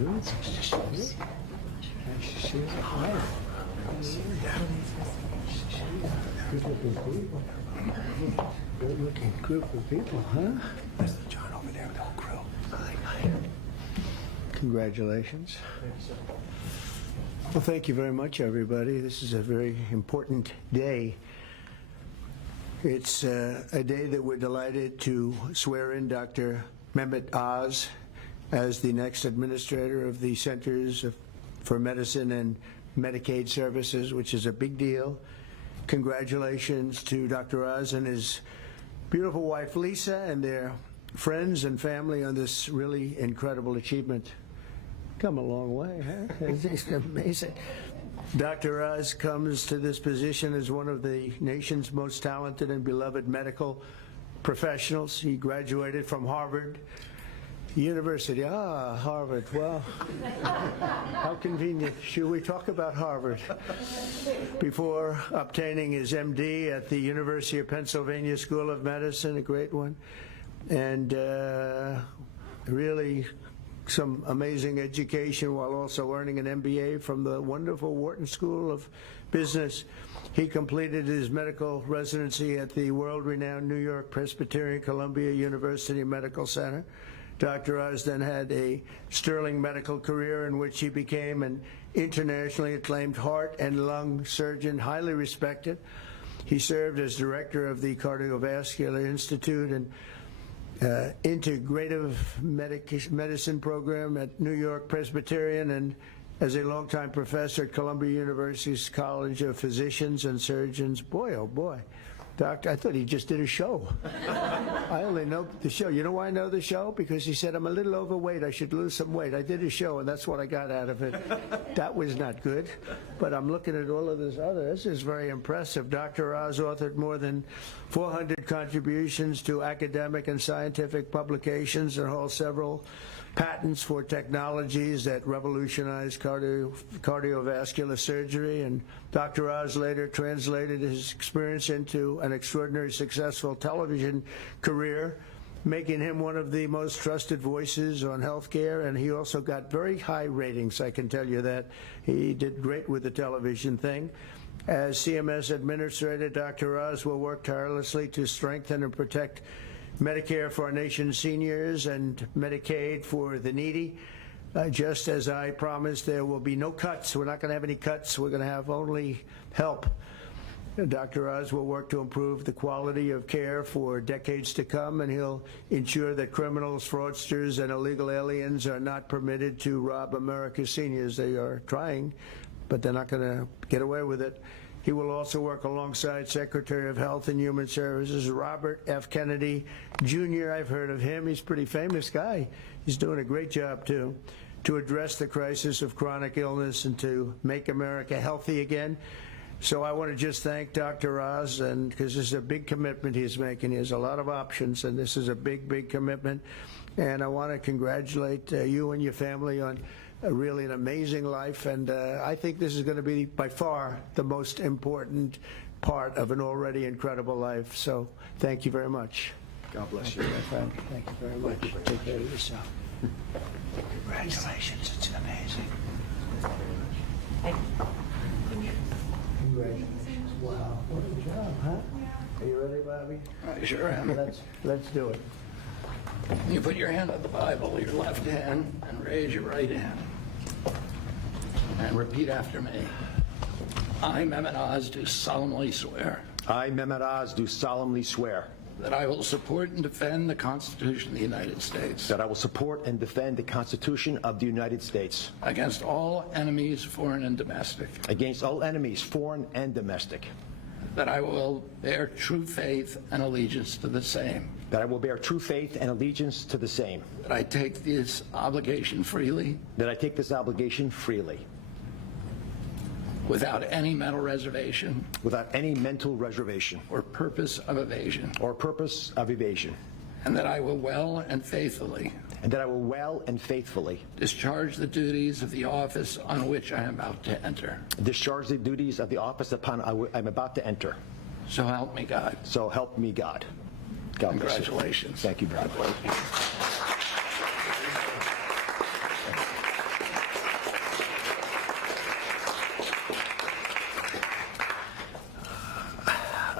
Good. Nice to see you. Nice to see you. Hi. Good looking people. Good looking group of people, huh? There's the John over there with the whole crew. Hi. Congratulations. Well, thank you very much, everybody. This is a very important day. It's a day that we're delighted to swear in Dr. Mehmet Oz as the next administrator of the Centers for Medicine and Medicaid Services, which is a big deal. Congratulations to Dr. Oz and his beautiful wife, Lisa, and their friends and family on this really incredible achievement. Come a long way, huh? It's amazing. Dr. Oz comes to this position as one of the nation's most talented and beloved medical professionals. He graduated from Harvard University. Ah, Harvard. Well, how convenient. Should we talk about Harvard? Before obtaining his MD at the University of Pennsylvania School of Medicine, a great one, and really some amazing education while also earning an MBA from the wonderful Wharton School of Business. He completed his medical residency at the world-renowned New York Presbyterian Columbia University Medical Center. Dr. Oz then had a sterling medical career in which he became an internationally acclaimed heart and lung surgeon, highly respected. He served as director of the Cardiovascular Institute and integrative medicine program at New York Presbyterian, and as a longtime professor at Columbia University's College of Physicians and Surgeons. Boy, oh boy. Doctor, I thought he just did a show. I only know the show. You know why I know the show? Because he said, I'm a little overweight. I should lose some weight. I did a show, and that's what I got out of it. That was not good. But I'm looking at all of this other. This is very impressive. Dr. Oz authored more than 400 contributions to academic and scientific publications and holds several patents for technologies that revolutionize cardiovascular surgery. And Dr. Oz later translated his experience into an extraordinarily successful television career, making him one of the most trusted voices on healthcare. And he also got very high ratings, I can tell you that. He did great with the television thing. As CMS Administrator, Dr. Oz will work tirelessly to strengthen and protect Medicare for our nation's seniors and Medicaid for the needy. Just as I promised, there will be no cuts. We're not going to have any cuts. We're going to have only help. Dr. Oz will work to improve the quality of care for decades to come, and he'll ensure that criminals, fraudsters, and illegal aliens are not permitted to rob America's seniors. They are trying, but they're not going to get away with it. He will also work alongside Secretary of Health and Human Services Robert F. Kennedy, Jr. I've heard of him. He's a pretty famous guy. He's doing a great job, too, to address the crisis of chronic illness and to make America healthy again. So I want to just thank Dr. Oz, and because this is a big commitment he's making. He has a lot of options, and this is a big, big commitment. And I want to congratulate you and your family on really an amazing life, and I think this is going to be by far the most important part of an already incredible life. So thank you very much. God bless you. My friend. Thank you very much. Take care of yourself. Congratulations. It's amazing. Congratulations. Wow. What a job, huh? Are you ready, Bobby? I sure am. Let's do it. You put your hand on the Bible, your left hand, and raise your right hand. And repeat after me. I, Mehmet Oz, do solemnly swear I, Mehmet Oz, do solemnly swear that I will support and defend the Constitution of the United States that I will support and defend the Constitution of the United States against all enemies, foreign and domestic, against all enemies, foreign and domestic, that I will bear true faith and allegiance to the same, that I will bear true faith and allegiance to the same, that I take this obligation freely that I take this obligation freely, without any mental reservation without any mental reservation or purpose of evasion, or purpose of evasion, and that I will well and faithfully and that I will well and faithfully discharge the duties of the office on which I am about to enter. discharge the duties of the office upon I'm about to enter. So help me God. So help me God. God bless you. Congratulations. Thank you very much.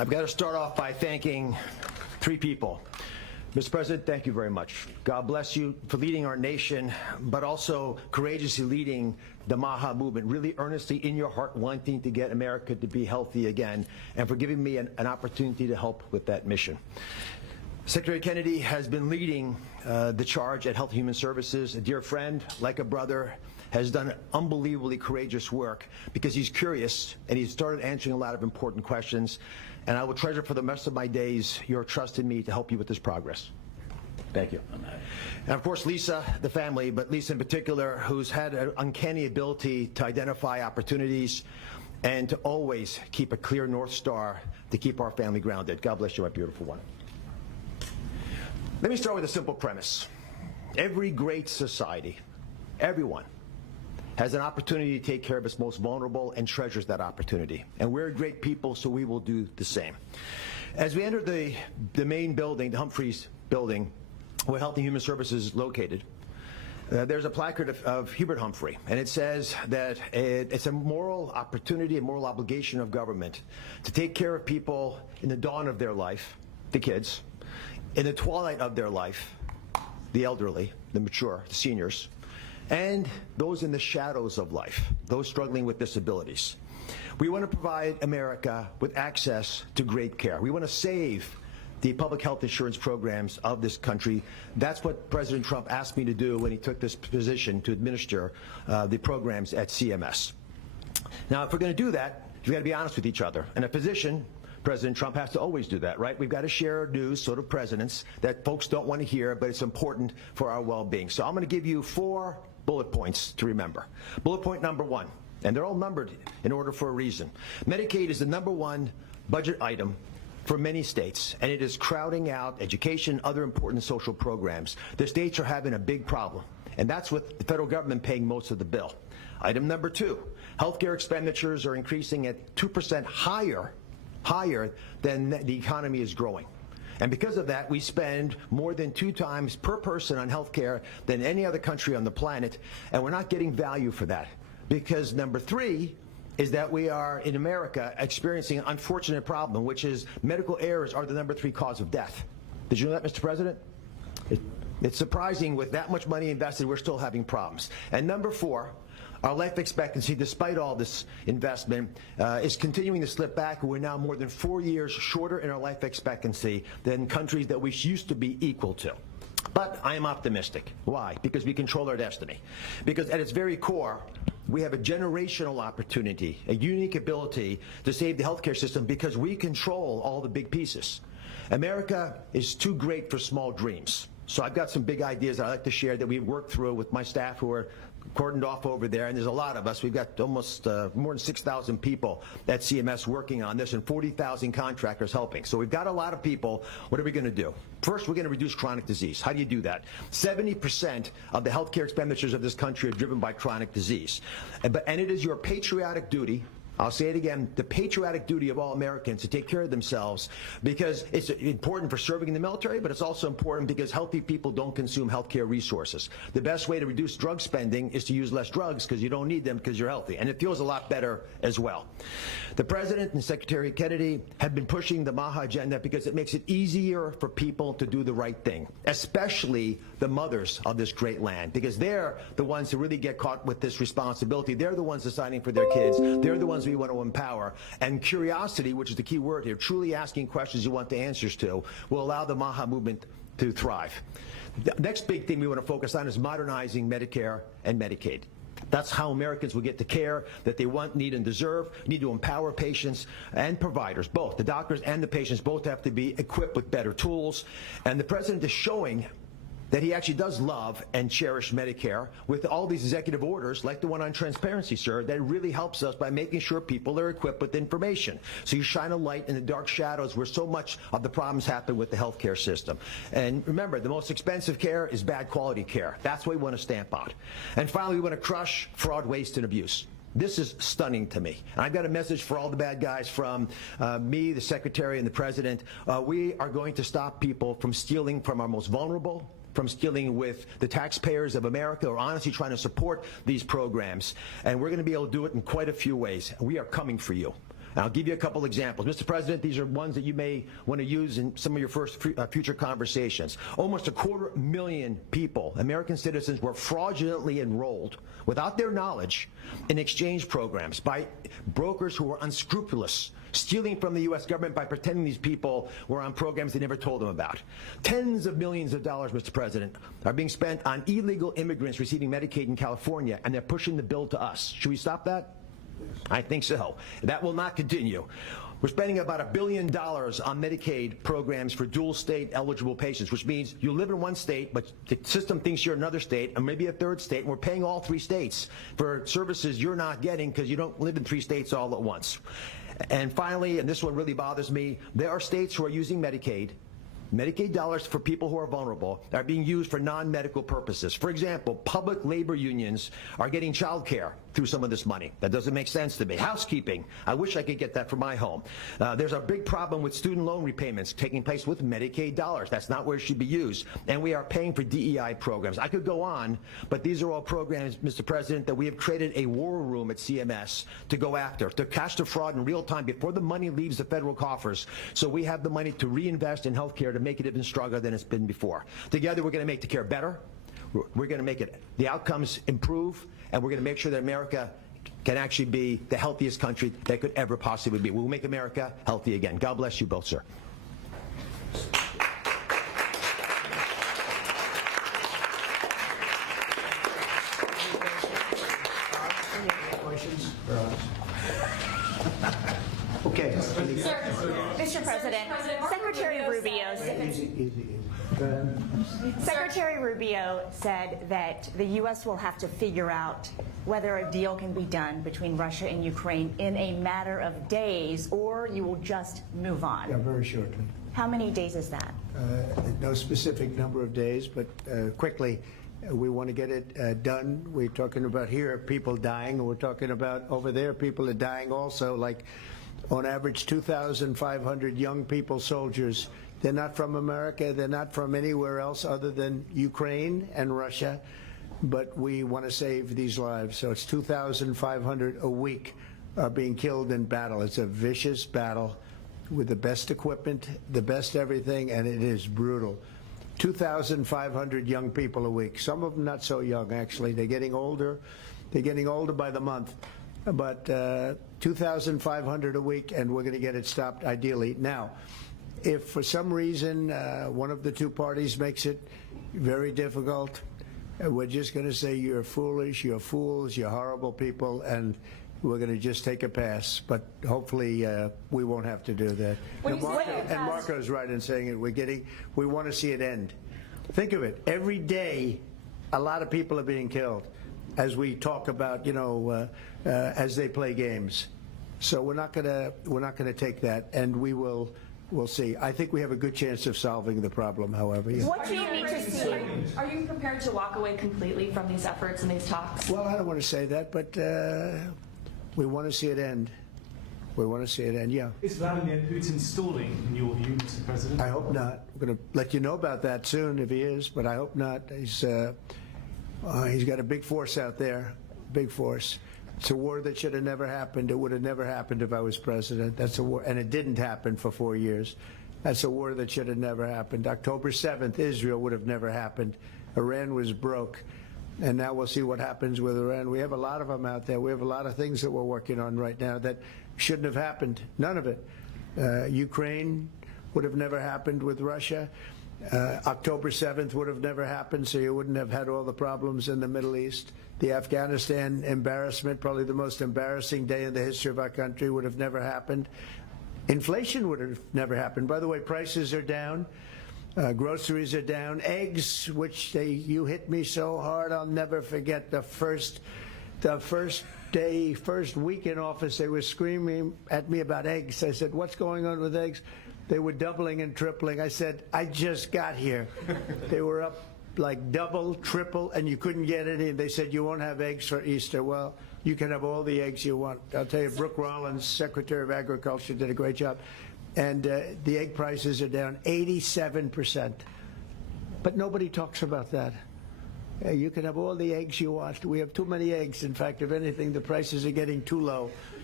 I've got to start off by thanking three people. Mr. President, thank you very much. God bless you for leading our nation, but also courageously leading the MAHA movement, really earnestly in your heart wanting to get America to be healthy again, and for giving me an opportunity to help with that mission. Secretary Kennedy has been leading the charge at Health and Human Services, a dear friend, like a brother, has done unbelievably courageous work because he's curious and he's started answering a lot of important questions. And I will treasure for the rest of my days your trust in me to help you with this progress. Thank you. And of course, Lisa, the family, but Lisa in particular, who's had an uncanny ability to identify opportunities and to always keep a clear North Star to keep our family grounded. God bless you, my beautiful one. Let me start with a simple premise. Every great society, everyone, has an opportunity to take care of its most vulnerable and treasures that opportunity. And we're great people, so we will do the same. As we enter the main building, the Humphreys building, where Health and Human Services is located, there's a placard of Hubert Humphrey, and it says that it's a moral opportunity, a moral obligation of government to take care of people in the dawn of their life, the kids, in the twilight of their life, the elderly, the mature, the seniors, and those in the shadows of life, those struggling with disabilities. We want to provide America with access to great care. We want to save the public health insurance programs of this country. That's what President Trump asked me to do when he took this position to administer the programs at CMS. Now, if we're going to do that, we've got to be honest with each other. And a position, President Trump has to always do that, right? We've got to share news, sort of presidents, that folks don't want to hear, but it's important for our well-being. So I'm going to give you 4 bullet points to remember. Bullet point number 1, and they're all numbered in order for a reason. Medicaid is the #1 budget item for many states, and it is crowding out education, other important social programs. The states are having a big problem, and that's with the federal government paying most of the bill. Item number 2, healthcare expenditures are increasing at 2% higher than the economy is growing. And because of that, we spend more than 2 times per person on health care than any other country on the planet, and we're not getting value for that. Because number 3 is that we are, in America, experiencing an unfortunate problem, which is medical errors are the number 3 cause of death. Did you know that, Mr. President? It's surprising with that much money invested, we're still having problems. And number 4, our life expectancy, despite all this investment, is continuing to slip back. We're now more than 4 years shorter in our life expectancy than countries that we used to be equal to. But I am optimistic. Why? Because we control our destiny. Because at its very core, we have a generational opportunity, a unique ability to save the healthcare system because we control all the big pieces. America is too great for small dreams. So I've got some big ideas I'd like to share that we've worked through with my staff who are cordoned off over there, and there's a lot of us. We've got almost more than 6,000 people at CMS working on this and 40,000 contractors helping. So we've got a lot of people. What are we going to do? First, we're going to reduce chronic disease. How do you do that? 70% of the healthcare expenditures of this country are driven by chronic disease. And it is your patriotic duty, I'll say it again, the patriotic duty of all Americans to take care of themselves, because it's important for serving in the military, but it's also important because healthy people don't consume healthcare resources. The best way to reduce drug spending is to use less drugs because you don't need them because you're healthy, and it feels a lot better as well. The President and Secretary Kennedy have been pushing the MAHA agenda because it makes it easier for people to do the right thing, especially the mothers of this great land, because they're the ones who really get caught with this responsibility. They're the ones deciding for their kids. They're the ones we want to empower. And curiosity, which is the key word here, truly asking questions you want the answers to, will allow the MAHA movement to thrive. The next big thing we want to focus on is modernizing Medicare and Medicaid. That's how Americans will get the care that they want, need, and deserve. We need to empower patients and providers, both. The doctors and the patients both have to be equipped with better tools. And the President is showing that he actually does love and cherish Medicare with all these executive orders, like the one on transparency, sir, that really helps us by making sure people are equipped with information. So you shine a light in the dark shadows where so much of the problems happen with the healthcare system. And remember, the most expensive care is bad quality care. That's what we want to stamp out. And finally, we want to crush fraud, waste, and abuse. This is stunning to me. And I've got a message for all the bad guys from me, the Secretary, and the President. We are going to stop people from stealing from our most vulnerable, from stealing with the taxpayers of America, or honestly trying to support these programs. And we're going to be able to do it in quite a few ways. We are coming for you. And I'll give you a couple examples. Mr. President, these are ones that you may want to use in some of your future conversations. Almost 250,000 people, American citizens, were fraudulently enrolled without their knowledge in exchange programs by brokers who were unscrupulous, stealing from the U.S. government by pretending these people were on programs they never told them about. Tens of millions of dollars, Mr. President, are being spent on illegal immigrants receiving Medicaid in California, and they're pushing the bill to us. Should we stop that? I think so. That will not continue. We're spending about $1 billion on Medicaid programs for dual state eligible patients, which means you live in one state, but the system thinks you're another state, and maybe a third state, and we're paying all 3 states for services you're not getting because you don't live in 3 states all at once. And finally, and this one really bothers me, there are states who are using Medicaid dollars for people who are vulnerable are being used for non-medical purposes. For example, public labor unions are getting child care through some of this money. That doesn't make sense to me. Housekeeping, I wish I could get that for my home. There's a big problem with student loan repayments taking place with Medicaid dollars. That's not where it should be used. And we are paying for DEI programs. I could go on, but these are all programs, Mr. President, that we have created a war room at CMS to go after, to catch the fraud in real time before the money leaves the federal coffers, so we have the money to reinvest in health care to make it even stronger than it's been before. Together, we're going to make the care better. We're going to make the outcomes improve, and we're going to make sure that America can actually be the healthiest country that could ever possibly be. We'll make America healthy again. God bless you both, sir. Questions? Okay. Mr. President, Secretary Rubio Secretary Rubio said that the U.S. will have to figure out whether a deal can be done between Russia and Ukraine in a matter of days, or you will just move on. Yeah, very shortly. How many days is that? No specific number of days, but quickly. We want to get it done. We're talking about here people dying, and we're talking about over there people are dying also, like on average 2,500 young people, soldiers. They're not from America. They're not from anywhere else other than Ukraine and Russia, but we want to save these lives. So it's 2,500 a week are being killed in battle. It's a vicious battle with the best equipment, the best everything, and it is brutal. 2,500 young people a week. Some of them not so young, actually. They're getting older. They're getting older by the month. But 2,500 a week, and we're going to get it stopped ideally. Now, if for some reason one of the two parties makes it very difficult, we're just going to say you're foolish, you're fools, you're horrible people, and we're going to just take a pass. But hopefully we won't have to do that. And Marco's right in saying it. We want to see it end. Think of it. Every day, a lot of people are being killed as we talk about, as they play games. So we're not going to take that, and we'll see. I think we have a good chance of solving the problem, however. Yeah. What do you need to see? Are you prepared to walk away completely from these efforts and these talks? Well, I don't want to say that, but we want to see it end. We want to see it end, yeah. Is Vladimir Putin stalling, in your view, Mr. President? I hope not. I'm going to let you know about that soon if he is, but I hope not. He's got a big force out there, big force. It's a war that should have never happened. It would have never happened if I was president. That's a war, and it didn't happen for 4 years. That's a war that should have never happened. October 7th, Israel would have never happened. Iran was broke. And now we'll see what happens with Iran. We have a lot of them out there. We have a lot of things that we're working on right now that shouldn't have happened. None of it. Ukraine would have never happened with Russia. October 7th would have never happened, so you wouldn't have had all the problems in the Middle East. The Afghanistan embarrassment, probably the most embarrassing day in the history of our country, would have never happened. Inflation would have never happened. By the way, prices are down. Groceries are down. Eggs, which you hit me so hard, I'll never forget the first week in office, they were screaming at me about eggs. I said, what's going on with eggs? They were doubling and tripling. I said, I just got here. They were up like double, triple, and you couldn't get any. They said, you won't have eggs for Easter. Well, you can have all the eggs you want. I'll tell you, Brooke Rollins, Secretary of Agriculture, did a great job. And the egg prices are down 87%. But nobody talks about that. You can have all the eggs you want. We have too many eggs. In fact, if anything, the prices are getting too low.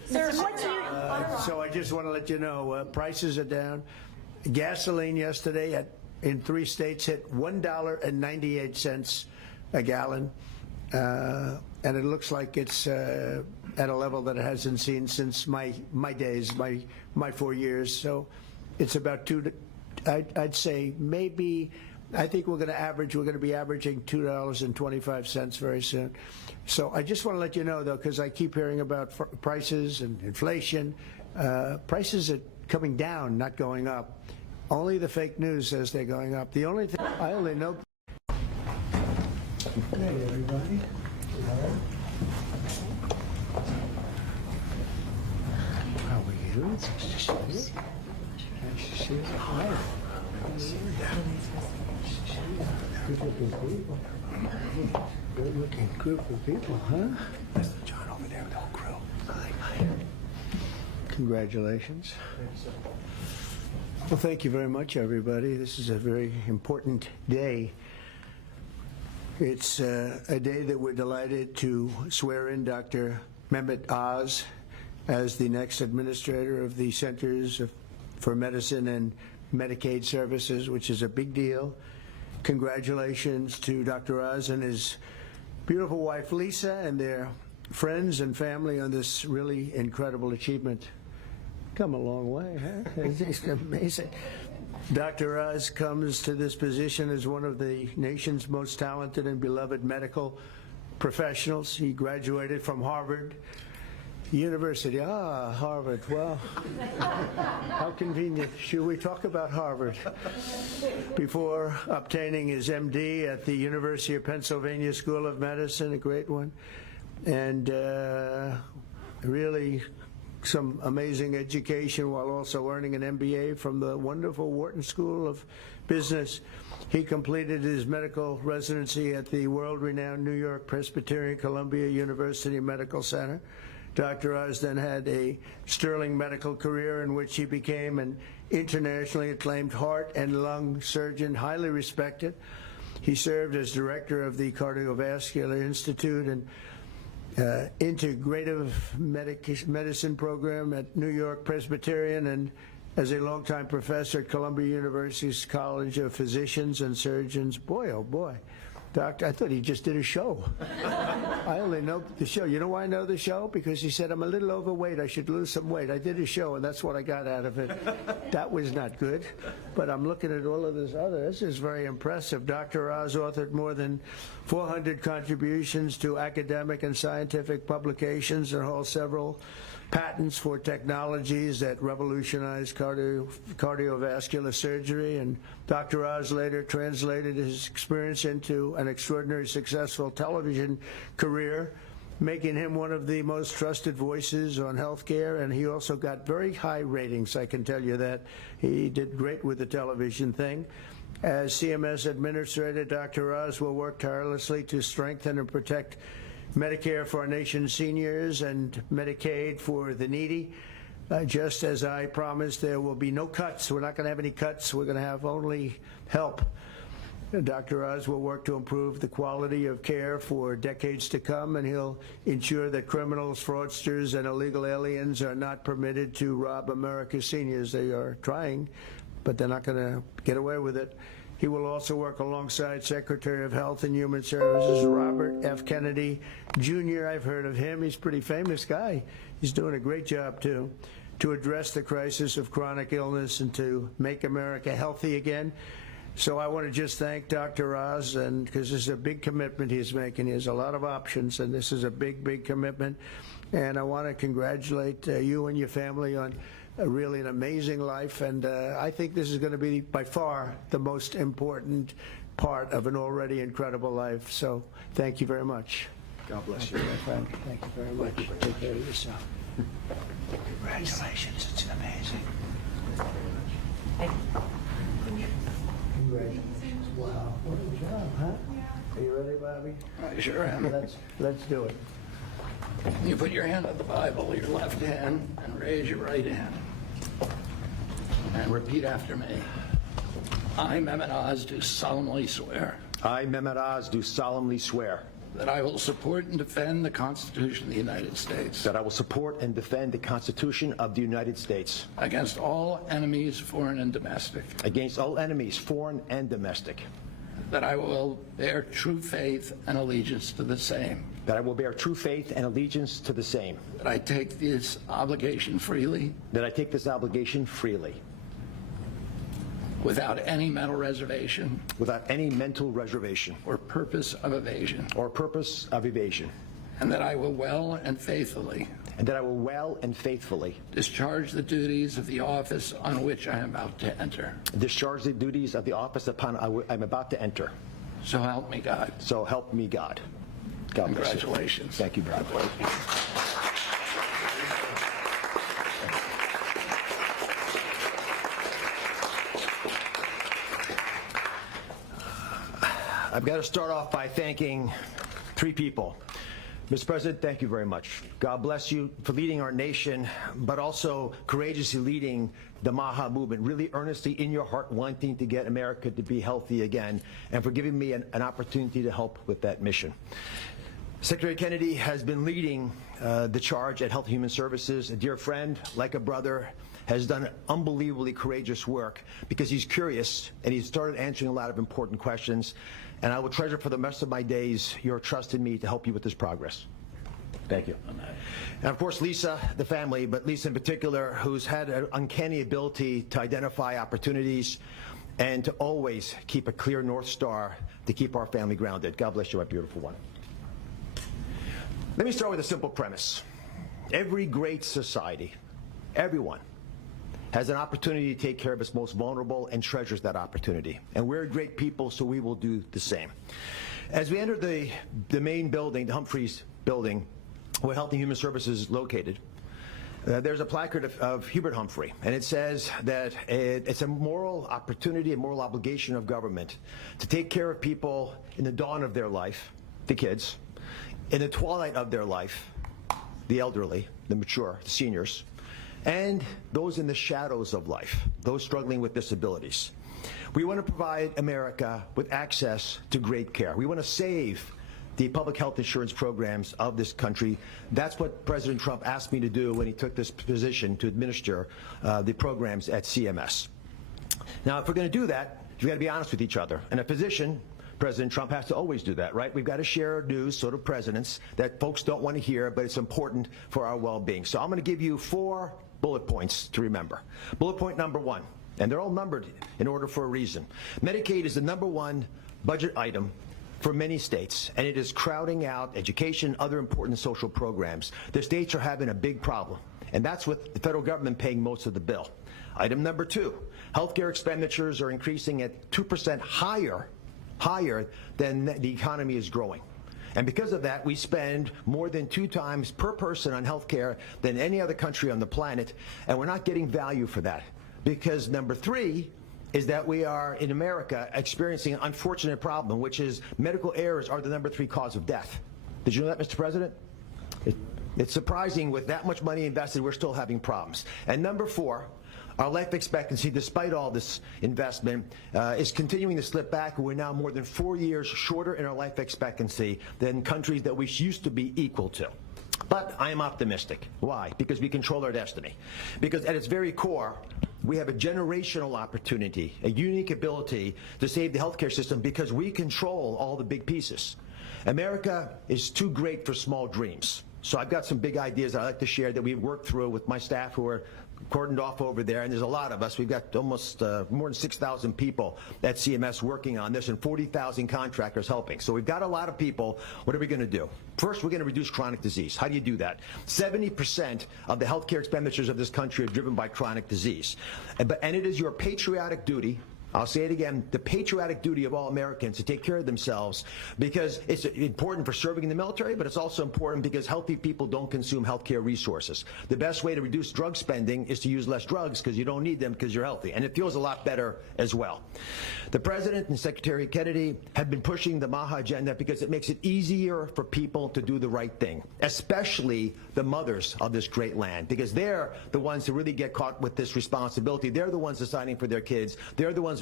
Sir, what do you... So I just want to let you know, prices are down. Gasoline yesterday in 3 states hit $1.98 a gallon, and it looks like it's at a level that it hasn't seen since my days, my 4 years. So it's about I'd say maybe. I think we're going to be averaging $2.25 very soon. So I just want to let you know, though, because I keep hearing about prices and inflation. Prices are coming down, not going up. Only the fake news says they're going up. The only thing I only know. Hey, everybody. How are you? Nice to see you. Nice to see you. Hi. Good-looking people. Good-looking group of people, huh? That's John over there with the whole crew. Hi. Congratulations. Well, thank you very much, everybody. This is a very important day. It's a day that we're delighted to swear in Dr. Mehmet Oz as the next administrator of the Centers for Medicine and Medicaid Services, which is a big deal. Congratulations to Dr. Oz and his beautiful wife Lisa and their friends and family on this really incredible achievement. Come a long way, huh? It's amazing. Dr. Oz comes to this position as one of the nation's most talented and beloved medical professionals. He graduated from Harvard University. Harvard. Well, how convenient. Should we talk about Harvard? Before obtaining his MD at the University of Pennsylvania School of Medicine, a great one, and really some amazing education while also earning an MBA from the wonderful Wharton School of Business. He completed his medical residency at the world-renowned New York Presbyterian Columbia University Medical Center. Dr. Oz then had a sterling medical career in which he became an internationally acclaimed heart and lung surgeon, highly respected. He served as director of the Cardiovascular Institute and integrative medicine program at New York Presbyterian, and as a longtime professor at Columbia University's College of Physicians and Surgeons. Boy, oh boy. Doctor, I thought he just did a show. I only know the show. You know why I know the show? Because he said, I'm a little overweight. I should lose some weight. I did a show, and that's what I got out of it. That was not good. But I'm looking at all of this other. This is very impressive. Dr. Oz authored more than 400 contributions to academic and scientific publications and holds several patents for technologies that revolutionize cardiovascular surgery. And Dr. Oz later translated his experience into an extraordinarily successful television career, making him one of the most trusted voices on healthcare. And he also got very high ratings, I can tell you that. He did great with the television thing. As CMS Administrator, Dr. Oz will work tirelessly to strengthen and protect Medicare for our nation's seniors and Medicaid for the needy. Just as I promised, there will be no cuts. We're not going to have any cuts. We're going to have only help. Dr. Oz will work to improve the quality of care for decades to come, and he'll ensure that criminals, fraudsters, and illegal aliens are not permitted to rob America's seniors. They are trying, but they're not going to get away with it. He will also work alongside Secretary of Health and Human Services Robert F. Kennedy Jr. I've heard of him. He's a pretty famous guy. He's doing a great job, too, to address the crisis of chronic illness and to make America healthy again. So I want to just thank Dr. Oz, and because this is a big commitment he's making. He has a lot of options, and this is a big, big commitment. And I want to congratulate you and your family on really an amazing life, and I think this is going to be by far the most important part of an already incredible life. So thank you very much. God bless you. My friend. Thank you very much. Take care of yourself. Congratulations. It's amazing. Congratulations. Wow. What a job, huh? Are you ready, Bobby? I sure am. Let's do it. You put your hand on the Bible, your left hand, and raise your right hand. And repeat after me. I, Mehmet Oz, do solemnly swear I, Mehmet Oz, do solemnly swear that I will support and defend the Constitution of the United States that I will support and defend the Constitution of the United States against all enemies, foreign and domestic, against all enemies, foreign and domestic, that I will bear true faith and allegiance to the same, that I will bear true faith and allegiance to the same, that I take this obligation freely that I take this obligation freely, without any mental reservation without any mental reservation or purpose of evasion, or purpose of evasion, and that I will well and faithfully and that I will well and faithfully discharge the duties of the office on which I am about to enter. discharge the duties of the office upon I'm about to enter. So help me God. So help me God. God bless you. Congratulations. Thank you, brother. I've got to start off by thanking three people. Mr. President, thank you very much. God bless you for leading our nation, but also courageously leading the MAHA movement, really earnestly in your heart wanting to get America to be healthy again, and for giving me an opportunity to help with that mission. Secretary Kennedy has been leading the charge at Health and Human Services. A dear friend, like a brother, has done unbelievably courageous work because he's curious and he's started answering a lot of important questions. And I will treasure for the rest of my days your trust in me to help you with this progress. Thank you. And of course, Lisa, the family, but Lisa in particular, who's had an uncanny ability to identify opportunities and to always keep a clear North Star to keep our family grounded. God bless you, my beautiful one. Let me start with a simple premise. Every great society, everyone, has an opportunity to take care of its most vulnerable and treasures that opportunity. And we're great people, so we will do the same. As we enter the main building, the Humphreys building, where Health and Human Services is located, there's a placard of Hubert Humphrey, and it says that it's a moral opportunity, a moral obligation of government to take care of people in the dawn of their life, the kids, in the twilight of their life, the elderly, the mature, the seniors, and those in the shadows of life, those struggling with disabilities. We want to provide America with access to great care. We want to save the public health insurance programs of this country. That's what President Trump asked me to do when he took this position to administer the programs at CMS. Now, if we're going to do that, we've got to be honest with each other. And a physician, President Trump has to always do that, right? We've got to share news, sort of presidents, that folks don't want to hear, but it's important for our well-being. So I'm going to give you 4 bullet points to remember. Bullet point number 1, and they're all numbered in order for a reason. Medicaid is the #1 budget item for many states, and it is crowding out education, other important social programs. The states are having a big problem, and that's with the federal government paying most of the bill. Item number 2, healthcare expenditures are increasing at 2% higher than the economy is growing. And because of that, we spend more than 2 times per person on health care than any other country on the planet, and we're not getting value for that. Because number 3 is that we are, in America, experiencing an unfortunate problem, which is medical errors are the number 3 cause of death. Did you know that, Mr. President? It's surprising with that much money invested, we're still having problems. And number 4, our life expectancy, despite all this investment, is continuing to slip back. We're now more than 4 years shorter in our life expectancy than countries that we used to be equal to. But I am optimistic. Why? Because we control our destiny. Because at its very core, we have a generational opportunity, a unique ability to save the healthcare system because we control all the big pieces. America is too great for small dreams. So I've got some big ideas I'd like to share that we've worked through with my staff who are cordoned off over there, and there's a lot of us. We've got almost more than 6,000 people at CMS working on this and 40,000 contractors helping. So we've got a lot of people. What are we going to do? First, we're going to reduce chronic disease. How do you do that? 70% of the healthcare expenditures of this country are driven by chronic disease. And it is your patriotic duty, I'll say it again, the patriotic duty of all Americans to take care of themselves, because it's important for serving in the military, but it's also important because healthy people don't consume healthcare resources. The best way to reduce drug spending is to use less drugs because you don't need them because you're healthy, and it feels a lot better as well. The President and Secretary Kennedy have been pushing the MAHA agenda because it makes it easier for people to do the right thing, especially the mothers of this great land, because they're the ones who really get caught with this responsibility. They're the ones deciding for their kids. They're the ones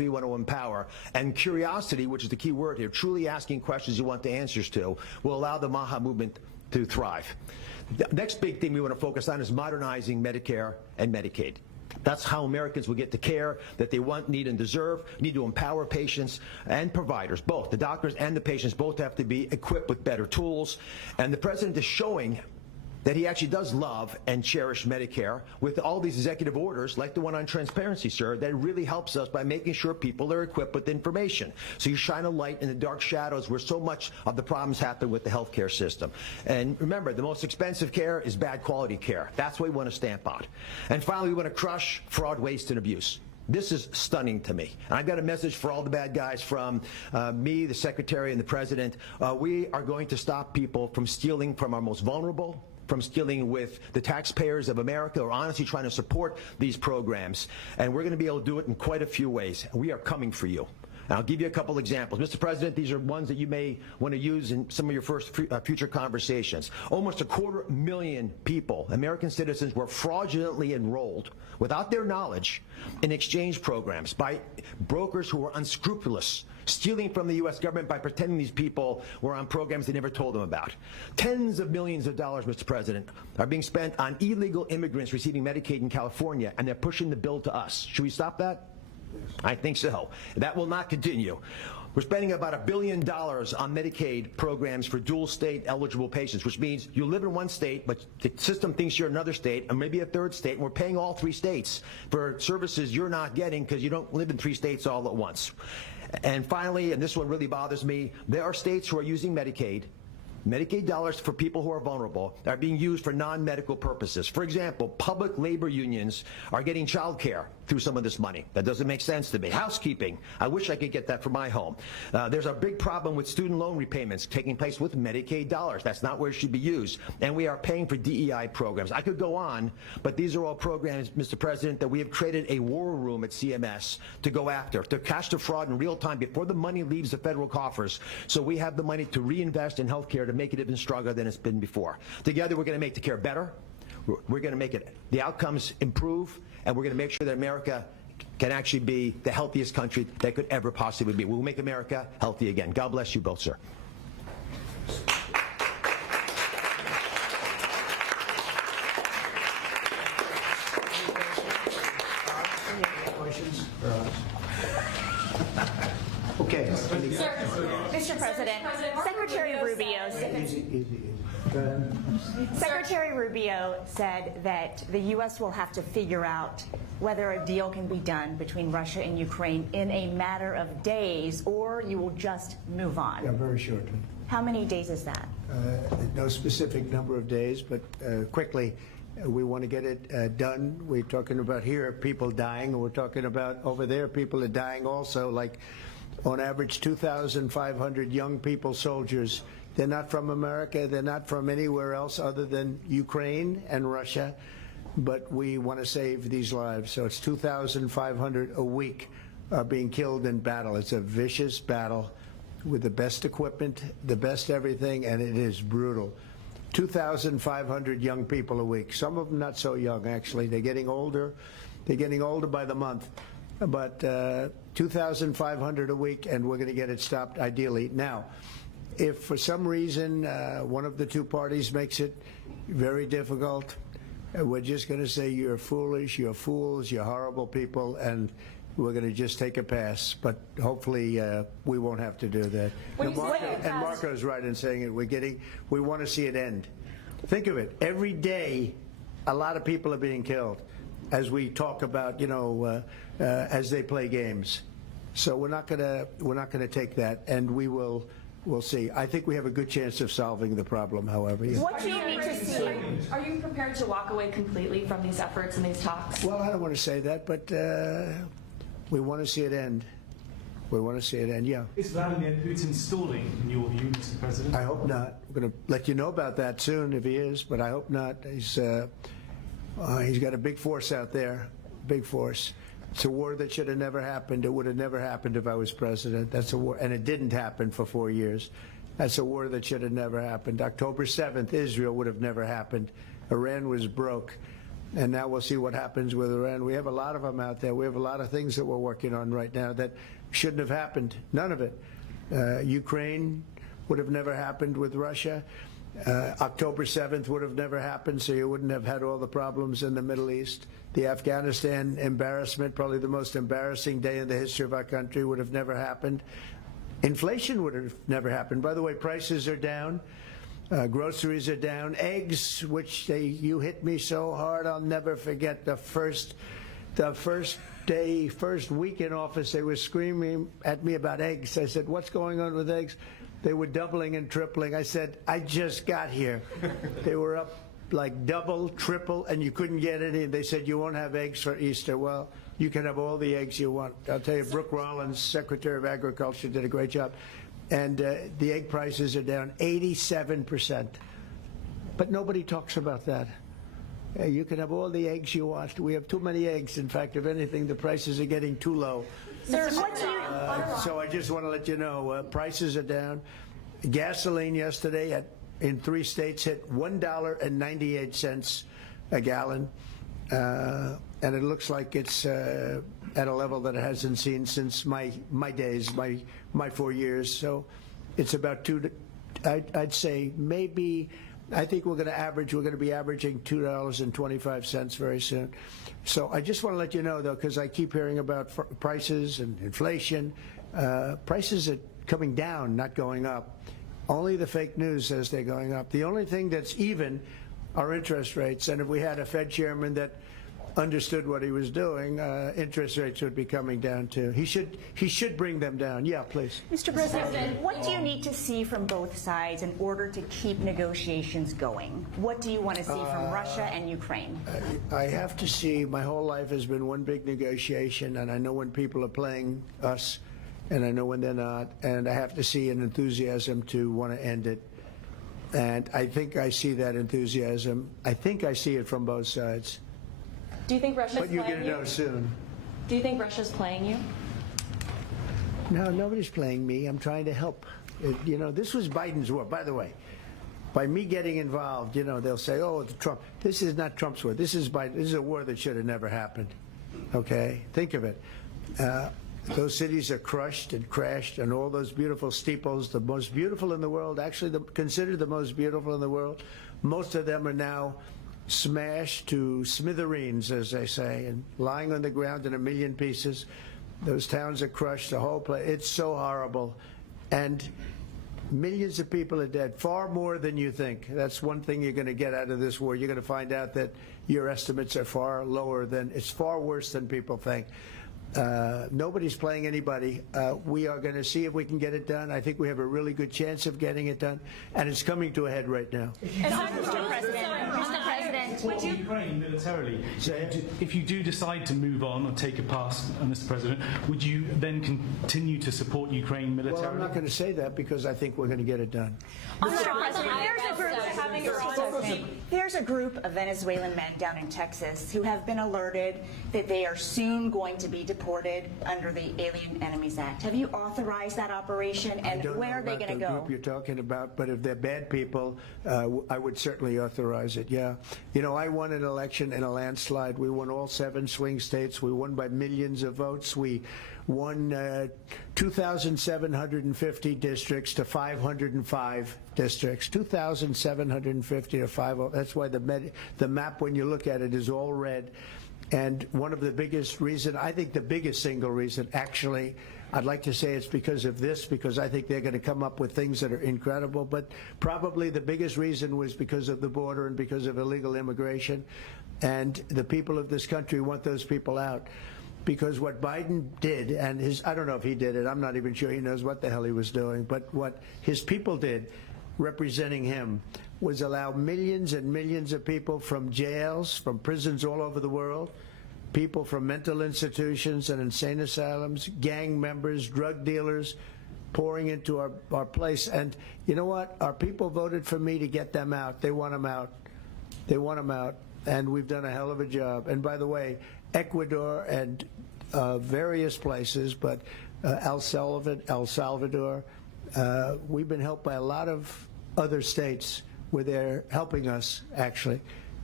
you want to empower. And curiosity, which is the key word here, truly asking questions you want the answers to, will allow the MAHA movement to thrive. The next big thing we want to focus on is modernizing Medicare and Medicaid. That's how Americans will get the care that they want, need, and deserve. Need to empower patients and providers, both. The doctors and the patients both have to be equipped with better tools. And the president is showing that he actually does love and cherish Medicare with all these executive orders, like the one on transparency, sir, that really helps us by making sure people are equipped with information. So you shine a light in the dark shadows where so much of the problems happen with the healthcare system. And remember, the most expensive care is bad quality care. That's what we want to stamp out. And finally, we want to crush fraud, waste, and abuse. This is stunning to me. And I've got a message for all the bad guys from me, the Secretary, and the President. We are going to stop people from stealing from our most vulnerable, from stealing with the taxpayers of America, or honestly trying to support these programs. And we're going to be able to do it in quite a few ways. We are coming for you. And I'll give you a couple examples. Mr. President, these are ones that you may want to use in some of your future conversations. Almost 250,000 people, American citizens, were fraudulently enrolled without their knowledge in exchange programs by brokers who were unscrupulous, stealing from the U.S. government by pretending these people were on programs they never told them about. Tens of millions of dollars, Mr. President, are being spent on illegal immigrants receiving Medicaid in California, and they're pushing the bill to us. Should we stop that? I think so. That will not continue. We're spending about $1 billion on Medicaid programs for dual state eligible patients, which means you live in one state, but the system thinks you're another state, and maybe a third state, and we're paying all 3 states for services you're not getting because you don't live in 3 states all at once. And finally, and this one really bothers me, there are states who are using Medicaid dollars for people who are vulnerable are being used for non-medical purposes. For example, public labor unions are getting child care through some of this money. That doesn't make sense to me. Housekeeping, I wish I could get that for my home. There's a big problem with student loan repayments taking place with Medicaid dollars. That's not where it should be used. And we are paying for DEI programs. I could go on, but these are all programs, Mr. President, that we have created a war room at CMS to go after, to catch the fraud in real time before the money leaves the federal coffers, so we have the money to reinvest in health care to make it even stronger than it's been before. Together, we're going to make the care better. We're going to make the outcomes improve, and we're going to make sure that America can actually be the healthiest country that could ever possibly be. We'll make America healthy again. God bless you both, sir. Okay. Mr. President, Secretary Rubio Secretary Rubio said that the U.S. will have to figure out whether a deal can be done between Russia and Ukraine in a matter of days, or you will just move on. Yeah, very shortly. How many days is that? No specific number of days, but quickly. We want to get it done. We're talking about here people dying, and we're talking about over there people are dying also, like on average 2,500 young people, soldiers. They're not from America. They're not from anywhere else other than Ukraine and Russia, but we want to save these lives. So it's 2,500 a week are being killed in battle. It's a vicious battle with the best equipment, the best everything, and it is brutal. 2,500 young people a week. Some of them not so young, actually. They're getting older. They're getting older by the month. But 2,500 a week, and we're going to get it stopped ideally. Now, if for some reason one of the two parties makes it very difficult, we're just going to say you're foolish, you're fools, you're horrible people, and we're going to just take a pass. But hopefully we won't have to do that. And Marco's right in saying it. We want to see it end. Think of it. Every day, a lot of people are being killed as we talk about, as they play games. So we're not going to take that, and we'll see. I think we have a good chance of solving the problem, however. Yeah. What do you need to see? Are you prepared to walk away completely from these efforts and these talks? Well, I don't want to say that, but we want to see it end. We want to see it end, yeah. Is Vladimir Putin stalling, in your view, Mr. President? I hope not. I'm going to let you know about that soon if he is, but I hope not. He's got a big force out there, big force. It's a war that should have never happened. It would have never happened if I was president. That's a war, and it didn't happen for 4 years. That's a war that should have never happened. October 7th, Israel would have never happened. Iran was broke. and now we'll see what happens with Iran. We have a lot of them out there. We have a lot of things that we're working on right now that shouldn't have happened. None of it. Ukraine would have never happened with Russia. October 7th would have never happened, so you wouldn't have had all the problems in the Middle East. The Afghanistan embarrassment, probably the most embarrassing day in the history of our country, would have never happened. Inflation would have never happened. By the way, prices are down. Groceries are down. Eggs, which you hit me so hard, I'll never forget the first week in office, they were screaming at me about eggs. I said, what's going on with eggs? They were doubling and tripling. I said, I just got here. They were up like double, triple, and you couldn't get any. They said, you won't have eggs for Easter. Well, you can have all the eggs you want. I'll tell you, Brooke Rollins, Secretary of Agriculture, did a great job. And the egg prices are down 87%. But nobody talks about that. You can have all the eggs you want. We have too many eggs. In fact, if anything, the prices are getting too low. Sir, what do you... So I just want to let you know, prices are down. Gasoline yesterday in 3 states hit $1.98 a gallon. And it looks like it's at a level that it hasn't seen since my days, my 4 years. So it's about I'd say maybe, I think we're going to be averaging $2.25 very soon. So I just want to let you know, though, because I keep hearing about prices and inflation. Prices are coming down, not going up. Only the fake news says they're going up. The only thing that's even are interest rates. And if we had a Fed chairman that understood what he was doing, interest rates would be coming down too. He should bring them down. Yeah, please. Mr. President, what do you need to see from both sides in order to keep negotiations going? What do you want to see from Russia and Ukraine? I have to see. My whole life has been one big negotiation, and I know when people are playing us, and I know when they're not, and I have to see an enthusiasm to want to end it. And I think I see that enthusiasm. I think I see it from both sides. Do you think Russia's But you're playing going to know soon. Do you think Russia's playing you? No, nobody's playing me. I'm trying to help. You know, this was Biden's war. By the way, by me getting involved, you know, they'll say, oh, it's Trump. This is not Trump's war. This is Biden. This is a war that should have never happened. Okay? Think of it. Those cities are crushed and crashed, and all those beautiful steeples, the most beautiful in the world, actually considered the most beautiful in the world, most of them are now smashed to smithereens, as they say, and lying on the ground in a million pieces. Those towns are crushed, the whole place. It's so horrible. And millions of people are dead, far more than you think. That's one thing you're going to get out of this war. You're going to find out that your estimates are far lower than, it's far worse than people think. Nobody's playing anybody. We are going to see if we can get it done. I think we have a really good chance of getting it done, and it's coming to a head right now. Mr. President, Support Ukraine militarily. If you do decide to move on or take a pass, Mr. President, would you then continue to support Ukraine militarily? Well, I'm not going to say that because I think we're going to get it done. Mr. President, there's a group of Venezuelan men down in Texas who have been alerted that they are soon going to be deported under the Alien Enemies Act. Have you authorized that operation, and where are they going to go? I don't know about the group you're talking about, but if they're bad people, I would certainly authorize it, yeah. You know, I won an election in a landslide. We won all 7 swing states. We won by millions of votes. We won 2,750 districts to 505 districts. 2,750 to 5. That's why the map, when you look at it, is all red. And one of the biggest reason, I think the biggest single reason, actually, I'd like to say it's because of this, because I think they're going to come up with things that are incredible, but probably the biggest reason was because of the border and because of illegal immigration. And the people of this country want those people out. Because what Biden did, and I don't know if he did it, I'm not even sure he knows what the hell he was doing, but what his people did, representing him, was allow millions and millions of people from jails, from prisons all over the world, people from mental institutions and insane asylums, gang members, drug dealers, pouring into our place. And you know what? Our people voted for me to get them out. They want them out. They want them out. And we've done a hell of a job. And by the way, Ecuador and various places, but El Salvador, we've been helped by a lot of other states where they're helping us, actually,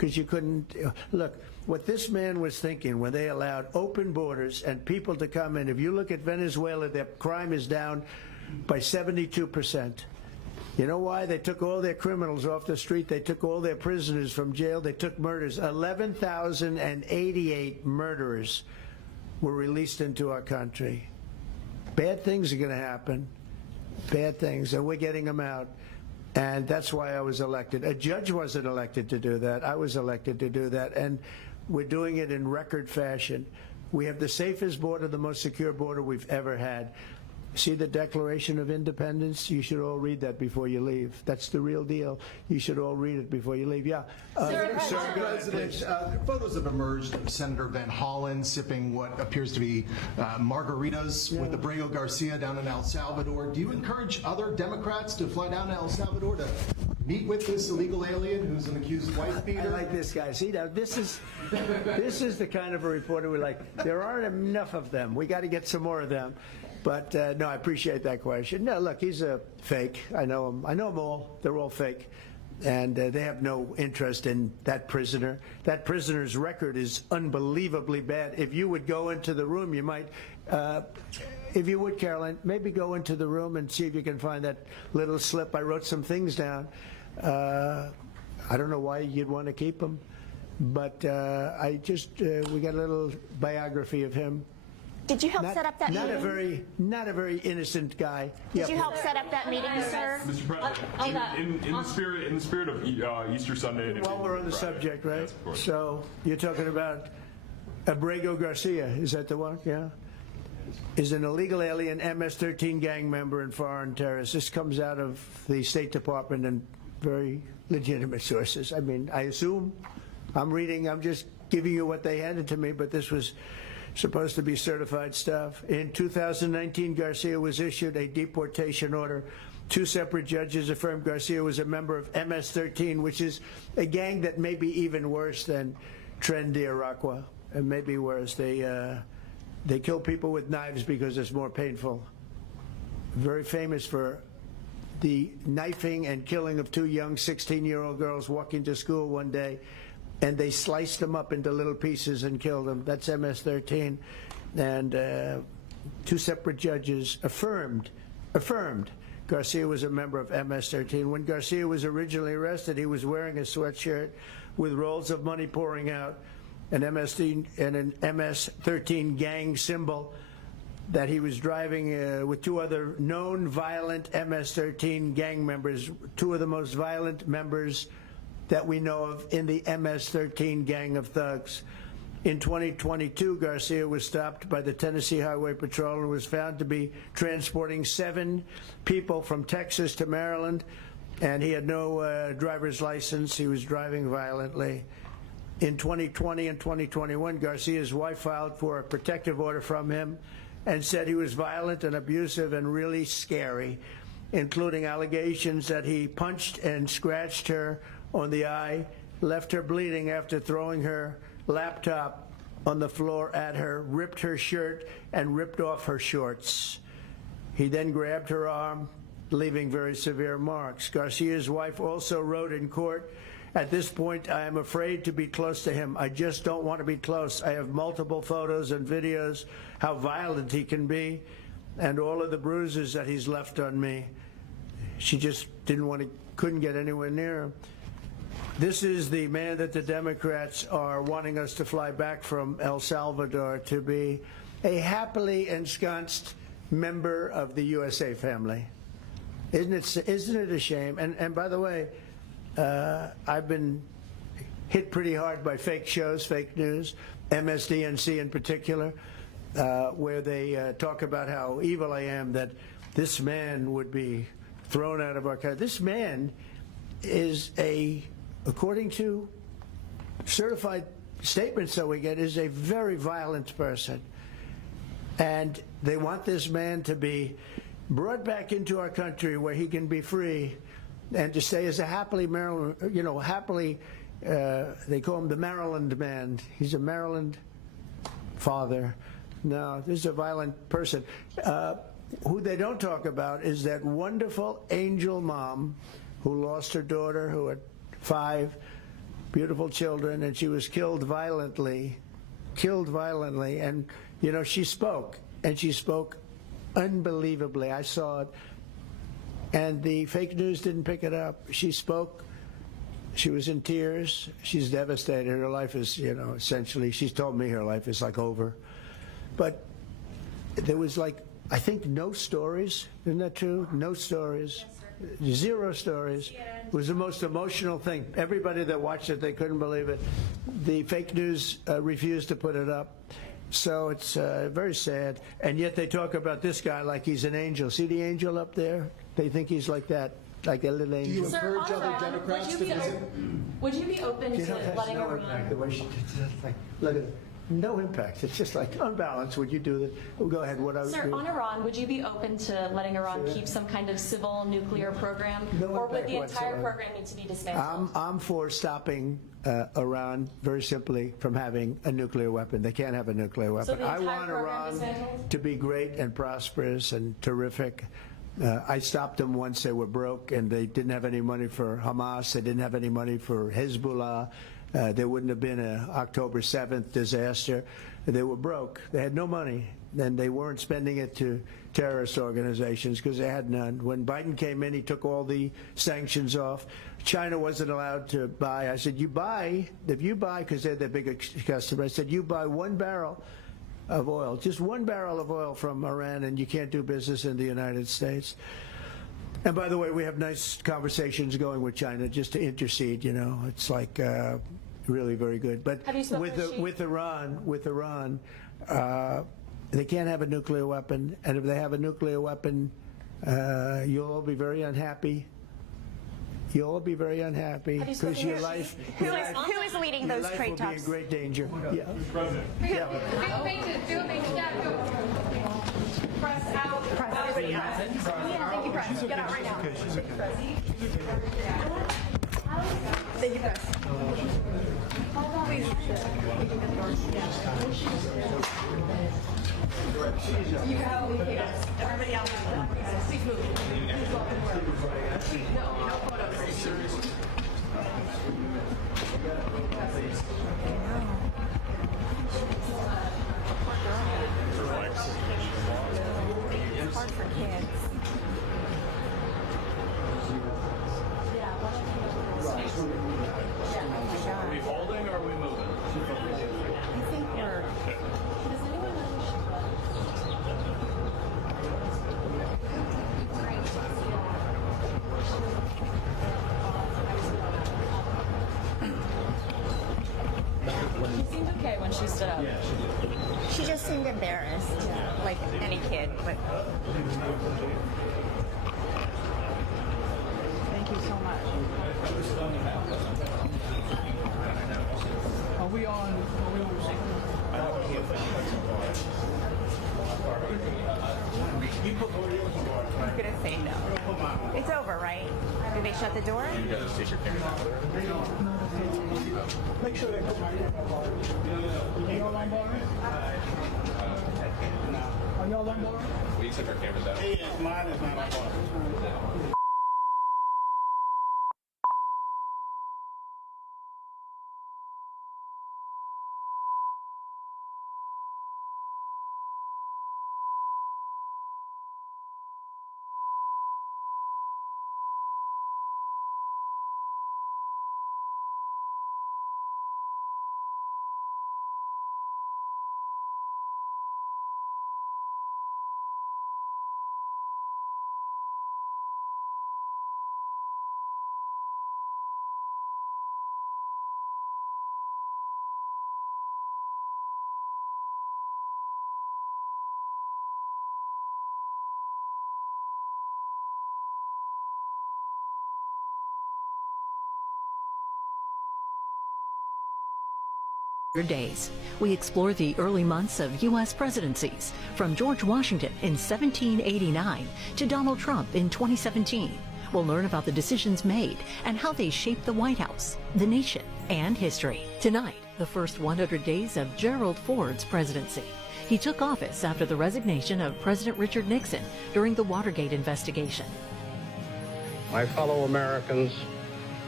because you couldn't. Look, what this man was thinking when they allowed open borders and people to come in, if you look at Venezuela, their crime is down by 72%. You know why? They took all their criminals off the street. They took all their prisoners from jail. They took murders. 11,088 murderers were released into our country. Bad things are going to happen. Bad things. And we're getting them out. And that's why I was elected. A judge wasn't elected to do that. I was elected to do that. And we're doing it in record fashion. We have the safest border, the most secure border we've ever had. See the Declaration of Independence? You should all read that before you leave. That's the real deal. You should all read it before you leave. Yeah. Mr. President, photos have emerged of Senator Van Hollen sipping what appears to be margaritas with Abrego Garcia down in El Salvador. Do you encourage other Democrats to fly down to El Salvador to meet with this illegal alien who's an accused wife beater? I like this guy. See, now this is the kind of a reporter we like. There aren't enough of them. We got to get some more of them. But no, I appreciate that question. No, look, he's a fake. I know him. I know them all. They're all fake. And they have no interest in that prisoner. That prisoner's record is unbelievably bad. If you would go into the room, you might, if you would, Caroline, maybe go into the room and see if you can find that little slip. I wrote some things down. I don't know why you'd want to keep him. But we got a little biography of him. Did you help set up that meeting? Not a very innocent guy. Did you help set up that meeting, sir? Mr. President, in the spirit of Easter Sunday. While we're on the subject, right? Yes, of course. So you're talking about Abrego Garcia, is that the one? Yeah. Is an illegal alien, MS-13 gang member and foreign terrorist. This comes out of the State Department and very legitimate sources. I mean, I assume I'm just giving you what they handed to me, but this was supposed to be certified stuff. In 2019, Garcia was issued a deportation order. 2 separate judges affirmed Garcia was a member of MS-13, which is a gang that may be even worse than Trendy Tales, and maybe worse. They kill people with knives because it's more painful. Very famous for the knifing and killing of 2 young 16-year-old girls walking to school one day, and they sliced them up into little pieces and killed them. That's MS-13. And 2 separate judges affirmed Garcia was a member of MS-13. When Garcia was originally arrested, he was wearing a sweatshirt with rolls of money pouring out, an MS-13 gang symbol that he was driving with 2 other known violent MS-13 gang members, 2 of the most violent members that we know of in the MS-13 gang of thugs. In 2022, Garcia was stopped by the Tennessee Highway Patrol and was found to be transporting 7 people from Texas to Maryland, and he had no driver's license. He was driving violently. In 2020 and 2021, Garcia's wife filed for a protective order from him and said he was violent and abusive and really scary, including allegations that he punched and scratched her on the eye, left her bleeding after throwing her laptop on the floor at her, ripped her shirt, and ripped off her shorts. He then grabbed her arm, leaving very severe marks. Garcia's wife also wrote in court, "At this point, I am afraid to be close to him. I just don't want to be close. I have multiple photos and videos how violent he can be and all of the bruises that he's left on me." She just couldn't get anywhere near him. This is the man that the Democrats are wanting us to fly back from El Salvador to be a happily ensconced member of the USA family. Isn't it a shame? And by the way, I've been hit pretty hard by fake shows, fake news, MSDNC in particular, where they talk about how evil I am, that this man would be thrown out of our country. This man is according to certified statements that we get, is a very violent person. And they want this man to be brought back into our country where he can be free and to stay as a happily Maryland, they call him the Maryland man. He's a Maryland father. No, this is a violent person. Who they don't talk about is that wonderful angel mom who lost her daughter, who at 5 beautiful children, and she was killed violently, and, you know, she spoke, and she spoke unbelievably. I saw it, and the fake news didn't pick it up. She spoke. She was in tears. She's devastated. Her life is, you know, essentially, she's told me her life is like over. But there was like, I think, no stories. Isn't that true? No stories. Zero stories. It was the most emotional thing. Everybody that watched it, they couldn't believe it. The fake news refused to put it up. So it's very sad. And yet they talk about this guy like he's an angel. See the angel up there? They think he's like that, like a little angel. Do you encourage other Democrats to visit? Would you be open You know, to that's letting no Iran? impact. The way she did it, like, look at it. No impact. It's just like unbalanced. Would you do that? Well, go ahead. What I would Sir, do. on Iran, would you be open to letting Iran keep some kind of civil nuclear program? No Or would impact the entire whatsoever. program need to be dismantled? I'm for stopping Iran, very simply, from having a nuclear weapon. They can't have a nuclear weapon. the I entire want program Iran dismantled? to be great and prosperous and terrific. I stopped them once they were broke and they didn't have any money for Hamas. They didn't have any money for Hezbollah. There wouldn't have been an October 7th disaster. They were broke. They had no money, and they weren't spending it to terrorist organizations because they had none. When Biden came in, he took all the sanctions off. China wasn't allowed to buy. I said, you buy, if you buy, because they're their biggest customer, I said, you buy 1 barrel of oil, just 1 barrel of oil from Iran, and you can't do business in the United States. And by the way, we have nice conversations going with China just to intercede, you know. It's like really very good. But Have you spoken with Iran, they can't have a nuclear weapon. And if they have a nuclear weapon, you'll all be very unhappy. You'll all be very unhappy Have you because spoken your to- life, Who is leading your those life trade will be in talks? great danger. Yeah. Yeah. Press out. Everybody out. Yeah, thank you, press. Get out right now. Thank you, press. Please. You have everybody out. Please move. Please walk forward. Please, no photos. It's hard for kids. Are we holding or are we moving? I think we're. She seemed okay when she stood up. She just seemed embarrassed, like any kid. But thank you so much. Are we on? I'm gonna say no. It's over, right? Did they shut the door? Make sure they put my Are y'all on board? Are y'all on board? We took our cameras out. Mine is not on board. Days. We explore the early months of U.S. presidencies, from George Washington in 1789 to Donald Trump in 2017. We'll learn about the decisions made and how they shaped the White House, the nation, and history. Tonight, the first 100 days of Gerald Ford's presidency. He took office after the resignation of President Richard Nixon during the Watergate investigation. My fellow Americans,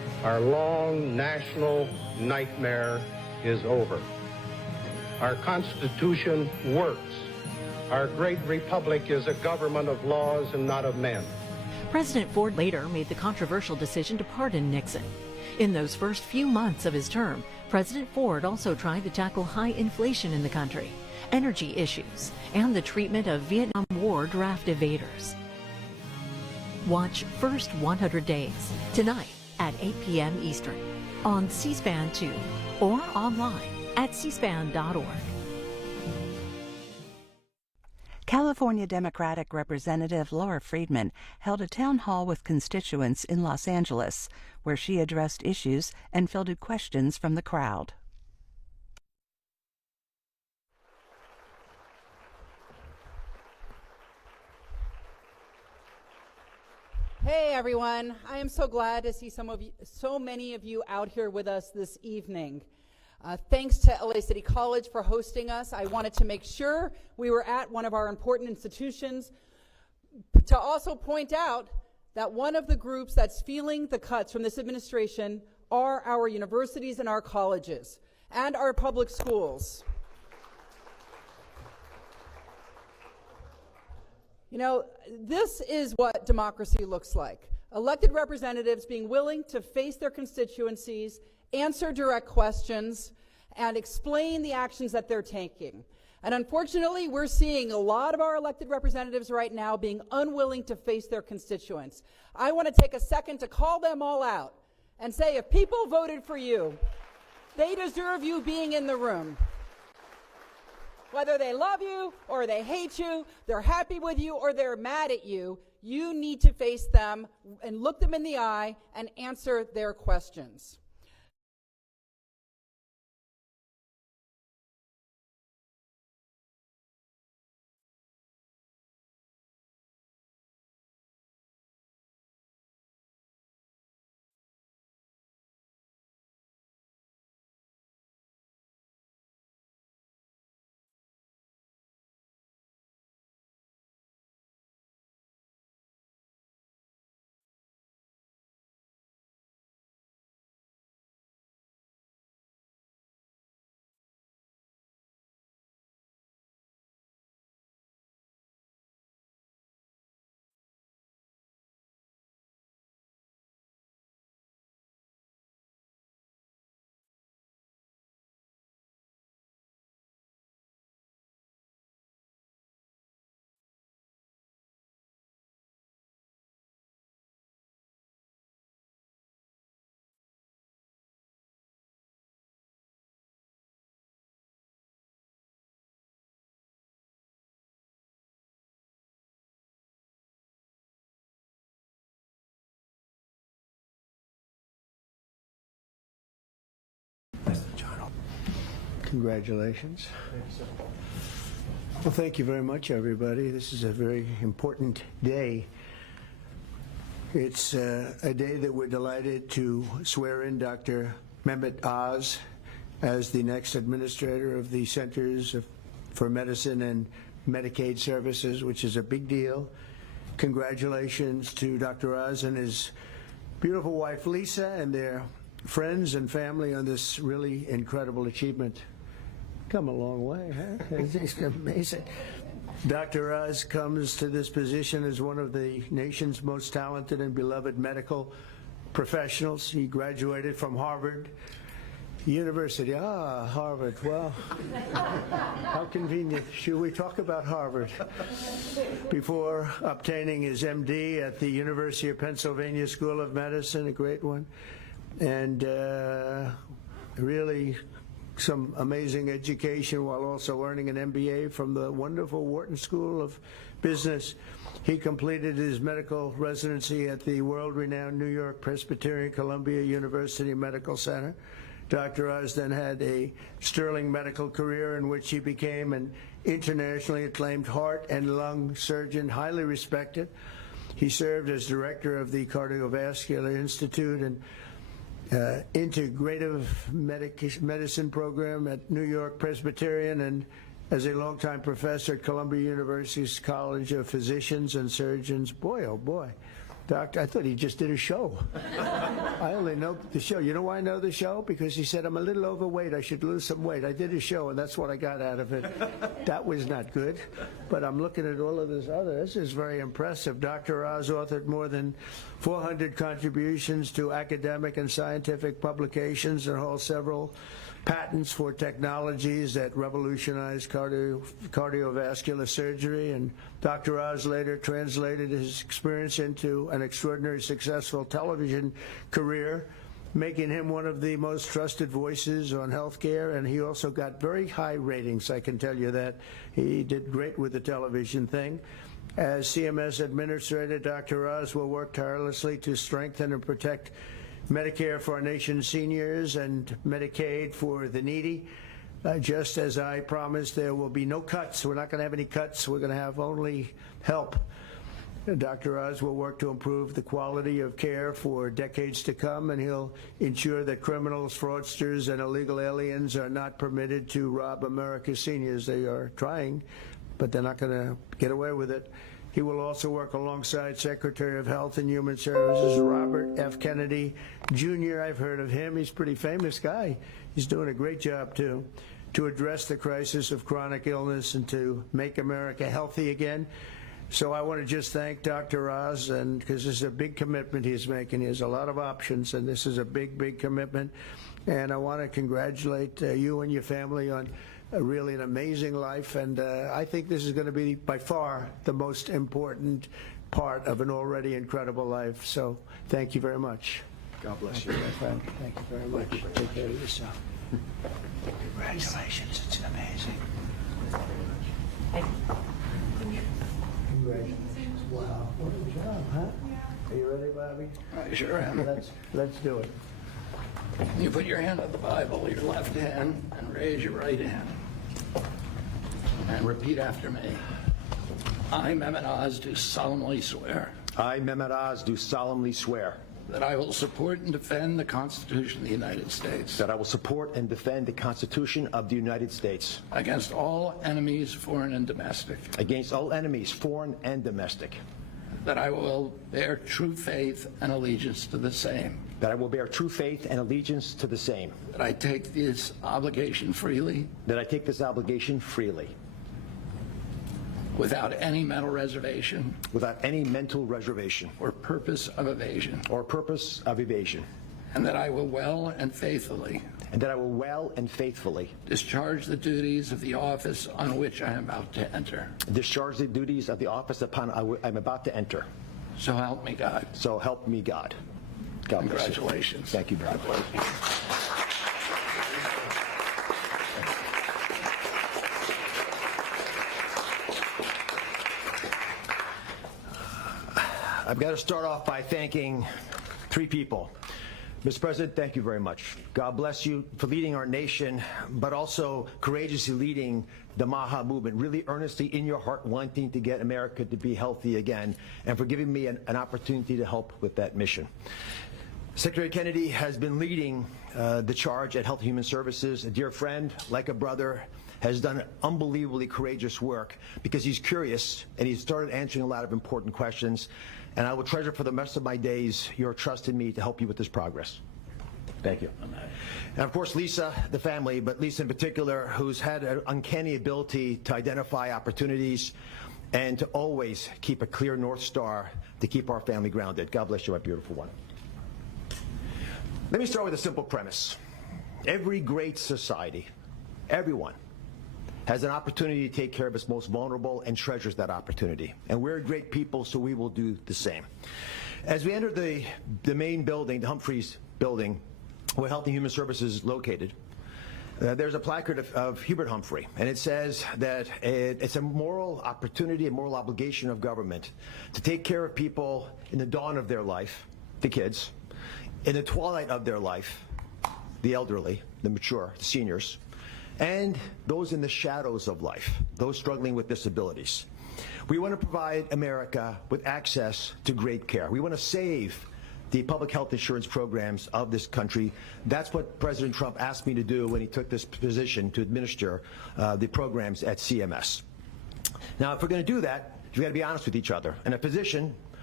Our long national nightmare is over. Our Constitution works. Our great republic is a government of laws and not of men. President Ford later made the controversial decision to pardon Nixon. In those first few months of his term, President Ford also tried to tackle high inflation in the country, energy issues, and the treatment of Vietnam War draft evaders. Watch First 100 Days tonight at 8 p.m. Eastern on C-SPAN 2 or online at cspan.org. California Democratic Representative Laura Friedman held a town hall with constituents in Los Angeles, where she addressed issues and fielded questions from the crowd. Hey everyone, I am so glad to see so many of you out here with us this evening. Thanks to LA City College for hosting us. I wanted to make sure we were at one of our important institutions to also point out that one of the groups that's feeling the cuts from this administration are our universities and our colleges and our public schools. You know, this is what democracy looks like. Elected representatives being willing to face their constituencies, answer direct questions, and explain the actions that they're taking. And unfortunately, we're seeing a lot of our elected representatives right now being unwilling to face their constituents. I want to take a second to call them all out and say, if people voted for you, they deserve you being in the room. Whether they love you or they hate you, they're happy with you or they're mad at you, you need to face them and look them in the eye and answer their questions. Congratulations. Well, thank you very much, everybody. This is a very important day. It's a day that we're delighted to swear in Dr. Mehmet Oz as the next administrator of the Centers for Medicine and Medicaid Services, which is a big deal. Congratulations to Dr. Oz and his beautiful wife, Lisa, and their friends and family on this really incredible achievement. Come a long way, huh? It's amazing. Dr. Oz comes to this position as one of the nation's most talented and beloved medical professionals. He graduated from Harvard University. Ah, Harvard. Well, how convenient. Should we talk about Harvard? Before obtaining his MD at the University of Pennsylvania School of Medicine, a great one, and really some amazing education while also earning an MBA from the wonderful Wharton School of Business. He completed his medical residency at the world-renowned New York Presbyterian Columbia University Medical Center. Dr. Oz then had a sterling medical career in which he became an internationally acclaimed heart and lung surgeon, highly respected. He served as director of the Cardiovascular Institute and integrative medicine program at New York Presbyterian, and as a longtime professor at Columbia University's College of Physicians and Surgeons. Boy, oh boy. Doctor, I thought he just did a show. I only know the show. You know why I know the show? Because he said, I'm a little overweight. I should lose some weight. I did a show, and that's what I got out of it. That was not good. But I'm looking at all of this other. This is very impressive. Dr. Oz authored more than 400 contributions to academic and scientific publications and holds several patents for technologies that revolutionize cardiovascular surgery. And Dr. Oz later translated his experience into an extraordinary successful television career, making him one of the most trusted voices on healthcare. And he also got very high ratings, I can tell you that. He did great with the television thing. As CMS Administrator, Dr. Oz will work tirelessly to strengthen and protect Medicare for our nation's seniors and Medicaid for the needy. Just as I promised, there will be no cuts. We're not going to have any cuts. We're going to have only help. Dr. Oz will work to improve the quality of care for decades to come, and he'll ensure that criminals, fraudsters, and illegal aliens are not permitted to rob America's seniors. They are trying, but they're not going to get away with it. He will also work alongside Secretary of Health and Human Services Robert F. Kennedy Jr. I've heard of him. He's a pretty famous guy. He's doing a great job, too, to address the crisis of chronic illness and to make America healthy again. So I want to just thank Dr. Oz, and because this is a big commitment he's making. He has a lot of options, and this is a big, big commitment. And I want to congratulate you and your family on really an amazing life, and I think this is going to be by far the most important part of an already incredible life. So thank you very much. God bless you. My friend. Thank you very much. Take care of yourself. Congratulations. It's amazing. Congratulations. Wow. What a job, huh? Are you ready, Bobby? I sure am. Let's do it. You put your hand on the Bible, your left hand, and raise your right hand. And repeat after me. I, Mehmet Oz, do solemnly swear I, Mehmet Oz, do solemnly swear that I will support and defend the Constitution of the United States that I will support and defend the Constitution of the United States against all enemies, foreign and domestic, against all enemies, foreign and domestic, that I will bear true faith and allegiance to the same, that I will bear true faith and allegiance to the same, that I take this obligation freely that I take this obligation freely, without any mental reservation without any mental reservation or purpose of evasion, and that I will well and faithfully discharge the duties of the office on which I am about to enter. Discharge the duties of the office upon I'm about to enter. So help me God. So help me God. God bless you. Congratulations. Thank you very much. I've got to start off by thanking three people. Mr. President, thank you very much. God bless you for leading our nation, but also courageously leading the MAHA movement, really earnestly in your heart wanting to get America to be healthy again, and for giving me an opportunity to help with that mission. Secretary Kennedy has been leading the charge at Health and Human Services, a dear friend, like a brother, has done unbelievably courageous work because he's curious and he's started answering a lot of important questions. And I will treasure for the rest of my days your trust in me to help you with this progress. Thank you. And of course, Lisa, the family, but Lisa in particular, who's had an uncanny ability to identify opportunities and to always keep a clear North Star to keep our family grounded. God bless you, my beautiful one. Let me start with a simple premise. Every great society, everyone, has an opportunity to take care of its most vulnerable and treasures that opportunity. And we're great people, so we will do the same. As we enter the main building, the Humphreys building, where Health and Human Services is located, there's a placard of Hubert Humphrey, and it says that it's a moral opportunity, a moral obligation of government to take care of people in the dawn of their life, the kids, in the twilight of their life, the elderly, the mature, the seniors, and those in the shadows of life, those struggling with disabilities. We want to provide America with access to great care. We want to save the public health insurance programs of this country. That's what President Trump asked me to do when he took this position to administer the programs at CMS. Now, if we're going to do that, you've got to be honest with each other. And a physician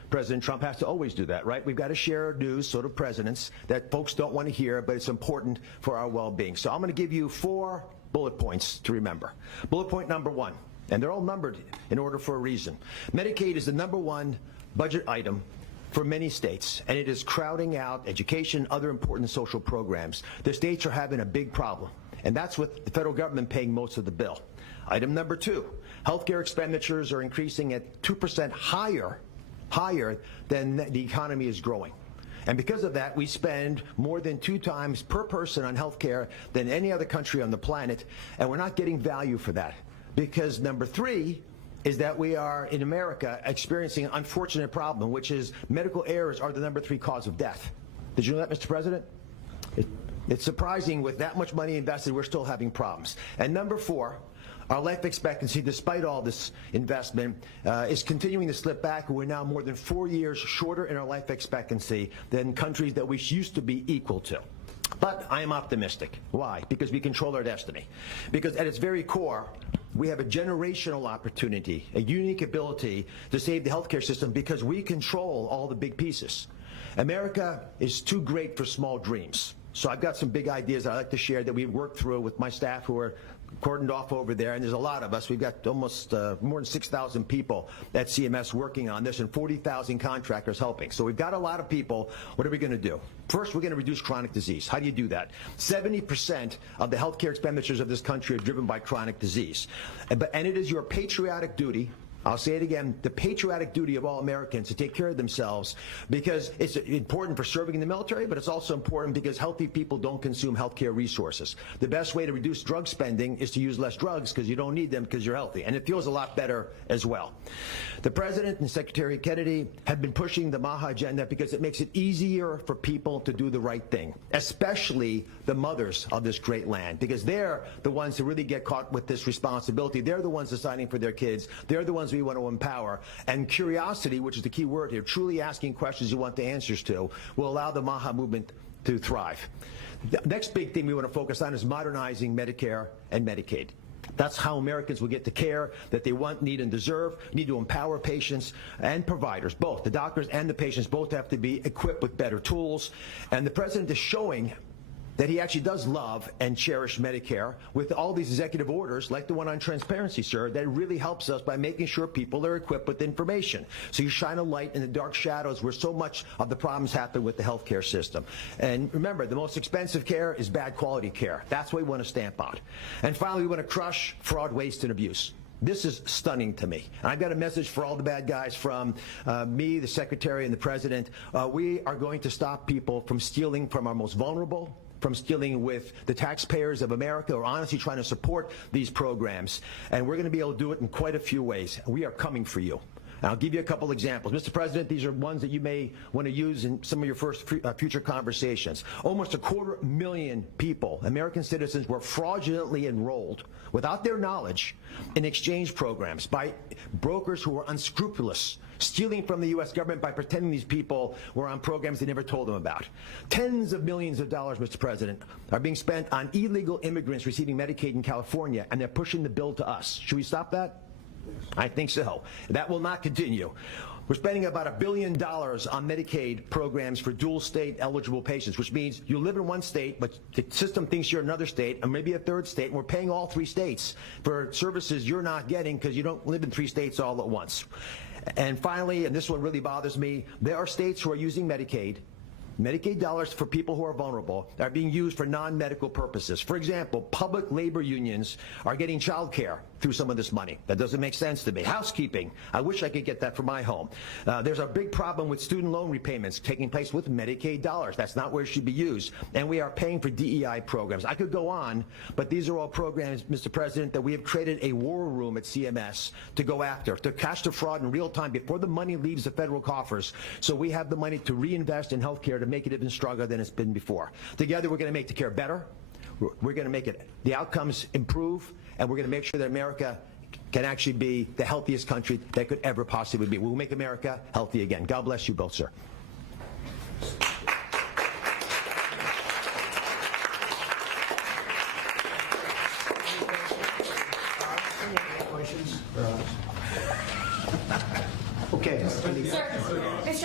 President Trump has to always do that, right? We've got to share news, sort of presidents, that folks don't want to hear, but it's important for our well-being. So I'm going to give you 4 bullet points to remember. Bullet point number 1, and they're all numbered in order for a reason. Medicaid is the #1 budget item for many states, and it is crowding out education, other important social programs. The states are having a big problem, and that's with the federal government paying most of the bill. Item number 2, healthcare expenditures are increasing at 2% higher than the economy is growing. And because of that, we spend more than 2 times per person on healthcare than any other country on the planet, and we're not getting value for that. Because number 3 is that we are, in America, experiencing an unfortunate problem, which is medical errors are the number 3 cause of death. Did you know that, Mr. President? It's surprising with that much money invested, we're still having problems. And number 4, our life expectancy, despite all this investment, is continuing to slip back. We're now more than 4 years shorter in our life expectancy than countries that we used to be equal to. But I am optimistic. Why? Because we control our destiny. Because at its very core, we have a generational opportunity, a unique ability to save the healthcare system because we control all the big pieces. America is too great for small dreams. So I've got some big ideas I'd like to share that we've worked through with my staff who are cordoned off over there, and there's a lot of us. We've got almost more than 6,000 people at CMS working on this and 40,000 contractors helping. So we've got a lot of people. What are we going to do? First, we're going to reduce chronic disease. How do you do that? 70% of the healthcare expenditures of this country are driven by chronic disease. And it is your patriotic duty, I'll say it again, the patriotic duty of all Americans to take care of themselves, because it's important for serving in the military, but it's also important because healthy people don't consume healthcare resources. The best way to reduce drug spending is to use less drugs because you don't need them because you're healthy, and it feels a lot better as well. The President and Secretary Kennedy have been pushing the MAHA agenda because it makes it easier for people to do the right thing, especially the mothers of this great land, because they're the ones who really get caught with this responsibility. They're the ones deciding for their kids. They're the ones we want to empower. And curiosity, which is the key word here, truly asking questions you want the answers to, will allow the MAHA movement to thrive. The next big thing we want to focus on is modernizing Medicare and Medicaid. That's how Americans will get the care that they want, need, and deserve. We need to empower patients and providers, both. The doctors and the patients both have to be equipped with better tools. And the President is showing that he actually does love and cherish Medicare with all these executive orders, like the one on transparency, sir, that really helps us by making sure people are equipped with information. So you shine a light in the dark shadows where so much of the problems happen with the healthcare system. And remember, the most expensive care is bad quality care. That's what we want to stamp out. And finally, we want to crush fraud, waste, and abuse. This is stunning to me. And I've got a message for all the bad guys from me, the Secretary, and the President. We are going to stop people from stealing from our most vulnerable, from stealing with the taxpayers of America, or honestly trying to support these programs. And we're going to be able to do it in quite a few ways. We are coming for you. And I'll give you a couple examples. Mr. President, these are ones that you may want to use in some of your future conversations. Almost 250,000 people, American citizens, were fraudulently enrolled without their knowledge in exchange programs by brokers who were unscrupulous, stealing from the U.S. government by pretending these people were on programs they never told them about. Tens of millions of dollars, Mr. President, are being spent on illegal immigrants receiving Medicaid in California, and they're pushing the bill to us. Should we stop that? I think so. That will not continue. We're spending about $1 billion on Medicaid programs for dual state eligible patients, which means you live in one state, but the system thinks you're another state, and maybe a third state, and we're paying all 3 states for services you're not getting because you don't live in 3 states all at once. And finally, and this one really bothers me, there are states who are using Medicaid dollars for people who are vulnerable are being used for non-medical purposes. For example, public labor unions are getting child care through some of this money. That doesn't make sense to me. Housekeeping, I wish I could get that for my home. There's a big problem with student loan repayments taking place with Medicaid dollars. That's not where it should be used. And we are paying for DEI programs. I could go on, but these are all programs, Mr. President, that we have created a war room at CMS to go after, to catch the fraud in real time before the money leaves the federal coffers, so we have the money to reinvest in health care to make it even stronger than it's been before. Together, we're going to make the care better. We're going to make the outcomes improve, and we're going to make sure that America can actually be the healthiest country that could ever possibly be. We'll make America healthy again. God bless you both, sir. Okay. Sir.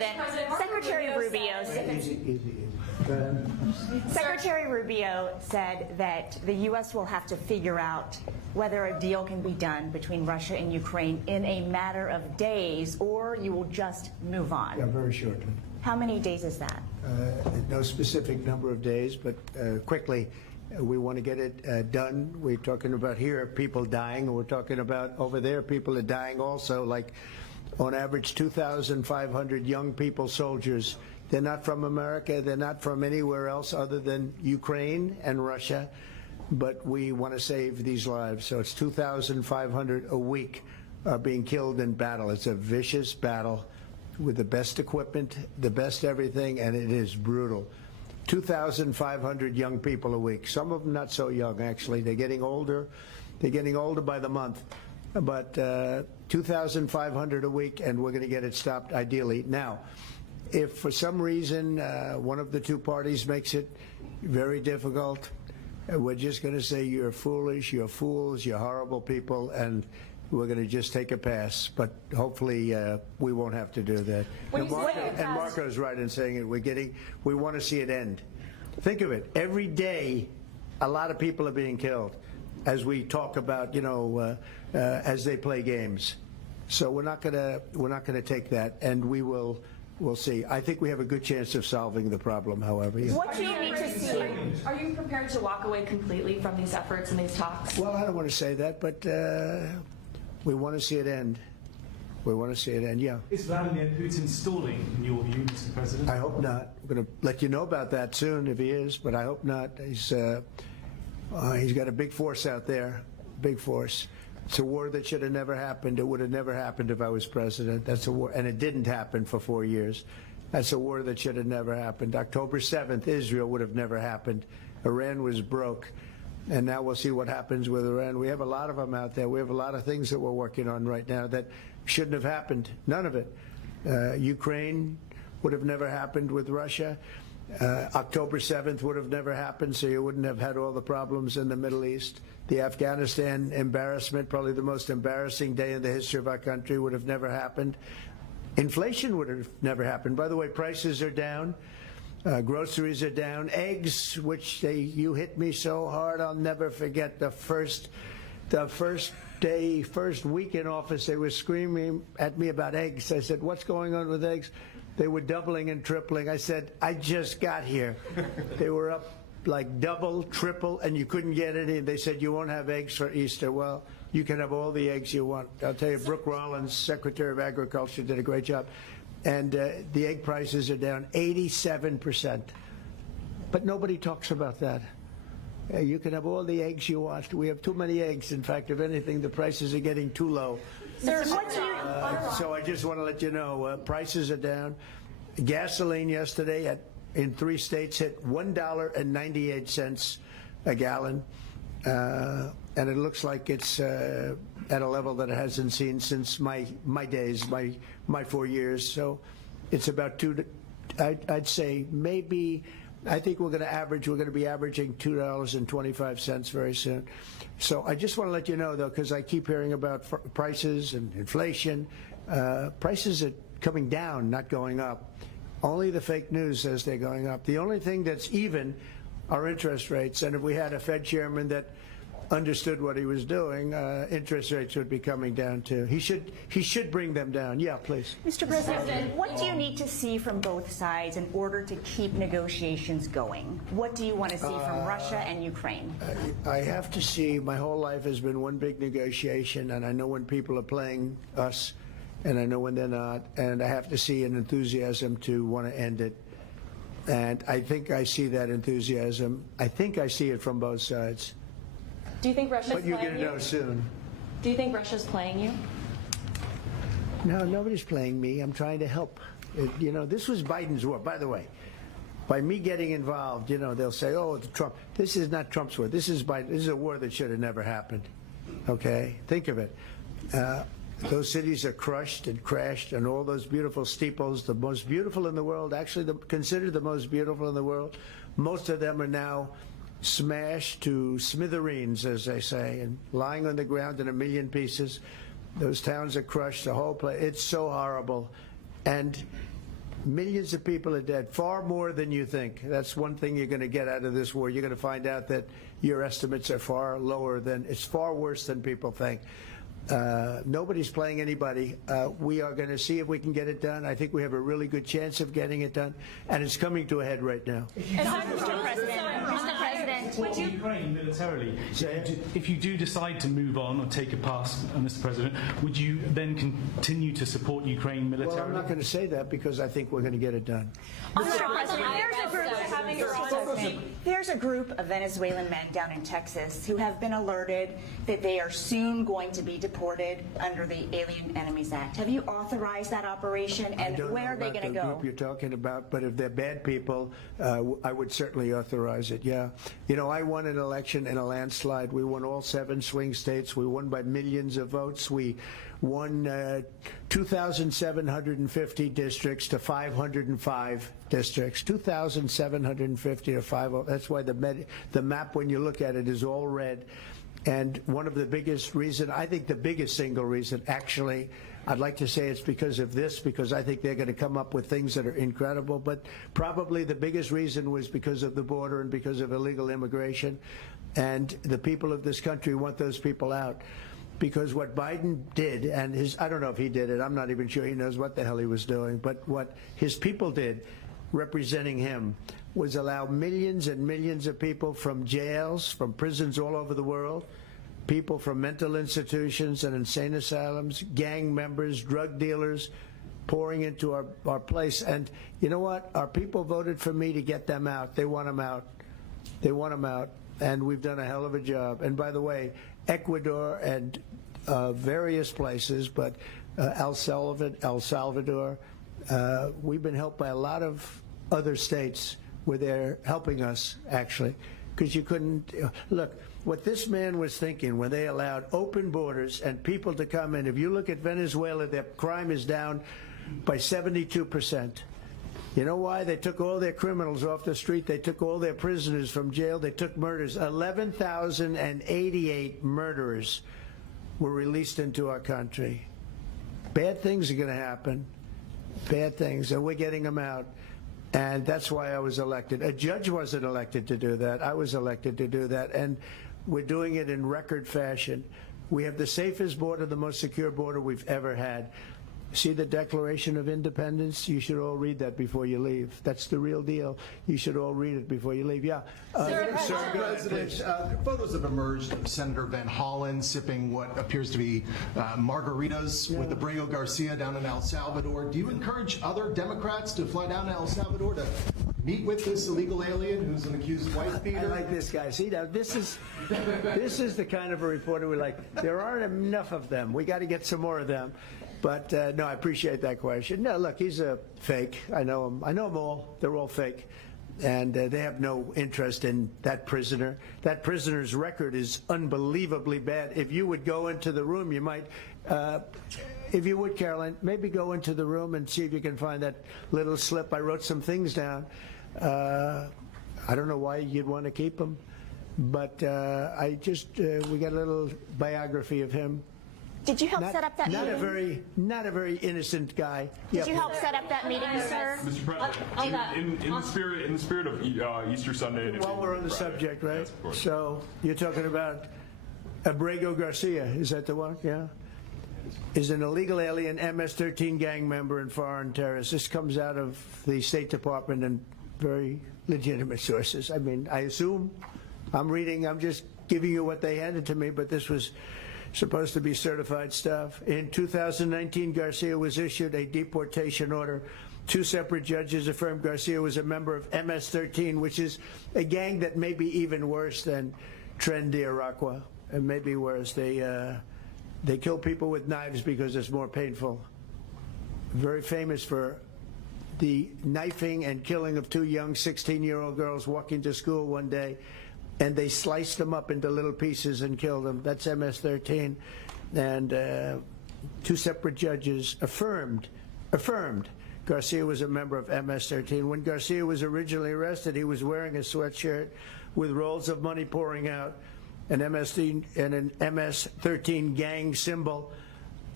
President, Secretary Rubio Secretary Rubio said that the U.S. will have to figure out whether a deal can be done between Russia and Ukraine in a matter of days, or you will just move on. Yeah, very shortly. How many days is that? No specific number of days, but quickly. We want to get it done. We're talking about here people dying, and we're talking about over there people are dying also, like on average 2,500 young people, soldiers. They're not from America. They're not from anywhere else other than Ukraine and Russia, but we want to save these lives. So it's 2,500 a week are being killed in battle. It's a vicious battle with the best equipment, the best everything, and it is brutal. 2,500 young people a week. Some of them not so young, actually. They're getting older. They're getting older by the month. But 2,500 a week, and we're going to get it stopped ideally. Now, if for some reason one of the two parties makes it very difficult, we're just going to say you're foolish, you're fools, you're horrible people, and we're going to just take a pass. But hopefully we won't have to do that. And Marco's right in saying it. We want to see it end. Think of it. Every day, a lot of people are being killed, as we talk about, as they play games. So we're not going to take that, and we'll see. I think we have a good chance of solving the problem, however. Yeah. What do you need to see? Are you prepared to walk away completely from these efforts and these talks? Well, I don't want to say that, but we want to see it end. We want to see it end, yeah. Is Vladimir Putin stalling, in your view, Mr. President? I hope not. I'm going to let you know about that soon if he is, but I hope not. He's got a big force out there, big force. It's a war that should have never happened. It would have never happened if I was president. That's a war, and it didn't happen for 4 years. That's a war that should have never happened. October 7th, Israel would have never happened. Iran was broke. And now we'll see what happens with Iran. We have a lot of them out there. We have a lot of things that we're working on right now that shouldn't have happened. None of it. Ukraine would have never happened with Russia. October 7th would have never happened, so you wouldn't have had all the problems in the Middle East. The Afghanistan embarrassment, probably the most embarrassing day in the history of our country, would have never happened. Inflation would have never happened. By the way, prices are down. Groceries are down. Eggs, which you hit me so hard, I'll never forget the first week in office, they were screaming at me about eggs. I said, what's going on with eggs? They were doubling and tripling. I said, I just got here. They were up like double, triple, and you couldn't get any. They said, you won't have eggs for Easter. Well, you can have all the eggs you want. I'll tell you, Brooke Rollins, Secretary of Agriculture, did a great job. And the egg prices are down 87%. But nobody talks about that. You can have all the eggs you want. We have too many eggs. In fact, if anything, the prices are getting too low. Sir, what do you... So I just want to let you know, prices are down. Gasoline yesterday in 3 states hit $1.98 a gallon. And it looks like it's at a level that it hasn't seen since my days, my 4 years. So it's about I'd say maybe, I think we're going to be averaging $2.25 very soon. So I just want to let you know, though, because I keep hearing about prices and inflation. Prices are coming down, not going up. Only the fake news says they're going up. The only thing that's even are interest rates. And if we had a Fed chairman that understood what he was doing, interest rates would be coming down too. He should bring them down. Yeah, please. Mr. President, what do you need to see from both sides in order to keep negotiations going? What do you want to see from Russia and Ukraine? I have to see. My whole life has been one big negotiation, and I know when people are playing us, and I know when they're not, and I have to see an enthusiasm to want to end it. And I think I see that enthusiasm. I think I see it from both sides. Do you think Russia's But you're playing going to know soon. Do you think Russia's playing you? No, nobody's playing me. I'm trying to help. This was Biden's war, by the way. By me getting involved, they'll say, oh, it's Trump. This is not Trump's war. This is Biden. This is a war that should have never happened. Okay? Think of it. Those cities are crushed and crashed, and all those beautiful steeples, the most beautiful in the world, actually considered the most beautiful in the world, most of them are now smashed to smithereens, as they say, and lying on the ground in a million pieces. Those towns are crushed, the whole place. It's so horrible. And Millions of people are dead, far more than you think. That's one thing you're going to get out of this war. You're going to find out that your estimates are far lower than, it's far worse than people think. Nobody's playing anybody. We are going to see if we can get it done. I think we have a really good chance of getting it done, and it's coming to a head right now. Mr. President, Would you Ukraine militarily? If you do decide to move on or take a pass, Mr. President, would you then continue to support Ukraine militarily? Well, I'm not going to say that because I think we're going to get it done. Mr. President, there's a group of Venezuelan men down in Texas who have been alerted that they are soon going to be deported under the Alien Enemies Act. Have you authorized that operation, and where are they going to go? Group you're talking about, but if they're bad people, I would certainly authorize it. Yeah, you know, I won an election in a landslide. We won all 7 swing states. We won by millions of votes. We won 2,750 districts to 505 districts. 2,750 to 5. That's why the map, when you look at it, is all red. And one of the biggest reason, I think the biggest single reason, actually, I'd like to say it's because of this, because I think they're going to come up with things that are incredible, but probably the biggest reason was because of the border and because of illegal immigration. And the people of this country want those people out. Because what Biden did, and I don't know if he did it, I'm not even sure he knows what the hell he was doing, but what his people did, representing him, was allow millions and millions of people from jails, from prisons all over the world, people from mental institutions and insane asylums, gang members, drug dealers, pouring into our place. And you know what? Our people voted for me to get them out. They want them out. They want them out. And we've done a hell of a job. And by the way, Ecuador and various places, but El Salvador, we've been helped by a lot of other states where they're helping us, actually, because you couldn't look what this man was thinking when they allowed open borders and people to come in. If you look at Venezuela, their crime is down by 72%. You know why? They took all their criminals off the street. They took all their prisoners from jail. They took murders. 11,088 murderers were released into our country. Bad things are going to happen. Bad things, and we're getting them out. And that's why I was elected. A judge wasn't elected to do that. I was elected to do that. And we're doing it in record fashion. We have the safest border, the most secure border we've ever had. See the Declaration of Independence? You should all read that before you leave. That's the real deal. You should all read it before you leave. Yeah. Mr. President, photos have emerged of Senator Van Hollen sipping what appears to be margaritas with Abrego Garcia down in El Salvador. Do you encourage other Democrats to fly down to El Salvador to meet with this illegal alien who's an accused wife beater? I like this guy. See, now this is the kind of a reporter we like. There aren't enough of them. We got to get some more of them. But no, I appreciate that question. No, look, he's a fake. I know him. I know them all. They're all fake. And they have no interest in that prisoner. That prisoner's record is unbelievably bad. If you would go into the room, you might, if you would, Caroline, maybe go into the room and see if you can find that little slip. I wrote some things down. I don't know why you'd want to keep him, but we got a little biography of him. Did you help set up that meeting? Not a very innocent guy. Did you help set up that meeting, sir? Mr. President, in the spirit of Easter Sunday. While we're on the subject, right? Yes, so you're talking about Abrego Garcia, is that the one? Yeah. Is an illegal alien, MS-13 gang member and foreign terrorist. This comes out of the State Department and very legitimate sources. I mean, I assume I'm just giving you what they handed to me, but this was supposed to be certified stuff. In 2019, Garcia was issued a deportation order. 2 separate judges affirmed Garcia was a member of MS-13, which is a gang that may be even worse than Trendy Tales, and maybe worse. They kill people with knives because it's more painful. Very famous for the knifing and killing of 2 young 16-year-old girls walking to school one day, and they sliced them up into little pieces and killed them. That's MS-13. And 2 separate judges affirmed Garcia was a member of MS-13. When Garcia was originally arrested, he was wearing a sweatshirt with rolls of money pouring out, an MS-13 gang symbol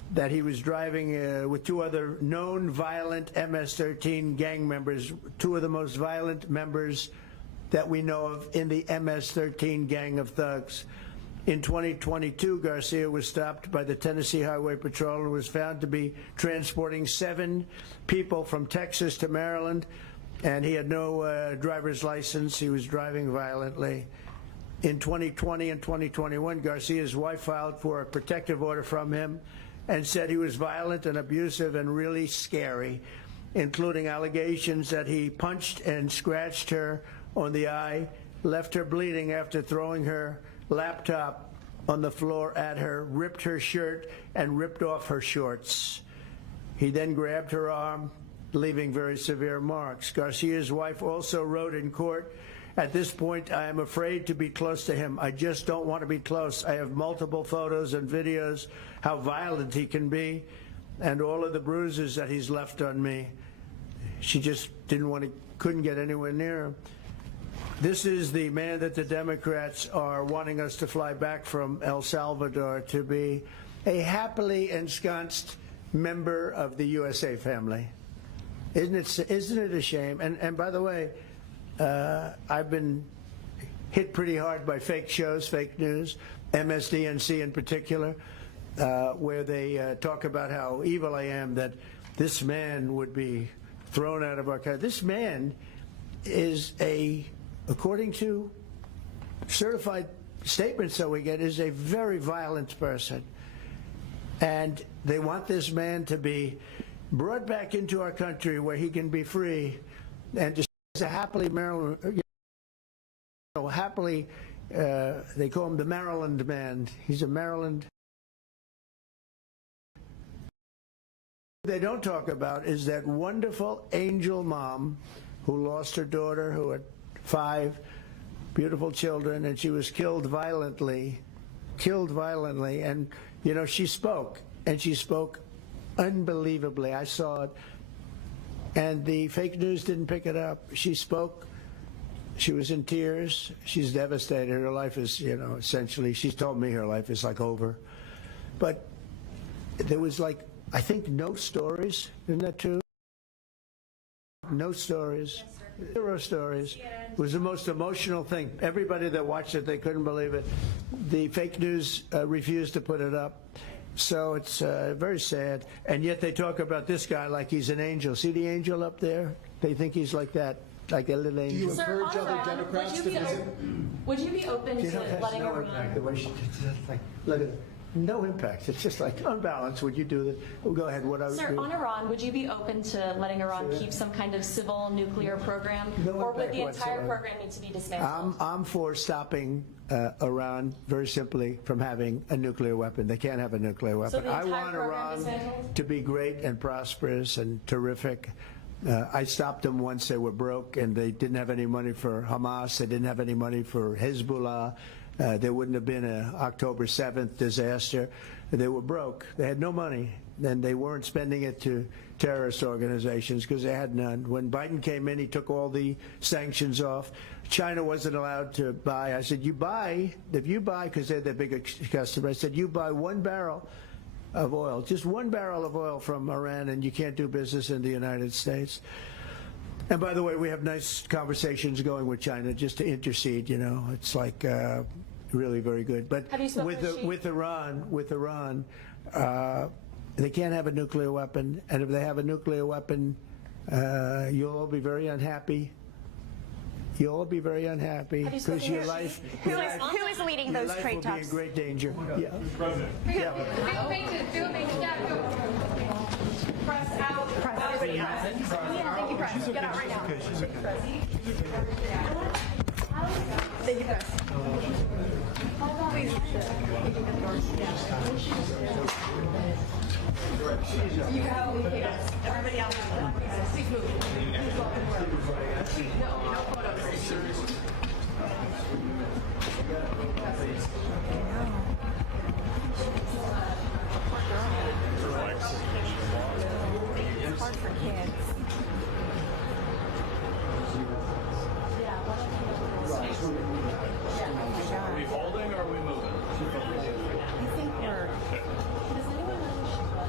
that he was driving with two other known violent MS-13 gang members, two of the most violent members that we know of in the MS-13 gang of thugs. In 2022, Garcia was stopped by the Tennessee Highway Patrol and was found to be transporting 7 people from Texas to Maryland, and he had no driver's license. He was driving violently. In 2020 and 2021, Garcia's wife filed for a protective order from him and said he was violent and abusive and really scary, including allegations that he punched and scratched her on the eye, left her bleeding after throwing her laptop on the floor at her, ripped her shirt, and ripped off her shorts. He then grabbed her arm, leaving very severe marks. Garcia's wife also wrote in court, "At this point, I am afraid to be close to him. I just don't want to be close. I have multiple photos and videos how violent he can be and all of the bruises that he's left on me." She just couldn't get anywhere near him. This is the man that the Democrats are wanting us to fly back from El Salvador to be a happily ensconced member of the USA family. Isn't it a shame? And by the way, I've been hit pretty hard by fake shows, fake news, MSDNC in particular, where they talk about how evil I am, that this man would be thrown out of our country. This man is according to certified statements that we get, is a very violent person. And they want this man to be brought back into our country where he can be free and just a happily Maryland, happily, they call him the Maryland man. He's a Maryland. What they don't talk about is that wonderful angel mom who lost her daughter, who had 5 beautiful children, and she was killed violently. And, you know, she spoke, and she spoke unbelievably. I saw it. And the fake news didn't pick it up. She spoke. She was in tears. She's devastated. Her life is, you know, essentially, she's told me her life is like over. But there was like, I think, no stories. Isn't that true? No stories. 0 stories. It was the most emotional thing. Everybody that watched it, they couldn't believe it. The fake news refused to put it up. So it's very sad. And yet they talk about this guy like he's an angel. See the angel up there? They think he's like that, like a little angel. Do you encourage other Democrats to visit? Would you be open to letting her run? The way she just like, look at it. No impact. It's just like unbalanced. Would you do that? Well, go ahead. What I would Sir, do. on Iran, would you be open to letting Iran keep some kind of civil nuclear program, or would the entire program need to be dismantled? I'm for stopping Iran, very simply, from having a nuclear weapon. They can't have a nuclear weapon. So the I entire want program Iran dismantled? to be great and prosperous and terrific. I stopped them once they were broke and they didn't have any money for Hamas. They didn't have any money for Hezbollah. There wouldn't have been an October 7th disaster. They were broke. They had no money, and they weren't spending it to terrorist organizations because they had none. When Biden came in, he took all the sanctions off. China wasn't allowed to buy. I said, you buy, if you buy, because they're the biggest customer, I said, you buy 1 barrel of oil, just 1 barrel of oil from Iran, and you can't do business in the United States. And by the way, we have nice conversations going with China just to intercede, you know. It's like really very good. But with Iran, they can't have a nuclear weapon. And if they have a nuclear weapon, you'll all be very unhappy. You'll all be very unhappy because your life. Who is leading those trade talks? Will be in great danger. Yeah. Yeah. Press out. Press everybody out. Yeah, thank you, Press. Get out right now. Okay, she's okay. Thank you, Press. Please. You have everybody else. Please move. No photos. It's hard for kids. Are we holding or are we moving? I think we're...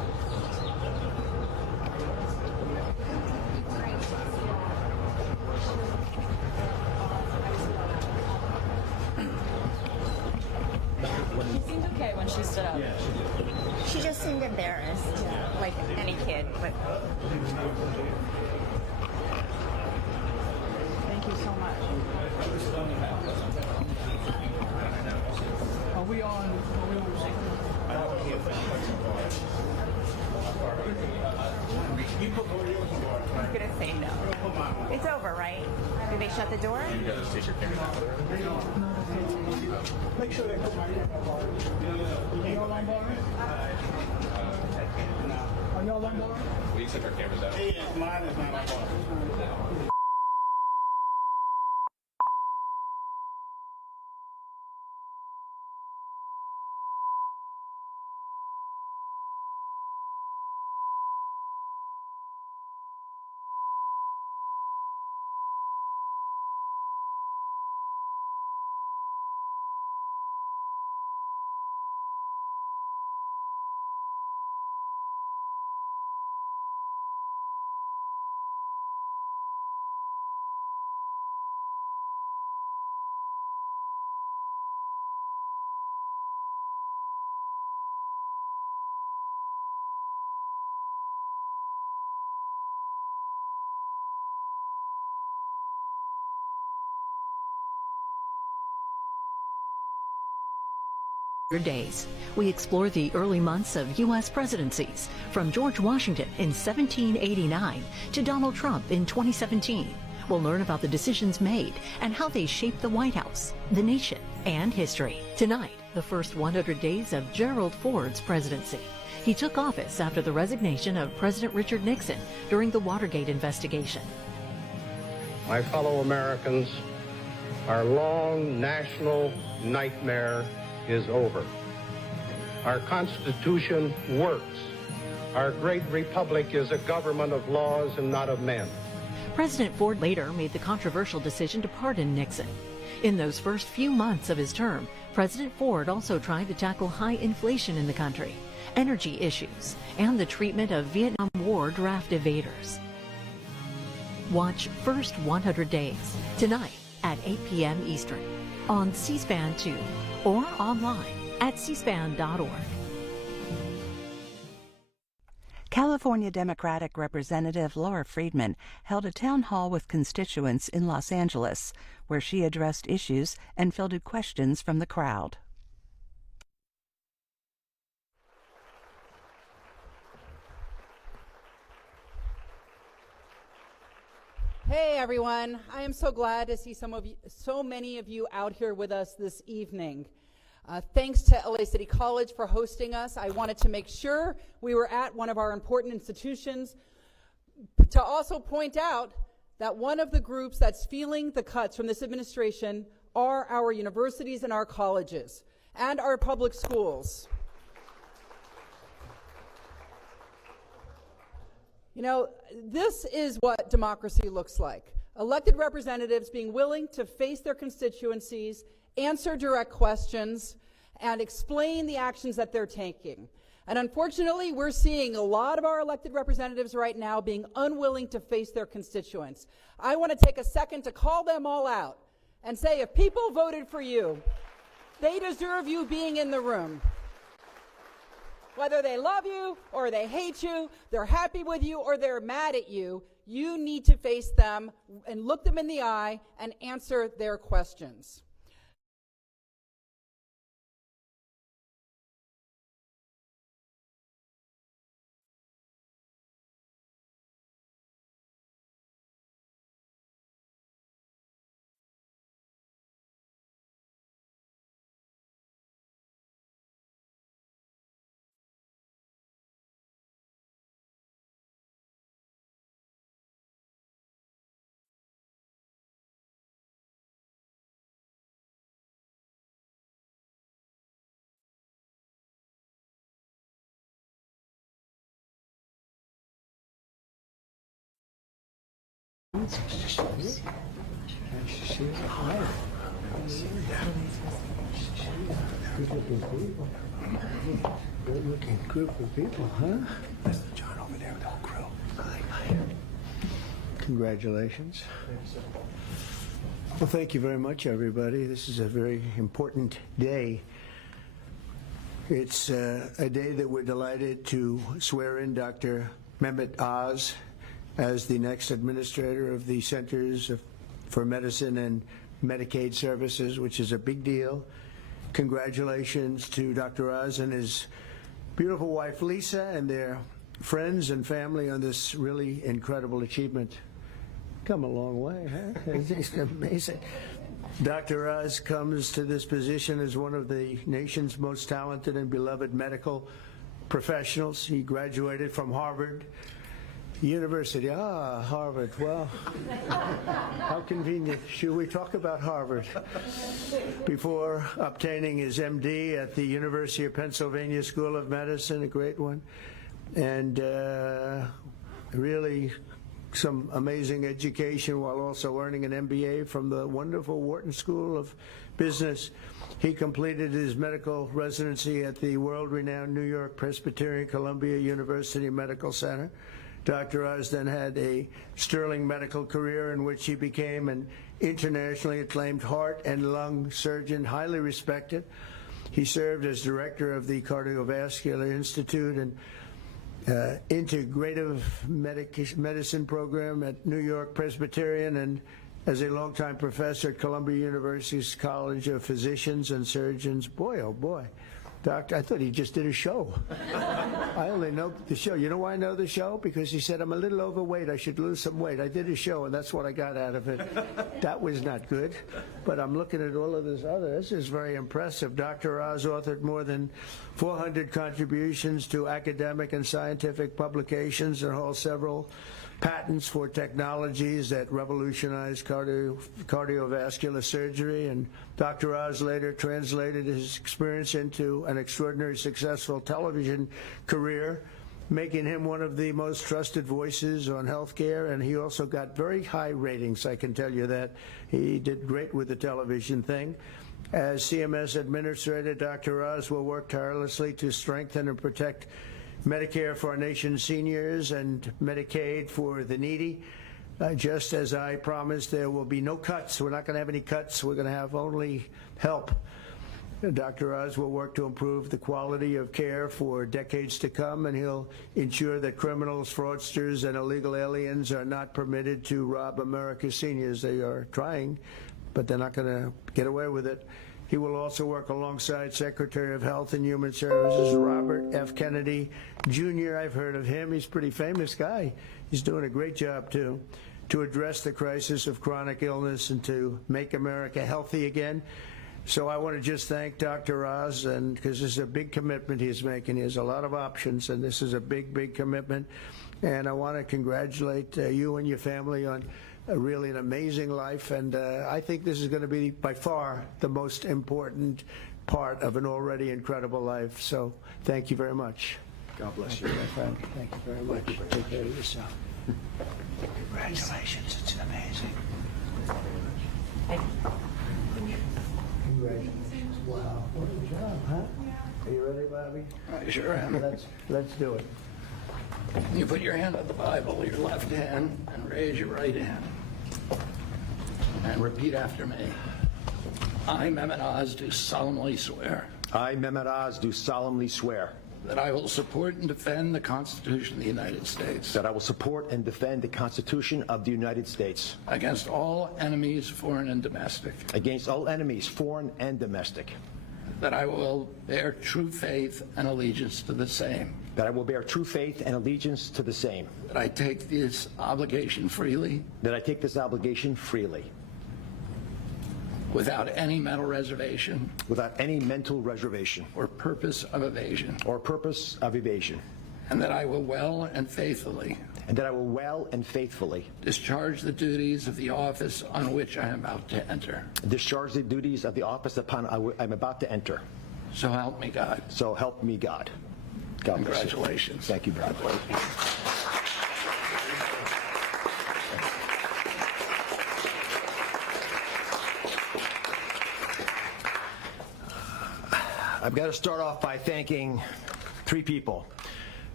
She seemed okay when she stood up. She just seemed embarrassed, like any kid. But thank you so much. Are we on? I'm gonna say no. It's over, right? Did they shut the door? Make sure they come Are y'all on bar? Are y'all on bar? We took our cameras out. Yeah, mine is not on bar. Days. We explore the early months of U.S. presidencies, from George Washington in 1789 to Donald Trump in 2017. We'll learn about the decisions made and how they shaped the White House, the nation, and history. Tonight, the first 100 days of Gerald Ford's presidency. He took office after the resignation of President Richard Nixon during the Watergate investigation. My fellow Americans, our long national nightmare is over. Our Constitution works. Our great republic is a government of laws and not of men. President Ford later made the controversial decision to pardon Nixon. In those first few months of his term, President Ford also tried to tackle high inflation in the country, energy issues, and the treatment of Vietnam War draft evaders. Watch First 100 Days tonight at 8 p.m. Eastern on C-SPAN 2 or online at cspan.org. California Democratic Representative Laura Friedman held a town hall with constituents in Los Angeles, where she addressed issues and fielded questions from the crowd. Hey everyone, I am so glad to see so many of you out here with us this evening. Thanks to LA City College for hosting us. I wanted to make sure we were at one of our important institutions to also point out that one of the groups that's feeling the cuts from this administration are our universities and our colleges and our public schools. You know, this is what democracy looks like. Elected representatives being willing to face their constituencies, answer direct questions, and explain the actions that they're taking. And unfortunately, we're seeing a lot of our elected representatives right now being unwilling to face their constituents. I want to take a second to call them all out and say, if people voted for you, they deserve you being in the room. Whether they love you or they hate you, they're happy with you or they're mad at you, you need to face them and look them in the eye and answer their questions. Good-looking group of people, huh? That's the John over there with the whole crew. Congratulations. Well, thank you very much, everybody. This is a very important day. It's a day that we're delighted to swear in Dr. Mehmet Oz as the next administrator of the Centers for Medicine and Medicaid Services, which is a big deal. Congratulations to Dr. Oz and his beautiful wife, Lisa, and their friends and family on this really incredible achievement. Come a long way, huh? It's amazing. Dr. Oz comes to this position as one of the nation's most talented and beloved medical professionals. He graduated from Harvard University. Ah, Harvard. Well, how convenient. Should we talk about Harvard? Before obtaining his MD at the University of Pennsylvania School of Medicine, a great one, and really some amazing education while also earning an MBA from the wonderful Wharton School of Business. He completed his medical residency at the world-renowned New York Presbyterian Columbia University Medical Center. Dr. Oz then had a sterling medical career in which he became an internationally acclaimed heart and lung surgeon, highly respected. He served as director of the Cardiovascular Institute and integrative medicine program at New York Presbyterian, and as a longtime professor at Columbia University's College of Physicians and Surgeons. Boy, oh boy. Doctor, I thought he just did a show. I only know the show. You know why I know the show? Because he said, I'm a little overweight. I should lose some weight. I did a show, and that's what I got out of it. That was not good. But I'm looking at all of this other. This is very impressive. Dr. Oz authored more than 400 contributions to academic and scientific publications and holds several patents for technologies that revolutionize cardiovascular surgery, and Dr. Oz later translated his experience into an extraordinarily successful television career, making him one of the most trusted voices on healthcare, and he also got very high ratings, I can tell you that. He did great with the television thing. As CMS Administrator, Dr. Oz will work tirelessly to strengthen and protect Medicare for our nation's seniors and Medicaid for the needy. Just as I promised, there will be no cuts. We're not going to have any cuts. We're going to have only help. Dr. Oz will work to improve the quality of care for decades to come, and he'll ensure that criminals, fraudsters, and illegal aliens are not permitted to rob America's seniors. They are trying, but they're not going to get away with it. He will also work alongside Secretary of Health and Human Services Robert F. Kennedy Jr. I've heard of him. He's a pretty famous guy. He's doing a great job, too, to address the crisis of chronic illness and to make America healthy again. So I want to just thank Dr. Oz, and because this is a big commitment he's making. He has a lot of options, and this is a big, big commitment. And I want to congratulate you and your family on really an amazing life, and I think this is going to be by far the most important part of an already incredible life. So thank you very much. God bless you, my friend. Thank you very much. Take care of yourself. Congratulations, it's amazing. Congratulations. Wow, what a job, huh? Are you ready, Bobby? I sure am. Let's do it. You put your hand on the Bible, your left hand, and raise your right hand. And repeat after me. I, Mehmet Oz, do solemnly swear I, Mehmet Oz, do solemnly swear that I will support and defend the Constitution of the United States that I will support and defend the Constitution of the United States against all enemies, foreign and domestic, against all enemies, foreign and domestic, that I will bear true faith and allegiance to the same, that I will bear true faith and allegiance to the same, that I take this obligation freely, that I take this obligation freely, without any mental reservation without any mental reservation or purpose of evasion, or purpose of evasion, and that I will well and faithfully discharge the duties of the office on which I am about to enter. Discharge the duties of the office upon I'm about to enter. So help me God. So help me God. God bless you. Congratulations. Thank you, brother. I've got to start off by thanking three people.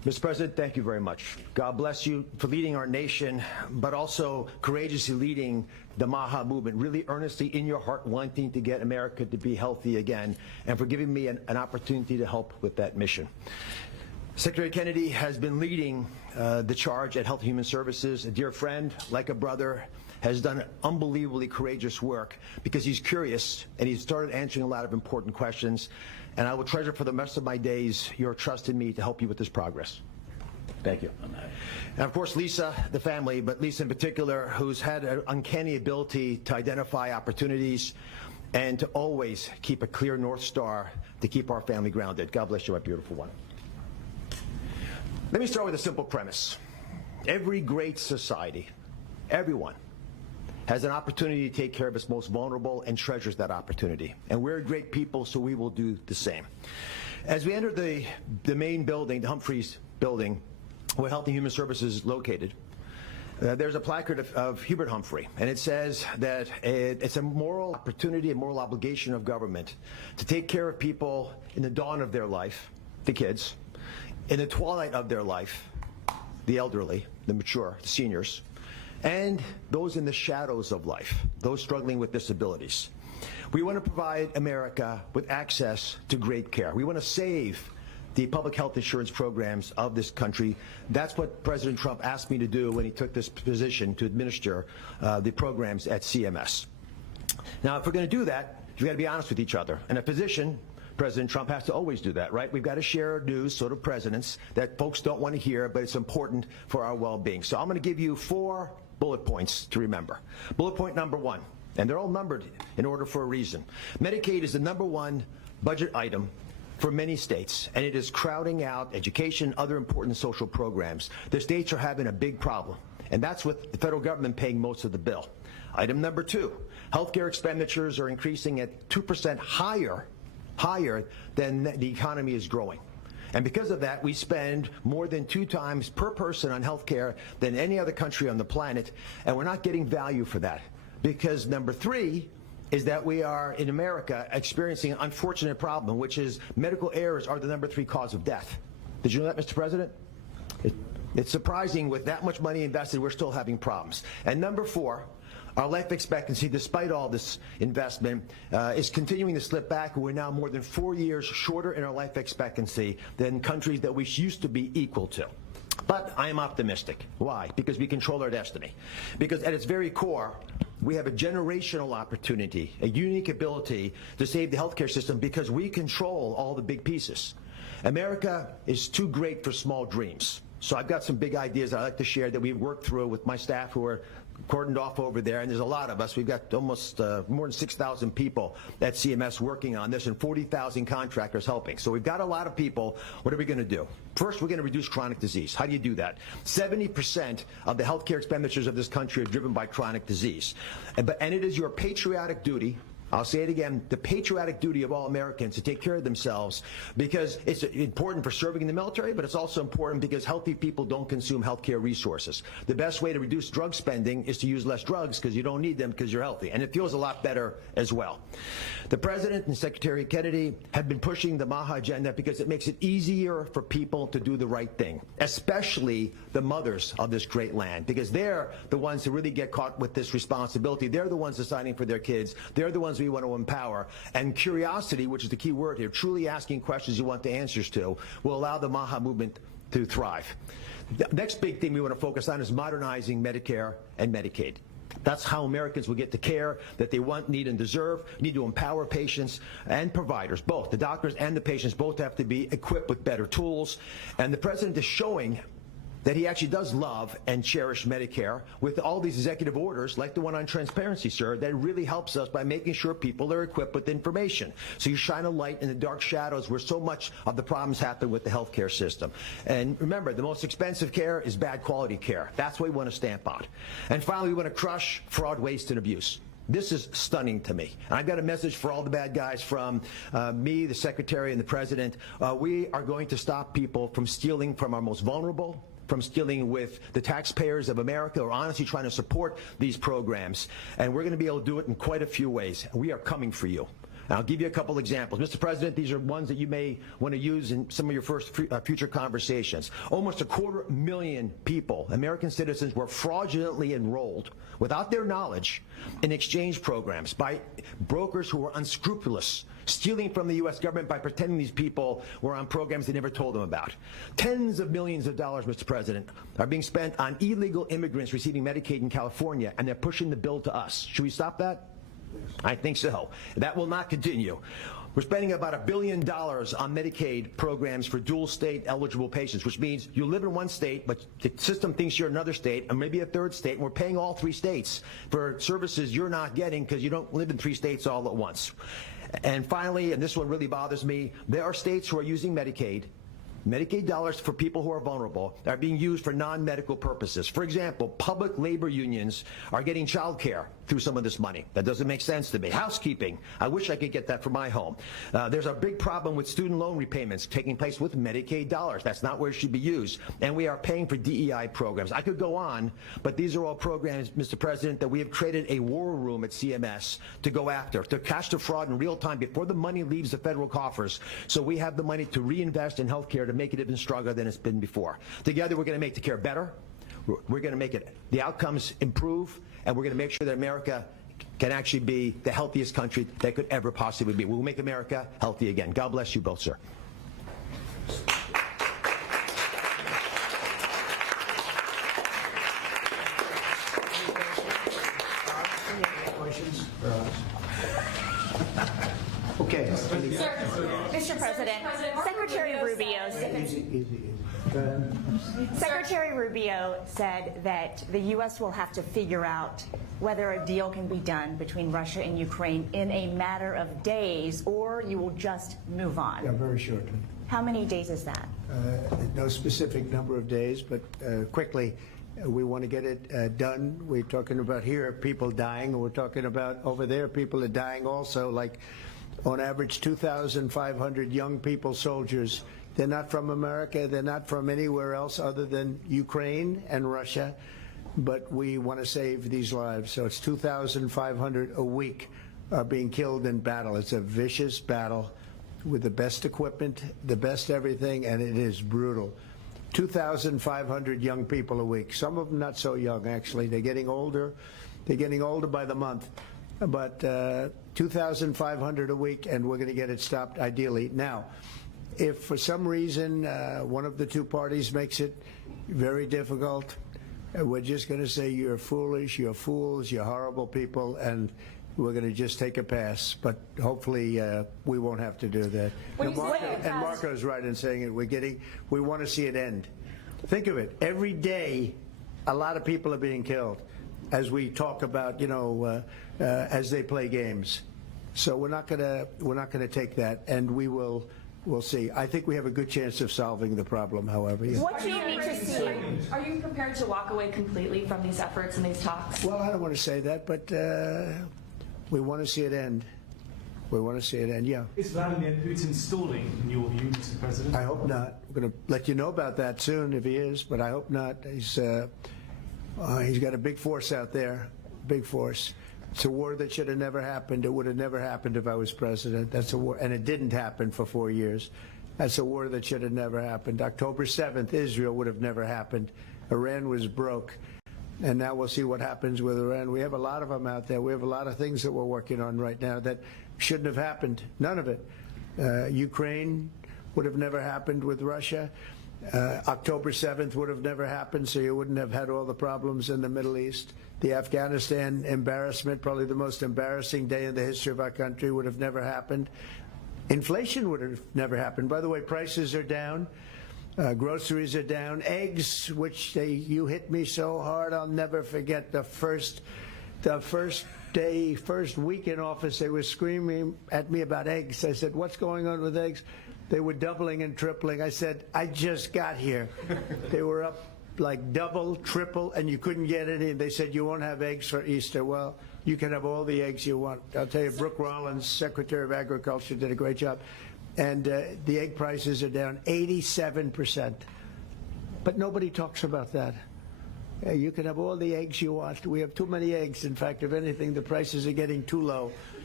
Mr. President, thank you very much. God bless you for leading our nation, but also courageously leading the MAHA movement, really earnestly in your heart wanting to get America to be healthy again, and for giving me an opportunity to help with that mission. Secretary Kennedy has been leading the charge at Health and Human Services. A dear friend, like a brother, has done unbelievably courageous work because he's curious and he's started answering a lot of important questions. And I will treasure for the rest of my days your trust in me to help you with this progress. Thank you. And of course, Lisa, the family, but Lisa in particular, who's had an uncanny ability to identify opportunities and to always keep a clear North Star to keep our family grounded. God bless you, my beautiful one. Let me start with a simple premise. Every great society, everyone, has an opportunity to take care of its most vulnerable and treasures that opportunity. And we're a great people, so we will do the same. As we enter the main building, the Humphreys building, where Health and Human Services is located, there's a placard of Hubert Humphrey, and it says that it's a moral opportunity, a moral obligation of government to take care of people in the dawn of their life, the kids, in the twilight of their life, the elderly, the mature, the seniors, and those in the shadows of life, those struggling with disabilities. We want to provide America with access to great care. We want to save the public health insurance programs of this country. That's what President Trump asked me to do when he took this position to administer the programs at CMS. Now, if we're going to do that, we've got to be honest with each other. And a physician, President Trump, has to always do that, right? We've got to share news, sort of presidents, that folks don't want to hear, but it's important for our well-being. So I'm going to give you 4 bullet points to remember. Bullet point number 1, and they're all numbered in order for a reason. Medicaid is the #1 budget item for many states, and it is crowding out education, other important social programs. The states are having a big problem, and that's with the federal government paying most of the bill. Item number 2, healthcare expenditures are increasing at 2% higher than the economy is growing. And because of that, we spend more than 2 times per person on health care than any other country on the planet, and we're not getting value for that. Because number 3 is that we are, in America, experiencing an unfortunate problem, which is medical errors are the #3 cause of death. Did you know that, Mr. President? It's surprising with that much money invested, we're still having problems. And number 4, our life expectancy, despite all this investment, is continuing to slip back. We're now more than 4 years shorter in our life expectancy than countries that we used to be equal to. But I am optimistic. Why? Because we control our destiny. Because at its very core, we have a generational opportunity, a unique ability to save the healthcare system because we control all the big pieces. America is too great for small dreams. So I've got some big ideas I'd like to share that we've worked through with my staff who are cordoned off over there, and there's a lot of us. We've got almost more than 6,000 people at CMS working on this and 40,000 contractors helping. So we've got a lot of people. What are we going to do? First, we're going to reduce chronic disease. How do you do that? 70% of the healthcare expenditures of this country are driven by chronic disease. And it is your patriotic duty, I'll say it again, the patriotic duty of all Americans to take care of themselves, because it's important for serving in the military, but it's also important because healthy people don't consume healthcare resources. The best way to reduce drug spending is to use less drugs because you don't need them because you're healthy. And it feels a lot better as well. The President and Secretary Kennedy have been pushing the MAHA agenda because it makes it easier for people to do the right thing, especially the mothers of this great land, because they're the ones who really get caught with this responsibility. They're the ones deciding for their kids. They're the ones we want to empower. And curiosity, which is the key word here, truly asking questions you want the answers to, will allow the MAHA movement to thrive. The next big thing we want to focus on is modernizing Medicare and Medicaid. That's how Americans will get the care that they want, need, and deserve. We need to empower patients and providers, both. The doctors and the patients both have to be equipped with better tools. And the President is showing that he actually does love and cherish Medicare with all these executive orders, like the one on transparency, sir, that really helps us by making sure people are equipped with information. So you shine a light in the dark shadows where so much of the problems happen with the healthcare system. And remember, the most expensive care is bad quality care. That's what we want to stamp out. And finally, we want to crush fraud, waste, and abuse. This is stunning to me. And I've got a message for all the bad guys from me, the Secretary, and the President. We are going to stop people from stealing from our most vulnerable, from stealing with the taxpayers of America, or honestly trying to support these programs. And we're going to be able to do it in quite a few ways. We are coming for you. I'll give you a couple examples. Mr. President, these are ones that you may want to use in some of your future conversations. Almost 250,000 people, American citizens, were fraudulently enrolled without their knowledge in exchange programs by brokers who were unscrupulous, stealing from the U.S. government by pretending these people were on programs they never told them about. Tens of millions of dollars, Mr. President, are being spent on illegal immigrants receiving Medicaid in California, and they're pushing the bill to us. Should we stop that? I think so. That will not continue. We're spending about $1 billion on Medicaid programs for dual state eligible patients, which means you live in one state, but the system thinks you're another state, and maybe a third state, and we're paying all 3 states for services you're not getting because you don't live in 3 states all at once. And finally, and this one really bothers me, there are states who are using Medicaid dollars for people who are vulnerable are being used for non-medical purposes. For example, public labor unions are getting child care through some of this money. That doesn't make sense to me. Housekeeping, I wish I could get that for my home. There's a big problem with student loan repayments taking place with Medicaid dollars. That's not where it should be used. And we are paying for DEI programs. I could go on, but these are all programs, Mr. President, that we have created a war room at CMS to go after, to catch the fraud in real time before the money leaves the federal coffers, so we have the money to reinvest in health care to make it even stronger than it's been before. Together, we're going to make the care better. We're going to make the outcomes improve, and we're going to make sure that America can actually be the healthiest country that could ever possibly be. We'll make America healthy again. God bless you both, sir. Questions? Okay. Mr. President, Secretary Rubio Secretary Rubio said that the U.S. will have to figure out whether a deal can be done between Russia and Ukraine in a matter of days, or you will just move on. Yeah, very shortly. How many days is that? No specific number of days, but quickly. We want to get it done. We're talking about here people dying, and we're talking about over there people are dying also, like on average 2,500 young people, soldiers. They're not from America. They're not from anywhere else other than Ukraine and Russia, but we want to save these lives. So it's 2,500 a week are being killed in battle. It's a vicious battle with the best equipment, the best everything, and it is brutal. 2,500 young people a week. Some of them not so young, actually. They're getting older. They're getting older by the month. But 2,500 a week, and we're going to get it stopped ideally. Now, if for some reason one of the two parties makes it very difficult, we're just going to say you're foolish, you're fools, you're horrible people, and we're going to just take a pass. But hopefully we won't have to do that. And Marco's right in saying it. We want to see it end. Think of it. Every day, a lot of people are being killed as we talk about, as they play games. So we're not going to take that, and we'll see. I think we have a good chance of solving the problem, however. Yeah. What do you need to see? Are you prepared to walk away completely from these efforts and these talks? Well, I don't want to say that, but we want to see it end. We want to see it end, yeah. Is Vladimir Putin stalling, in your view, Mr. President? I hope not. We're going to let you know about that soon if he is, but I hope not. He's got a big force out there, big force. It's a war that should have never happened. It would have never happened if I was president. That's a war, and it didn't happen for 4 years. That's a war that should have never happened. October 7th, Israel would have never happened. Iran was broke. And now we'll see what happens with Iran. We have a lot of them out there. We have a lot of things that we're working on right now that shouldn't have happened. None of it. Ukraine would have never happened with Russia. October 7th would have never happened, so you wouldn't have had all the problems in the Middle East. The Afghanistan embarrassment, probably the most embarrassing day in the history of our country, would have never happened. Inflation would have never happened. By the way, prices are down. Groceries are down. Eggs, which you hit me so hard, I'll never forget the first week in office, they were screaming at me about eggs. I said, what's going on with eggs? They were doubling and tripling. I said, I just got here. They were up like double, triple, and you couldn't get any. They said, you won't have eggs for Easter. Well, you can have all the eggs you want. I'll tell you, Brooke Rollins, Secretary of Agriculture, did a great job. And the egg prices are down 87%. But nobody talks about that. You can have all the eggs you want. We have too many eggs. In fact, if anything, the prices are getting too low.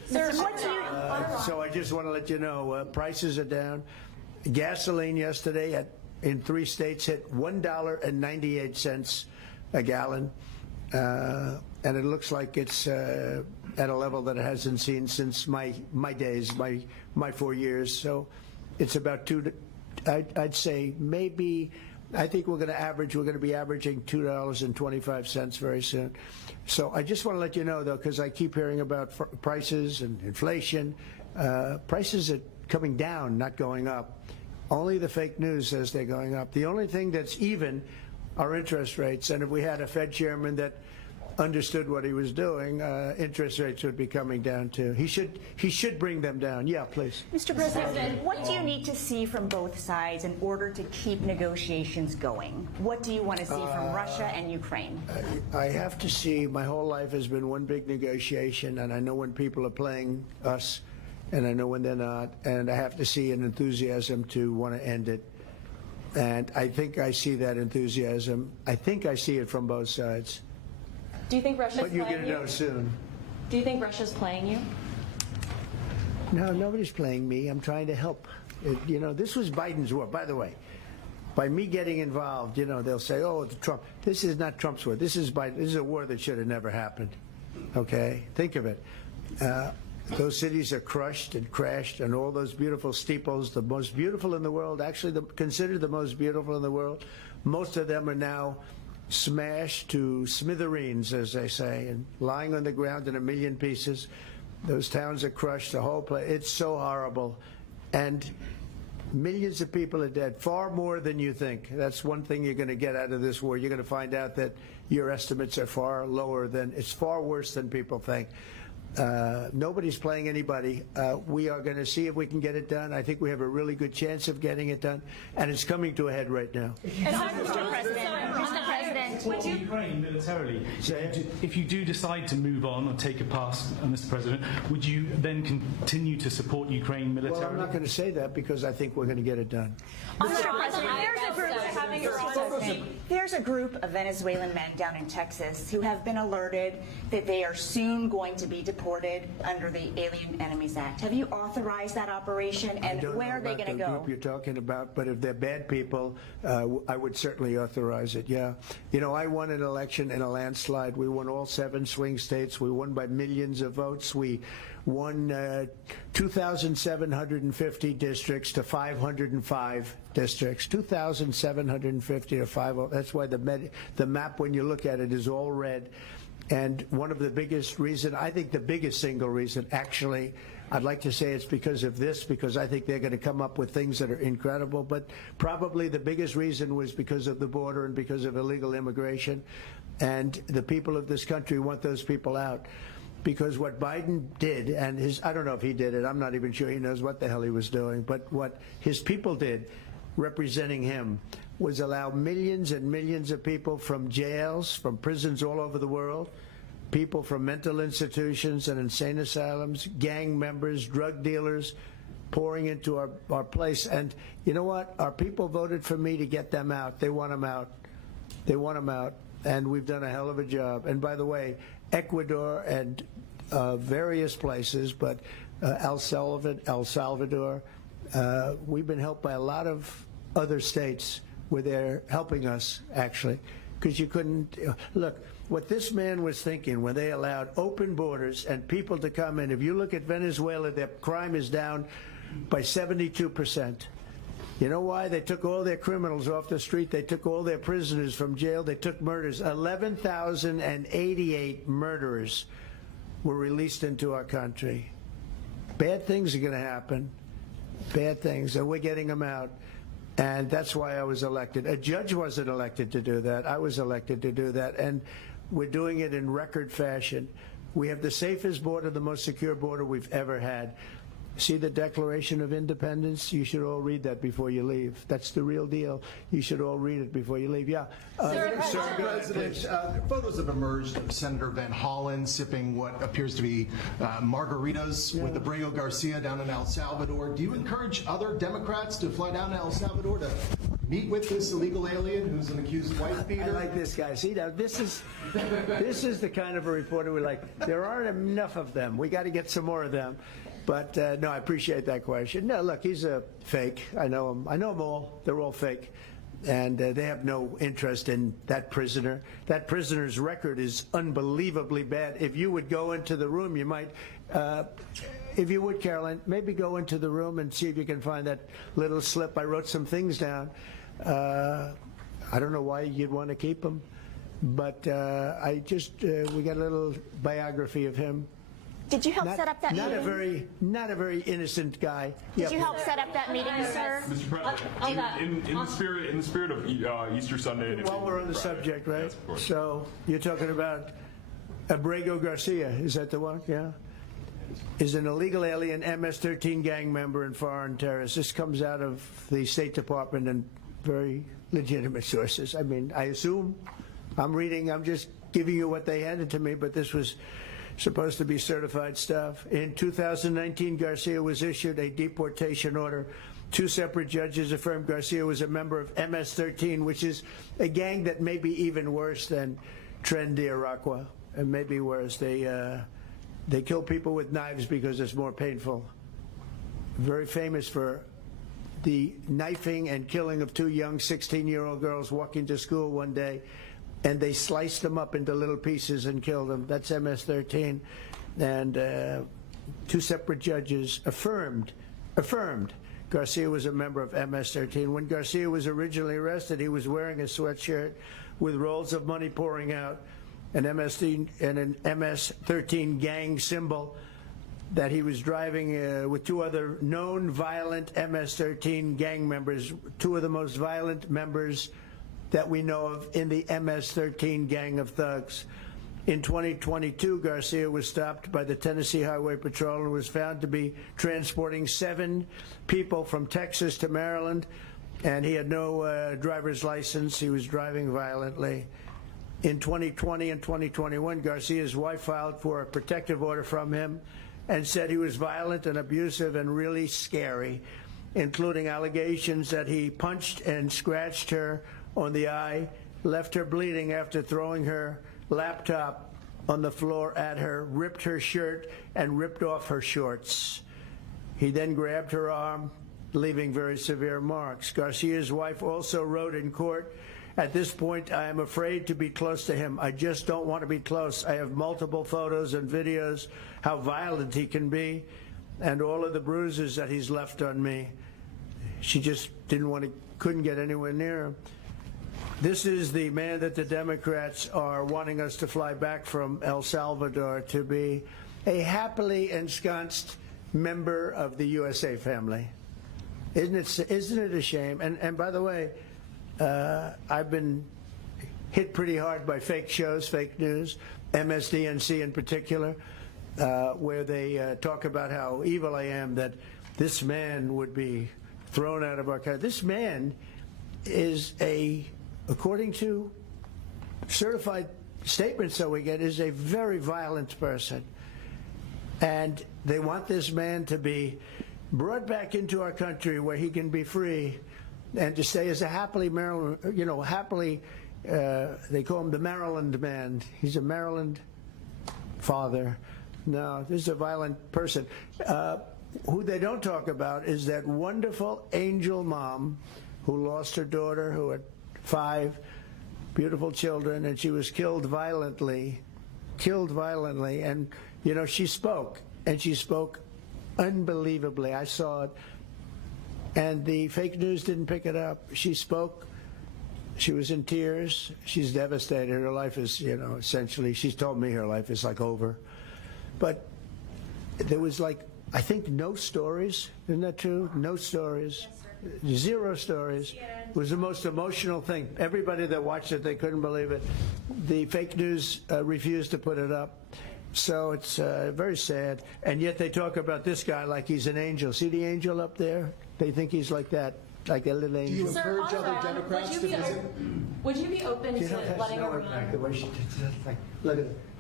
Sir, what do you... So I just want to let you know, prices are down. Gasoline yesterday in 3 states hit $1.98 a gallon, and it looks like it's at a level that it hasn't seen since my days, my 4 years. So it's about I'd say maybe. I think we're going to be averaging $2.25 very soon. So I just want to let you know, though, because I keep hearing about prices and inflation. Prices are coming down, not going up. Only the fake news says they're going up. The only thing that's even are interest rates. And if we had a Fed chairman that understood what he was doing, interest rates would be coming down too. He should bring them down. Yeah, please. Mr. President, what do you need to see from both sides in order to keep negotiations going? What do you want to see from Russia and Ukraine? I have to see. My whole life has been one big negotiation, and I know when people are playing us, and I know when they're not, and I have to see an enthusiasm to want to end it. And I think I see that enthusiasm. I think I see it from both sides. Do you think Russia's But you're playing going to know soon. Do you think Russia's playing you? No, nobody's playing me. I'm trying to help. This was Biden's war. By the way, by me getting involved, they'll say, oh, it's Trump. This is not Trump's war. This is Biden. This is a war that should have never happened. Okay? Think of it. Those cities are crushed and crashed, and all those beautiful steeples, the most beautiful in the world, actually considered the most beautiful in the world, most of them are now smashed to smithereens, as they say, and lying on the ground in a million pieces. Those towns are crushed, the whole place. It's so horrible. And millions of people are dead, far more than you think. That's one thing you're going to get out of this war. You're going to find out that your estimates are far lower than, it's far worse than people think. Nobody's playing anybody. We are going to see if we can get it done. I think we have a really good chance of getting it done, and it's coming to a head right now. Mr. President, Would Ukraine militarily, if you do decide to move on or take a pass, Mr. President, would you then continue to support Ukraine militarily? Well, I'm not going to say that because I think we're going to get it done. Mr. President, there's a group of Venezuelan men down in Texas who have been alerted that they are soon going to be deported under the Alien Enemies Act. Have you authorized that operation, and where are they going to go? Group you're talking about, but if they're bad people, I would certainly authorize it. Yeah, I won an election in a landslide. We won all 7 swing states. We won by millions of votes. We won 2,750 districts to 505 districts. 2,750 to 5. That's why the map, when you look at it, is all red. And one of the biggest reason, I think the biggest single reason, actually, I'd like to say it's because of this, because I think they're going to come up with things that are incredible, but probably the biggest reason was because of the border and because of illegal immigration. And the people of this country want those people out. Because what Biden did, and I don't know if he did it, I'm not even sure he knows what the hell he was doing, but what his people did, representing him, was allow millions and millions of people from jails, from prisons all over the world, people from mental institutions and insane asylums, gang members, drug dealers, pouring into our place. And you know what? Our people voted for me to get them out. They want them out. They want them out. And we've done a hell of a job. And by the way, Ecuador and various places, but El Salvador, we've been helped by a lot of other states where they're helping us, actually, because you couldn't look. What this man was thinking when they allowed open borders and people to come in, if you look at Venezuela, their crime is down by 72%. You know why? They took all their criminals off the street. They took all their prisoners from jail. They took murders. 11,088 murderers were released into our country. Bad things are going to happen. Bad things. And we're getting them out. And that's why I was elected. A judge wasn't elected to do that. I was elected to do that. And we're doing it in record fashion. We have the safest border, the most secure border we've ever had. See the Declaration of Independence? You should all read that before you leave. That's the real deal. You should all read it before you leave. Yeah. Mr. President, photos have emerged of Senator Van Hollen sipping what appears to be margaritas with Abrego Garcia down in El Salvador. Do you encourage other Democrats to fly down to El Salvador to meet with this illegal alien who's an accused wife I beater? like this guy. See, now this is the kind of a reporter we like. There aren't enough of them. We got to get some more of them. But no, I appreciate that question. No, look, he's a fake. I know him. I know them all. They're all fake. And they have no interest in that prisoner. That prisoner's record is unbelievably bad. If you would go into the room, you might, if you would, Caroline, maybe go into the room and see if you can find that little slip. I wrote some things down. I don't know why you'd want to keep him, but we got a little biography of him. Did you help set up that meeting? Not a very innocent guy. Did you help set up that meeting, sir? Mr. President, in the spirit of Easter Sunday. And While we're on the subject, right? Yes, so you're talking about Abrego Garcia, is that the one? Yeah. Is an illegal alien MS-13 gang member and foreign terrorist. This comes out of the State Department and very legitimate sources. I mean, I assume I'm just giving you what they handed to me, but this was supposed to be certified stuff. In 2019, Garcia was issued a deportation order. 2 separate judges affirmed Garcia was a member of MS-13, which is a gang that may be even worse than Trendy Tales, and maybe worse. They kill people with knives because it's more painful. Very famous for the knifing and killing of 2 young 16-year-old girls walking to school one day, and they sliced them up into little pieces and killed them. That's MS-13. And 2 separate judges affirmed Garcia was a member of MS-13. When Garcia was originally arrested, he was wearing a sweatshirt with rolls of money pouring out, an MS-13 gang symbol that he was driving with 2 other known violent MS-13 gang members, 2 of the most violent members that we know of in the MS-13 gang of thugs. In 2022, Garcia was stopped by the Tennessee Highway Patrol and was found to be transporting 7 people from Texas to Maryland, and he had no driver's license. He was driving violently. In 2020 and 2021, Garcia's wife filed for a protective order from him and said he was violent and abusive and really scary, including allegations that he punched and scratched her on the eye, left her bleeding after throwing her laptop on the floor at her, ripped her shirt, and ripped off her shorts. He then grabbed her arm, leaving very severe marks. Garcia's wife also wrote in court, "At this point, I am afraid to be close to him. I just don't want to be close. I have multiple photos and videos how violent he can be and all of the bruises that he's left on me." She just couldn't get anywhere near him. This is the man that the Democrats are wanting us to fly back from El Salvador to be a happily ensconced member of the USA family. Isn't it a shame? And by the way, I've been hit pretty hard by fake shows, fake news, MSDNC in particular, where they talk about how evil I am, that this man would be thrown out of our country. This man is according to certified statements that we get, is a very violent person. And they want this man to be brought back into our country where he can be free and to stay as a happily Maryland, they call him the Maryland man. He's a Maryland father. No, this is a violent person. Who they don't talk about is that wonderful angel mom who lost her daughter, who had 5 beautiful children, and she was killed violently. And, she spoke, and she spoke unbelievably. I saw it. And the fake news didn't pick it up. She spoke. She was in tears. She's devastated. Her life is, essentially, she's told me her life is like over. But there was I think no stories. Isn't that true? No stories. Yes, 0 stories. It was the most emotional thing. Everybody that watched it, they couldn't believe it. The fake news refused to put it up. So it's very sad. And yet they talk about this guy like he's an angel. See the angel up there? They think he's like that, like a little angel. Do you encourage other Democrats to visit? Would you be open to letting The way she did it, look at it.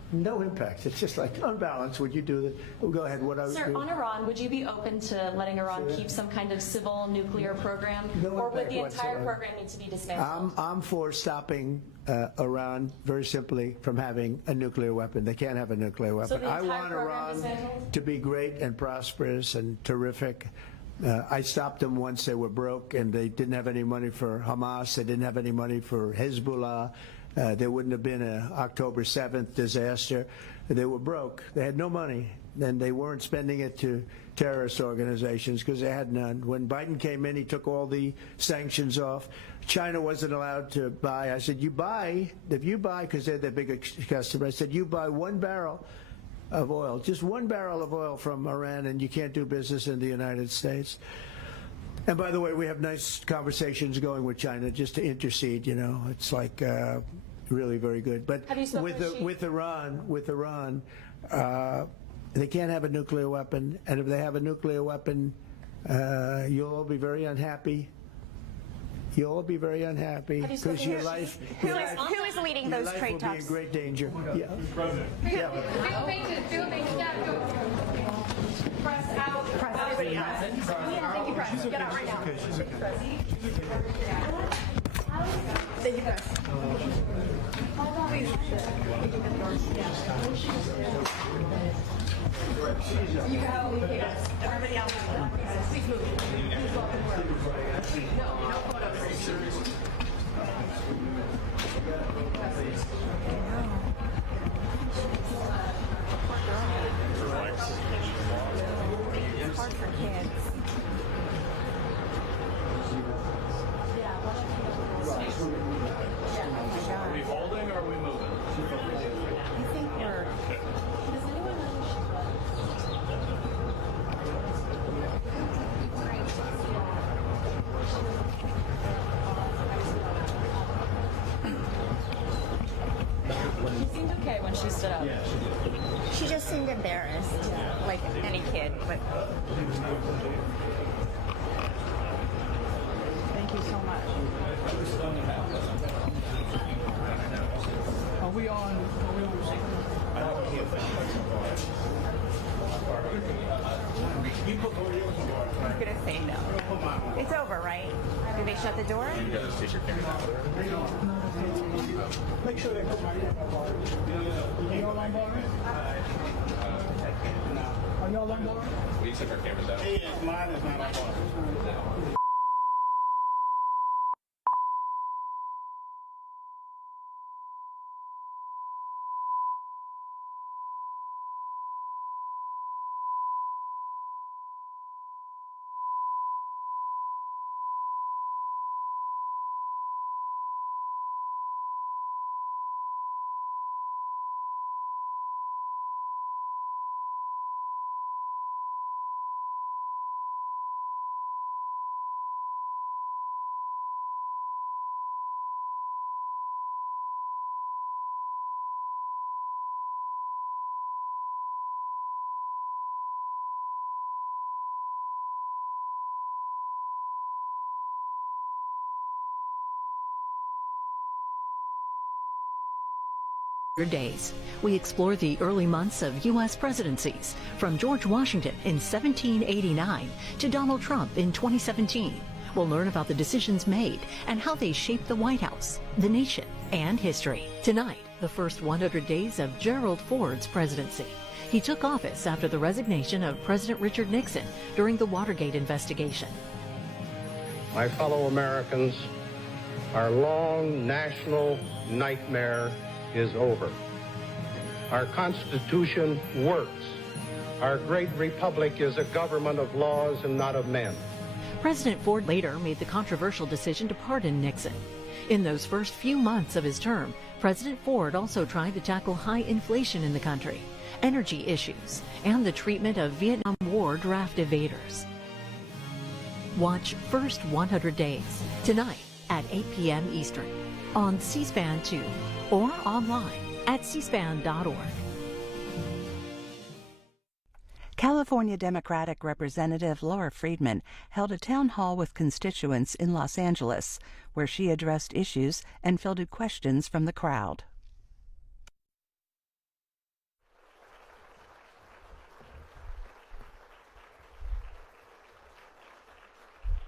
No impact. It's just like unbalanced. Would you do that? Well, go ahead. What I Sir, on Iran, would you be open to letting Iran keep some kind of civil nuclear program? No or would impact the entire whatsoever. program need to be dismantled? I'm for stopping Iran very simply from having a nuclear weapon. They can't have a nuclear weapon. the I entire want program Iran dismantled? to be great and prosperous and terrific. I stopped them once they were broke and they didn't have any money for Hamas. They didn't have any money for Hezbollah. There wouldn't have been an October 7th disaster. They were broke. They had no money, and they weren't spending it to terrorist organizations because they had none. When Biden came in, he took all the sanctions off. China wasn't allowed to buy. I said, if you buy, because they're the biggest customer, I said, you buy 1 barrel of oil, just 1 barrel of oil from Iran, and you can't do business in the United States. And by the way, we have nice conversations going with China just to intercede, you know. It's like really very good. But with Iran, they can't have a nuclear weapon. And if they have a nuclear weapon, you'll all be very unhappy. You'll all be very unhappy because your life. Who is leading those trade will talks? be in great danger. Yeah. Yeah. Press out. Press everybody out. Yeah, thank you, Press. Get out right now. Thank you, Press. Please. You can have everybody else. Please move. No photos. It's hard for kids. Are we holding or are we moving? I think we're. She seemed okay when she stood up. She just seemed embarrassed, like any kid. But thank you so much. Are we on? I'm gonna say no. It's over, right? Did they shut the door? You guys take your camera out. Make sure they put my Are y'all on bar? Are y'all on bar? We took our cameras out. Yes, mine is not on bar. Days. We explore the early months of U.S. presidencies, from George Washington in 1789 to Donald Trump in 2017. We'll learn about the decisions made and how they shaped the White House, the nation, and history. Tonight, the first 100 days of Gerald Ford's presidency. He took office after the resignation of President Richard Nixon during the Watergate investigation. My fellow Americans, our long national nightmare is over. Our Constitution works. Our great republic is a government of laws and not of men. President Ford later made the controversial decision to pardon Nixon. In those first few months of his term, President Ford also tried to tackle high inflation in the country, energy issues, and the treatment of Vietnam War draft evaders. Watch First 100 Days tonight at 8 p.m. Eastern on C-SPAN 2 or online at cspan.org. California Democratic Representative Laura Friedman held a town hall with constituents in Los Angeles, where she addressed issues and fielded questions from the crowd.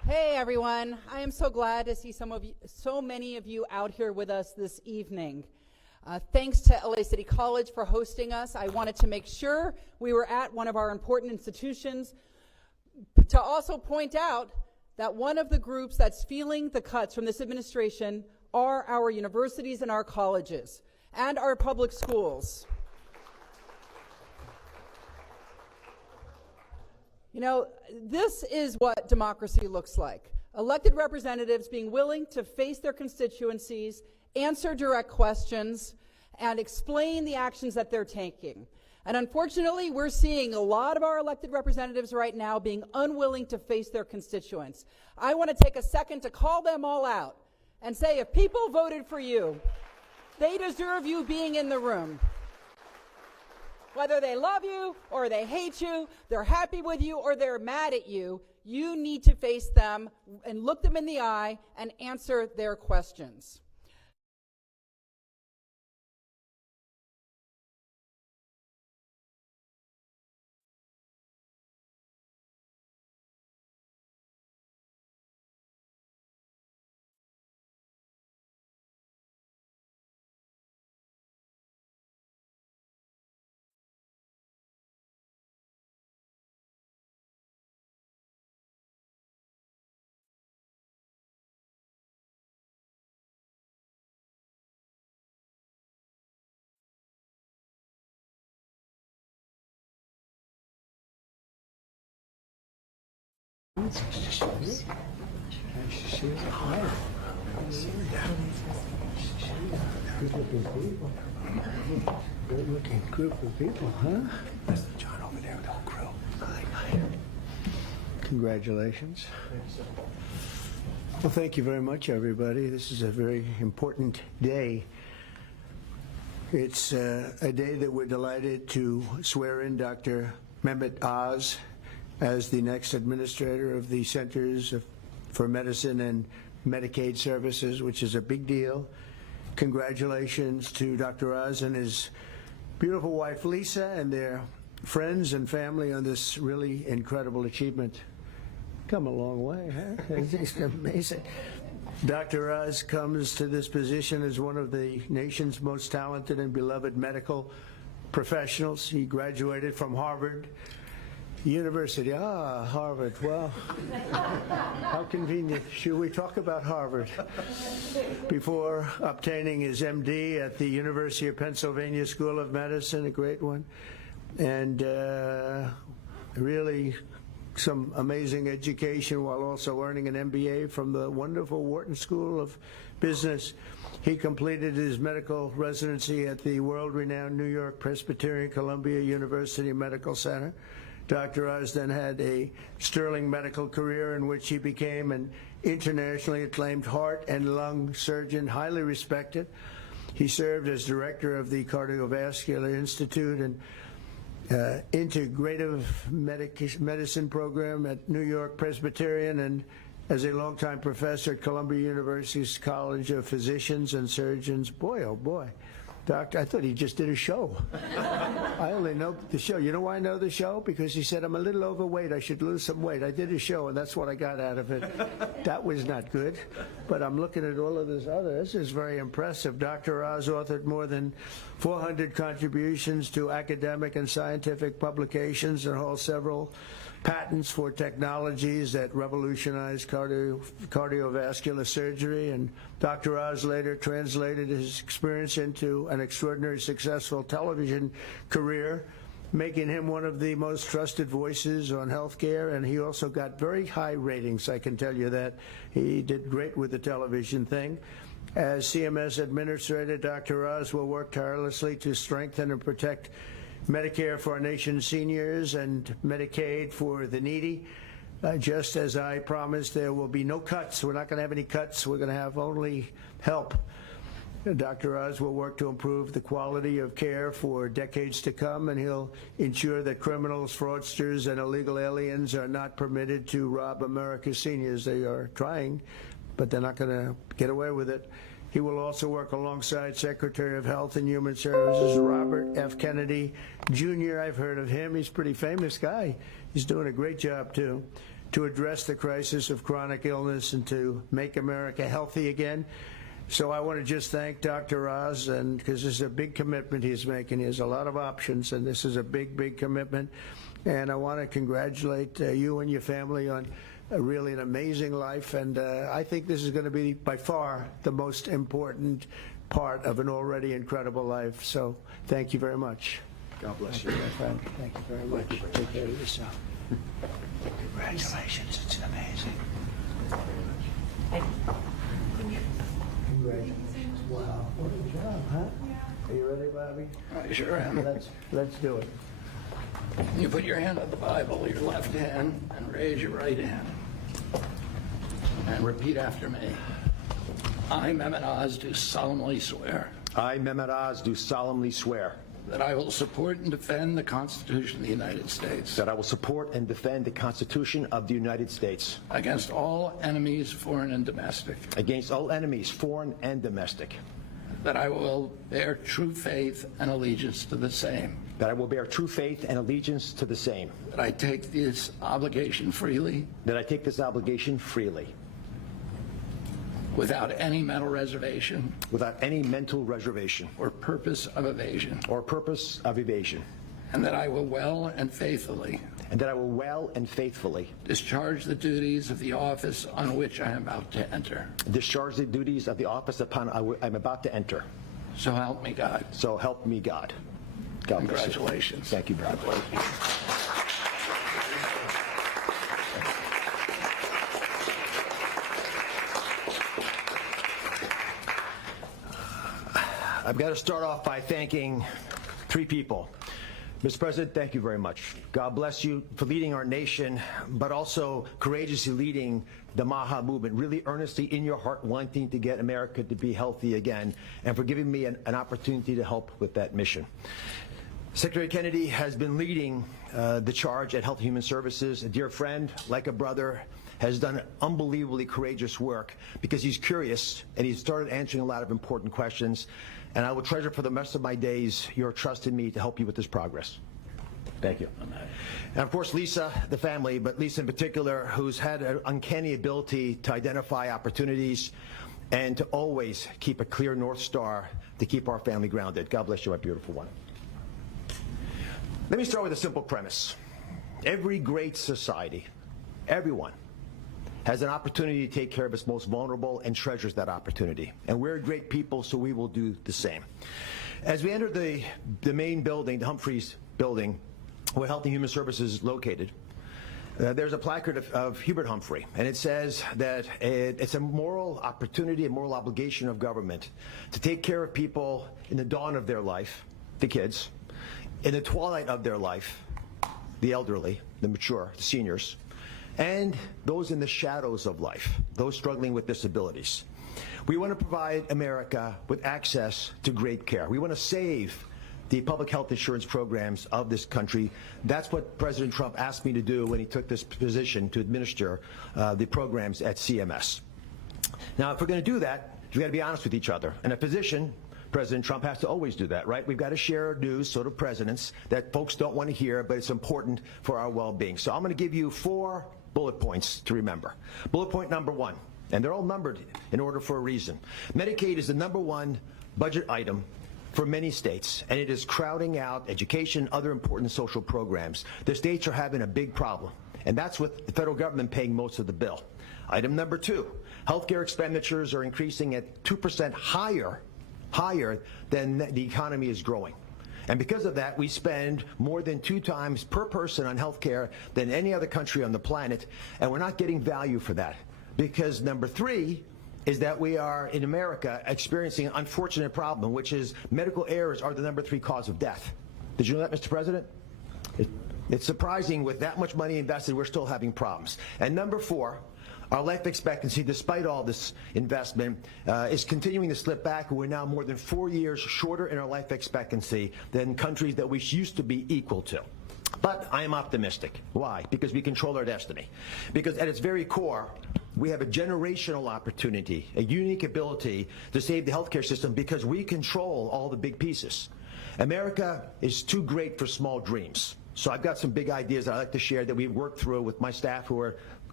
Hey everyone, I am so glad to see so many of you out here with us this evening. Thanks to LA City College for hosting us. I wanted to make sure we were at one of our important institutions to also point out that one of the groups that's feeling the cuts from this administration are our universities and our colleges and our public schools. You know, this is what democracy looks like. Elected representatives being willing to face their constituencies, answer direct questions, and explain the actions that they're taking. And unfortunately, we're seeing a lot of our elected representatives right now being unwilling to face their constituents. I want to take a second to call them all out and say, if people voted for you, they deserve you being in the room. Whether they love you or they hate you, they're happy with you or they're mad at you, you need to face them and look them in the eye and answer their questions. Good looking group of people, huh? That's John over there with the whole crew. Hi. Congratulations. Well, thank you very much, everybody. This is a very important day. It's a day that we're delighted to swear in Dr. Mehmet Oz as the next administrator of the Centers for Medicine and Medicaid Services, which is a big deal. Congratulations to Dr. Oz and his beautiful wife, Lisa, and their friends and family on this really incredible achievement. Come a long way, huh? It's amazing. Dr. Oz comes to this position as one of the nation's most talented and beloved medical professionals. He graduated from Harvard University. Harvard. Well, how convenient. Should we talk about Harvard? Before obtaining his MD at the University of Pennsylvania School of Medicine, a great one, and really some amazing education while also earning an MBA from the wonderful Wharton School of Business. He completed his medical residency at the world-renowned New York Presbyterian Columbia University Medical Center. Dr. Oz then had a sterling medical career in which he became an internationally acclaimed heart and lung surgeon, highly respected. He served as director of the Cardiovascular Institute and Integrative Medicine program at New York Presbyterian, and as a longtime professor at Columbia University's College of Physicians and Surgeons. Boy, oh boy. Doctor, I thought he just did a show. I only know the show. You know why I know the show? Because he said, I'm a little overweight. I should lose some weight. I did a show, and that's what I got out of it. That was not good. But I'm looking at all of this other. This is very impressive. Dr. Oz authored more than 400 contributions to academic and scientific publications and holds several patents for technologies that revolutionize cardiovascular surgery, and Dr. Oz later translated his experience into an extraordinarily successful television career, making him one of the most trusted voices on healthcare, and he also got very high ratings, I can tell you that. He did great with the television thing. As CMS Administrator, Dr. Oz will work tirelessly to strengthen and protect Medicare for our nation's seniors and Medicaid for the needy. Just as I promised, there will be no cuts. We're not going to have any cuts. We're going to have only help. Dr. Oz will work to improve the quality of care for decades to come, and he'll ensure that criminals, fraudsters, and illegal aliens are not permitted to rob America's seniors. They are trying, but they're not going to get away with it. He will also work alongside Secretary of Health and Human Services Robert F. Kennedy Jr. I've heard of him. He's a pretty famous guy. He's doing a great job, too, to address the crisis of chronic illness and to make America healthy again. So I want to just thank Dr. Oz, and because this is a big commitment he's making. He has a lot of options, and this is a big, big commitment. And I want to congratulate you and your family on really an amazing life. And I think this is going to be by far the most important part of an already incredible life. So thank you very much. God bless you, my friend. Thank you very much. Take care of yourself. Congratulations. It's amazing. Congratulations. Wow. What a job, huh? Are you ready, Bobby? I sure am. Let's do it. You put your hand on the Bible, your left hand, and raise your right hand. And repeat after me. I, Mehmet Oz, do solemnly swear I, Mehmet Oz, do solemnly swear that I will support and defend the Constitution of the United States that I will support and defend the Constitution of the United States against all enemies, foreign and domestic, against all enemies, foreign and domestic, that I will bear true faith and allegiance to the same, that I will bear true faith and allegiance to the same, that I take this obligation freely that I take this obligation freely, without any mental reservation without any mental reservation or purpose of evasion, or purpose of evasion, and that I will well and faithfully discharge the duties of the office on which I am about to enter. discharge the duties of the office upon I'm about to enter. So help me God. So help me God. God bless you. Congratulations. Thank you, brother. I've got to start off by thanking three people. Mr. President, thank you very much. God bless you for leading our nation, but also courageously leading the MAHA movement, really earnestly in your heart wanting to get America to be healthy again, and for giving me an opportunity to help with that mission. Secretary Kennedy has been leading the charge at Health and Human Services. A dear friend, like a brother, has done unbelievably courageous work because he's curious and he's started answering a lot of important questions. And I will treasure for the rest of my days your trust in me to help you with this progress. Thank you. And of course, Lisa, the family, but Lisa in particular, who's had an uncanny ability to identify opportunities and to always keep a clear North Star to keep our family grounded. God bless you, my beautiful one. Let me start with a simple premise. Every great society, everyone, has an opportunity to take care of its most vulnerable and treasures that opportunity. And we're a great people, so we will do the same. As we enter the main building, the Humphreys building, where Health and Human Services is located, there's a placard of Hubert Humphrey, and it says that it's a moral opportunity, a moral obligation of government to take care of people in the dawn of their life, the kids, in the twilight of their life, the elderly, the mature, the seniors, and those in the shadows of life, those struggling with disabilities. We want to provide America with access to great care. We want to save the public health insurance programs of this country. That's what President Trump asked me to do when he took this position to administer the programs at CMS. Now, if we're going to do that, we've got to be honest with each other. And a position, President Trump has to always do that, right? We've got to share news, sort of presidents, that folks don't want to hear, but it's important for our well-being. So I'm going to give you 4 bullet points to remember. Bullet point number 1, and they're all numbered in order for a reason. Medicaid is the #1 budget item for many states, and it is crowding out education, other important social programs. The states are having a big problem, and that's with the federal government paying most of the bill. Item number 2, healthcare expenditures are increasing at 2% higher than the economy is growing. And because of that, we spend more than 2 times per person on health care than any other country on the planet, and we're not getting value for that. Because number 3 is that we are, in America, experiencing an unfortunate problem, which is medical errors are the number 3 cause of death. Did you know that, Mr. President? It's surprising with that much money invested, we're still having problems. And number 4, our life expectancy, despite all this investment, is continuing to slip back. We're now more than 4 years shorter in our life expectancy than countries that we used to be equal to. But I am optimistic. Why? Because we control our destiny. Because at its very core, we have a generational opportunity, a unique ability to save the healthcare system because we control all the big pieces. America is too great for small dreams. So I've got some big ideas that I'd like to share that we've worked through with my staff who are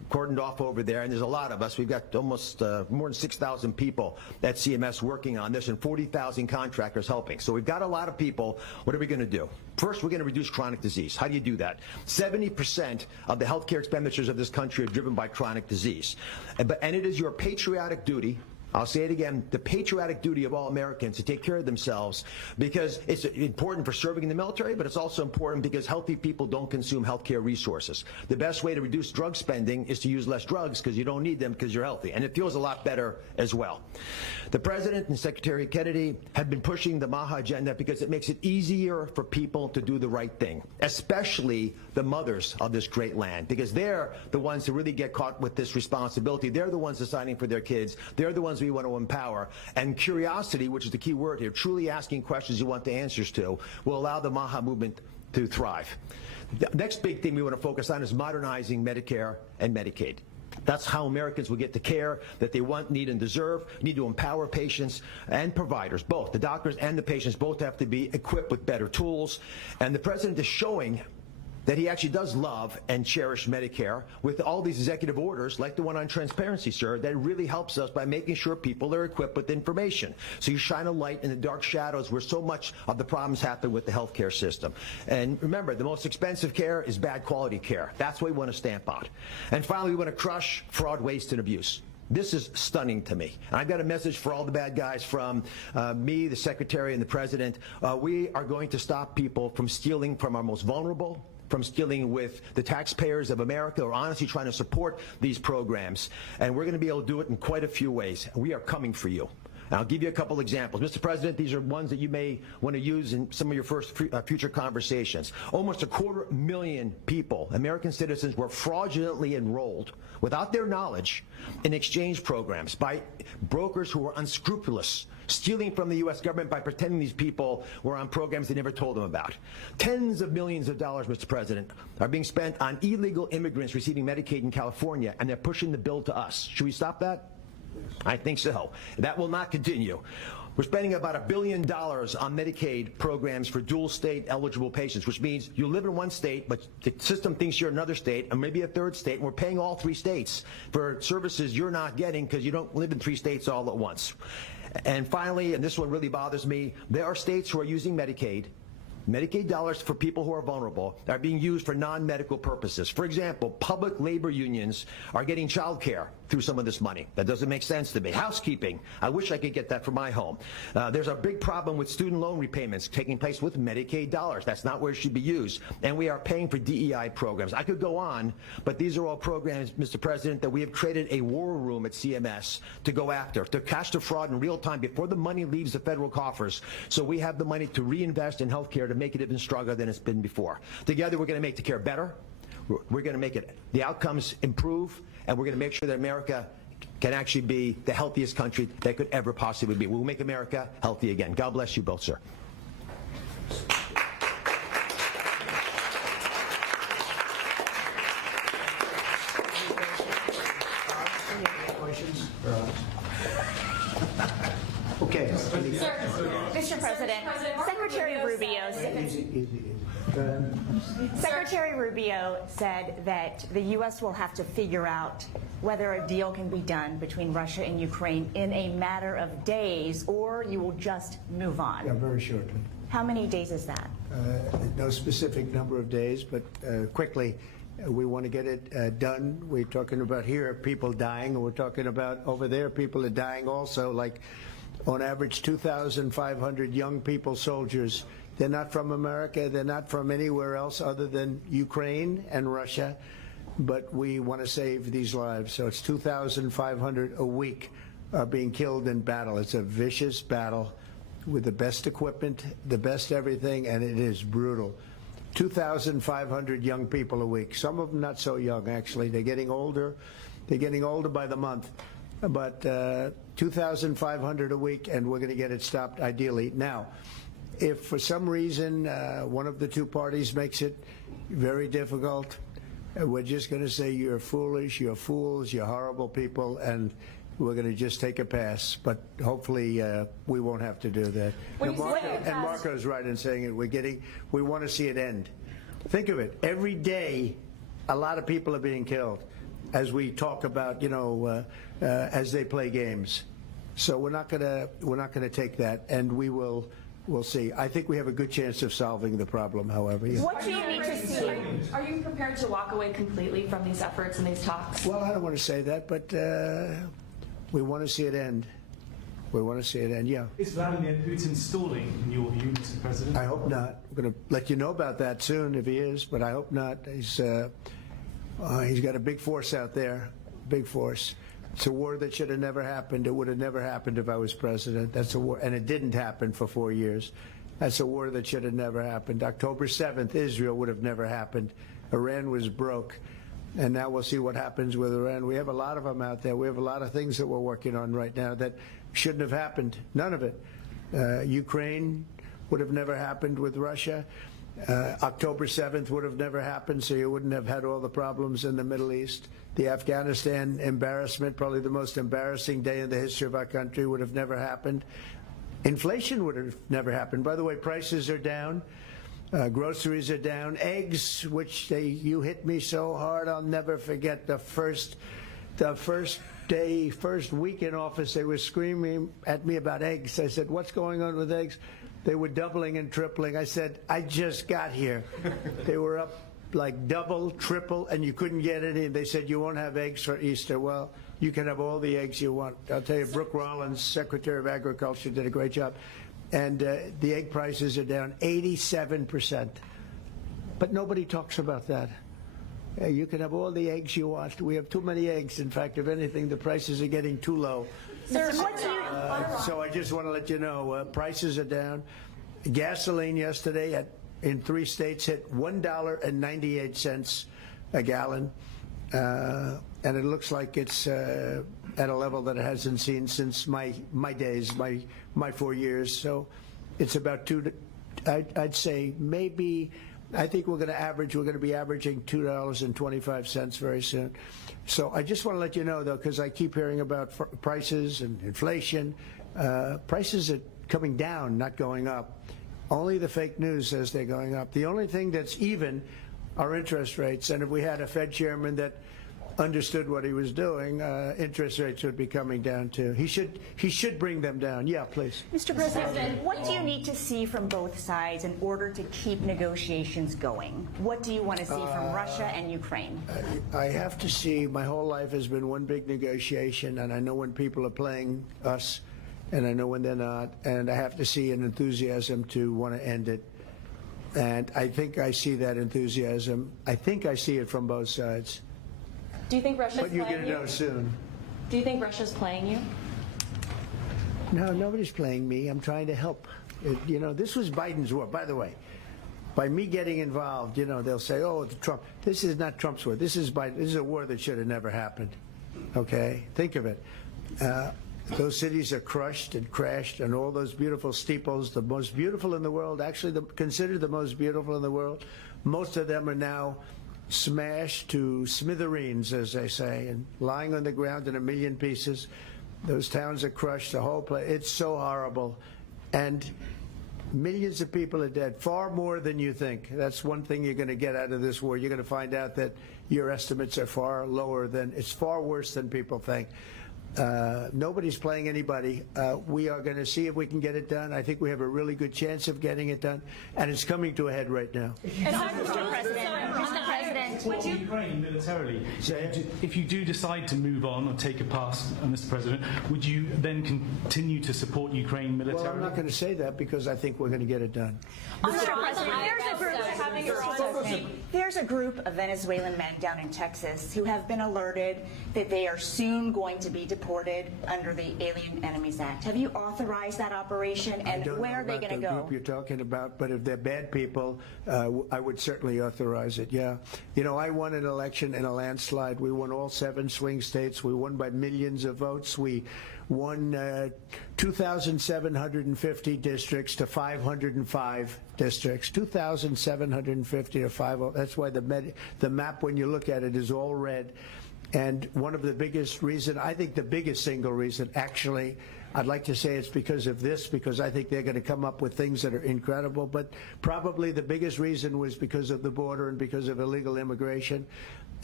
cordoned off over there, and there's a lot of us. We've got almost more than 6,000 people at CMS working on this and 40,000 contractors helping. So we've got a lot of people. What are we going to do? First, we're going to reduce chronic disease. How do you do that? 70% of the healthcare expenditures of this country are driven by chronic disease. And it is your patriotic duty, I'll say it again, the patriotic duty of all Americans to take care of themselves, because it's important for serving in the military, but it's also important because healthy people don't consume healthcare resources. The best way to reduce drug spending is to use less drugs because you don't need them because you're healthy. And it feels a lot better as well. The President and Secretary Kennedy have been pushing the MAHA agenda because it makes it easier for people to do the right thing, especially the mothers of this great land, because they're the ones who really get caught with this responsibility. They're the ones deciding for their kids. They're the ones we want to empower. And curiosity, which is the key word here, truly asking questions you want the answers to, will allow the MAHA movement to thrive. The next big thing we want to focus on is modernizing Medicare and Medicaid. That's how Americans will get the care that they want, need, and deserve. We need to empower patients and providers, both. The doctors and the patients both have to be equipped with better tools. And the President is showing that he actually does love and cherish Medicare with all these executive orders, like the one on transparency, sir, that really helps us by making sure people are equipped with information. So you shine a light in the dark shadows where so much of the problems happen with the healthcare system. And remember, the most expensive care is bad quality care. That's what we want to stamp out. And finally, we want to crush fraud, waste, and abuse. This is stunning to me. And I've got a message for all the bad guys from me, the Secretary, and the President. We are going to stop people from stealing from our most vulnerable, from stealing with the taxpayers of America, or honestly trying to support these programs. And we're going to be able to do it in quite a few ways. We are coming for you. And I'll give you a couple examples. Mr. President, these are ones that you may want to use in some of your future conversations. Almost 250,000 people, American citizens, were fraudulently enrolled without their knowledge in exchange programs by brokers who were unscrupulous, stealing from the U.S. government by pretending these people were on programs they never told them about. Tens of millions of dollars, Mr. President, are being spent on illegal immigrants receiving Medicaid in California, and they're pushing the bill to us. Should we stop that? I think so. That will not continue. We're spending about $1 billion on Medicaid programs for dual state eligible patients, which means you live in one state, but the system thinks you're in another state, and maybe a third state, and we're paying all 3 states for services you're not getting because you don't live in 3 states all at once. And finally, and this one really bothers me, there are states who are using Medicaid dollars for people who are vulnerable are being used for non-medical purposes. For example, public labor unions are getting child care through some of this money. That doesn't make sense to me. Housekeeping, I wish I could get that for my home. There's a big problem with student loan repayments taking place with Medicaid dollars. That's not where it should be used. And we are paying for DEI programs. I could go on, but these are all programs, Mr. President, that we have created a war room at CMS to go after, to catch the fraud in real time before the money leaves the federal coffers, so we have the money to reinvest in health care to make it even stronger than it's been before. Together, we're going to make the care better. We're going to make the outcomes improve, and we're going to make sure that America can actually be the healthiest country that could ever possibly be. We'll make America healthy again. God bless you both, sir. Okay. Mr. President, Secretary Rubio Secretary Rubio said that the U.S. will have to figure out whether a deal can be done between Russia and Ukraine in a matter of days, or you will just move on. Yeah, very shortly. How many days is that? No specific number of days, but quickly. We want to get it done. We're talking about here people dying, and we're talking about over there people are dying also, like on average 2,500 young people, soldiers. They're not from America. They're not from anywhere else other than Ukraine and Russia, but we want to save these lives. So it's 2,500 a week are being killed in battle. It's a vicious battle with the best equipment, the best everything, and it is brutal. 2,500 young people a week. Some of them not so young, actually. They're getting older. They're getting older by the month. But 2,500 a week, and we're going to get it stopped ideally. Now, if for some reason one of the two parties makes it very difficult, we're just going to say you're foolish, you're fools, you're horrible people, and we're going to just take a pass. But hopefully we won't have to do that. And Marco's right in saying it. We want to see it end. Think of it. Every day, a lot of people are being killed. as we talk about, as they play games. So we're not gonna take that, and we'll see. I think we have a good chance of solving the problem, however. Yeah. What do you need to see? Are you prepared to walk away completely from these efforts and these talks? Well, I don't want to say that, but we want to see it end. We want to see it end, yeah. Is Vladimir Putin stalling, in your view, Mr. President? I hope not. I'm going to let you know about that soon if he is, but I hope not. He's got a big force out there, big force. It's a war that should have never happened. It would have never happened if I was president. That's a war, and it didn't happen for 4 years. That's a war that should have never happened. October 7th, Israel would have never happened. Iran was broke. And now we'll see what happens with Iran. We have a lot of them out there. We have a lot of things that we're working on right now that shouldn't have happened. None of it. Ukraine would have never happened with Russia. October 7th would have never happened, so you wouldn't have had all the problems in the Middle East. The Afghanistan embarrassment, probably the most embarrassing day in the history of our country, would have never happened. Inflation would have never happened. By the way, prices are down. Groceries are down. Eggs, which you hit me so hard, I'll never forget the first week in office, they were screaming at me about eggs. I said, what's going on with eggs? They were doubling and tripling. I said, I just got here. They were up like double, triple, and you couldn't get any. They said, you won't have eggs for Easter. Well, you can have all the eggs you want. I'll tell you, Brooke Rollins, Secretary of Agriculture, did a great job. And the egg prices are down 87%. But nobody talks about that. You can have all the eggs you want. We have too many eggs. In fact, if anything, the prices are getting too low. So I just want to let you know, prices are down. Gasoline yesterday in 3 states hit $1.98 a gallon. And it looks like it's at a level that it hasn't seen since my days, my 4 years. So it's about I'd say maybe, I think we're going to be averaging $2.25 very soon. So I just want to let you know, though, because I keep hearing about prices and inflation. Prices are coming down, not going up. Only the fake news says they're going up. The only thing that's even are interest rates. And if we had a Fed chairman that understood what he was doing, interest rates would be coming down too. He should bring them down. Yeah, please. Mr. President, what do you need to see from both sides in order to keep negotiations going? What do you want to see from Russia and Ukraine? I have to see. My whole life has been one big negotiation, and I know when people are playing us, and I know when they're not, and I have to see an enthusiasm to want to end it. And I think I see that enthusiasm. I think I see it from both sides. Do you think Russia's playing you? But you're going to know soon. Do you think Russia's playing you? No, nobody's playing me. I'm trying to help. This was Biden's war. By the way, by me getting involved, they'll say, oh, Trump. This is not Trump's war. This is Biden. This is a war that should have never happened. Okay? Think of it. Those cities are crushed and crashed, and all those beautiful steeples, the most beautiful in the world, actually considered the most beautiful in the world, most of them are now smashed to smithereens, as they say, and lying on the ground in a million pieces. Those towns are crushed, the whole place. It's so horrible. And millions of people are dead, far more than you think. That's one thing you're going to get out of this war. You're going to find out that your estimates are far lower than, it's far worse than people think. Nobody's playing anybody. We are going to see if we can get it done. I think we have a really good chance of getting it done, and it's coming to a head right now. Mr. President, would you Ukraine militarily? So if you do decide to move on or take a pass, Mr. President, would you then continue to support Ukraine militarily? Well, I'm not going to say that because I think we're going to get it done. Mr. President, there's a group of Venezuelan men down in Texas who have been alerted that they are soon going to be deported under the Alien Enemies Act. Have you authorized that operation, and where are they going to go? I don't know about the group you're talking about, but if they're bad people, I would certainly authorize it, yeah. I won an election in a landslide. We won all 7 swing states. We won by millions of votes. We won 2,750 districts to 505 districts. 2,750 to 5. That's why the map, when you look at it, is all red. And one of the biggest reason, I think the biggest single reason, actually, I'd like to say it's because of this, because I think they're going to come up with things that are incredible. But probably the biggest reason was because of the border and because of illegal immigration.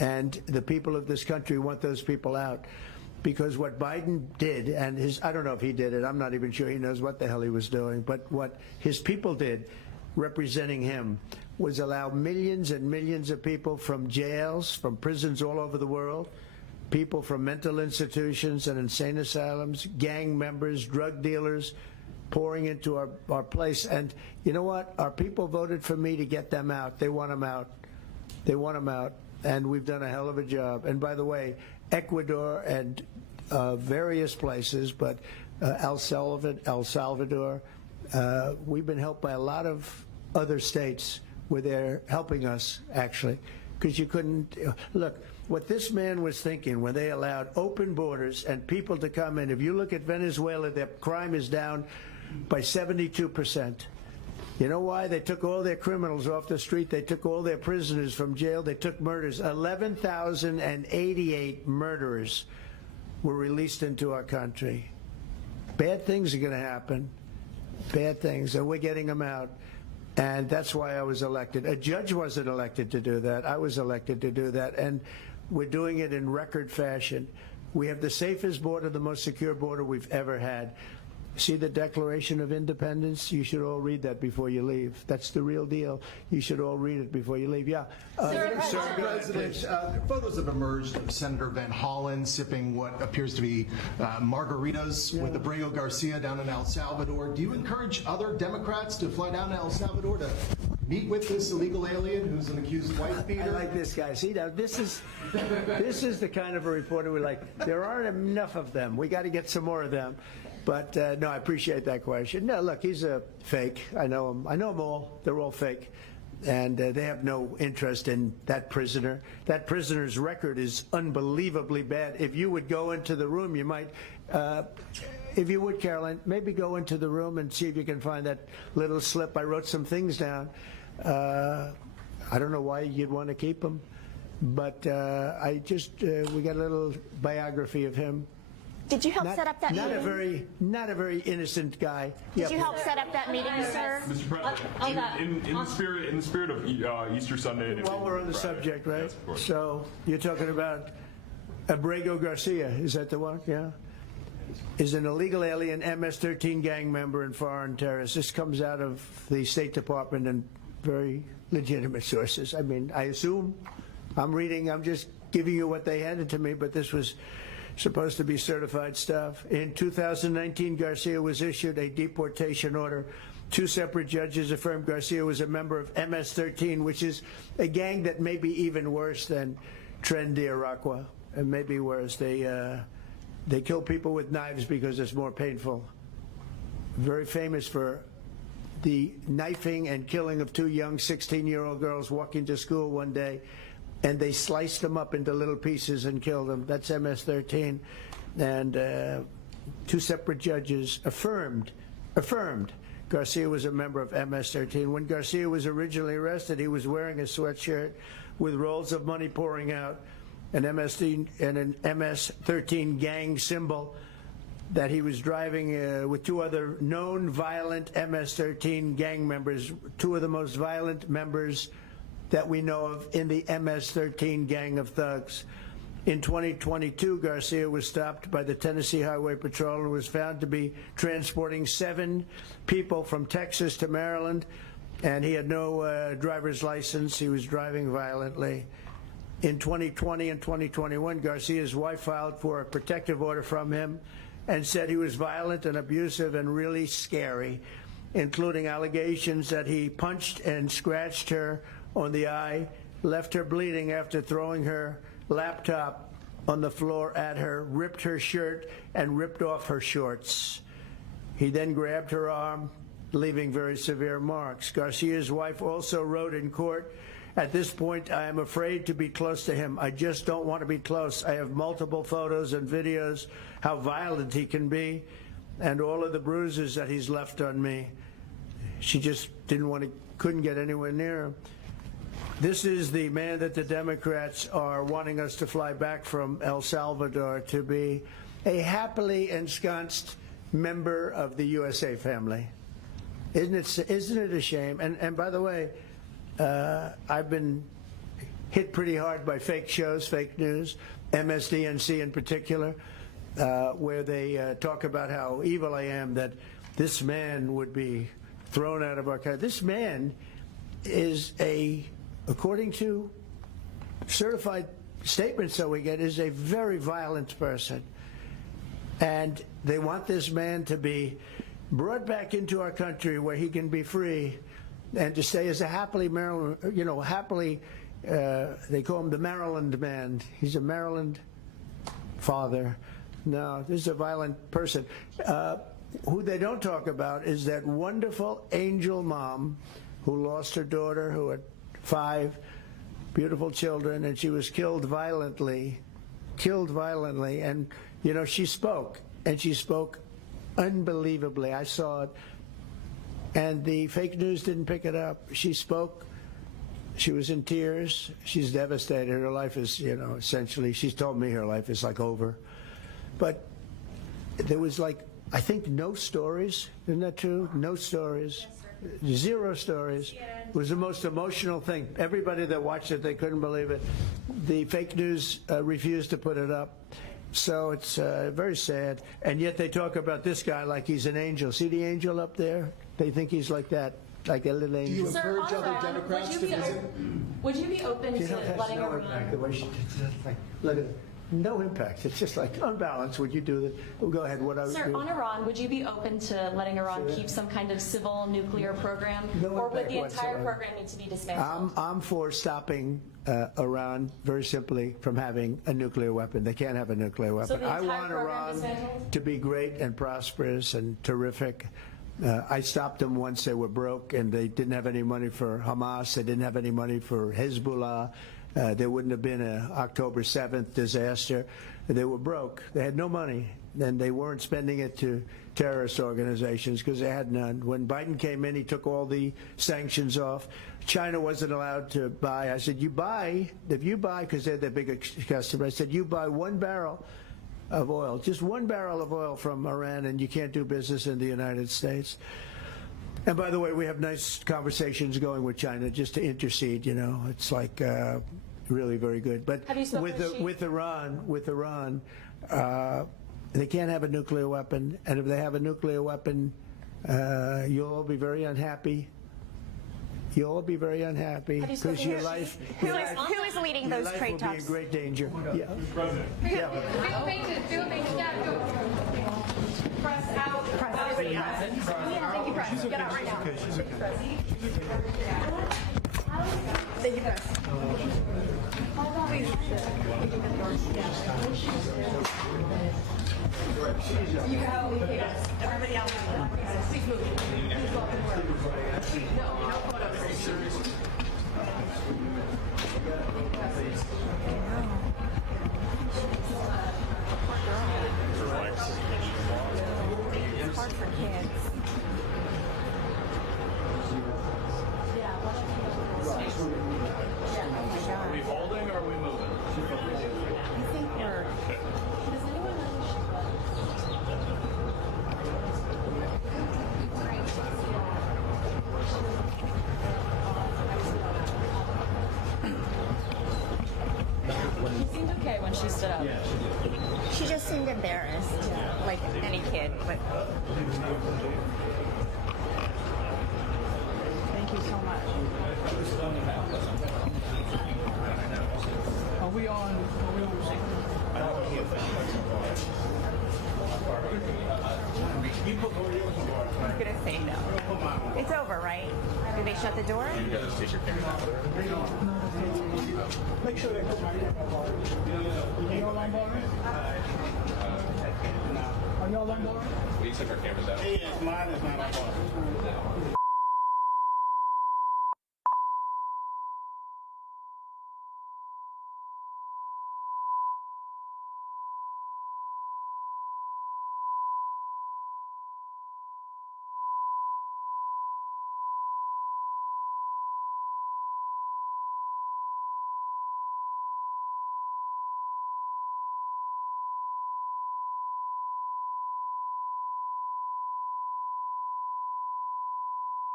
And the people of this country want those people out. Because what Biden did, and I don't know if he did it, I'm not even sure he knows what the hell he was doing, but what his people did, representing him, was allow millions and millions of people from jails, from prisons all over the world, people from mental institutions and insane asylums, gang members, drug dealers, pouring into our place. And you know what? Our people voted for me to get them out. They want them out. They want them out. And we've done a hell of a job. And by the way, Ecuador and various places, but El Salvador, we've been helped by a lot of other states where they're helping us, actually, because you couldn't look. What this man was thinking when they allowed open borders and people to come in, if you look at Venezuela, their crime is down by 72%. You know why? They took all their criminals off the street. They took all their prisoners from jail. They took murders. 11,088 murderers were released into our country. Bad things are going to happen. Bad things. And we're getting them out. And that's why I was elected. A judge wasn't elected to do that. I was elected to do that. And we're doing it in record fashion. We have the safest border, the most secure border we've ever had. See the Declaration of Independence? You should all read that before you leave. That's the real deal. You should all read it before you leave. Yeah. Mr. President, photos have emerged of Senator Van Hollen sipping what appears to be margaritas with Abrego Garcia down in El Salvador. Do you encourage other Democrats to fly down to El Salvador to meet with this illegal alien who's an accused wife beater? I like this guy. See, now this is the kind of a reporter we like. There aren't enough of them. We got to get some more of them. But no, I appreciate that question. No, look, he's a fake. I know him. I know them all. They're all fake. And they have no interest in that prisoner. That prisoner's record is unbelievably bad. If you would go into the room, you might, if you would, Caroline, maybe go into the room and see if you can find that little slip. I wrote some things down. I don't know why you'd want to keep him. But we got a little biography of him. Did you help set up that meeting? Not a very innocent guy. Did you help set up that meeting, sir? Mr. President, in the spirit of Easter Sunday. While we're on the subject, right? Yes, of course. So you're talking about Abrego Garcia, is that the one? Yeah. Is an illegal alien, MS-13 gang member and foreign terrorist. This comes out of the State Department and very legitimate sources. I mean, I assume I'm just giving you what they handed to me, but this was supposed to be certified stuff. In 2019, Garcia was issued a deportation order. 2 separate judges affirmed Garcia was a member of MS-13, which is a gang that may be even worse than Trendy Tales, and maybe worse. They kill people with knives because it's more painful. Very famous for the knifing and killing of 2 young 16-year-old girls walking to school one day, and they sliced them up into little pieces and killed them. That's MS-13. And 2 separate judges affirmed Garcia was a member of MS-13. When Garcia was originally arrested, he was wearing a sweatshirt with rolls of money pouring out, an MS-13 gang symbol that he was driving with 2 other known violent MS-13 gang members, 2 of the most violent members that we know of in the MS-13 gang of thugs. In 2022, Garcia was stopped by the Tennessee Highway Patrol and was found to be transporting 7 people from Texas to Maryland, and he had no driver's license. He was driving violently. In 2020 and 2021, Garcia's wife filed for a protective order from him and said he was violent and abusive and really scary, including allegations that he punched and scratched her on the eye, left her bleeding after throwing her laptop on the floor at her, ripped her shirt, and ripped off her shorts. He then grabbed her arm, leaving very severe marks. Garcia's wife also wrote in court, "At this point, I am afraid to be close to him. I just don't want to be close. I have multiple photos and videos how violent he can be and all of the bruises that he's left on me." She just couldn't get anywhere near him. This is the man that the Democrats are wanting us to fly back from El Salvador to be a happily ensconced member of the USA family. Isn't it a shame? And by the way, I've been hit pretty hard by fake shows, fake news, MSDNC in particular, where they talk about how evil I am, that this man would be thrown out of our country. This man is according to certified statements that we get, is a very violent person. And they want this man to be brought back into our country where he can be free and to stay as a happily Maryland, they call him the Maryland man. He's a Maryland father. No, this is a violent person. Who they don't talk about is that wonderful angel mom who lost her daughter, who had 5 beautiful children, and she was killed violently. And, she spoke, and she spoke unbelievably. I saw it. And the fake news didn't pick it up. She spoke. She was in tears. She's devastated. Her life is, essentially, she's told me her life is like over. But there was I think no stories. Isn't that true? No stories. Yes, 0 stories. It was the most emotional thing. Everybody that watched it, they couldn't believe it. The fake news refused to put it up. So it's very sad. And yet they talk about this guy like he's an angel. See the angel up there? They think he's like that, like a little angel. Do you encourage other Democrats to visit? Would you be open to letting no Iran? impact, the way she look at it. No impact. It's just like unbalanced. Would you do that? Well, go ahead. What I would Sir, do. on Iran, would you be open to letting Iran keep some kind of civil nuclear program, or would the entire program need to be dismantled? I'm for stopping Iran, very simply, from having a nuclear weapon. They can't have a nuclear weapon. So the I entire want program Iran dismantled? to be great and prosperous and terrific. I stopped them once they were broke and they didn't have any money for Hamas. They didn't have any money for Hezbollah. There wouldn't have been an October 7th disaster. They were broke. They had no money, and they weren't spending it to terrorist organizations because they had none. When Biden came in, he took all the sanctions off. China wasn't allowed to buy. I said, if you buy, because they're the biggest customer, I said, you buy 1 barrel of oil, just 1 barrel of oil from Iran, and you can't do business in the United States. And by the way, we have nice conversations going with China just to intercede. It's like really very good. But with Iran, they can't have a nuclear weapon, and if they have a nuclear weapon, you'll all be very unhappy. You'll all be very unhappy because your life. Who is leading those trade talks? Your life will be in great danger. Yeah. Press out. Everybody out. Yeah, thank you, press. Get out right now. She's okay. Thank you, press. You have everybody else. Please move. No photos. It's hard for kids. Are we holding or are we moving? I think we're. She seemed okay when she stood up. She just seemed embarrassed, like any kid. But thank you so much. Are we on? I'm gonna say no. It's over, right? Do they shut the door? Make sure they Are y'all on board? Are y'all on board? We took our cameras out. Yes, mine is not on board.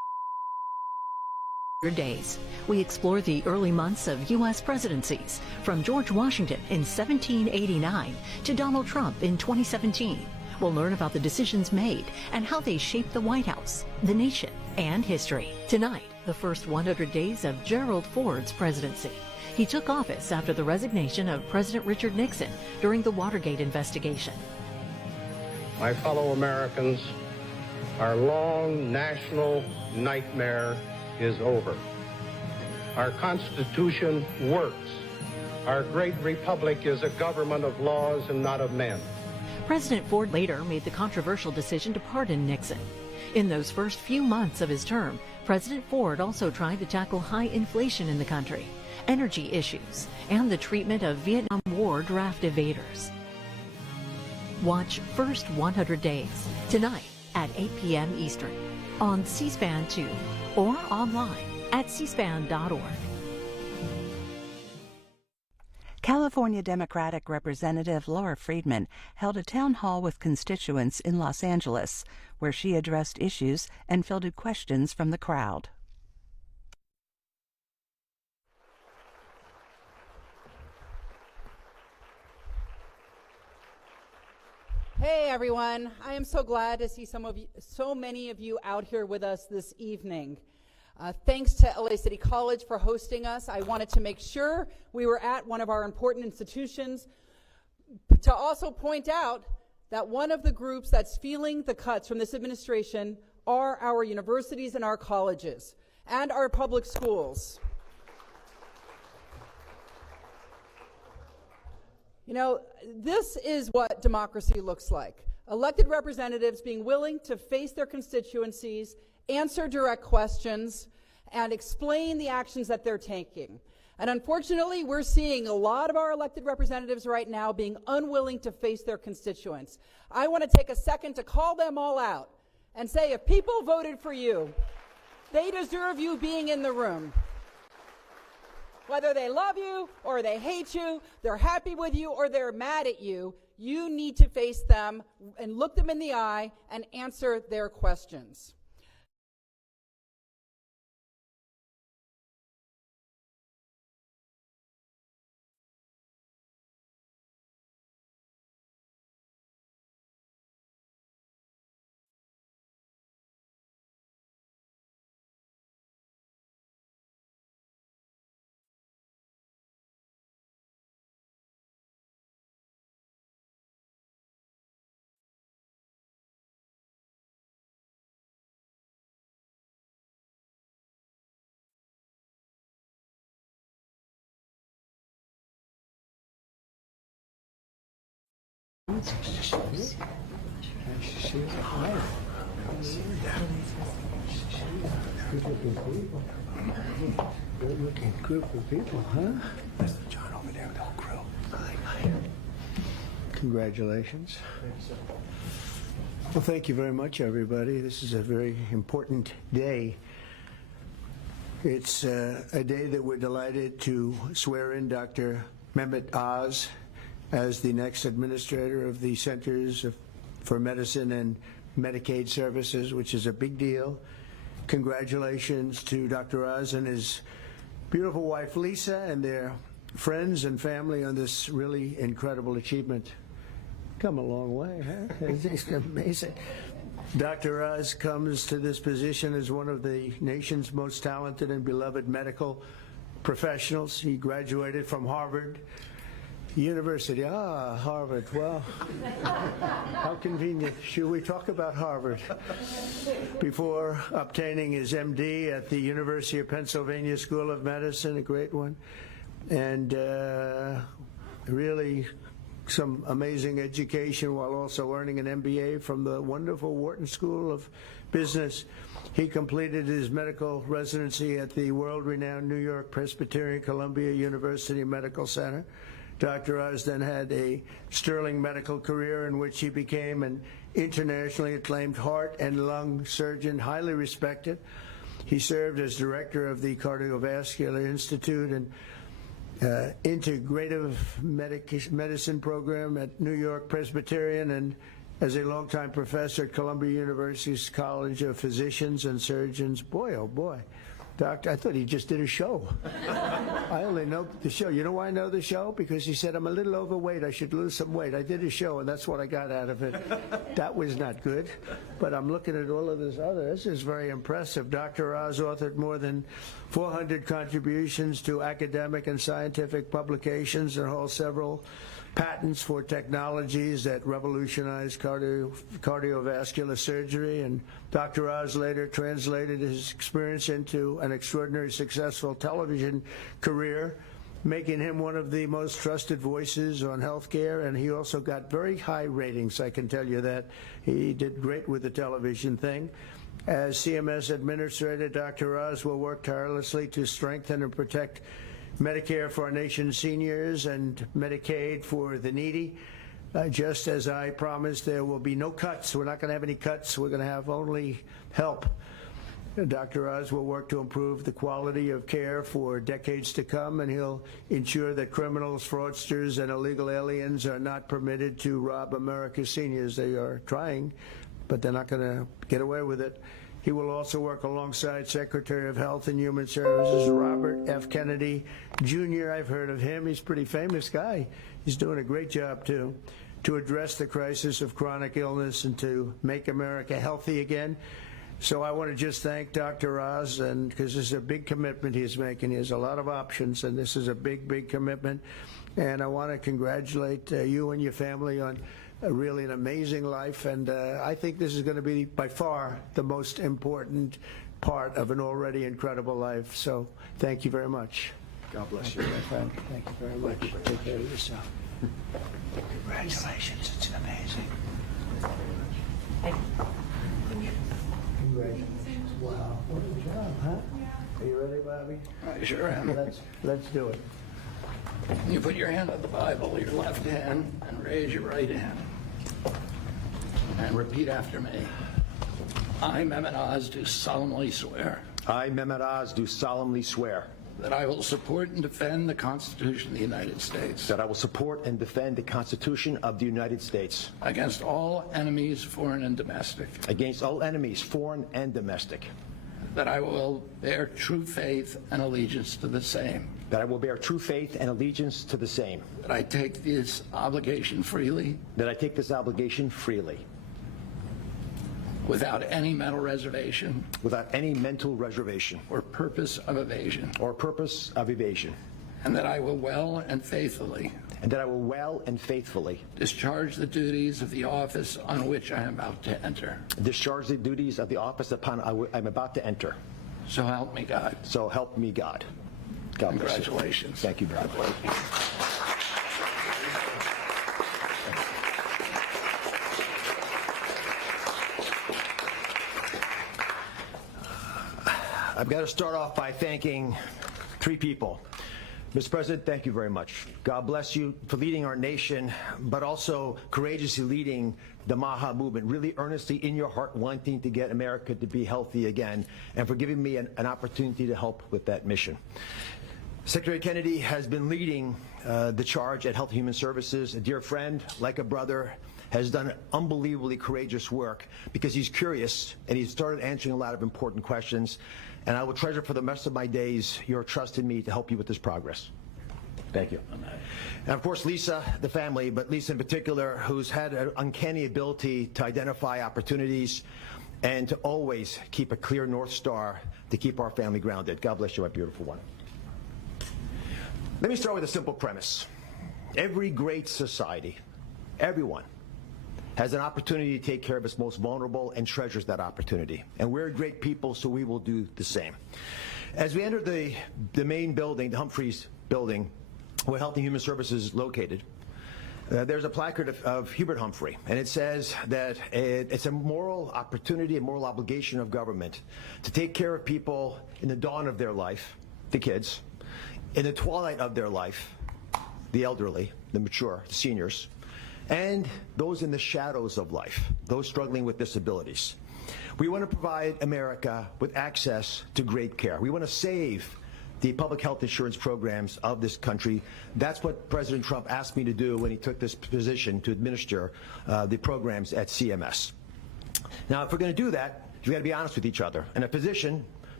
Days. We explore the early months of U.S. presidencies, from George Washington in 1789 to Donald Trump in 2017. We'll learn about the decisions made and how they shaped the White House, the nation, and history. Tonight, the first 100 days of Gerald Ford's presidency. He took office after the resignation of President Richard Nixon during the Watergate investigation. My fellow Americans, our long national nightmare is over. Our Constitution works. Our great republic is a government of laws and not of men. President Ford later made the controversial decision to pardon Nixon. In those first few months of his term, President Ford also tried to tackle high inflation in the country, energy issues, and the treatment of Vietnam War draft evaders. Watch First 100 Days tonight at 8 p.m. Eastern on C-SPAN 2 or online at cspan.org. California Democratic Representative Laura Friedman held a town hall with constituents in Los Angeles, where she addressed issues and fielded questions from the crowd. Hey everyone, I am so glad to see so many of you out here with us this evening. Thanks to LA City College for hosting us. I wanted to make sure we were at one of our important institutions to also point out that one of the groups that's feeling the cuts from this administration are our universities and our colleges and our public schools. You know, this is what democracy looks like. Elected representatives being willing to face their constituencies, answer direct questions, and explain the actions that they're taking. And unfortunately, we're seeing a lot of our elected representatives right now being unwilling to face their constituents. I want to take a second to call them all out and say, if people voted for you, they deserve you being in the room. Whether they love you or they hate you, they're happy with you or they're mad at you, you need to face them and look them in the eye and answer their questions. Good-looking group of people, huh? That's John over there with the whole crew. Congratulations. Well, thank you very much, everybody. This is a very important day. It's a day that we're delighted to swear in Dr. Mehmet Oz as the next administrator of the Centers for Medicine and Medicaid Services, which is a big deal. Congratulations to Dr. Oz and his beautiful wife, Lisa, and their friends and family on this really incredible achievement. Come a long way, huh? It's amazing. Dr. Oz comes to this position as one of the nation's most talented and beloved medical professionals. He graduated from Harvard University. Harvard. Well, how convenient. Should we talk about Harvard? Before obtaining his MD at the University of Pennsylvania School of Medicine, a great one, and really some amazing education while also earning an MBA from the wonderful Wharton School of Business. He completed his medical residency at the world-renowned New York Presbyterian Columbia University Medical Center. Dr. Oz then had a sterling medical career in which he became an internationally acclaimed heart and lung surgeon, highly respected. He served as director of the Cardiovascular Institute and Integrative Medicine program at New York Presbyterian, and as a longtime professor at Columbia University's College of Physicians and Surgeons. Boy, oh boy, Doctor, I thought he just did a show. I only know the show. You know why I know the show? Because he said, I'm a little overweight. I should lose some weight. I did a show, and that's what I got out of it. That was not good. But I'm looking at all of this other. This is very impressive. Dr. Oz authored more than 400 contributions to academic and scientific publications and holds several patents for technologies that revolutionize cardiovascular surgery, and Dr. Oz later translated his experience into an extraordinarily successful television career, making him one of the most trusted voices on healthcare, and he also got very high ratings, I can tell you that. He did great with the television thing. As CMS Administrator, Dr. Oz will work tirelessly to strengthen and protect Medicare for our nation's seniors and Medicaid for the needy. Just as I promised, there will be no cuts. We're not going to have any cuts. We're going to have only help. Dr. Oz will work to improve the quality of care for decades to come, and he'll ensure that criminals, fraudsters, and illegal aliens are not permitted to rob America's seniors. They are trying, but they're not going to get away with it. He will also work alongside Secretary of Health and Human Services Robert F. Kennedy Jr. I've heard of him. He's a pretty famous guy. He's doing a great job, too, to address the crisis of chronic illness and to make America healthy again. So I want to just thank Dr. Oz, and because this is a big commitment he's making. He has a lot of options, and this is a big, big commitment. And I want to congratulate you and your family on really an amazing life, and I think this is going to be by far the most important part of an already incredible life. So thank you very much. God bless you. My friend. Thank you very much. Take care of yourself. Congratulations. It's amazing. Congratulations. Wow. What a job, huh? Are you ready, Bobby? I sure am. Let's do it. You put your hand on the Bible, your left hand, and raise your right hand. And repeat after me. I, Mehmet Oz, do solemnly swear I, Mehmet Oz, do solemnly swear that I will support and defend the Constitution of the United States that I will support and defend the Constitution of the United States against all enemies, foreign and domestic, against all enemies, foreign and domestic, that I will bear true faith and allegiance to the same, that I will bear true faith and allegiance to the same, that I take this obligation freely that I take this obligation freely, without any mental reservation without any mental reservation or purpose of evasion, or purpose of evasion, and that I will well and faithfully discharge the duties of the office on which I am about to enter. discharge the duties of the office upon I'm about to enter. So help me God. So help me God. God bless you. Congratulations. Thank you, brother. I've got to start off by thanking three people. Mr. President, thank you very much. God bless you for leading our nation, but also courageously leading the MAHA movement, really earnestly in your heart wanting to get America to be healthy again, and for giving me an opportunity to help with that mission. Secretary Kennedy has been leading the charge at Health and Human Services. A dear friend, like a brother, has done unbelievably courageous work because he's curious and he's started answering a lot of important questions. And I will treasure for the rest of my days your trust in me to help you with this progress. Thank you. And of course, Lisa, the family, but Lisa in particular, who's had an uncanny ability to identify opportunities and to always keep a clear North Star to keep our family grounded. God bless you, my beautiful one. Let me start with a simple premise. Every great society, everyone, has an opportunity to take care of its most vulnerable and treasures that opportunity. And we're great people, so we will do the same. As we enter the main building, the Humphreys building, where Health and Human Services is located, there's a placard of Hubert Humphrey, and it says that it's a moral opportunity, a moral obligation of government to take care of people in the dawn of their life, the kids, in the twilight of their life, the elderly, the mature, the seniors, and those in the shadows of life, those struggling with disabilities. We want to provide America with access to great care. We want to save the public health insurance programs of this country. That's what President Trump asked me to do when he took this position to administer the programs at CMS. Now, if we're going to do that, we've got to be honest with each other. And a physician,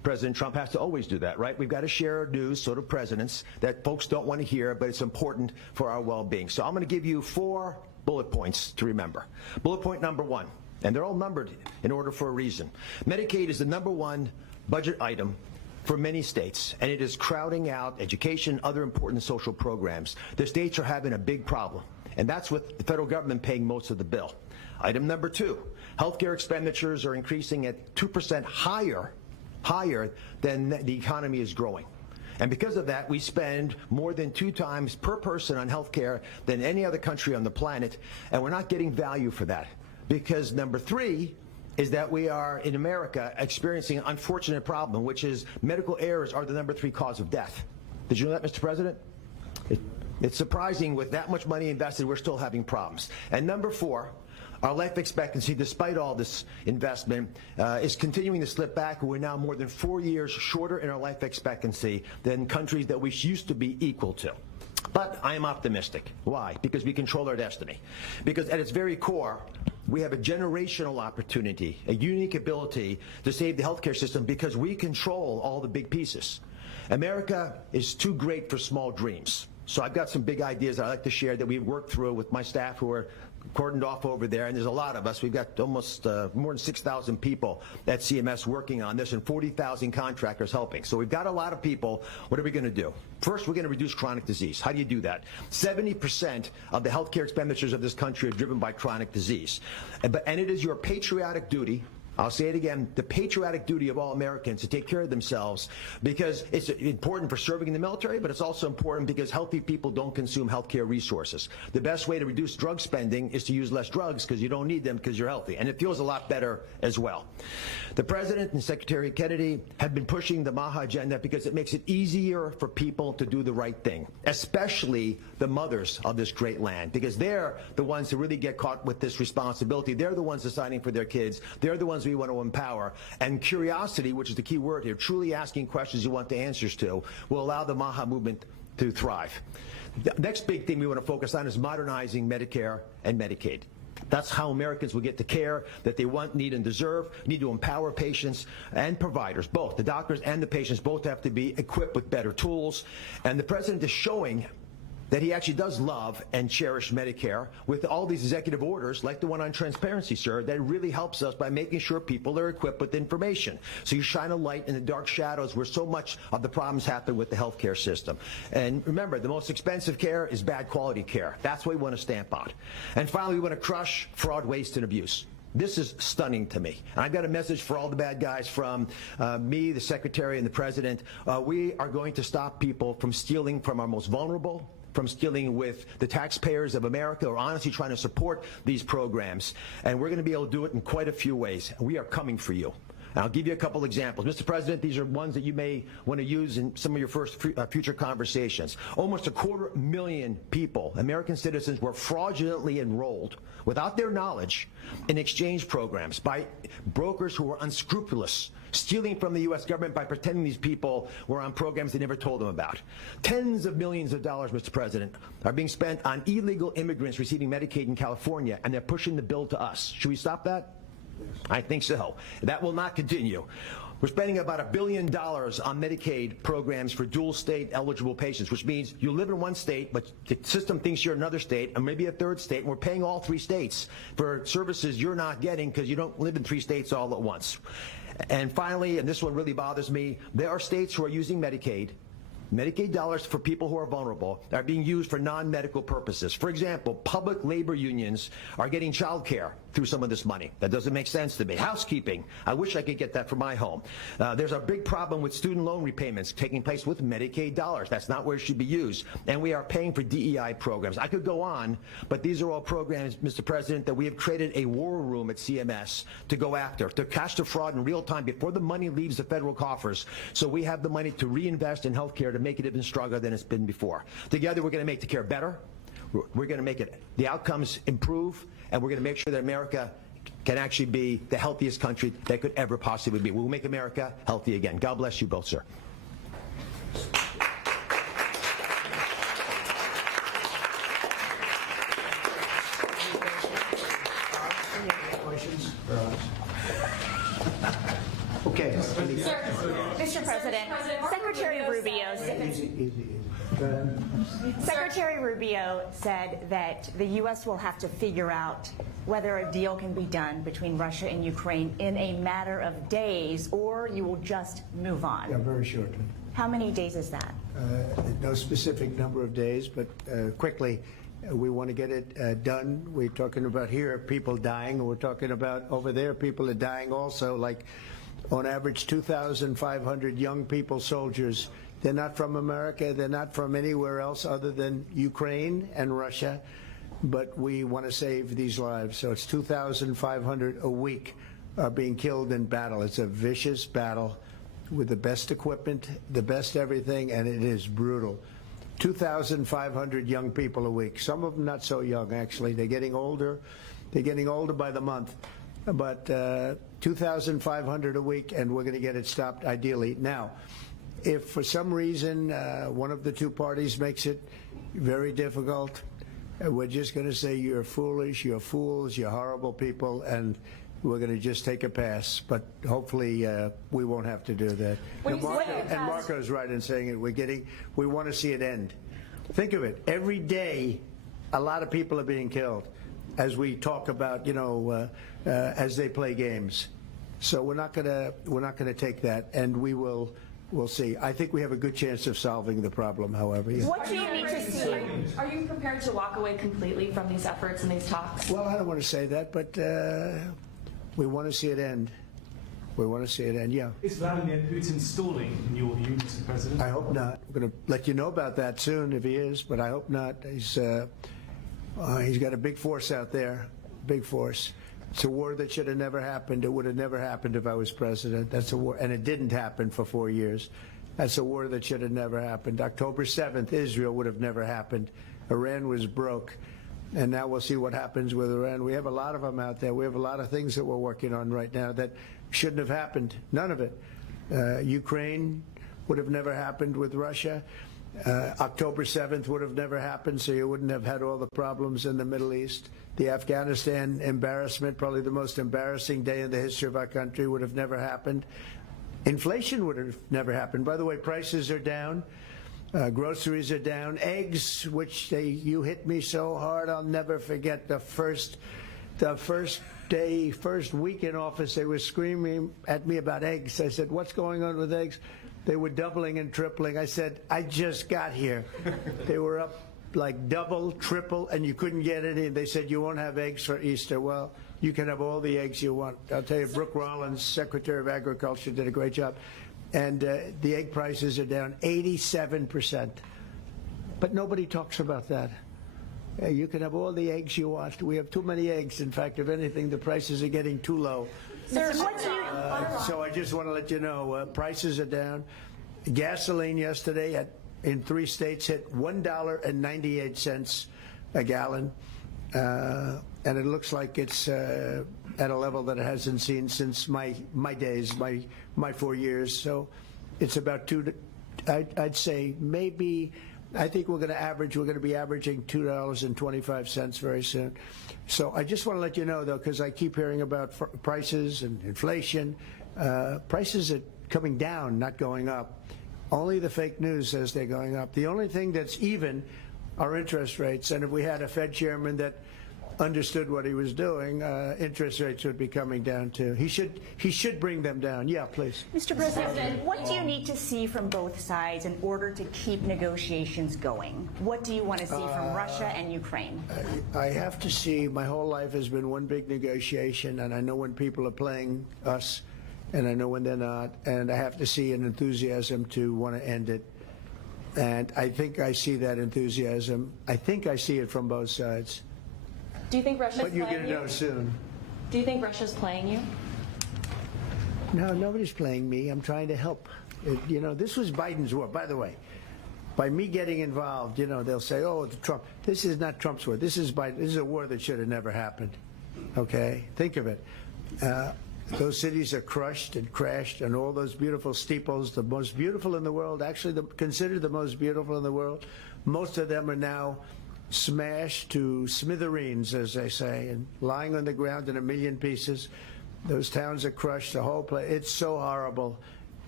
President Trump has to always do that, right? We've got to share news, so do presidents, that folks don't want to hear, but it's important for our well-being. So I'm going to give you 4 bullet points to remember. Bullet point number 1, and they're all numbered in order for a reason. Medicaid is the #1 budget item for many states, and it is crowding out education, other important social programs. The states are having a big problem, and that's with the federal government paying most of the bill. Item number 2, healthcare expenditures are increasing at 2% higher than the economy is growing. And because of that, we spend more than 2 times per person on healthcare than any other country on the planet, and we're not getting value for that. Because number 3 is that we are, in America, experiencing an unfortunate problem, which is medical errors are the number 3 cause of death. Did you know that, Mr. President? It's surprising with that much money invested, we're still having problems. And number 4, our life expectancy, despite all this investment, is continuing to slip back. We're now more than 4 years shorter in our life expectancy than countries that we used to be equal to. But I am optimistic. Why? Because we control our destiny. Because at its very core, we have a generational opportunity, a unique ability to save the healthcare system because we control all the big pieces. America is too great for small dreams. So I've got some big ideas that I'd like to share that we've worked through with my staff who are cordoned off over there, and there's a lot of us. We've got almost more than 6,000 people at CMS working on this and 40,000 contractors helping. So we've got a lot of people. What are we going to do? First, we're going to reduce chronic disease. How do you do that? 70% of the healthcare expenditures of this country are driven by chronic disease. And it is your patriotic duty, I'll say it again, the patriotic duty of all Americans to take care of themselves, because it's important for serving in the military, but it's also important because healthy people don't consume healthcare resources. The best way to reduce drug spending is to use less drugs because you don't need them because you're healthy. And it feels a lot better as well. The President and Secretary Kennedy have been pushing the MAHA agenda because it makes it easier for people to do the right thing, especially the mothers of this great land, because they're the ones who really get caught with this responsibility. They're the ones deciding for their kids. They're the ones we want to empower. And curiosity, which is the key word here, truly asking questions you want the answers to, will allow the MAHA movement to thrive. The next big thing we want to focus on is modernizing Medicare and Medicaid. That's how Americans will get the care that they want, need, and deserve. We need to empower patients and providers, both. The doctors and the patients both have to be equipped with better tools. And the President is showing that he actually does love and cherish Medicare with all these executive orders, like the one on transparency, sir, that really helps us by making sure people are equipped with information. So you shine a light in the dark shadows where so much of the problems happen with the healthcare system. And remember, the most expensive care is bad quality care. That's what we want to stamp out. And finally, we want to crush fraud, waste, and abuse. This is stunning to me. And I've got a message for all the bad guys from me, the Secretary, and the President. We are going to stop people from stealing from our most vulnerable, from stealing with the taxpayers of America, or honestly trying to support these programs. And we're going to be able to do it in quite a few ways. We are coming for you. And I'll give you a couple examples. Mr. President, these are ones that you may want to use in some of your first future conversations. Almost 250,000 people, American citizens, were fraudulently enrolled without their knowledge in exchange programs by brokers who were unscrupulous, stealing from the U.S. government by pretending these people were on programs they never told them about. Tens of millions of dollars, Mr. President, are being spent on illegal immigrants receiving Medicaid in California, and they're pushing the bill to us. Should we stop that? I think so. That will not continue. We're spending about $1 billion on Medicaid programs for dual state eligible patients, which means you live in one state, but the system thinks you're in another state, and maybe a third state, and we're paying all 3 states for services you're not getting because you don't live in 3 states all at once. And finally, and this one really bothers me, there are states who are using Medicaid dollars for people who are vulnerable are being used for non-medical purposes. For example, public labor unions are getting child care through some of this money. That doesn't make sense to me. Housekeeping, I wish I could get that for my home. There's a big problem with student loan repayments taking place with Medicaid dollars. That's not where it should be used. And we are paying for DEI programs. I could go on, but these are all programs, Mr. President, that we have created a war room at CMS to go after, to catch the fraud in real time before the money leaves the federal coffers, so we have the money to reinvest in health care to make it even stronger than it's been before. Together, we're going to make the care better. We're going to make the outcomes improve, and we're going to make sure that America can actually be the healthiest country that could ever possibly be. We'll make America healthy again. God bless you both, sir. Questions? Okay. Sir, Mr. President, Secretary Rubio Secretary Rubio said that the U.S. will have to figure out whether a deal can be done between Russia and Ukraine in a matter of days, or you will just move on. Yeah, very shortly. How many days is that? No specific number of days, but quickly. We want to get it done. We're talking about here people dying. We're talking about over there people are dying also, like on average 2,500 young people, soldiers. They're not from America. They're not from anywhere else other than Ukraine and Russia. But we want to save these lives. So it's 2,500 a week are being killed in battle. It's a vicious battle with the best equipment, the best everything, and it is brutal. 2,500 young people a week. Some of them not so young, actually. They're getting older. They're getting older by the month. But 2,500 a week, and we're going to get it stopped ideally. Now, if for some reason one of the two parties makes it very difficult, we're just going to say you're foolish, you're fools, you're horrible people, and we're going to just take a pass. But hopefully we won't have to do that. And Marco's right in saying it. We want to see it end. Think of it. Every day, a lot of people are being killed as we talk about, as they play games. So we're not going to take that, and we'll see. I think we have a good chance of solving the problem, however. Yeah. What do you need to see? Are you prepared to walk away completely from these efforts and these talks? Well, I don't want to say that, but we want to see it end. We want to see it end, yeah. Is Vladimir Putin stalling, in your view, Mr. President? I hope not. I'm going to let you know about that soon if he is, but I hope not. He's got a big force out there, big force. It's a war that should have never happened. It would have never happened if I was president. That's a war, and it didn't happen for 4 years. That's a war that should have never happened. October 7th, Israel would have never happened. Iran was broke. And now we'll see what happens with Iran. We have a lot of them out there. We have a lot of things that we're working on right now that shouldn't have happened. None of it. Ukraine would have never happened with Russia. October 7th would have never happened, so you wouldn't have had all the problems in the Middle East. The Afghanistan embarrassment, probably the most embarrassing day in the history of our country, would have never happened. Inflation would have never happened. By the way, prices are down. Groceries are down. Eggs, which you hit me so hard, I'll never forget the first week in office, they were screaming at me about eggs. I said, what's going on with eggs? They were doubling and tripling. I said, I just got here. They were up like double, triple, and you couldn't get any. They said, you won't have eggs for Easter. Well, you can have all the eggs you want. I'll tell you, Brooke Rollins, Secretary of Agriculture, did a great job. And the egg prices are down 87%. But nobody talks about that. You can have all the eggs you want. We have too many eggs. In fact, if anything, the prices are getting too low. Sir, what do you... So I just want to let you know, prices are down. Gasoline yesterday in 3 states hit $1.98 a gallon. And it looks like it's at a level that it hasn't seen since my days, my 4 years. So it's about I'd say maybe, I think we're going to be averaging $2.25 very soon. So I just want to let you know, though, because I keep hearing about prices and inflation. Prices are coming down, not going up. Only the fake news says they're going up. The only thing that's even are interest rates. And if we had a Fed chairman that understood what he was doing, interest rates would be coming down too. He should bring them down. Yeah, please. Mr. President, what do you need to see from both sides in order to keep negotiations going? What do you want to see from Russia and Ukraine? I have to see. My whole life has been one big negotiation, and I know when people are playing us, and I know when they're not, and I have to see an enthusiasm to want to end it. And I think I see that enthusiasm. I think I see it from both sides. Do you think Russia's playing you? But you're going to know soon. Do you think Russia's playing you? No, nobody's playing me. I'm trying to help. This was Biden's war. By the way, by me getting involved, they'll say, oh, it's Trump. This is not Trump's war. This is Biden. This is a war that should have never happened. Okay? Think of it. Those cities are crushed and crashed, and all those beautiful steeples, the most beautiful in the world, actually considered the most beautiful in the world, most of them are now smashed to smithereens, as they say, and lying on the ground in a million pieces. Those towns are crushed, the whole place. It's so horrible.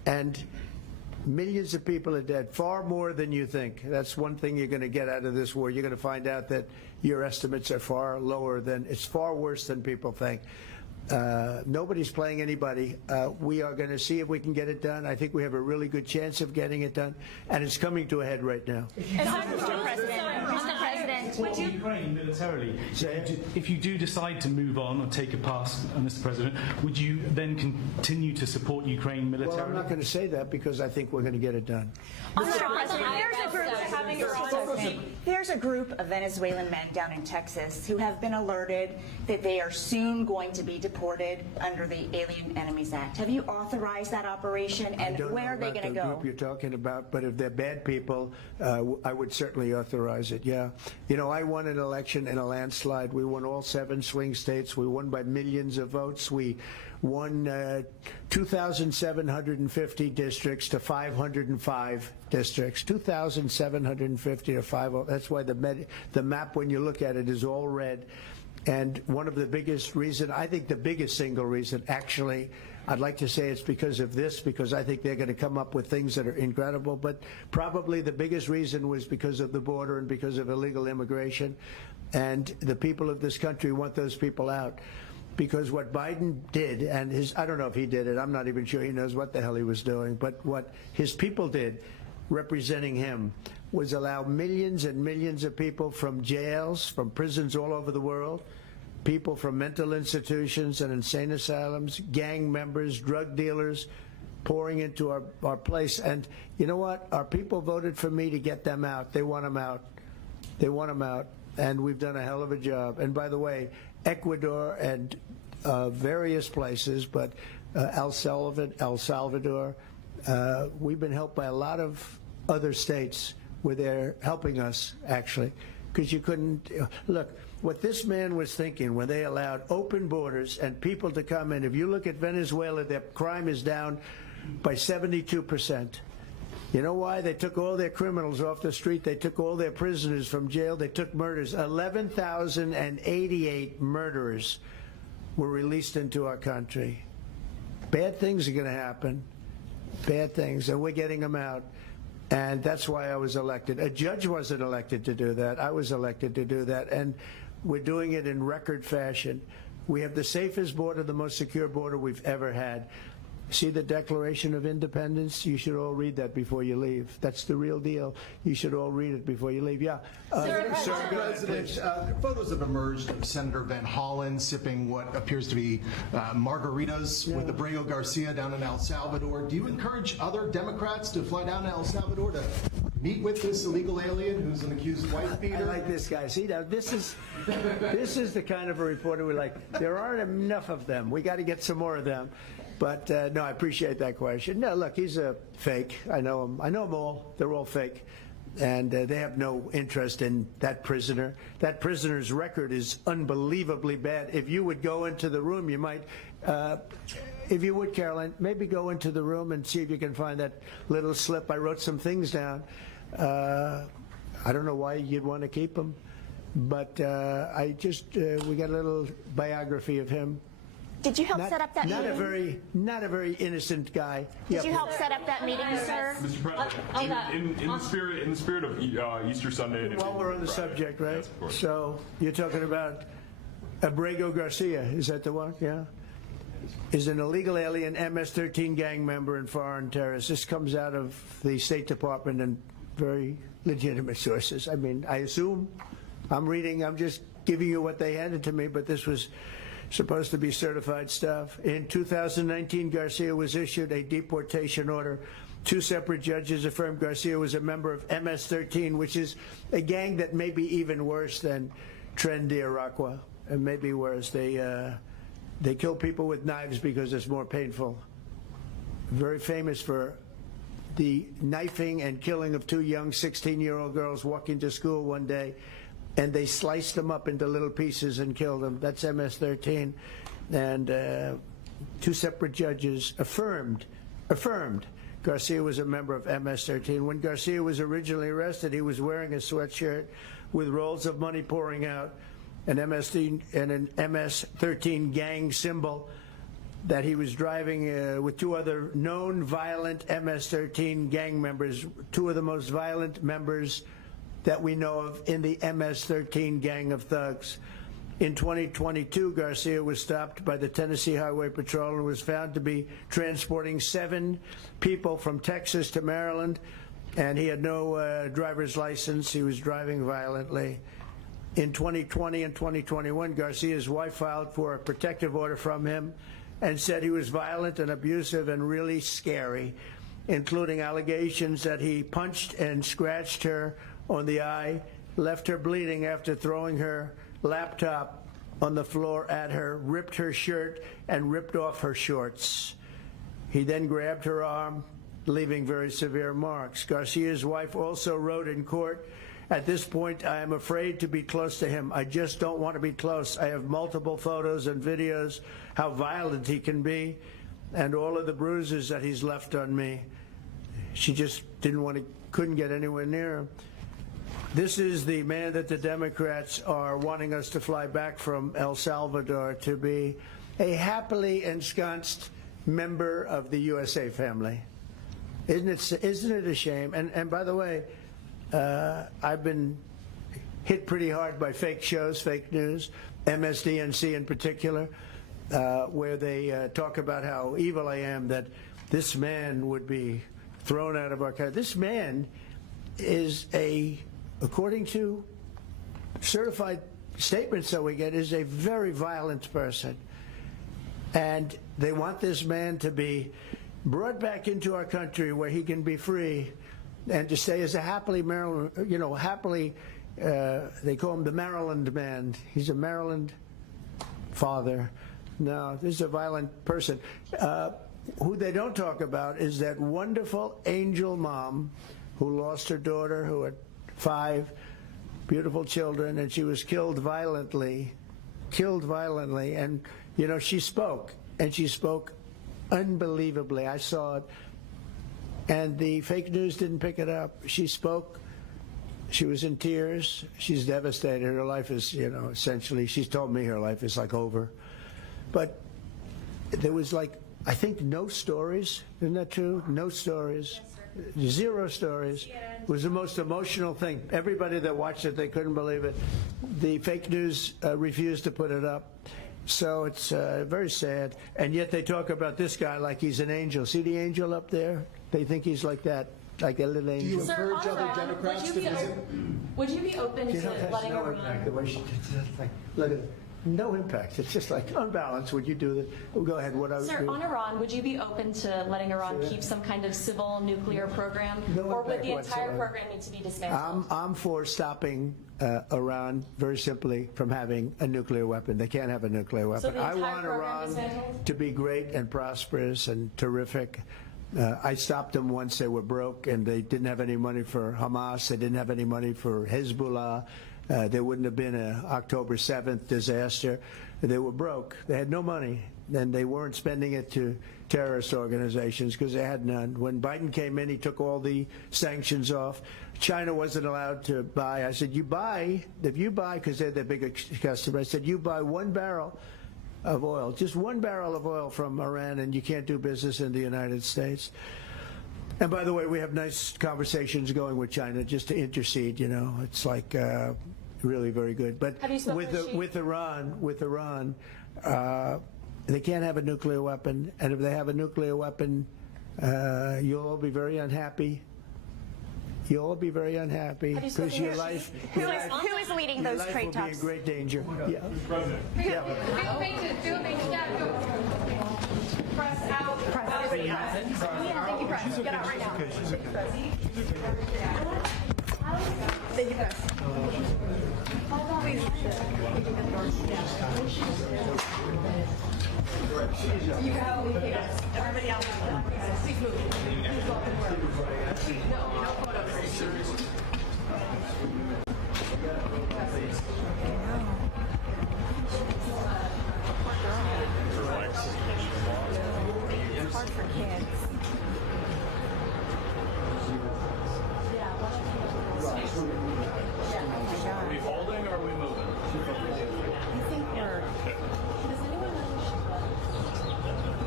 and millions of people are dead, far more than you think. That's one thing you're going to get out of this war. You're going to find out that your estimates are far lower than, it's far worse than people think. Nobody's playing anybody. We are going to see if we can get it done. I think we have a really good chance of getting it done, and it's coming to a head right now. Mr. President, Would Ukraine militarily, if you do decide to move on or take a pass, Mr. President, would you then continue to support Ukraine militarily? Well, I'm not going to say that because I think we're going to get it done. Mr. President, there's a group of Venezuelan men down in Texas who have been alerted that they are soon going to be deported under the Alien Enemies Act. Have you authorized that operation, and where are they going to go? I don't know about the group you're talking about, but if they're bad people, I would certainly authorize it, yeah. You know, I won an election in a landslide. We won all 7 swing states. We won by millions of votes. We won 2,750 districts to 505 districts. 2,750 to 5. That's why the map, when you look at it, is all red. And one of the biggest reason, I think the biggest single reason, actually, I'd like to say it's because of this, because I think they're going to come up with things that are incredible, but probably the biggest reason was because of the border and because of illegal immigration. And the people of this country want those people out. Because what Biden did, and I don't know if he did it, I'm not even sure he knows what the hell he was doing, but what his people did, representing him, was allow millions and millions of people from jails, from prisons all over the world, people from mental institutions and insane asylums, gang members, drug dealers, pouring into our place. And you know what? Our people voted for me to get them out. They want them out. They want them out. And we've done a hell of a job. And by the way, Ecuador and various places, but El Salvador, we've been helped by a lot of other states where they're helping us, actually, because you couldn't look. What this man was thinking when they allowed open borders and people to come in, if you look at Venezuela, their crime is down by 72%. You know why? They took all their criminals off the street. They took all their prisoners from jail. They took murders. 11,088 murderers were released into our country. Bad things are going to happen. Bad things. And we're getting them out. And that's why I was elected. A judge wasn't elected to do that. I was elected to do that. And we're doing it in record fashion. We have the safest border, the most secure border we've ever had. See the Declaration of Independence? You should all read that before you leave. That's the real deal. You should all read it before you leave. Yeah. Mr. President, photos have emerged of Senator Van Hollen sipping what appears to be margaritas with Abrego Garcia down in El Salvador. Do you encourage other Democrats to fly down to El Salvador to meet with this illegal alien who's an accused wife beater? I like this guy. See, now this is the kind of a reporter we like. There aren't enough of them. We got to get some more of them. But no, I appreciate that question. No, look, he's a fake. I know him. I know them all. They're all fake. And they have no interest in that prisoner. That prisoner's record is unbelievably bad. If you would go into the room, you might, if you would, Caroline, maybe go into the room and see if you can find that little slip. I wrote some things down. I don't know why you'd want to keep him, but we got a little biography of him. Did you help set up that meeting? Not a very innocent guy. Did you help set up that meeting, sir? Mr. President, in the spirit of Easter Sunday. While we're on the subject, right? Yes, so you're talking about Abrego Garcia, is that the one? Yeah. Is an illegal alien MS-13 gang member and foreign terrorist. This comes out of the State Department and very legitimate sources. I mean, I assume I'm just giving you what they handed to me, but this was supposed to be certified stuff. In 2019, Garcia was issued a deportation order. 2 separate judges affirmed Garcia was a member of MS-13, which is a gang that may be even worse than Trendy Tales, and maybe worse. They kill people with knives because it's more painful. Very famous for the knifing and killing of 2 young 16-year-old girls walking to school one day, and they sliced them up into little pieces and killed them. That's MS-13. And 2 separate judges affirmed Garcia was a member of MS-13. When Garcia was originally arrested, he was wearing a sweatshirt with rolls of money pouring out, an MS-13 gang symbol that he was driving with two other known violent MS-13 gang members, two of the most violent members that we know of in the MS-13 gang of thugs. In 2022, Garcia was stopped by the Tennessee Highway Patrol and was found to be transporting 7 people from Texas to Maryland, and he had no driver's license. He was driving violently. In 2020 and 2021, Garcia's wife filed for a protective order from him and said he was violent and abusive and really scary, including allegations that he punched and scratched her on the eye, left her bleeding after throwing her laptop on the floor at her, ripped her shirt, and ripped off her shorts. He then grabbed her arm, leaving very severe marks. Garcia's wife also wrote in court, "At this point, I am afraid to be close to him. I just don't want to be close. I have multiple photos and videos how violent he can be and all of the bruises that he's left on me." She just couldn't get anywhere near him. This is the man that the Democrats are wanting us to fly back from El Salvador to be a happily ensconced member of the USA family. Isn't it a shame? And by the way, I've been hit pretty hard by fake shows, fake news, MSDNC in particular, where they talk about how evil I am, that this man would be thrown out of our country. This man is according to certified statements that we get, is a very violent person. And they want this man to be brought back into our country where he can be free and to stay as a happily Maryland, they call him the Maryland man. He's a Maryland father. No, this is a violent person. Who they don't talk about is that wonderful angel mom who lost her daughter, who had 5 beautiful children, and she was killed violently. And, she spoke, and she spoke unbelievably. I saw it. And the fake news didn't pick it up. She spoke. She was in tears. She's devastated. Her life is, essentially, she's told me her life is like over. But there was I think no stories. Isn't that true? No stories. Yes, 0 stories. It was the most emotional thing. Everybody that watched it, they couldn't believe it. The fake news refused to put it up. So it's very sad. And yet they talk about this guy like he's an angel. See the angel up there? They think he's like that, like a little angel. Do you encourage other Democrats to visit? Would you be open to letting no impact, the way she look at it. No impact. It's just like unbalanced. Would you do that? Well, go ahead. Sir, on Iran, would you be open to letting Iran keep some kind of civil nuclear program, or would the entire program need to be dismantled? I'm for stopping Iran, very simply, from having a nuclear weapon. They can't have a nuclear weapon. So the I entire want program Iran dismantled? to be great and prosperous and terrific. I stopped them once they were broke and they didn't have any money for Hamas. They didn't have any money for Hezbollah. There wouldn't have been an October 7th disaster. They were broke. They had no money, and they weren't spending it to terrorist organizations because they had none. When Biden came in, he took all the sanctions off. China wasn't allowed to buy. I said, if you buy, because they're the biggest customer, I said, you buy 1 barrel of oil, just 1 barrel of oil from Iran, and you can't do business in the United States. And by the way, we have nice conversations going with China just to intercede. It's like really very good. But with Iran, they can't have a nuclear weapon, and if they have a nuclear weapon, you'll all be very unhappy. You'll all be very unhappy because your life. Who is leading those trade talks? Will be in great danger. Yeah. Yeah. Press out. Press out. Thank you, press. Get out right now. Thank you, press. Please. You can have everybody else. Please move. No photos. It's hard for kids. Are we holding or are we moving? I think we're...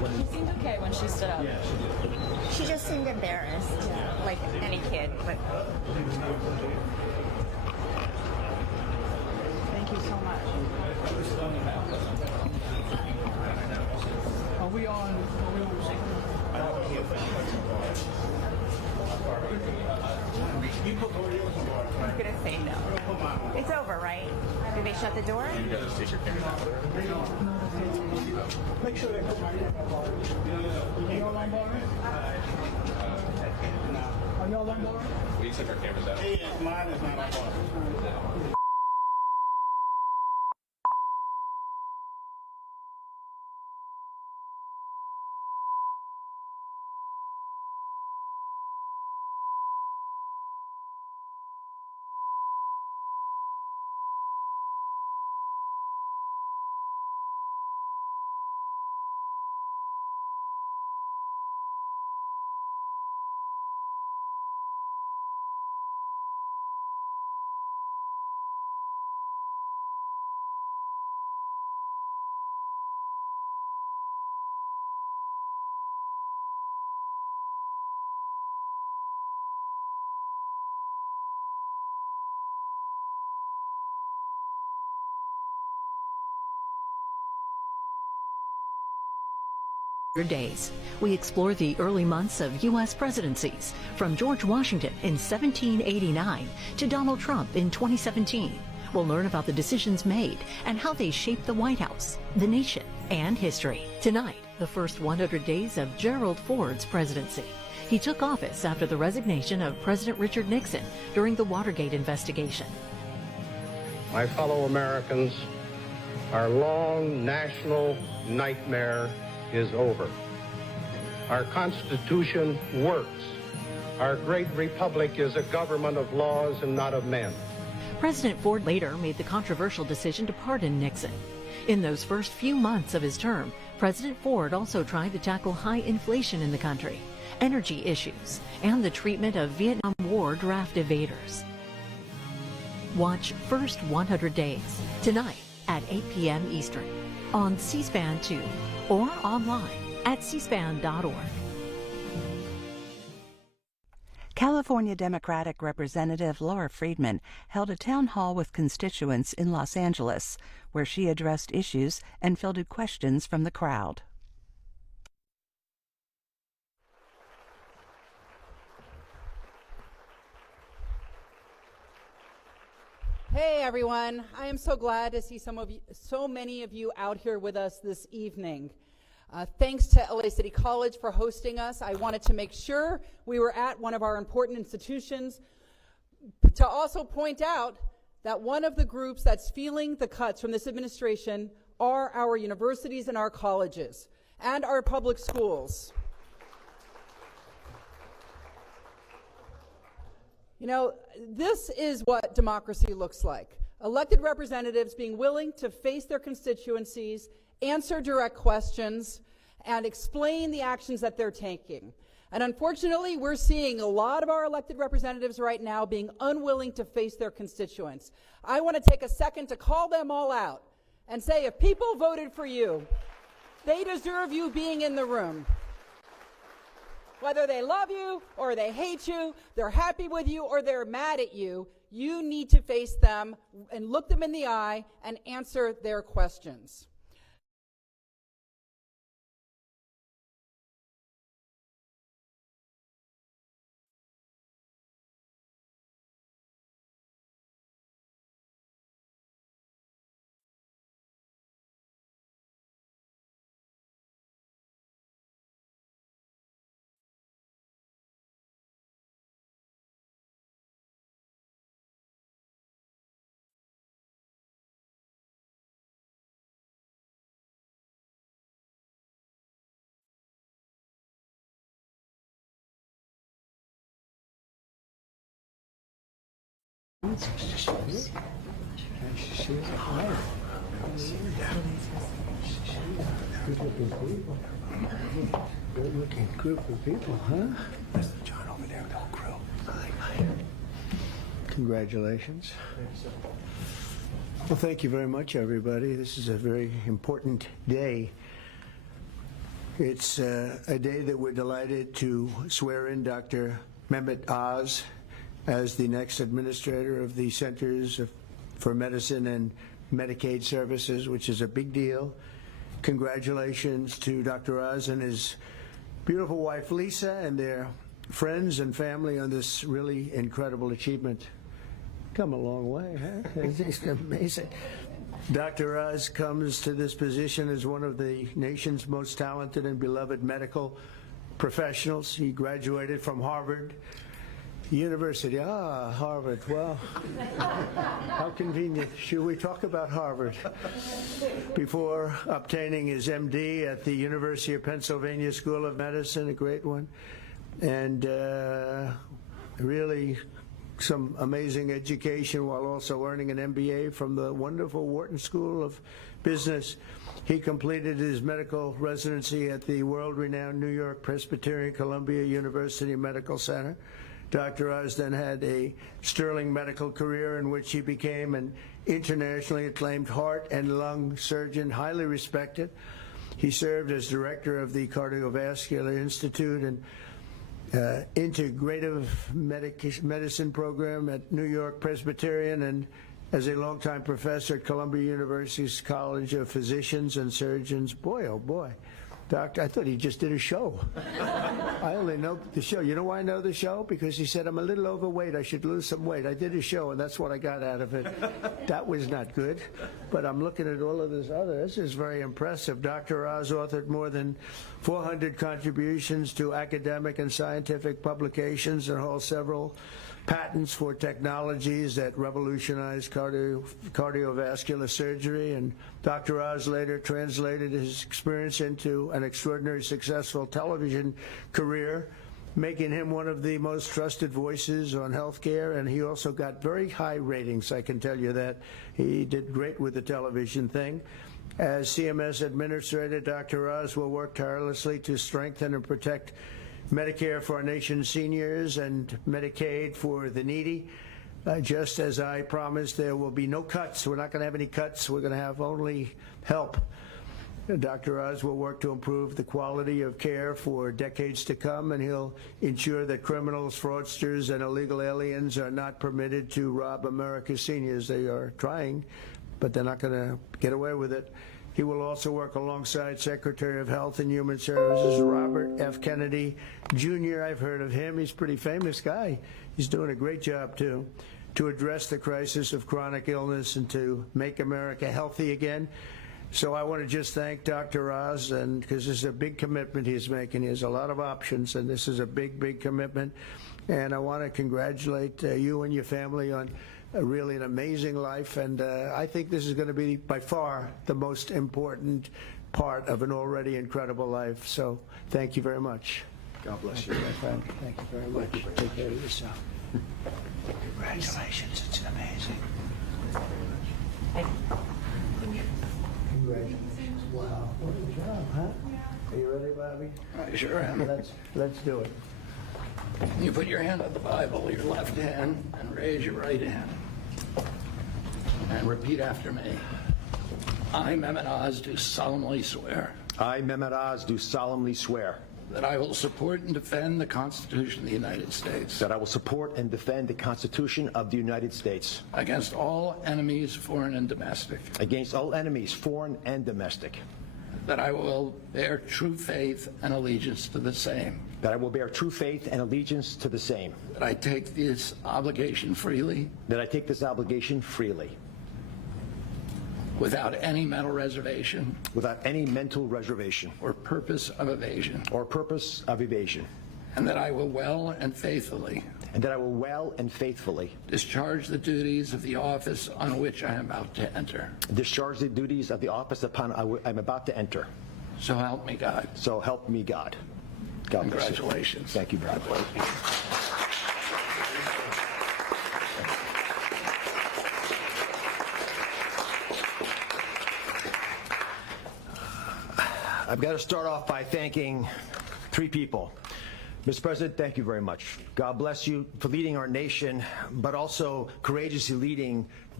She seemed okay when she stood up. She just seemed embarrassed, like any kid. But thank you so much. Are we on? I'm gonna say no. It's over, right? Did they shut the door? You guys take your camera out. Make sure they put my Are y'all on board? Are y'all on board? We took our cameras out. Mine is not on board. Days. We explore the early months of U.S. presidencies, from George Washington in 1789 to Donald Trump in 2017. We'll learn about the decisions made and how they shaped the White House, the nation, and history. Tonight, the first 100 days of Gerald Ford's presidency. He took office after the resignation of President Richard Nixon during the Watergate investigation. My fellow Americans, our long national nightmare is over. Our Constitution works. Our great republic is a government of laws and not of men. President Ford later made the controversial decision to pardon Nixon. In those first few months of his term, President Ford also tried to tackle high inflation in the country, energy issues, and the treatment of Vietnam War draft evaders. Watch First 100 Days tonight at 8 p.m. Eastern on C-SPAN 2 or online at cspan.org. California Democratic Representative Laura Friedman held a town hall with constituents in Los Angeles, where she addressed issues and fielded questions from the crowd. Hey everyone, I am so glad to see so many of you out here with us this evening. Thanks to LA City College for hosting us. I wanted to make sure we were at one of our important institutions to also point out that one of the groups that's feeling the cuts from this administration are our universities and our colleges and our public schools. You know, this is what democracy looks like. Elected representatives being willing to face their constituencies, answer direct questions, and explain the actions that they're taking. And unfortunately, we're seeing a lot of our elected representatives right now being unwilling to face their constituents. I want to take a second to call them all out and say, if people voted for you, they deserve you being in the room. Whether they love you or they hate you, they're happy with you or they're mad at you, you need to face them and look them in the eye and answer their questions. Nice to see you. Hi. Good-looking people. Good-looking group of people, huh? That's John over there with the whole crew. Hi. Congratulations. Well, thank you very much, everybody. This is a very important day. It's a day that we're delighted to swear in Dr. Mehmet Oz as the next administrator of the Centers for Medicine and Medicaid Services, which is a big deal. Congratulations to Dr. Oz and his beautiful wife Lisa and their friends and family on this really incredible achievement. Come a long way, huh? It's just amazing. Dr. Oz comes to this position as one of the nation's most talented and beloved medical professionals. He graduated from Harvard University. Ah, Harvard. Well, how convenient. Should we talk about Harvard? Before obtaining his MD at the University of Pennsylvania School of Medicine, a great one, and really some amazing education while also earning an MBA from the wonderful Wharton School of Business. He completed his medical residency at the world-renowned New York Presbyterian Columbia University Medical Center. Dr. Oz then had a sterling medical career in which he became an internationally acclaimed heart and lung surgeon, highly respected. He served as director of the Cardiovascular Institute and integrative medicine program at New York Presbyterian, and as a longtime professor at Columbia University's College of Physicians and Surgeons. Boy, oh boy. Doctor, I thought he just did a show. I only know the show. You know why I know the show? Because he said, I'm a little overweight. I should lose some weight. I did a show, and that's what I got out of it. That was not good. But I'm looking at all of this other. This is very impressive. Dr. Oz authored more than 400 contributions to academic and scientific publications and holds several patents for technologies that revolutionize cardiovascular surgery, and Dr. Oz later translated his experience into an extraordinarily successful television career, making him one of the most trusted voices on healthcare, and he also got very high ratings, I can tell you that. He did great with the television thing. As CMS Administrator, Dr. Oz will work tirelessly to strengthen and protect Medicare for our nation's seniors and Medicaid for the needy. Just as I promised, there will be no cuts. We're not going to have any cuts. We're going to have only help. Dr. Oz will work to improve the quality of care for decades to come, and he'll ensure that criminals, fraudsters, and illegal aliens are not permitted to rob America's seniors. They are trying, but they're not going to get away with it. He will also work alongside Secretary of Health and Human Services Robert F. Kennedy Jr. I've heard of him. He's a pretty famous guy. He's doing a great job, too, to address the crisis of chronic illness and to make America healthy again. So I want to just thank Dr. Oz, and because this is a big commitment he's making. He has a lot of options, and this is a big, big commitment. And I want to congratulate you and your family on really an amazing life, and I think this is going to be by far the most important part of an already incredible life. So thank you very much. God bless you. My friend. Thank you very much. Take care of yourself. Congratulations. It's amazing. Congratulations. Wow. What a job, huh? Are you ready, Bobby? I sure am. Let's do it. You put your hand on the Bible, your left hand, and raise your right hand. And repeat after me. I, Mehmet Oz, do solemnly swear I, Mehmet Oz, do solemnly swear that I will support and defend the Constitution of the United States that I will support and defend the Constitution of the United States against all enemies, foreign and domestic, against all enemies, foreign and domestic, that I will bear true faith and allegiance to the same, that I will bear true faith and allegiance to the same, that I take this obligation freely that I take this obligation freely without any mental reservation without any mental reservation or purpose of evasion, and that I will well and faithfully discharge the duties of the office on which I am about to enter. discharge the duties of the office upon I'm about to enter. So help me God. So help me God. God bless you. Congratulations. Thank you, brother. I've got to start off by thanking three people. Mr. President, thank you very much. God bless you for leading our nation, but also courageously leading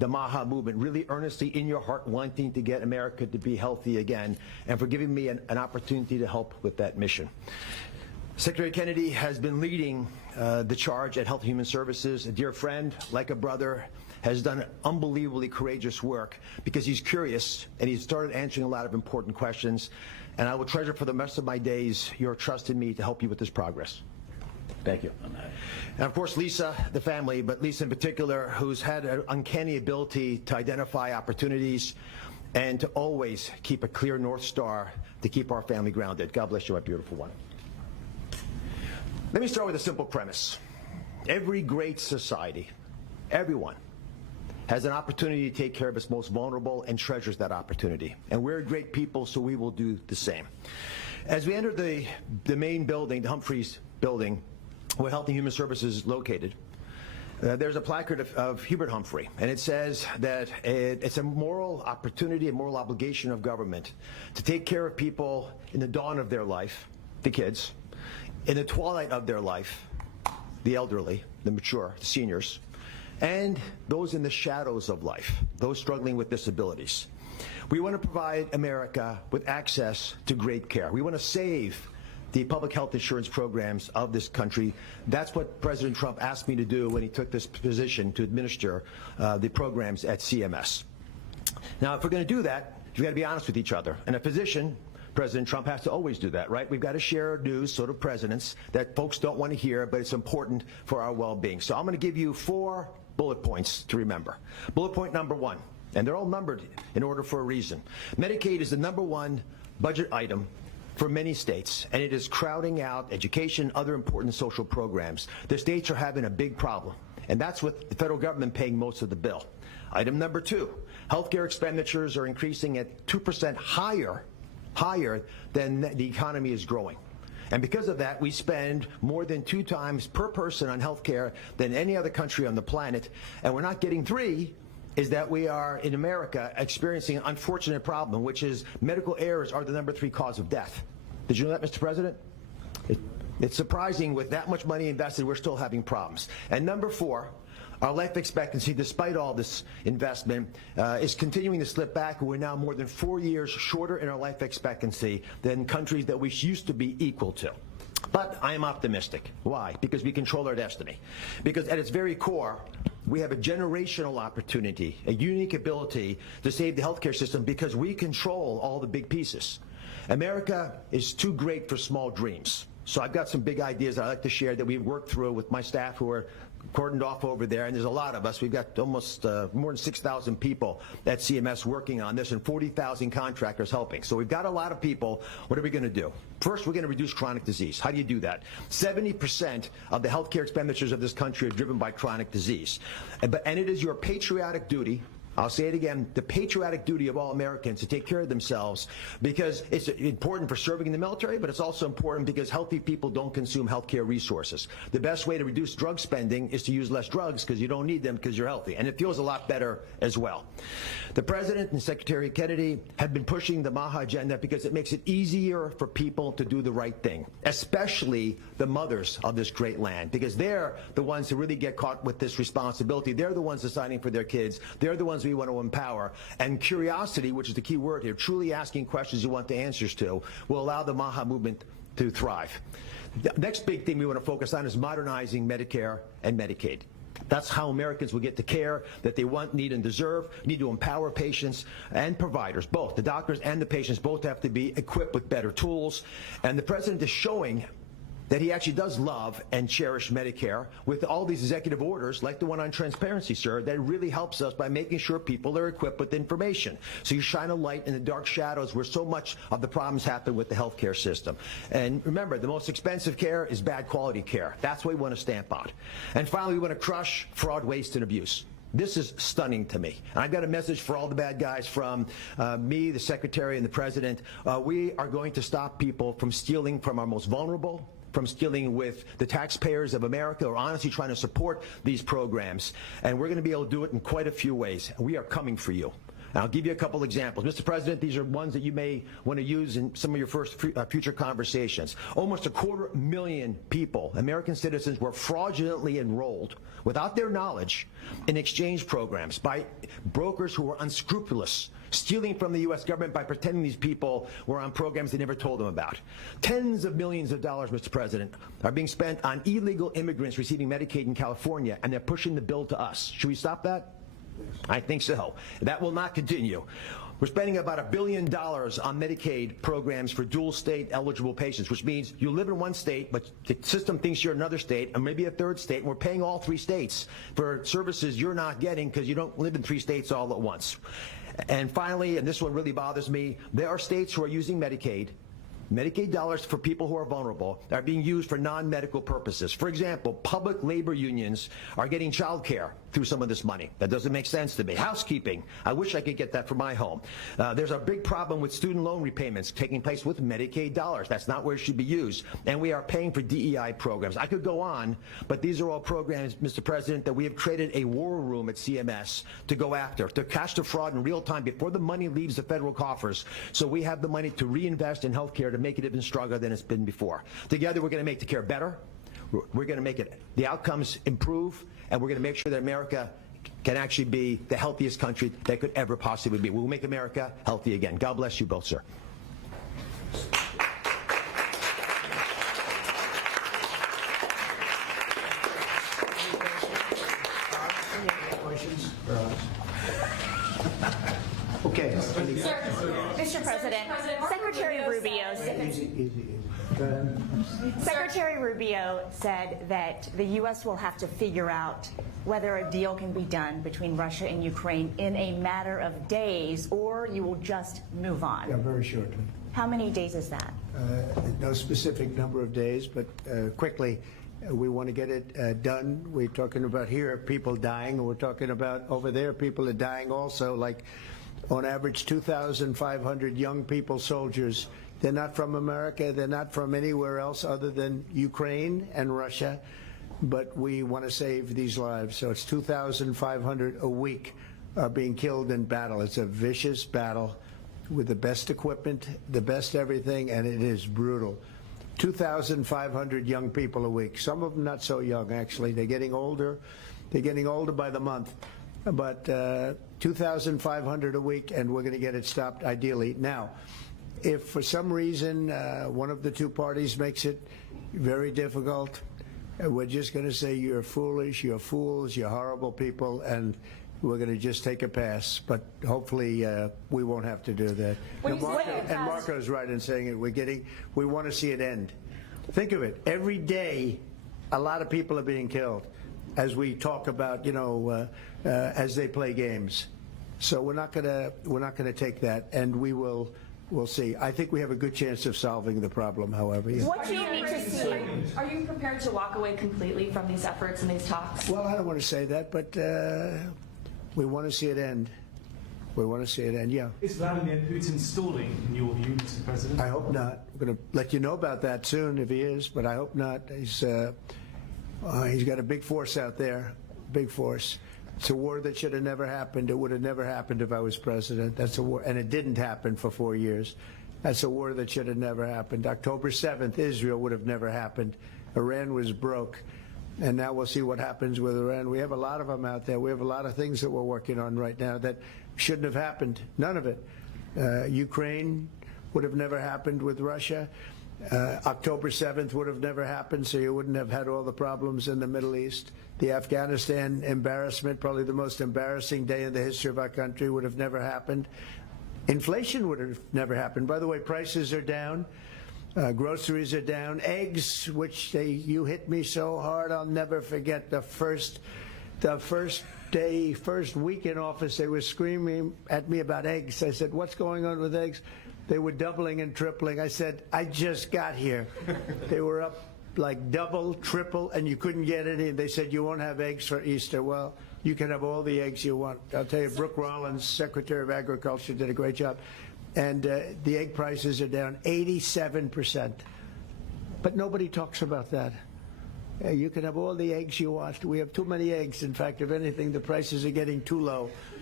the MAHA movement, really earnestly in your heart wanting to get America to be healthy again, and for giving me an opportunity to help with that mission. Secretary Kennedy has been leading the charge at Health and Human Services. A dear friend, like a brother, has done unbelievably courageous work because he's curious and he's started answering a lot of important questions. And I will treasure for the rest of my days your trust in me to help you with this progress. Thank you. And of course, Lisa, the family, but Lisa in particular, who's had an uncanny ability to identify opportunities and to always keep a clear North Star to keep our family grounded. God bless you, my beautiful one. Let me start with a simple premise. Every great society, everyone, has an opportunity to take care of its most vulnerable and treasures that opportunity. And we're a great people, so we will do the same. As we enter the main building, the Humphreys building, where Health and Human Services is located, there's a placard of Hubert Humphrey, and it says that it's a moral opportunity, a moral obligation of government to take care of people in the dawn of their life, the kids, in the twilight of their life, the elderly, the mature, the seniors, and those in the shadows of life, those struggling with disabilities. We want to provide America with access to great care. We want to save the public health insurance programs of this country. That's what President Trump asked me to do when he took this position to administer the programs at CMS. Now, if we're going to do that, we've got to be honest with each other. And a physician, President Trump, has to always do that, right? We've got to share news, sort of presidents, that folks don't want to hear, but it's important for our well-being. So I'm going to give you 4 bullet points to remember. Bullet point number 1, and they're all numbered in order for a reason. Medicaid is the #1 budget item for many states, and it is crowding out education, other important social programs. The states are having a big problem, and that's with the federal government paying most of the bill. Item number 2, healthcare expenditures are increasing at 2% higher than the economy is growing. And because of that, we spend more than 2 times per person on health care than any other country on the planet. And we're not getting 3, is that we are, in America, experiencing an unfortunate problem, which is medical errors are the #3 cause of death. Did you know that, Mr. President? It's surprising with that much money invested, we're still having problems. And number 4, our life expectancy, despite all this investment, is continuing to slip back. We're now more than 4 years shorter in our life expectancy than countries that we used to be equal to. But I am optimistic. Why? Because we control our destiny. Because at its very core, we have a generational opportunity, a unique ability to save the healthcare system because we control all the big pieces. America is too great for small dreams. So I've got some big ideas I'd like to share that we've worked through with my staff who are cordoned off over there, and there's a lot of us. We've got almost more than 6,000 people at CMS working on this and 40,000 contractors helping. So we've got a lot of people. What are we going to do? First, we're going to reduce chronic disease. How do you do that? 70% of the healthcare expenditures of this country are driven by chronic disease. And it is your patriotic duty, I'll say it again, the patriotic duty of all Americans to take care of themselves, because it's important for serving in the military, but it's also important because healthy people don't consume healthcare resources. The best way to reduce drug spending is to use less drugs because you don't need them because you're healthy, and it feels a lot better as well. The President and Secretary Kennedy have been pushing the MAHA agenda because it makes it easier for people to do the right thing, especially the mothers of this great land, because they're the ones who really get caught with this responsibility. They're the ones deciding for their kids. They're the ones we want to empower. And curiosity, which is the key word here, truly asking questions you want the answers to, will allow the MAHA movement to thrive. The next big thing we want to focus on is modernizing Medicare and Medicaid. That's how Americans will get the care that they want, need, and deserve. We need to empower patients and providers, both. The doctors and the patients both have to be equipped with better tools. And the President is showing that he actually does love and cherish Medicare with all these executive orders, like the one on transparency, sir, that really helps us by making sure people are equipped with information. So you shine a light in the dark shadows where so much of the problems happen with the healthcare system. And remember, the most expensive care is bad quality care. That's what we want to stamp out. And finally, we want to crush fraud, waste, and abuse. This is stunning to me. And I've got a message for all the bad guys from me, the Secretary, and the President. We are going to stop people from stealing from our most vulnerable, from stealing with the taxpayers of America, or honestly trying to support these programs. And we're going to be able to do it in quite a few ways. We are coming for you. And I'll give you a couple examples. Mr. President, these are ones that you may want to use in some of your future conversations. Almost 250,000 people, American citizens, were fraudulently enrolled without their knowledge in exchange programs by brokers who were unscrupulous, stealing from the U.S. government by pretending these people were on programs they never told them about. Tens of millions of dollars, Mr. President, are being spent on illegal immigrants receiving Medicaid in California, and they're pushing the bill to us. Should we stop that? I think so. That will not continue. We're spending about $1 billion on Medicaid programs for dual state eligible patients, which means you live in one state, but the system thinks you're another state, and maybe a third state, and we're paying all 3 states for services you're not getting because you don't live in 3 states all at once. And finally, and this one really bothers me, there are states who are using Medicaid dollars for people who are vulnerable are being used for non-medical purposes. For example, public labor unions are getting child care through some of this money. That doesn't make sense to me. Housekeeping, I wish I could get that for my home. There's a big problem with student loan repayments taking place with Medicaid dollars. That's not where it should be used. And we are paying for DEI programs. I could go on, but these are all programs, Mr. President, that we have created a war room at CMS to go after, to catch the fraud in real time before the money leaves the federal coffers, so we have the money to reinvest in health care to make it even stronger than it's been before. Together, we're going to make the care better. We're going to make the outcomes improve, and we're going to make sure that America can actually be the healthiest country that could ever possibly be. We'll make America healthy again. God bless you both, sir. Okay. Mr. President, Secretary Rubio Secretary Rubio said that the U.S. will have to figure out whether a deal can be done between Russia and Ukraine in a matter of days, or you will just move on. Yeah, very shortly. How many days is that? No specific number of days, but quickly. We want to get it done. We're talking about here people dying, and we're talking about over there people are dying also, like on average 2,500 young people, soldiers. They're not from America. They're not from anywhere else other than Ukraine and Russia, but we want to save these lives. So it's 2,500 a week are being killed in battle. It's a vicious battle with the best equipment, the best everything, and it is brutal. 2,500 young people a week. Some of them not so young, actually. They're getting older. They're getting older by the month. But 2,500 a week, and we're going to get it stopped ideally. Now, if for some reason one of the two parties makes it very difficult, we're just going to say you're foolish, you're fools, you're horrible people, and we're going to just take a pass. But hopefully we won't have to do that. And Marco's right in saying it. We want to see it end. Think of it. Every day, a lot of people are being killed, as we talk about, as they play games. So we're not going to take that, and we'll see. I think we have a good chance of solving the problem, however. Yeah. What do you need to see? Are you prepared to walk away completely from these efforts and these talks? Well, I don't want to say that, but we want to see it end. We want to see it end, yeah. Is Vladimir Putin stalling, in your view, Mr. President? I hope not. I'm going to let you know about that soon if he is, but I hope not. He's got a big force out there, big force. It's a war that should have never happened. It would have never happened if I was president. That's a war, and it didn't happen for 4 years. That's a war that should have never happened. October 7th, Israel would have never happened. Iran was broke. And now we'll see what happens with Iran. We have a lot of them out there. We have a lot of things that we're working on right now that shouldn't have happened. None of it. Ukraine would have never happened with Russia. October 7th would have never happened, so you wouldn't have had all the problems in the Middle East. The Afghanistan embarrassment, probably the most embarrassing day in the history of our country, would have never happened. Inflation would have never happened. By the way, prices are down. Groceries are down. Eggs, which you hit me so hard, I'll never forget the first week in office, they were screaming at me about eggs. I said, what's going on with eggs? They were doubling and tripling. I said, I just got here. They were up like double, triple, and you couldn't get any. They said, you won't have eggs for Easter. Well, you can have all the eggs you want. I'll tell you, Brooke Rollins, Secretary of Agriculture, did a great job. And the egg prices are down 87%. But nobody talks about that. You can have all the eggs you want. We have too many eggs. In fact, if anything, the prices are getting too low.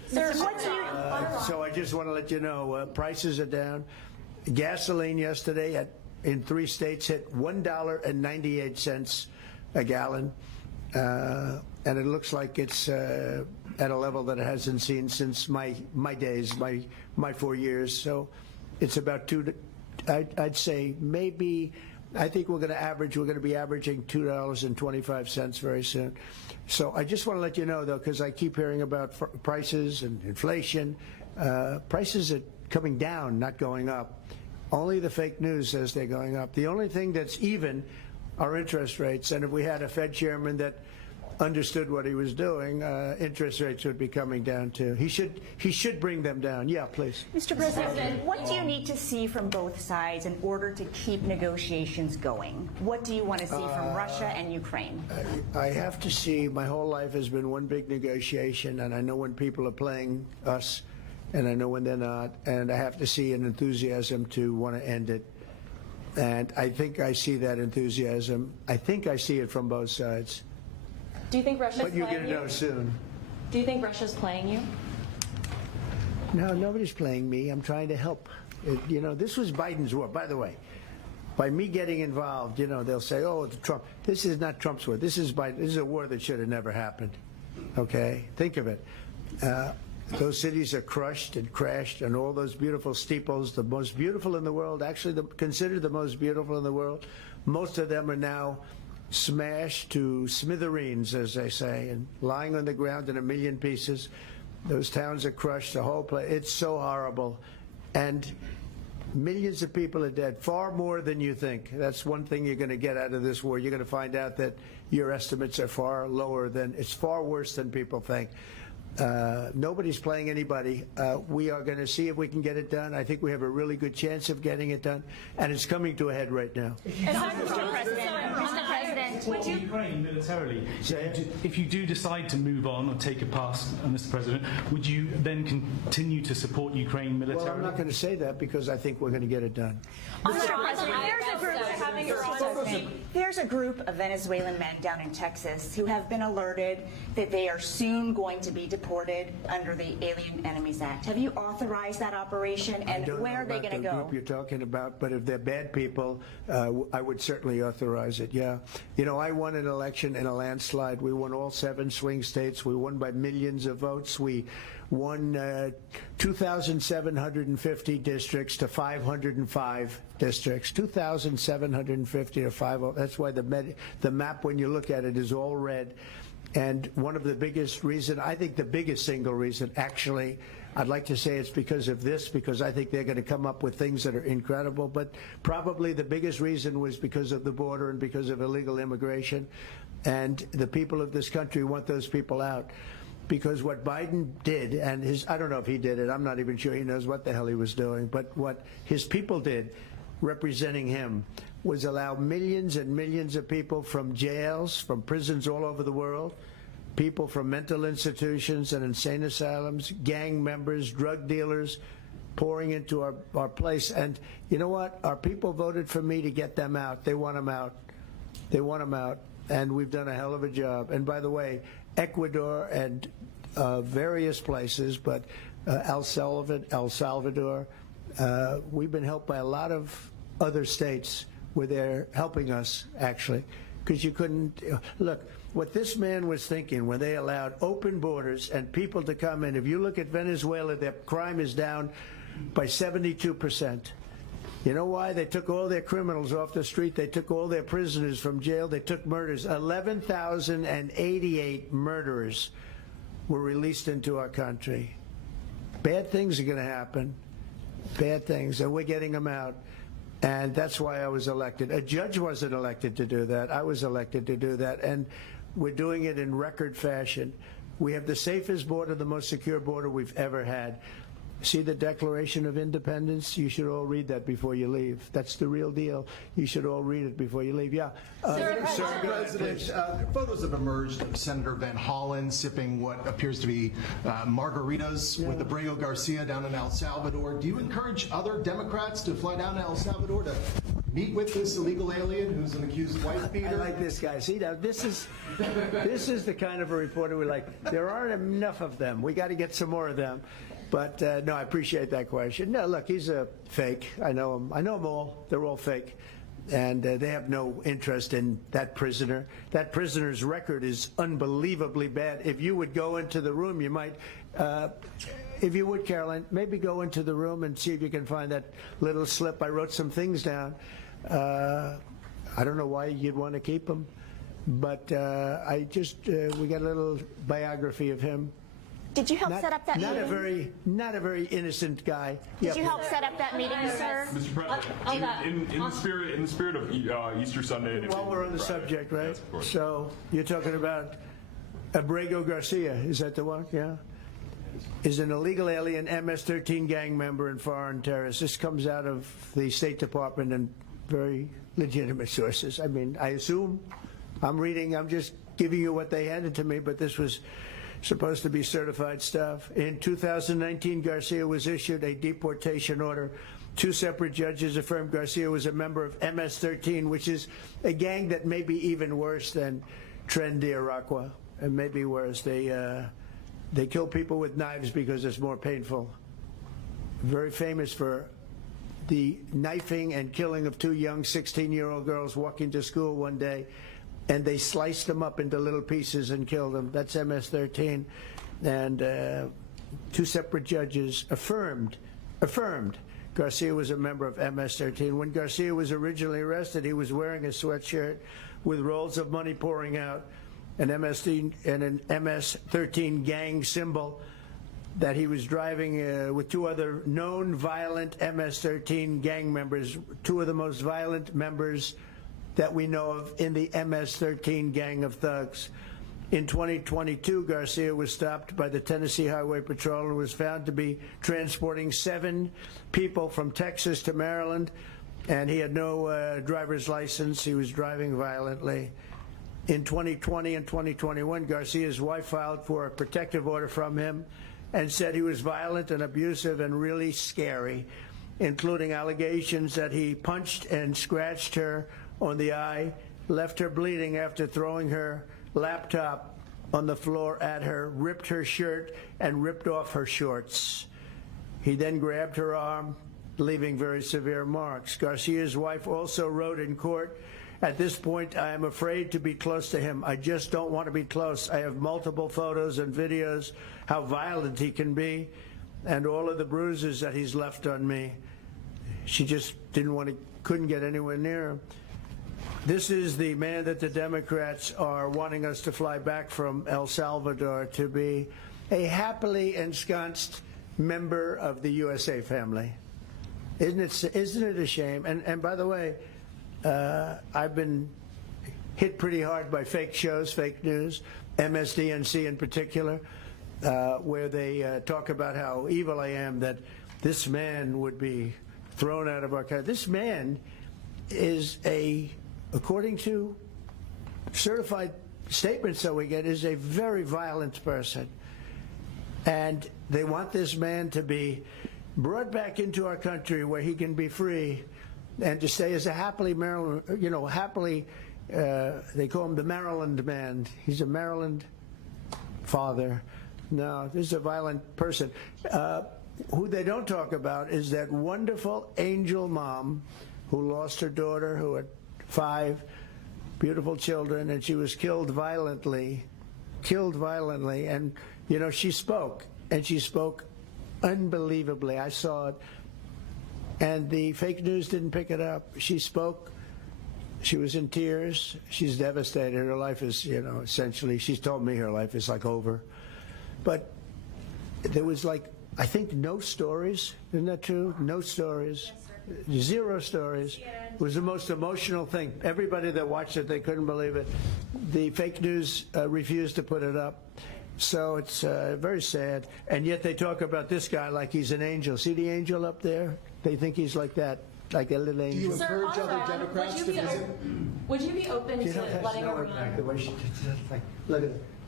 Sir, what do you... So I just want to let you know, prices are down. Gasoline yesterday in 3 states hit $1.98 a gallon, and it looks like it's at a level that it hasn't seen since my days, my 4 years. So it's about I'd say maybe. I think we're going to be averaging $2.25 very soon. So I just want to let you know, though, because I keep hearing about prices and inflation. Prices are coming down, not going up. Only the fake news says they're going up. The only thing that's even are interest rates. And if we had a Fed chairman that understood what he was doing, interest rates would be coming down too. He should bring them down. Yeah, please. Mr. President, what do you need to see from both sides in order to keep negotiations going? What do you want to see from Russia and Ukraine? I have to see. My whole life has been one big negotiation, and I know when people are playing us, and I know when they're not, and I have to see an enthusiasm to want to end it. And I think I see that enthusiasm. I think I see it from both sides. Do you think Russia's But you're playing going to know soon. Do you think Russia's playing you? No, nobody's playing me. I'm trying to help. This was Biden's war. By the way, by me getting involved, they'll say, oh, it's Trump. This is not Trump's war. This is Biden. This is a war that should have never happened. Okay? Think of it. Those cities are crushed and crashed, and all those beautiful steeples, the most beautiful in the world, actually considered the most beautiful in the world, most of them are now smashed to smithereens, as they say, and lying on the ground in a million pieces. Those towns are crushed, the whole place. It's so horrible. And millions of people are dead, far more than you think. That's one thing you're going to get out of this war. You're going to find out that your estimates are far lower than, it's far worse than people think. Nobody's playing anybody. We are going to see if we can get it done. I think we have a really good chance of getting it done, and it's coming to a head right now. Mr. President, would you... Ukraine militarily. If you do decide to move on or take a pass, Mr. President, would you then continue to support Ukraine militarily? Well, I'm not going to say that because I think we're going to get it done. Mr. President, there's a group of Venezuelan men down in Texas who have been alerted that they are soon going to be deported under the Alien Enemies Act. Have you authorized that operation, and where are they going to go? I don't know about the group you're talking about, but if they're bad people, I would certainly authorize it, yeah. I won an election in a landslide. We won all 7 swing states. We won by millions of votes. We won 2,750 districts to 505 districts. 2,750 to 505. That's why the map, when you look at it, is all red. And one of the biggest reason, I think the biggest single reason, actually, I'd like to say it's because of this, because I think they're going to come up with things that are incredible, but probably the biggest reason was because of the border and because of illegal immigration. And the people of this country want those people out. Because what Biden did, and I don't know if he did it, I'm not even sure he knows what the hell he was doing, but what his people did, representing him, was allow millions and millions of people from jails, from prisons all over the world, people from mental institutions and insane asylums, gang members, drug dealers, pouring into our place. And you know what? Our people voted for me to get them out. They want them out. They want them out. And we've done a hell of a job. And by the way, Ecuador and various places, but El Salvador, we've been helped by a lot of other states where they're helping us, actually, because you couldn't look what this man was thinking when they allowed open borders and people to come in. If you look at Venezuela, their crime is down by 72%. You know why? They took all their criminals off the street. They took all their prisoners from jail. They took murders. 11,088 murderers were released into our country. Bad things are going to happen. Bad things. And we're getting them out. And that's why I was elected. A judge wasn't elected to do that. I was elected to do that. And we're doing it in record fashion. We have the safest border, the most secure border we've ever had. See the Declaration of Independence? You should all read that before you leave. That's the real deal. You should all read it before you leave. Yeah. Mr. President, photos have emerged of Senator Van Hollen sipping what appears to be margaritas with Abrego Garcia down in El Salvador. Do you encourage other Democrats to fly down to El Salvador to meet with this illegal alien who's an accused wife I beater? like this guy. See, now this is the kind of a reporter we like. There aren't enough of them. We got to get some more of them. But no, I appreciate that question. No, look, he's a fake. I know him. I know them all. They're all fake. And they have no interest in that prisoner. That prisoner's record is unbelievably bad. If you would go into the room, you might, if you would, Caroline, maybe go into the room and see if you can find that little slip. I wrote some things down. I don't know why you'd want to keep him, but I just, we got a little biography of him. Did you help set up that meeting? Not a very innocent guy. Did you help set up that meeting, sir? Mr. President, in the spirit of Easter Sunday. And While we're on the subject, right? Yes, of course. So you're talking about Abrego Garcia, is that the one? Yeah. Is an illegal alien MS-13 gang member and foreign terrorist. This comes out of the State Department and very legitimate sources. I mean, I assume I'm just giving you what they handed to me, but this was supposed to be certified stuff. In 2019, Garcia was issued a deportation order. 2 separate judges affirmed Garcia was a member of MS-13, which is a gang that may be even worse than Trendy Tales, and maybe worse. They kill people with knives because it's more painful. Very famous for the knifing and killing of 2 young 16-year-old girls walking to school one day, and they sliced them up into little pieces and killed them. That's MS-13. And 2 separate judges affirmed Garcia was a member of MS-13. When Garcia was originally arrested, he was wearing a sweatshirt with rolls of money pouring out, an MS-13 gang symbol that he was driving with 2 other known violent MS-13 gang members, 2 of the most violent members that we know of in the MS-13 gang of thugs. In 2022, Garcia was stopped by the Tennessee Highway Patrol and was found to be transporting 7 people from Texas to Maryland, and he had no driver's license. He was driving violently. In 2020 and 2021, Garcia's wife filed for a protective order from him and said he was violent and abusive and really scary, including allegations that he punched and scratched her on the eye, left her bleeding after throwing her laptop on the floor at her, ripped her shirt, and ripped off her shorts. He then grabbed her arm, leaving very severe marks. Garcia's wife also wrote in court, "At this point, I am afraid to be close to him. I just don't want to be close. I have multiple photos and videos how violent he can be and all of the bruises that he's left on me." She just couldn't get anywhere near him. This is the man that the Democrats are wanting us to fly back from El Salvador to be a happily ensconced member of the USA family. Isn't it a shame? And by the way, I've been hit pretty hard by fake shows, fake news, MSDNC in particular, where they talk about how evil I am, that this man would be thrown out of our country. This man is according to certified statements that we get, is a very violent person. And they want this man to be brought back into our country where he can be free and to stay as a happily Maryland, they call him the Maryland man. He's a Maryland father. No, this is a violent person. Who they don't talk about is that wonderful angel mom who lost her daughter, who had 5 beautiful children, and she was killed violently. And, she spoke, and she spoke unbelievably. I saw it. And the fake news didn't pick it up. She spoke. She was in tears. She's devastated. Her life is, essentially, she's told me her life is like over. But there was I think no stories. Isn't that true? No stories. Yes, 0 stories. It was the most emotional thing. Everybody that watched it, they couldn't believe it. The fake news refused to put it up. So it's very sad. And yet they talk about this guy like he's an angel. See the angel up there? They think he's like that, like a little angel. Do you encourage other Democrats to visit? Would you be open to letting her the way she look at it.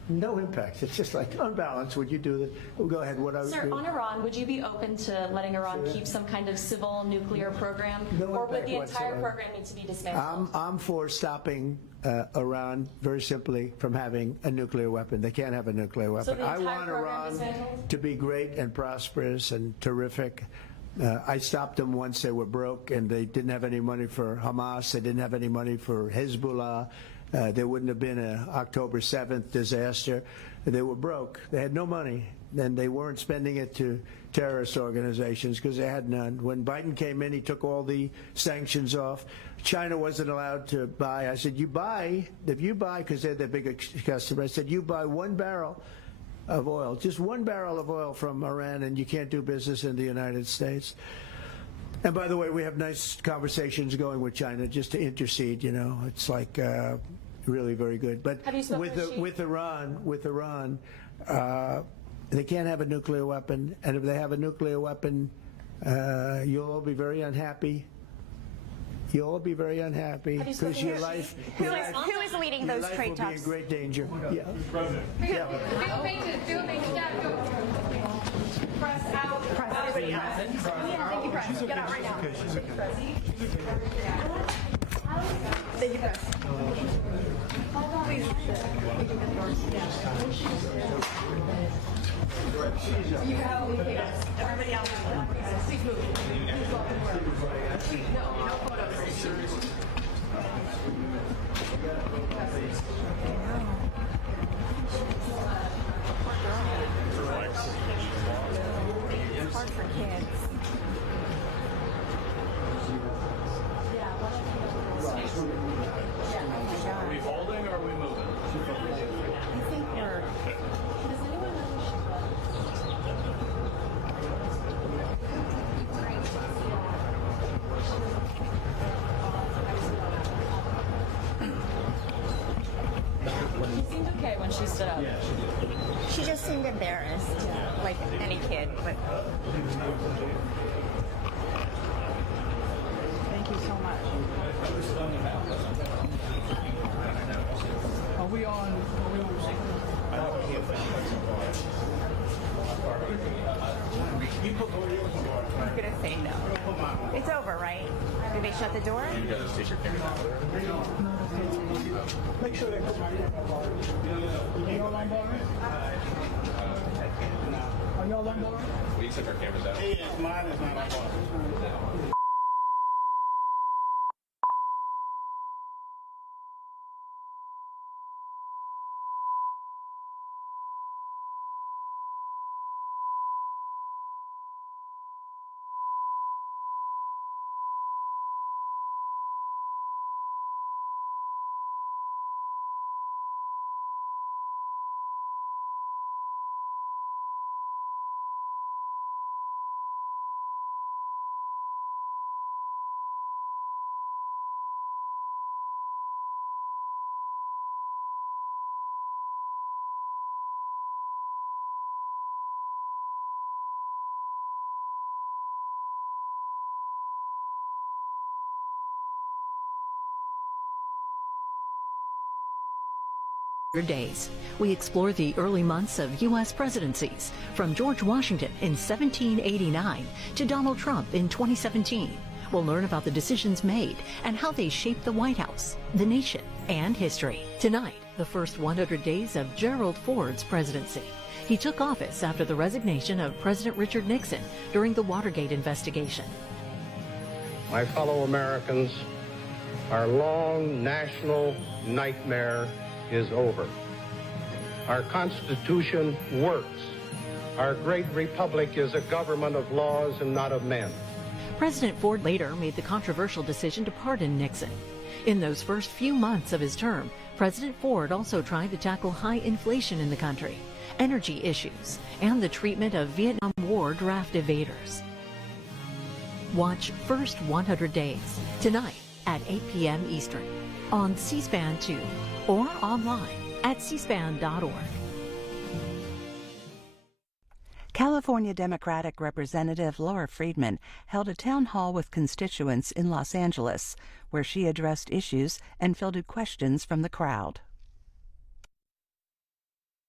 No impact. It's just like unbalanced. Would you do that? Well, go ahead. What I would Sir, do. on Iran, would you be open to letting Iran keep some kind of civil nuclear program? No or would impact the entire whatsoever. program need to be dismantled? I'm for stopping Iran very simply from having a nuclear weapon. They can't have a nuclear weapon. the I entire want program Iran dismantled? to be great and prosperous and terrific. I stopped them once they were broke and they didn't have any money for Hamas. They didn't have any money for Hezbollah. There wouldn't have been an October 7th disaster. They were broke. They had no money. And they weren't spending it to terrorist organizations because they had none. When Biden came in, he took all the sanctions off. China wasn't allowed to buy. I said, if you buy, because they're the biggest customer, I said, you buy 1 barrel of oil, just 1 barrel of oil from Iran, and you can't do business in the United States. And by the way, we have nice conversations going with China just to intercede, you know. It's like really very good. But Have you spoken with Iran, they can't have a nuclear weapon, and if they have a nuclear weapon, you'll all be very unhappy. You'll all be very unhappy Have you spoken because your to life, Who is leading your those life trade will be in talks? great danger. Yeah. Press out. Everybody out. Yeah, thank you, Press. Get out right now. Thank you, Press. Please. You have everybody else. Please move. Please walk in where. Please, no photos. It's hard for kids. Are we holding or are we moving? I think we're. She seemed okay when she stood up. She just seemed embarrassed, like any kid. But thank you so much. Are we on? He's gonna say no. It's over, right? Did they shut the door? You guys take your camera out. Make sure they put my. Are y'all on bar? Are y'all on bar? We took our cameras out. Yes, mine is not on bar. Days. We explore the early months of U.S. presidencies, from George Washington in 1789 to Donald Trump in 2017. We'll learn about the decisions made and how they shaped the White House, the nation, and history. Tonight, the first 100 days of Gerald Ford's presidency. He took office after the resignation of President Richard Nixon during the Watergate investigation. My fellow Americans, our long national nightmare is over. Our Constitution works. Our great republic is a government of laws and not of men. President Ford later made the controversial decision to pardon Nixon. In those first few months of his term, President Ford also tried to tackle high inflation in the country, energy issues, and the treatment of Vietnam War draft evaders. Watch First 100 Days tonight at 8 p.m. Eastern on C-SPAN 2 or online at cspan.org. California Democratic Representative Laura Friedman held a town hall with constituents in Los Angeles, where she addressed issues and fielded questions from the crowd.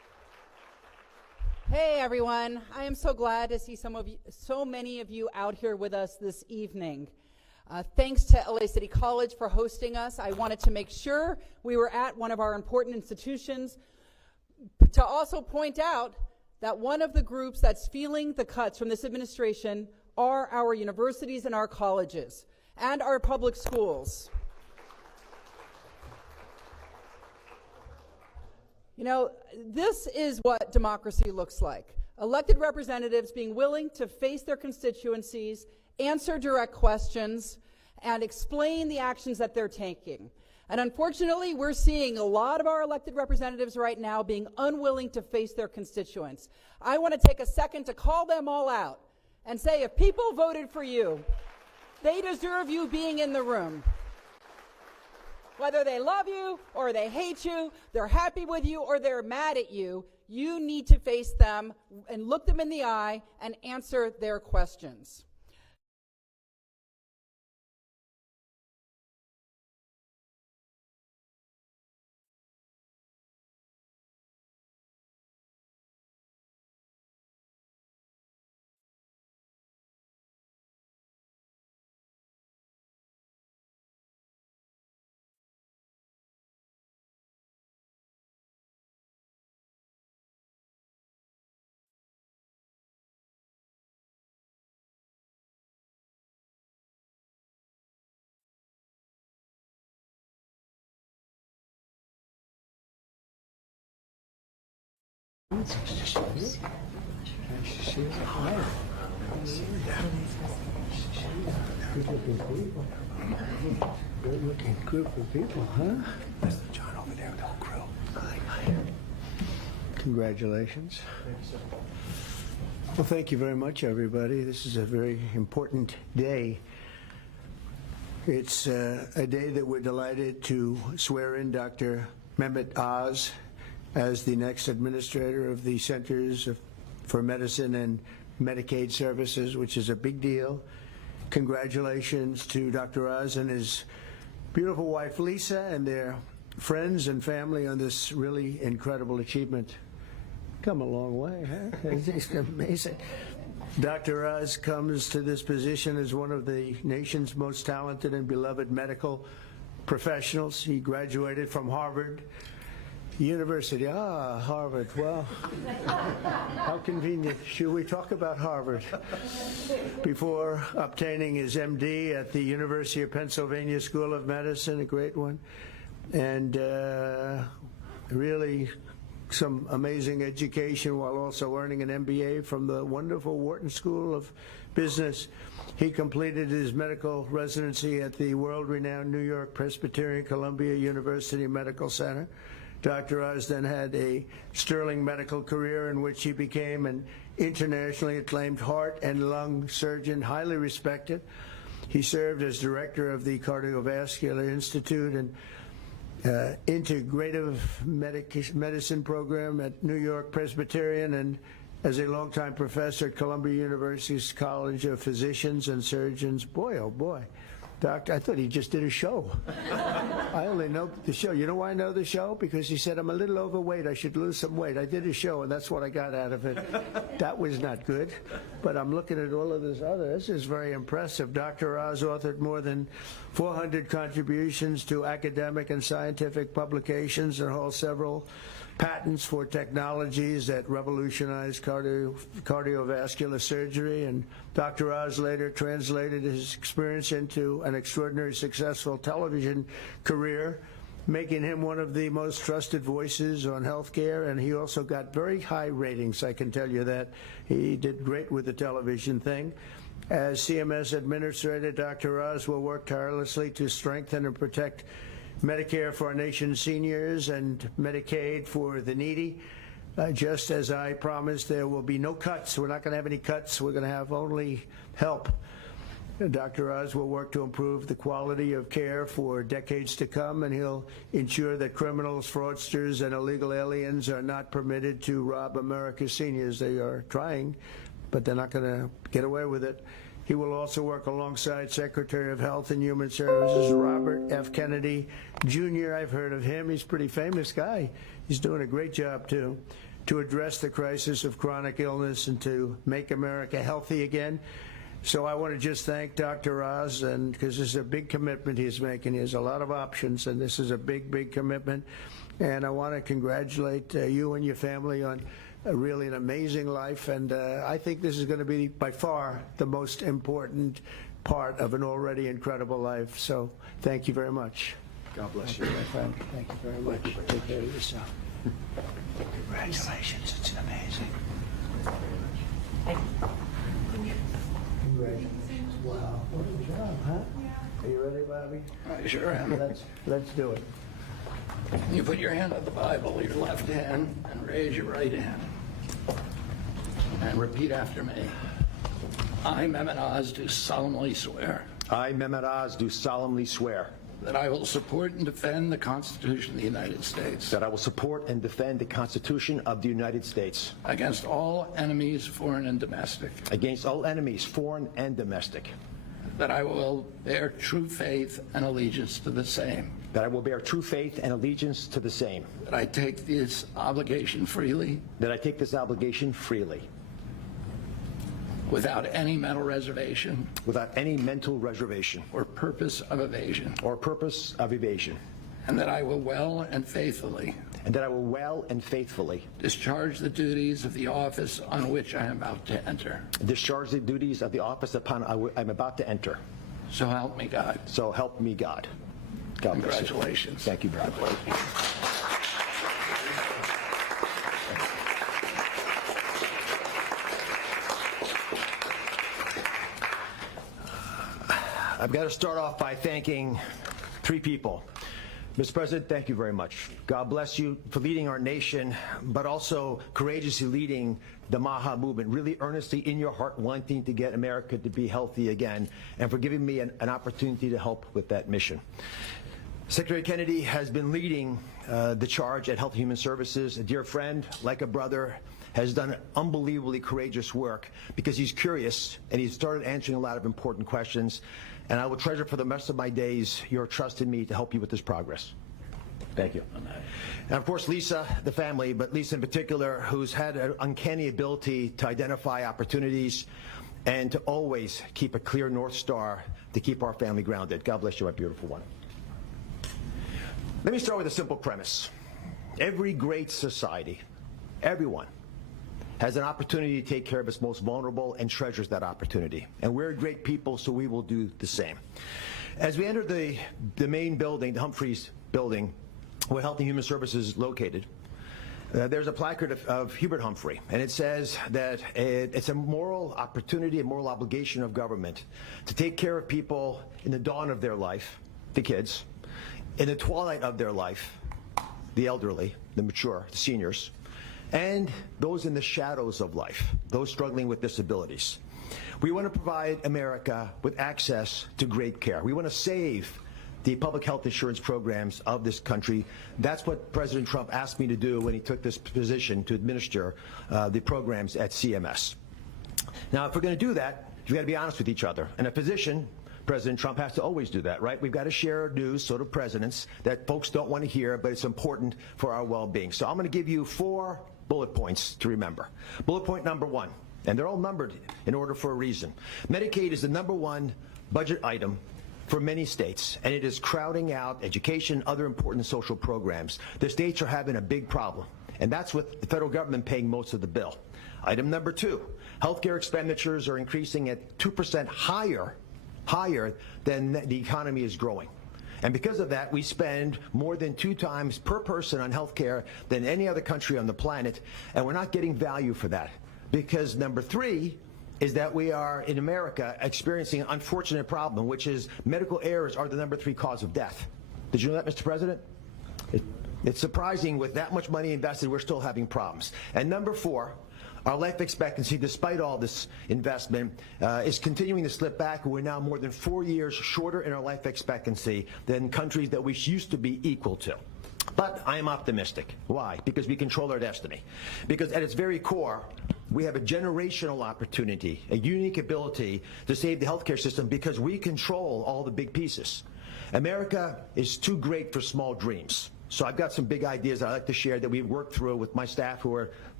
Hey everyone, I am so glad to see so many of you out here with us this evening. Thanks to LA City College for hosting us. I wanted to make sure we were at one of our important institutions to also point out that one of the groups that's feeling the cuts from this administration are our universities and our colleges and our public schools. You know, this is what democracy looks like. Elected representatives being willing to face their constituencies, answer direct questions, and explain the actions that they're taking. And unfortunately, we're seeing a lot of our elected representatives right now being unwilling to face their constituents. I want to take a second to call them all out and say, if people voted for you, they deserve you being in the room. Whether they love you or they hate you, they're happy with you or they're mad at you, you need to face them and look them in the eye and answer their questions. Nice to see you. Good-looking people. Good-looking group of people, huh? That's John over there with the whole crew. Hi. Congratulations. Well, thank you very much, everybody. This is a very important day. It's a day that we're delighted to swear in Dr. Mehmet Oz as the next administrator of the Centers for Medicine and Medicaid Services, which is a big deal. Congratulations to Dr. Oz and his beautiful wife, Lisa, and their friends and family on this really incredible achievement. Come a long way, huh? It's amazing. Dr. Oz comes to this position as one of the nation's most talented and beloved medical professionals. He graduated from Harvard University. Harvard. Well, how convenient. Should we talk about Harvard? Before obtaining his MD at the University of Pennsylvania School of Medicine, a great one, and really some amazing education while also earning an MBA from the wonderful Wharton School of Business. He completed his medical residency at the world-renowned New York Presbyterian Columbia University Medical Center. Dr. Oz then had a sterling medical career in which he became an internationally acclaimed heart and lung surgeon, highly respected. He served as director of the Cardiovascular Institute and Integrative Medicine program at New York Presbyterian, and as a longtime professor at Columbia University's College of Physicians and Surgeons. Boy, oh boy. Doctor, I thought he just did a show. I only know the show. You know why I know the show? Because he said, I'm a little overweight. I should lose some weight. I did a show, and that's what I got out of it. That was not good. But I'm looking at all of this other. This is very impressive. Dr. Oz authored more than 400 contributions to academic and scientific publications and holds several patents for technologies that revolutionize cardiovascular surgery, and Dr. Oz later translated his experience into an extraordinarily successful television career, making him one of the most trusted voices on healthcare, and he also got very high ratings, I can tell you that. He did great with the television thing. As CMS Administrator, Dr. Oz will work tirelessly to strengthen and protect Medicare for our nation's seniors and Medicaid for the needy. Just as I promised, there will be no cuts. We're not going to have any cuts. We're going to have only help. Dr. Oz will work to improve the quality of care for decades to come, and he'll ensure that criminals, fraudsters, and illegal aliens are not permitted to rob America's seniors. They are trying, but they're not going to get away with it. He will also work alongside Secretary of Health and Human Services Robert F. Kennedy Jr. I've heard of him. He's a pretty famous guy. He's doing a great job, too, to address the crisis of chronic illness and to make America healthy again. So I want to just thank Dr. Oz, and because this is a big commitment he's making. He has a lot of options, and this is a big, big commitment. And I want to congratulate you and your family on really an amazing life. And I think this is going to be by far the most important part of an already incredible life. So thank you very much. God bless you, my friend. Thank you very much. Take care of yourself. Congratulations. It's amazing. Congratulations. Wow. What a job, huh? Are you ready, Bobby? I sure am. Let's do it. You put your hand on the Bible, your left hand, and raise your right hand. And repeat after me. I, Mehmet Oz, do solemnly swear I, Mehmet Oz, do solemnly swear that I will support and defend the Constitution of the United States that I will support and defend the Constitution of the United States against all enemies, foreign and domestic, against all enemies, foreign and domestic, that I will bear true faith and allegiance to the same, that I will bear true faith and allegiance to the same, that I take this obligation freely that I take this obligation freely without any mental reservation without any mental reservation or purpose of evasion, and that I will well and faithfully discharge the duties of the office on which I am about to enter. discharge the duties of the office upon I'm about to enter. So help me God. So help me God. God bless you. Congratulations. Thank you very much. I've got to start off by thanking three people. Mr. President, thank you very much. God bless you for leading our nation, but also courageously leading the MAHA movement, really earnestly in your heart wanting to get America to be healthy again, and for giving me an opportunity to help with that mission. Secretary Kennedy has been leading the charge at Health and Human Services. A dear friend, like a brother, has done unbelievably courageous work because he's curious and he's started answering a lot of important questions. And I will treasure for the rest of my days your trust in me to help you with this progress. Thank you. And of course, Lisa, the family, but Lisa in particular, who's had an uncanny ability to identify opportunities and to always keep a clear North Star to keep our family grounded. God bless you, my beautiful one. Let me start with a simple premise. Every great society, everyone, has an opportunity to take care of its most vulnerable and treasures that opportunity. And we're a great people, so we will do the same. As we enter the main building, the Humphreys building, where Health and Human Services is located, there's a placard of Hubert Humphrey, and it says that it's a moral opportunity, a moral obligation of government to take care of people in the dawn of their life, the kids, in the twilight of their life, the elderly, the mature, the seniors, and those in the shadows of life, those struggling with disabilities. We want to provide America with access to great care. We want to save the public health insurance programs of this country. That's what President Trump asked me to do when he took this position to administer the programs at CMS. Now, if we're going to do that, we've got to be honest with each other. And a physician, President Trump, has to always do that, right? We've got to share news, so do presidents, that folks don't want to hear, but it's important for our well-being. So I'm going to give you 4 bullet points to remember. Bullet point number 1, and they're all numbered in order for a reason. Medicaid is the #1 budget item for many states, and it is crowding out education, other important social programs. The states are having a big problem, and that's with the federal government paying most of the bill. Item number 2, healthcare expenditures are increasing at 2% higher than the economy is growing. And because of that, we spend more than 2 times per person on health care than any other country on the planet, and we're not getting value for that. Because number 3 is that we are, in America, experiencing an unfortunate problem, which is medical errors are the #3 cause of death. Did you know that, Mr. President? It's surprising with that much money invested, we're still having problems. And number 4, our life expectancy, despite all this investment, is continuing to slip back. We're now more than 4 years shorter in our life expectancy than countries that we used to be equal to. But I am optimistic. Why? Because we control our destiny. Because at its very core, we have a generational opportunity, a unique ability to save the healthcare system because we control all the big pieces. America is too great for small dreams. So I've got some big ideas I'd like to share that we've worked through with my staff who are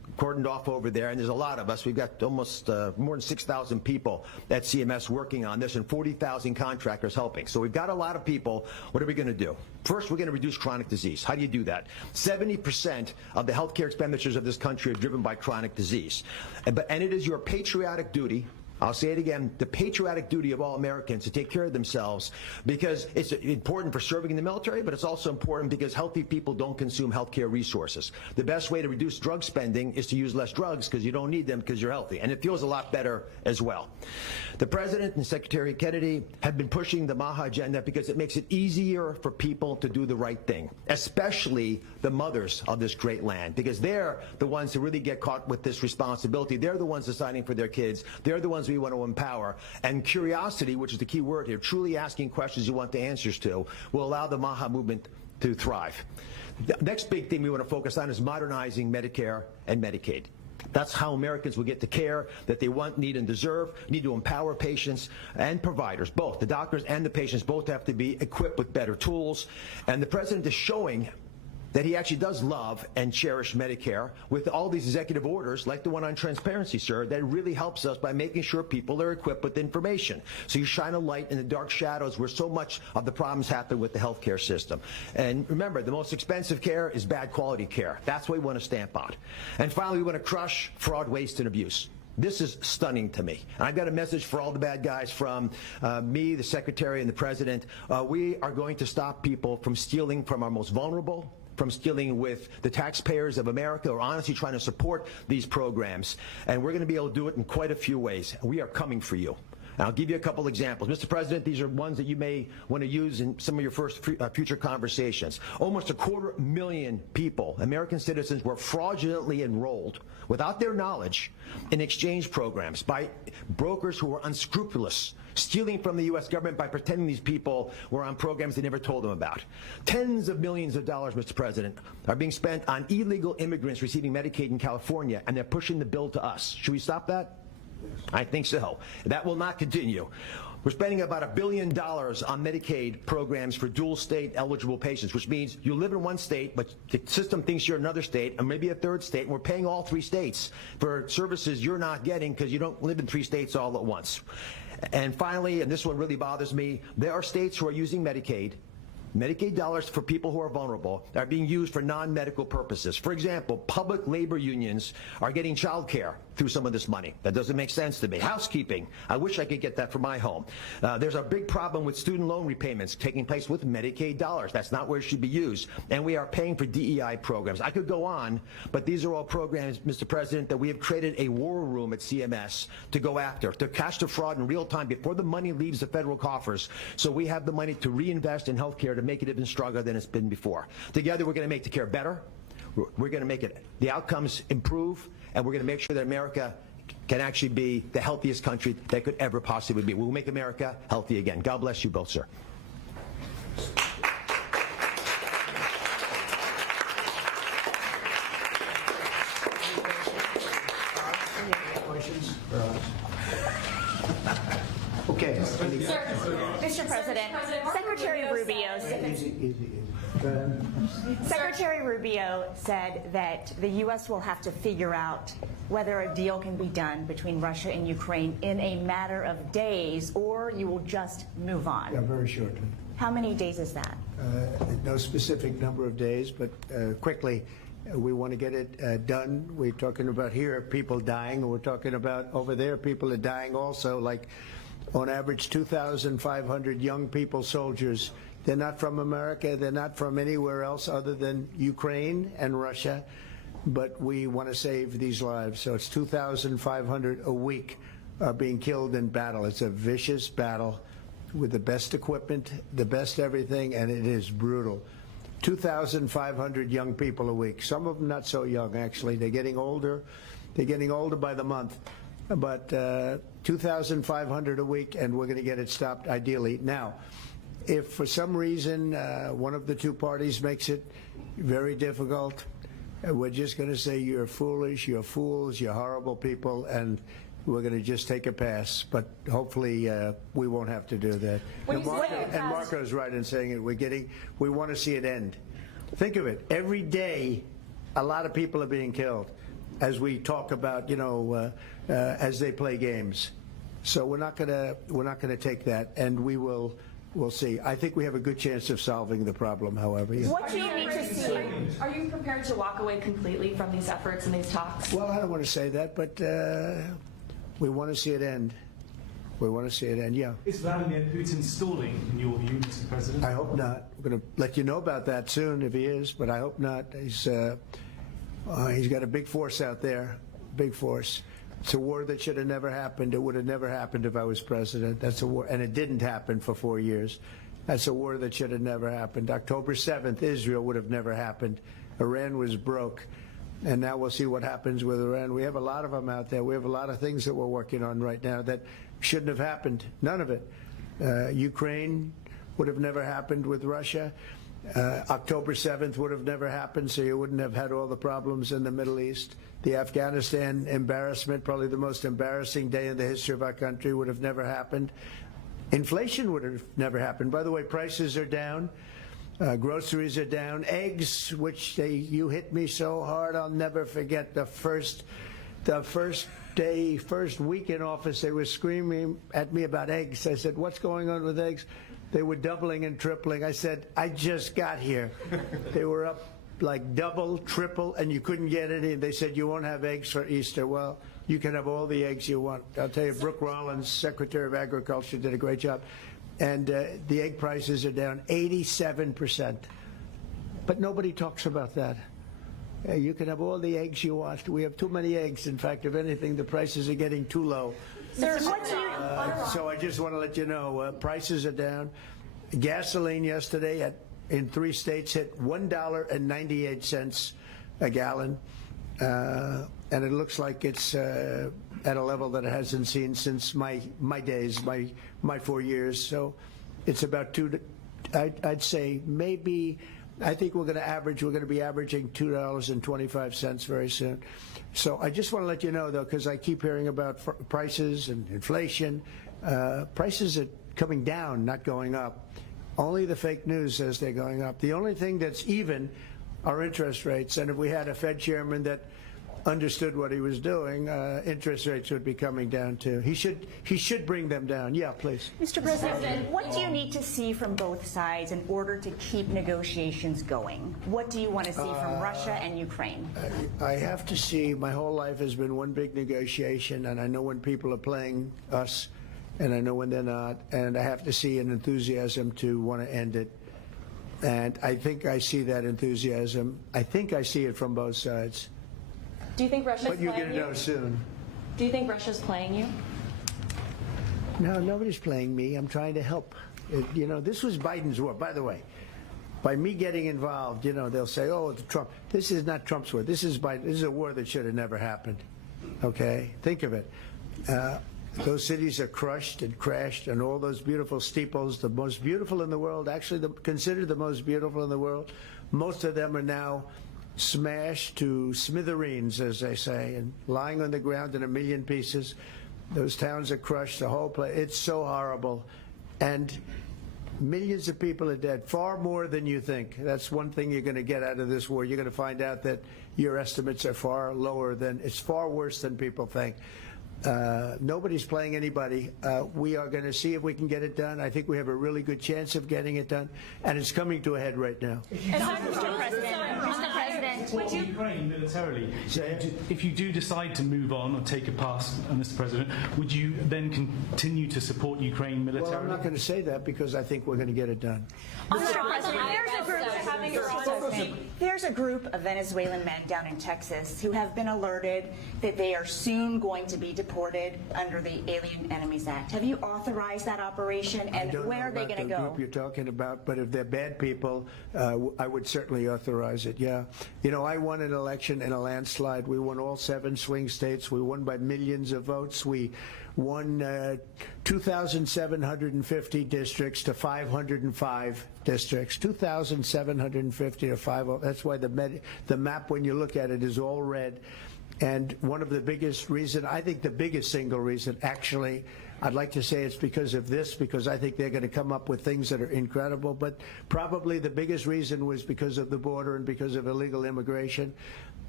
cordoned off over there, and there's a lot of us. We've got almost more than 6,000 people at CMS working on this and 40,000 contractors helping. So we've got a lot of people. What are we going to do? First, we're going to reduce chronic disease. How do you do that? 70% of the healthcare expenditures of this country are driven by chronic disease. And it is your patriotic duty, I'll say it again, the patriotic duty of all Americans to take care of themselves, because it's important for serving in the military, but it's also important because healthy people don't consume healthcare resources. The best way to reduce drug spending is to use less drugs because you don't need them because you're healthy. And it feels a lot better as well. The President and Secretary Kennedy have been pushing the MAHA agenda because it makes it easier for people to do the right thing, especially the mothers of this great land, because they're the ones who really get caught with this responsibility. They're the ones deciding for their kids. They're the ones we want to empower. And curiosity, which is the key word here, truly asking questions you want the answers to, will allow the MAHA movement to thrive. The next big thing we want to focus on is modernizing Medicare and Medicaid. That's how Americans will get the care that they want, need, and deserve. We need to empower patients and providers, both. The doctors and the patients both have to be equipped with better tools. And the President is showing that he actually does love and cherish Medicare with all these executive orders, like the one on transparency, sir, that really helps us by making sure people are equipped with information. So you shine a light in the dark shadows where so much of the problems happen with the healthcare system. And remember, the most expensive care is bad quality care. That's what we want to stamp out. And finally, we want to crush fraud, waste, and abuse. This is stunning to me. And I've got a message for all the bad guys from me, the Secretary, and the President. We are going to stop people from stealing from our most vulnerable, from stealing with the taxpayers of America, or honestly trying to support these programs. And we're going to be able to do it in quite a few ways. We are coming for you. And I'll give you a couple examples. Mr. President, these are ones that you may want to use in some of your future conversations. Almost 250,000 people, American citizens, were fraudulently enrolled without their knowledge in exchange programs by brokers who were unscrupulous, stealing from the U.S. government by pretending these people were on programs they never told them about. Tens of millions of dollars, Mr. President, are being spent on illegal immigrants receiving Medicaid in California, and they're pushing the bill to us. Should we stop that? I think so. That will not continue. We're spending about $1 billion on Medicaid programs for dual state eligible patients, which means you live in one state, but the system thinks you're another state, and maybe a third state, and we're paying all 3 states for services you're not getting because you don't live in 3 states all at once. And finally, and this one really bothers me, there are states who are using Medicaid dollars for people who are vulnerable are being used for non-medical purposes. For example, public labor unions are getting child care through some of this money. That doesn't make sense to me. Housekeeping, I wish I could get that for my home. There's a big problem with student loan repayments taking place with Medicaid dollars. That's not where it should be used. And we are paying for DEI programs. I could go on, but these are all programs, Mr. President, that we have created a war room at CMS to go after, to catch the fraud in real time before the money leaves the federal coffers, so we have the money to reinvest in health care to make it even stronger than it's been before. Together, we're going to make the care better. We're going to make the outcomes improve, and we're going to make sure that America can actually be the healthiest country that could ever possibly be. We'll make America healthy again. God bless you both, sir. Okay. Mr. President, Secretary Rubio Secretary Rubio said that the U.S. will have to figure out whether a deal can be done between Russia and Ukraine in a matter of days, or you will just move on. Yeah, very shortly. How many days is that? No specific number of days, but quickly. We want to get it done. We're talking about here people dying, and we're talking about over there people are dying also, like on average 2,500 young people, soldiers. They're not from America. They're not from anywhere else other than Ukraine and Russia, but we want to save these lives. So it's 2,500 a week are being killed in battle. It's a vicious battle with the best equipment, the best everything, and it is brutal. 2,500 young people a week. Some of them not so young, actually. They're getting older. They're getting older by the month. But 2,500 a week, and we're going to get it stopped ideally. Now, if for some reason one of the two parties makes it very difficult, we're just going to say you're foolish, you're fools, you're horrible people, and we're going to just take a pass. But hopefully we won't have to do that. And Marco's right in saying it. We want to see it end. Think of it. Every day, a lot of people are being killed. as we talk about, as they play games. So we're not gonna take that, and we'll see. I think we have a good chance of solving the problem, however. Yeah. What do you need to see? Are you prepared to walk away completely from these efforts and these talks? Well, I don't want to say that, but we want to see it end. We want to see it end, yeah. Is Vladimir Putin stalling, in your view, Mr. President? I hope not. We're going to let you know about that soon if he is, but I hope not. He's got a big force out there, big force. It's a war that should have never happened. It would have never happened if I was president. That's a war, and it didn't happen for 4 years. That's a war that should have never happened. October 7th, Israel would have never happened. Iran was broke, and now we'll see what happens with Iran. We have a lot of them out there. We have a lot of things that we're working on right now that shouldn't have happened. None of it. Ukraine would have never happened with Russia. October 7th would have never happened, so you wouldn't have had all the problems in the Middle East. The Afghanistan embarrassment, probably the most embarrassing day in the history of our country, would have never happened. Inflation would have never happened. By the way, prices are down. Groceries are down. Eggs, which you hit me so hard, I'll never forget the first week in office, they were screaming at me about eggs. I said, what's going on with eggs? They were doubling and tripling. I said, I just got here. They were up like double, triple, and you couldn't get any. They said, you won't have eggs for Easter. Well, you can have all the eggs you want. I'll tell you, Brooke Rollins, Secretary of Agriculture, did a great job. And the egg prices are down 87%. But nobody talks about that. You can have all the eggs you want. We have too many eggs. In fact, if anything, the prices are getting too low. So I just want to let you know, prices are down. Gasoline yesterday in 3 states hit $1.98 a gallon. And it looks like it's at a level that it hasn't seen since my days, my 4 years. So it's about I'd say maybe, I think we're going to be averaging $2.25 very soon. So I just want to let you know, though, because I keep hearing about prices and inflation. Prices are coming down, not going up. Only the fake news says they're going up. The only thing that's even are interest rates. And if we had a Fed chairman that understood what he was doing, interest rates would be coming down too. He should bring them down. Yeah, please. Mr. President, what do you need to see from both sides in order to keep negotiations going? What do you want to see from Russia and Ukraine? I have to see. My whole life has been one big negotiation, and I know when people are playing us, and I know when they're not, and I have to see an enthusiasm to want to end it. And I think I see that enthusiasm. I think I see it from both sides. Do you think Russia's playing you? But you're going to know soon. Do you think Russia's playing you? No, nobody's playing me. I'm trying to help. This was Biden's war. By the way, by me getting involved, they'll say, oh, it's Trump. This is not Trump's war. This is Biden. This is a war that should have never happened. Okay? Think of it. Those cities are crushed and crashed, and all those beautiful steeples, the most beautiful in the world, actually considered the most beautiful in the world, most of them are now smashed to smithereens, as they say, and lying on the ground in a million pieces. Those towns are crushed, the whole place. It's so horrible. And millions of people are dead, far more than you think. That's one thing you're going to get out of this war. You're going to find out that your estimates are far lower than, it's far worse than people think. Nobody's playing anybody. We are going to see if we can get it done. I think we have a really good chance of getting it done, and it's coming to a head right now. And Mr. President, would you Ukraine militarily? If you do decide to move on or take a pass, Mr. President, would you then continue to support Ukraine militarily? Well, I'm not going to say that because I think we're going to get it done. Mr. President, there's a group of Venezuelan men down in Texas who have been alerted that they are soon going to be deported under the Alien Enemies Act. Have you authorized that operation, and where are they going to go? I don't know about the group you're talking about, but if they're bad people, I would certainly authorize it, yeah. I won an election in a landslide. We won all 7 swing states. We won by millions of votes. We won 2,750 districts to 505 districts. 2,750 to 505. That's why the map, when you look at it, is all red. And one of the biggest reason, I think the biggest single reason, actually, I'd like to say it's because of this, because I think they're going to come up with things that are incredible. But probably the biggest reason was because of the border and because of illegal immigration.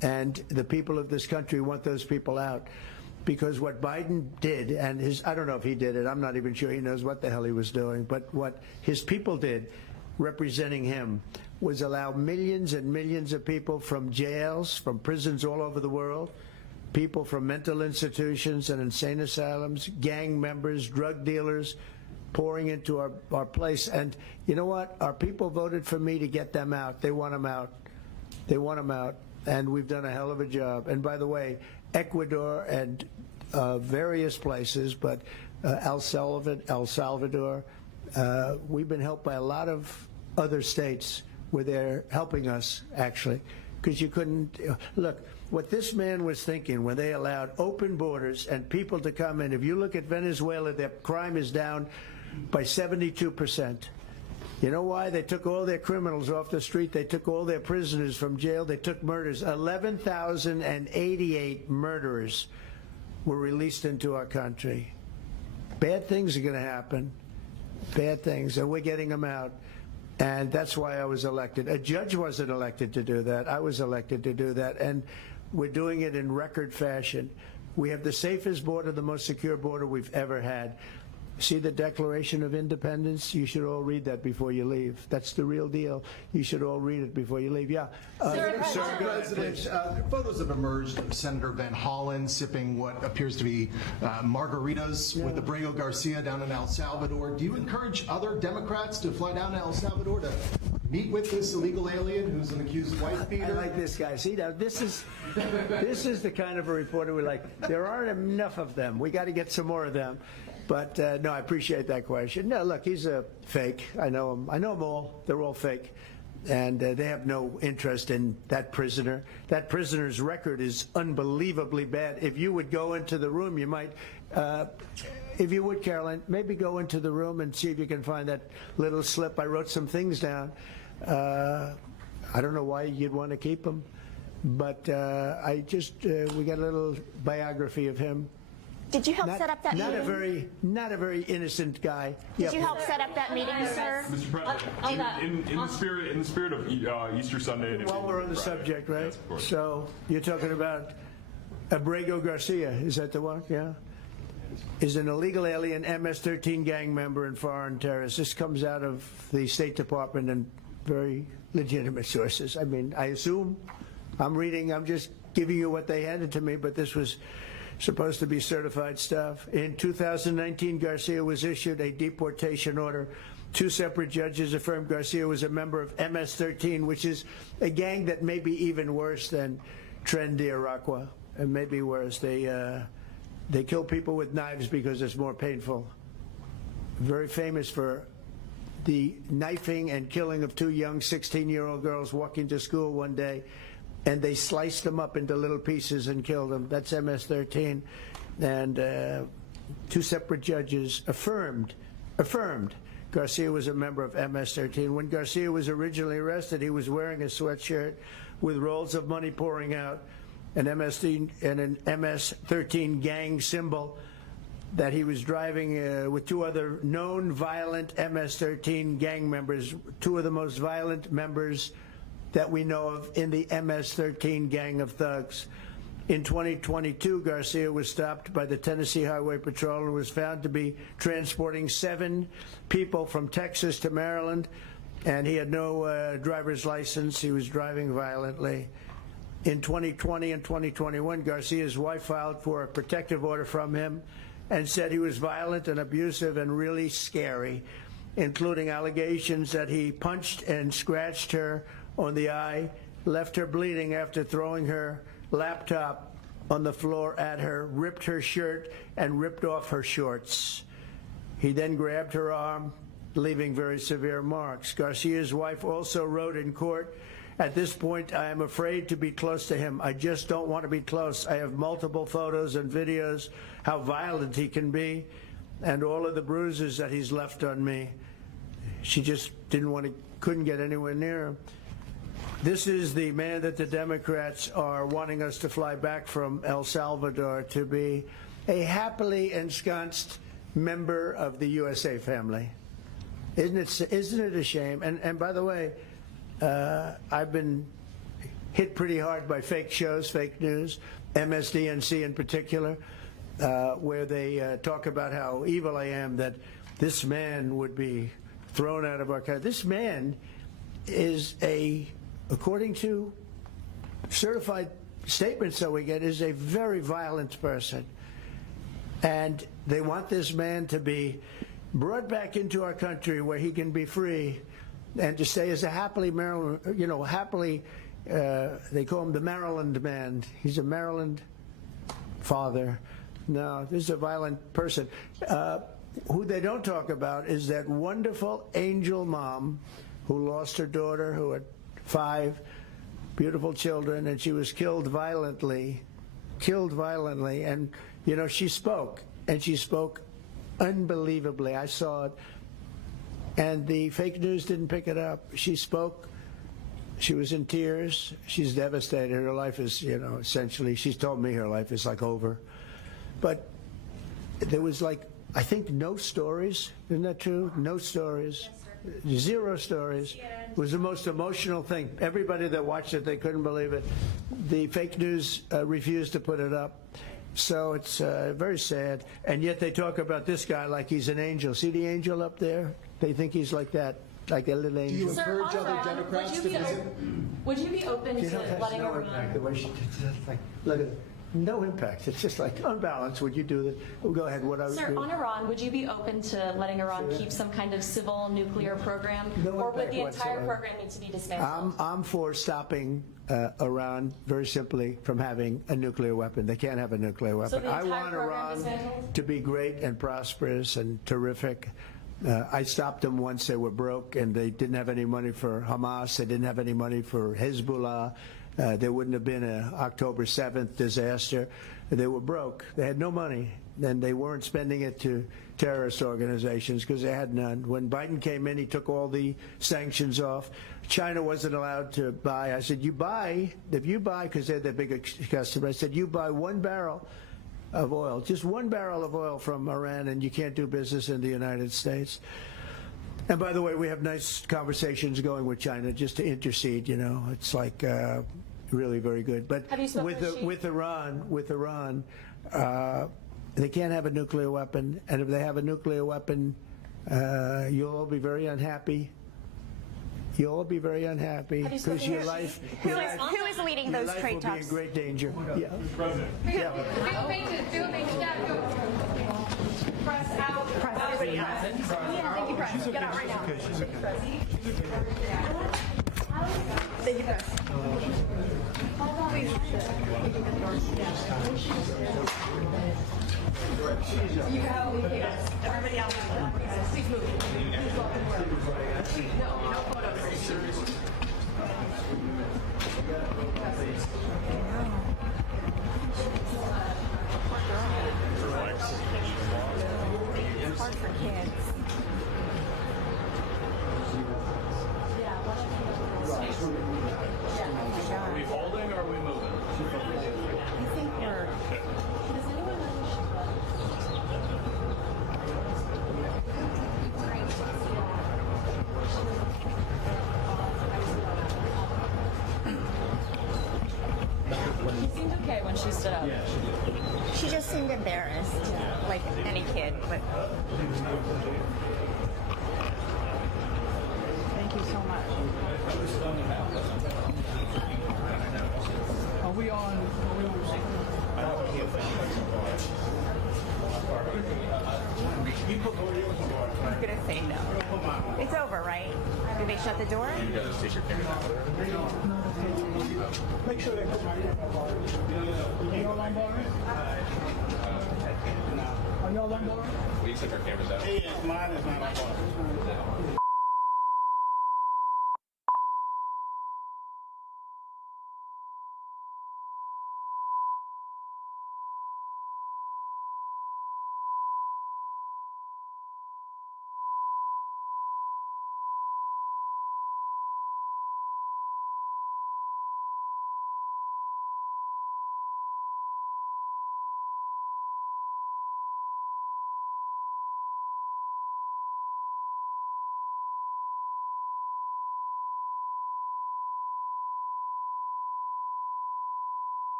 And the people of this country want those people out. Because what Biden did, and I don't know if he did it, I'm not even sure he knows what the hell he was doing, but what his people did, representing him, was allow millions and millions of people from jails, from prisons all over the world, people from mental institutions and insane asylums, gang members, drug dealers, pouring into our place. And you know what? Our people voted for me to get them out. They want them out. They want them out. And we've done a hell of a job. And by the way, Ecuador and various places, but El Salvador, we've been helped by a lot of other states where they're helping us, actually, because you couldn't look. What this man was thinking when they allowed open borders and people to come in, if you look at Venezuela, their crime is down by 72%. You know why? They took all their criminals off the street. They took all their prisoners from jail. They took murders. 11,088 murderers were released into our country. Bad things are going to happen. Bad things. And we're getting them out. And that's why I was elected. A judge wasn't elected to do that. I was elected to do that. And we're doing it in record fashion. We have the safest border, the most secure border we've ever had. See the Declaration of Independence? You should all read that before you leave. That's the real deal. You should all read it before you leave. Yeah. Mr. President, photos have emerged of Senator Van Hollen sipping what appears to be margaritas with Abrego Garcia down in El Salvador. Do you encourage other Democrats to fly down to El Salvador to meet with this illegal alien who's an accused wife beater? I like this guy. See, now this is the kind of a reporter we like. There aren't enough of them. We got to get some more of them. But no, I appreciate that question. No, look, he's a fake. I know him. I know them all. They're all fake. And they have no interest in that prisoner. That prisoner's record is unbelievably bad. If you would go into the room, you might, if you would, Caroline, maybe go into the room and see if you can find that little slip. I wrote some things down. I don't know why you'd want to keep him. But I just, we got a little biography of him. Did you help set up that meeting? Not a very innocent guy. Did you help set up that meeting, sir? Mr. President, in the spirit of Easter Sunday. And while we're on the subject, right? Yes, of course. So you're talking about Abrego Garcia, is that the one? Yeah. Is an illegal alien, MS-13 gang member and foreign terrorist. This comes out of the State Department and very legitimate sources. I mean, I assume I'm just giving you what they handed to me, but this was supposed to be certified stuff. In 2019, Garcia was issued a deportation order. 2 separate judges affirmed Garcia was a member of MS-13, which is a gang that may be even worse than Trendy Tales, and maybe worse. They kill people with knives because it's more painful. Very famous for the knifing and killing of 2 young 16-year-old girls walking to school one day, and they sliced them up into little pieces and killed them. That's MS-13. And 2 separate judges affirmed Garcia was a member of MS-13. When Garcia was originally arrested, he was wearing a sweatshirt with rolls of money pouring out, an MS-13 gang symbol that he was driving with 2 other known violent MS-13 gang members, 2 of the most violent members that we know of in the MS-13 gang of thugs. In 2022, Garcia was stopped by the Tennessee Highway Patrol and was found to be transporting 7 people from Texas to Maryland, and he had no driver's license. He was driving violently. In 2020 and 2021, Garcia's wife filed for a protective order from him and said he was violent and abusive and really scary, including allegations that he punched and scratched her on the eye, left her bleeding after throwing her laptop on the floor at her, ripped her shirt, and ripped off her shorts. He then grabbed her arm, leaving very severe marks. Garcia's wife also wrote in court, "At this point, I am afraid to be close to him. I just don't want to be close. I have multiple photos and videos how violent he can be and all of the bruises that he's left on me." She just couldn't get anywhere near him. This is the man that the Democrats are wanting us to fly back from El Salvador to be a happily ensconced member of the USA family. Isn't it a shame? And by the way, I've been hit pretty hard by fake shows, fake news, MSDNC in particular, where they talk about how evil I am, that this man would be thrown out of our country. This man is according to certified statements that we get, is a very violent person. And they want this man to be brought back into our country where he can be free and to stay as a happily Maryland, they call him the Maryland man. He's a Maryland father. No, this is a violent person. Who they don't talk about is that wonderful angel mom who lost her daughter, who had 5 beautiful children, and she was killed violently. And, she spoke, and she spoke unbelievably. I saw it. And the fake news didn't pick it up. She spoke. She was in tears. She's devastated. Her life is, essentially, she's told me her life is like over. But there was I think no stories. Isn't that true? No stories. Yes, 0 stories. It was the most emotional thing. Everybody that watched it, they couldn't believe it. The fake news refused to put it up. So it's very sad. And yet they talk about this guy like he's an angel. See the angel up there? They think he's like that, like a little angel. Do you encourage other Democrats to visit? Would you be open to letting her run? The way she did, look at it. No impact. It's just unbalanced. Would you do this? Well, go ahead. Sir, on Iran, would you be open to letting Iran keep some kind of civil nuclear program? Or would the entire program need to be dismantled? I'm for stopping Iran, very simply, from having a nuclear weapon. They can't have a nuclear weapon. I want Iran to be great and prosperous and terrific. I stopped them once they were broke and they didn't have any money for Hamas. They didn't have any money for Hezbollah. There wouldn't have been an October 7th disaster. They were broke. They had no money, and they weren't spending it to terrorist organizations because they had none. When Biden came in, he took all the sanctions off. China wasn't allowed to buy. I said, if you buy, because they're the biggest customer, I said, you buy 1 barrel of oil, just 1 barrel of oil from Iran, and you can't do business in the United States. And by the way, we have nice conversations going with China just to intercede. It's really very good. But with Iran, they can't have a nuclear weapon, and if they have a nuclear weapon, you'll all be very unhappy. You'll all be very unhappy because your life. Who is leading those trade talks? Will be in great danger. Yeah. Press out. Everybody out. Yeah, thank you, press. Get out right now. She's okay. Thank you, press. You have everybody out. Please move. No photos. It's hard for kids. Are we holding or are we moving? I think we're. She seemed okay when she stood up. She just seemed embarrassed, like any kid. But thank you so much. Are we on? I'm gonna say no. It's over, right? Did they shut the door? You guys take your camera down. Make sure they put my Are y'all on bar? Are y'all on bar? We took our cameras out. Yes, mine is not on bar.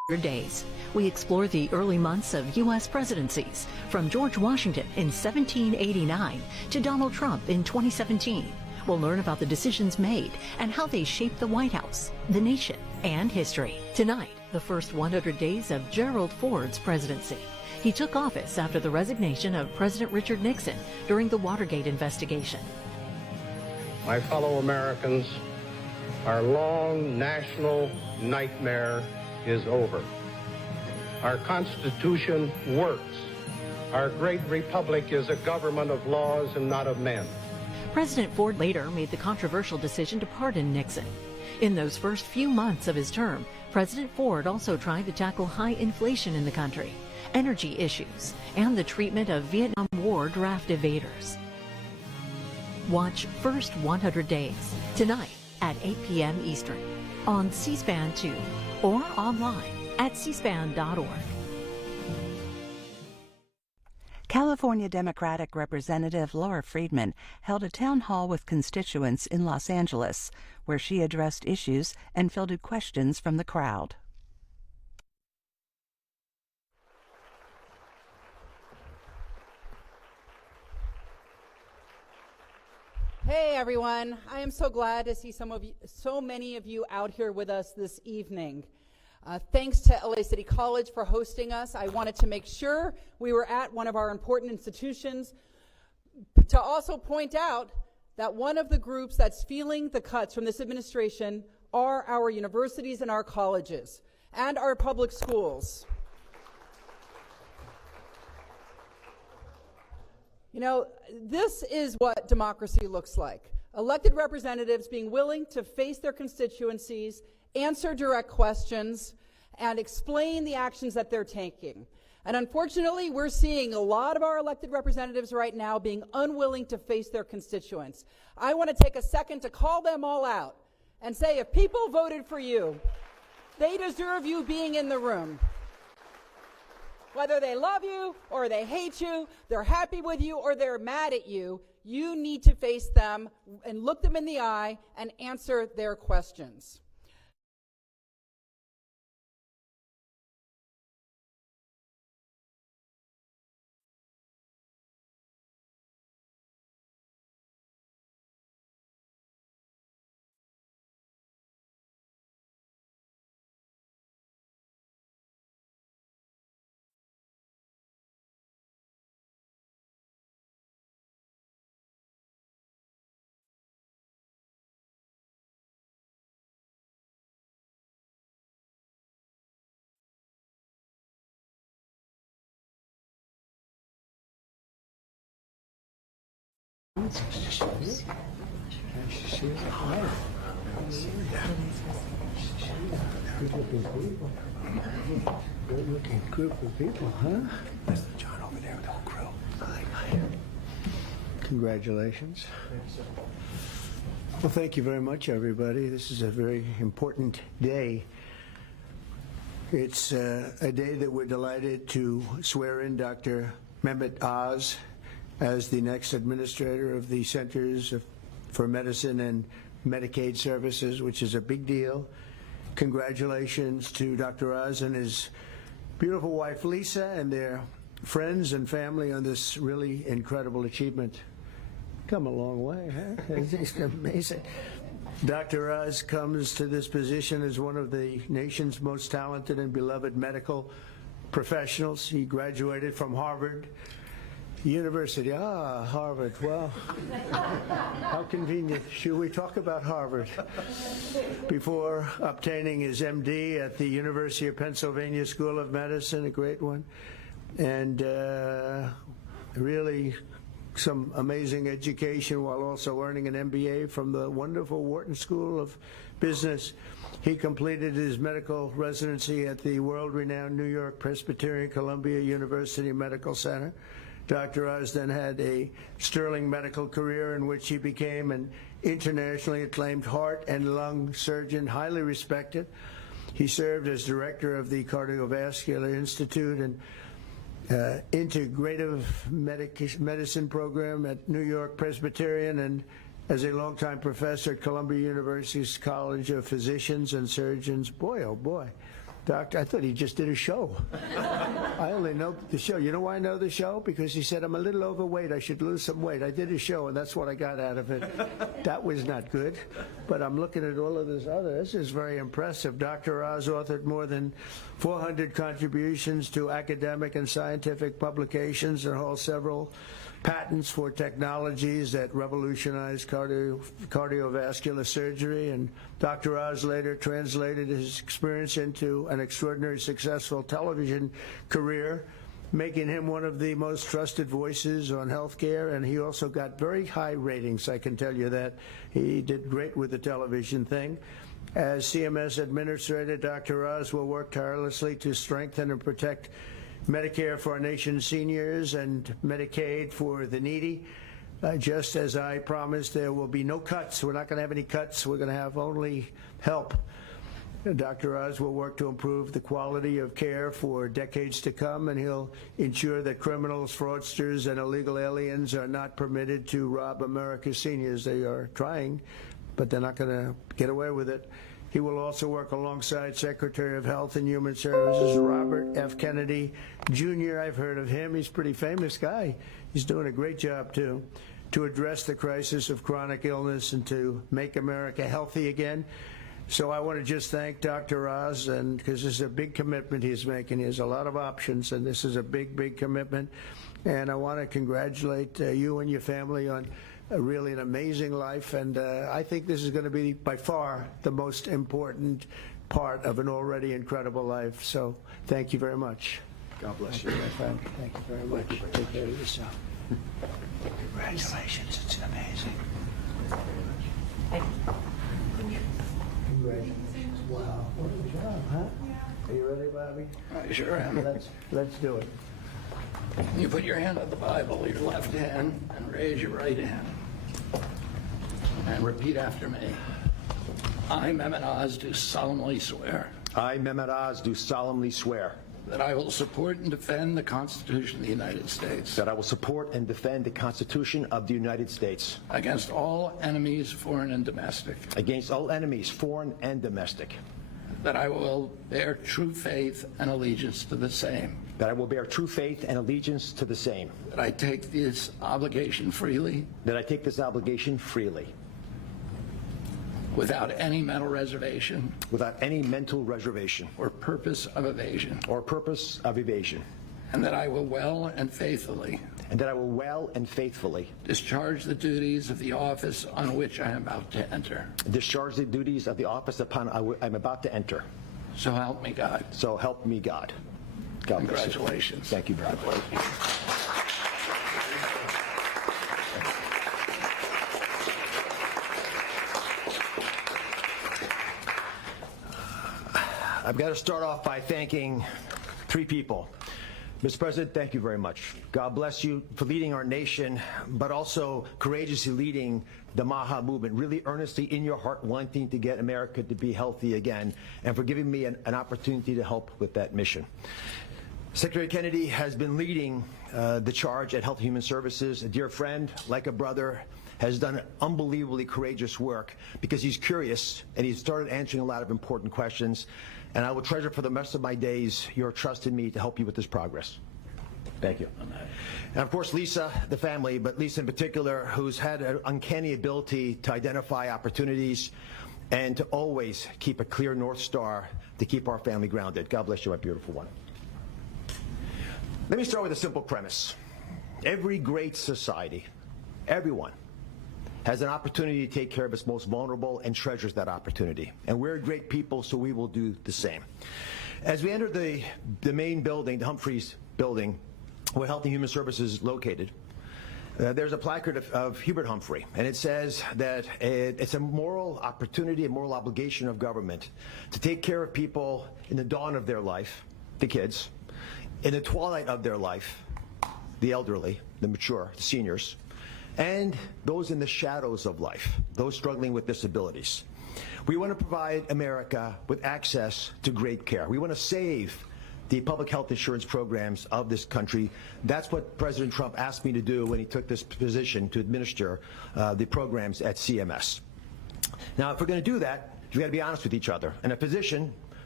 Days. We explore the early months of U.S. presidencies, from George Washington in 1789 to Donald Trump in 2017. We'll learn about the decisions made and how they shaped the White House, the nation, and history. Tonight, the first 100 days of Gerald Ford's presidency. He took office after the resignation of President Richard Nixon during the Watergate investigation. My fellow Americans, our long national nightmare is over. Our Constitution works. Our great republic is a government of laws and not of men. President Ford later made the controversial decision to pardon Nixon. In those first few months of his term, President Ford also tried to tackle high inflation in the country, energy issues, and the treatment of Vietnam War draft evaders. Watch First 100 Days tonight at 8 p.m. Eastern on C-SPAN 2 or online at cspan.org. California Democratic Representative Laura Friedman held a town hall with constituents in Los Angeles, where she addressed issues and fielded questions from the crowd. Hey everyone, I am so glad to see so many of you out here with us this evening. Thanks to LA City College for hosting us. I wanted to make sure we were at one of our important institutions to also point out that one of the groups that's feeling the cuts from this administration are our universities and our colleges and our public schools. You know, this is what democracy looks like. Elected representatives being willing to face their constituencies, answer direct questions, and explain the actions that they're taking. And unfortunately, we're seeing a lot of our elected representatives right now being unwilling to face their constituents. I want to take a second to call them all out and say, if people voted for you, they deserve you being in the room. Whether they love you or they hate you, they're happy with you or they're mad at you, you need to face them and look them in the eye and answer their questions. Good-looking group of people, huh? That's John over there with the whole crew. Congratulations. Well, thank you very much, everybody. This is a very important day. It's a day that we're delighted to swear in Dr. Mehmet Oz as the next administrator of the Centers for Medicine and Medicaid Services, which is a big deal. Congratulations to Dr. Oz and his beautiful wife Lisa and their friends and family on this really incredible achievement. Come a long way, huh? It's amazing. Dr. Oz comes to this position as one of the nation's most talented and beloved medical professionals. He graduated from Harvard University. Ah, Harvard. Well, how convenient. Should we talk about Harvard? Before obtaining his MD at the University of Pennsylvania School of Medicine, a great one, and really some amazing education while also earning an MBA from the wonderful Wharton School of Business. He completed his medical residency at the world-renowned New York Presbyterian Columbia University Medical Center. Dr. Oz then had a sterling medical career in which he became an internationally acclaimed heart and lung surgeon, highly respected. He served as director of the Cardiovascular Institute and Integrative Medicine program at New York Presbyterian, and as a longtime professor at Columbia University's College of Physicians and Surgeons. Boy, oh boy. Doctor, I thought he just did a show. I only know the show. You know why I know the show? Because he said, I'm a little overweight. I should lose some weight. I did a show, and that's what I got out of it. That was not good. But I'm looking at all of this other. This is very impressive. Dr. Oz authored more than 400 contributions to academic and scientific publications and holds several patents for technologies that revolutionize cardiovascular surgery. And Dr. Oz later translated his experience into an extraordinarily successful television career, making him one of the most trusted voices on healthcare. And he also got very high ratings, I can tell you that. He did great with the television thing. As CMS Administrator, Dr. Oz will work tirelessly to strengthen and protect Medicare for our nation's seniors and Medicaid for the needy. Just as I promised, there will be no cuts. We're not going to have any cuts. We're going to have only help. Dr. Oz will work to improve the quality of care for decades to come, and he'll ensure that criminals, fraudsters, and illegal aliens are not permitted to rob America's seniors. They are trying, but they're not going to get away with it. He will also work alongside Secretary of Health and Human Services Robert F. Kennedy Jr. I've heard of him. He's a pretty famous guy. He's doing a great job, too, to address the crisis of chronic illness and to make America healthy again. So I want to just thank Dr. Oz, and because this is a big commitment he's making. He has a lot of options, and this is a big, big commitment. And I want to congratulate you and your family on really an amazing life, and I think this is going to be by far the most important part of an already incredible life. So thank you very much. God bless you, my friend. Thank you very much. Take care of yourself. Congratulations. It's amazing. Congratulations. Wow. What a job, huh? Are you ready, Bobby? I sure am. Let's do it. You put your hand on the Bible, your left hand, and raise your right hand. And repeat after me. I, Mehmet Oz, do solemnly swear I, Mehmet Oz, do solemnly swear that I will support and defend the Constitution of the United States that I will support and defend the Constitution of the United States against all enemies, foreign and domestic, against all enemies, foreign and domestic, that I will bear true faith and allegiance to the same, that I will bear true faith and allegiance to the same, that I take this obligation freely that I take this obligation freely, without any mental reservation without any mental reservation or purpose of evasion, and that I will well and faithfully discharge the duties of the office on which I am about to enter. Discharge the duties of the office upon I'm about to enter. So help me God. So help me God. God bless you. Congratulations. Thank you very much. I've got to start off by thanking three people. Mr. President, thank you very much. God bless you for leading our nation, but also courageously leading the MAHA movement, really earnestly in your heart wanting to get America to be healthy again, and for giving me an opportunity to help with that mission. Secretary Kennedy has been leading the charge at Health and Human Services, a dear friend, like a brother, has done unbelievably courageous work because he's curious and he's started answering a lot of important questions. And I will treasure for the rest of my days your trust in me to help you with this progress. Thank you. And of course, Lisa, the family, but Lisa in particular, who's had an uncanny ability to identify opportunities and to always keep a clear North Star to keep our family grounded. God bless you, my beautiful one. Let me start with a simple premise. Every great society, everyone, has an opportunity to take care of its most vulnerable and treasures that opportunity. And we're great people, so we will do the same. As we enter the main building, the Humphreys building, where Health and Human Services is located, there's a placard of Hubert Humphrey, and it says that it's a moral opportunity, a moral obligation of government to take care of people in the dawn of their life, the kids, in the twilight of their life, the elderly, the mature, the seniors, and those in the shadows of life, those struggling with disabilities. We want to provide America with access to great care. We want to save the public health insurance programs of this country. That's what President Trump asked me to do when he took this position to administer the programs at CMS. Now, if we're going to do that, we've got to be honest with each other. And a physician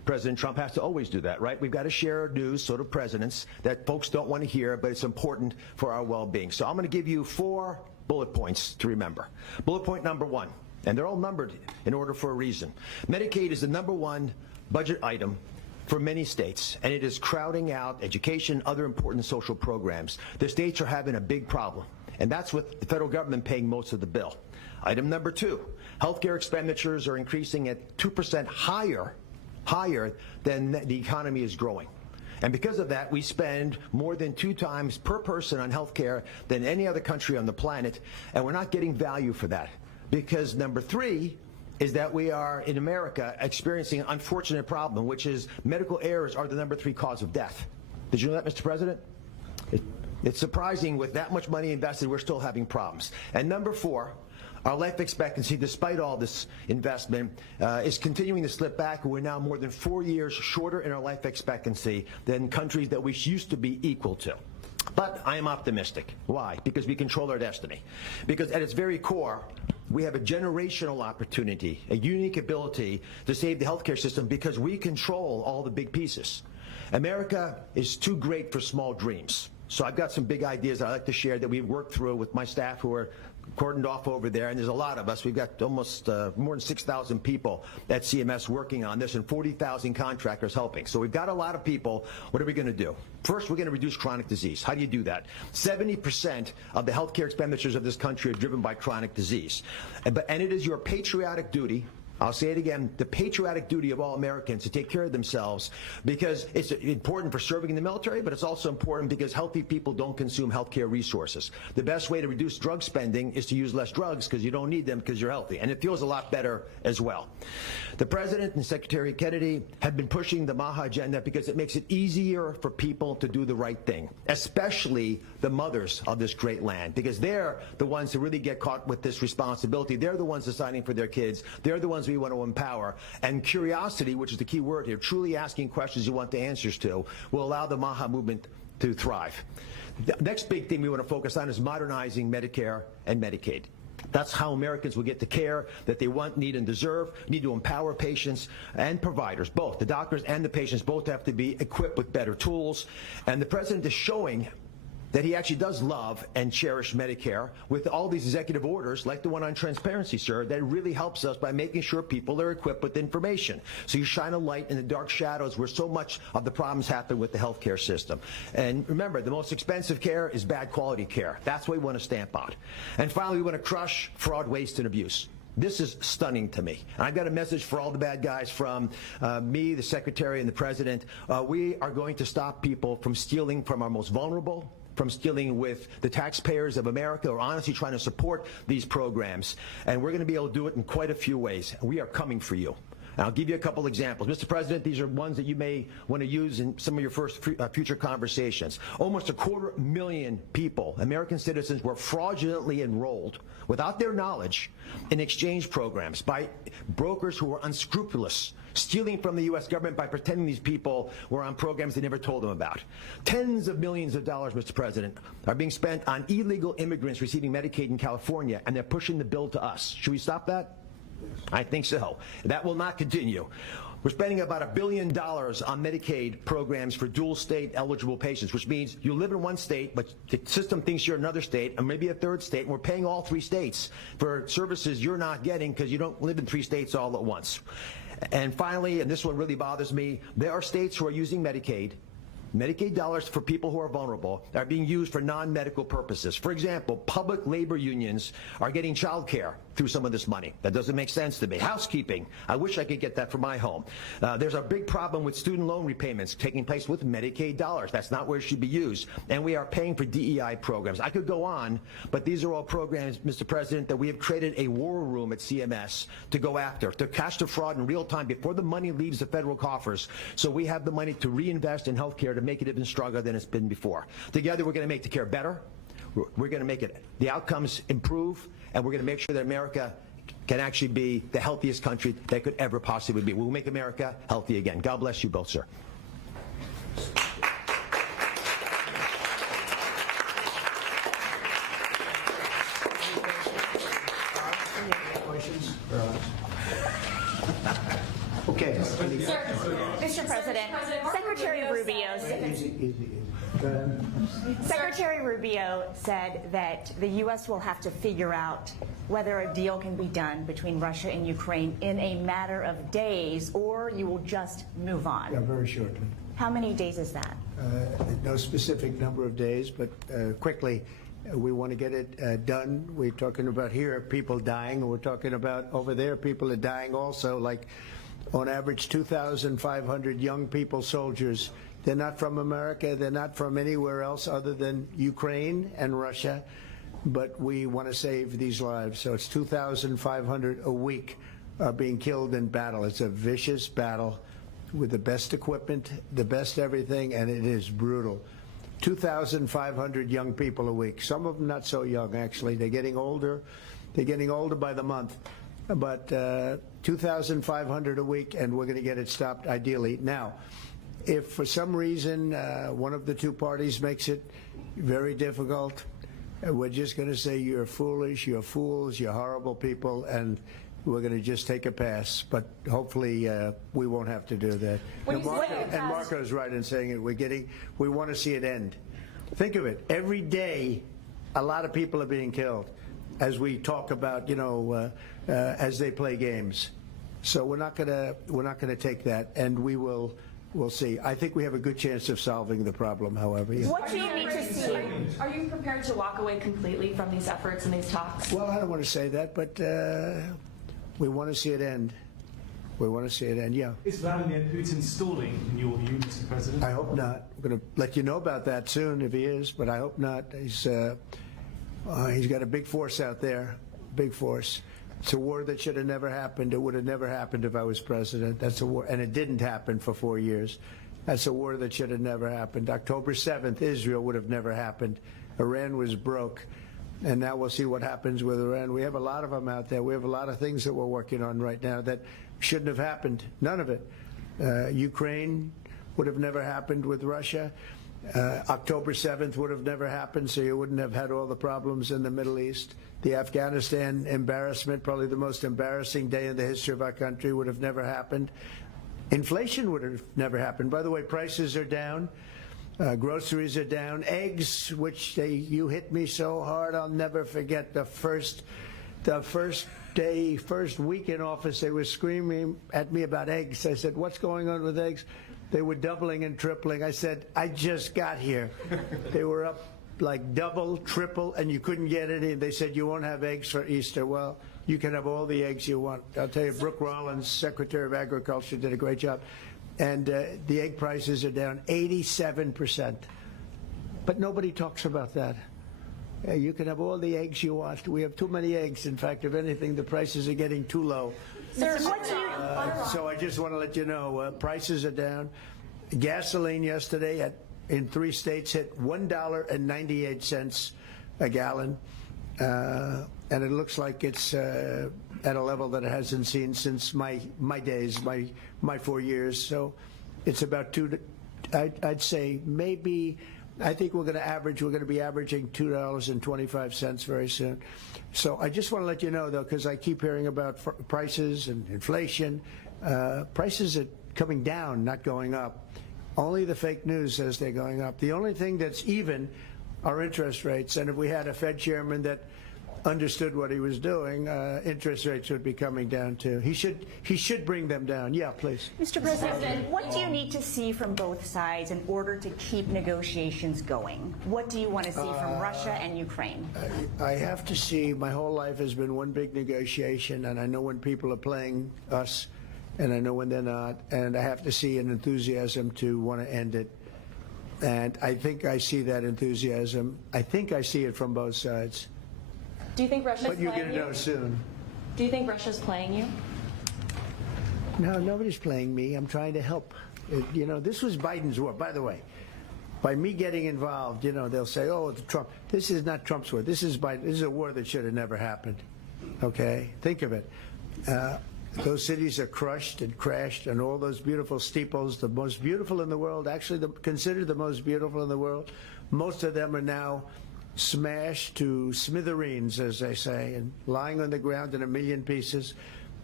President Trump has to always do that, right? We've got to share news, sort of presidents, that folks don't want to hear, but it's important for our well-being. So I'm going to give you 4 bullet points to remember. Bullet point number 1, and they're all numbered in order for a reason. Medicaid is the #1 budget item for many states, and it is crowding out education, other important social programs. The states are having a big problem, and that's with the federal government paying most of the bill. Item number 2, healthcare expenditures are increasing at 2% higher than the economy is growing. And because of that, we spend more than 2 times per person on healthcare than any other country on the planet, and we're not getting value for that. Because number 3 is that we are, in America, experiencing an unfortunate problem, which is medical errors are the number 3 cause of death. Did you know that, Mr. President? It's surprising with that much money invested, we're still having problems. And number 4, our life expectancy, despite all this investment, is continuing to slip back. We're now more than 4 years shorter in our life expectancy than countries that we used to be equal to. But I am optimistic. Why? Because we control our destiny. Because at its very core, we have a generational opportunity, a unique ability to save the healthcare system because we control all the big pieces. America is too great for small dreams. So I've got some big ideas I'd like to share that we've worked through with my staff who are cordoned off over there, and there's a lot of us. We've got almost more than 6,000 people at CMS working on this and 40,000 contractors helping. So we've got a lot of people. What are we going to do? First, we're going to reduce chronic disease. How do you do that? 70% of the healthcare expenditures of this country are driven by chronic disease. And it is your patriotic duty, I'll say it again, the patriotic duty of all Americans to take care of themselves, because it's important for serving in the military, but it's also important because healthy people don't consume healthcare resources. The best way to reduce drug spending is to use less drugs because you don't need them because you're healthy, and it feels a lot better as well. The President and Secretary Kennedy have been pushing the MAHA agenda because it makes it easier for people to do the right thing, especially the mothers of this great land, because they're the ones who really get caught with this responsibility. They're the ones deciding for their kids. They're the ones we want to empower. And curiosity, which is the key word here, truly asking questions you want the answers to, will allow the MAHA movement to thrive. The next big thing we want to focus on is modernizing Medicare and Medicaid. That's how Americans will get the care that they want, need, and deserve. We need to empower patients and providers, both. The doctors and the patients both have to be equipped with better tools. And the President is showing that he actually does love and cherish Medicare with all these executive orders, like the one on transparency, sir, that really helps us by making sure people are equipped with information. So you shine a light in the dark shadows where so much of the problems happen with the healthcare system. And remember, the most expensive care is bad quality care. That's what we want to stamp out. And finally, we want to crush fraud, waste, and abuse. This is stunning to me. And I've got a message for all the bad guys from me, the Secretary, and the President. We are going to stop people from stealing from our most vulnerable, from stealing with the taxpayers of America, or honestly trying to support these programs. And we're going to be able to do it in quite a few ways. We are coming for you. And I'll give you a couple examples. Mr. President, these are ones that you may want to use in some of your future conversations. Almost 250,000 people, American citizens, were fraudulently enrolled without their knowledge in exchange programs by brokers who were unscrupulous, stealing from the U.S. government by pretending these people were on programs they never told them about. Tens of millions of dollars, Mr. President, are being spent on illegal immigrants receiving Medicaid in California, and they're pushing the bill to us. Should we stop that? I think so. That will not continue. We're spending about $1 billion on Medicaid programs for dual state eligible patients, which means you live in one state, but the system thinks you're another state, and maybe a third state, and we're paying all 3 states for services you're not getting because you don't live in 3 states all at once. And finally, and this one really bothers me, there are states who are using Medicaid dollars for people who are vulnerable are being used for non-medical purposes. For example, public labor unions are getting child care through some of this money. That doesn't make sense to me. Housekeeping, I wish I could get that for my home. There's a big problem with student loan repayments taking place with Medicaid dollars. That's not where it should be used. And we are paying for DEI programs. I could go on, but these are all programs, Mr. President, that we have created a war room at CMS to go after, to catch the fraud in real time before the money leaves the federal coffers, so we have the money to reinvest in health care to make it even stronger than it's been before. Together, we're going to make the care better. We're going to make the outcomes improve, and we're going to make sure that America can actually be the healthiest country that could ever possibly be. We'll make America healthy again. God bless you both, sir. Okay. Mr. President, Secretary Rubio Secretary Rubio said that the U.S. will have to figure out whether a deal can be done between Russia and Ukraine in a matter of days, or you will just move on. Yeah, very shortly. How many days is that? No specific number of days, but quickly. We want to get it done. We're talking about here people dying, and we're talking about over there people are dying also, like on average 2,500 young people, soldiers. They're not from America. They're not from anywhere else other than Ukraine and Russia, but we want to save these lives. So it's 2,500 a week are being killed in battle. It's a vicious battle with the best equipment, the best everything, and it is brutal. 2,500 young people a week. Some of them not so young, actually. They're getting older. They're getting older by the month. But 2,500 a week, and we're going to get it stopped ideally. Now, if for some reason one of the two parties makes it very difficult, we're just going to say you're foolish, you're fools, you're horrible people, and we're going to just take a pass. But hopefully we won't have to do that. And Marco's right in saying it. We want to see it end. Think of it. Every day, a lot of people are being killed, as we talk about, as they play games. So we're not going to take that, and we'll see. I think we have a good chance of solving the problem, however. Yeah. What do you need to see? Are you prepared to walk away completely from these efforts and these talks? Well, I don't want to say that, but we want to see it end. We want to see it end, yeah. Is Vladimir Putin stalling, in your view, Mr. President? I hope not. I'm going to let you know about that soon if he is, but I hope not. He's got a big force out there, big force. It's a war that should have never happened. It would have never happened if I was president. That's a war, and it didn't happen for 4 years. That's a war that should have never happened. October 7th, Israel would have never happened. Iran was broke. And now we'll see what happens with Iran. We have a lot of them out there. We have a lot of things that we're working on right now that shouldn't have happened. None of it. Ukraine would have never happened with Russia. October 7th would have never happened, so you wouldn't have had all the problems in the Middle East. The Afghanistan embarrassment, probably the most embarrassing day in the history of our country, would have never happened. Inflation would have never happened. By the way, prices are down. Groceries are down. Eggs, which you hit me so hard, I'll never forget the first week in office, they were screaming at me about eggs. I said, what's going on with eggs? They were doubling and tripling. I said, I just got here. They were up like double, triple, and you couldn't get any. They said, you won't have eggs for Easter. Well, you can have all the eggs you want. I'll tell you, Brooke Rollins, Secretary of Agriculture, did a great job. And the egg prices are down 87%. But nobody talks about that. You can have all the eggs you want. We have too many eggs. In fact, if anything, the prices are getting too low. Sir, what do you... So I just want to let you know, prices are down. Gasoline yesterday in 3 states hit $1.98 a gallon. And it looks like it's at a level that it hasn't seen since my days, my 4 years. So it's about I'd say maybe, I think we're going to be averaging $2.25 very soon. So I just want to let you know, though, because I keep hearing about prices and inflation. Prices are coming down, not going up. Only the fake news says they're going up. The only thing that's even are interest rates. And if we had a Fed chairman that understood what he was doing, interest rates would be coming down too. He should bring them down. Yeah, please. Mr. President, what do you need to see from both sides in order to keep negotiations going? What do you want to see from Russia and Ukraine? I have to see. My whole life has been one big negotiation, and I know when people are playing us, and I know when they're not, and I have to see an enthusiasm to want to end it. And I think I see that enthusiasm. I think I see it from both sides. Do you think Russia's playing you? But you're going to know soon. Do you think Russia's playing you? No, nobody's playing me. I'm trying to help. This was Biden's war, by the way. By me getting involved, they'll say, oh, it's Trump. This is not Trump's war. This is Biden. This is a war that should have never happened. Okay? Think of it. Those cities are crushed and crashed, and all those beautiful steeples, the most beautiful in the world, actually considered the most beautiful in the world, most of them are now smashed to smithereens, as they say, and lying on the ground in a million pieces.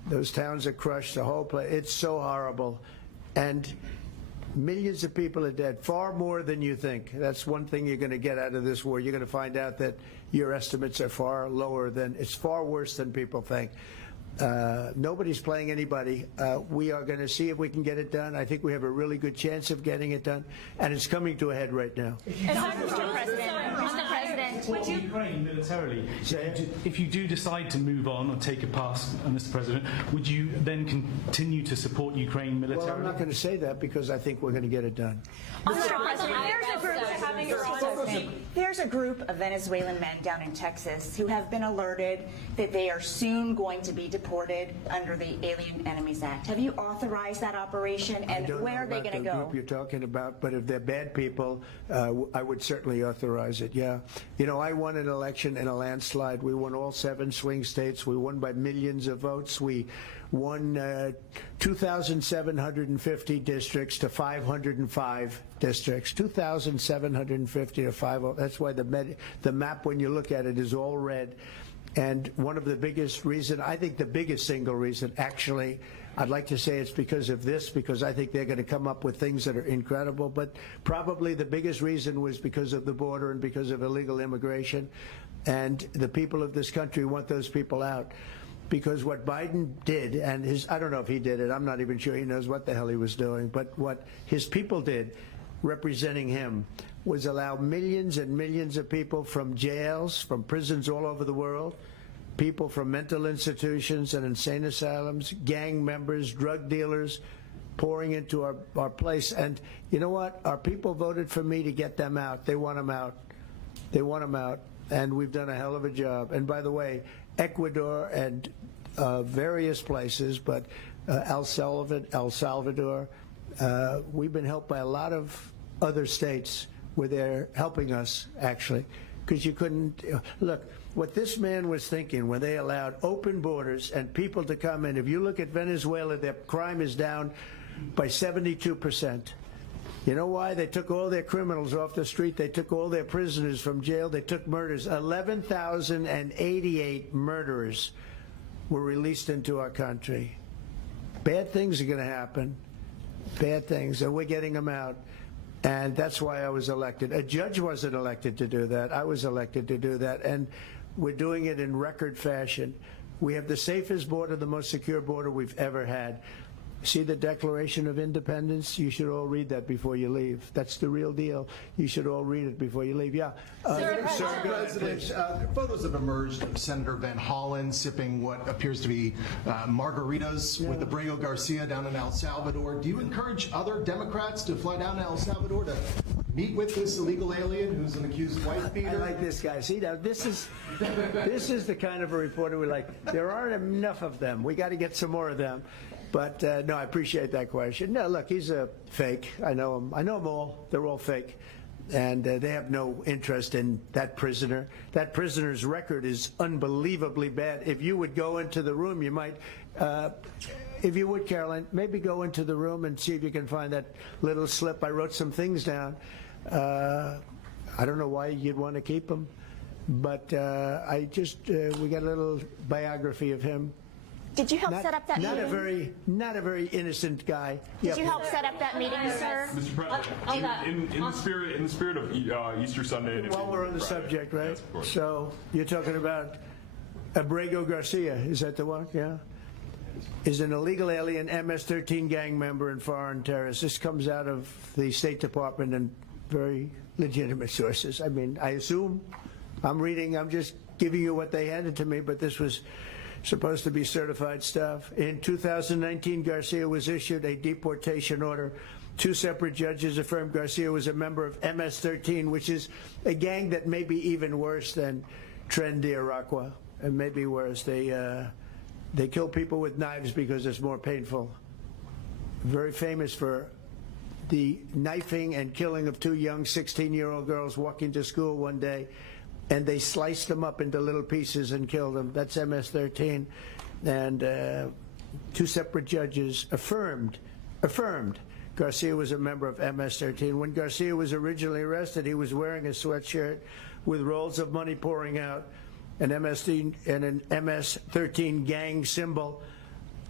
Those towns are crushed, the whole place. It's so horrible. And millions of people are dead, far more than you think. That's one thing you're going to get out of this war. You're going to find out that your estimates are far lower than, it's far worse than people think. Nobody's playing anybody. We are going to see if we can get it done. I think we have a really good chance of getting it done, and it's coming to a head right now. Mr. President, Would you Ukraine militarily? If you do decide to move on or take a pass, Mr. President, would you then continue to support Ukraine militarily? Well, I'm not going to say that because I think we're going to get it done. Mr. President, there's a group of Venezuelan men down in Texas who have been alerted that they are soon going to be deported under the Alien Enemies Act. Have you authorized that operation, and where are they going to go? Group you're talking about, but if they're bad people, I would certainly authorize it. Yeah, you know, I won an election in a landslide. We won all 7 swing states. We won by millions of votes. We won 2,750 districts to 505 districts. 2,750 to 5. That's why the map, when you look at it, is all red. And one of the biggest reason, I think the biggest single reason, actually, I'd like to say it's because of this, because I think they're going to come up with things that are incredible, but probably the biggest reason was because of the border and because of illegal immigration. And the people of this country want those people out. Because what Biden did, and I don't know if he did it, I'm not even sure he knows what the hell he was doing, but what his people did, representing him, was allow millions and millions of people from jails, from prisons all over the world, people from mental institutions and insane asylums, gang members, drug dealers, pouring into our place. And you know what? Our people voted for me to get them out. They want them out. They want them out. And we've done a hell of a job. And by the way, Ecuador and various places, but El Salvador, we've been helped by a lot of other states where they're helping us, actually, because you couldn't look what this man was thinking when they allowed open borders and people to come in. If you look at Venezuela, their crime is down by 72%. You know why? They took all their criminals off the street. They took all their prisoners from jail. They took murders. 11,088 murderers were released into our country. Bad things are going to happen. Bad things. And we're getting them out. And that's why I was elected. A judge wasn't elected to do that. I was elected to do that. And we're doing it in record fashion. We have the safest border, the most secure border we've ever had. See the Declaration of Independence? You should all read that before you leave. That's the real deal. You should all read it before you leave. Yeah. Mr. President, photos have emerged of Senator Van Hollen sipping what appears to be margaritas with Abrego Garcia down in El Salvador. Do you encourage other Democrats to fly down to El Salvador to meet with this illegal alien who's an accused wife beater? I like this guy. See, now this is the kind of a reporter we like. There aren't enough of them. We got to get some more of them. But no, I appreciate that question. No, look, he's a fake. I know him. I know them all. They're all fake. And they have no interest in that prisoner. That prisoner's record is unbelievably bad. If you would go into the room, you might, if you would, Caroline, maybe go into the room and see if you can find that little slip. I wrote some things down. I don't know why you'd want to keep him, but we got a little biography of him. Did you help set up that meeting? Not a very innocent guy. Did you help set up that meeting, sir? Mr. President, in the spirit of Easter Sunday. While we're on the subject, right? Yes, so you're talking about Abrego Garcia, is that the one? Yeah. Is an illegal alien, MS-13 gang member and foreign terrorist. This comes out of the State Department and very legitimate sources. I mean, I assume I'm just giving you what they handed to me, but this was supposed to be certified stuff. In 2019, Garcia was issued a deportation order. 2 separate judges affirmed Garcia was a member of MS-13, which is a gang that may be even worse than Trendy Tales, and maybe worse. They kill people with knives because it's more painful. Very famous for the knifing and killing of 2 young 16-year-old girls walking to school one day, and they sliced them up into little pieces and killed them. That's MS-13. And 2 separate judges affirmed Garcia was a member of MS-13. When Garcia was originally arrested, he was wearing a sweatshirt with rolls of money pouring out, an MS-13 gang symbol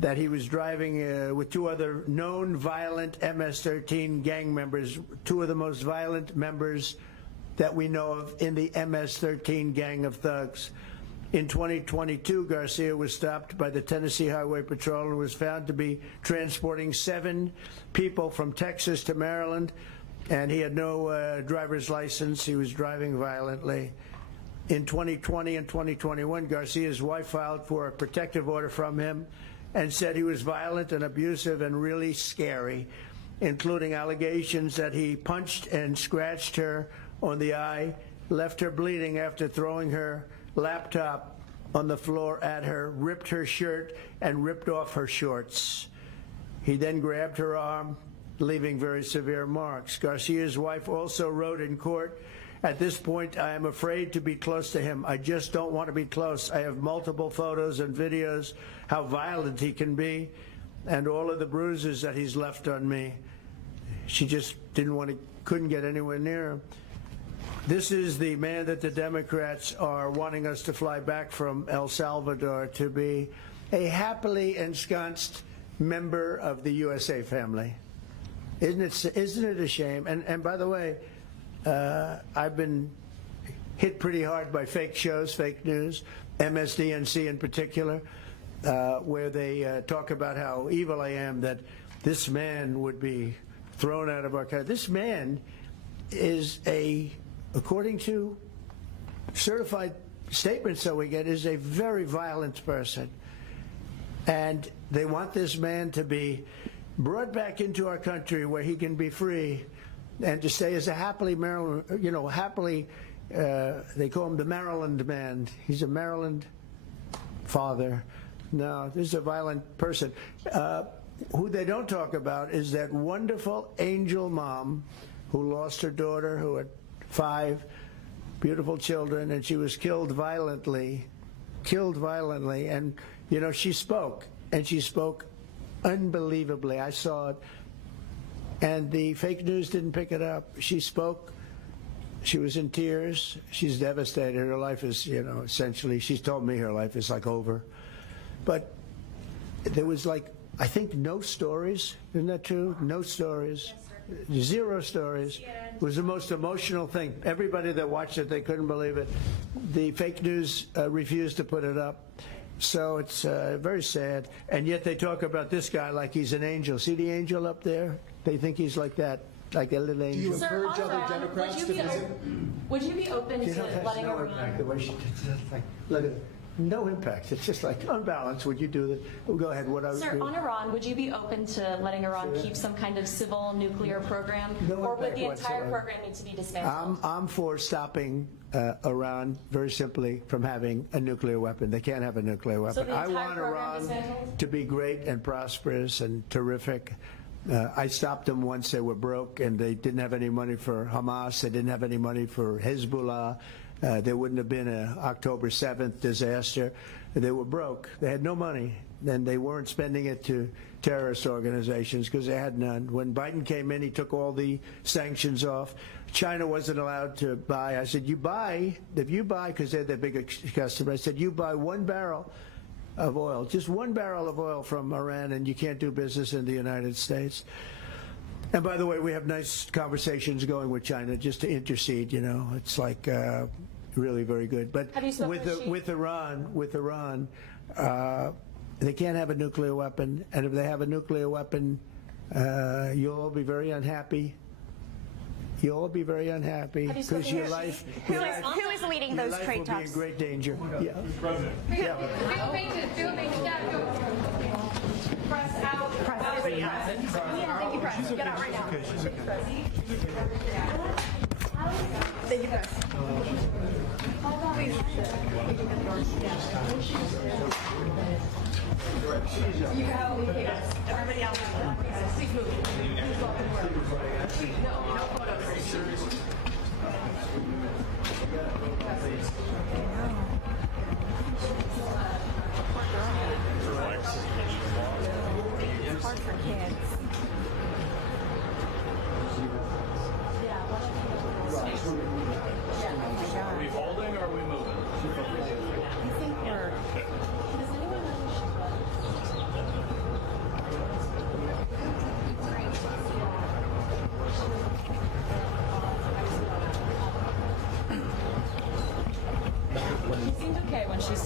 that he was driving with two other known violent MS-13 gang members, two of the most violent members that we know of in the MS-13 gang of thugs. In 2022, Garcia was stopped by the Tennessee Highway Patrol and was found to be transporting 7 people from Texas to Maryland, and he had no driver's license. He was driving violently. In 2020 and 2021, Garcia's wife filed for a protective order from him and said he was violent and abusive and really scary, including allegations that he punched and scratched her on the eye, left her bleeding after throwing her laptop on the floor at her, ripped her shirt, and ripped off her shorts. He then grabbed her arm, leaving very severe marks. Garcia's wife also wrote in court, "At this point, I am afraid to be close to him. I just don't want to be close. I have multiple photos and videos how violent he can be and all of the bruises that he's left on me." She just couldn't get anywhere near him. This is the man that the Democrats are wanting us to fly back from El Salvador to be a happily ensconced member of the USA family. Isn't it a shame? And by the way, I've been hit pretty hard by fake shows, fake news, MSDNC in particular, where they talk about how evil I am, that this man would be thrown out of our country. This man is according to certified statements that we get, is a very violent person. And they want this man to be brought back into our country where he can be free and to stay as a happily Maryland, they call him the Maryland man. He's a Maryland father. No, this is a violent person. Who they don't talk about is that wonderful angel mom who lost her daughter, who had 5 beautiful children, and she was killed violently. And, she spoke, and she spoke unbelievably. I saw it. And the fake news didn't pick it up. She spoke. She was in tears. She's devastated. Her life is, essentially, she's told me her life is like over. But there was I think no stories. Isn't that true? No stories. Yes, 0 stories. It was the most emotional thing. Everybody that watched it, they couldn't believe it. The fake news refused to put it up. So it's very sad. And yet they talk about this guy like he's an angel. See the angel up there? They think he's like that, like a little angel. Do you encourage other Democrats to visit? Would you be open to letting her run? The way she look at it. No impact. It's just like unbalanced. Would you do that? Well, go ahead. Sir, on Iran, would you be open to letting Iran keep some kind of civil nuclear program, or would the entire program need to be dismantled? I'm for stopping Iran, very simply, from having a nuclear weapon. They can't have a nuclear weapon. So I want Iran to be great and prosperous and terrific. I stopped them once they were broke and they didn't have any money for Hamas. They didn't have any money for Hezbollah. There wouldn't have been an October 7th disaster. They were broke. They had no money. And they weren't spending it to terrorist organizations because they had none. When Biden came in, he took all the sanctions off. China wasn't allowed to buy. I said, if you buy, because they're the biggest customer, I said, you buy 1 barrel of oil, just 1 barrel of oil from Iran, and you can't do business in the United States. And by the way, we have nice conversations going with China just to intercede. It's like really very good. But with Iran, they can't have a nuclear weapon, and if they have a nuclear weapon, you'll all be very unhappy. You'll all be very unhappy because your life. Who is leading those trade talks? Will be in great danger. Yeah. President. Yeah. Press out. Everybody out. Yeah, thank you, press. Get out right now. She's okay. Thank you, press. Please. You have everybody out. Please move. No photos. It's hard for kids. Are we holding or are we moving? I think we're...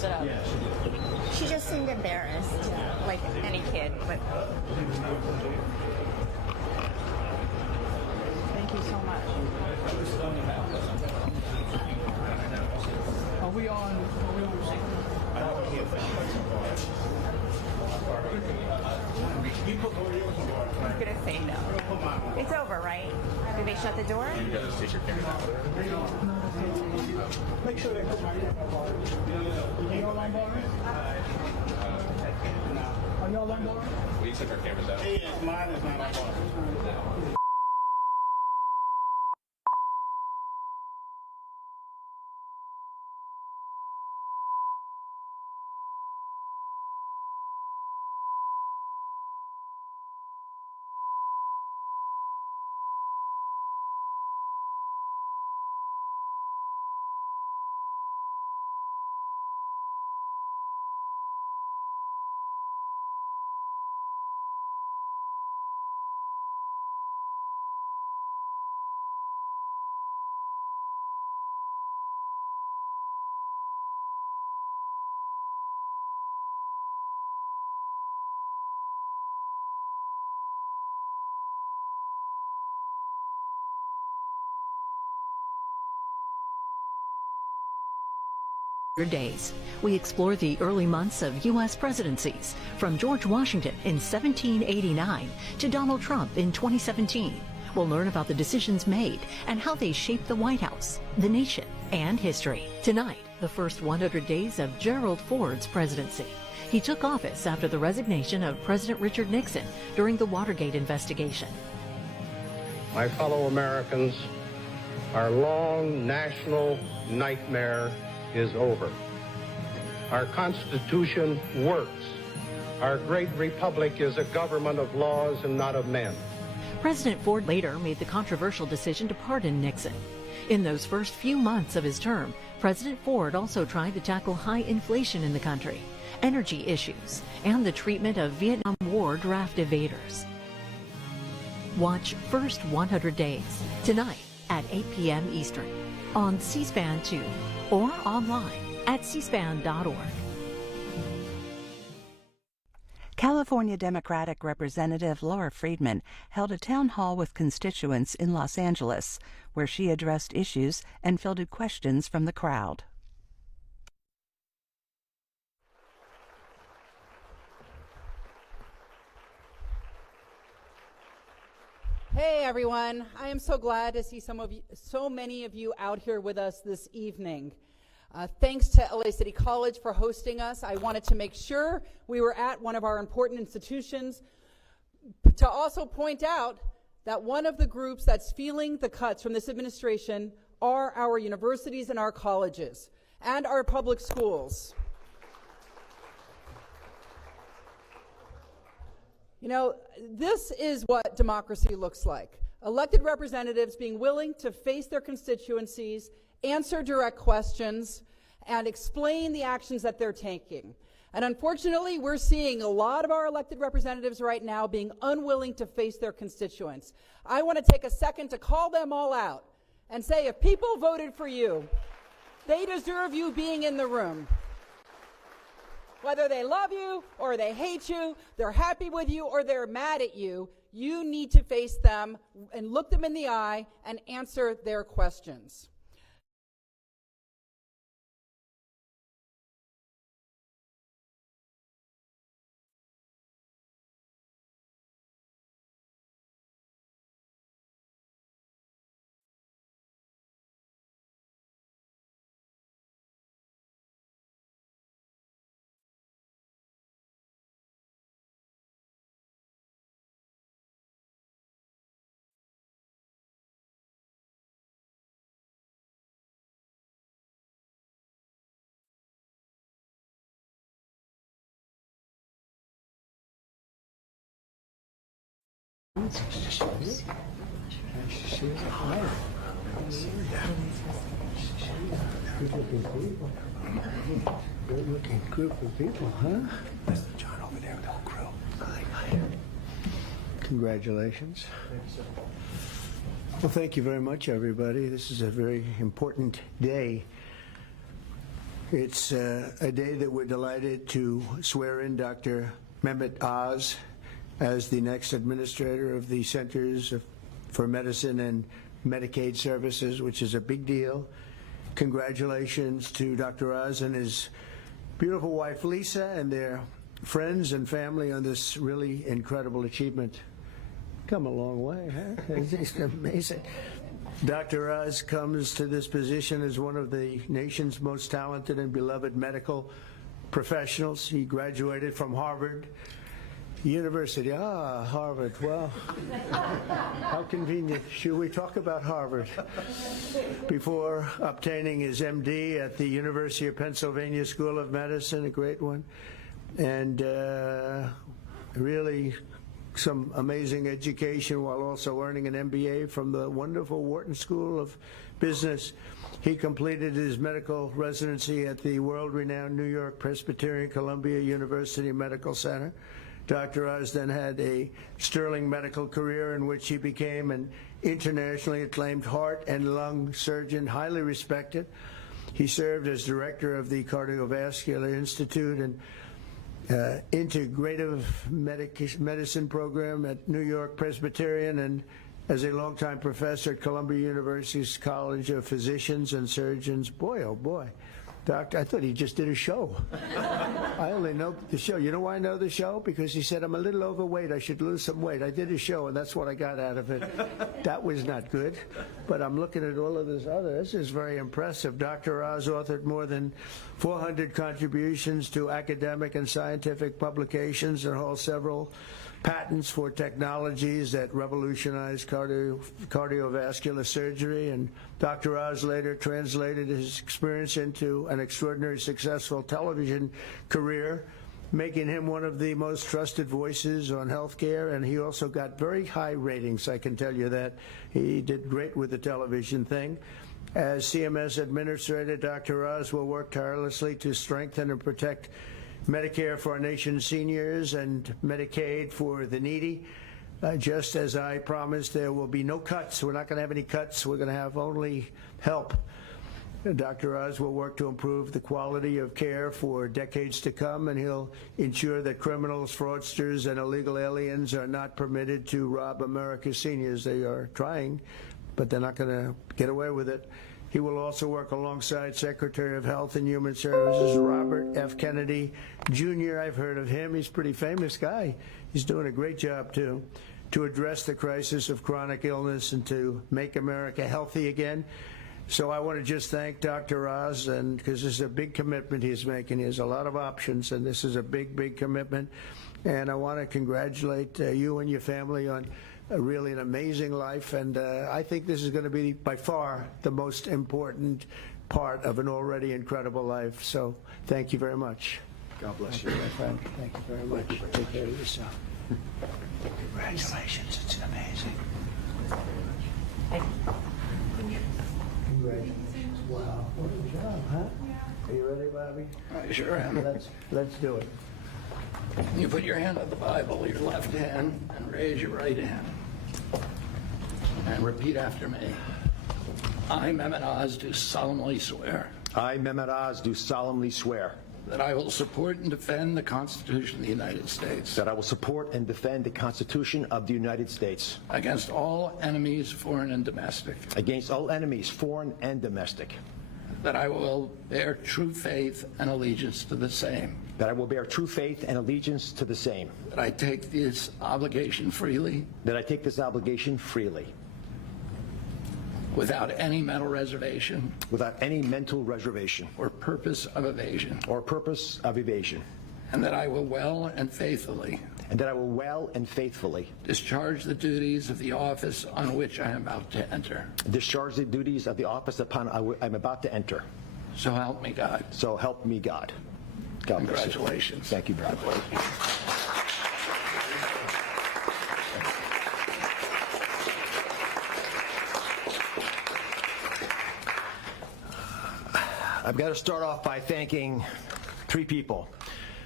it up. She just seemed embarrassed, like any kid. But thank you so much. Are we on? I'm gonna say no. It's over, right? Did they shut the door? You guys take your camera out. Make sure they put my. Are y'all on board? Are y'all on board? We took our cameras out. Yeah, mine is not on board. Days. We explore the early months of U.S. presidencies, from George Washington in 1789 to Donald Trump in 2017. We'll learn about the decisions made and how they shaped the White House, the nation, and history. Tonight, the first 100 days of Gerald Ford's presidency. He took office after the resignation of President Richard Nixon during the Watergate investigation. My fellow Americans, our long national nightmare is over. Our Constitution works. Our great republic is a government of laws and not of men. President Ford later made the controversial decision to pardon Nixon. In those first few months of his term, President Ford also tried to tackle high inflation in the country, energy issues, and the treatment of Vietnam War draft evaders. Watch First 100 Days tonight at 8 p.m. Eastern on C-SPAN 2 or online at cspan.org. California Democratic Representative Laura Friedman held a town hall with constituents in Los Angeles, where she addressed issues and fielded questions from the crowd. Hey everyone, I am so glad to see so many of you out here with us this evening. Thanks to LA City College for hosting us. I wanted to make sure we were at one of our important institutions to also point out that one of the groups that's feeling the cuts from this administration are our universities and our colleges and our public schools. You know, this is what democracy looks like. Elected representatives being willing to face their constituencies, answer direct questions, and explain the actions that they're taking. And unfortunately, we're seeing a lot of our elected representatives right now being unwilling to face their constituents. I want to take a second to call them all out and say, if people voted for you, they deserve you being in the room. Whether they love you or they hate you, they're happy with you or they're mad at you, you need to face them and look them in the eye and answer their questions. Nice to see you. Hi. Good-looking people. Good-looking group of people, huh? That's John over there with the whole crew. Hi. Congratulations. Well, thank you very much, everybody. This is a very important day. It's a day that we're delighted to swear in Dr. Mehmet Oz as the next administrator of the Centers for Medicine and Medicaid Services, which is a big deal. Congratulations to Dr. Oz and his beautiful wife Lisa and their friends and family on this really incredible achievement. Come a long way, huh? It's amazing. Dr. Oz comes to this position as one of the nation's most talented and beloved medical professionals. He graduated from Harvard University. Ah, Harvard. Well, how convenient. Should we talk about Harvard? Before obtaining his MD at the University of Pennsylvania School of Medicine, a great one, and really some amazing education while also earning an MBA from the wonderful Wharton School of Business. He completed his medical residency at the world-renowned New York Presbyterian Columbia University Medical Center. Dr. Oz then had a sterling medical career in which he became an internationally acclaimed heart and lung surgeon, highly respected. He served as director of the Cardiovascular Institute and integrative medicine program at New York Presbyterian, and as a longtime professor at Columbia University's College of Physicians and Surgeons. Boy, oh boy. Doctor, I thought he just did a show. I only know the show. You know why I know the show? Because he said, I'm a little overweight. I should lose some weight. I did a show, and that's what I got out of it. That was not good. But I'm looking at all of this other. This is very impressive. Dr. Oz authored more than 400 contributions to academic and scientific publications and holds several patents for technologies that revolutionize cardiovascular surgery, and Dr. Oz later translated his experience into an extraordinarily successful television career, making him one of the most trusted voices on healthcare, and he also got very high ratings, I can tell you that. He did great with the television thing. As CMS Administrator, Dr. Oz will work tirelessly to strengthen and protect Medicare for our nation's seniors and Medicaid for the needy. Just as I promised, there will be no cuts. We're not going to have any cuts. We're going to have only help. Dr. Oz will work to improve the quality of care for decades to come, and he'll ensure that criminals, fraudsters, and illegal aliens are not permitted to rob America's seniors. They are trying, but they're not going to get away with it. He will also work alongside Secretary of Health and Human Services Robert F. Kennedy Jr. I've heard of him. He's a pretty famous guy. He's doing a great job, too, to address the crisis of chronic illness and to make America healthy again. So I want to just thank Dr. Oz, and because this is a big commitment he's making. He has a lot of options, and this is a big, big commitment. And I want to congratulate you and your family on really an amazing life, and I think this is going to be by far the most important part of an already incredible life. So thank you very much. God bless you. My friend. Thank you very much. Take care of yourself. Congratulations. It's amazing. Congratulations. Wow. What a job, huh? Are you ready, Bobby? I sure am. Let's do it. You put your hand on the Bible, your left hand, and raise your right hand. And repeat after me. I, Mehmet Oz, do solemnly swear I, Mehmet Oz, do solemnly swear that I will support and defend the Constitution of the United States that I will support and defend the Constitution of the United States against all enemies, foreign and domestic, against all enemies, foreign and domestic, that I will bear true faith and allegiance to the same, that I will bear true faith and allegiance to the same, that I take this obligation freely that I take this obligation freely without any mental reservation without any mental reservation or purpose of evasion, or purpose of evasion, and that I will well and faithfully discharge the duties of the office on which I am about to enter. discharge the duties of the office upon I'm about to enter. So help me God. So help me God. God bless you. Congratulations. Thank you, brother. I've got to start off by thanking three people.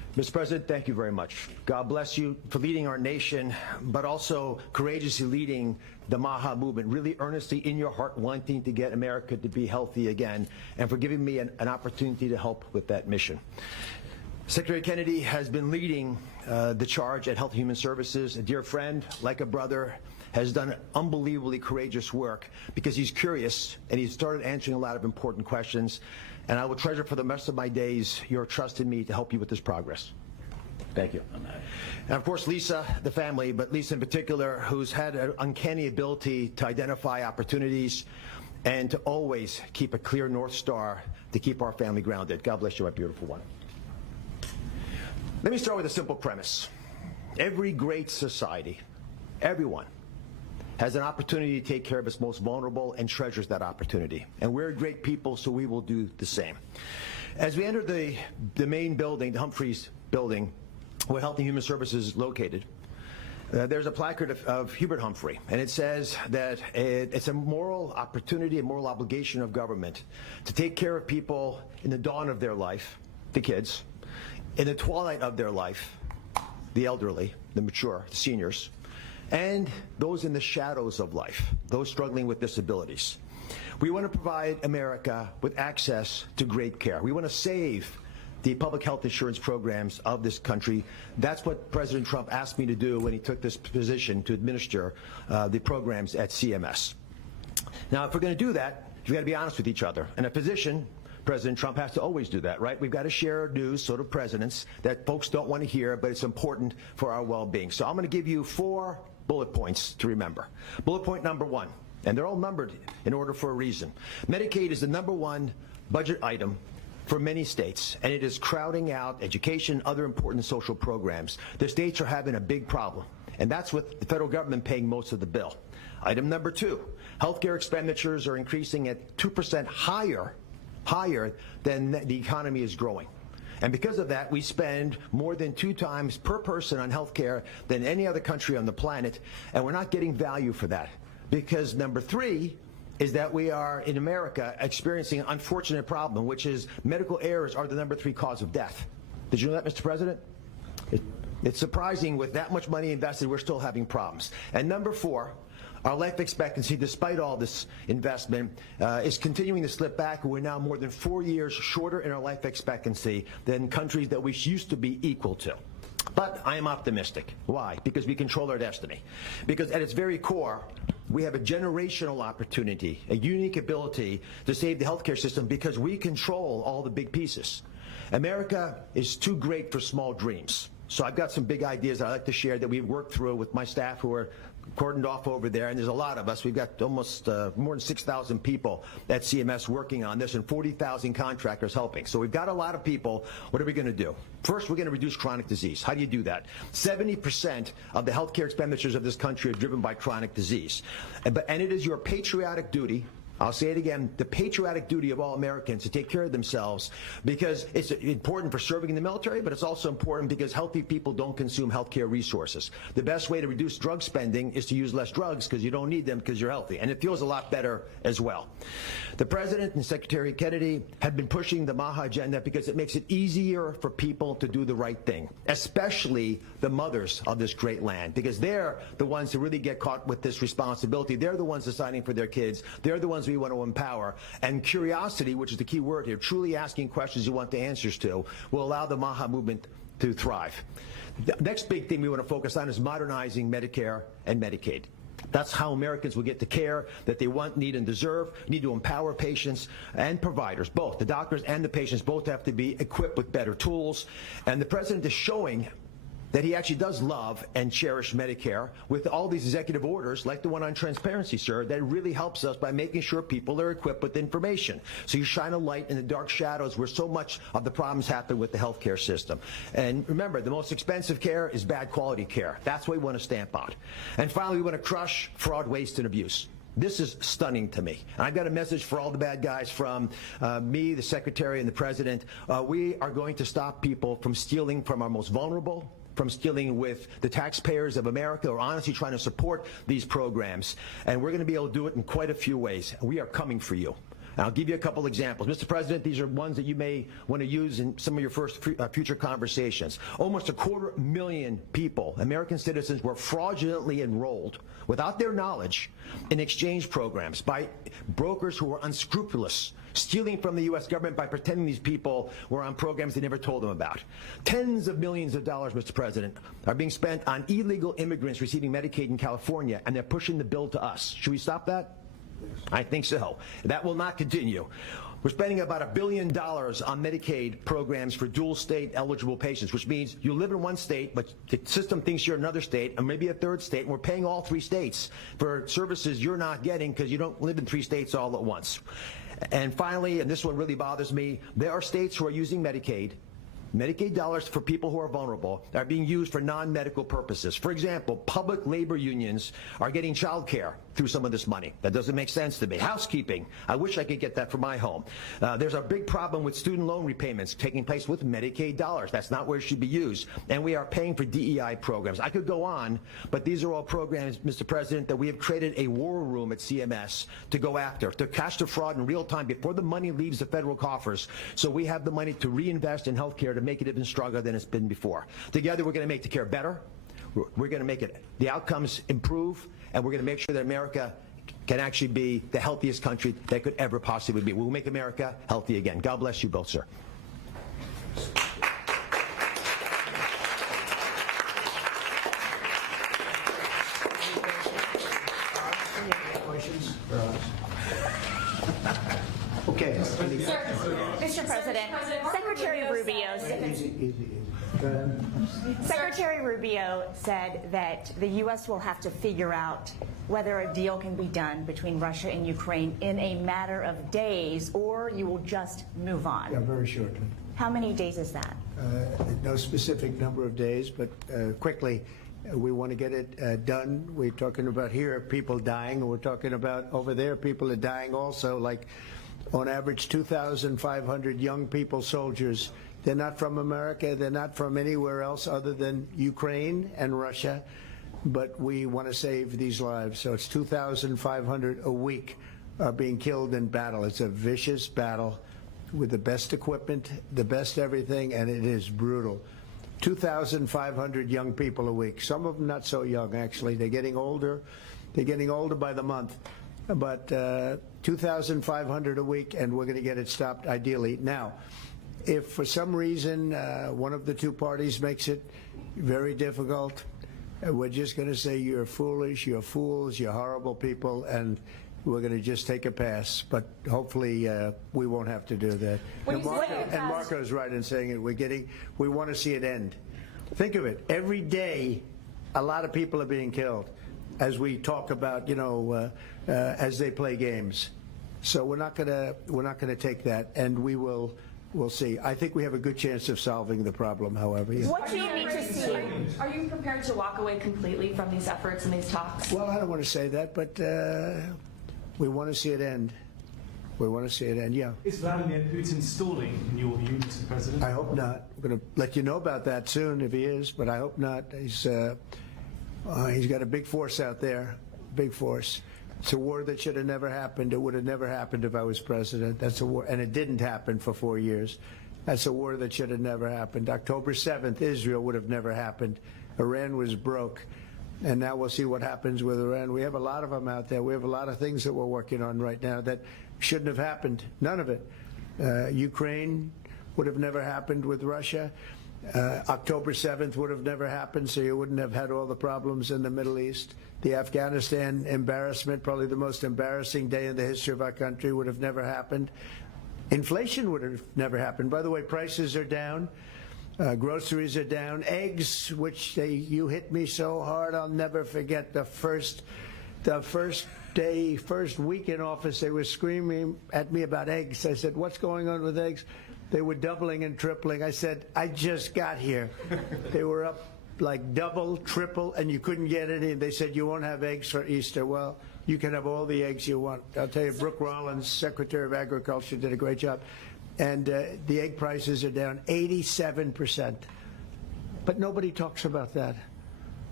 Mr. President, thank you very much. God bless you for leading our nation, but also courageously leading the MAHA movement, really earnestly in your heart wanting to get America to be healthy again, and for giving me an opportunity to help with that mission. Secretary Kennedy has been leading the charge at Health and Human Services. A dear friend, like a brother, has done unbelievably courageous work because he's curious and he's started answering a lot of important questions. And I will treasure for the rest of my days your trust in me to help you with this progress. Thank you. And of course, Lisa, the family, but Lisa in particular, who's had an uncanny ability to identify opportunities and to always keep a clear North Star to keep our family grounded. God bless you, my beautiful one. Let me start with a simple premise. Every great society, everyone, has an opportunity to take care of its most vulnerable and treasures that opportunity. And we're great people, so we will do the same. As we enter the main building, the Humphreys building, where Health and Human Services is located, there's a placard of Hubert Humphrey, and it says that it's a moral opportunity, a moral obligation of government to take care of people in the dawn of their life, the kids, in the twilight of their life, the elderly, the mature, the seniors, and those in the shadows of life, those struggling with disabilities. We want to provide America with access to great care. We want to save the public health insurance programs of this country. That's what President Trump asked me to do when he took this position to administer the programs at CMS. Now, if we're going to do that, we've got to be honest with each other. And a physician, President Trump, has to always do that, right? We've got to share news, sort of presidents, that folks don't want to hear, but it's important for our well-being. So I'm going to give you 4 bullet points to remember. Bullet point number 1, and they're all numbered in order for a reason. Medicaid is the #1 budget item for many states, and it is crowding out education, other important social programs. The states are having a big problem, and that's with the federal government paying most of the bill. Item number 2, healthcare expenditures are increasing at 2% higher than the economy is growing. And because of that, we spend more than 2 times per person on health care than any other country on the planet, and we're not getting value for that. Because number 3 is that we are, in America, experiencing an unfortunate problem, which is medical errors are the #3 cause of death. Did you know that, Mr. President? It's surprising with that much money invested, we're still having problems. And number 4, our life expectancy, despite all this investment, is continuing to slip back. We're now more than 4 years shorter in our life expectancy than countries that we used to be equal to. But I am optimistic. Why? Because we control our destiny. Because at its very core, we have a generational opportunity, a unique ability to save the healthcare system because we control all the big pieces. America is too great for small dreams. So I've got some big ideas that I'd like to share that we've worked through with my staff who are cordoned off over there, and there's a lot of us. We've got almost more than 6,000 people at CMS working on this and 40,000 contractors helping. So we've got a lot of people. What are we going to do? First, we're going to reduce chronic disease. How do you do that? 70% of the healthcare expenditures of this country are driven by chronic disease. And it is your patriotic duty, I'll say it again, the patriotic duty of all Americans to take care of themselves, because it's important for serving in the military, but it's also important because healthy people don't consume healthcare resources. The best way to reduce drug spending is to use less drugs because you don't need them because you're healthy. And it feels a lot better as well. The President and Secretary Kennedy have been pushing the MAHA agenda because it makes it easier for people to do the right thing, especially the mothers of this great land, because they're the ones who really get caught with this responsibility. They're the ones deciding for their kids. They're the ones we want to empower. And curiosity, which is the key word here, truly asking questions you want the answers to, will allow the MAHA movement to thrive. The next big thing we want to focus on is modernizing Medicare and Medicaid. That's how Americans will get the care that they want, need, and deserve. We need to empower patients and providers, both. The doctors and the patients both have to be equipped with better tools. And the President is showing that he actually does love and cherish Medicare with all these executive orders, like the one on transparency, sir, that really helps us by making sure people are equipped with information. So you shine a light in the dark shadows where so much of the problems happen with the healthcare system. And remember, the most expensive care is bad quality care. That's what we want to stamp out. And finally, we want to crush fraud, waste, and abuse. This is stunning to me. And I've got a message for all the bad guys from me, the Secretary, and the President. We are going to stop people from stealing from our most vulnerable, from stealing with the taxpayers of America, or honestly trying to support these programs. And we're going to be able to do it in quite a few ways. We are coming for you. And I'll give you a couple examples. Mr. President, these are ones that you may want to use in some of your future conversations. Almost 250,000 people, American citizens, were fraudulently enrolled without their knowledge in exchange programs by brokers who were unscrupulous, stealing from the U.S. government by pretending these people were on programs they never told them about. Tens of millions of dollars, Mr. President, are being spent on illegal immigrants receiving Medicaid in California, and they're pushing the bill to us. Should we stop that? I think so. That will not continue. We're spending about $1 billion on Medicaid programs for dual state eligible patients, which means you live in one state, but the system thinks you're another state, and maybe a third state, and we're paying all 3 states for services you're not getting because you don't live in 3 states all at once. And finally, and this one really bothers me, there are states who are using Medicaid dollars for people who are vulnerable are being used for non-medical purposes. For example, public labor unions are getting child care through some of this money. That doesn't make sense to me. Housekeeping, I wish I could get that for my home. There's a big problem with student loan repayments taking place with Medicaid dollars. That's not where it should be used. And we are paying for DEI programs. I could go on, but these are all programs, Mr. President, that we have created a war room at CMS to go after, to catch the fraud in real time before the money leaves the federal coffers, so we have the money to reinvest in health care to make it even stronger than it's been before. Together, we're going to make the care better. We're going to make the outcomes improve, and we're going to make sure that America can actually be the healthiest country that could ever possibly be. We'll make America healthy again. God bless you both, sir. Questions? Okay. Mr. President, Secretary Rubio Secretary Rubio said that the U.S. will have to figure out whether a deal can be done between Russia and Ukraine in a matter of days, or you will just move on. Yeah, very shortly. How many days is that? No specific number of days, but quickly. We want to get it done. We're talking about here people dying, and we're talking about over there people are dying also, like on average 2,500 young people, soldiers. They're not from America. They're not from anywhere else other than Ukraine and Russia, but we want to save these lives. So it's 2,500 a week are being killed in battle. It's a vicious battle with the best equipment, the best everything, and it is brutal. 2,500 young people a week. Some of them not so young, actually. They're getting older. They're getting older by the month. But 2,500 a week, and we're going to get it stopped ideally. Now, if for some reason one of the two parties makes it very difficult, we're just going to say you're foolish, you're fools, you're horrible people, and we're going to just take a pass. But hopefully we won't have to do that. And Marco's right in saying it. We want to see it end. Think of it. Every day, a lot of people are being killed as we talk about, as they play games. So we're not going to take that, and we'll see. I think we have a good chance of solving the problem, however. Yeah. What do you need to see? Are you prepared to walk away completely from these efforts and these talks? Well, I don't want to say that, but we want to see it end. We want to see it end, yeah. Is Vladimir Putin stalling, in your view, Mr. President? I hope not. We're going to let you know about that soon if he is, but I hope not. He's got a big force out there, big force. It's a war that should have never happened. It would have never happened if I was president. That's a war, and it didn't happen for 4 years. That's a war that should have never happened. October 7th, Israel would have never happened. Iran was broke. And now we'll see what happens with Iran. We have a lot of them out there. We have a lot of things that we're working on right now that shouldn't have happened. None of it. Ukraine would have never happened with Russia. October 7th would have never happened, so you wouldn't have had all the problems in the Middle East. The Afghanistan embarrassment, probably the most embarrassing day in the history of our country, would have never happened. Inflation would have never happened. By the way, prices are down. Groceries are down. Eggs, which you hit me so hard, I'll never forget the first week in office, they were screaming at me about eggs. I said, what's going on with eggs? They were doubling and tripling. I said, I just got here. They were up like double, triple, and you couldn't get any. They said, you won't have eggs for Easter. Well, you can have all the eggs you want. I'll tell you, Brooke Rollins, Secretary of Agriculture, did a great job. And the egg prices are down 87%. But nobody talks about that.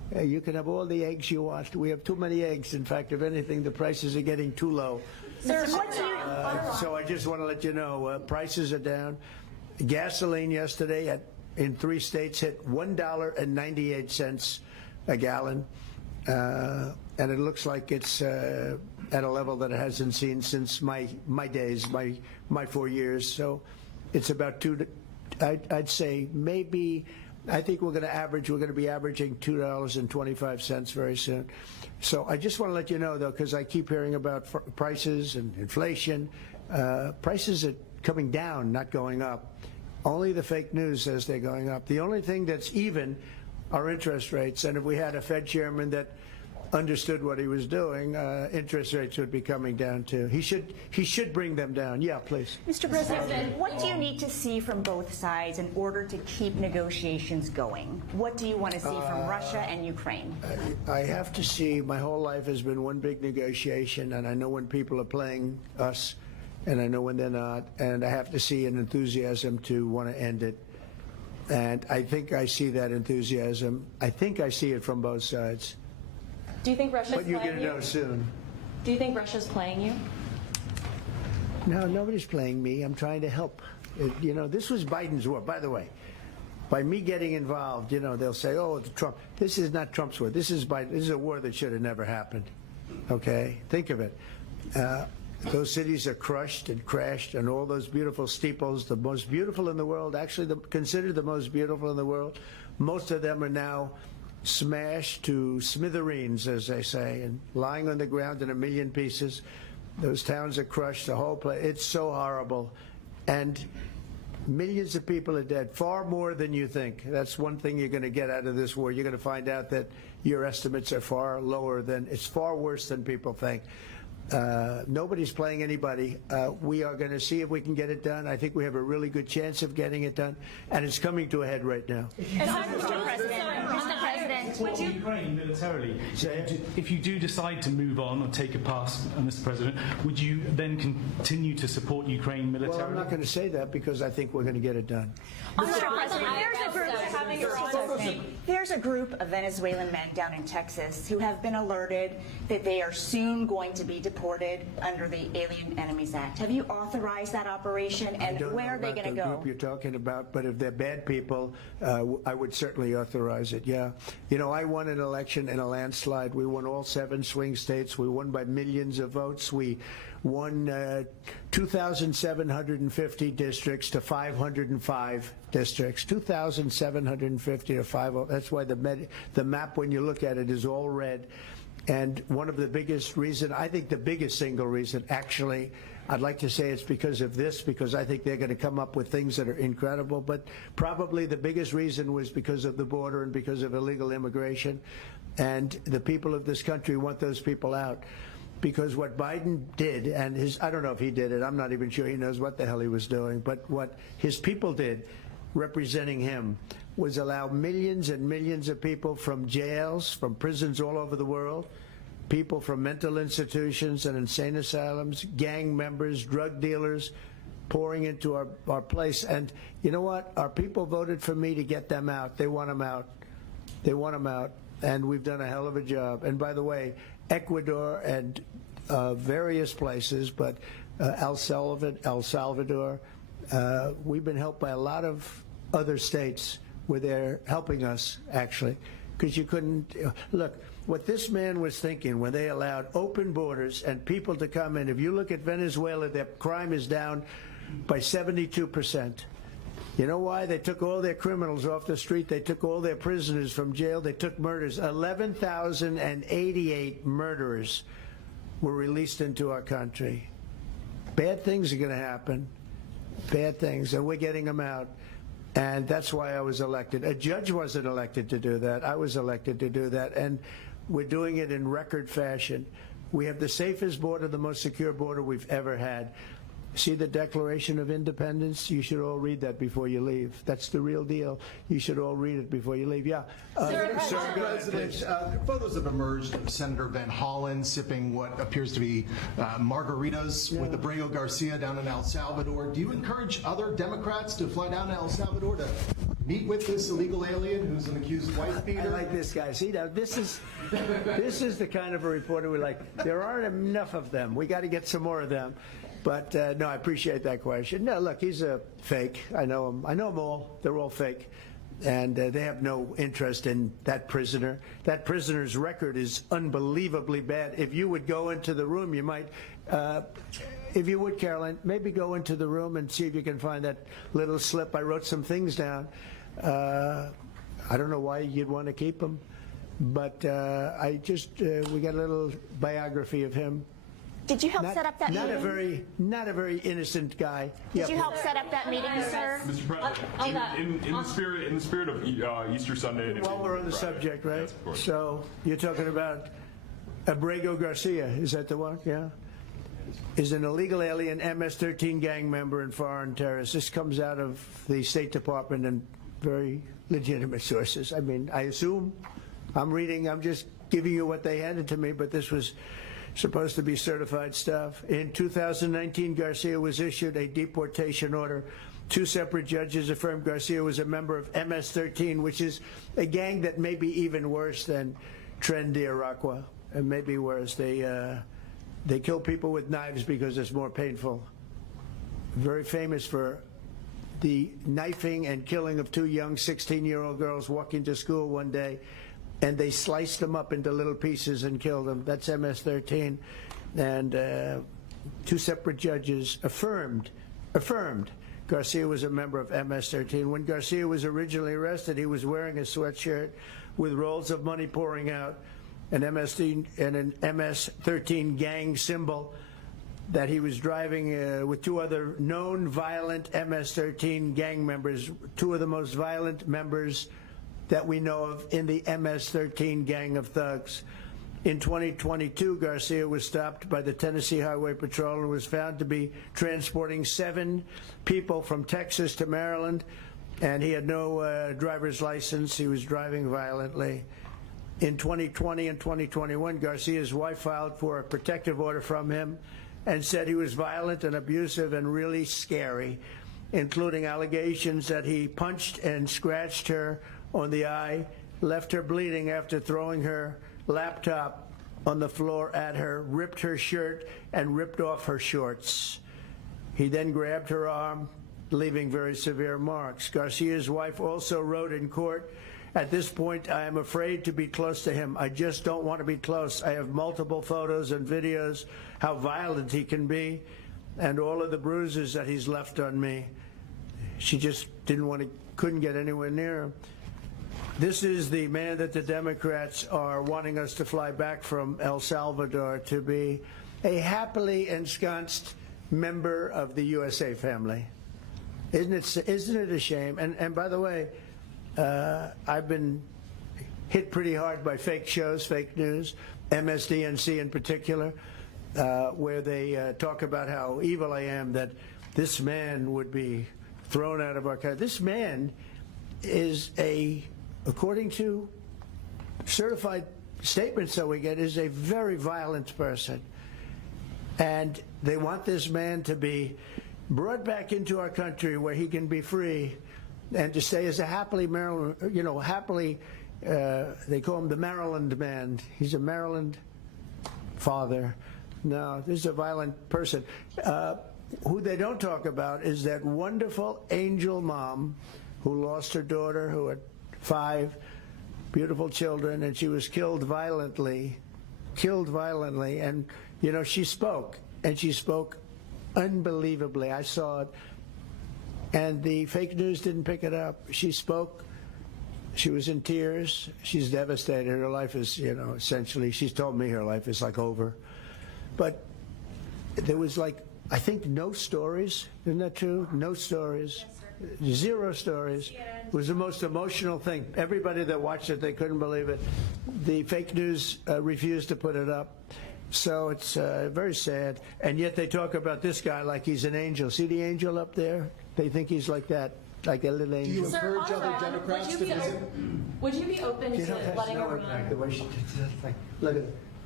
You can have all the eggs you want. We have too many eggs. In fact, if anything, the prices are getting too low. Sir, what do you... So I just want to let you know, prices are down. Gasoline yesterday in 3 states hit $1.98 a gallon. And it looks like it's at a level that it hasn't seen since my days, my 4 years. So it's about I'd say maybe, I think we're going to be averaging $2.25 very soon. So I just want to let you know, though, because I keep hearing about prices and inflation. Prices are coming down, not going up. Only the fake news says they're going up. The only thing that's even are interest rates. And if we had a Fed chairman that understood what he was doing, interest rates would be coming down too. He should bring them down. Yeah, please. Mr. President, what do you need to see from both sides in order to keep negotiations going? What do you want to see from Russia and Ukraine? I have to see. My whole life has been one big negotiation, and I know when people are playing us, and I know when they're not, and I have to see an enthusiasm to want to end it. And I think I see that enthusiasm. I think I see it from both sides. Do you think Russia's But you're playing going to know soon. Do you think Russia's playing you? No, nobody's playing me. I'm trying to help. You know, this was Biden's war. By the way, by me getting involved, you know, they'll say, oh, it's Trump. This is not Trump's war. This is Biden. This is a war that should have never happened. Okay? Think of it. Those cities are crushed and crashed, and all those beautiful steeples, the most beautiful in the world, actually considered the most beautiful in the world, most of them are now smashed to smithereens, as they say, and lying on the ground in a million pieces. Those towns are crushed, the whole place. It's so horrible. And millions of people are dead, far more than you think. That's one thing you're going to get out of this war. You're going to find out that your estimates are far lower than, it's far worse than people think. Nobody's playing anybody. We are going to see if we can get it done. I think we have a really good chance of getting it done, and it's coming to a head right now. And Mr. President, would you Ukraine militarily? If you do decide to move on or take a pass, Mr. President, would you then continue to support Ukraine militarily? Well, I'm not going to say that because I think we're going to get it done. Mr. President, there's a group of Venezuelan men down in Texas who have been alerted that they are soon going to be deported under the Alien Enemies Act. Have you authorized that operation, and where are they going to go? I don't know about the group you're talking about, but if they're bad people, I would certainly authorize it, yeah. You know, I won an election in a landslide. We won all 7 swing states. We won by millions of votes. We won 2,750 districts to 505 districts. 2,750 to 505. That's why the map, when you look at it, is all red. And one of the biggest reason, I think the biggest single reason, actually, I'd like to say it's because of this, because I think they're going to come up with things that are incredible, but probably the biggest reason was because of the border and because of illegal immigration. And the people of this country want those people out. Because what Biden did, and I don't know if he did it, I'm not even sure he knows what the hell he was doing, but what his people did, representing him, was allow millions and millions of people from jails, from prisons all over the world, people from mental institutions and insane asylums, gang members, drug dealers, pouring into our place. And you know what? Our people voted for me to get them out. They want them out. They want them out. And we've done a hell of a job. And by the way, Ecuador and various places, but El Salvador, we've been helped by a lot of other states where they're helping us, actually, because you couldn't look. What this man was thinking when they allowed open borders and people to come in, if you look at Venezuela, their crime is down by 72%. You know why? They took all their criminals off the street. They took all their prisoners from jail. They took murders. 11,088 murderers were released into our country. Bad things are going to happen. Bad things. And we're getting them out. And that's why I was elected. A judge wasn't elected to do that. I was elected to do that. And we're doing it in record fashion. We have the safest border, the most secure border we've ever had. See the Declaration of Independence? You should all read that before you leave. That's the real deal. You should all read it before you leave. Yeah. Mr. President, photos have emerged of Senator Van Hollen sipping what appears to be margaritas with Abrego Garcia down in El Salvador. Do you encourage other Democrats to fly down to El Salvador to meet with this illegal alien who's an accused wife beater? I like this guy. See, now this is the kind of a reporter we like. There aren't enough of them. We got to get some more of them. But no, I appreciate that question. No, look, he's a fake. I know him. I know them all. They're all fake. And they have no interest in that prisoner. That prisoner's record is unbelievably bad. If you would go into the room, you might, if you would, Caroline, maybe go into the room and see if you can find that little slip. I wrote some things down. I don't know why you'd want to keep him, but I just, we got a little biography of him. Did you help set up that meeting? Not a very innocent guy. Did you help set up that meeting, sir? Mr. President, in the spirit of Easter Sunday. And While we're on the subject, right? Yes, of course. So you're talking about Abrego Garcia, is that the one? Yeah. Is an illegal alien MS-13 gang member and foreign terrorist. This comes out of the State Department and very legitimate sources. I mean, I assume, I'm just giving you what they handed to me, but this was supposed to be certified stuff. In 2019, Garcia was issued a deportation order. 2 separate judges affirmed Garcia was a member of MS-13, which is a gang that may be even worse than Trendy Tales, and maybe worse. They kill people with knives because it's more painful. Very famous for the knifing and killing of 2 young 16-year-old girls walking to school one day, and they sliced them up into little pieces and killed them. That's MS-13. And 2 separate judges affirmed Garcia was a member of MS-13. When Garcia was originally arrested, he was wearing a sweatshirt with rolls of money pouring out, an MS-13 gang symbol that he was driving with 2 other known violent MS-13 gang members, 2 of the most violent members that we know of in the MS-13 gang of thugs. In 2022, Garcia was stopped by the Tennessee Highway Patrol and was found to be transporting 7 people from Texas to Maryland, and he had no driver's license. He was driving violently. In 2020 and 2021, Garcia's wife filed for a protective order from him and said he was violent and abusive and really scary, including allegations that he punched and scratched her on the eye, left her bleeding after throwing her laptop on the floor at her, ripped her shirt, and ripped off her shorts. He then grabbed her arm, leaving very severe marks. Garcia's wife also wrote in court, "At this point, I am afraid to be close to him. I just don't want to be close. I have multiple photos and videos how violent he can be and all of the bruises that he's left on me." She just couldn't get anywhere near him. This is the man that the Democrats are wanting us to fly back from El Salvador to be a happily ensconced member of the USA family. Isn't it a shame? And by the way, I've been hit pretty hard by fake shows, fake news, MSDNC in particular, where they talk about how evil I am, that this man would be thrown out of our country. This man is according to certified statements that we get, is a very violent person. And they want this man to be brought back into our country where he can be free and to stay as a happily Maryland, they call him the Maryland man. He's a Maryland father. No, this is a violent person. Who they don't talk about is that wonderful angel mom who lost her daughter, who had 5 beautiful children, and she was killed violently. And, she spoke, and she spoke unbelievably. I saw it. And the fake news didn't pick it up. She spoke. She was in tears. She's devastated. Her life is, essentially, she's told me her life is like over. But there was I think no stories. Isn't that true? No stories. Yes, 0 stories. It was the most emotional thing. Everybody that watched it, they couldn't believe it. The fake news refused to put it up. So it's very sad. And yet they talk about this guy like he's an angel. See the angel up there? They think he's like that, like a little angel. Do you encourage other Democrats to visit? Would you be open to letting her run? The way she did that, look at it.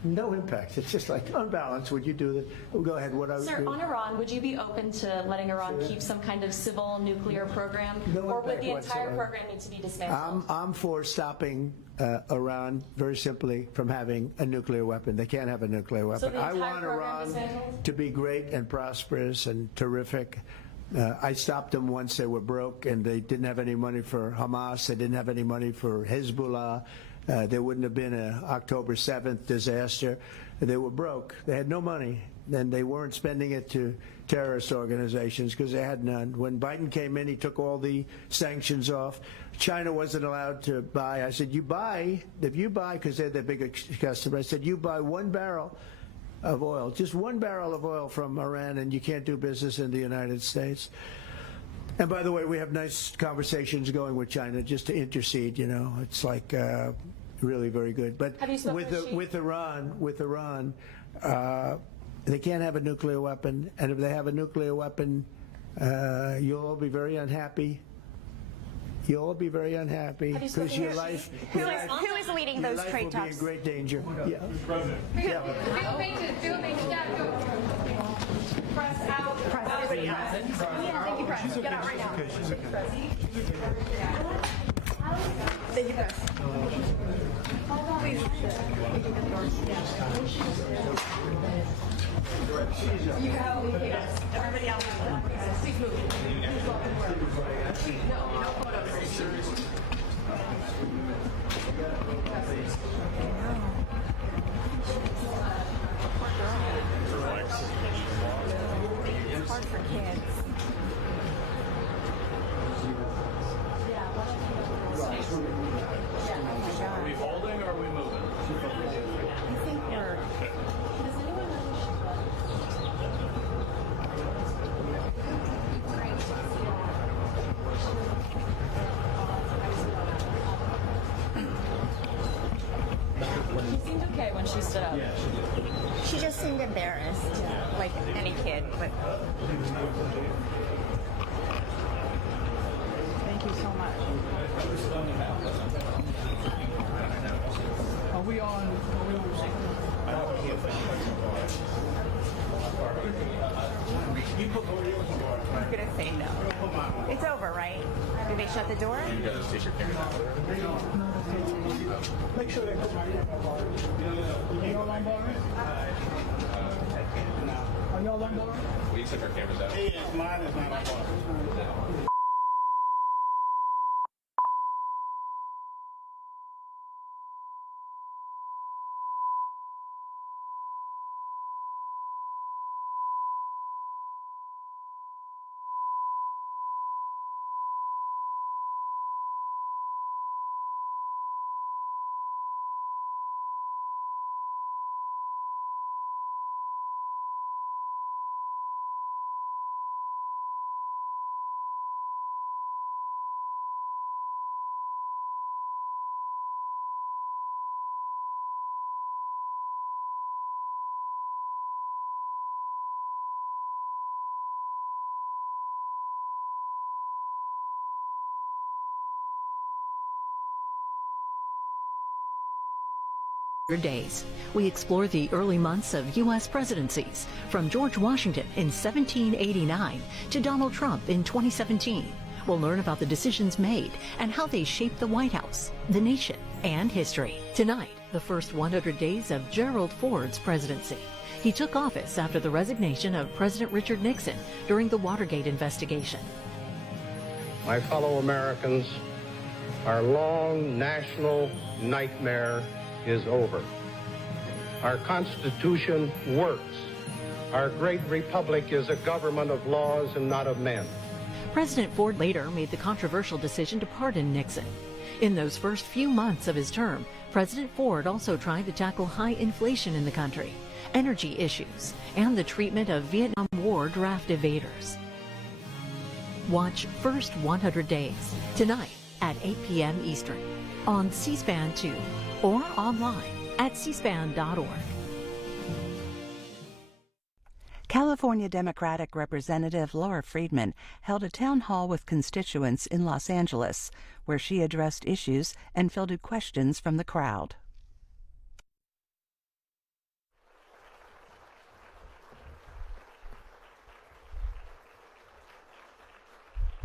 No impact. It's just like unbalanced. Would you do that? Well, go ahead. Sir, on Iran, would you be open to letting Iran keep some kind of civil nuclear program? No or would impact the entire whatsoever. program need to be dismantled? I'm for stopping Iran, very simply, from having a nuclear weapon. They can't have a nuclear weapon. the I entire want program Iran dismantled? to be great and prosperous and terrific. I stopped them once they were broke and they didn't have any money for Hamas. They didn't have any money for Hezbollah. There wouldn't have been an October 7th disaster. They were broke. They had no money. And they weren't spending it to terrorist organizations because they had none. When Biden came in, he took all the sanctions off. China wasn't allowed to buy. I said, if you buy, because they're their biggest customer, I said, you buy 1 barrel of oil, just 1 barrel of oil from Iran, and you can't do business in the United States. And by the way, we have nice conversations going with China just to intercede. You know, it's like really very good. But with Iran, they can't have a nuclear weapon, and if they have a nuclear weapon, you'll all be very unhappy. You'll all be very unhappy because your life. Who is leading those trade talks? Will be in great danger. Yeah. Feel painted. Yeah, go. Press out. Everybody out. Yeah, thank you, press. Get out right now. She's okay. Thank you, press. Please. You have everybody else. Please move. No photos. It's hard for kids. Are we holding or are we moving? I think we're. She seemed okay when she stood up. She just seemed embarrassed, like any kid. But thank you so much. Are we on? I'm gonna say no. It's over, right? Did they shut the door? You guys take your camera out. Make sure they put my Are y'all on bar? Are y'all on bar? We took our cameras out. Yes, mine is not on bar. Days. We explore the early months of U.S. presidencies, from George Washington in 1789 to Donald Trump in 2017. We'll learn about the decisions made and how they shaped the White House, the nation, and history. Tonight, the first 100 days of Gerald Ford's presidency. He took office after the resignation of President Richard Nixon during the Watergate investigation. My fellow Americans, our long national nightmare is over. Our Constitution works. Our great republic is a government of laws and not of men. President Ford later made the controversial decision to pardon Nixon. In those first few months of his term, President Ford also tried to tackle high inflation in the country, energy issues, and the treatment of Vietnam War draft evaders. Watch First 100 Days tonight at 8 p.m. Eastern on C-SPAN 2 or online at cspan.org. California Democratic Representative Laura Friedman held a town hall with constituents in Los Angeles, where she addressed issues and fielded questions from the crowd.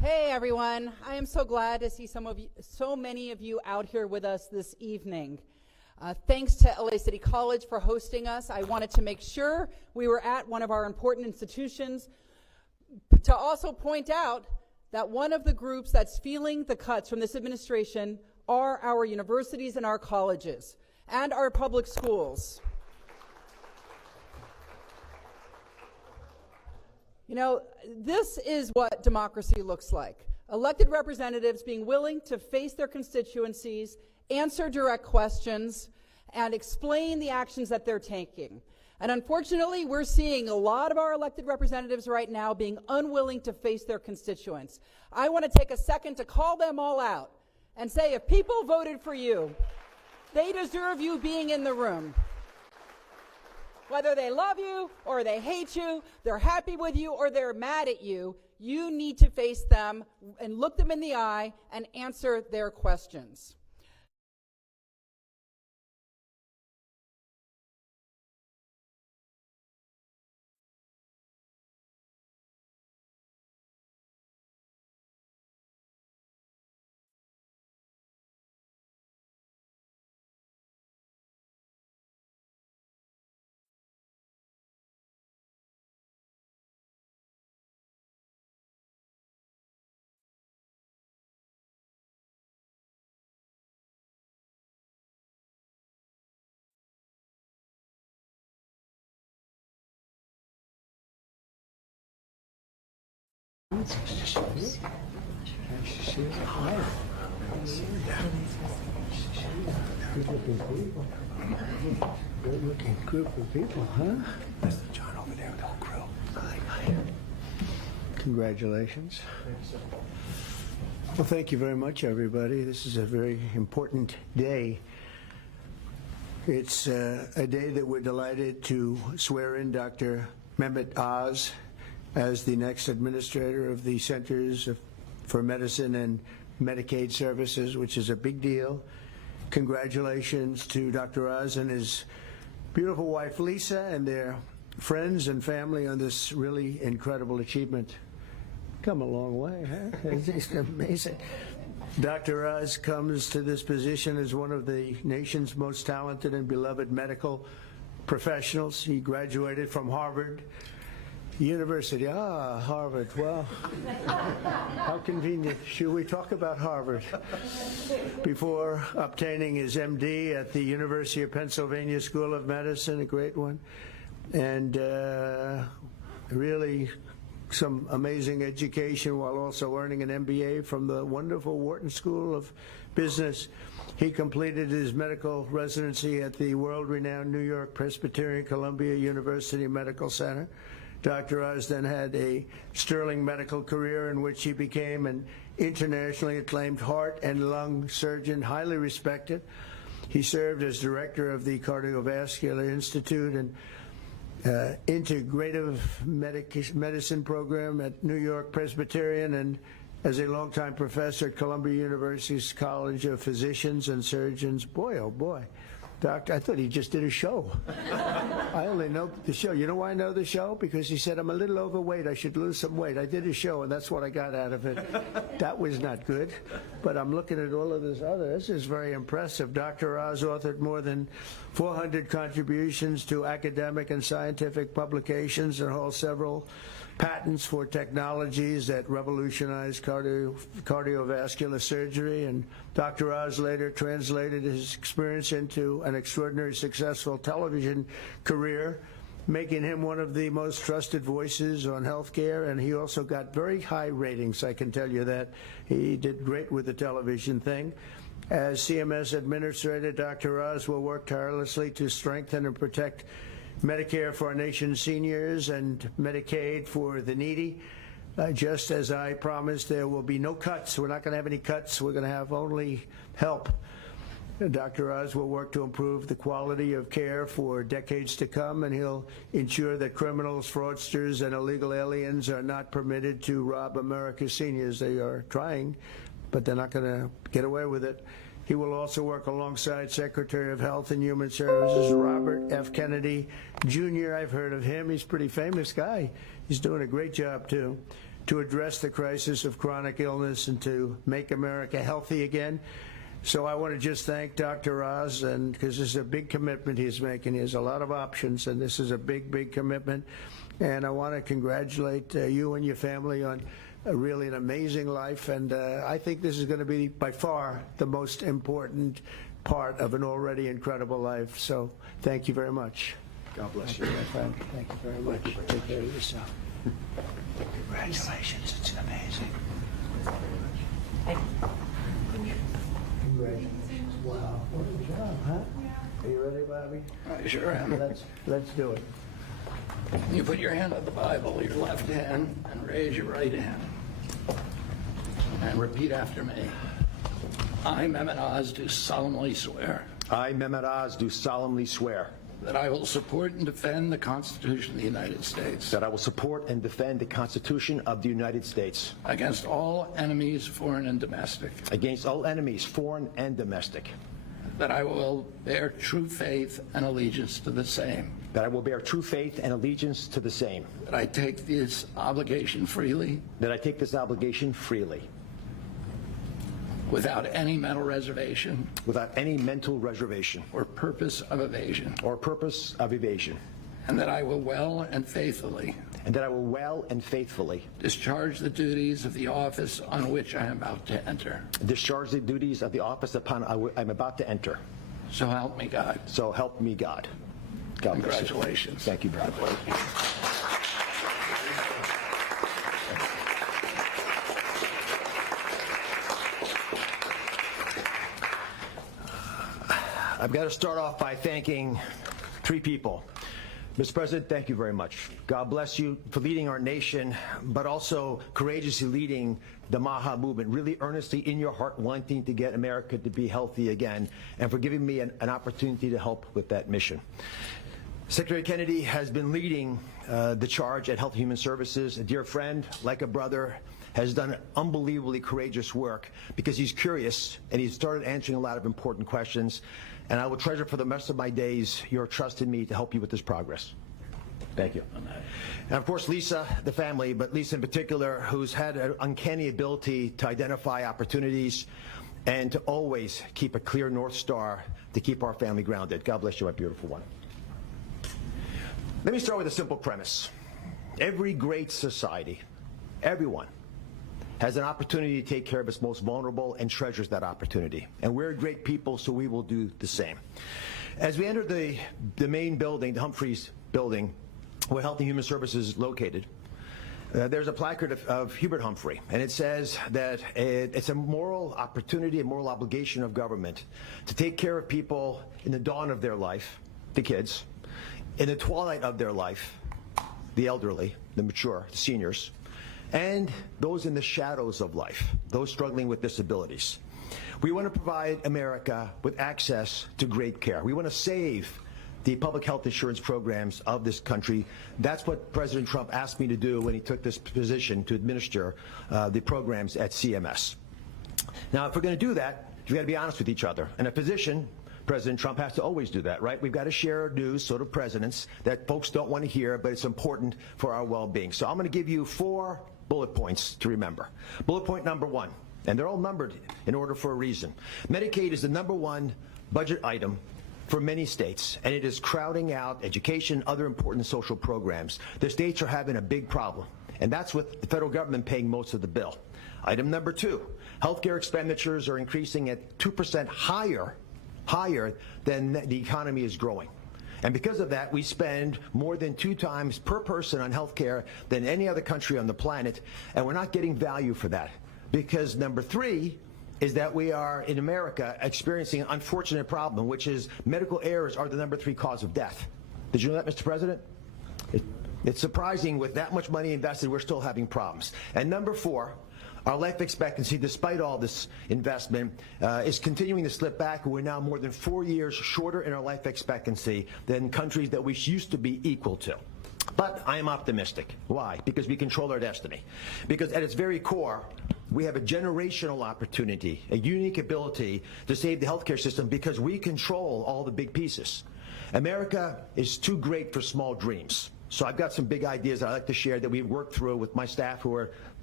Hey everyone, I am so glad to see so many of you out here with us this evening. Thanks to LA City College for hosting us. I wanted to make sure we were at one of our important institutions to also point out that one of the groups that's feeling the cuts from this administration are our universities and our colleges and our public schools. You know, this is what democracy looks like. Elected representatives being willing to face their constituencies, answer direct questions, and explain the actions that they're taking. And unfortunately, we're seeing a lot of our elected representatives right now being unwilling to face their constituents. I want to take a second to call them all out and say, if people voted for you, they deserve you being in the room. Whether they love you or they hate you, they're happy with you or they're mad at you, you need to face them and look them in the eye and answer their questions. Good-looking group of people, huh? That's John over there with the whole crew. Congratulations. Well, thank you very much, everybody. This is a very important day. It's a day that we're delighted to swear in Dr. Mehmet Oz as the next administrator of the Centers for Medicine and Medicaid Services, which is a big deal. Congratulations to Dr. Oz and his beautiful wife Lisa and their friends and family on this really incredible achievement. Come a long way, huh? It's amazing. Dr. Oz comes to this position as one of the nation's most talented and beloved medical professionals. He graduated from Harvard University. Ah, Harvard. Well, how convenient. Should we talk about Harvard? Before obtaining his MD at the University of Pennsylvania School of Medicine, a great one, and really some amazing education while also earning an MBA from the wonderful Wharton School of Business. He completed his medical residency at the world-renowned New York Presbyterian Columbia University Medical Center. Dr. Oz then had a sterling medical career in which he became an internationally acclaimed heart and lung surgeon, highly respected. He served as director of the Cardiovascular Institute and Integrative Medicine program at New York Presbyterian, and as a longtime professor at Columbia University's College of Physicians and Surgeons. Boy, oh boy. Doctor, I thought he just did a show. I only know the show. You know why I know the show? Because he said, I'm a little overweight. I should lose some weight. I did a show, and that's what I got out of it. That was not good. But I'm looking at all of this other. This is very impressive. Dr. Oz authored more than 400 contributions to academic and scientific publications and holds several patents for technologies that revolutionize cardiovascular surgery. And Dr. Oz later translated his experience into an extraordinarily successful television career, making him one of the most trusted voices on healthcare. And he also got very high ratings, I can tell you that. He did great with the television thing. As CMS Administrator, Dr. Oz will work tirelessly to strengthen and protect Medicare for our nation's seniors and Medicaid for the needy. Just as I promised, there will be no cuts. We're not going to have any cuts. We're going to have only help. Dr. Oz will work to improve the quality of care for decades to come, and he'll ensure that criminals, fraudsters, and illegal aliens are not permitted to rob America's seniors. They are trying, but they're not going to get away with it. He will also work alongside Secretary of Health and Human Services Robert F. Kennedy Jr. I've heard of him. He's a pretty famous guy. He's doing a great job, too, to address the crisis of chronic illness and to make America healthy again. So I want to just thank Dr. Oz, and because this is a big commitment he's making. He has a lot of options, and this is a big, big commitment. And I want to congratulate you and your family on really an amazing life. And I think this is going to be by far the most important part of an already incredible life. So thank you very much. God bless you, my friend. Thank you very much. Take care of yourself. Congratulations. It's amazing. Congratulations. Wow. What a job, huh? Are you ready, Bobby? I sure am. Let's do it. You put your hand on the Bible, your left hand, and raise your right hand. And repeat after me. I, Mehmet Oz, do solemnly swear I, Mehmet Oz, do solemnly swear that I will support and defend the Constitution of the United States that I will support and defend the Constitution of the United States against all enemies, foreign and domestic, against all enemies, foreign and domestic, that I will bear true faith and allegiance to the same, that I will bear true faith and allegiance to the same, that I take this obligation freely that I take this obligation freely, without any mental reservation without any mental reservation or purpose of evasion, and that I will well and faithfully discharge the duties of the office on which I am about to enter. Discharge the duties of the office upon I'm about to enter. So help me God. So help me God. God bless you. Congratulations. Thank you very much. I've got to start off by thanking three people. Mr. President, thank you very much. God bless you for leading our nation, but also courageously leading the MAHA movement, really earnestly in your heart wanting to get America to be healthy again, and for giving me an opportunity to help with that mission. Secretary Kennedy has been leading the charge at Health and Human Services. A dear friend, like a brother, has done unbelievably courageous work because he's curious and he's started answering a lot of important questions. And I will treasure for the rest of my days your trust in me to help you with this progress. Thank you. And of course, Lisa, the family, but Lisa in particular, who's had an uncanny ability to identify opportunities and to always keep a clear North Star to keep our family grounded. God bless you, my beautiful one. Let me start with a simple premise. Every great society, everyone, has an opportunity to take care of its most vulnerable and treasures that opportunity. And we're great people, so we will do the same. As we enter the main building, the Humphreys building, where Health and Human Services is located, there's a placard of Hubert Humphrey, and it says that it's a moral opportunity, a moral obligation of government to take care of people in the dawn of their life, the kids, in the twilight of their life, the elderly, the mature, the seniors, and those in the shadows of life, those struggling with disabilities. We want to provide America with access to great care. We want to save the public health insurance programs of this country. That's what President Trump asked me to do when he took this position to administer the programs at CMS. Now, if we're going to do that, we've got to be honest with each other. And a physician, President Trump has to always do that, right? We've got to share news, sort of presidents, that folks don't want to hear, but it's important for our well-being. So I'm going to give you 4 bullet points to remember. Bullet point number 1, and they're all numbered in order for a reason. Medicaid is the #1 budget item for many states, and it is crowding out education, other important social programs. The states are having a big problem, and that's with the federal government paying most of the bill. Item number 2, healthcare expenditures are increasing at 2% higher than the economy is growing. And because of that, we spend more than 2 times per person on health care than any other country on the planet, and we're not getting value for that. Because number 3 is that we are, in America, experiencing an unfortunate problem, which is medical errors are the number 3 cause of death. Did you know that, Mr. President? It's surprising with that much money invested, we're still having problems. And number 4, our life expectancy, despite all this investment, is continuing to slip back. We're now more than 4 years shorter in our life expectancy than countries that we used to be equal to. But I am optimistic. Why? Because we control our destiny. Because at its very core, we have a generational opportunity, a unique ability to save the healthcare system because we control all the big pieces. America is too great for small dreams. So I've got some big ideas that I'd like to share that we've worked through with my staff who are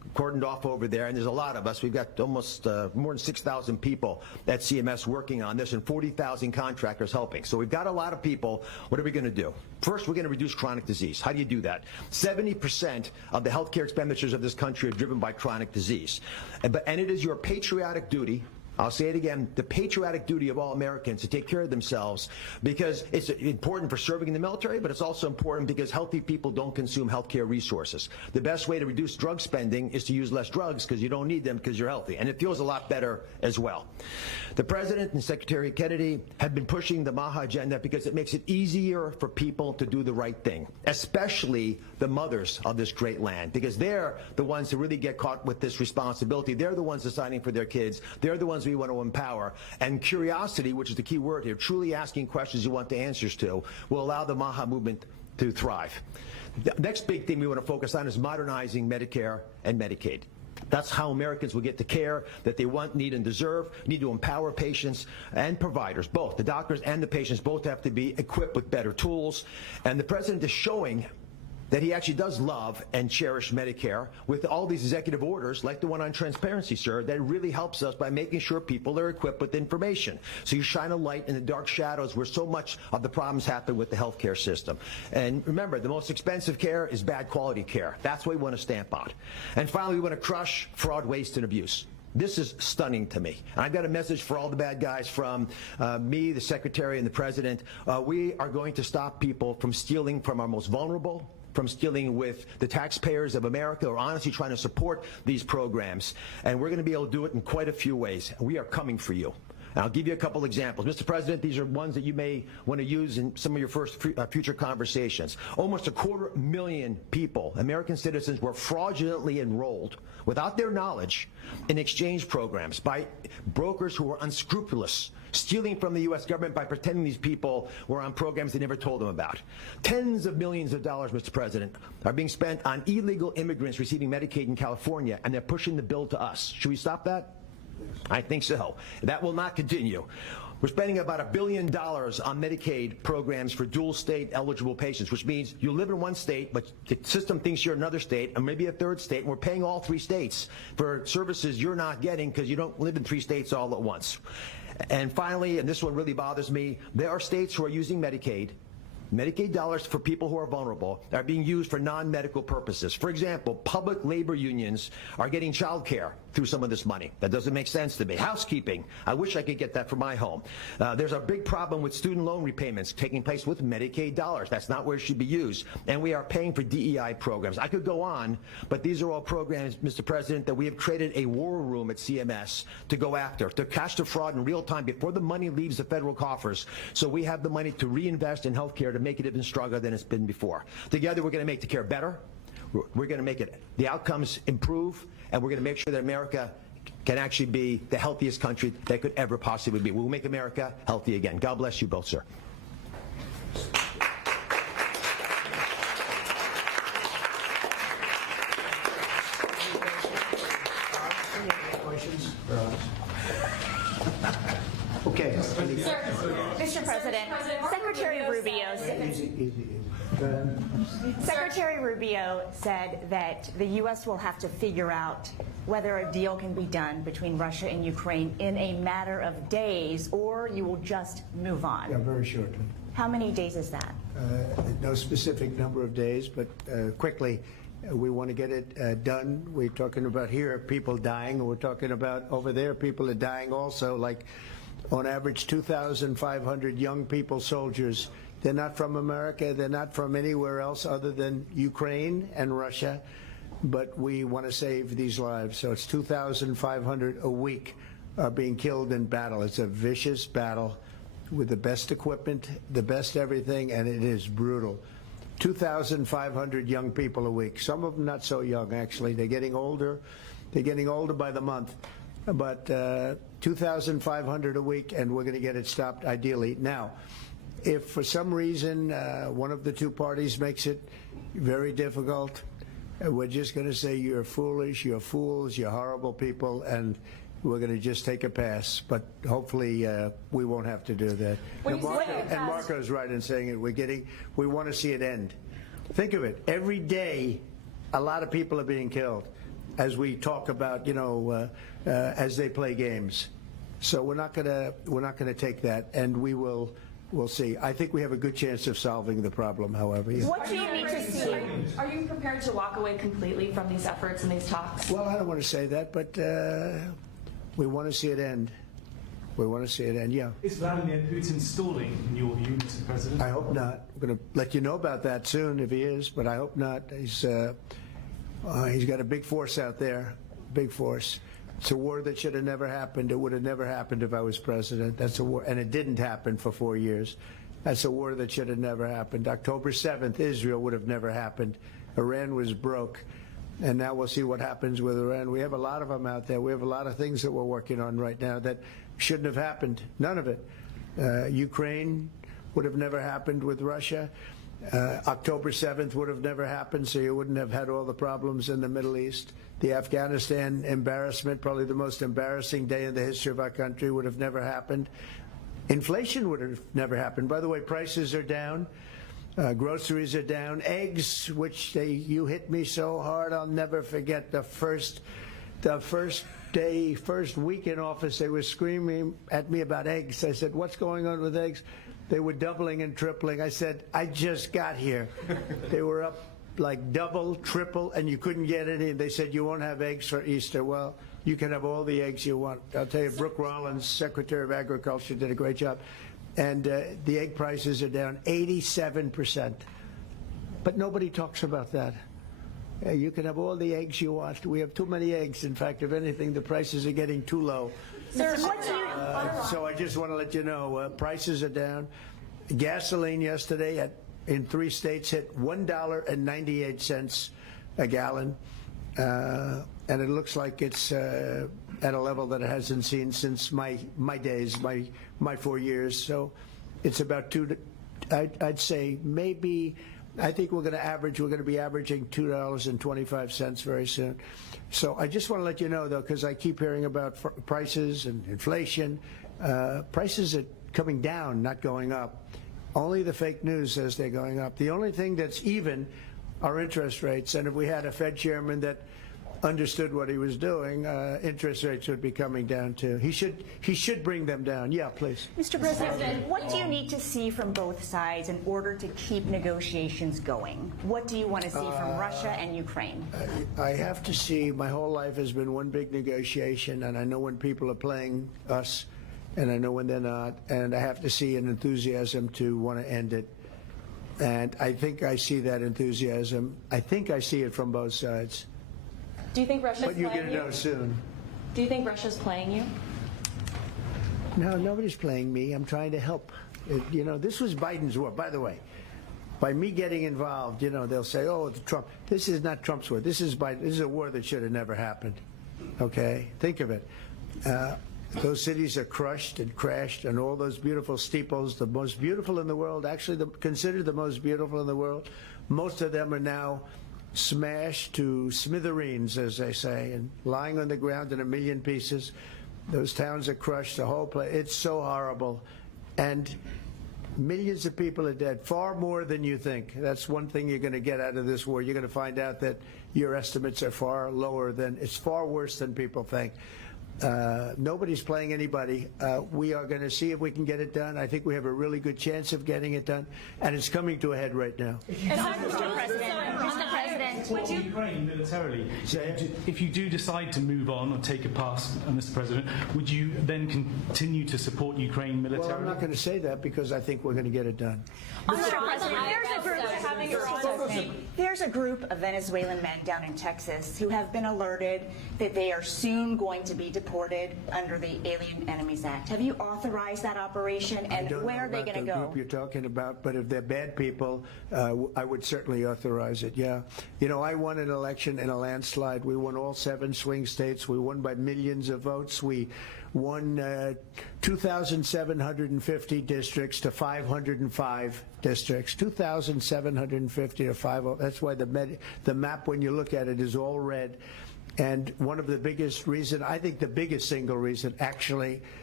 cordoned off over there, and there's a lot of us. We've got almost more than 6,000 people at CMS working on this and 40,000 contractors helping. So we've got a lot of people. What are we going to do? First, we're going to reduce chronic disease. How do you do that? 70% of the healthcare expenditures of this country are driven by chronic disease. And it is your patriotic duty, I'll say it again, the patriotic duty of all Americans to take care of themselves, because it's important for serving in the military, but it's also important because healthy people don't consume healthcare resources. The best way to reduce drug spending is to use less drugs because you don't need them because you're healthy, and it feels a lot better as well. The President and Secretary Kennedy have been pushing the MAHA agenda because it makes it easier for people to do the right thing, especially the mothers of this great land, because they're the ones who really get caught with this responsibility. They're the ones deciding for their kids. They're the ones we want to empower. And curiosity, which is the key word here, truly asking questions you want the answers to, will allow the MAHA movement to thrive. The next big thing we want to focus on is modernizing Medicare and Medicaid. That's how Americans will get the care that they want, need, and deserve. We need to empower patients and providers, both. The doctors and the patients both have to be equipped with better tools. And the President is showing that he actually does love and cherish Medicare with all these executive orders, like the one on transparency, sir, that really helps us by making sure people are equipped with information. So you shine a light in the dark shadows where so much of the problems happen with the healthcare system. And remember, the most expensive care is bad quality care. That's what we want to stamp out. And finally, we want to crush fraud, waste, and abuse. This is stunning to me. And I've got a message for all the bad guys from me, the Secretary, and the President. We are going to stop people from stealing from our most vulnerable, from stealing with the taxpayers of America, or honestly trying to support these programs. And we're going to be able to do it in quite a few ways. We are coming for you. And I'll give you a couple examples. Mr. President, these are ones that you may want to use in some of your future conversations. Almost 250,000 people, American citizens, were fraudulently enrolled without their knowledge in exchange programs by brokers who were unscrupulous, stealing from the U.S. government by pretending these people were on programs they never told them about. Tens of millions of dollars, Mr. President, are being spent on illegal immigrants receiving Medicaid in California, and they're pushing the bill to us. Should we stop that? I think so. That will not continue. We're spending about $1 billion on Medicaid programs for dual state eligible patients, which means you live in one state, but the system thinks you're another state, and maybe a third state, and we're paying all 3 states for services you're not getting because you don't live in 3 states all at once. And finally, and this one really bothers me, there are states who are using Medicaid dollars for people who are vulnerable are being used for non-medical purposes. For example, public labor unions are getting child care through some of this money. That doesn't make sense to me. Housekeeping, I wish I could get that for my home. There's a big problem with student loan repayments taking place with Medicaid dollars. That's not where it should be used. And we are paying for DEI programs. I could go on, but these are all programs, Mr. President, that we have created a war room at CMS to go after, to catch the fraud in real time before the money leaves the federal coffers, so we have the money to reinvest in health care to make it even stronger than it's been before. Together, we're going to make the care better. We're going to make the outcomes improve, and we're going to make sure that America can actually be the healthiest country that could ever possibly be. We'll make America healthy again. God bless you both, sir. Okay. Mr. President, Secretary Rubio Secretary Rubio said that the U.S. will have to figure out whether a deal can be done between Russia and Ukraine in a matter of days, or you will just move on. Yeah, very shortly. How many days is that? No specific number of days, but quickly. We want to get it done. We're talking about here people dying, and we're talking about over there people are dying also, like on average 2,500 young people, soldiers. They're not from America. They're not from anywhere else other than Ukraine and Russia, but we want to save these lives. So it's 2,500 a week are being killed in battle. It's a vicious battle with the best equipment, the best everything, and it is brutal. 2,500 young people a week. Some of them not so young, actually. They're getting older. They're getting older by the month. But 2,500 a week, and we're going to get it stopped ideally. Now, if for some reason one of the two parties makes it very difficult, we're just going to say you're foolish, you're fools, you're horrible people, and we're going to just take a pass. But hopefully we won't have to do that. And Marco's right in saying it. We want to see it end. Think of it. Every day, a lot of people are being killed. as we talk about, as they play games. So we're not gonna take that, and we'll see. I think we have a good chance of solving the problem, however. Yeah. What do you need to see? Are you prepared to walk away completely from these efforts and these talks? Well, I don't want to say that, but we want to see it end. We want to see it end, yeah. Is Vladimir Putin stalling, in your view, Mr. President? I hope not. I'm going to let you know about that soon if he is, but I hope not. He's got a big force out there, big force. It's a war that should have never happened. It would have never happened if I was president. That's a war, and it didn't happen for 4 years. That's a war that should have never happened. October 7th, Israel would have never happened. Iran was broke, and now we'll see what happens with Iran. We have a lot of them out there. We have a lot of things that we're working on right now that shouldn't have happened. None of it. Ukraine would have never happened with Russia. October 7th would have never happened, so you wouldn't have had all the problems in the Middle East. The Afghanistan embarrassment, probably the most embarrassing day in the history of our country, would have never happened. Inflation would have never happened. By the way, prices are down. Groceries are down. Eggs, which you hit me so hard, I'll never forget the first week in office, they were screaming at me about eggs. I said, what's going on with eggs? They were doubling and tripling. I said, I just got here. They were up like double, triple, and you couldn't get any. They said, you won't have eggs for Easter. Well, you can have all the eggs you want. I'll tell you, Brooke Rollins, Secretary of Agriculture, did a great job. And the egg prices are down 87%. But nobody talks about that. You can have all the eggs you want. We have too many eggs. In fact, if anything, the prices are getting too low. Sir, what do you... So I just want to let you know, prices are down. Gasoline yesterday in 3 states hit $1.98 a gallon. And it looks like it's at a level that it hasn't seen since my days, my 4 years. So it's about I'd say maybe... I think we're going to be averaging $2.25 very soon. So I just want to let you know, though, because I keep hearing about prices and inflation. Prices are coming down, not going up. Only the fake news says they're going up. The only thing that's even are interest rates. And if we had a Fed chairman that understood what he was doing, interest rates would be coming down too. He should bring them down. Yeah, please. Mr. President, what do you need to see from both sides in order to keep negotiations going? What do you want to see from Russia and Ukraine? I have to see. My whole life has been one big negotiation, and I know when people are playing us, and I know when they're not, and I have to see an enthusiasm to want to end it. And I think I see that enthusiasm. I think I see it from both sides. Do you think Russia's playing you? But you're going to know soon. Do you think Russia's playing you? No, nobody's playing me. I'm trying to help. This was Biden's war. By the way, by me getting involved, they'll say, oh, it's Trump. This is not Trump's war. This is Biden. This is a war that should have never happened. Okay? Think of it. Those cities are crushed and crashed, and all those beautiful steeples, the most beautiful in the world, actually considered the most beautiful in the world, most of them are now smashed to smithereens, as they say, and lying on the ground in a million pieces. Those towns are crushed, the whole place. It's so horrible. And millions of people are dead, far more than you think. That's one thing you're going to get out of this war. You're going to find out that your estimates are far lower than, it's far worse than people think. Nobody's playing anybody. We are going to see if we can get it done. I think we have a really good chance of getting it done, and it's coming to a head right now. Mr. President, would you Ukraine militarily? So if you do decide to move on or take a pass, Mr. President, would you then continue to support Ukraine militarily? Well, I'm not going to say that because I think we're going to get it done. Mr. President, there's a group of Venezuelan men down in Texas who have been alerted that they are soon going to be deported under the Alien Enemies Act. Have you authorized that operation, and where are they going to go? Group you're talking about, but if they're bad people, I would certainly authorize it. Yeah, I won an election in a landslide. We won all 7 swing states. We won by millions of votes. We won 2,750 districts to 505 districts. 2,750 to 5. That's why the map, when you look at it, is all red. And one of the biggest reasons, I think the biggest single reason, actually,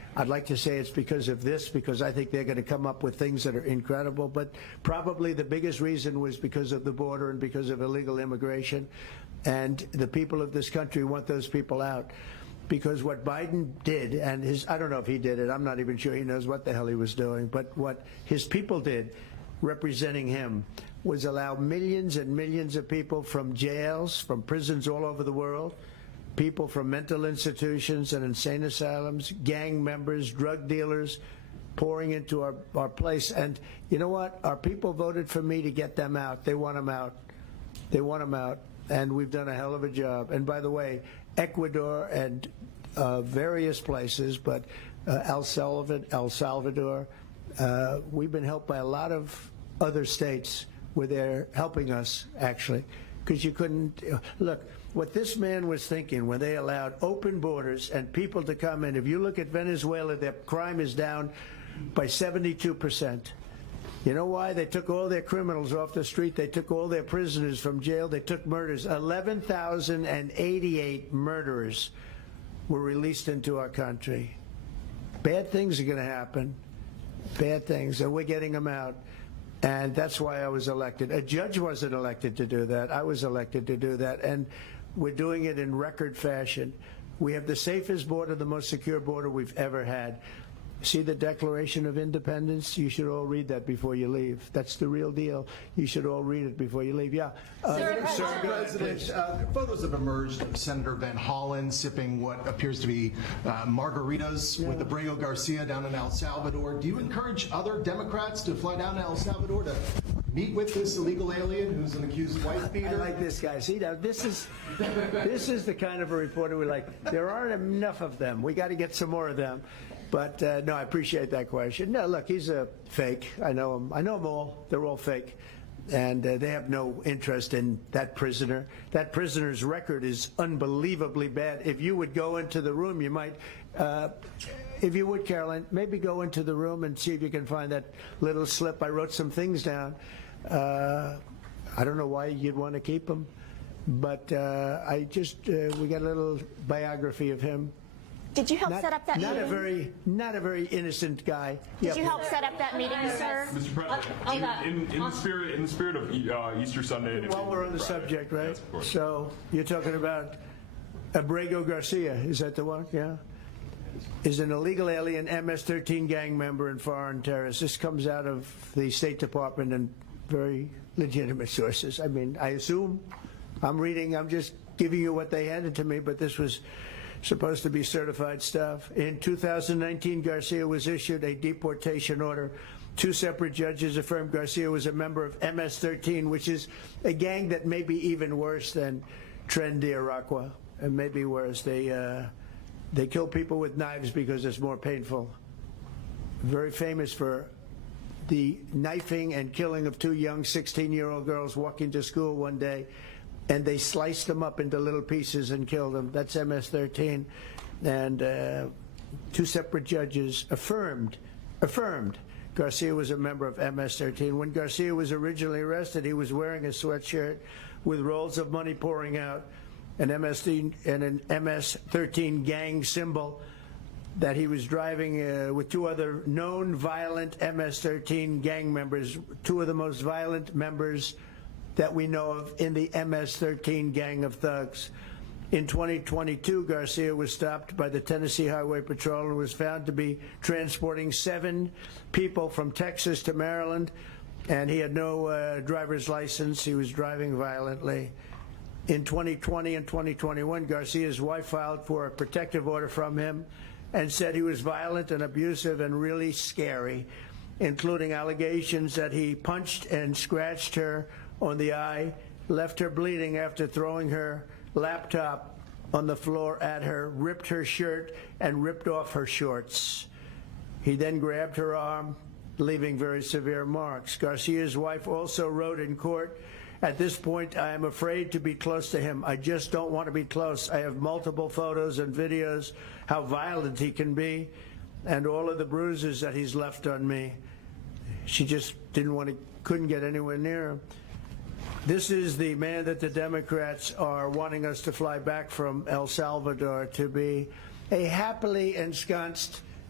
I'd like to say it's because of this, because I think they're going to come up with things that are incredible, but probably the biggest reason was because of the border and because of illegal immigration, and the people of this country want those people out. Because what Biden did, and I don't know if he did it, I'm not even sure he knows what the hell he was doing, but what his people did, representing him, was allow millions and millions of people from jails, from prisons all over the world, people from mental institutions and insane asylums, gang members, drug dealers, pouring into our place. And you know what? Our people voted for me to get them out. They want them out. They want them out. And we've done a hell of a job. And by the way, Ecuador and various places, but El Salvador, we've been helped by a lot of other states where they're helping us, actually, because you couldn't look. What this man was thinking when they allowed open borders and people to come in, if you look at Venezuela, their crime is down by 72%. You know why? They took all their criminals off the street. They took all their prisoners from jail. They took murders. 11,088 murderers were released into our country. Bad things are going to happen. Bad things. And we're getting them out. And that's why I was elected. A judge wasn't elected to do that. I was elected to do that. And we're doing it in record fashion. We have the safest border, the most secure border we've ever had. See the Declaration of Independence? You should all read that before you leave. That's the real deal. You should all read it before you leave. Yeah. Mr. President, photos have emerged of Senator Van Hollen sipping what appears to be margaritas with Abrego Garcia down in El Salvador. Do you encourage other Democrats to fly down to El Salvador to meet with this illegal alien who's an accused wife beater? I like this guy. See, now this is the kind of a reporter we like. There aren't enough of them. We got to get some more of them. But no, I appreciate that question. No, look, he's a fake. I know him. I know them all. They're all fake. And they have no interest in that prisoner. That prisoner's record is unbelievably bad. If you would go into the room, you might, if you would, Caroline, maybe go into the room and see if you can find that little slip. I wrote some things down. I don't know why you'd want to keep him, but we got a little biography of him. Did you help set up that meeting? Not a very innocent guy. Did you help set up that meeting, sir? Mr. President, in the spirit of Easter Sunday. While we're on the subject, right? Yes, of course. So you're talking about Abrego Garcia, is that the one? Yeah. Is an illegal alien, MS-13 gang member and foreign terrorist. This comes out of the State Department and very legitimate sources. I mean, I assume I'm just giving you what they handed to me, but this was supposed to be certified stuff. In 2019, Garcia was issued a deportation order. 2 separate judges affirmed Garcia was a member of MS-13, which is a gang that may be even worse than Trendy Tales, and maybe worse. They kill people with knives because it's more painful. Very famous for the knifing and killing of 2 young 16-year-old girls walking to school one day, and they sliced them up into little pieces and killed them. That's MS-13. And 2 separate judges affirmed Garcia was a member of MS-13. When Garcia was originally arrested, he was wearing a sweatshirt with rolls of money pouring out, an MS-13 gang symbol that he was driving with 2 other known violent MS-13 gang members, 2 of the most violent members that we know of in the MS-13 gang of thugs. In 2022, Garcia was stopped by the Tennessee Highway Patrol and was found to be transporting 7 people from Texas to Maryland, and he had no driver's license. He was driving violently. In 2020 and 2021, Garcia's wife filed for a protective order from him and said he was violent and abusive and really scary, including allegations that he punched and scratched her on the eye, left her bleeding after throwing her laptop on the floor at her, ripped her shirt, and ripped off her shorts. He then grabbed her arm, leaving very severe marks. Garcia's wife also wrote in court, "At this point, I am afraid to be close to him. I just don't want to be close. I have multiple photos and videos how violent he can be and all of the bruises that he's left on me." She just couldn't get anywhere near him. This is the man that the Democrats are wanting us to fly back from El Salvador to be a happily ensconced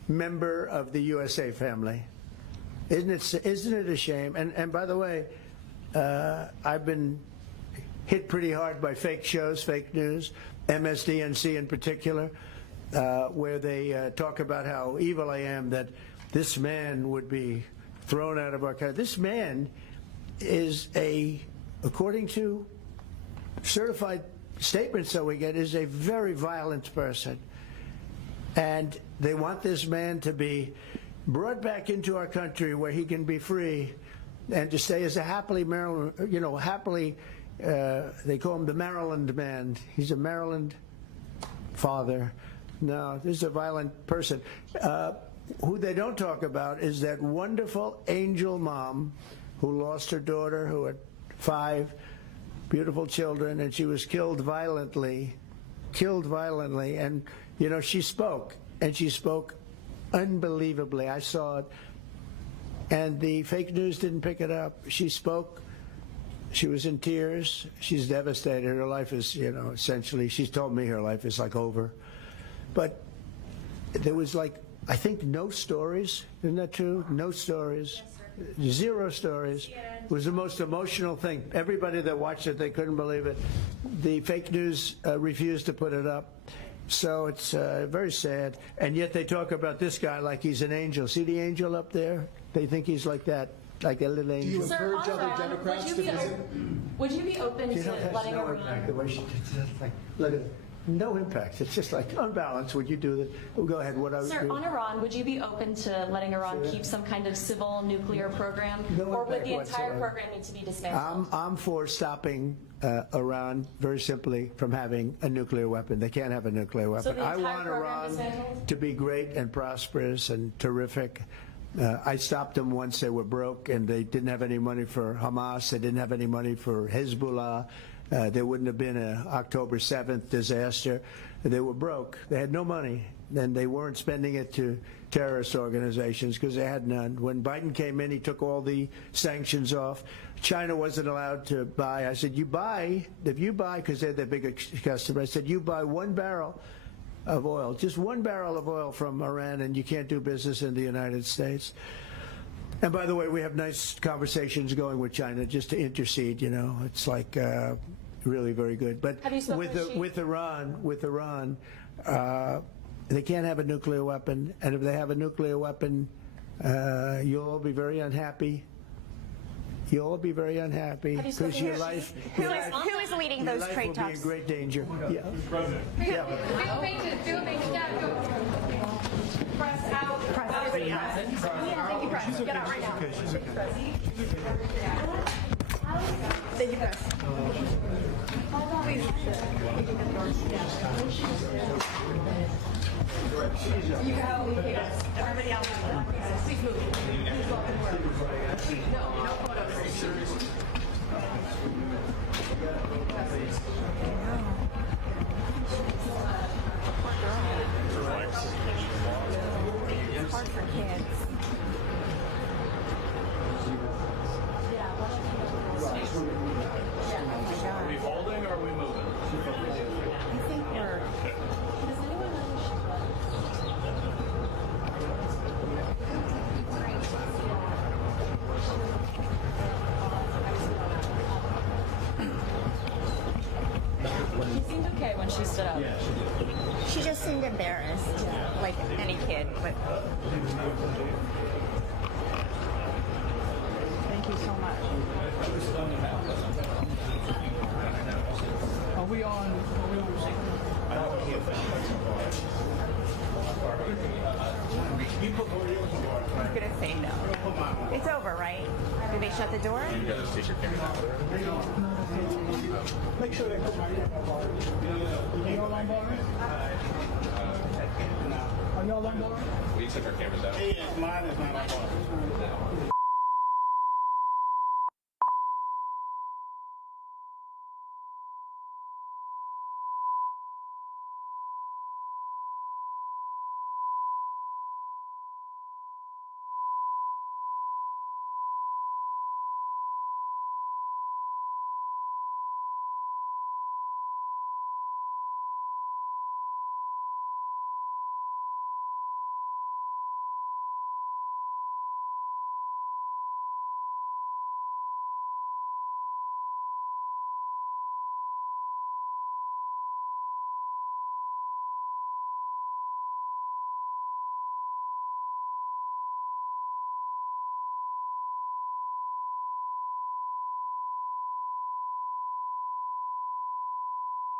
member of the USA family. Isn't it a shame? And by the way, I've been hit pretty hard by fake shows, fake news, MSDNC in particular, where they talk about how evil I am, that this man would be thrown out of our country. This man is according to certified statements that we get, is a very violent person. And they want this man to be brought back into our country where he can be free and to stay as a happily Maryland, happily, they call him the Maryland man. He's a Maryland father. No, this is a violent person. Who they don't talk about is that wonderful angel mom who lost her daughter, who had 5 beautiful children, and she was killed violently. And, she spoke, and she spoke unbelievably. I saw it. And the fake news didn't pick it up. She spoke. She was in tears. She's devastated. Her life is, essentially, she's told me her life is like over. But there was I think no stories. Isn't that true? No stories. Yes, 0 stories. It was the most emotional thing. Everybody that watched it, they couldn't believe it. The fake news refused to put it up. So it's very sad. And yet they talk about this guy like he's an angel. See the angel up there? They think he's like that, like a little angel. Do you encourage other Democrats to visit? Would you be open to letting no Iran? impact, the way she look at it. No impact. It's just like unbalanced. Would you do that? Oh, go ahead. Sir, on Iran, would you be open to letting Iran keep some kind of civil nuclear program, or would the entire program need to be dismantled? I'm for stopping Iran, very simply, from having a nuclear weapon. They can't have a nuclear weapon. So the I entire want program Iran dismantled? to be great and prosperous and terrific. I stopped them once they were broke and they didn't have any money for Hamas. They didn't have any money for Hezbollah. There wouldn't have been an October 7th disaster. They were broke. They had no money. And they weren't spending it to terrorist organizations because they had none. When Biden came in, he took all the sanctions off. China wasn't allowed to buy. I said, if you buy, because they're the biggest customer, I said, you buy 1 barrel of oil, just 1 barrel of oil from Iran, and you can't do business in the United States. And by the way, we have nice conversations going with China just to intercede. It's like really very good. But with Iran, they can't have a nuclear weapon, and if they have a nuclear weapon, you'll all be very unhappy. You'll all be very unhappy because your life. Who is leading those trade talks? Will be in great danger. Yeah. Yeah. Press out. Press out. Yeah, thank you, press. Get out right now. She's okay. Thank you, press. Please. You can help me. Everybody else. Please move. Please walk in order. No photos. It's hard for kids. Are we holding or are we moving? I think we're... She seemed okay when she stood up. Yeah, she did. She just seemed embarrassed, like any kid. But thank you so much. Are we on? I'm gonna say no. It's over, right? Did they shut the door? You guys take your camera out. Make sure they put my. Are y'all on bar? Are y'all on bar? We took our cameras out. Yeah, mine is not on bar.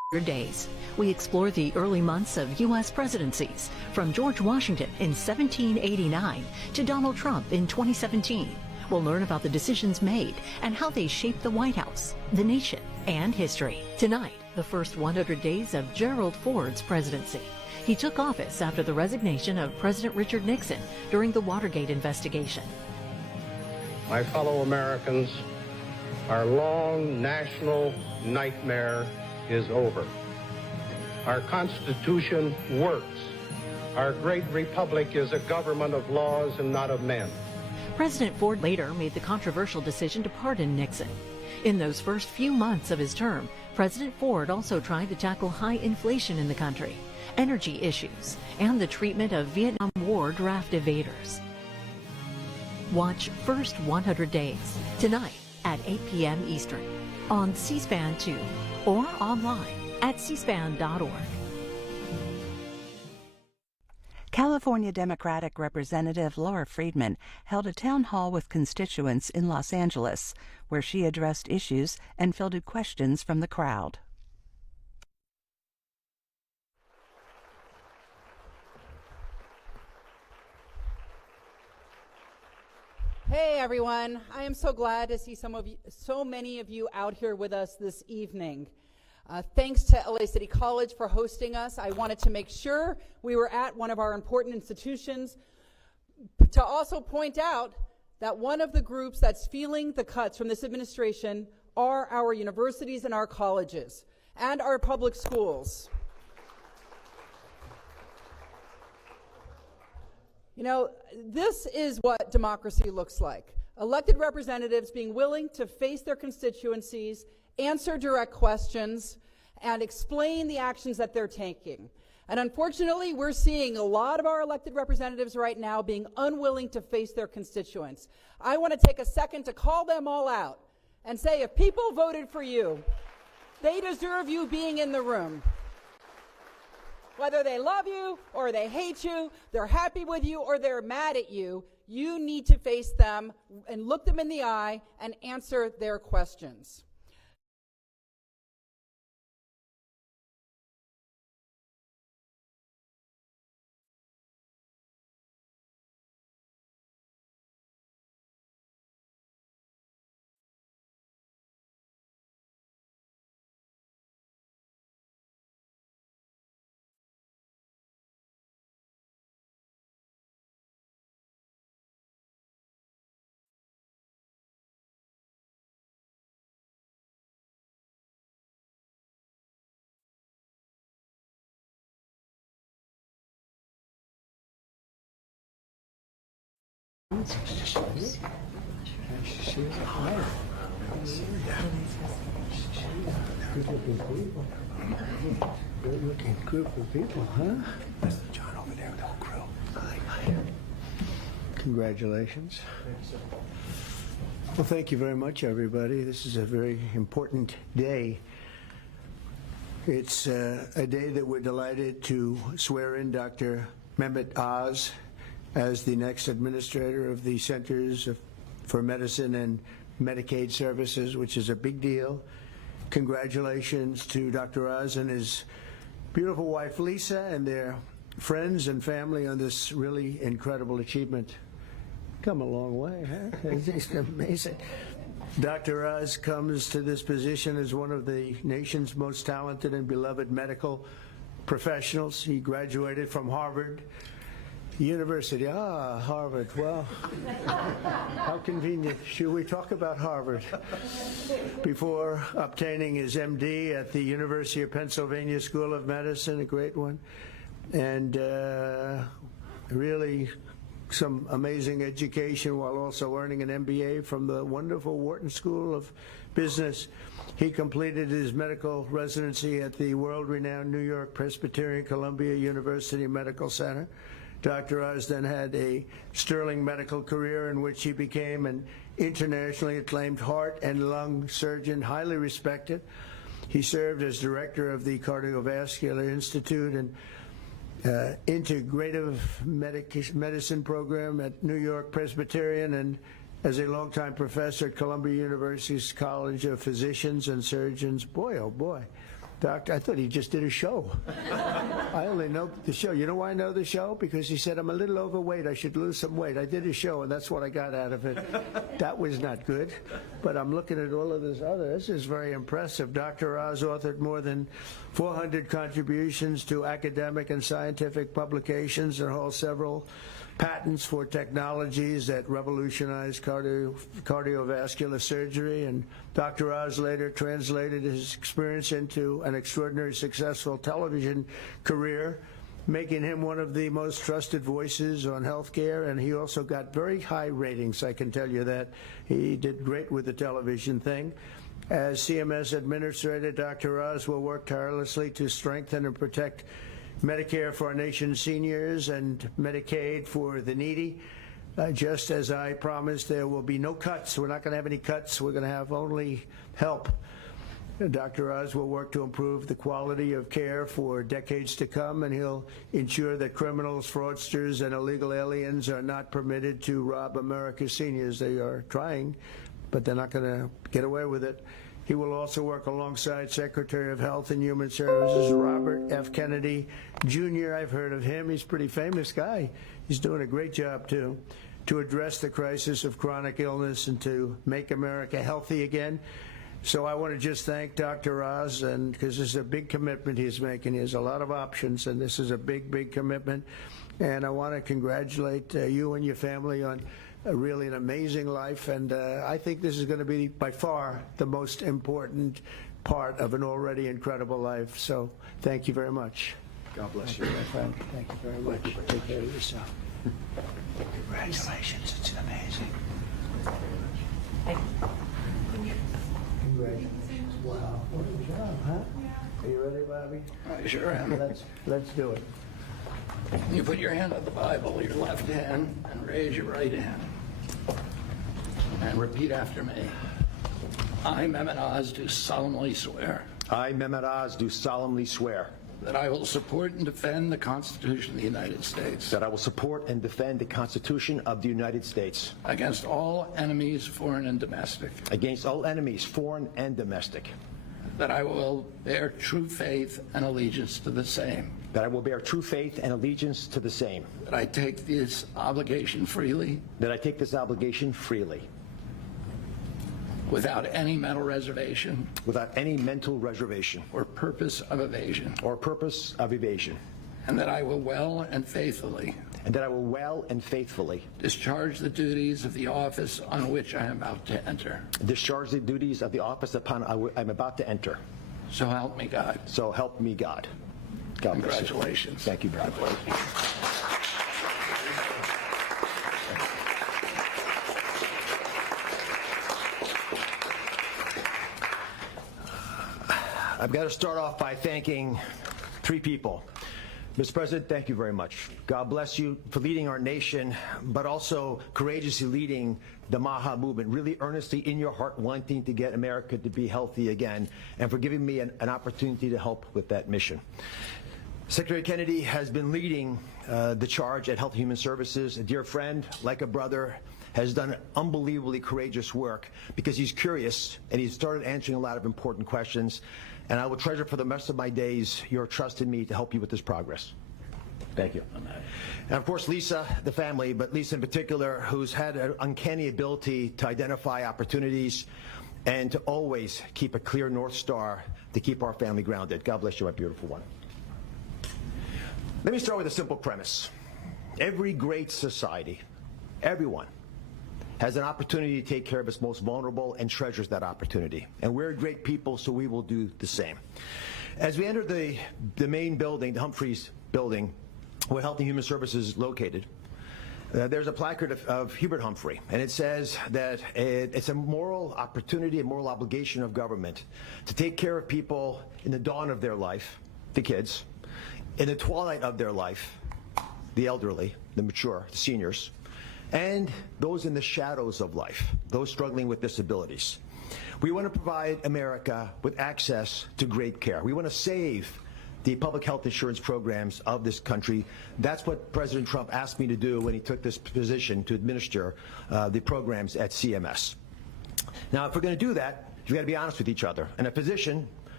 Days. We explore the early months of U.S. presidencies, from George Washington in 1789 to Donald Trump in 2017. We'll learn about the decisions made and how they shaped the White House, the nation, and history. Tonight, the first 100 days of Gerald Ford's presidency. He took office after the resignation of President Richard Nixon during the Watergate investigation. My fellow Americans, our long national nightmare is over. Our Constitution works. Our great republic is a government of laws and not of men. President Ford later made the controversial decision to pardon Nixon. In those first few months of his term, President Ford also tried to tackle high inflation in the country, energy issues, and the treatment of Vietnam War draft evaders. Watch First 100 Days tonight at 8 p.m. Eastern on C-SPAN 2 or online at cspan.org. California Democratic Representative Laura Friedman held a town hall with constituents in Los Angeles, where she addressed issues and fielded questions from the crowd. Hey everyone, I am so glad to see so many of you out here with us this evening. Thanks to LA City College for hosting us. I wanted to make sure we were at one of our important institutions to also point out that one of the groups that's feeling the cuts from this administration are our universities and our colleges and our public schools. You know, this is what democracy looks like. Elected representatives being willing to face their constituencies, answer direct questions, and explain the actions that they're taking. And unfortunately, we're seeing a lot of our elected representatives right now being unwilling to face their constituents. I want to take a second to call them all out and say, if people voted for you, they deserve you being in the room. Whether they love you or they hate you, they're happy with you or they're mad at you, you need to face them and look them in the eye and answer their questions. Good looking group of people, huh? That's John over there with the whole crew. Congratulations. Well, thank you very much, everybody. This is a very important day. It's a day that we're delighted to swear in Dr. Mehmet Oz as the next administrator of the Centers for Medicine and Medicaid Services, which is a big deal. Congratulations to Dr. Oz and his beautiful wife, Lisa, and their friends and family on this really incredible achievement. Come a long way, huh? It's amazing. Dr. Oz comes to this position as one of the nation's most talented and beloved medical professionals. He graduated from Harvard University. Harvard. Well, how convenient. Should we talk about Harvard? Before obtaining his MD at the University of Pennsylvania School of Medicine, a great one, and really some amazing education while also earning an MBA from the wonderful Wharton School of Business. He completed his medical residency at the world-renowned New York Presbyterian Columbia University Medical Center. Dr. Oz then had a sterling medical career in which he became an internationally acclaimed heart and lung surgeon, highly respected. He served as director of the Cardiovascular Institute and Integrative Medicine program at New York Presbyterian, and as a longtime professor at Columbia University's College of Physicians and Surgeons. Boy, oh boy, Doctor, I thought he just did a show. I only know the show. You know why I know the show? Because he said, I'm a little overweight. I should lose some weight. I did a show, and that's what I got out of it. That was not good. But I'm looking at all of this other. This is very impressive. Dr. Oz authored more than 400 contributions to academic and scientific publications and holds several patents for technologies that revolutionize cardiovascular surgery, and Dr. Oz later translated his experience into an extraordinarily successful television career, making him one of the most trusted voices on healthcare, and he also got very high ratings, I can tell you that. He did great with the television thing. As CMS Administrator, Dr. Oz will work tirelessly to strengthen and protect Medicare for our nation's seniors and Medicaid for the needy. Just as I promised, there will be no cuts. We're not going to have any cuts. We're going to have only help. Dr. Oz will work to improve the quality of care for decades to come, and he'll ensure that criminals, fraudsters, and illegal aliens are not permitted to rob America's seniors. They are trying, but they're not going to get away with it. He will also work alongside Secretary of Health and Human Services Robert F. Kennedy Jr. I've heard of him. He's a pretty famous guy. He's doing a great job, too, to address the crisis of chronic illness and to make America healthy again. So I want to just thank Dr. Oz, and because this is a big commitment he's making. He has a lot of options, and this is a big, big commitment. And I want to congratulate you and your family on really an amazing life, and I think this is going to be by far the most important part of an already incredible life. So thank you very much. God bless you, my friend. Thank you very much. Take care of yourself. Congratulations. It's amazing. Congratulations. Wow. What a job, huh? Are you ready, Bobby? I sure am. Let's do it. You put your hand on the Bible, your left hand, and raise your right hand. And repeat after me. I, Mehmet Oz, do solemnly swear. I, Mehmet Oz, do solemnly swear that I will support and defend the Constitution of the United States. that I will support and defend the Constitution of the United States Against all enemies, foreign and domestic. against all enemies, foreign and domestic. That I will bear true faith and allegiance to the same. That I will bear true faith and allegiance to the same. That I take this obligation freely. That I take this obligation freely. Without any mental reservation. Without any mental reservation. Or purpose of evasion. Or purpose of evasion. And that I will well and faithfully. And that I will well and faithfully. Discharge the duties of the office on which I am about to enter. Discharge the duties of the office upon I'm about to enter. So help me God. So help me God. God bless you. Congratulations. Thank you very much. I've got to start off by thanking three people. Mr. President, thank you very much. God bless you for leading our nation, but also courageously leading the MAHA movement, really earnestly in your heart wanting to get America to be healthy again, and for giving me an opportunity to help with that mission. Secretary Kennedy has been leading the charge at Health and Human Services. A dear friend, like a brother, has done unbelievably courageous work because he's curious and he's started answering a lot of important questions. And I will treasure for the rest of my days your trust in me to help you with this progress. Thank you. And of course, Lisa, the family, but Lisa in particular, who's had an uncanny ability to identify opportunities and to always keep a clear North Star to keep our family grounded. God bless you, my beautiful one. Let me start with a simple premise. Every great society, everyone, has an opportunity to take care of its most vulnerable and treasures that opportunity. And we're a great people, so we will do the same. As we enter the main building, the Humphreys building, where Health and Human Services is located, there's a placard of Hubert Humphrey, and it says that it's a moral opportunity, a moral obligation of government to take care of people in the dawn of their life, the kids, in the twilight of their life, the elderly, the mature, the seniors, and those in the shadows of life, those struggling with disabilities. We want to provide America with access to great care. We want to save the public health insurance programs of this country. That's what President Trump asked me to do when he took this position to administer the programs at CMS. Now, if we're going to do that, we've got to be honest with each other. And a physician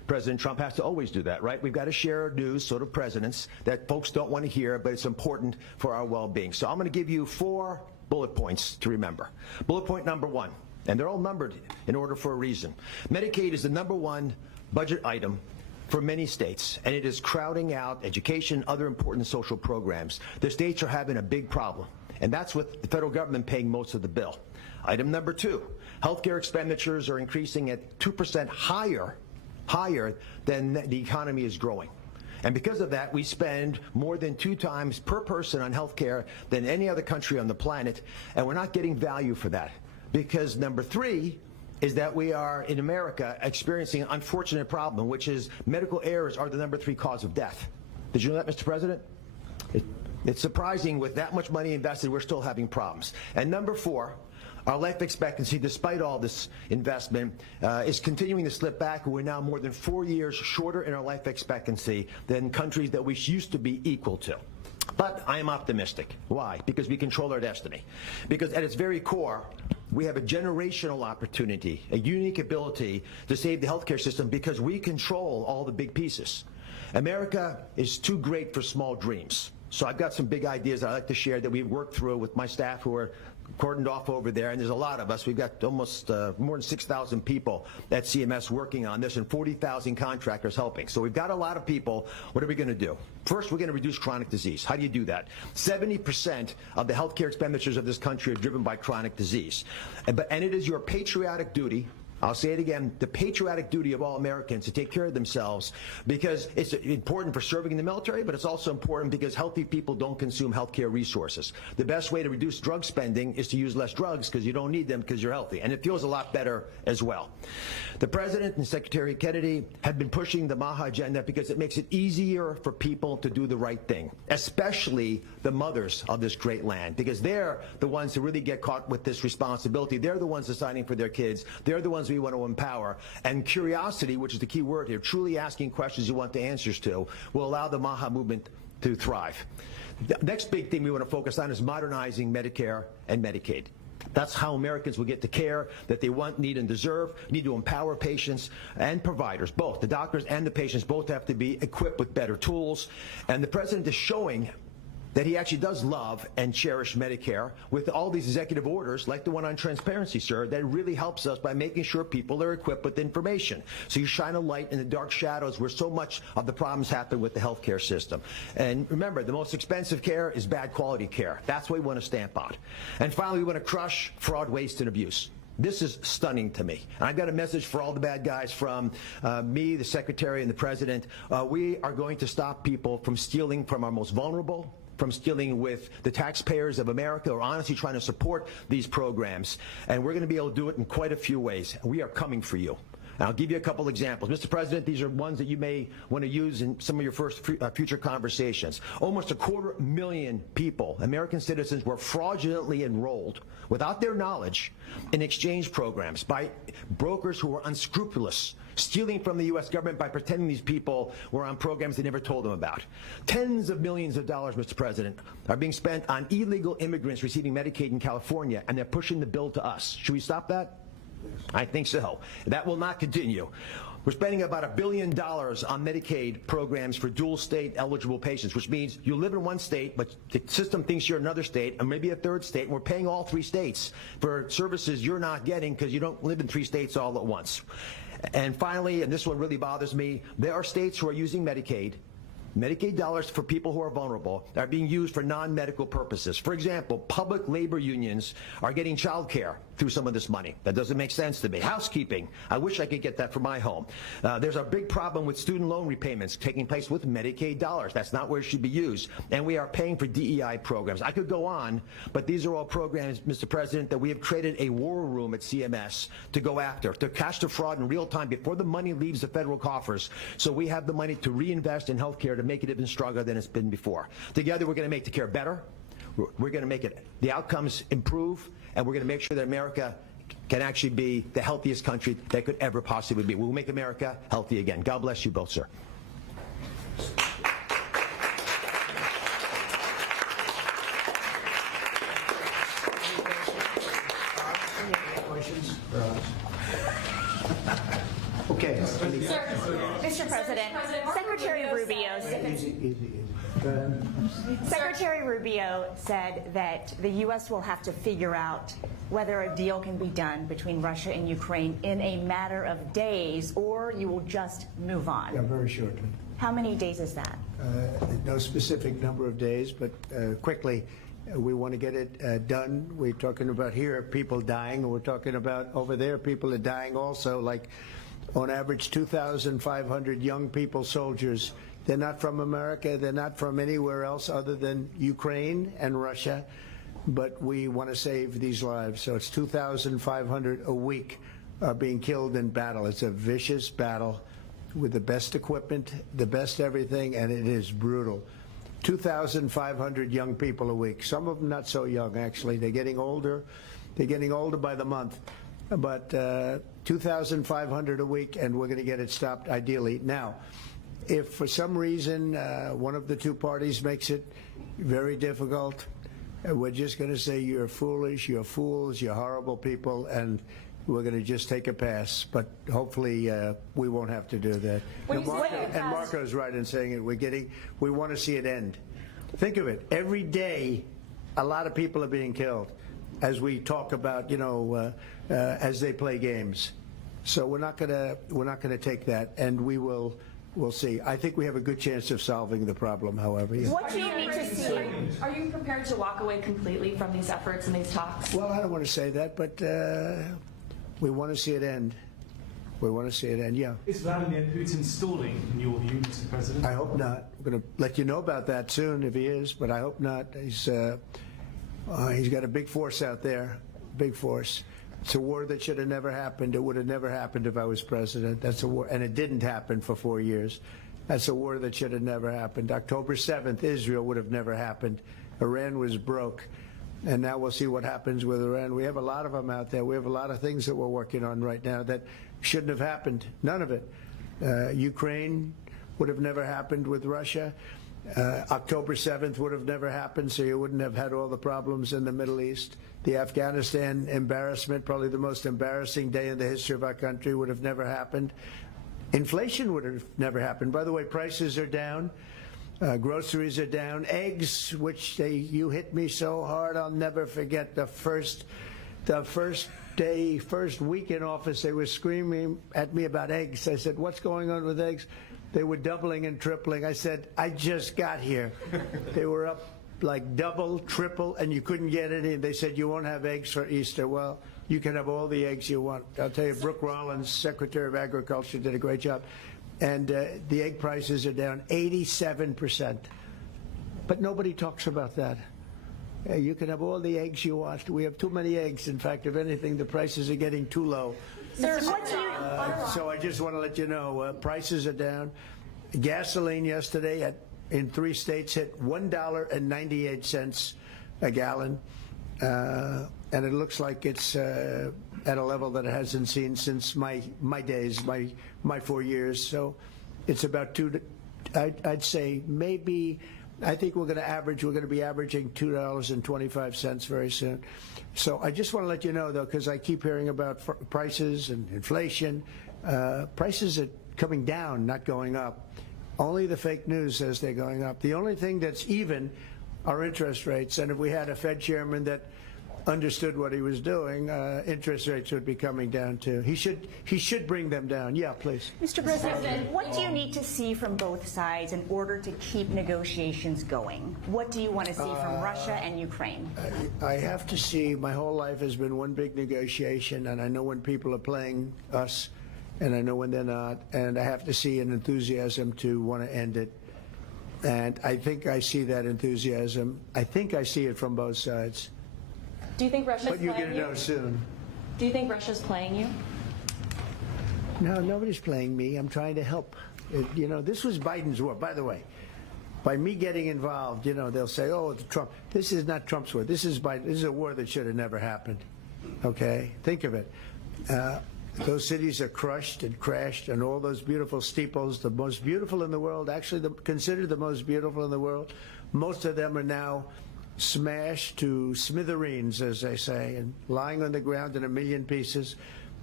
President Trump has to always do that, right? We've got to share news, sort of presidents, that folks don't want to hear, but it's important for our well-being. So I'm going to give you 4 bullet points to remember. Bullet point number 1, and they're all numbered in order for a reason. Medicaid is the #1 budget item for many states, and it is crowding out education, other important social programs. The states are having a big problem, and that's with the federal government paying most of the bill. Item number 2, healthcare expenditures are increasing at 2% higher than the economy is growing. And because of that, we spend more than 2 times per person on healthcare than any other country on the planet, and we're not getting value for that. Because number 3 is that we are, in America, experiencing an unfortunate problem, which is medical errors are the number 3 cause of death. Did you know that, Mr. President? It's surprising with that much money invested, we're still having problems. And number 4, our life expectancy, despite all this investment, is continuing to slip back. We're now more than 4 years shorter in our life expectancy than countries that we used to be equal to. But I am optimistic. Why? Because we control our destiny. Because at its very core, we have a generational opportunity, a unique ability to save the healthcare system because we control all the big pieces. America is too great for small dreams. So I've got some big ideas that I'd like to share that we've worked through with my staff who are cordoned off over there, and there's a lot of us. We've got almost more than 6,000 people at CMS working on this and 40,000 contractors helping. So we've got a lot of people. What are we going to do? First, we're going to reduce chronic disease. How do you do that? 70% of the healthcare expenditures of this country are driven by chronic disease. And it is your patriotic duty, I'll say it again, the patriotic duty of all Americans to take care of themselves, because it's important for serving in the military, but it's also important because healthy people don't consume healthcare resources. The best way to reduce drug spending is to use less drugs because you don't need them because you're healthy, and it feels a lot better as well. The President and Secretary Kennedy have been pushing the MAHA agenda because it makes it easier for people to do the right thing, especially the mothers of this great land, because they're the ones who really get caught with this responsibility. They're the ones deciding for their kids. They're the ones we want to empower. And curiosity, which is the key word here, truly asking questions you want the answers to, will allow the MAHA movement to thrive. The next big thing we want to focus on is modernizing Medicare and Medicaid. That's how Americans will get the care that they want, need, and deserve. We need to empower patients and providers, both. The doctors and the patients both have to be equipped with better tools. And the President is showing that he actually does love and cherish Medicare with all these executive orders, like the one on transparency, sir, that really helps us by making sure people are equipped with information. So you shine a light in the dark shadows where so much of the problems happen with the healthcare system. And remember, the most expensive care is bad quality care. That's what we want to stamp out. And finally, we want to crush fraud, waste, and abuse. This is stunning to me. And I've got a message for all the bad guys from me, the Secretary, and the President. We are going to stop people from stealing from our most vulnerable, from stealing with the taxpayers of America, or honestly trying to support these programs. And we're going to be able to do it in quite a few ways. We are coming for you. And I'll give you a couple examples. Mr. President, these are ones that you may want to use in some of your first future conversations. Almost 250,000 people, American citizens, were fraudulently enrolled without their knowledge in exchange programs by brokers who were unscrupulous, stealing from the U.S. government by pretending these people were on programs they never told them about. Tens of millions of dollars, Mr. President, are being spent on illegal immigrants receiving Medicaid in California, and they're pushing the bill to us. Should we stop that? I think so. That will not continue. We're spending about $1 billion on Medicaid programs for dual state eligible patients, which means you live in one state, but the system thinks you're in another state, and maybe a third state, and we're paying all 3 states for services you're not getting because you don't live in 3 states all at once. And finally, and this one really bothers me, there are states who are using Medicaid dollars for people who are vulnerable are being used for non-medical purposes. For example, public labor unions are getting child care through some of this money. That doesn't make sense to me. Housekeeping, I wish I could get that for my home. There's a big problem with student loan repayments taking place with Medicaid dollars. That's not where it should be used. And we are paying for DEI programs. I could go on, but these are all programs, Mr. President, that we have created a war room at CMS to go after, to catch the fraud in real time before the money leaves the federal coffers, so we have the money to reinvest in health care to make it even stronger than it's been before. Together, we're going to make the care better. We're going to make the outcomes improve, and we're going to make sure that America can actually be the healthiest country that could ever possibly be. We'll make America healthy again. God bless you both, sir. Okay. Mr. President, Secretary Rubio Secretary Rubio said that the U.S. will have to figure out whether a deal can be done between Russia and Ukraine in a matter of days, or you will just move on. Yeah, very shortly. How many days is that? No specific number of days, but quickly. We want to get it done. We're talking about here people dying, and we're talking about over there people are dying also, like on average 2,500 young people, soldiers. They're not from America. They're not from anywhere else other than Ukraine and Russia, but we want to save these lives. So it's 2,500 a week are being killed in battle. It's a vicious battle with the best equipment, the best everything, and it is brutal. 2,500 young people a week. Some of them not so young, actually. They're getting older. They're getting older by the month. But 2,500 a week, and we're going to get it stopped ideally. Now, if for some reason one of the two parties makes it very difficult, we're just going to say you're foolish, you're fools, you're horrible people, and we're going to just take a pass. But hopefully we won't have to do that. And Marco's right in saying it. We want to see it end. Think of it. Every day, a lot of people are being killed as we talk about, as they play games. So we're not going to take that, and we'll see. I think we have a good chance of solving the problem, however. Yeah. What do you need to see? Are you prepared to walk away completely from these efforts and these talks? Well, I don't want to say that, but we want to see it end. We want to see it end, yeah. Is Vladimir Putin stalling, in your view, Mr. President? I hope not. I'm going to let you know about that soon if he is, but I hope not. He's got a big force out there, big force. It's a war that should have never happened. It would have never happened if I was president. That's a war, and it didn't happen for 4 years. That's a war that should have never happened. October 7th, Israel would have never happened. Iran was broke. And now we'll see what happens with Iran. We have a lot of them out there. We have a lot of things that we're working on right now that shouldn't have happened. None of it. Ukraine would have never happened with Russia. October 7th would have never happened, so you wouldn't have had all the problems in the Middle East. The Afghanistan embarrassment, probably the most embarrassing day in the history of our country, would have never happened. Inflation would have never happened. By the way, prices are down. Groceries are down. Eggs, which you hit me so hard, I'll never forget the first week in office, they were screaming at me about eggs. I said, what's going on with eggs? They were doubling and tripling. I said, I just got here. They were up like double, triple, and you couldn't get any. They said, you won't have eggs for Easter. Well, you can have all the eggs you want. I'll tell you, Brooke Rollins, Secretary of Agriculture, did a great job. And the egg prices are down 87%. But nobody talks about that. You can have all the eggs you want. We have too many eggs. In fact, if anything, the prices are getting too low. So I just want to let you know, prices are down. Gasoline yesterday in 3 states hit $1.98 a gallon. And it looks like it's at a level that it hasn't seen since my days, my 4 years. So it's about I'd say maybe, I think we're going to be averaging $2.25 very soon. So I just want to let you know, though, because I keep hearing about prices and inflation. Prices are coming down, not going up. Only the fake news says they're going up. The only thing that's even are interest rates. And if we had a Fed chairman that understood what he was doing, interest rates would be coming down too. He should bring them down. Yeah, please. Mr. President, what do you need to see from both sides in order to keep negotiations going? What do you want to see from Russia and Ukraine? I have to see. My whole life has been one big negotiation, and I know when people are playing us, and I know when they're not, and I have to see an enthusiasm to want to end it. And I think I see that enthusiasm. I think I see it from both sides. Do you think Russia's playing you? But you're going to know soon. Do you think Russia's playing you? No, nobody's playing me. I'm trying to help. This was Biden's war. By the way, by me getting involved, they'll say, oh, it's Trump. This is not Trump's war. This is Biden. This is a war that should have never happened. Okay? Think of it. Those cities are crushed and crashed, and all those beautiful steeples, the most beautiful in the world, actually considered the most beautiful in the world, most of them are now smashed to smithereens, as they say, and lying on the ground in a million pieces.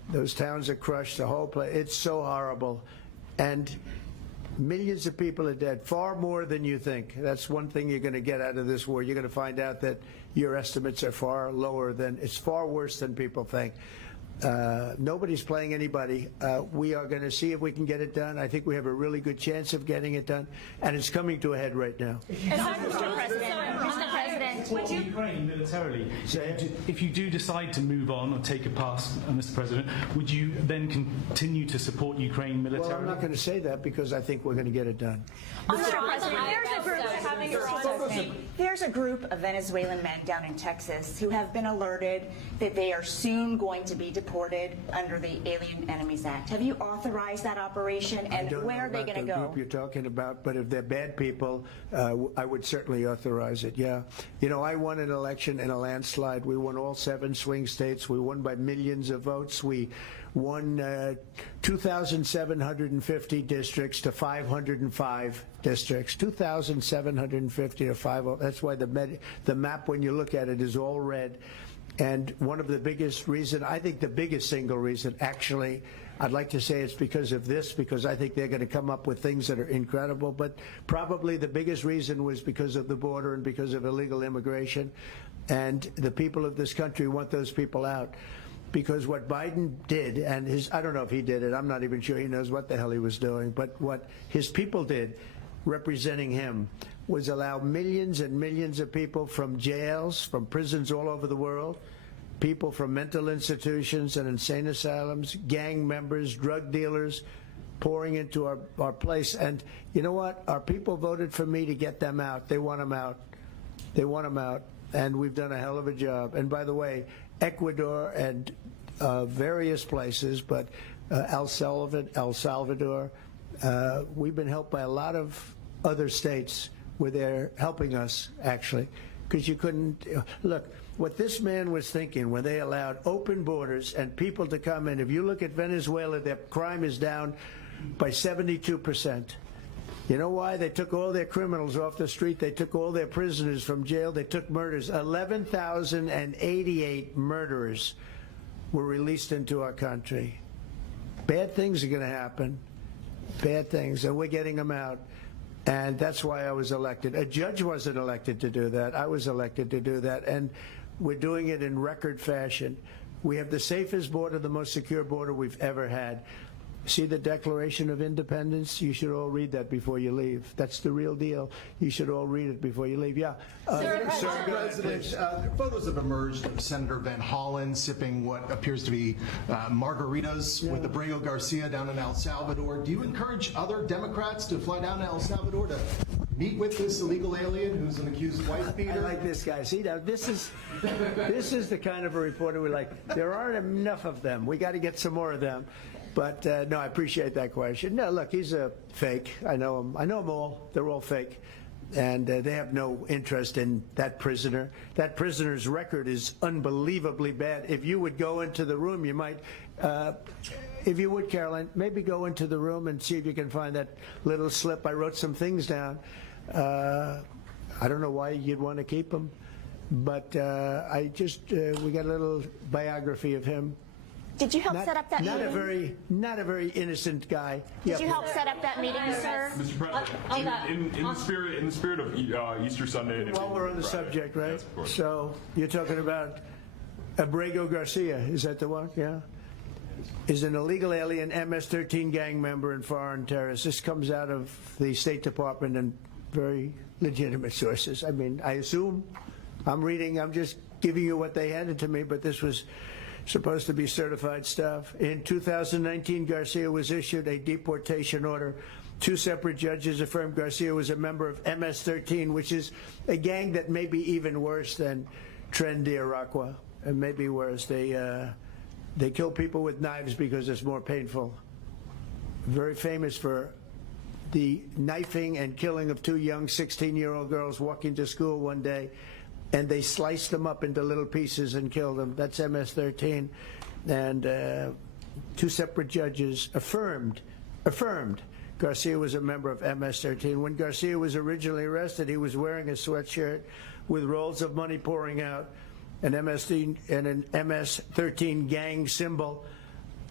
Those towns are crushed, the whole place. It's so horrible. And millions of people are dead, far more than you think. That's one thing you're going to get out of this war. You're going to find out that your estimates are far lower than, it's far worse than people think. Nobody's playing anybody. We are going to see if we can get it done. I think we have a really good chance of getting it done, and it's coming to a head right now. Mr. President, would you... Ukraine militarily. If you do decide to move on or take a pass, Mr. President, would you then continue to support Ukraine militarily? Well, I'm not going to say that because I think we're going to get it done. Mr. President, there's a group of Venezuelan men down in Texas who have been alerted that they are soon going to be deported under the Alien Enemies Act. Have you authorized that operation, and where are they going to go? I don't know about the group you're talking about, but if they're bad people, I would certainly authorize it, yeah. You know, I won an election in a landslide. We won all 7 swing states. We won by millions of votes. We won 2,750 districts to 505 districts. 2,750 to 5. That's why the map, when you look at it, is all red. And one of the biggest reason, I think the biggest single reason, actually, I'd like to say it's because of this, because I think they're going to come up with things that are incredible, but probably the biggest reason was because of the border and because of illegal immigration. And the people of this country want those people out. Because what Biden did, and I don't know if he did it, I'm not even sure he knows what the hell he was doing, but what his people did, representing him, was allow millions and millions of people from jails, from prisons all over the world, people from mental institutions and insane asylums, gang members, drug dealers, pouring into our place. And you know what? Our people voted for me to get them out. They want them out. They want them out. And we've done a hell of a job. And by the way, Ecuador and various places, but El Salvador, we've been helped by a lot of other states where they're helping us, actually, because you couldn't look what this man was thinking when they allowed open borders and people to come in. If you look at Venezuela, their crime is down by 72%. You know why? They took all their criminals off the street. They took all their prisoners from jail. They took murders. 11,088 murderers were released into our country. Bad things are going to happen. Bad things, and we're getting them out. And that's why I was elected. A judge wasn't elected to do that. I was elected to do that. And we're doing it in record fashion. We have the safest border, the most secure border we've ever had. See the Declaration of Independence? You should all read that before you leave. That's the real deal. You should all read it before you leave. Yeah. Mr. President, photos have emerged of Senator Van Hollen sipping what appears to be margaritas with Abrego Garcia down in El Salvador. Do you encourage other Democrats to fly down to El Salvador to meet with this illegal alien who's an accused wife beater? I like this guy. See, now this is the kind of a reporter we like. There aren't enough of them. We got to get some more of them. But no, I appreciate that question. No, look, he's a fake. I know him. I know them all. They're all fake. And they have no interest in that prisoner. That prisoner's record is unbelievably bad. If you would go into the room, you might, if you would, Caroline, maybe go into the room and see if you can find that little slip. I wrote some things down. I don't know why you'd want to keep him. But I just, we got a little biography of him. Did you help set up that meeting? Not a very innocent guy. Did you help set up that meeting, sir? Mr. President, in the spirit of Easter Sunday. While we're on the subject, right? Yes, of course. So you're talking about Abrego Garcia, is that the one? Yeah. Is an illegal alien, MS-13 gang member and foreign terrorist. This comes out of the State Department and very legitimate sources. I mean, I assume I'm just giving you what they handed to me, but this was supposed to be certified stuff. In 2019, Garcia was issued a deportation order. 2 separate judges affirmed Garcia was a member of MS-13, which is a gang that may be even worse than Trendy Tales, and maybe worse. They kill people with knives because it's more painful. Very famous for the knifing and killing of 2 young 16-year-old girls walking to school one day, and they sliced them up into little pieces and killed them. That's MS-13. And 2 separate judges affirmed Garcia was a member of MS-13. When Garcia was originally arrested, he was wearing a sweatshirt with rolls of money pouring out, an MS-13 gang symbol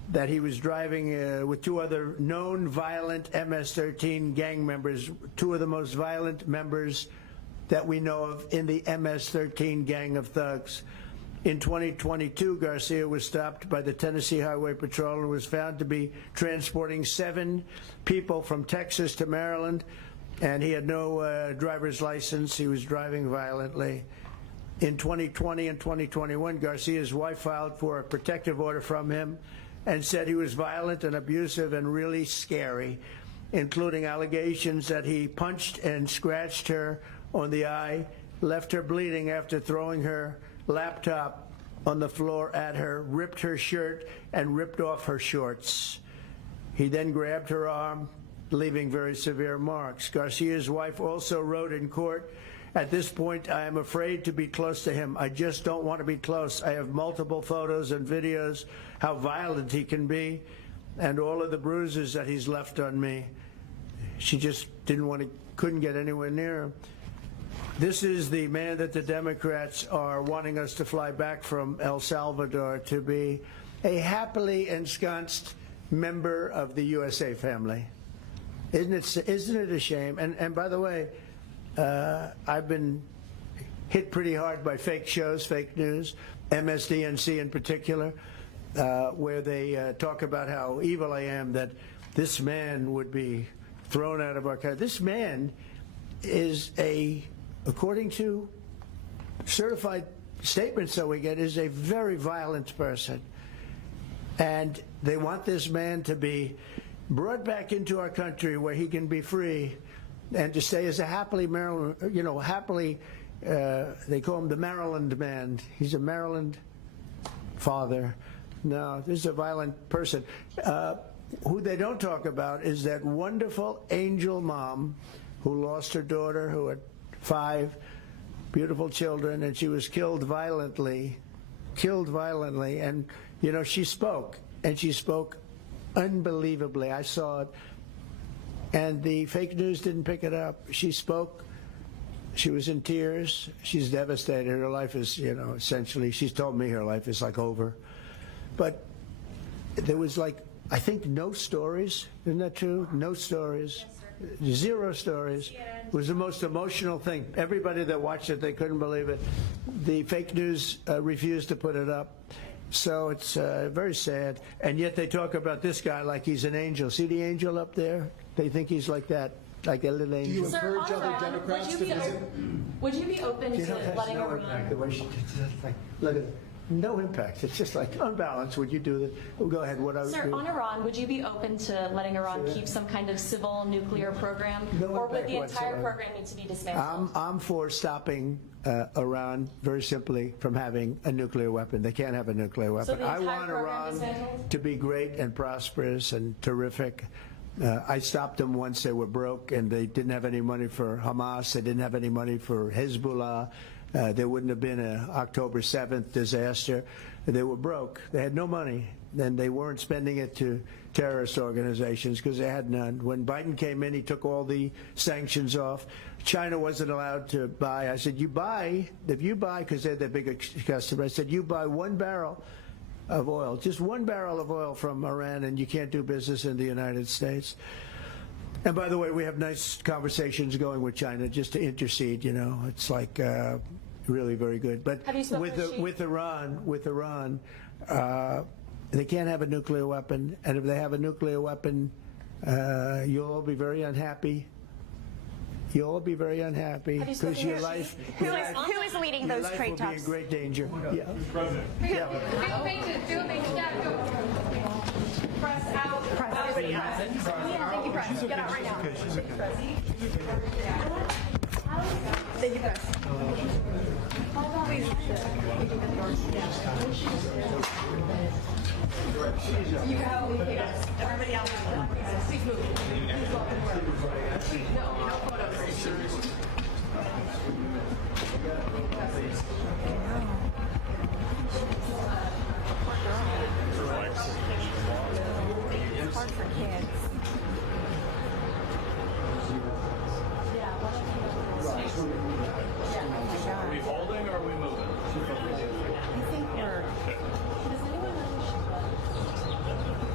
that he was driving with two other known violent MS-13 gang members, two of the most violent members that we know of in the MS-13 gang of thugs. In 2022, Garcia was stopped by the Tennessee Highway Patrol and was found to be transporting 7 people from Texas to Maryland, and he had no driver's license. He was driving violently. In 2020 and 2021, Garcia's wife filed for a protective order from him and said he was violent and abusive and really scary, including allegations that he punched and scratched her on the eye, left her bleeding after throwing her laptop on the floor at her, ripped her shirt, and ripped off her shorts. He then grabbed her arm, leaving very severe marks. Garcia's wife also wrote in court, "At this point, I am afraid to be close to him. I just don't want to be close. I have multiple photos and videos how violent he can be and all of the bruises that he's left on me." She just couldn't get anywhere near him. This is the man that the Democrats are wanting us to fly back from El Salvador to be a happily ensconced member of the USA family. Isn't it a shame? And by the way, I've been hit pretty hard by fake shows, fake news, MSDNC in particular, where they talk about how evil I am, that this man would be thrown out of our country. This man is according to certified statements that we get, is a very violent person. And they want this man to be brought back into our country where he can be free and to stay as a happily Maryland, they call him the Maryland man. He's a Maryland father. No, this is a violent person. Who they don't talk about is that wonderful angel mom who lost her daughter, who had 5 beautiful children, and she was killed violently. And, she spoke, and she spoke unbelievably. I saw it. And the fake news didn't pick it up. She spoke. She was in tears. She's devastated. Her life is, essentially, she's told me her life is like over. But there was I think no stories. Isn't that true? No stories. Yes, 0 stories. It was the most emotional thing. Everybody that watched it, they couldn't believe it. The fake news refused to put it up. So it's very sad. And yet they talk about this guy like he's an angel. See the angel up there? They think he's like that, like a little angel. Do you encourage other Democrats to visit? Would you be open to letting her run? The way she did, look at it. No impact. It's just unbalanced. Would you do that? Well, go ahead. Sir, on Iran, would you be open to letting Iran keep some kind of civil nuclear program? Or would the entire program need to be dismantled? I'm for stopping Iran, very simply, from having a nuclear weapon. They can't have a nuclear weapon. I want Iran to be great and prosperous and terrific. I stopped them once they were broke and they didn't have any money for Hamas. They didn't have any money for Hezbollah. There wouldn't have been an October 7th disaster. They were broke. They had no money, and they weren't spending it to terrorist organizations because they had none. When Biden came in, he took all the sanctions off. China wasn't allowed to buy. I said, if you buy, because they're the biggest customer, I said, you buy 1 barrel of oil, just 1 barrel of oil from Iran, and you can't do business in the United States. And by the way, we have nice conversations going with China just to intercede. It's really very good. But with Iran, they can't have a nuclear weapon, and if they have a nuclear weapon, you'll all be very unhappy. You'll all be very unhappy because your life. Who is leading those trade talks? Will be in great danger. Yeah. Yeah. Press out. Press out. Thank you, press. Get out right now. Okay, she's okay. Thank you, press. You go. Everybody else. Please move. No photos. It's hard for kids. Are we holding or are we moving? I think we're...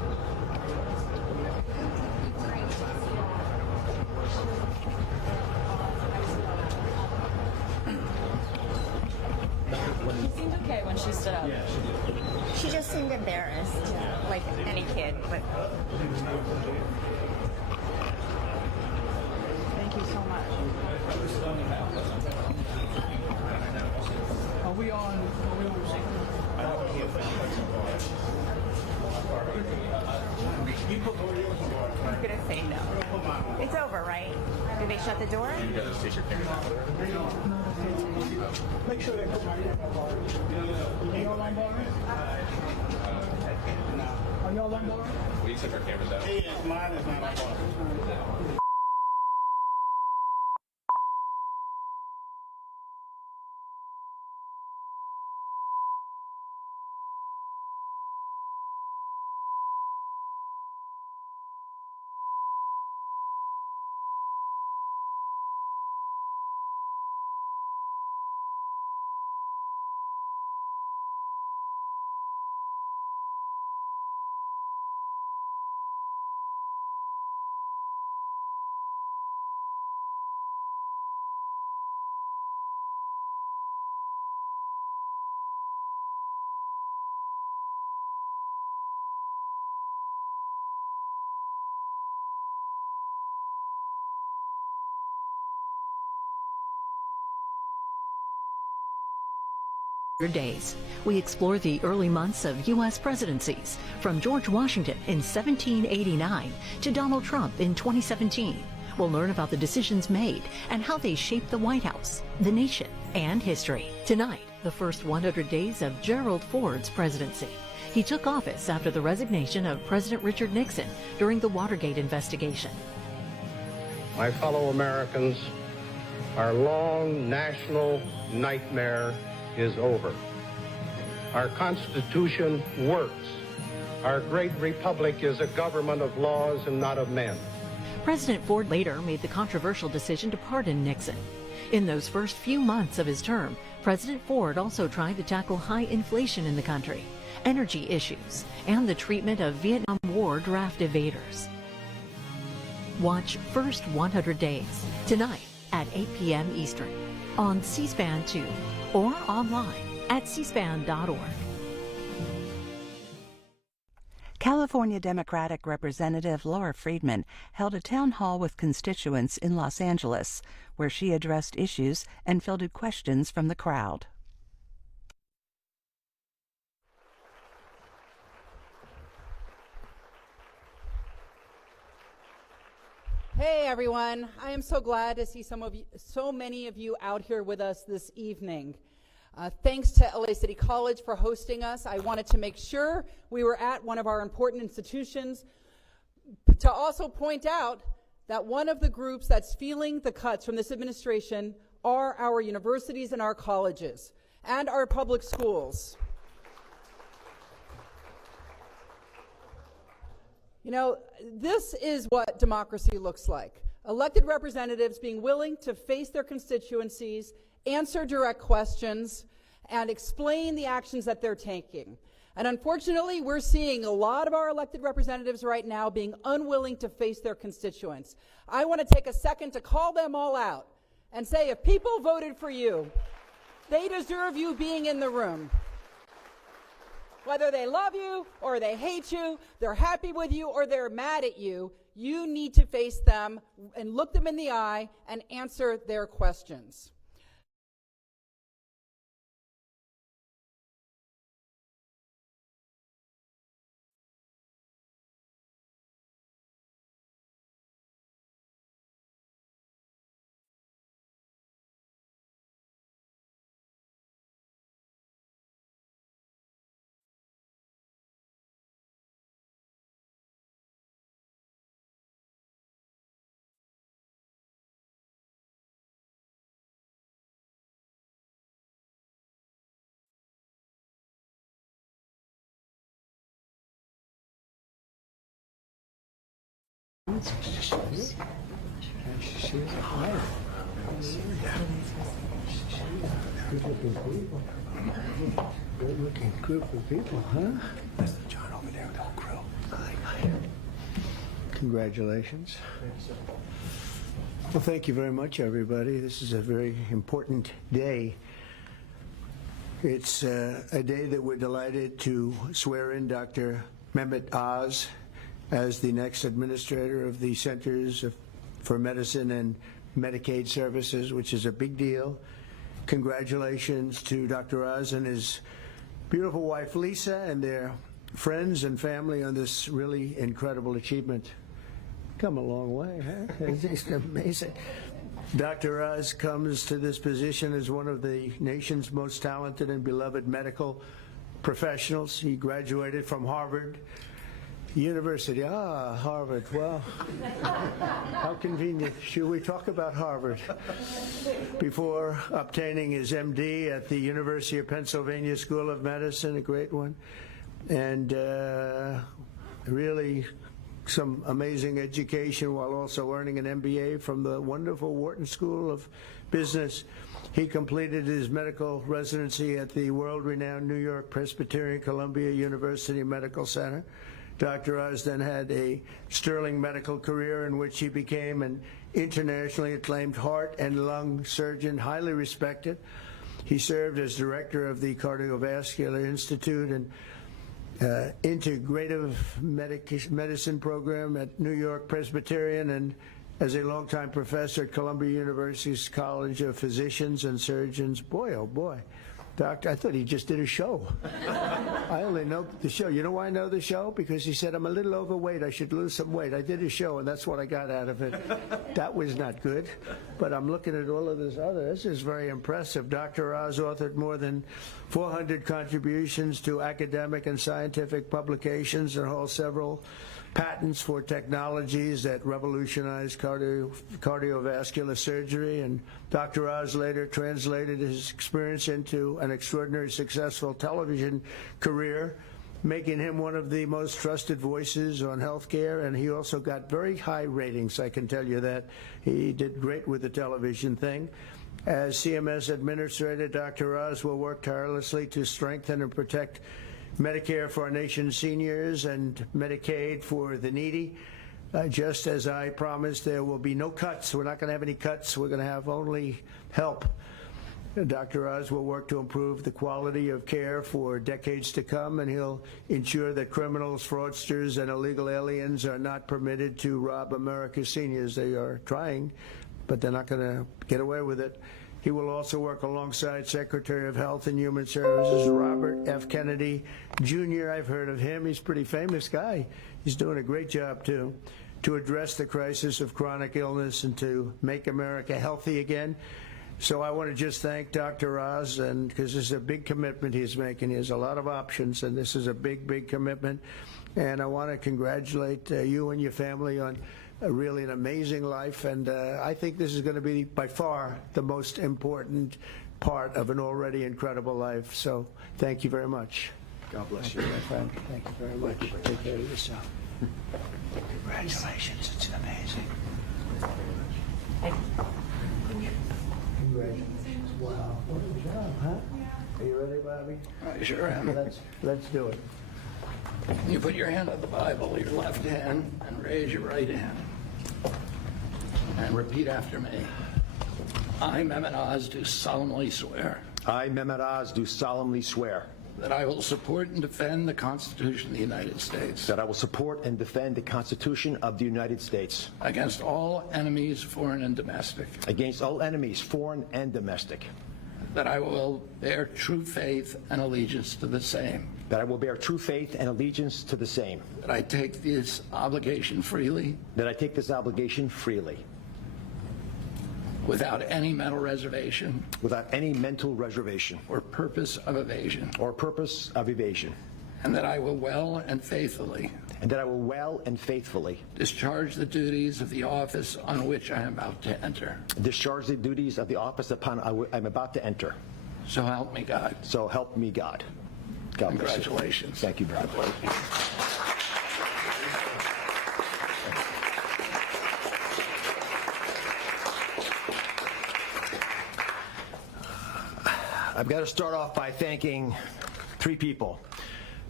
have? She just seemed embarrassed, like any kid. But thank you so much. Are we on? I'm gonna say no. It's over, right? Did they shut the door? Make sure they put my Are y'all on bar? Are y'all on bar? We took our cameras out. Yes, mine is not on bar. Days. We explore the early months of U.S. presidencies, from George Washington in 1789 to Donald Trump in 2017. We'll learn about the decisions made and how they shaped the White House, the nation, and history. Tonight, the first 100 days of Gerald Ford's presidency. He took office after the resignation of President Richard Nixon during the Watergate investigation. My fellow Americans, our long national nightmare is over. Our Constitution works. Our great republic is a government of laws and not of men. President Ford later made the controversial decision to pardon Nixon. In those first few months of his term, President Ford also tried to tackle high inflation in the country, energy issues, and the treatment of Vietnam War draft evaders. Watch First 100 Days tonight at 8 p.m. Eastern on C-SPAN 2 or online at cspan.org. California Democratic Representative Laura Friedman held a town hall with constituents in Los Angeles, where she addressed issues and fielded questions from the crowd. Hey everyone, I am so glad to see so many of you out here with us this evening. Thanks to LA City College for hosting us. I wanted to make sure we were at one of our important institutions to also point out that one of the groups that's feeling the cuts from this administration are our universities and our colleges and our public schools. You know, this is what democracy looks like. Elected representatives being willing to face their constituencies, answer direct questions, and explain the actions that they're taking. And unfortunately, we're seeing a lot of our elected representatives right now being unwilling to face their constituents. I want to take a second to call them all out and say, if people voted for you, they deserve you being in the room. Whether they love you or they hate you, they're happy with you or they're mad at you, you need to face them and look them in the eye and answer their questions. Good looking group of people, huh? That's the John over there with the whole crew. Congratulations. Well, thank you very much, everybody. This is a very important day. It's a day that we're delighted to swear in Dr. Mehmet Oz as the next administrator of the Centers for Medicine and Medicaid Services, which is a big deal. Congratulations to Dr. Oz and his beautiful wife Lisa and their friends and family on this really incredible achievement. Come a long way, huh? It's just amazing. Dr. Oz comes to this position as one of the nation's most talented and beloved medical professionals. He graduated from Harvard University. Ah, Harvard. Well, how convenient. Should we talk about Harvard? Before obtaining his MD at the University of Pennsylvania School of Medicine, a great one, and really some amazing education while also earning an MBA from the wonderful Wharton School of Business. He completed his medical residency at the world-renowned New York Presbyterian Columbia University Medical Center. Dr. Oz then had a sterling medical career in which he became an internationally acclaimed heart and lung surgeon, highly respected. He served as director of the Cardiovascular Institute and integrative medicine program at New York Presbyterian, and as a longtime professor at Columbia University's College of Physicians and Surgeons. Boy, oh boy. Doctor, I thought he just did a show. I only know the show. You know why I know the show? Because he said, I'm a little overweight. I should lose some weight. I did a show, and that's what I got out of it. That was not good. But I'm looking at all of this other. This is very impressive. Dr. Oz authored more than 400 contributions to academic and scientific publications and holds several patents for technologies that revolutionize cardiovascular surgery. And Dr. Oz later translated his experience into an extraordinarily successful television career, making him one of the most trusted voices on healthcare. And he also got very high ratings, I can tell you that. He did great with the television thing. As CMS Administrator, Dr. Oz will work tirelessly to strengthen and protect Medicare for our nation's seniors and Medicaid for the needy. Just as I promised, there will be no cuts. We're not going to have any cuts. We're going to have only help. Dr. Oz will work to improve the quality of care for decades to come, and he'll ensure that criminals, fraudsters, and illegal aliens are not permitted to rob America's seniors. They are trying, but they're not going to get away with it. He will also work alongside Secretary of Health and Human Services Robert F. Kennedy Jr. I've heard of him. He's a pretty famous guy. He's doing a great job, too, to address the crisis of chronic illness and to make America healthy again. So I want to just thank Dr. Oz, and because this is a big commitment he's making. He has a lot of options, and this is a big, big commitment. And I want to congratulate you and your family on really an amazing life, and I think this is going to be by far the most important part of an already incredible life. So thank you very much. God bless you, my friend. Thank you very much. Take care of yourself. Congratulations. It's amazing. Congratulations. Wow. What a job, huh? Are you ready, Bobby? I sure am. Let's do it. You put your hand on the Bible, your left hand, and raise your right hand. And repeat after me. I, Mehmet Oz, do solemnly swear I, Mehmet Oz, do solemnly swear that I will support and defend the Constitution of the United States that I will support and defend the Constitution of the United States against all enemies, foreign and domestic, against all enemies, foreign and domestic, that I will bear true faith and allegiance to the same, that I will bear true faith and allegiance to the same, that I take this obligation freely that I take this obligation freely, without any mental reservation without any mental reservation or purpose of evasion, and that I will well and faithfully discharge the duties of the office on which I am about to enter. Discharge the duties of the office upon I'm about to enter. So help me God. So help me God. God bless you. Congratulations. Thank you very much. I've got to start off by thanking three people.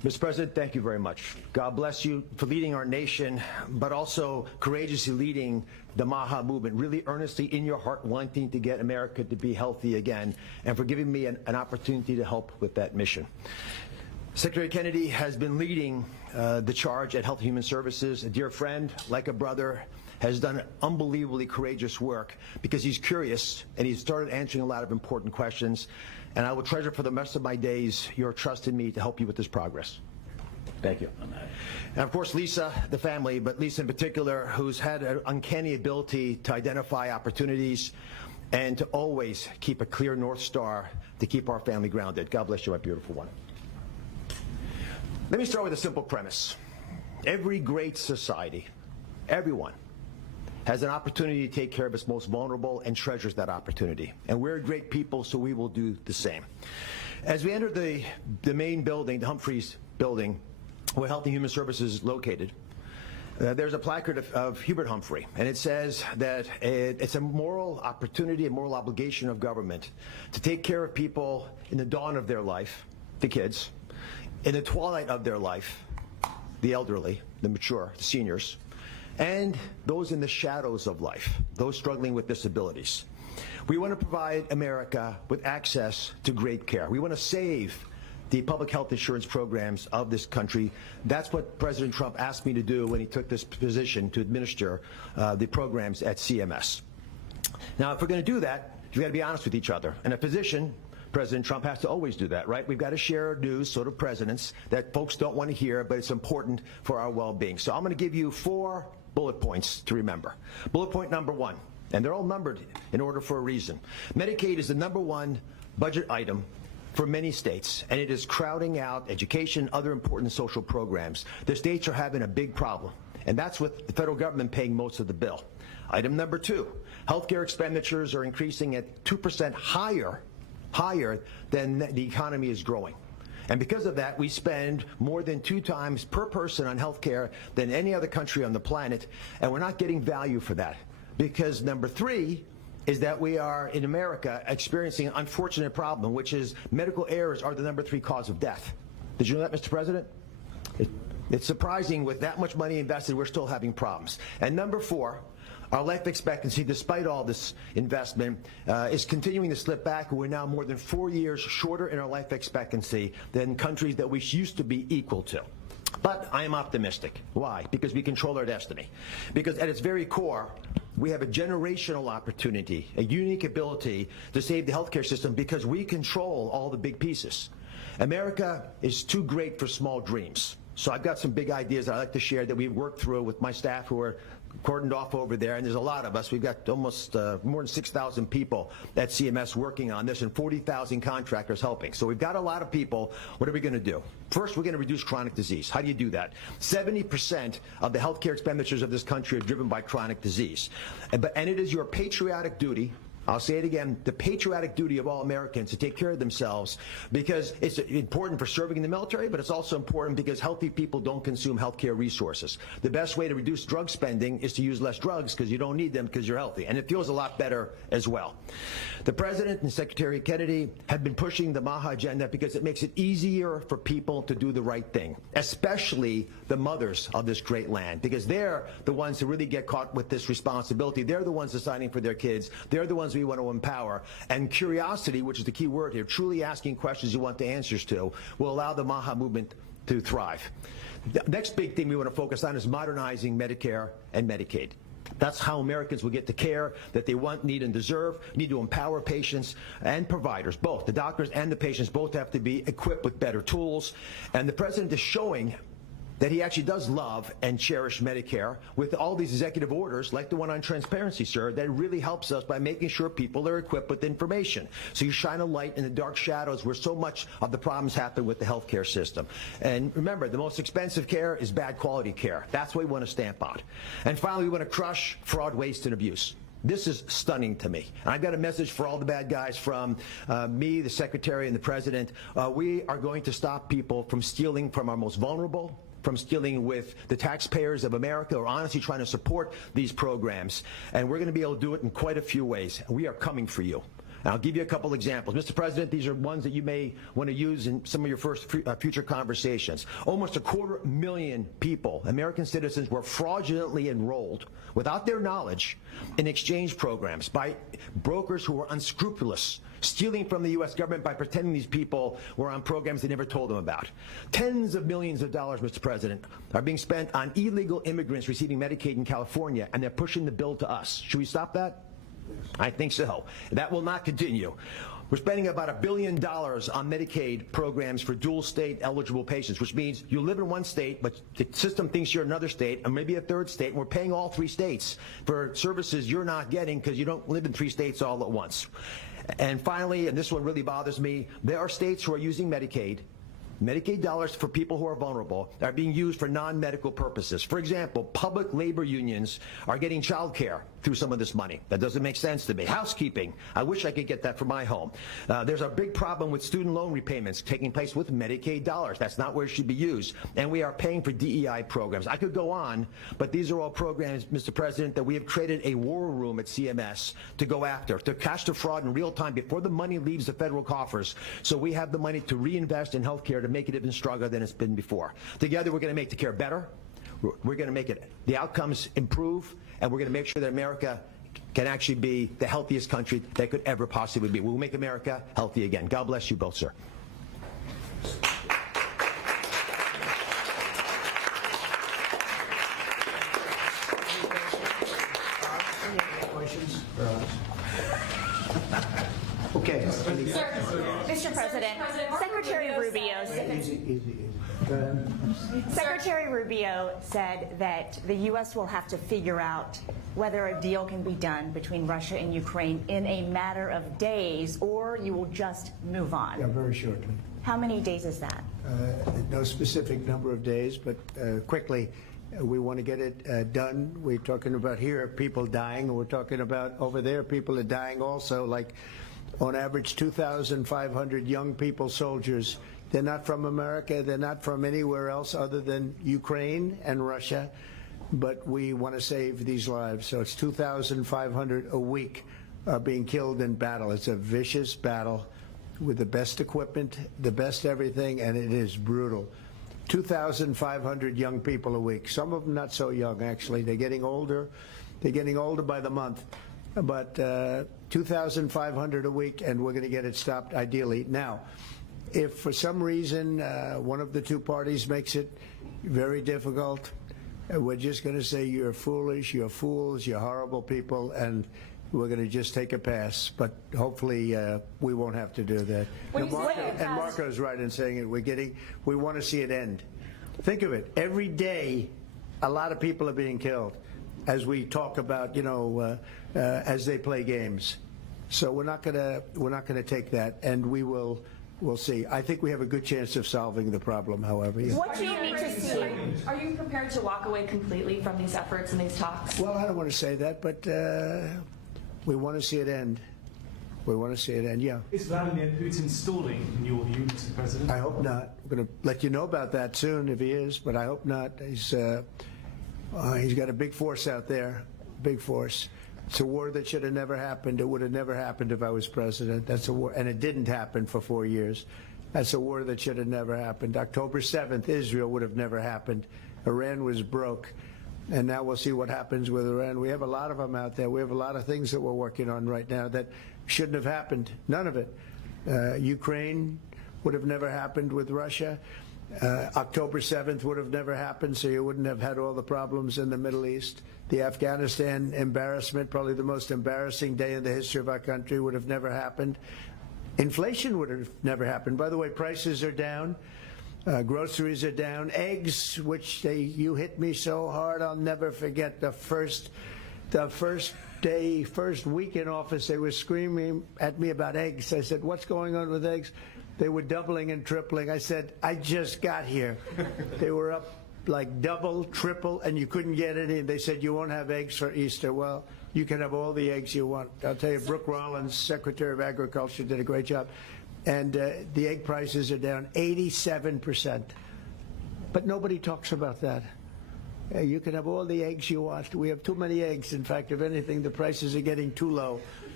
Mr. President, thank you very much. God bless you for leading our nation, but also courageously leading the MAHA movement, really earnestly in your heart wanting to get America to be healthy again, and for giving me an opportunity to help with that mission. Secretary Kennedy has been leading the charge at Health and Human Services. A dear friend, like a brother, has done unbelievably courageous work because he's curious and he's started answering a lot of important questions. And I will treasure for the rest of my days your trust in me to help you with this progress. Thank you. And of course, Lisa, the family, but Lisa in particular, who's had an uncanny ability to identify opportunities and to always keep a clear North Star to keep our family grounded. God bless you, my beautiful one. Let me start with a simple premise. Every great society, everyone, has an opportunity to take care of its most vulnerable and treasures that opportunity. And we're a great people, so we will do the same. As we enter the main building, the Humphreys building, where Health and Human Services is located, there's a placard of Hubert Humphrey, and it says that it's a moral opportunity, a moral obligation of government to take care of people in the dawn of their life, the kids, in the twilight of their life, the elderly, the mature, the seniors, and those in the shadows of life, those struggling with disabilities. We want to provide America with access to great care. We want to save the public health insurance programs of this country. That's what President Trump asked me to do when he took this position to administer the programs at CMS. Now, if we're going to do that, we've got to be honest with each other. And a physician, President Trump has to always do that, right? We've got to share news, sort of presidents, that folks don't want to hear, but it's important for our well-being. So I'm going to give you 4 bullet points to remember. Bullet point number 1, and they're all numbered in order for a reason. Medicaid is the #1 budget item for many states, and it is crowding out education, other important social programs. The states are having a big problem, and that's with the federal government paying most of the bill. Item number 2, healthcare expenditures are increasing at 2% higher than the economy is growing. And because of that, we spend more than 2 times per person on health care than any other country on the planet, and we're not getting value for that. Because number 3 is that we are, in America, experiencing an unfortunate problem, which is medical errors are the number 3 cause of death. Did you know that, Mr. President? It's surprising with that much money invested, we're still having problems. And number 4, our life expectancy, despite all this investment, is continuing to slip back. We're now more than 4 years shorter in our life expectancy than countries that we used to be equal to. But I am optimistic. Why? Because we control our destiny. Because at its very core, we have a generational opportunity, a unique ability to save the healthcare system because we control all the big pieces. America is too great for small dreams. So I've got some big ideas that I'd like to share that we've worked through with my staff who are cordoned off over there, and there's a lot of us. We've got almost more than 6,000 people at CMS working on this and 40,000 contractors helping. So we've got a lot of people. What are we going to do? First, we're going to reduce chronic disease. How do you do that? 70% of the healthcare expenditures of this country are driven by chronic disease. And it is your patriotic duty, I'll say it again, the patriotic duty of all Americans to take care of themselves, because it's important for serving in the military, but it's also important because healthy people don't consume healthcare resources. The best way to reduce drug spending is to use less drugs because you don't need them because you're healthy, and it feels a lot better as well. The President and Secretary Kennedy have been pushing the MAHA agenda because it makes it easier for people to do the right thing, especially the mothers of this great land, because they're the ones who really get caught with this responsibility. They're the ones deciding for their kids. They're the ones we want to empower. And curiosity, which is the key word here, truly asking questions you want the answers to, will allow the MAHA movement to thrive. The next big thing we want to focus on is modernizing Medicare and Medicaid. That's how Americans will get the care that they want, need, and deserve. We need to empower patients and providers, both. The doctors and the patients both have to be equipped with better tools. And the President is showing that he actually does love and cherish Medicare with all these executive orders, like the one on transparency, sir, that really helps us by making sure people are equipped with information. So you shine a light in the dark shadows where so much of the problems happen with the healthcare system. And remember, the most expensive care is bad quality care. That's what we want to stamp out. And finally, we want to crush fraud, waste, and abuse. This is stunning to me. And I've got a message for all the bad guys from me, the Secretary, and the President. We are going to stop people from stealing from our most vulnerable, from stealing with the taxpayers of America, or honestly trying to support these programs. And we're going to be able to do it in quite a few ways. We are coming for you. And I'll give you a couple examples. Mr. President, these are ones that you may want to use in some of your future conversations. Almost 250,000 people, American citizens, were fraudulently enrolled without their knowledge in exchange programs by brokers who were unscrupulous, stealing from the U.S. government by pretending these people were on programs they never told them about. Tens of millions of dollars, Mr. President, are being spent on illegal immigrants receiving Medicaid in California, and they're pushing the bill to us. Should we stop that? I think so. That will not continue. We're spending about $1 billion on Medicaid programs for dual state eligible patients, which means you live in one state, but the system thinks you're another state, and maybe a third state, and we're paying all 3 states for services you're not getting because you don't live in 3 states all at once. And finally, and this one really bothers me, there are states who are using Medicaid dollars for people who are vulnerable are being used for non-medical purposes. For example, public labor unions are getting child care through some of this money. That doesn't make sense to me. Housekeeping, I wish I could get that for my home. There's a big problem with student loan repayments taking place with Medicaid dollars. That's not where it should be used. And we are paying for DEI programs. I could go on, but these are all programs, Mr. President, that we have created a war room at CMS to go after, to catch the fraud in real time before the money leaves the federal coffers, so we have the money to reinvest in health care to make it even stronger than it's been before. Together, we're going to make the care better. We're going to make the outcomes improve, and we're going to make sure that America can actually be the healthiest country that could ever possibly be. We'll make America healthy again. God bless you both, sir. Okay. Mr. President, Secretary Rubio Secretary Rubio said that the U.S. will have to figure out whether a deal can be done between Russia and Ukraine in a matter of days, or you will just move on. Yeah, very shortly. How many days is that? No specific number of days, but quickly. We want to get it done. We're talking about here people dying, and we're talking about over there people are dying also, like on average 2,500 young people, soldiers. They're not from America. They're not from anywhere else other than Ukraine and Russia, but we want to save these lives. So it's 2,500 a week are being killed in battle. It's a vicious battle with the best equipment, the best everything, and it is brutal. 2,500 young people a week. Some of them not so young, actually. They're getting older. They're getting older by the month. But 2,500 a week, and we're going to get it stopped ideally. Now, if for some reason one of the two parties makes it very difficult, we're just going to say you're foolish, you're fools, you're horrible people, and we're going to just take a pass. But hopefully we won't have to do that. And Marco's right in saying it. We want to see it end. Think of it. Every day, a lot of people are being killed, as we talk about, as they play games. So we're not going to take that, and we'll see. I think we have a good chance of solving the problem, however. Yeah. What do you need to see? Are you prepared to walk away completely from these efforts and these talks? Well, I don't want to say that, but we want to see it end. We want to see it end, yeah. Is Vladimir Putin stalling, in your view, Mr. President? I hope not. I'm going to let you know about that soon if he is, but I hope not. He's got a big force out there, big force. It's a war that should have never happened. It would have never happened if I was president. That's a war, and it didn't happen for 4 years. That's a war that should have never happened. October 7th, Israel would have never happened. Iran was broke. And now we'll see what happens with Iran. We have a lot of them out there. We have a lot of things that we're working on right now that shouldn't have happened. None of it. Ukraine would have never happened with Russia. October 7th would have never happened, so you wouldn't have had all the problems in the Middle East. The Afghanistan embarrassment, probably the most embarrassing day in the history of our country, would have never happened. Inflation would have never happened. By the way, prices are down. Groceries are down. Eggs, which you hit me so hard, I'll never forget the first week in office, they were screaming at me about eggs. I said, what's going on with eggs? They were doubling and tripling. I said, I just got here. They were up like double, triple, and you couldn't get any. They said, you won't have eggs for Easter. Well, you can have all the eggs you want. I'll tell you, Brooke Rollins, Secretary of Agriculture, did a great job. And the egg prices are down 87%. But nobody talks about that. You can have all the eggs you want. We have too many eggs. In fact, if anything, the prices are getting too low.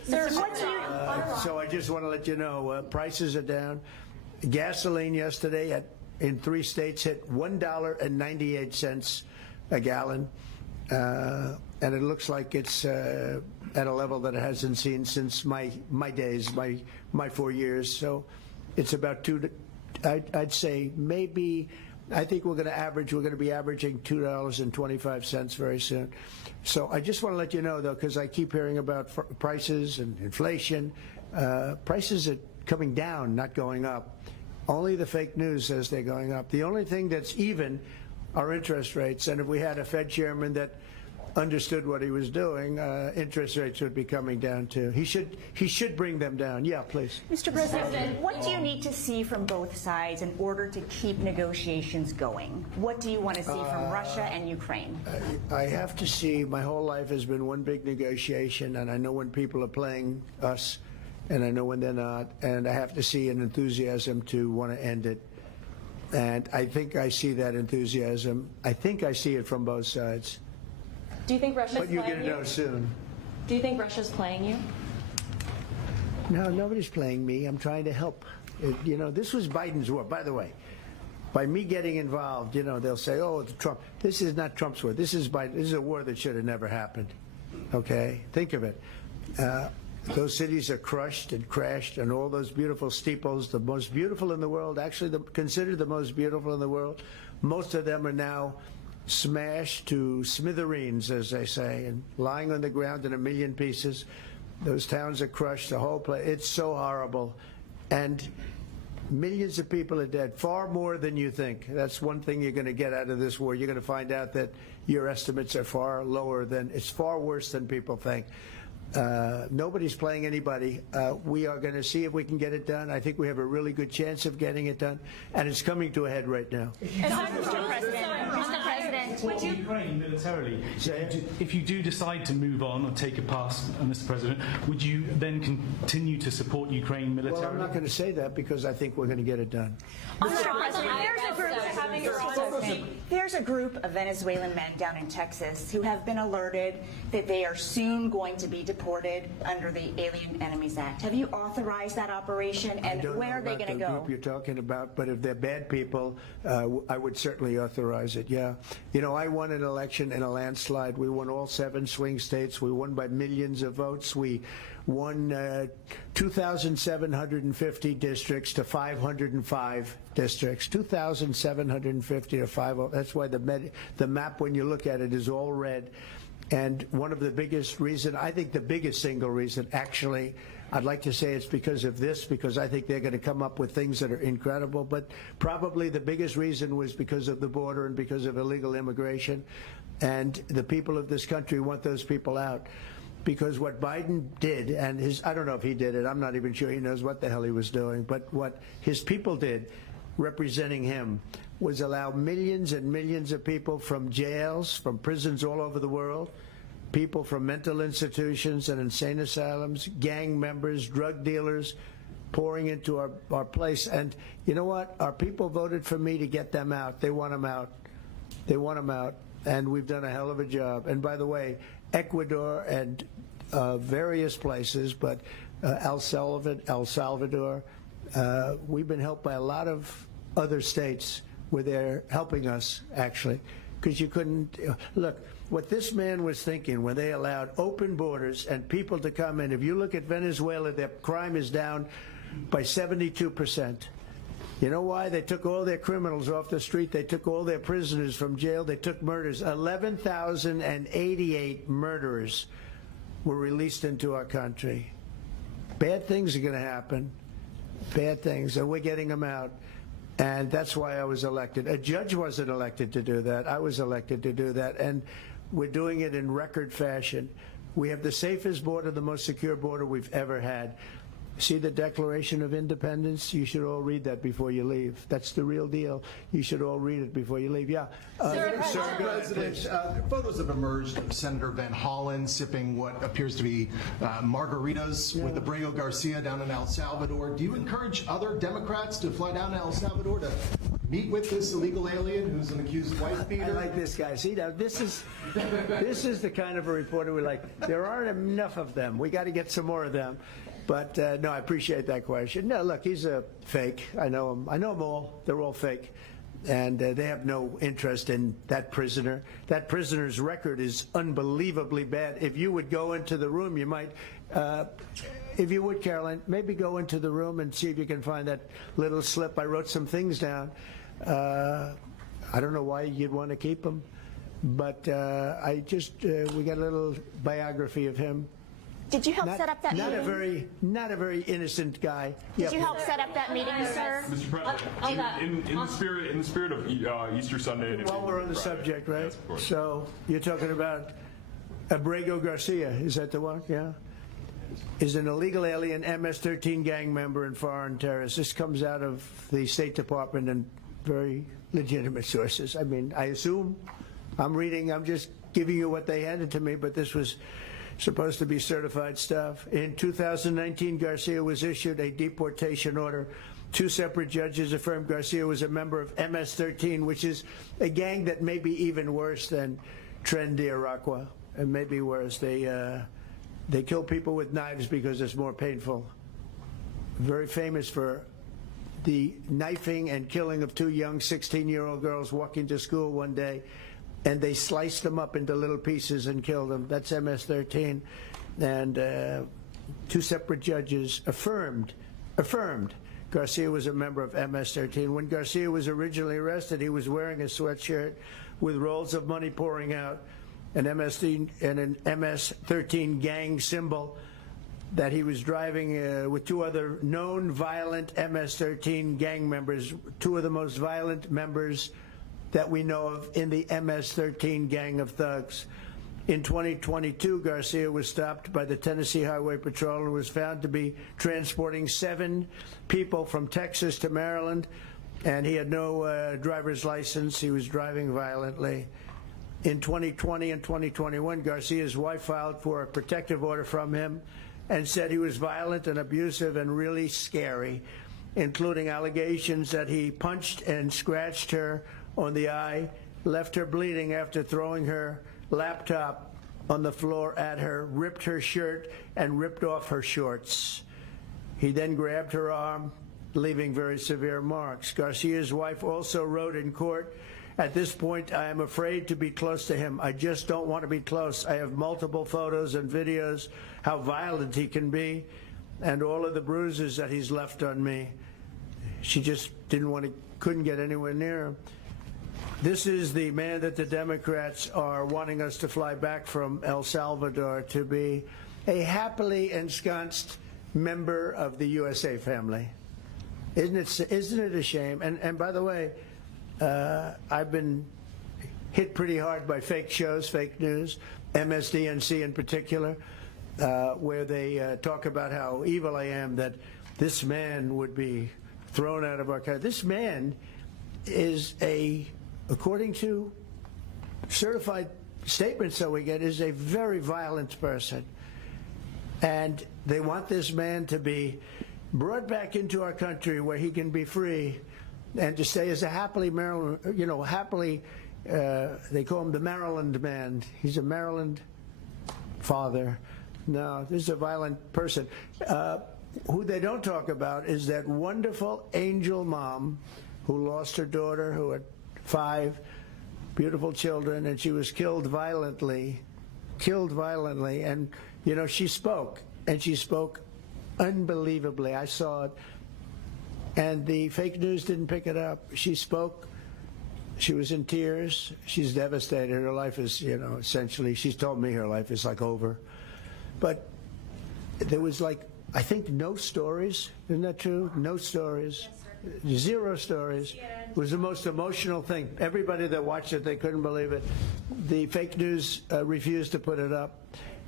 Sir, what do you... So I just want to let you know, prices are down. Gasoline yesterday in 3 states hit $1.98 a gallon, and it looks like it's at a level that it hasn't seen since my days, my 4 years. So it's about I'd say maybe. I think we're going to be averaging $2.25 very soon. So I just want to let you know, though, because I keep hearing about prices and inflation. Prices are coming down, not going up. Only the fake news says they're going up. The only thing that's even are interest rates. And if we had a Fed chairman that understood what he was doing, interest rates would be coming down too. He should bring them down. Yeah, please. Mr. President, what do you need to see from both sides in order to keep negotiations going? What do you want to see from Russia and Ukraine? I have to see. My whole life has been one big negotiation, and I know when people are playing us, and I know when they're not, and I have to see an enthusiasm to want to end it. And I think I see that enthusiasm. I think I see it from both sides. Do you think Russia's But you're playing going to know soon. Do you think Russia's playing you? No, nobody's playing me. I'm trying to help. This was Biden's war. By the way, by me getting involved, they'll say, oh, it's Trump. This is not Trump's war. This is Biden. This is a war that should have never happened. Okay? Think of it. Those cities are crushed and crashed, and all those beautiful steeples, the most beautiful in the world, actually considered the most beautiful in the world, most of them are now smashed to smithereens, as they say, and lying on the ground in a million pieces. Those towns are crushed, the whole place. It's so horrible. And millions of people are dead, far more than you think. That's one thing you're going to get out of this war. You're going to find out that your estimates are far lower than, it's far worse than people think. Nobody's playing anybody. We are going to see if we can get it done. I think we have a really good chance of getting it done, and it's coming to a head right now. Mr. President, would you Ukraine militarily? If you do decide to move on or take a pass, Mr. President, would you then continue to support Ukraine militarily? Well, I'm not going to say that because I think we're going to get it done. Mr. President, there's a group of Venezuelan men down in Texas who have been alerted that they are soon going to be deported under the Alien Enemies Act. Have you authorized that operation, and where are they going to go? Group you're talking about, but if they're bad people, I would certainly authorize it. Yeah, I won an election in a landslide. We won all 7 swing states. We won by millions of votes. We won 2,750 districts to 505 districts. 2,750 to 5. That's why the map, when you look at it, is all red. And one of the biggest reason, I think the biggest single reason, actually, I'd like to say it's because of this, because I think they're going to come up with things that are incredible, but probably the biggest reason was because of the border and because of illegal immigration. And the people of this country want those people out. Because what Biden did, and I don't know if he did it, I'm not even sure he knows what the hell he was doing, but what his people did, representing him, was allow millions and millions of people from jails, from prisons all over the world, people from mental institutions and insane asylums, gang members, drug dealers, pouring into our place. And you know what? Our people voted for me to get them out. They want them out. They want them out. And we've done a hell of a job. And by the way, Ecuador and various places, but El Salvador, we've been helped by a lot of other states where they're helping us, actually, because you couldn't look what this man was thinking when they allowed open borders and people to come in. If you look at Venezuela, their crime is down by 72%. You know why? They took all their criminals off the street. They took all their prisoners from jail. They took murders. 11,088 murderers were released into our country. Bad things are going to happen. Bad things. And we're getting them out. And that's why I was elected. A judge wasn't elected to do that. I was elected to do that. And we're doing it in record fashion. We have the safest border, the most secure border we've ever had. see the Declaration of Independence? You should all read that before you leave. That's the real deal. You should all read it before you leave. Yeah. Mr. President, photos have emerged of Senator Van Hollen sipping what appears to be margaritas with Abrego Garcia down in El Salvador. Do you encourage other Democrats to fly down to El Salvador to meet with this illegal alien who's an accused wife beater? I like this guy. See, now this is the kind of a reporter we like. There aren't enough of them. We got to get some more of them. But no, I appreciate that question. No, look, he's a fake. I know him. I know them all. They're all fake. And they have no interest in that prisoner. That prisoner's record is unbelievably bad. If you would go into the room, you might, if you would, Caroline, maybe go into the room and see if you can find that little slip. I wrote some things down. I don't know why you'd want to keep him, but we got a little biography of him. Did you help set up that meeting? Not a very innocent guy. Did you help set up that meeting, sir? Mr. President, in the spirit of Easter Sunday. While we're on the subject, right? Yes, so you're talking about Abrego Garcia, is that the one? Yeah. Is an illegal alien MS-13 gang member and foreign terrorist. This comes out of the State Department and very legitimate sources. I mean, I assume I'm just giving you what they handed to me, but this was supposed to be certified stuff. In 2019, Garcia was issued a deportation order. 2 separate judges affirmed Garcia was a member of MS-13, which is a gang that may be even worse than Trendy Tales, and maybe worse. They kill people with knives because it's more painful. Very famous for the knifing and killing of 2 young 16-year-old girls walking to school one day, and they sliced them up into little pieces and killed them. That's MS-13. And 2 separate judges affirmed Garcia was a member of MS-13. When Garcia was originally arrested, he was wearing a sweatshirt with rolls of money pouring out, an MS-13 gang symbol that he was driving with 2 other known violent MS-13 gang members, 2 of the most violent members that we know of in the MS-13 gang of thugs. In 2022, Garcia was stopped by the Tennessee Highway Patrol and was found to be transporting 7 people from Texas to Maryland, and he had no driver's license. He was driving violently. In 2020 and 2021, Garcia's wife filed for a protective order from him and said he was violent and abusive and really scary, including allegations that he punched and scratched her on the eye, left her bleeding after throwing her laptop on the floor at her, ripped her shirt, and ripped off her shorts. He then grabbed her arm, leaving very severe marks. Garcia's wife also wrote in court, "At this point, I am afraid to be close to him. I just don't want to be close. I have multiple photos and videos how violent he can be and all of the bruises that he's left on me." She just couldn't get anywhere near him. This is the man that the Democrats are wanting us to fly back from El Salvador to be a happily ensconced member of the USA family. Isn't it a shame? And by the way, I've been hit pretty hard by fake shows, fake news, MSDNC in particular, where they talk about how evil I am, that this man would be thrown out of our country. This man is according to certified statements that we get, is a very violent person. And they want this man to be brought back into our country where he can be free and to stay as a happily Maryland, they call him the Maryland man. He's a Maryland father. No, this is a violent person. Who they don't talk about is that wonderful angel mom who lost her daughter, who had 5 beautiful children, and she was killed violently. And, she spoke, and she spoke unbelievably. I saw it. And the fake news didn't pick it up. She spoke. She was in tears. She's devastated. Her life is, essentially, she's told me her life is like over. But there was I think no stories. Isn't that true? No stories. Yes, 0 stories. It was the most emotional thing. Everybody that watched it, they couldn't believe it. The fake news refused to put it up.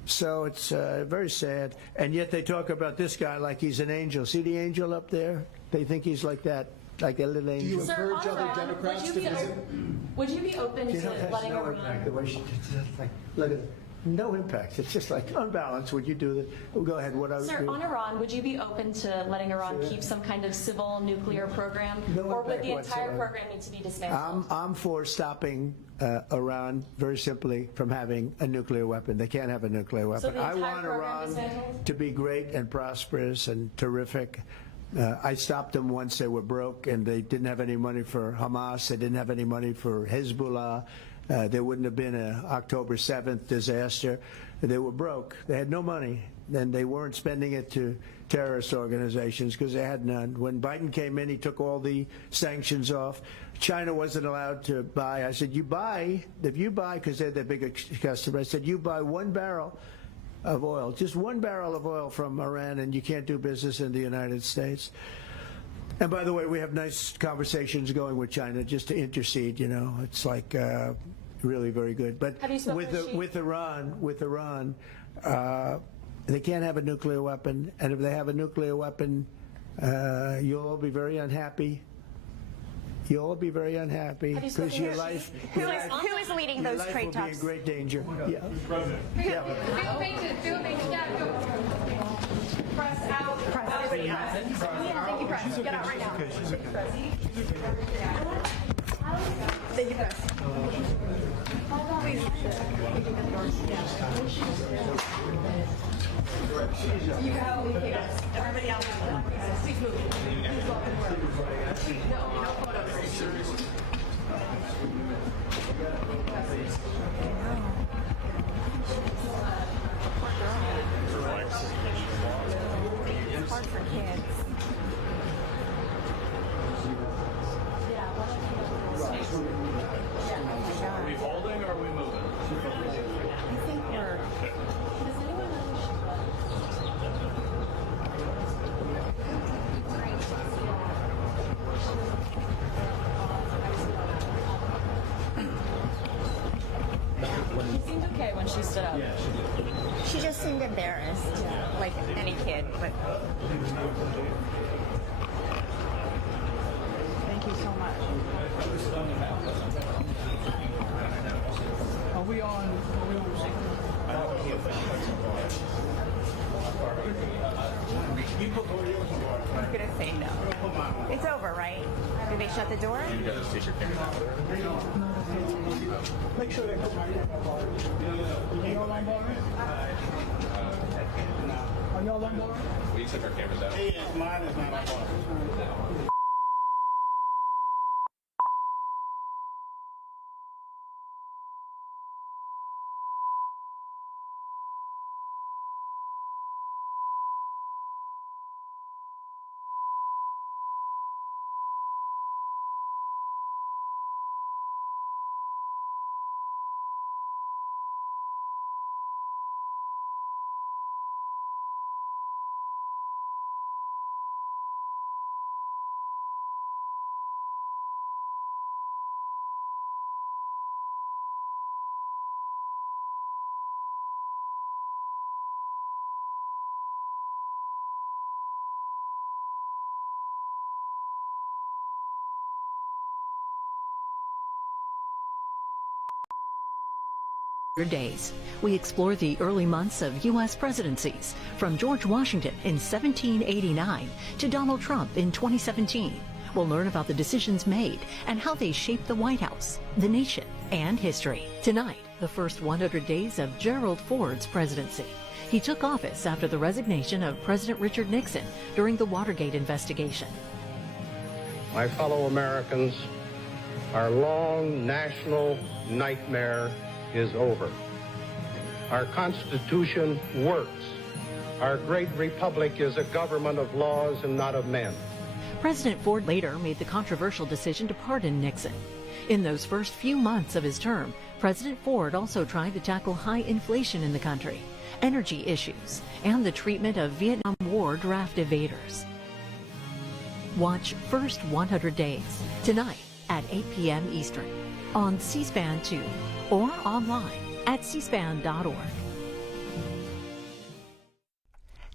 So it's very sad. And yet they talk about this guy like he's an angel. See the angel up there? They think he's like that, like a little angel. Do you Sir, encourage on other Iran, Democrats to visit? Would you be open You know, to that's letting no Iran? impact. The way she it's just like, look at it. No impact. It's just like unbalanced. Would you do that? Well, go ahead. What I would Sir, do. on Iran, would you be open to letting Iran keep some kind of civil nuclear program, No or would impact the entire whatsoever. program need to be dismantled? I'm for stopping Iran very simply from having a nuclear weapon. They can't have a nuclear weapon. the I entire want program Iran dismantled? to be great and prosperous and terrific. I stopped them once they were broke and they didn't have any money for Hamas. They didn't have any money for Hezbollah. There wouldn't have been an October 7th disaster. They were broke. They had no money. And they weren't spending it to terrorist organizations because they had none. When Biden came in, he took all the sanctions off. China wasn't allowed to buy. I said, if you buy, because they're the biggest customer, I said, you buy 1 barrel of oil, just 1 barrel of oil from Iran, and you can't do business in the United States. And by the way, we have nice conversations going with China just to intercede, you know. It's like really very good. But Have you spoken with Iran, they can't have a nuclear weapon, and if they have a nuclear weapon, you'll all be very unhappy. You'll all be very unhappy Have you because spoken your to life, Who is leading your those life trade will be in talks? great danger. Yeah. Yeah. Press out. Everybody out. Thank you, press. Get out right now. Thank you, press. Please. You can help me. Everybody else. Please move. No photos. It's hard for kids. Are we holding or are we moving? I think we're. She seemed okay when she stood up. She just seemed embarrassed, like any kid. But thank you so much. Are we on? I'm gonna say no. It's over, right? Did they shut the door? You guys take your camera out. Make sure they put my. Are y'all on board? Are y'all on board? We took our cameras out. Yes, mine is not on board. Days. We explore the early months of U.S. presidencies, from George Washington in 1789 to Donald Trump in 2017. We'll learn about the decisions made and how they shaped the White House, the nation, and history. Tonight, the first 100 days of Gerald Ford's presidency. He took office after the resignation of President Richard Nixon during the Watergate investigation. My fellow Americans, our long national nightmare is over. Our Constitution works. Our great republic is a government of laws and not of men. President Ford later made the controversial decision to pardon Nixon. In those first few months of his term, President Ford also tried to tackle high inflation in the country, energy issues, and the treatment of Vietnam War draft evaders. Watch First 100 Days tonight at 8 p.m. Eastern on C-SPAN 2 or online at cspan.org.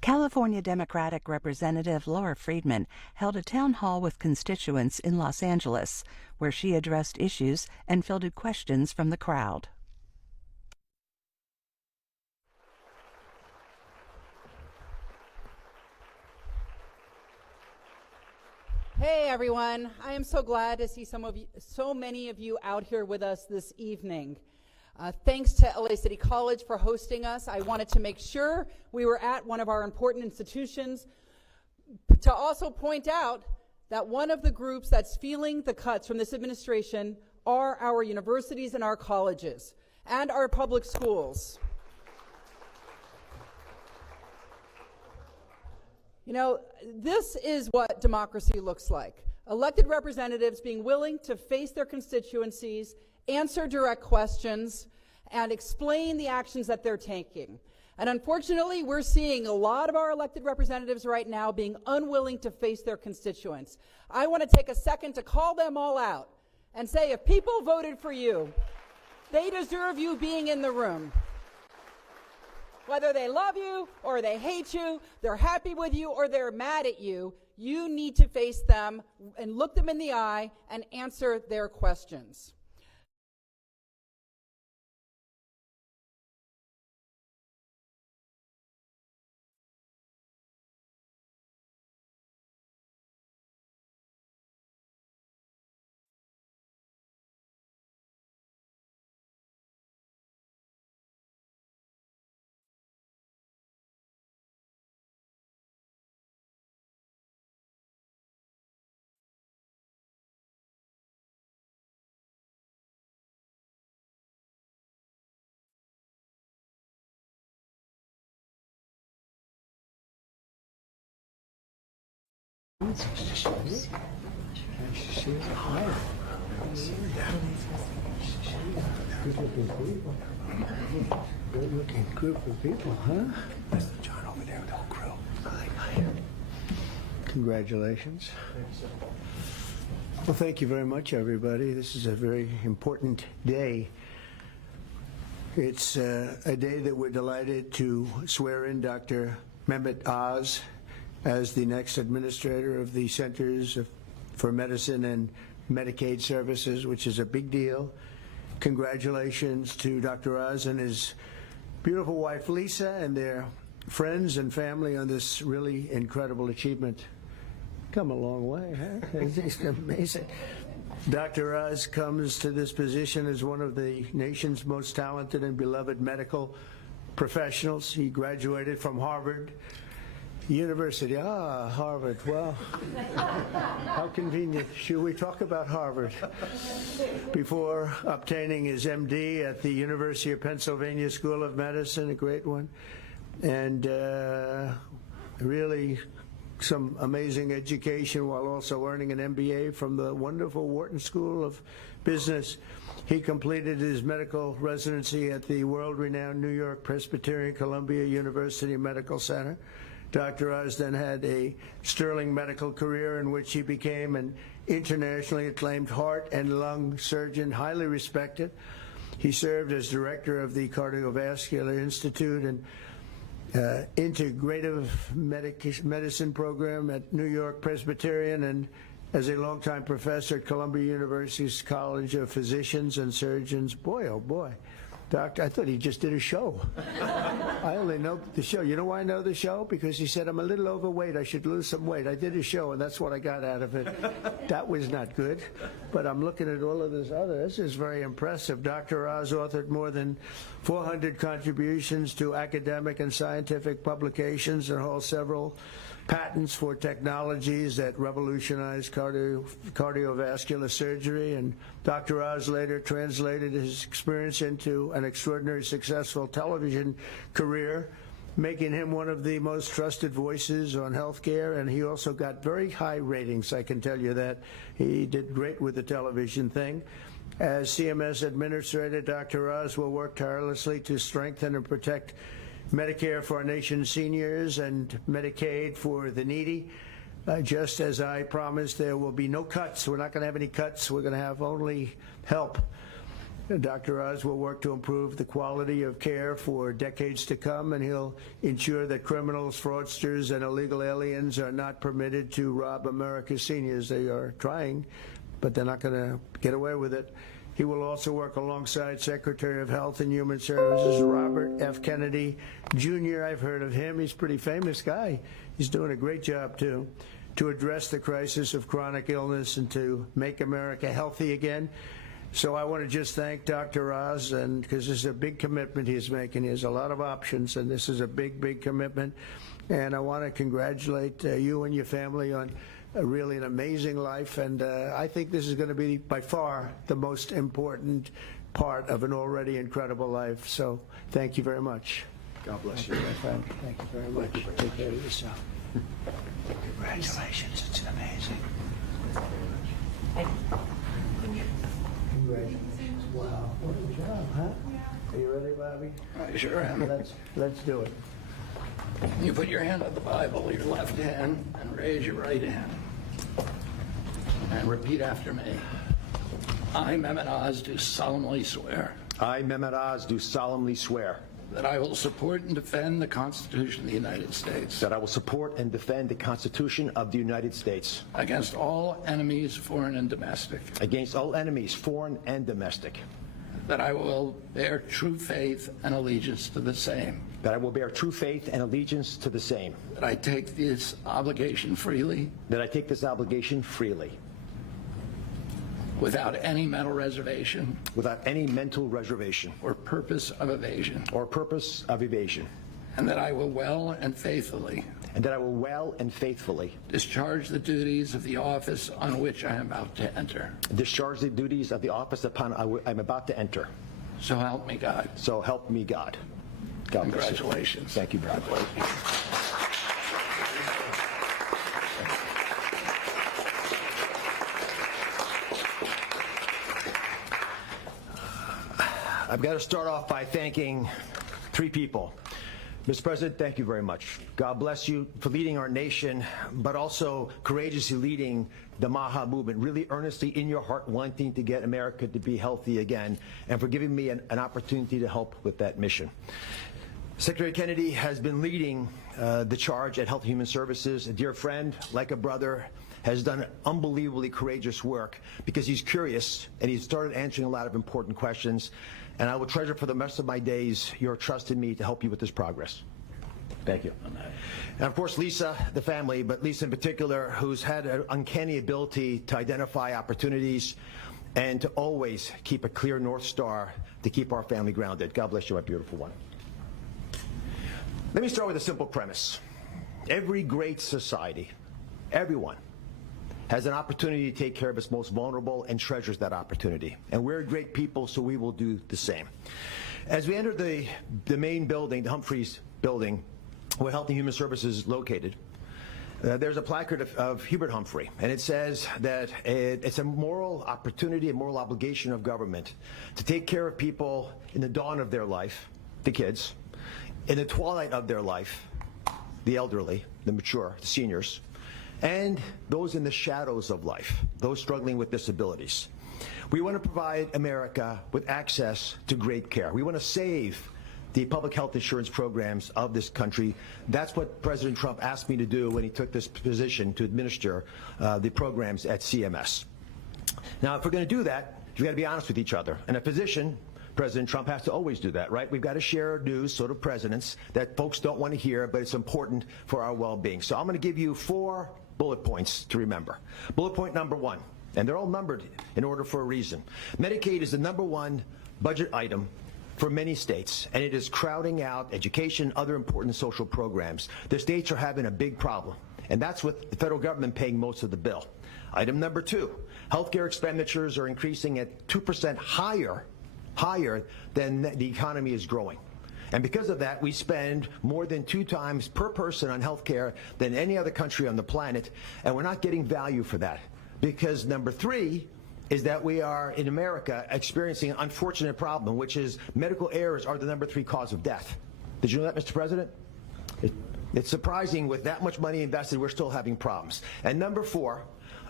California Democratic Representative Laura Friedman held a town hall with constituents in Los Angeles, where she addressed issues and fielded questions from the crowd. Hey everyone, I am so glad to see so many of you out here with us this evening. Thanks to LA City College for hosting us. I wanted to make sure we were at one of our important institutions to also point out that one of the groups that's feeling the cuts from this administration are our universities and our colleges and our public schools. You know, this is what democracy looks like. Elected representatives being willing to face their constituencies, answer direct questions, and explain the actions that they're taking. And unfortunately, we're seeing a lot of our elected representatives right now being unwilling to face their constituents. I want to take a second to call them all out and say, if people voted for you, they deserve you being in the room. Whether they love you or they hate you, they're happy with you or they're mad at you, you need to face them and look them in the eye and answer their questions. Good-looking group of people, huh? That's John over there with the whole crew. Hi. Congratulations. Well, thank you very much, everybody. This is a very important day. It's a day that we're delighted to swear in Dr. Mehmet Oz as the next administrator of the Centers for Medicine and Medicaid Services, which is a big deal. Congratulations to Dr. Oz and his beautiful wife, Lisa, and their friends and family on this really incredible achievement. Come a long way, huh? It's amazing. Dr. Oz comes to this position as one of the nation's most talented and beloved medical professionals. He graduated from Harvard University. Harvard. Well, how convenient. Should we talk about Harvard? Before obtaining his MD at the University of Pennsylvania School of Medicine, a great one, and really some amazing education while also earning an MBA from the wonderful Wharton School of Business. He completed his medical residency at the world-renowned New York Presbyterian Columbia University Medical Center. Dr. Oz then had a sterling medical career in which he became an internationally acclaimed heart and lung surgeon, highly respected. He served as director of the Cardiovascular Institute and Integrative Medicine program at New York Presbyterian, and as a longtime professor at Columbia University's College of Physicians and Surgeons. Boy, oh boy. Doctor, I thought he just did a show. I only know the show. You know why I know the show? Because he said, I'm a little overweight. I should lose some weight. I did a show, and that's what I got out of it. That was not good. But I'm looking at all of this other. This is very impressive. Dr. Oz authored more than 400 contributions to academic and scientific publications and holds several patents for technologies that revolutionized cardiovascular surgery, and Dr. Oz later translated his experience into an extraordinarily successful television career, making him one of the most trusted voices on healthcare, and he also got very high ratings, I can tell you that. He did great with the television thing. As CMS Administrator, Dr. Oz will work tirelessly to strengthen and protect Medicare for our nation's seniors and Medicaid for the needy. Just as I promised, there will be no cuts. We're not going to have any cuts. We're going to have only help. Dr. Oz will work to improve the quality of care for decades to come, and he'll ensure that criminals, fraudsters, and illegal aliens are not permitted to rob America's seniors. They are trying, but they're not going to get away with it. He will also work alongside Secretary of Health and Human Services Robert F. Kennedy Jr. I've heard of him. He's a pretty famous guy. He's doing a great job, too, to address the crisis of chronic illness and to make America healthy again. So I want to just thank Dr. Oz, and because this is a big commitment he's making. He has a lot of options, and this is a big, big commitment. And I want to congratulate you and your family on really an amazing life. And I think this is going to be by far the most important part of an already incredible life. So thank you very much. God bless you, my friend. Thank you very much. Take care of yourself. Congratulations. It's amazing. Congratulations. Wow. What a job, huh? Are you ready, Bobby? I sure am. Let's do it. You put your hand on the Bible, your left hand, and raise your right hand. And repeat after me. I, Mehmet Oz, do solemnly swear. I, Mehmet Oz, do solemnly swear that I will support and defend the Constitution of the United States. that I will support and defend the Constitution of the United States against all enemies, foreign and domestic. against all enemies, foreign and domestic. That I will bear true faith and allegiance to the same. That I will bear true faith and allegiance to the same. That I take this obligation freely. That I take this obligation freely. Without any mental reservation. Without any mental reservation. Or purpose of evasion. Or purpose of evasion. And that I will well and faithfully. And that I will well and faithfully. Discharge the duties of the office on which I am about to enter. Discharge the duties of the office upon I'm about to enter. So help me God. So help me God. God bless you. Congratulations. Thank you, brother. I've got to start off by thanking three people. Mr. President, thank you very much. God bless you for leading our nation, but also courageously leading the MAHA movement, really earnestly in your heart wanting to get America to be healthy again, and for giving me an opportunity to help with that mission. Secretary Kennedy has been leading the charge at Health and Human Services. A dear friend, like a brother, has done unbelievably courageous work because he's curious and he's started answering a lot of important questions. And I will treasure for the rest of my days your trust in me to help you with this progress. Thank you. And of course, Lisa, the family, but Lisa in particular, who's had an uncanny ability to identify opportunities and to always keep a clear North Star to keep our family grounded. God bless you, my beautiful one. Let me start with a simple premise. Every great society, everyone, has an opportunity to take care of its most vulnerable and treasures that opportunity. And we're great people, so we will do the same. As we enter the main building, the Humphreys building, where Health and Human Services is located, there's a placard of Hubert Humphrey, and it says that it's a moral opportunity, a moral obligation of government to take care of people in the dawn of their life, the kids, in the twilight of their life, the elderly, the mature, the seniors, and those in the shadows of life, those struggling with disabilities. We want to provide America with access to great care. We want to save the public health insurance programs of this country. That's what President Trump asked me to do when he took this position to administer the programs at CMS. Now, if we're going to do that, we've got to be honest with each other. And a physician, President Trump has to always do that, right? We've got to share news, sort of presidents, that folks don't want to hear, but it's important for our well-being. So I'm going to give you 4 bullet points to remember. Bullet point number 1, and they're all numbered in order for a reason. Medicaid is the #1 budget item for many states, and it is crowding out education, other important social programs. The states are having a big problem, and that's with the federal government paying most of the bill. Item number 2, healthcare expenditures are increasing at 2% higher than the economy is growing. And because of that, we spend more than 2 times per person on health care than any other country on the planet, and we're not getting value for that. Because number 3 is that we are, in America, experiencing an unfortunate problem, which is medical errors are the number 3 cause of death. Did you know that, Mr. President? It's surprising with that much money invested, we're still having problems. And number 4,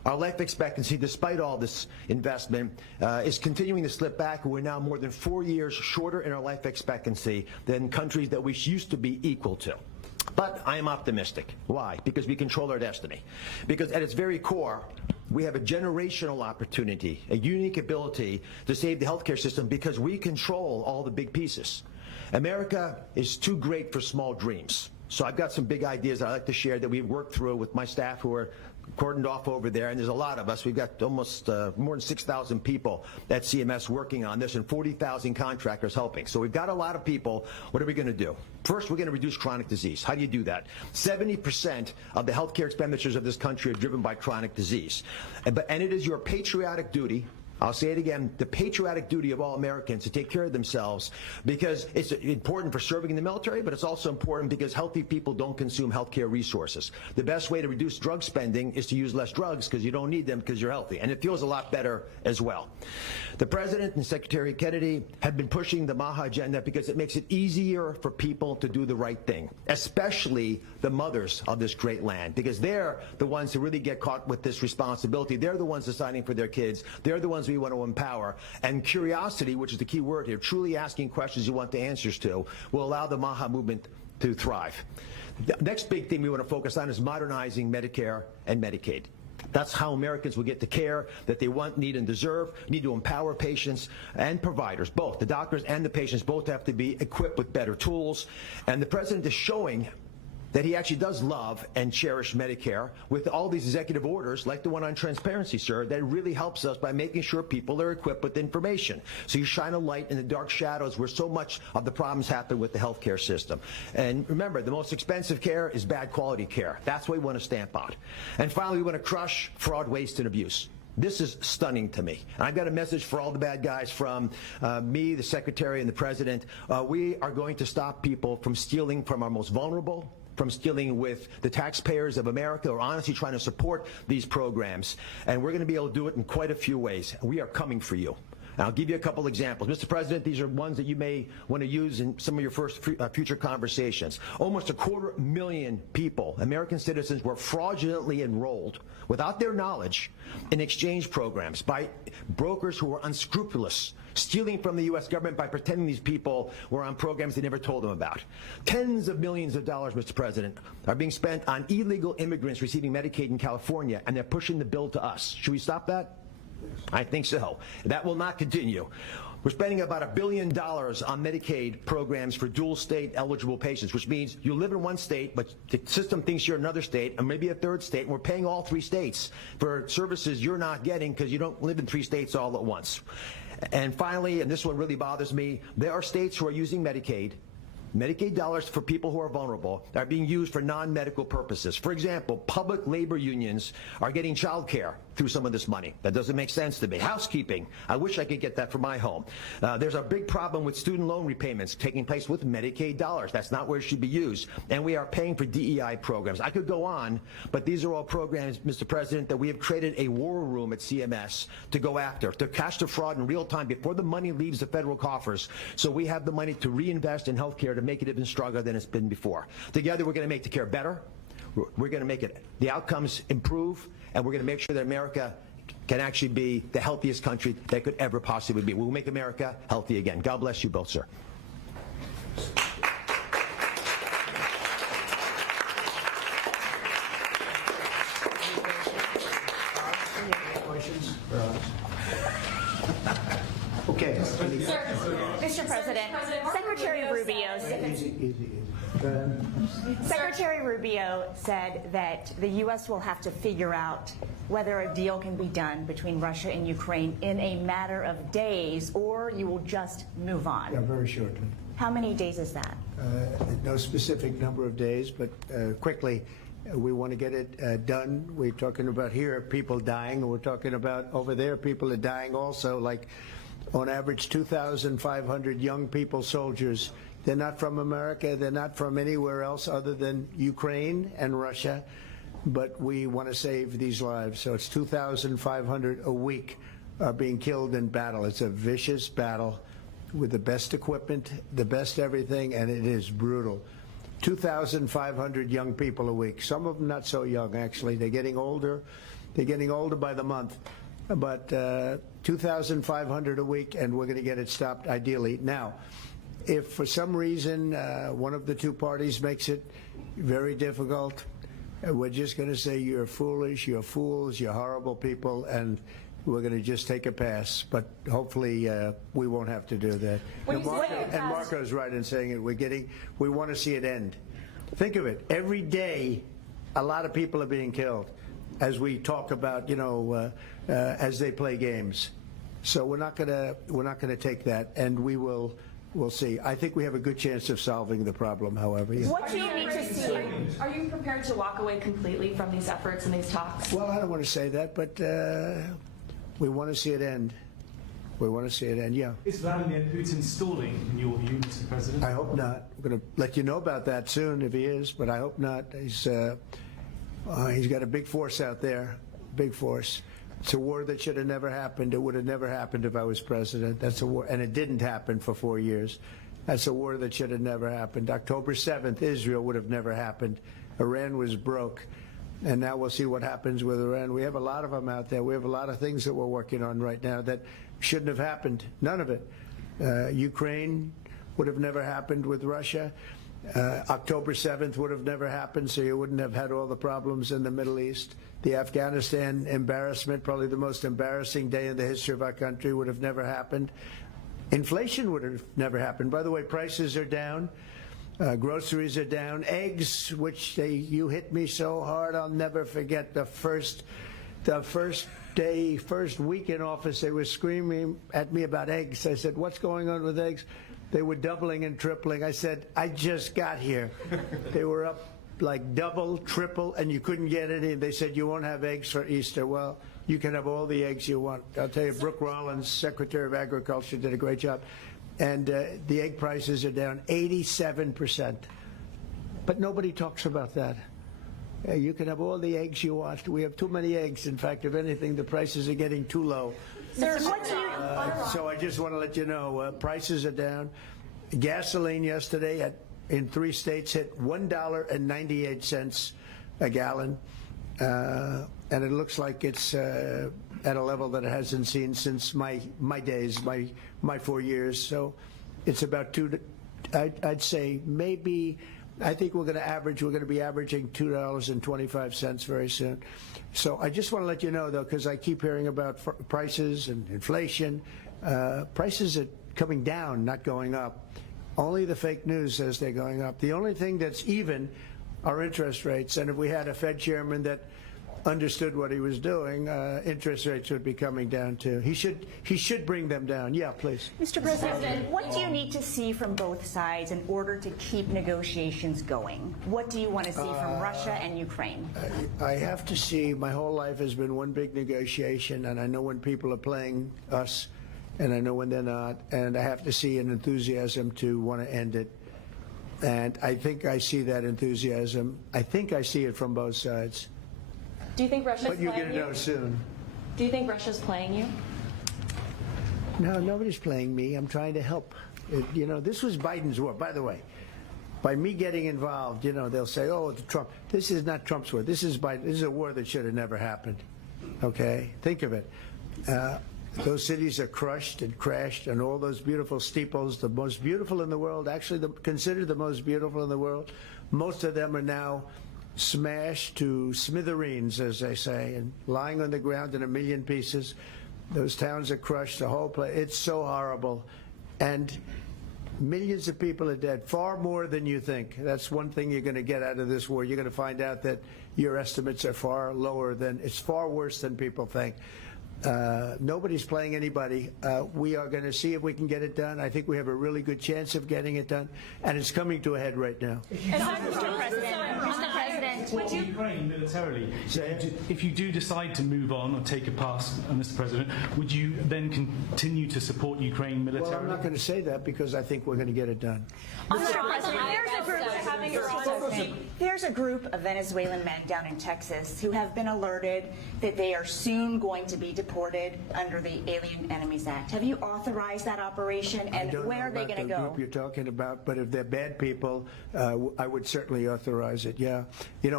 Our life expectancy, despite all this investment, is continuing to slip back. We're now more than 4 years shorter in our life expectancy than countries that we used to be equal to. But I am optimistic. Why? Because we control our destiny. Because at its very core, we have a generational opportunity, a unique ability to save the healthcare system because we control all the big pieces. America is too great for small dreams. So I've got some big ideas I'd like to share that we've worked through with my staff who are cordoned off over there, and there's a lot of us. We've got almost more than 6,000 people at CMS working on this and 40,000 contractors helping. So we've got a lot of people. What are we going to do? First, we're going to reduce chronic disease. How do you do that? 70% of the healthcare expenditures of this country are driven by chronic disease. And it is your patriotic duty, I'll say it again, the patriotic duty of all Americans to take care of themselves, because it's important for serving in the military, but it's also important because healthy people don't consume healthcare resources. The best way to reduce drug spending is to use less drugs because you don't need them because you're healthy, and it feels a lot better as well. The President and Secretary Kennedy have been pushing the MAHA agenda because it makes it easier for people to do the right thing, especially the mothers of this great land, because they're the ones who really get caught with this responsibility. They're the ones deciding for their kids. They're the ones we want to empower. And curiosity, which is the key word here, truly asking questions you want the answers to, will allow the MAHA movement to thrive. The next big thing we want to focus on is modernizing Medicare and Medicaid. That's how Americans will get the care that they want, need, and deserve. We need to empower patients and providers, both. The doctors and the patients both have to be equipped with better tools. And the President is showing that he actually does love and cherish Medicare with all these executive orders, like the one on transparency, sir, that really helps us by making sure people are equipped with information. So you shine a light in the dark shadows where so much of the problems happen with the healthcare system. And remember, the most expensive care is bad quality care. That's what we want to stamp out. And finally, we want to crush fraud, waste, and abuse. This is stunning to me. And I've got a message for all the bad guys from me, the Secretary, and the President. We are going to stop people from stealing from our most vulnerable, from stealing with the taxpayers of America, or honestly trying to support these programs. And we're going to be able to do it in quite a few ways. We are coming for you. And I'll give you a couple examples. Mr. President, these are ones that you may want to use in some of your future conversations. Almost 250,000 people, American citizens, were fraudulently enrolled without their knowledge in exchange programs by brokers who were unscrupulous, stealing from the U.S. government by pretending these people were on programs they never told them about. Tens of millions of dollars, Mr. President, are being spent on illegal immigrants receiving Medicaid in California, and they're pushing the bill to us. Should we stop that? I think so. That will not continue. We're spending about $1 billion on Medicaid programs for dual state eligible patients, which means you live in one state, but the system thinks you're in another state, and maybe a third state, and we're paying all 3 states for services you're not getting because you don't live in 3 states all at once. And finally, and this one really bothers me, there are states who are using Medicaid dollars for people who are vulnerable are being used for non-medical purposes. For example, public labor unions are getting child care through some of this money. That doesn't make sense to me. Housekeeping, I wish I could get that for my home. There's a big problem with student loan repayments taking place with Medicaid dollars. That's not where it should be used. And we are paying for DEI programs. I could go on, but these are all programs, Mr. President, that we have created a war room at CMS to go after, to catch the fraud in real time before the money leaves the federal coffers, so we have the money to reinvest in health care to make it even stronger than it's been before. Together, we're going to make the care better. We're going to make the outcomes improve, and we're going to make sure that America can actually be the healthiest country that could ever possibly be. We'll make America healthy again. God bless you both, sir. Okay. Mr. President, Secretary Rubio Secretary Rubio said that the U.S. will have to figure out whether a deal can be done between Russia and Ukraine in a matter of days, or you will just move on. Yeah, very shortly. How many days is that? No specific number of days, but quickly. We want to get it done. We're talking about here people dying, and we're talking about over there people are dying also, like on average 2,500 young people, soldiers. They're not from America. They're not from anywhere else other than Ukraine and Russia, but we want to save these lives. So it's 2,500 a week are being killed in battle. It's a vicious battle with the best equipment, the best everything, and it is brutal. 2,500 young people a week. Some of them not so young, actually. They're getting older. They're getting older by the month. But 2,500 a week, and we're going to get it stopped ideally. Now, if for some reason one of the two parties makes it very difficult, we're just going to say you're foolish, you're fools, you're horrible people, and we're going to just take a pass. But hopefully we won't have to do that. And Marco's right in saying it. We want to see it end. Think of it. Every day, a lot of people are being killed as we talk about, as they play games. So we're not gonna take that, and we'll see. I think we have a good chance of solving the problem, however. Yeah. What do you need to see? Are you prepared to walk away completely from these efforts and these talks? Well, I don't want to say that, but we want to see it end. We want to see it end, yeah. Is Vladimir Putin stalling, in your view, Mr. President? I hope not. I'm going to let you know about that soon if he is, but I hope not. He's got a big force out there, big force. It's a war that should have never happened. It would have never happened if I was president. That's a war, and it didn't happen for 4 years. That's a war that should have never happened. October 7th, Israel would have never happened. Iran was broke, and now we'll see what happens with Iran. We have a lot of them out there. We have a lot of things that we're working on right now that shouldn't have happened. None of it. Ukraine would have never happened with Russia. October 7th would have never happened, so you wouldn't have had all the problems in the Middle East. The Afghanistan embarrassment, probably the most embarrassing day in the history of our country, would have never happened. Inflation would have never happened. By the way, prices are down. Groceries are down. Eggs, which you hit me so hard, I'll never forget the first week in office, they were screaming at me about eggs. I said, what's going on with eggs? They were doubling and tripling. I said, I just got here. They were up like double, triple, and you couldn't get any. They said, you won't have eggs for Easter. Well, you can have all the eggs you want. I'll tell you, Brooke Rollins, Secretary of Agriculture, did a great job. And the egg prices are down 87%. But nobody talks about that. You can have all the eggs you want. We have too many eggs. In fact, if anything, the prices are getting too low. So I just want to let you know, prices are down. Gasoline yesterday in 3 states hit $1.98 a gallon. And it looks like it's at a level that it hasn't seen since my days, my 4 years. So it's about I'd say maybe, I think we're going to be averaging $2.25 very soon. So I just want to let you know, though, because I keep hearing about prices and inflation. Prices are coming down, not going up. Only the fake news says they're going up. The only thing that's even are interest rates. And if we had a Fed chairman that understood what he was doing, interest rates would be coming down too. He should bring them down. Yeah, please. Mr. President, what do you need to see from both sides in order to keep negotiations going? What do you want to see from Russia and Ukraine? I have to see. My whole life has been one big negotiation, and I know when people are playing us, and I know when they're not, and I have to see an enthusiasm to want to end it. And I think I see that enthusiasm. I think I see it from both sides. Do you think Russia's playing you? But you're going to know soon. Do you think Russia's playing you? No, nobody's playing me. I'm trying to help. This was Biden's war. By the way, by me getting involved, they'll say, oh, it's Trump. This is not Trump's war. This is Biden. This is a war that should have never happened. Okay? Think of it. Those cities are crushed and crashed, and all those beautiful steeples, the most beautiful in the world, actually considered the most beautiful in the world, most of them are now smashed to smithereens, as they say, and lying on the ground in a million pieces. Those towns are crushed, the whole place. It's so horrible. And millions of people are dead, far more than you think. That's one thing you're going to get out of this war. You're going to find out that your estimates are far lower than, it's far worse than people think. Nobody's playing anybody. We are going to see if we can get it done. I think we have a really good chance of getting it done, and it's coming to a head right now. Mr. President, would you Ukraine militarily? If you do decide to move on or take a pass, Mr. President, would you then continue to support Ukraine militarily? Well, I'm not going to say that because I think we're going to get it done. Mr. President, there's a group of Venezuelan men down in Texas who have been alerted that they are soon going to be deported under the Alien Enemies Act. Have you authorized that operation, and where are they going to go? Group you're talking about, but if they're bad people, I would certainly authorize it. Yeah,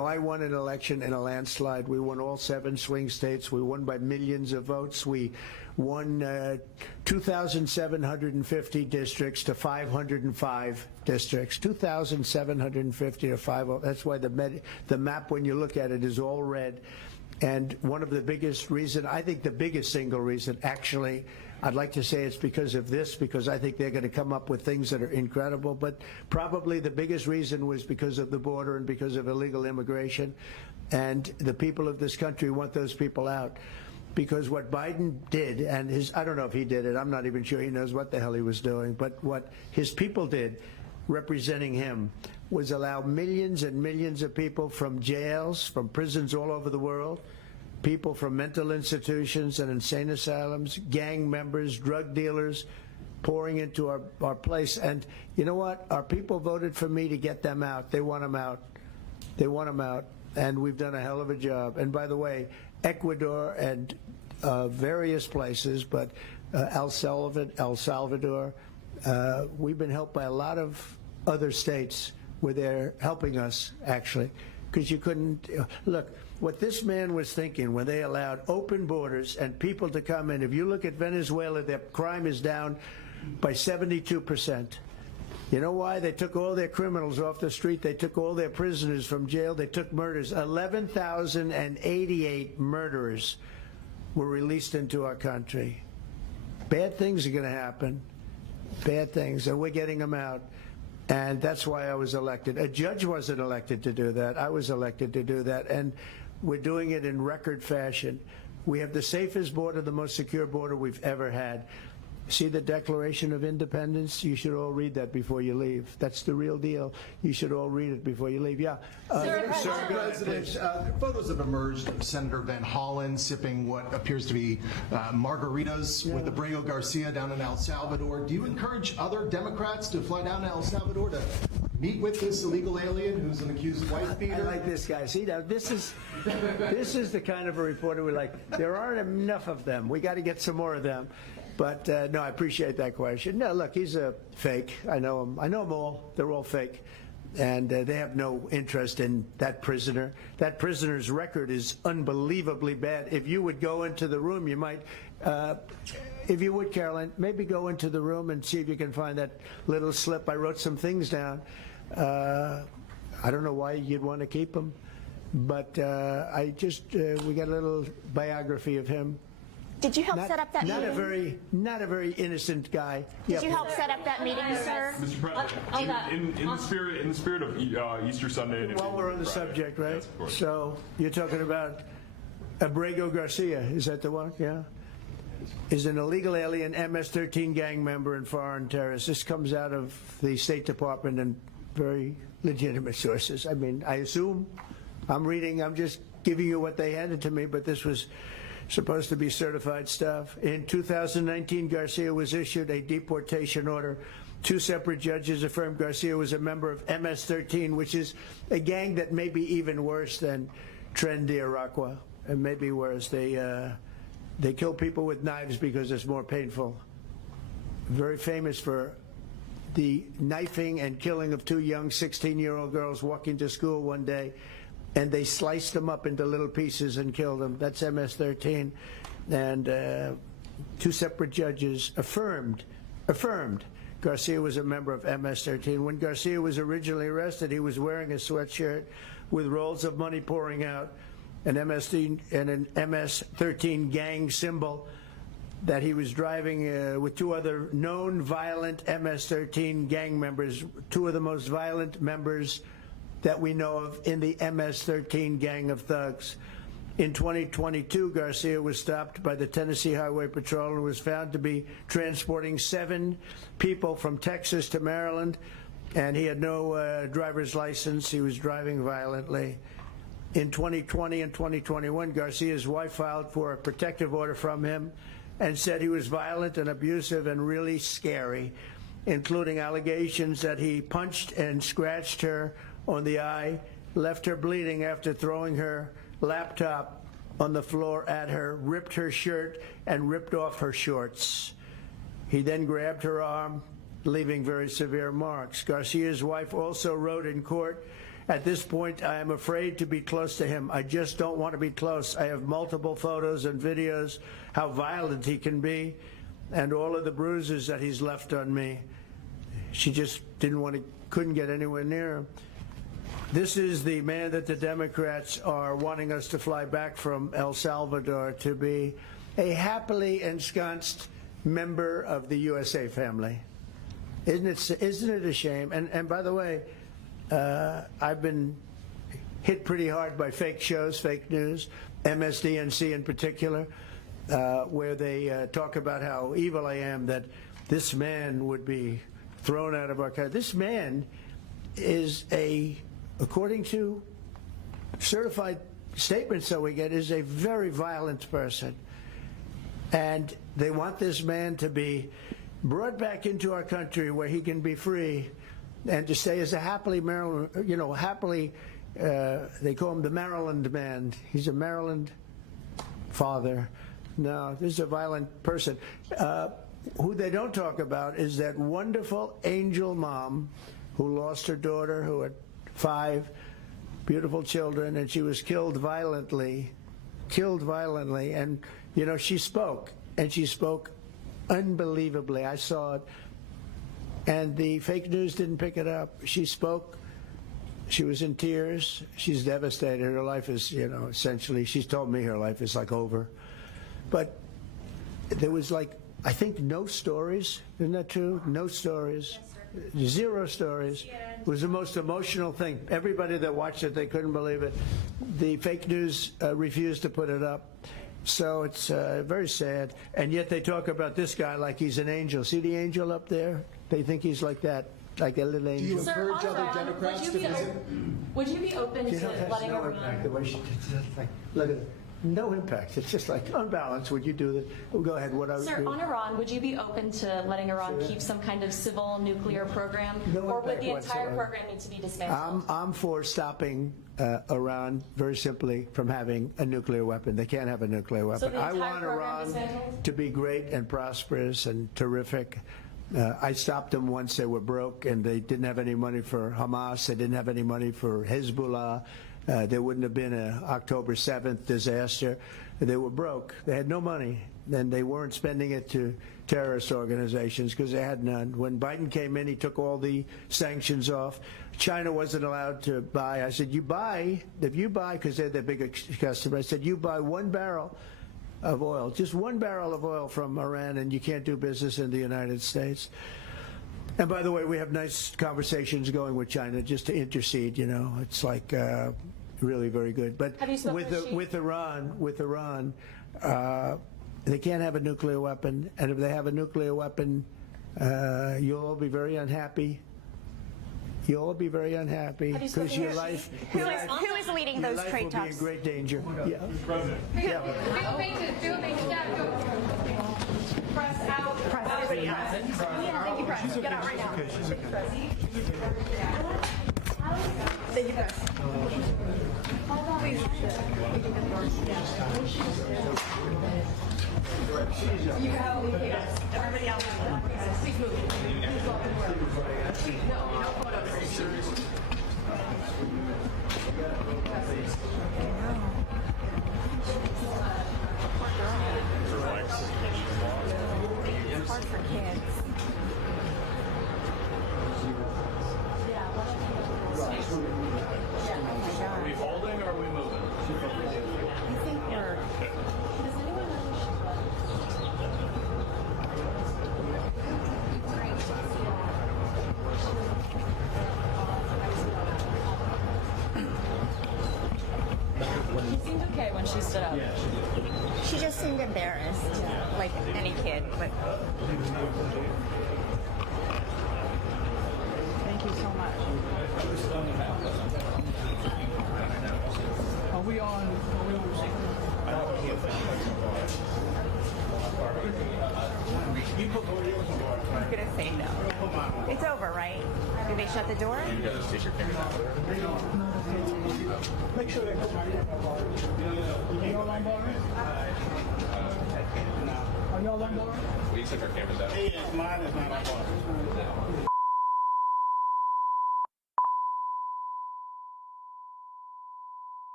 know, I won an election in a landslide. We won all 7 swing states. We won by millions of votes. We won 2,750 districts to 505 districts. 2,750 to 5. That's why the map, when you look at it, is all red. And one of the biggest reason, I think the biggest single reason, actually, I'd like to say it's because of this, because I think they're going to come up with things that are incredible, but probably the biggest reason was because of the border and because of illegal immigration. And the people of this country want those people out. Because what Biden did, and I don't know if he did it, I'm not even sure he knows what the hell he was doing, but what his people did, representing him, was allow millions and millions of people from jails, from prisons all over the world, people from mental institutions and insane asylums, gang members, drug dealers, pouring into our place. And you know what? Our people voted for me to get them out. They want them out. They want them out. And we've done a hell of a job. And by the way, Ecuador and various places, but El Salvador, we've been helped by a lot of other states where they're helping us, actually, because you couldn't look. What this man was thinking when they allowed open borders and people to come in, if you look at Venezuela, their crime is down by 72%. You know why? They took all their criminals off the street. They took all their prisoners from jail. They took murders. 11,088 murderers were released into our country. Bad things are going to happen. Bad things. And we're getting them out. And that's why I was elected. A judge wasn't elected to do that. I was elected to do that. And we're doing it in record fashion. We have the safest border, the most secure border we've ever had. See the Declaration of Independence? You should all read that before you leave. That's the real deal. You should all read it before you leave. Yeah. Mr. President, photos have emerged of Senator Van Hollen sipping what appears to be margaritas with Abrego Garcia down in El Salvador. Do you encourage other Democrats to fly down to El Salvador to meet with this illegal alien who's an accused wife beater? I like this guy. See, now this is the kind of a reporter we like. There aren't enough of them. We got to get some more of them. But no, I appreciate that question. No, look, he's a fake. I know him. I know them all. They're all fake. And they have no interest in that prisoner. That prisoner's record is unbelievably bad. If you would go into the room, you might, if you would, Caroline, maybe go into the room and see if you can find that little slip. I wrote some things down. I don't know why you'd want to keep him. But we got a little biography of him. Did you help set up that meeting? Not a very innocent guy. Did you help set up that meeting, sir? Mr. President, in the spirit of Easter Sunday. While we're on the subject, right? Yes, of course. So you're talking about Abrego Garcia, is that the one? Yeah. Is an illegal alien, MS-13 gang member and foreign terrorist. This comes out of the State Department and very legitimate sources. I mean, I assume I'm just giving you what they handed to me, but this was supposed to be certified stuff. In 2019, Garcia was issued a deportation order. 2 separate judges affirmed Garcia was a member of MS-13, which is a gang that may be even worse than Trendy Tales, and maybe worse. They kill people with knives because it's more painful. Very famous for the knifing and killing of 2 young 16-year-old girls walking to school one day, and they sliced them up into little pieces and killed them. That's MS-13. And 2 separate judges affirmed Garcia was a member of MS-13. When Garcia was originally arrested, he was wearing a sweatshirt with rolls of money pouring out, an MS-13 gang symbol that he was driving with 2 other known violent MS-13 gang members, 2 of the most violent members that we know of in the MS-13 gang of thugs. In 2022, Garcia was stopped by the Tennessee Highway Patrol and was found to be transporting 7 people from Texas to Maryland, and he had no driver's license. He was driving violently. In 2020 and 2021, Garcia's wife filed for a protective order from him and said he was violent and abusive and really scary, including allegations that he punched and scratched her on the eye, left her bleeding after throwing her laptop on the floor at her, ripped her shirt, and ripped off her shorts. He then grabbed her arm, leaving very severe marks. Garcia's wife also wrote in court At this point, I am afraid to be close to him. I just don't want to be close. I have multiple photos and videos, how violent he can be, and all of the bruises that he's left on me. She just couldn't get anywhere near him. This is the man that the Democrats are wanting us to fly back from El Salvador to be a happily ensconced member of the USA family. Isn't it a shame? And by the way, I've been hit pretty hard by fake shows, fake news, MSDNC in particular, where they talk about how evil I am, that this man would be thrown out of our country. This man is according to certified statements that we get, is a very violent person. And they want this man to be brought back into our country where he can be free and to stay as a happily Maryland, they call him the Maryland man. He's a Maryland father. No, this is a violent person. Who they don't talk about is that wonderful angel mom who lost her daughter, who had 5 beautiful children, and she was killed violently. And, she spoke, and she spoke unbelievably. I saw it. And the fake news didn't pick it up. She spoke. She was in tears. She's devastated. Her life is, essentially, she's told me her life is like over. But there was I think no stories. Isn't that true? No stories. Zero stories. It was the most emotional thing. Everybody that watched it, they couldn't believe it. The fake news refused to put it up. So it's very sad. And yet they talk about this guy like he's an angel. See the angel up there? They think he's like that, like a little angel. Do you encourage other Democrats to visit? Would you be open to letting no her impact, the way she look at it. No impact. It's just like unbalanced. Would you do that? Well, go ahead. What I would Sir, do. on Iran, would you be open to letting Iran keep some kind of civil nuclear program? No or would impact the entire whatsoever. program need to be dismantled? I'm for stopping Iran, very simply, from having a nuclear weapon. They can't have a nuclear weapon. So the I entire want program Iran dismantled? to be great and prosperous and terrific. I stopped them once they were broke and they didn't have any money for Hamas. They didn't have any money for Hezbollah. There wouldn't have been an October 7th disaster. They were broke. They had no money, and they weren't spending it to terrorist organizations because they had none. When Biden came in, he took all the sanctions off. China wasn't allowed to buy. I said, if you buy, because they're the biggest customer, I said, you buy 1 barrel of oil, just 1 barrel of oil from Iran, and you can't do business in the United States. And by the way, we have nice conversations going with China just to intercede. It's like really very good. But with Iran, they can't have a nuclear weapon, and if they have a nuclear weapon, you'll all be very unhappy. You'll all be very unhappy because your life. Who is leading those trade talks? Will be in great danger. Yeah. Press out. Everybody out. Yeah, thank you, press. Get out right now. Okay, she's okay. Thank you, press. Please. You have everybody else. Please move. No photos. It's hard for kids. Are we holding or are we moving? I think we're. She seemed okay when she stood up. She just seemed embarrassed, like any kid. But thank you so much. Are we on? I'm gonna say no. It's over, right? Do they shut the door? Make sure they Are y'all on board? Are y'all on board? We took our cameras out. Mine is not on board.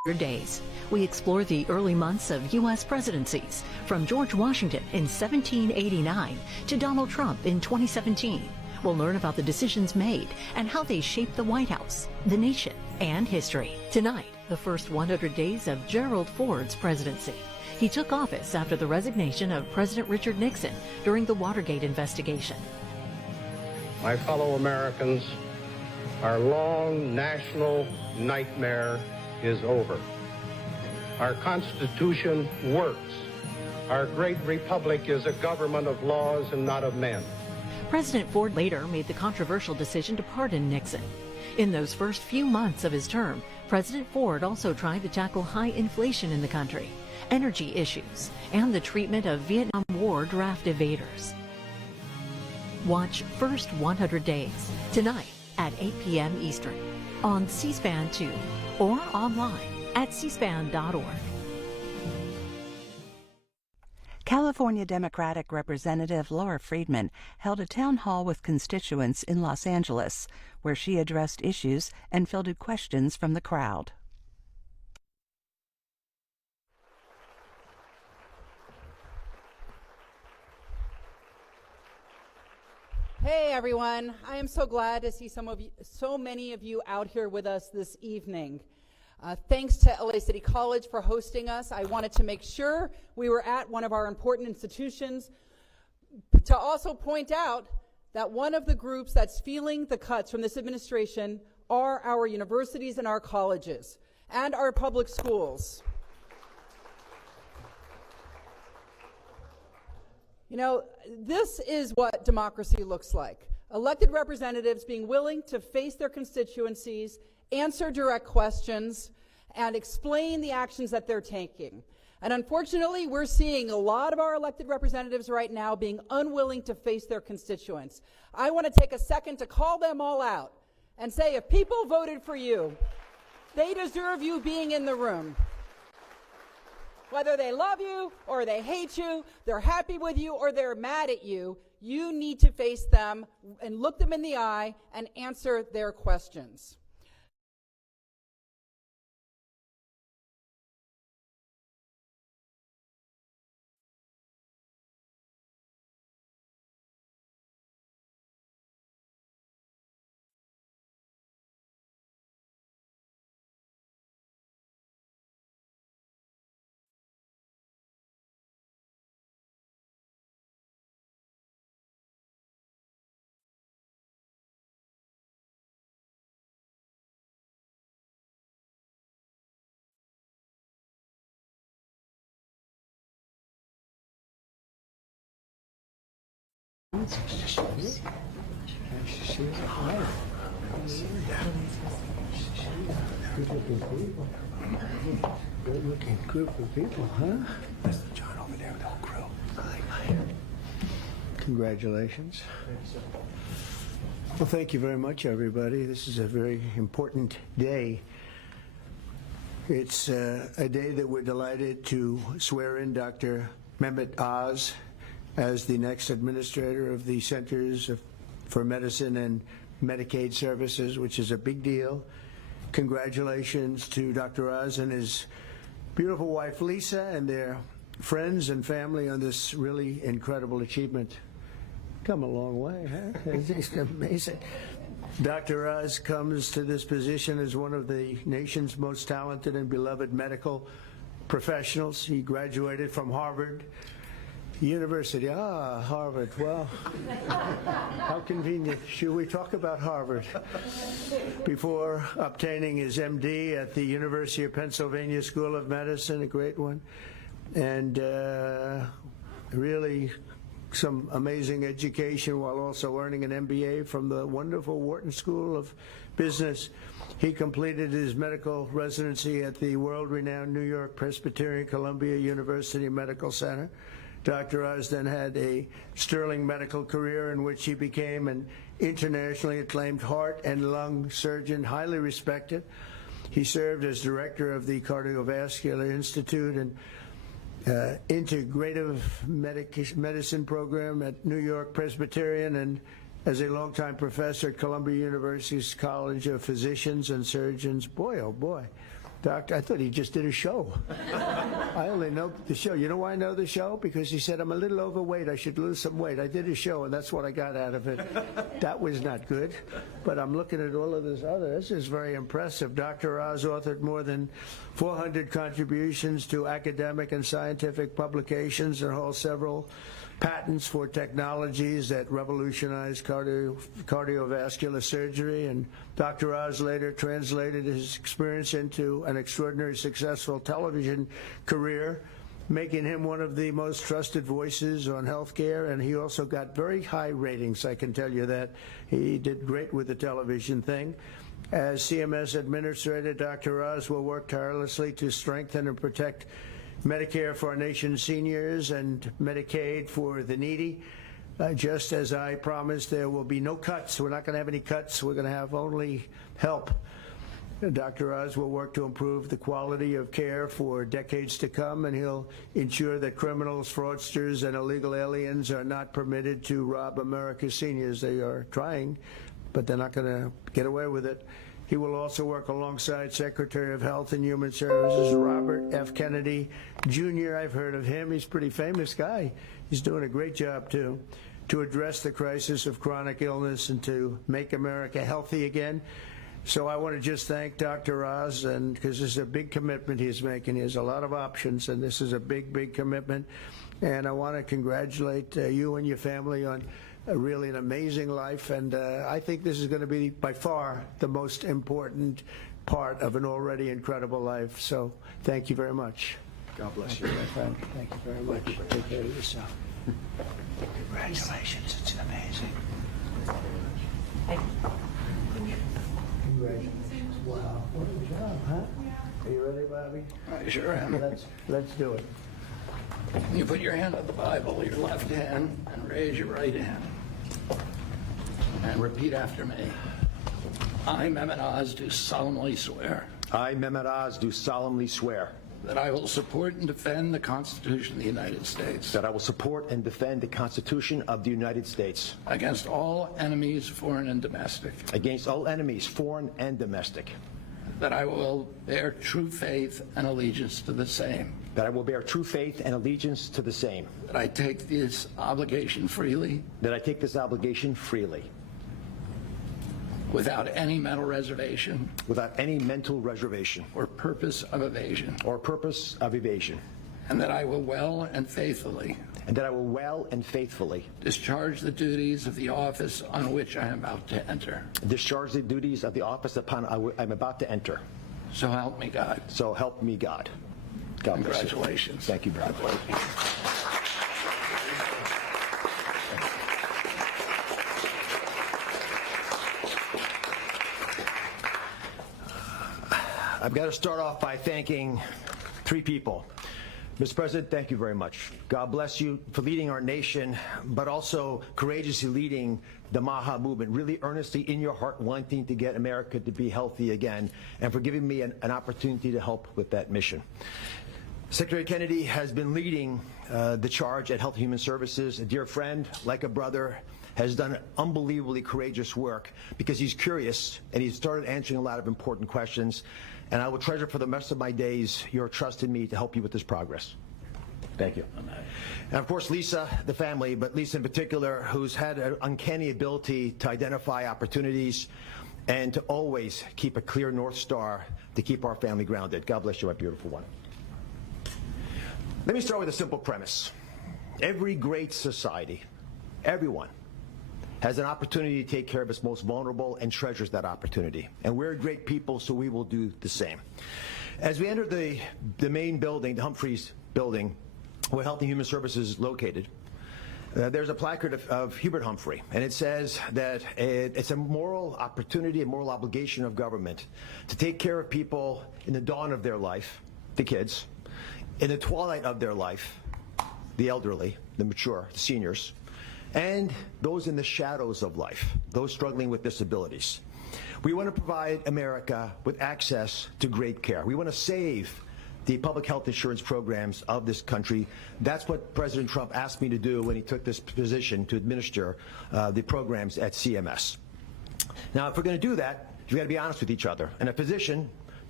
Days. We explore the early months of U.S. presidencies, from George Washington in 1789 to Donald Trump in 2017. We'll learn about the decisions made and how they shaped the White House, the nation, and history. Tonight, the first 100 days of Gerald Ford's presidency. He took office after the resignation of President Richard Nixon during the Watergate investigation. My fellow Americans, our long national nightmare is over. Our Constitution works. Our great republic is a government of laws and not of men. President Ford later made the controversial decision to pardon Nixon. In those first few months of his term, President Ford also tried to tackle high inflation in the country, energy issues, and the treatment of Vietnam War draft evaders. Watch First 100 Days tonight at 8 p.m. Eastern on C-SPAN 2 or online at cspan.org. California Democratic Representative Laura Friedman held a town hall with constituents in Los Angeles, where she addressed issues and fielded questions from the crowd. Hey everyone, I am so glad to see so many of you out here with us this evening. Thanks to LA City College for hosting us. I wanted to make sure we were at one of our important institutions to also point out that one of the groups that's feeling the cuts from this administration are our universities and our colleges and our public schools. You know, this is what democracy looks like. Elected representatives being willing to face their constituencies, answer direct questions, and explain the actions that they're taking. And unfortunately, we're seeing a lot of our elected representatives right now being unwilling to face their constituents. I want to take a second to call them all out and say, if people voted for you, they deserve you being in the room. Whether they love you or they hate you, they're happy with you or they're mad at you, you need to face them and look them in the eye and answer their questions. Good looking group of people, huh? That's the John over there with the whole crew. Congratulations. Well, thank you very much, everybody. This is a very important day. It's a day that we're delighted to swear in Dr. Mehmet Oz as the next administrator of the Centers for Medicine and Medicaid Services, which is a big deal. Congratulations to Dr. Oz and his beautiful wife, Lisa, and their friends and family on this really incredible achievement. Come a long way, huh? It's amazing. Dr. Oz comes to this position as one of the nation's most talented and beloved medical professionals. He graduated from Harvard University. Ah, Harvard. Well, how convenient. Should we talk about Harvard? Before obtaining his MD at the University of Pennsylvania School of Medicine, a great one, and really some amazing education while also earning an MBA from the wonderful Wharton School of Business. He completed his medical residency at the world-renowned New York Presbyterian Columbia University Medical Center. Dr. Oz then had a sterling medical career in which he became an internationally acclaimed heart and lung surgeon, highly respected. He served as director of the Cardiovascular Institute and Integrative Medicine program at New York Presbyterian, and as a longtime professor at Columbia University's College of Physicians and Surgeons. Boy, oh boy, Doctor, I thought he just did a show. I only know the show. You know why I know the show? Because he said, I'm a little overweight. I should lose some weight. I did a show, and that's what I got out of it. That was not good. But I'm looking at all of this other. This is very impressive. Dr. Oz authored more than 400 contributions to academic and scientific publications and holds several patents for technologies that revolutionize cardiovascular surgery, and Dr. Oz later translated his experience into an extraordinarily successful television career, making him one of the most trusted voices on healthcare, and he also got very high ratings, I can tell you that. He did great with the television thing. As CMS Administrator, Dr. Oz will work tirelessly to strengthen and protect Medicare for our nation's seniors and Medicaid for the needy. Just as I promised, there will be no cuts. We're not going to have any cuts. We're going to have only help. Dr. Oz will work to improve the quality of care for decades to come, and he'll ensure that criminals, fraudsters, and illegal aliens are not permitted to rob America's seniors. They are trying, but they're not going to get away with it. He will also work alongside Secretary of Health and Human Services Robert F. Kennedy Jr. I've heard of him. He's a pretty famous guy. He's doing a great job, too, to address the crisis of chronic illness and to make America healthy again. So I want to just thank Dr. Oz, and because this is a big commitment he's making. He has a lot of options, and this is a big, big commitment. And I want to congratulate you and your family on really an amazing life, and I think this is going to be by far the most important part of an already incredible life. So thank you very much. God bless you, my friend. Thank you very much. Take care of yourself. Congratulations. It's amazing. Congratulations. Wow. What a job, huh? Are you ready, Bobby? I sure am. Let's do it. You put your hand on the Bible, your left hand, and raise your right hand. And repeat after me. I, Mehmet Oz, do solemnly swear. I, Mehmet Oz, do solemnly swear that I will support and defend the Constitution of the United States. that I will support and defend the Constitution of the United States Against all enemies, foreign and domestic. against all enemies, foreign and domestic. That I will bear true faith and allegiance to the same. That I will bear true faith and allegiance to the same. That I take this obligation freely. That I take this obligation freely. Without any mental reservation. Without any mental reservation. Or purpose of evasion. Or purpose of evasion. And that I will well and faithfully. And that I will well and faithfully. Discharge the duties of the office on which I am about to enter. Discharge the duties of the office upon I'm about to enter. So help me God. So help me God. God bless you. Congratulations. Thank you, brother. I've got to start off by thanking three people. Mr. President, thank you very much. God bless you for leading our nation, but also courageously leading the MAHA movement, really earnestly in your heart wanting to get America to be healthy again, and for giving me an opportunity to help with that mission. Secretary Kennedy has been leading the charge at Health and Human Services. A dear friend, like a brother, has done unbelievably courageous work because he's curious and he's started answering a lot of important questions. And I will treasure for the rest of my days your trust in me to help you with this progress. Thank you. And of course, Lisa, the family, but Lisa in particular, who's had an uncanny ability to identify opportunities and to always keep a clear North Star to keep our family grounded. God bless you, my beautiful one. Let me start with a simple premise. Every great society, everyone, has an opportunity to take care of its most vulnerable and treasures that opportunity. And we're a great people, so we will do the same. As we enter the main building, the Humphreys building, where Health and Human Services is located, there's a placard of Hubert Humphrey, and it says that it's a moral opportunity, a moral obligation of government to take care of people in the dawn of their life, the kids, in the twilight of their life, the elderly, the mature, the seniors, and those in the shadows of life, those struggling with disabilities. We want to provide America with access to great care. We want to save the public health insurance programs of this country. That's what President Trump asked me to do when he took this position to administer the programs at CMS. Now, if we're going to do that, we've got to be honest with each other. And a physician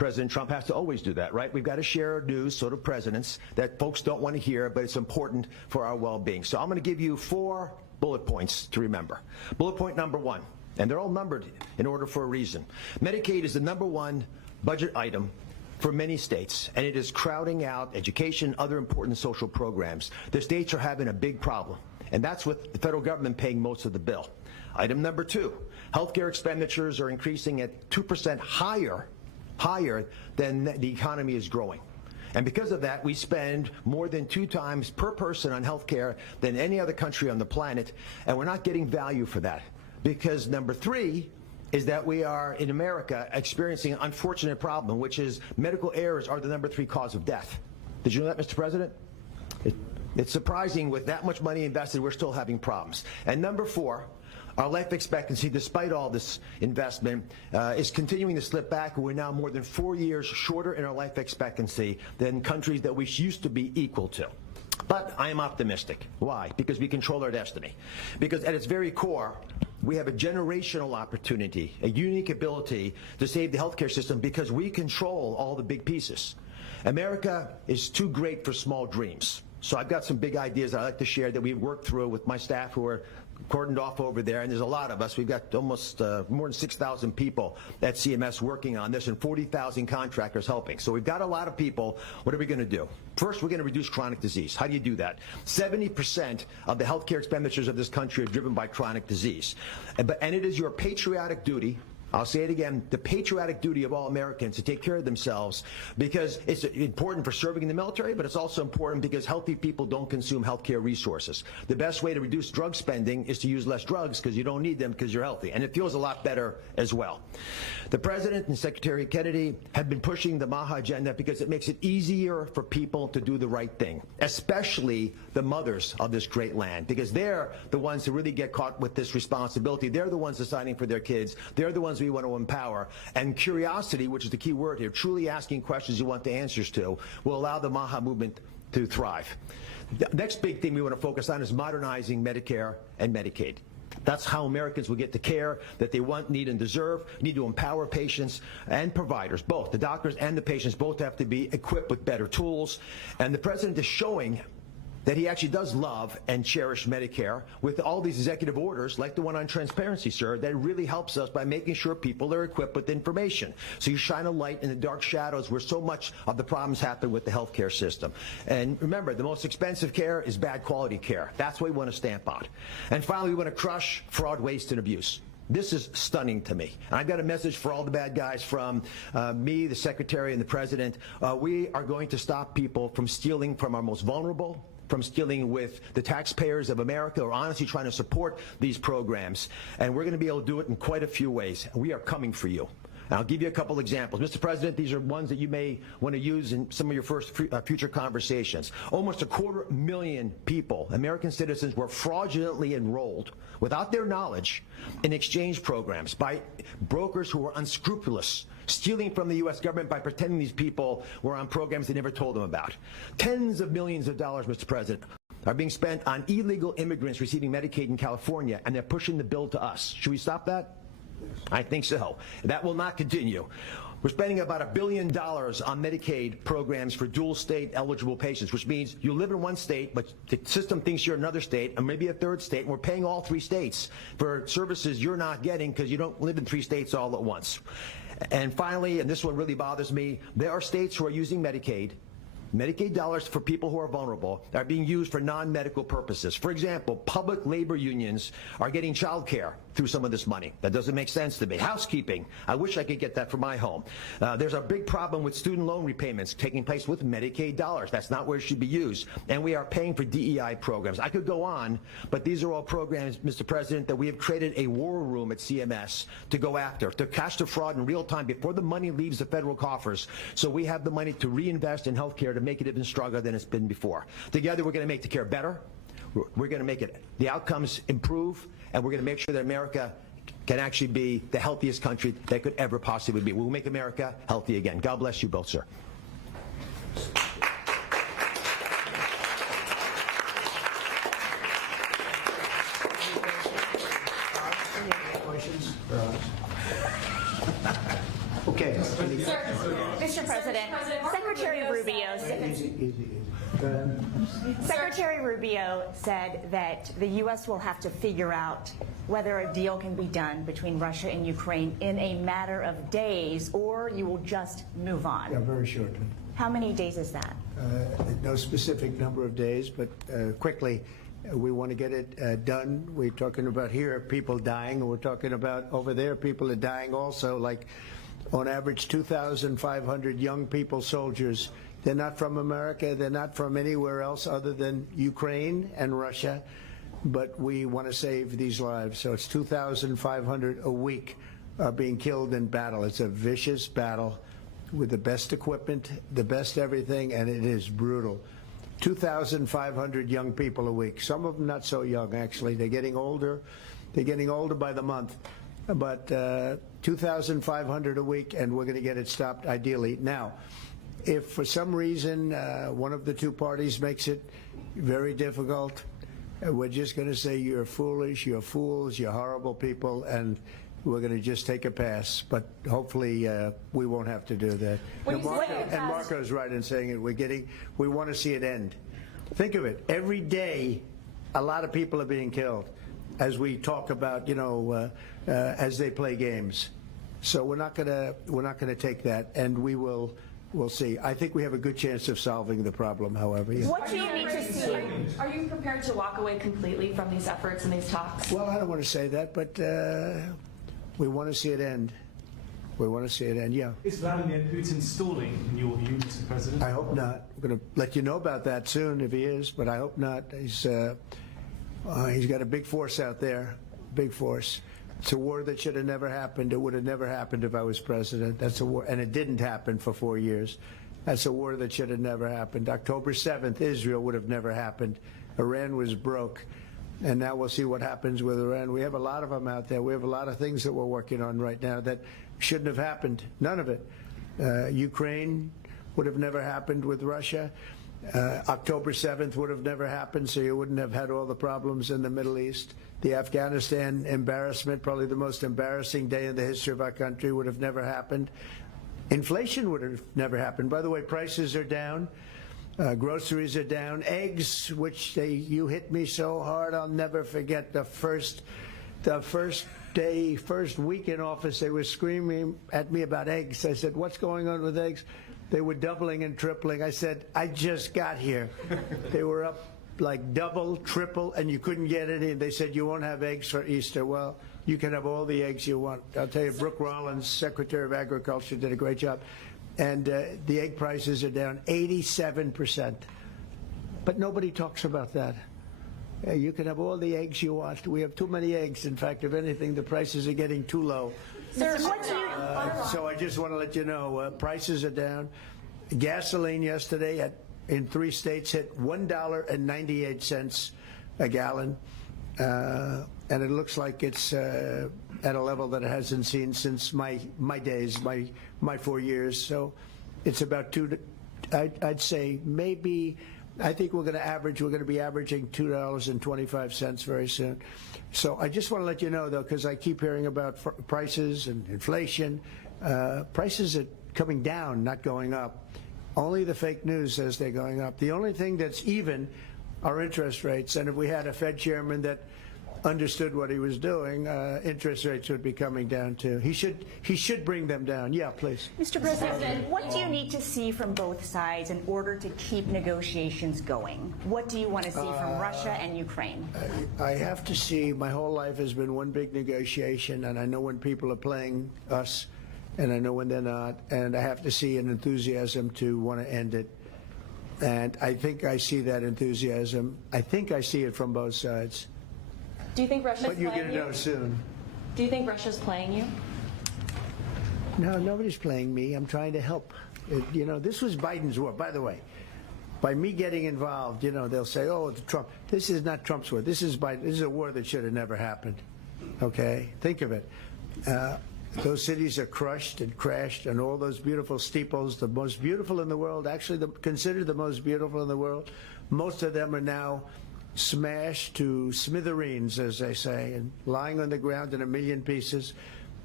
President Trump has to always do that, right? We've got to share news, sort of presidents, that folks don't want to hear, but it's important for our well-being. So I'm going to give you 4 bullet points to remember. Bullet point number 1, and they're all numbered in order for a reason. Medicaid is the #1 budget item for many states, and it is crowding out education, other important social programs. The states are having a big problem, and that's with the federal government paying most of the bill. Item number 2, healthcare expenditures are increasing at 2% higher than the economy is growing. And because of that, we spend more than 2 times per person on healthcare than any other country on the planet, and we're not getting value for that. Because number 3 is that we are, in America, experiencing an unfortunate problem, which is medical errors are the number 3 cause of death. Did you know that, Mr. President? It's surprising with that much money invested, we're still having problems. And number 4, our life expectancy, despite all this investment, is continuing to slip back. We're now more than 4 years shorter in our life expectancy than countries that we used to be equal to. But I am optimistic. Why? Because we control our destiny. Because at its very core, we have a generational opportunity, a unique ability to save the healthcare system because we control all the big pieces. America is too great for small dreams. So I've got some big ideas I'd like to share that we've worked through with my staff who are cordoned off over there, and there's a lot of us. We've got almost more than 6,000 people at CMS working on this and 40,000 contractors helping. So we've got a lot of people. What are we going to do? First, we're going to reduce chronic disease. How do you do that? 70% of the healthcare expenditures of this country are driven by chronic disease. And it is your patriotic duty, I'll say it again, the patriotic duty of all Americans to take care of themselves, because it's important for serving in the military, but it's also important because healthy people don't consume healthcare resources. The best way to reduce drug spending is to use less drugs because you don't need them because you're healthy. And it feels a lot better as well. The President and Secretary Kennedy have been pushing the MAHA agenda because it makes it easier for people to do the right thing, especially the mothers of this great land, because they're the ones who really get caught with this responsibility. They're the ones deciding for their kids. They're the ones we want to empower. And curiosity, which is the key word here, truly asking questions you want the answers to, will allow the MAHA movement to thrive. The next big thing we want to focus on is modernizing Medicare and Medicaid. That's how Americans will get the care that they want, need, and deserve. We need to empower patients and providers, both. The doctors and the patients both have to be equipped with better tools. And the President is showing that he actually does love and cherish Medicare with all these executive orders, like the one on transparency, sir, that really helps us by making sure people are equipped with information. So you shine a light in the dark shadows where so much of the problems happen with the healthcare system. And remember, the most expensive care is bad quality care. That's what we want to stamp out. And finally, we want to crush fraud, waste, and abuse. This is stunning to me. And I've got a message for all the bad guys from me, the Secretary, and the President. We are going to stop people from stealing from our most vulnerable, from stealing with the taxpayers of America, or honestly trying to support these programs. And we're going to be able to do it in quite a few ways. We are coming for you. And I'll give you a couple examples. Mr. President, these are ones that you may want to use in some of your first future conversations. Almost 250,000 people, American citizens, were fraudulently enrolled without their knowledge in exchange programs by brokers who were unscrupulous, stealing from the U.S. government by pretending these people were on programs they never told them about. Tens of millions of dollars, Mr. President, are being spent on illegal immigrants receiving Medicaid in California, and they're pushing the bill to us. Should we stop that? I think so. That will not continue. We're spending about $1 billion on Medicaid programs for dual state eligible patients, which means you live in one state, but the system thinks you're in another state, and maybe a third state, and we're paying all 3 states for services you're not getting because you don't live in 3 states all at once. And finally, and this one really bothers me, there are states who are using Medicaid dollars for people who are vulnerable are being used for non-medical purposes. For example, public labor unions are getting child care through some of this money. That doesn't make sense to me. Housekeeping, I wish I could get that for my home. There's a big problem with student loan repayments taking place with Medicaid dollars. That's not where it should be used. And we are paying for DEI programs. I could go on, but these are all programs, Mr. President, that we have created a war room at CMS to go after, to catch the fraud in real time before the money leaves the federal coffers, so we have the money to reinvest in health care to make it even stronger than it's been before. Together, we're going to make the care better. We're going to make the outcomes improve, and we're going to make sure that America can actually be the healthiest country that could ever possibly be. We'll make America healthy again. God bless you both, sir. Questions? Okay. Okay. Mr. President, Secretary Rubio Secretary Rubio said that the U.S. will have to figure out whether a deal can be done between Russia and Ukraine in a matter of days, or you will just move on. Yeah, very shortly. How many days is that? No specific number of days, but quickly. We want to get it done. We're talking about here people dying, and we're talking about over there people are dying also, like on average 2,500 young people, soldiers. They're not from America. They're not from anywhere else other than Ukraine and Russia, but we want to save these lives. So it's 2,500 a week are being killed in battle. It's a vicious battle with the best equipment, the best everything, and it is brutal. 2,500 young people a week. Some of them not so young, actually. They're getting older. They're getting older by the month. But 2,500 a week, and we're going to get it stopped ideally. Now, if for some reason one of the two parties makes it very difficult, we're just going to say you're foolish, you're fools, you're horrible people, and we're going to just take a pass. But hopefully we won't have to do that. And Marco's right in saying it. We want to see it end. Think of it. Every day, a lot of people are being killed as we talk about, as they play games. So we're not going to take that, and we'll see. I think we have a good chance of solving the problem, however. Yeah. What do you need to see? Are you prepared to walk away completely from these efforts and these talks? Well, I don't want to say that, but we want to see it end. We want to see it end, yeah. Is Vladimir Putin stalling, in your view, Mr. President? I hope not. I'm going to let you know about that soon if he is, but I hope not. He's got a big force out there, big force. It's a war that should have never happened. It would have never happened if I was president. That's a war, and it didn't happen for 4 years. That's a war that should have never happened. October 7th, Israel would have never happened. Iran was broke. And now we'll see what happens with Iran. We have a lot of them out there. We have a lot of things that we're working on right now that shouldn't have happened. None of it. Ukraine would have never happened with Russia. October 7th would have never happened, so you wouldn't have had all the problems in the Middle East. The Afghanistan embarrassment, probably the most embarrassing day in the history of our country, would have never happened. Inflation would have never happened. By the way, prices are down. Groceries are down. Eggs, which you hit me so hard, I'll never forget the first week in office, they were screaming at me about eggs. I said, what's going on with eggs? They were doubling and tripling. I said, I just got here. They were up like double, triple, and you couldn't get any. They said, you won't have eggs for Easter. Well, you can have all the eggs you want. I'll tell you, Brooke Rollins, Secretary of Agriculture, did a great job. And the egg prices are down 87%. But nobody talks about that. You can have all the eggs you want. We have too many eggs. In fact, if anything, the prices are getting too low. So I just want to let you know, prices are down. Gasoline yesterday in 3 states hit $1.98 a gallon. And it looks like it's at a level that it hasn't seen since my days, my 4 years. So it's about I'd say maybe, I think we're going to be averaging $2.25 very soon. So I just want to let you know, though, because I keep hearing about prices and inflation. Prices are coming down, not going up. Only the fake news says they're going up. The only thing that's even are interest rates. And if we had a Fed chairman that understood what he was doing, interest rates would be coming down too. He should bring them down. Yeah, please. Mr. President, what do you need to see from both sides in order to keep negotiations going? What do you want to see from Russia and Ukraine? I have to see. My whole life has been one big negotiation, and I know when people are playing us, and I know when they're not, and I have to see an enthusiasm to want to end it. And I think I see that enthusiasm. I think I see it from both sides. Do you think Russia's playing you? But you're going to know soon. Do you think Russia's playing you? No, nobody's playing me. I'm trying to help. This was Biden's war. By the way, by me getting involved, they'll say, oh, it's Trump. This is not Trump's war. This is Biden. This is a war that should have never happened. Okay? Think of it. Those cities are crushed and crashed, and all those beautiful steeples, the most beautiful in the world, actually considered the most beautiful in the world, most of them are now smashed to smithereens, as they say, and lying on the ground in a million pieces.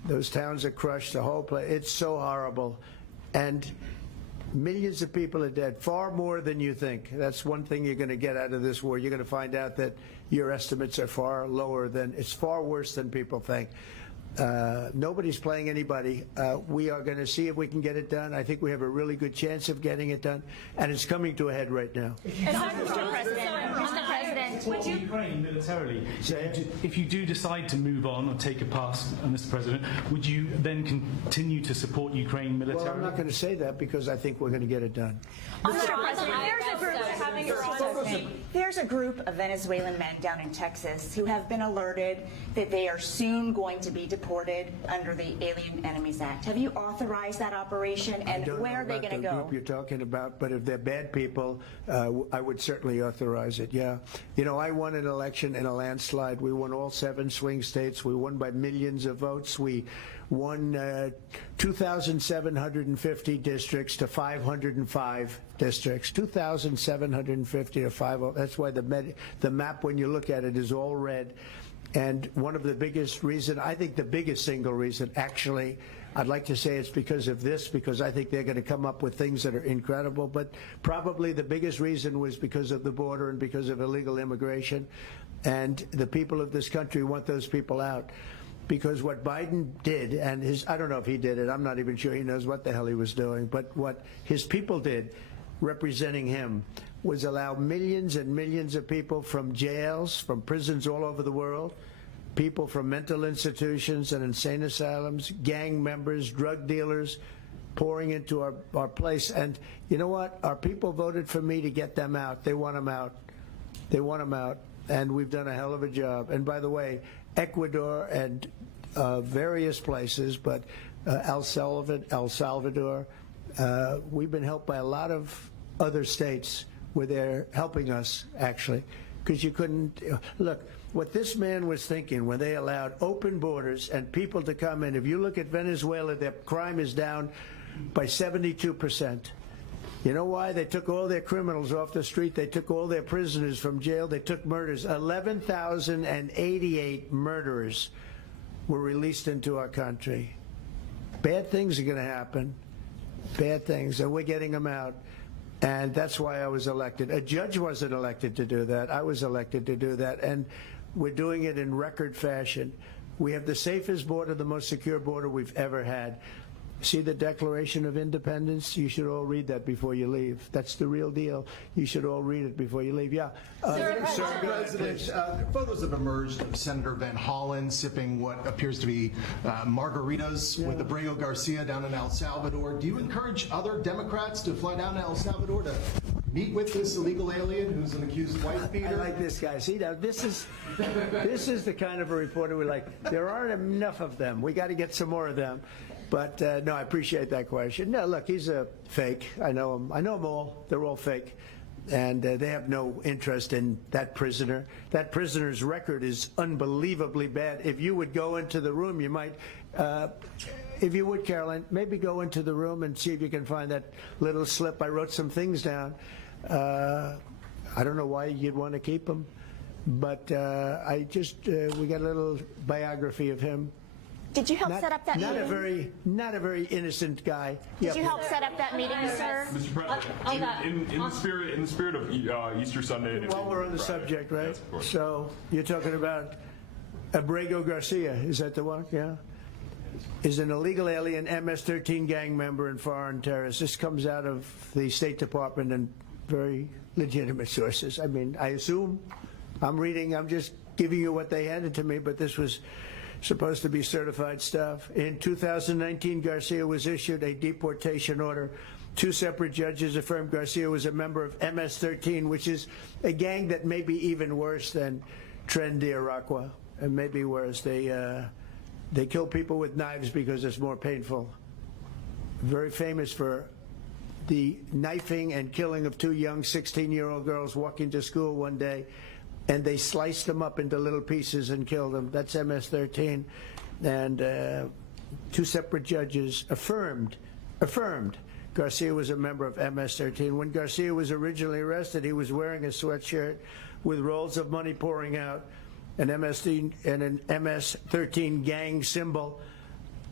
Those towns are crushed, the whole place. It's so horrible. And millions of people are dead, far more than you think. That's one thing you're going to get out of this war. You're going to find out that your estimates are far lower than, it's far worse than people think. Nobody's playing anybody. We are going to see if we can get it done. I think we have a really good chance of getting it done, and it's coming to a head right now. Mr. President, Would you Ukraine militarily? If you do decide to move on or take a pass, Mr. President, would you then continue to support Ukraine militarily? Well, I'm not going to say that because I think we're going to get it done. Mr. President, there's a group of Venezuelan men down in Texas who have been alerted that they are soon going to be deported under the Alien Enemies Act. Have you authorized that operation, and where are they going to go? I don't know about the group you're talking about, but if they're bad people, I would certainly authorize it, yeah. You know, I won an election in a landslide. We won all 7 swing states. We won by millions of votes. We won 2,750 districts to 505 districts. 2,750 to 5. That's why the map, when you look at it, is all red. And one of the biggest reason, I think the biggest single reason, actually, I'd like to say it's because of this, because I think they're going to come up with things that are incredible, but probably the biggest reason was because of the border and because of illegal immigration. And the people of this country want those people out. Because what Biden did, and I don't know if he did it, I'm not even sure he knows what the hell he was doing, but what his people did, representing him, was allow millions and millions of people from jails, from prisons all over the world, people from mental institutions and insane asylums, gang members, drug dealers, pouring into our place. And you know what? Our people voted for me to get them out. They want them out. They want them out. And we've done a hell of a job. And by the way, Ecuador and various places, but El Salvador, we've been helped by a lot of other states where they're helping us, actually, because you couldn't look. What this man was thinking when they allowed open borders and people to come in, if you look at Venezuela, their crime is down by 72%. You know why? They took all their criminals off the street. They took all their prisoners from jail. They took murders. 11,088 murderers were released into our country. Bad things are going to happen. Bad things. And we're getting them out. And that's why I was elected. A judge wasn't elected to do that. I was elected to do that. And we're doing it in record fashion. We have the safest border, the most secure border we've ever had. See the Declaration of Independence? You should all read that before you leave. That's the real deal. You should all read it before you leave. Yeah. Mr. President, photos have emerged of Senator Van Hollen sipping what appears to be margaritas with Abrego Garcia down in El Salvador. Do you encourage other Democrats to fly down to El Salvador to meet with this illegal alien who's an accused wife beater? I like this guy. See, now this is the kind of a reporter we like. There aren't enough of them. We got to get some more of them. But no, I appreciate that question. No, look, he's a fake. I know him. I know them all. They're all fake. And they have no interest in that prisoner. That prisoner's record is unbelievably bad. If you would go into the room, you might, if you would, Caroline, maybe go into the room and see if you can find that little slip. I wrote some things down. I don't know why you'd want to keep him. But we got a little biography of him. Did you help set up that meeting? Not a very innocent guy. Did you help set up that meeting, sir? Mr. President, in the spirit of Easter Sunday. While we're on the subject, right? Yes, of course. So you're talking about Abrego Garcia, is that the one? Yeah. Is an illegal alien, MS-13 gang member and foreign terrorist. This comes out of the State Department and very legitimate sources. I mean, I assume I'm just giving you what they handed to me, but this was supposed to be certified stuff. In 2019, Garcia was issued a deportation order. 2 separate judges affirmed Garcia was a member of MS-13, which is a gang that may be even worse than Trendy Tales, and maybe worse. They kill people with knives because it's more painful. Very famous for the knifing and killing of 2 young 16-year-old girls walking to school one day, and they sliced them up into little pieces and killed them. That's MS-13. And 2 separate judges affirmed Garcia was a member of MS-13. When Garcia was originally arrested, he was wearing a sweatshirt with rolls of money pouring out, an MS-13 gang symbol,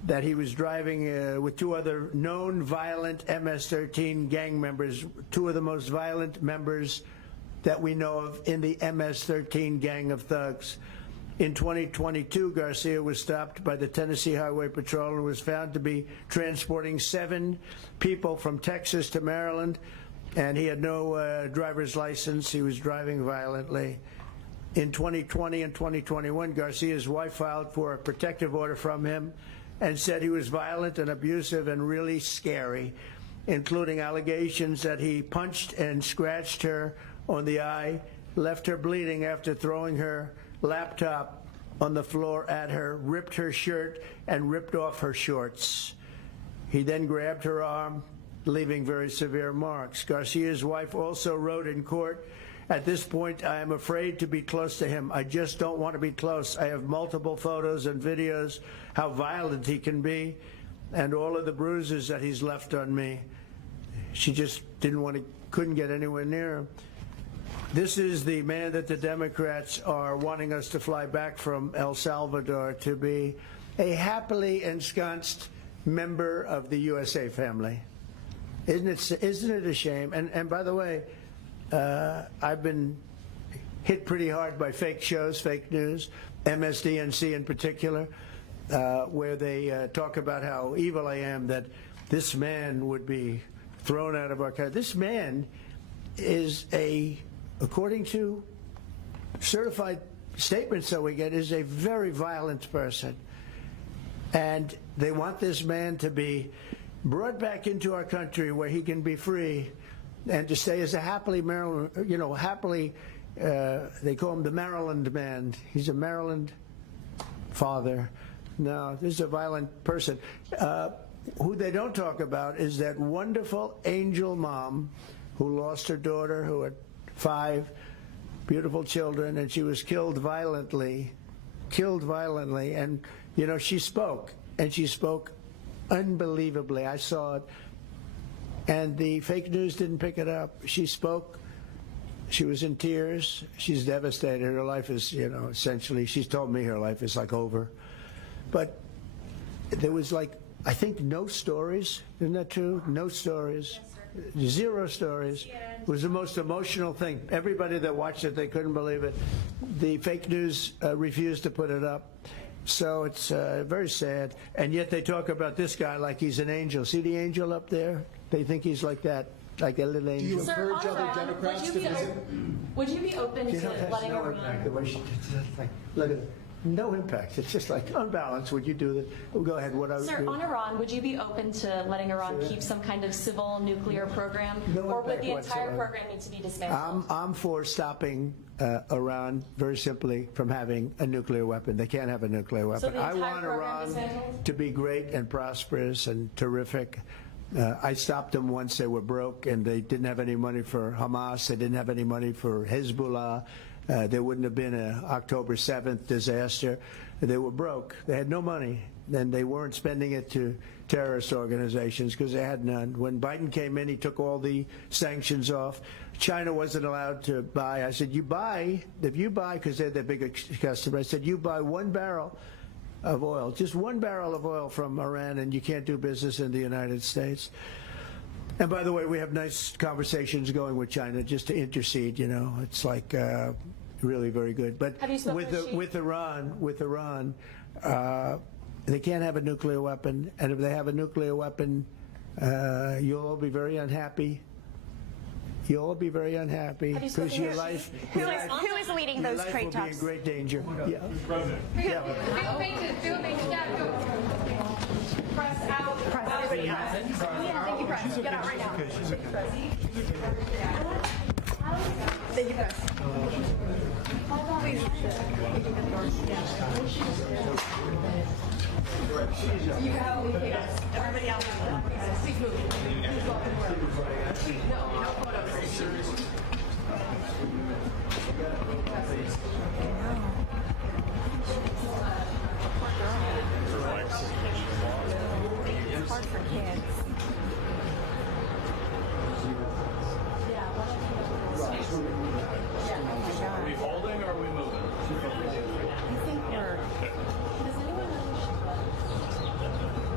that he was driving with two other known violent MS-13 gang members, two of the most violent members that we know of in the MS-13 gang of thugs. In 2022, Garcia was stopped by the Tennessee Highway Patrol and was found to be transporting 7 people from Texas to Maryland, and he had no driver's license. He was driving violently. In 2020 and 2021, Garcia's wife filed for a protective order from him and said he was violent and abusive and really scary, including allegations that he punched and scratched her on the eye, left her bleeding after throwing her laptop on the floor at her, ripped her shirt, and ripped off her shorts. He then grabbed her arm, leaving very severe marks. Garcia's wife also wrote in court, "At this point, I am afraid to be close to him. I just don't want to be close. I have multiple photos and videos how violent he can be and all of the bruises that he's left on me." She just couldn't get anywhere near him. This is the man that the Democrats are wanting us to fly back from El Salvador to be a happily ensconced member of the USA family. Isn't it a shame? And by the way, I've been hit pretty hard by fake shows, fake news, MSDNC in particular, where they talk about how evil I am, that this man would be thrown out of our country. This man is according to certified statements that we get, is a very violent person. And they want this man to be brought back into our country where he can be free and to stay as a happily Maryland, they call him the Maryland man. He's a Maryland father. No, this is a violent person. Who they don't talk about is that wonderful angel mom who lost her daughter, who had 5 beautiful children, and she was killed violently. And, she spoke, and she spoke unbelievably. I saw it. And the fake news didn't pick it up. She spoke. She was in tears. She's devastated. Her life is, essentially, she's told me her life is like over. But there was I think no stories. Isn't that true? No stories. Yes, 0 stories. It was the most emotional thing. Everybody that watched it, they couldn't believe it. The fake news refused to put it up. So it's very sad. And yet they talk about this guy like he's an angel. See the angel up there? They think he's like that, like a little angel. Do you encourage other Democrats to visit? Would you be open to letting no everyone... impact, the way she did, look at it. No impact. It's just like unbalanced. Would you do that? Well, go ahead. What I would Sir, do. on Iran, would you be open to letting Iran keep some kind of civil nuclear program? Or would the entire program need to be dismantled? I'm for stopping Iran, very simply, from having a nuclear weapon. They can't have a nuclear weapon. So the I entire want program Iran dismantled? to be great and prosperous and terrific. I stopped them once they were broke and they didn't have any money for Hamas. They didn't have any money for Hezbollah. There wouldn't have been an October 7th disaster. They were broke. They had no money, and they weren't spending it to terrorist organizations because they had none. When Biden came in, he took all the sanctions off. China wasn't allowed to buy. I said, if you buy, because they're their biggest customer, I said, you buy 1 barrel of oil, just 1 barrel of oil from Iran, and you can't do business in the United States. And by the way, we have nice conversations going with China just to intercede. It's like really very good. But with Iran, they can't have a nuclear weapon, and if they have a nuclear weapon, you'll all be very unhappy. You'll all be very unhappy because your life. Who is leading those trade talks? Will be in great danger. Yeah. Press out. Press everybody out. Yeah, thank you, Press. Get out right now. She's okay. Thank you, Press. You have everybody else. Please move. No photos. It's hard for kids. Are we holding or are we moving? I think we're...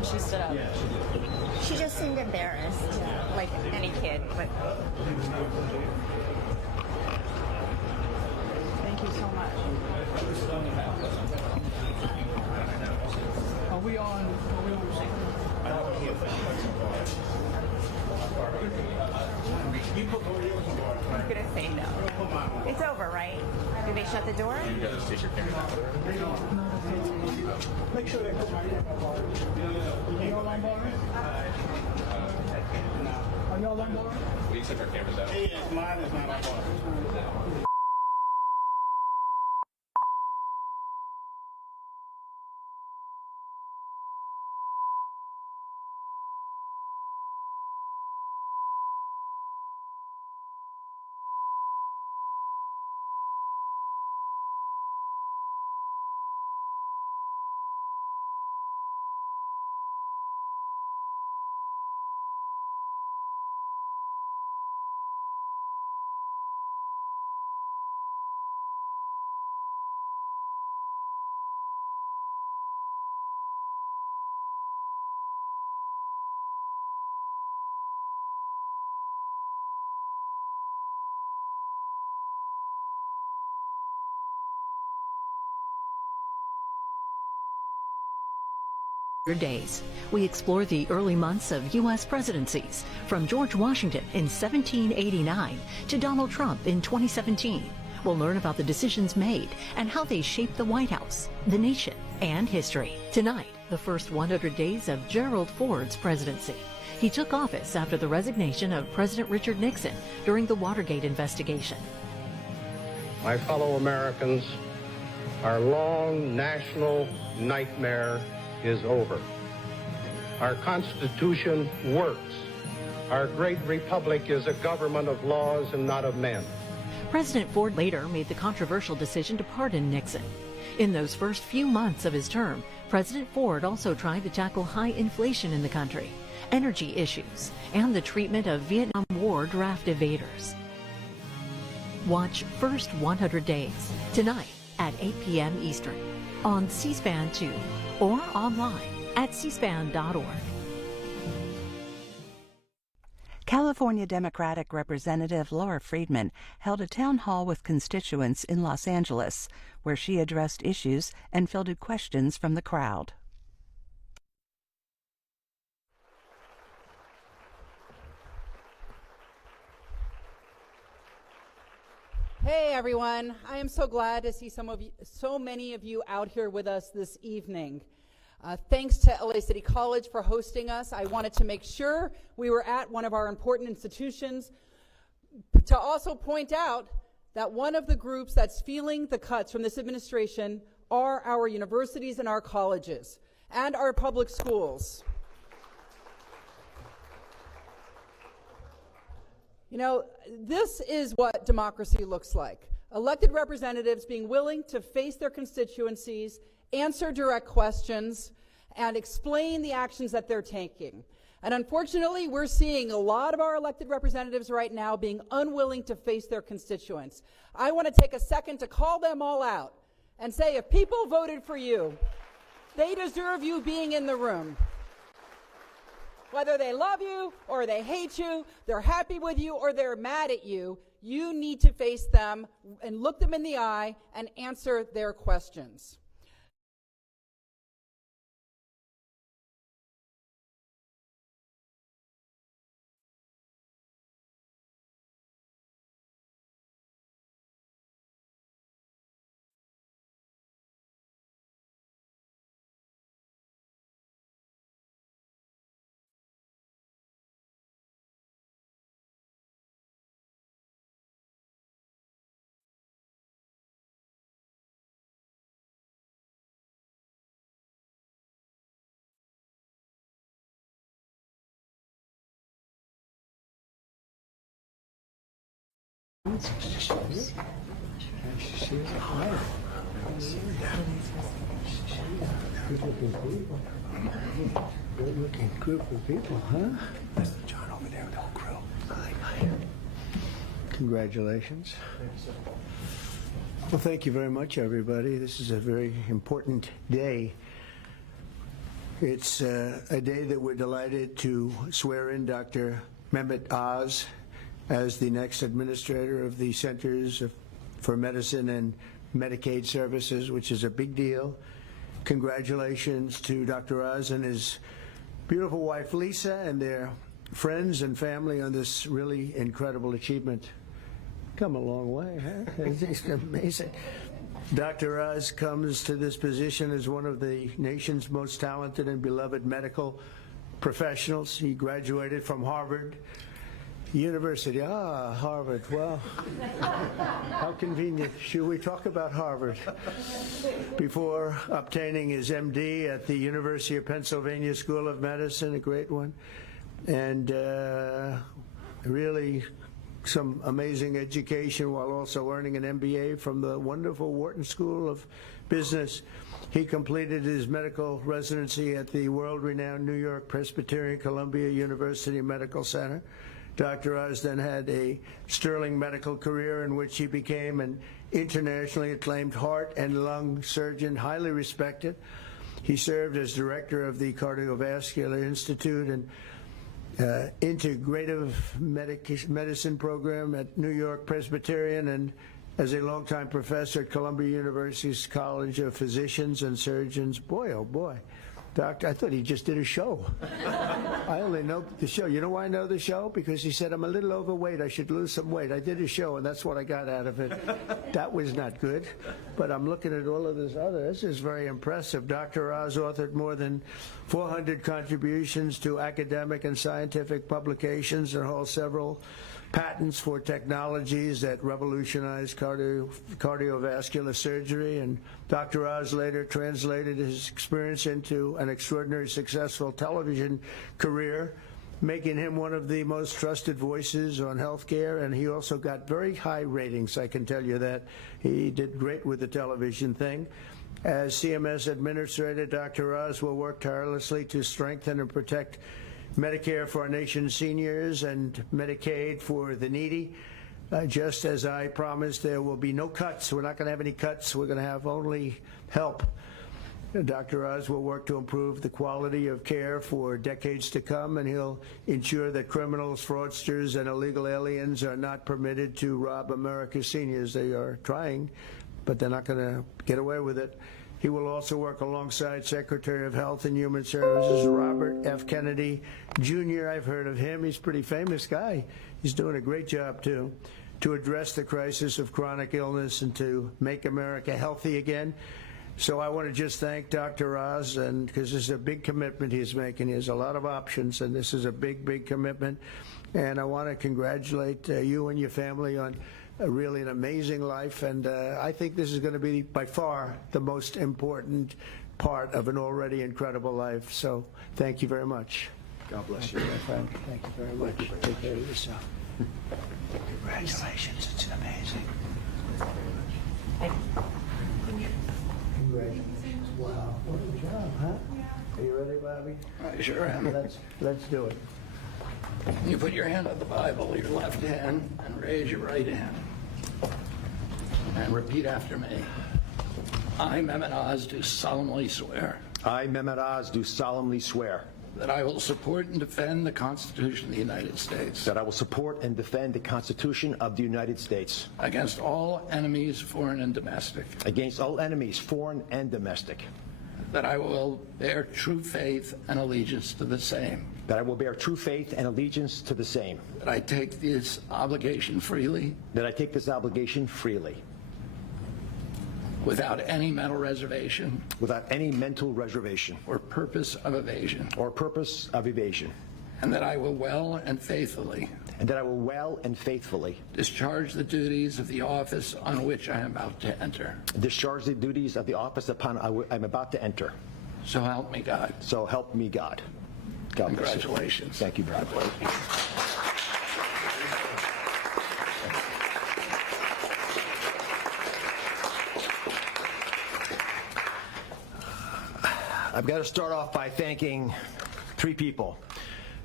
when she stood up? She just seemed embarrassed, like any kid. But thank you so much. Are we on? I'm gonna say no. It's over, right? Did they shut the door? You guys take your camera out. Make sure they. Are y'all on bar? Are y'all on bar? We took our cameras out. Yes, mine is not on bar. Days. We explore the early months of U.S. presidencies, from George Washington in 1789 to Donald Trump in 2017. We'll learn about the decisions made and how they shaped the White House, the nation, and history. Tonight, the first 100 days of Gerald Ford's presidency. He took office after the resignation of President Richard Nixon during the Watergate investigation. My fellow Americans, our long national nightmare is over. Our Constitution works. Our great republic is a government of laws and not of men. President Ford later made the controversial decision to pardon Nixon. In those first few months of his term, President Ford also tried to tackle high inflation in the country, energy issues, and the treatment of Vietnam War draft evaders. Watch First 100 Days tonight at 8 p.m. Eastern on C-SPAN 2 or online at cspan.org. California Democratic Representative Laura Friedman held a town hall with constituents in Los Angeles, where she addressed issues and fielded questions from the crowd. Hey everyone, I am so glad to see so many of you out here with us this evening. Thanks to LA City College for hosting us. I wanted to make sure we were at one of our important institutions to also point out that one of the groups that's feeling the cuts from this administration are our universities and our colleges and our public schools. You know, this is what democracy looks like. Elected representatives being willing to face their constituencies, answer direct questions, and explain the actions that they're taking. And unfortunately, we're seeing a lot of our elected representatives right now being unwilling to face their constituents. I want to take a second to call them all out and say, if people voted for you, they deserve you being in the room. Whether they love you or they hate you, they're happy with you or they're mad at you, you need to face them and look them in the eye and answer their questions. Good looking group of people, huh? That's John over there with the whole crew. Hi. Congratulations. Well, thank you very much, everybody. This is a very important day. It's a day that we're delighted to swear in Dr. Mehmet Oz as the next administrator of the Centers for Medicine and Medicaid Services, which is a big deal. Congratulations to Dr. Oz and his beautiful wife Lisa and their friends and family on this really incredible achievement. Come a long way, huh? It's amazing. Dr. Oz comes to this position as one of the nation's most talented and beloved medical professionals. He graduated from Harvard University. Harvard. Well, how convenient. Should we talk about Harvard? Before obtaining his MD at the University of Pennsylvania School of Medicine, a great one, and really some amazing education while also earning an MBA from the wonderful Wharton School of Business. He completed his medical residency at the world-renowned New York Presbyterian Columbia University Medical Center. Dr. Oz then had a sterling medical career in which he became an internationally acclaimed heart and lung surgeon, highly respected. He served as director of the Cardiovascular Institute and integrative medicine program at New York Presbyterian, and as a longtime professor at Columbia University's College of Physicians and Surgeons. Boy, oh boy. Doctor, I thought he just did a show. I only know the show. You know why I know the show? Because he said, I'm a little overweight. I should lose some weight. I did a show, and that's what I got out of it. That was not good. But I'm looking at all of this other. This is very impressive. Dr. Oz authored more than 400 contributions to academic and scientific publications and holds several patents for technologies that revolutionize cardiovascular surgery. And Dr. Oz later translated his experience into an extraordinarily successful television career, making him one of the most trusted voices on healthcare. And he also got very high ratings, I can tell you that. He did great with the television thing. As CMS Administrator, Dr. Oz will work tirelessly to strengthen and protect Medicare for our nation's seniors and Medicaid for the needy. Just as I promised, there will be no cuts. We're not going to have any cuts. We're going to have only help. Dr. Oz will work to improve the quality of care for decades to come, and he'll ensure that criminals, fraudsters, and illegal aliens are not permitted to rob America's seniors. They are trying, but they're not going to get away with it. He will also work alongside Secretary of Health and Human Services Robert F. Kennedy Jr. I've heard of him. He's a pretty famous guy. He's doing a great job, too, to address the crisis of chronic illness and to make America healthy again. So I want to just thank Dr. Oz, and because this is a big commitment he's making. He has a lot of options, and this is a big, big commitment. And I want to congratulate you and your family on really an amazing life, and I think this is going to be by far the most important part of an already incredible life. So thank you very much. God bless you, my friend. Thank you very much. Take care of yourself. Congratulations. It's amazing. Congratulations. Wow. What a job, huh? Are you ready, Bobby? I sure am. Let's do it. You put your hand on the Bible, your left hand, and raise your right hand. And repeat after me. I, Mehmet Oz, do solemnly swear I, Mehmet Oz, do solemnly swear that I will support and defend the Constitution of the United States that I will support and defend the Constitution of the United States against all enemies, foreign and domestic, against all enemies, foreign and domestic, that I will bear true faith and allegiance to the same, that I will bear true faith and allegiance to the same, that I take this obligation freely that I take this obligation freely, without any mental reservation without any mental reservation or purpose of evasion, and that I will well and faithfully discharge the duties of the office on which I am about to enter. Discharge the duties of the office upon I'm about to enter. So help me God. So help me God. God bless you. Congratulations. Thank you very much. I've got to start off by thanking three people.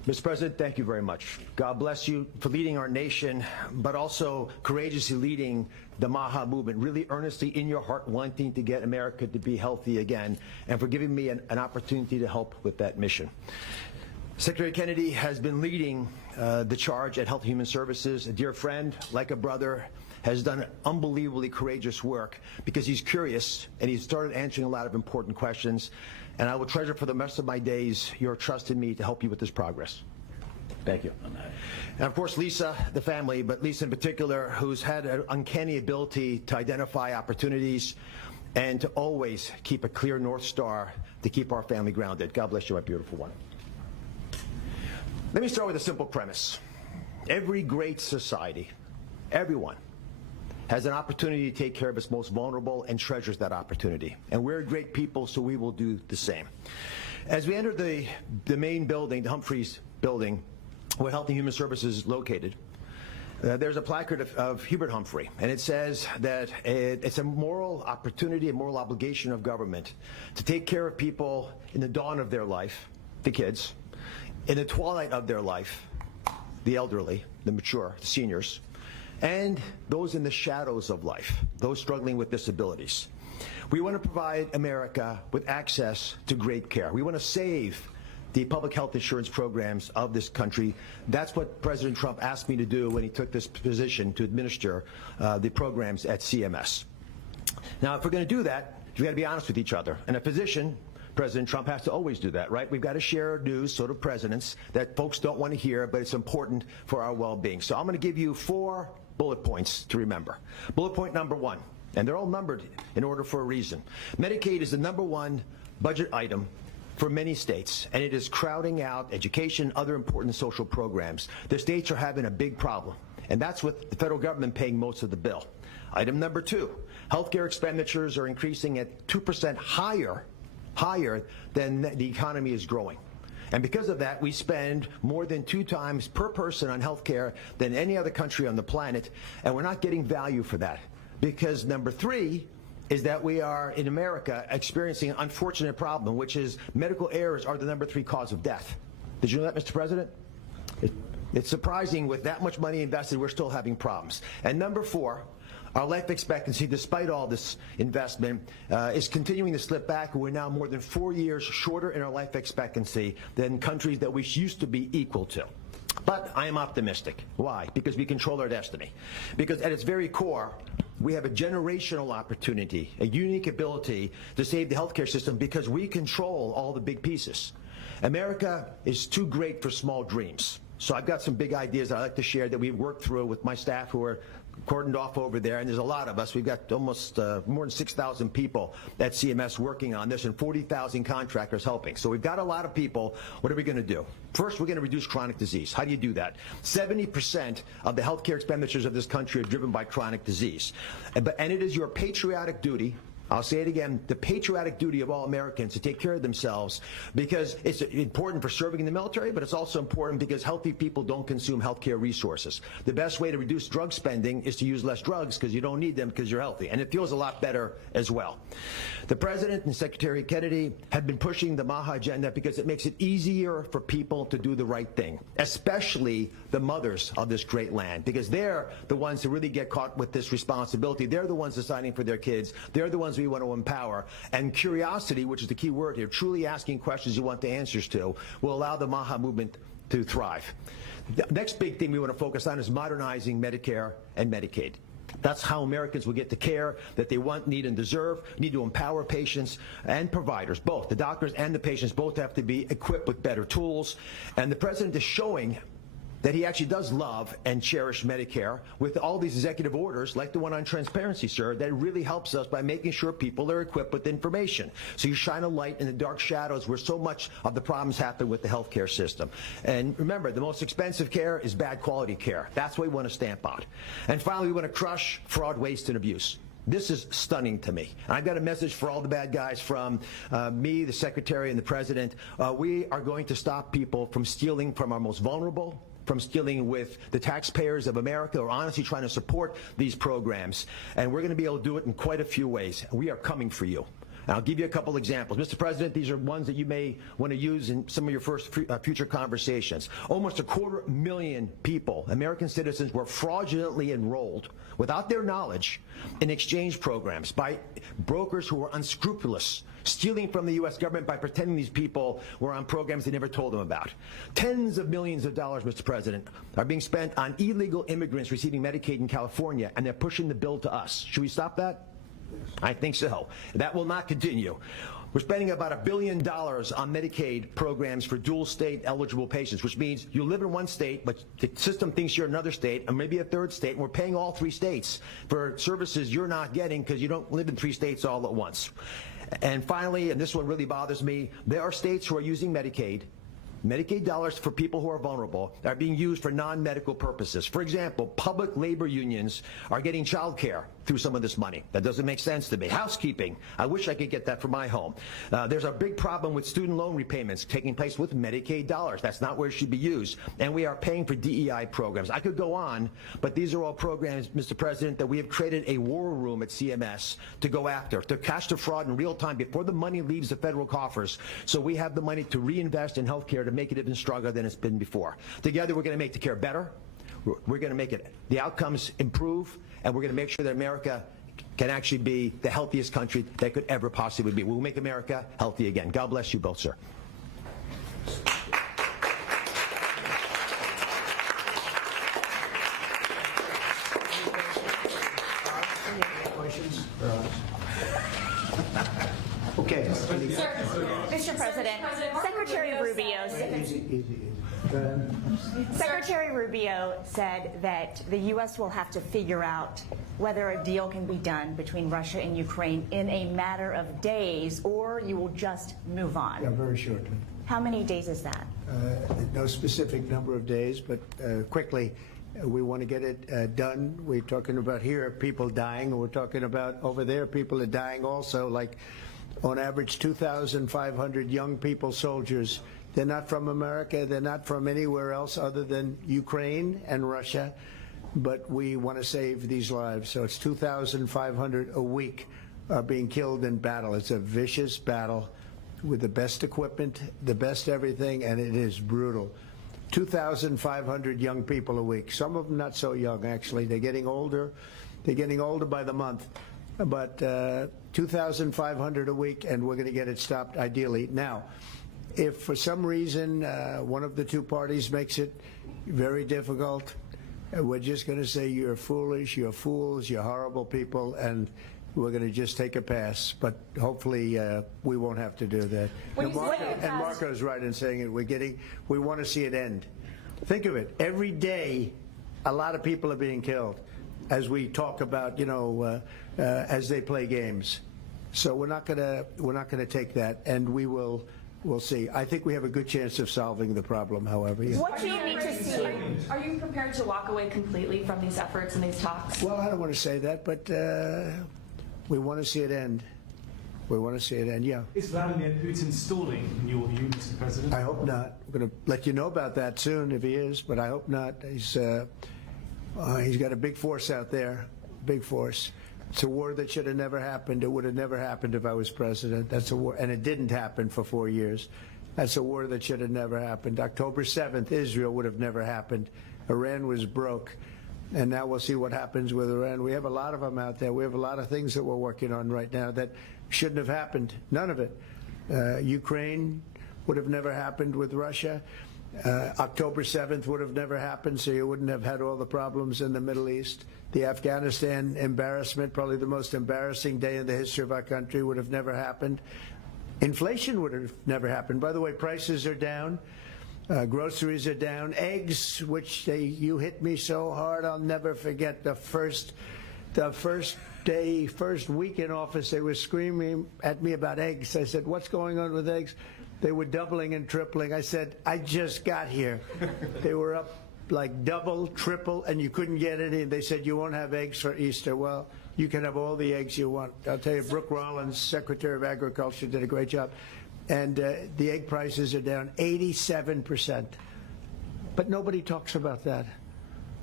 Mr. President, thank you very much. God bless you for leading our nation, but also courageously leading the MAHA movement, really earnestly in your heart wanting to get America to be healthy again, and for giving me an opportunity to help with that mission. Secretary Kennedy has been leading the charge at Health and Human Services. A dear friend, like a brother, has done unbelievably courageous work because he's curious and he's started answering a lot of important questions. And I will treasure for the rest of my days your trust in me to help you with this progress. Thank you. And of course, Lisa, the family, but Lisa in particular, who's had an uncanny ability to identify opportunities and to always keep a clear North Star to keep our family grounded. God bless you, my beautiful one. Let me start with a simple premise. Every great society, everyone, has an opportunity to take care of its most vulnerable and treasures that opportunity. And we're great people, so we will do the same. As we enter the main building, the Humphreys building, where Health and Human Services is located, there's a placard of Hubert Humphrey, and it says that it's a moral opportunity, a moral obligation of government to take care of people in the dawn of their life, the kids, in the twilight of their life, the elderly, the mature, the seniors, and those in the shadows of life, those struggling with disabilities. We want to provide America with access to great care. We want to save the public health insurance programs of this country. That's what President Trump asked me to do when he took this position to administer the programs at CMS. Now, if we're going to do that, we've got to be honest with each other. And a physician, President Trump has to always do that, right? We've got to share news, sort of presidents, that folks don't want to hear, but it's important for our well-being. So I'm going to give you 4 bullet points to remember. Bullet point number 1, and they're all numbered in order for a reason. Medicaid is the #1 budget item for many states, and it is crowding out education, other important social programs. The states are having a big problem, and that's with the federal government paying most of the bill. Item number 2, healthcare expenditures are increasing at 2% higher than the economy is growing. And because of that, we spend more than 2 times per person on health care than any other country on the planet, and we're not getting value for that. Because number 3 is that we are, in America, experiencing an unfortunate problem, which is medical errors are the number 3 cause of death. Did you know that, Mr. President? It's surprising with that much money invested, we're still having problems. And number 4, our life expectancy, despite all this investment, is continuing to slip back. We're now more than 4 years shorter in our life expectancy than countries that we used to be equal to. But I am optimistic. Why? Because we control our destiny. Because at its very core, we have a generational opportunity, a unique ability to save the healthcare system because we control all the big pieces. America is too great for small dreams. So I've got some big ideas I'd like to share that we've worked through with my staff who are cordoned off over there, and there's a lot of us. We've got almost more than 6,000 people at CMS working on this and 40,000 contractors helping. So we've got a lot of people. What are we going to do? First, we're going to reduce chronic disease. How do you do that? 70% of the healthcare expenditures of this country are driven by chronic disease. And it is your patriotic duty, I'll say it again, the patriotic duty of all Americans to take care of themselves, because it's important for serving in the military, but it's also important because healthy people don't consume healthcare resources. The best way to reduce drug spending is to use less drugs because you don't need them because you're healthy. And it feels a lot better as well. The President and Secretary Kennedy have been pushing the MAHA agenda because it makes it easier for people to do the right thing, especially the mothers of this great land, because they're the ones who really get caught with this responsibility. They're the ones deciding for their kids. They're the ones we want to empower. And curiosity, which is the key word here, truly asking questions you want the answers to, will allow the MAHA movement to thrive. The next big thing we want to focus on is modernizing Medicare and Medicaid. That's how Americans will get the care that they want, need, and deserve. We need to empower patients and providers, both. The doctors and the patients both have to be equipped with better tools. And the President is showing that he actually does love and cherish Medicare with all these executive orders, like the one on transparency, sir, that really helps us by making sure people are equipped with information. So you shine a light in the dark shadows where so much of the problems happen with the healthcare system. And remember, the most expensive care is bad quality care. That's what we want to stamp out. And finally, we want to crush fraud, waste, and abuse. This is stunning to me. And I've got a message for all the bad guys from me, the Secretary, and the President. We are going to stop people from stealing from our most vulnerable, from stealing with the taxpayers of America, or honestly trying to support these programs. And we're going to be able to do it in quite a few ways. We are coming for you. And I'll give you a couple examples. Mr. President, these are ones that you may want to use in some of your future conversations. Almost 250,000 people, American citizens, were fraudulently enrolled without their knowledge in exchange programs by brokers who were unscrupulous, stealing from the U.S. government by pretending these people were on programs they never told them about. Tens of millions of dollars, Mr. President, are being spent on illegal immigrants receiving Medicaid in California, and they're pushing the bill to us. Should we stop that? I think so. That will not continue. We're spending about $1 billion on Medicaid programs for dual state eligible patients, which means you live in one state, but the system thinks you're another state, and maybe a third state, and we're paying all 3 states for services you're not getting because you don't live in 3 states all at once. And finally, and this one really bothers me, there are states who are using Medicaid dollars for people who are vulnerable are being used for non-medical purposes. For example, public labor unions are getting child care through some of this money. That doesn't make sense to me. Housekeeping, I wish I could get that for my home. There's a big problem with student loan repayments taking place with Medicaid dollars. That's not where it should be used. And we are paying for DEI programs. I could go on, but these are all programs, Mr. President, that we have created a war room at CMS to go after, to catch the fraud in real time before the money leaves the federal coffers, so we have the money to reinvest in health care to make it even stronger than it's been before. Together, we're going to make the care better. We're going to make the outcomes improve, and we're going to make sure that America can actually be the healthiest country that could ever possibly be. We'll make America healthy again. God bless you both, sir. Okay. Mr. President, Secretary Rubio. Secretary Rubio said that the U.S. will have to figure out whether a deal can be done between Russia and Ukraine in a matter of days, or you will just move on. Yeah, very shortly. How many days is that? No specific number of days, but quickly. We want to get it done. We're talking about here people dying, and we're talking about over there people are dying also, like on average 2,500 young people, soldiers. They're not from America. They're not from anywhere else other than Ukraine and Russia, but we want to save these lives. So it's 2,500 a week are being killed in battle. It's a vicious battle with the best equipment, the best everything, and it is brutal. 2,500 young people a week. Some of them not so young, actually. They're getting older. They're getting older by the month. But 2,500 a week, and we're going to get it stopped ideally. Now, if for some reason one of the two parties makes it very difficult, we're just going to say you're foolish, you're fools, you're horrible people, and we're going to just take a pass. But hopefully we won't have to do that. And Marco's right in saying it. We want to see it end. Think of it. Every day, a lot of people are being killed, as we talk about, as they play games. So we're not going to take that, and we'll see. I think we have a good chance of solving the problem, however. Yeah. What do you need to see? Are you prepared to walk away completely from these efforts and these talks? Well, I don't want to say that, but we want to see it end. We want to see it end, yeah. Is Vladimir Putin stalling, in your view, Mr. President? I hope not. I'm going to let you know about that soon if he is, but I hope not. He's got a big force out there, big force. It's a war that should have never happened. It would have never happened if I was president. That's a war, and it didn't happen for 4 years. That's a war that should have never happened. October 7th, Israel would have never happened. Iran was broke, and now we'll see what happens with Iran. We have a lot of them out there. We have a lot of things that we're working on right now that shouldn't have happened. None of it. Ukraine would have never happened with Russia. October 7th would have never happened, so you wouldn't have had all the problems in the Middle East. The Afghanistan embarrassment, probably the most embarrassing day in the history of our country, would have never happened. Inflation would have never happened. By the way, prices are down. Groceries are down. Eggs, which you hit me so hard, I'll never forget the first week in office, they were screaming at me about eggs. I said, what's going on with eggs? They were doubling and tripling. I said, I just got here. They were up like double, triple, and you couldn't get any. They said, you won't have eggs for Easter. Well, you can have all the eggs you want. I'll tell you, Brooke Rollins, Secretary of Agriculture, did a great job. And the egg prices are down 87%. But nobody talks about that.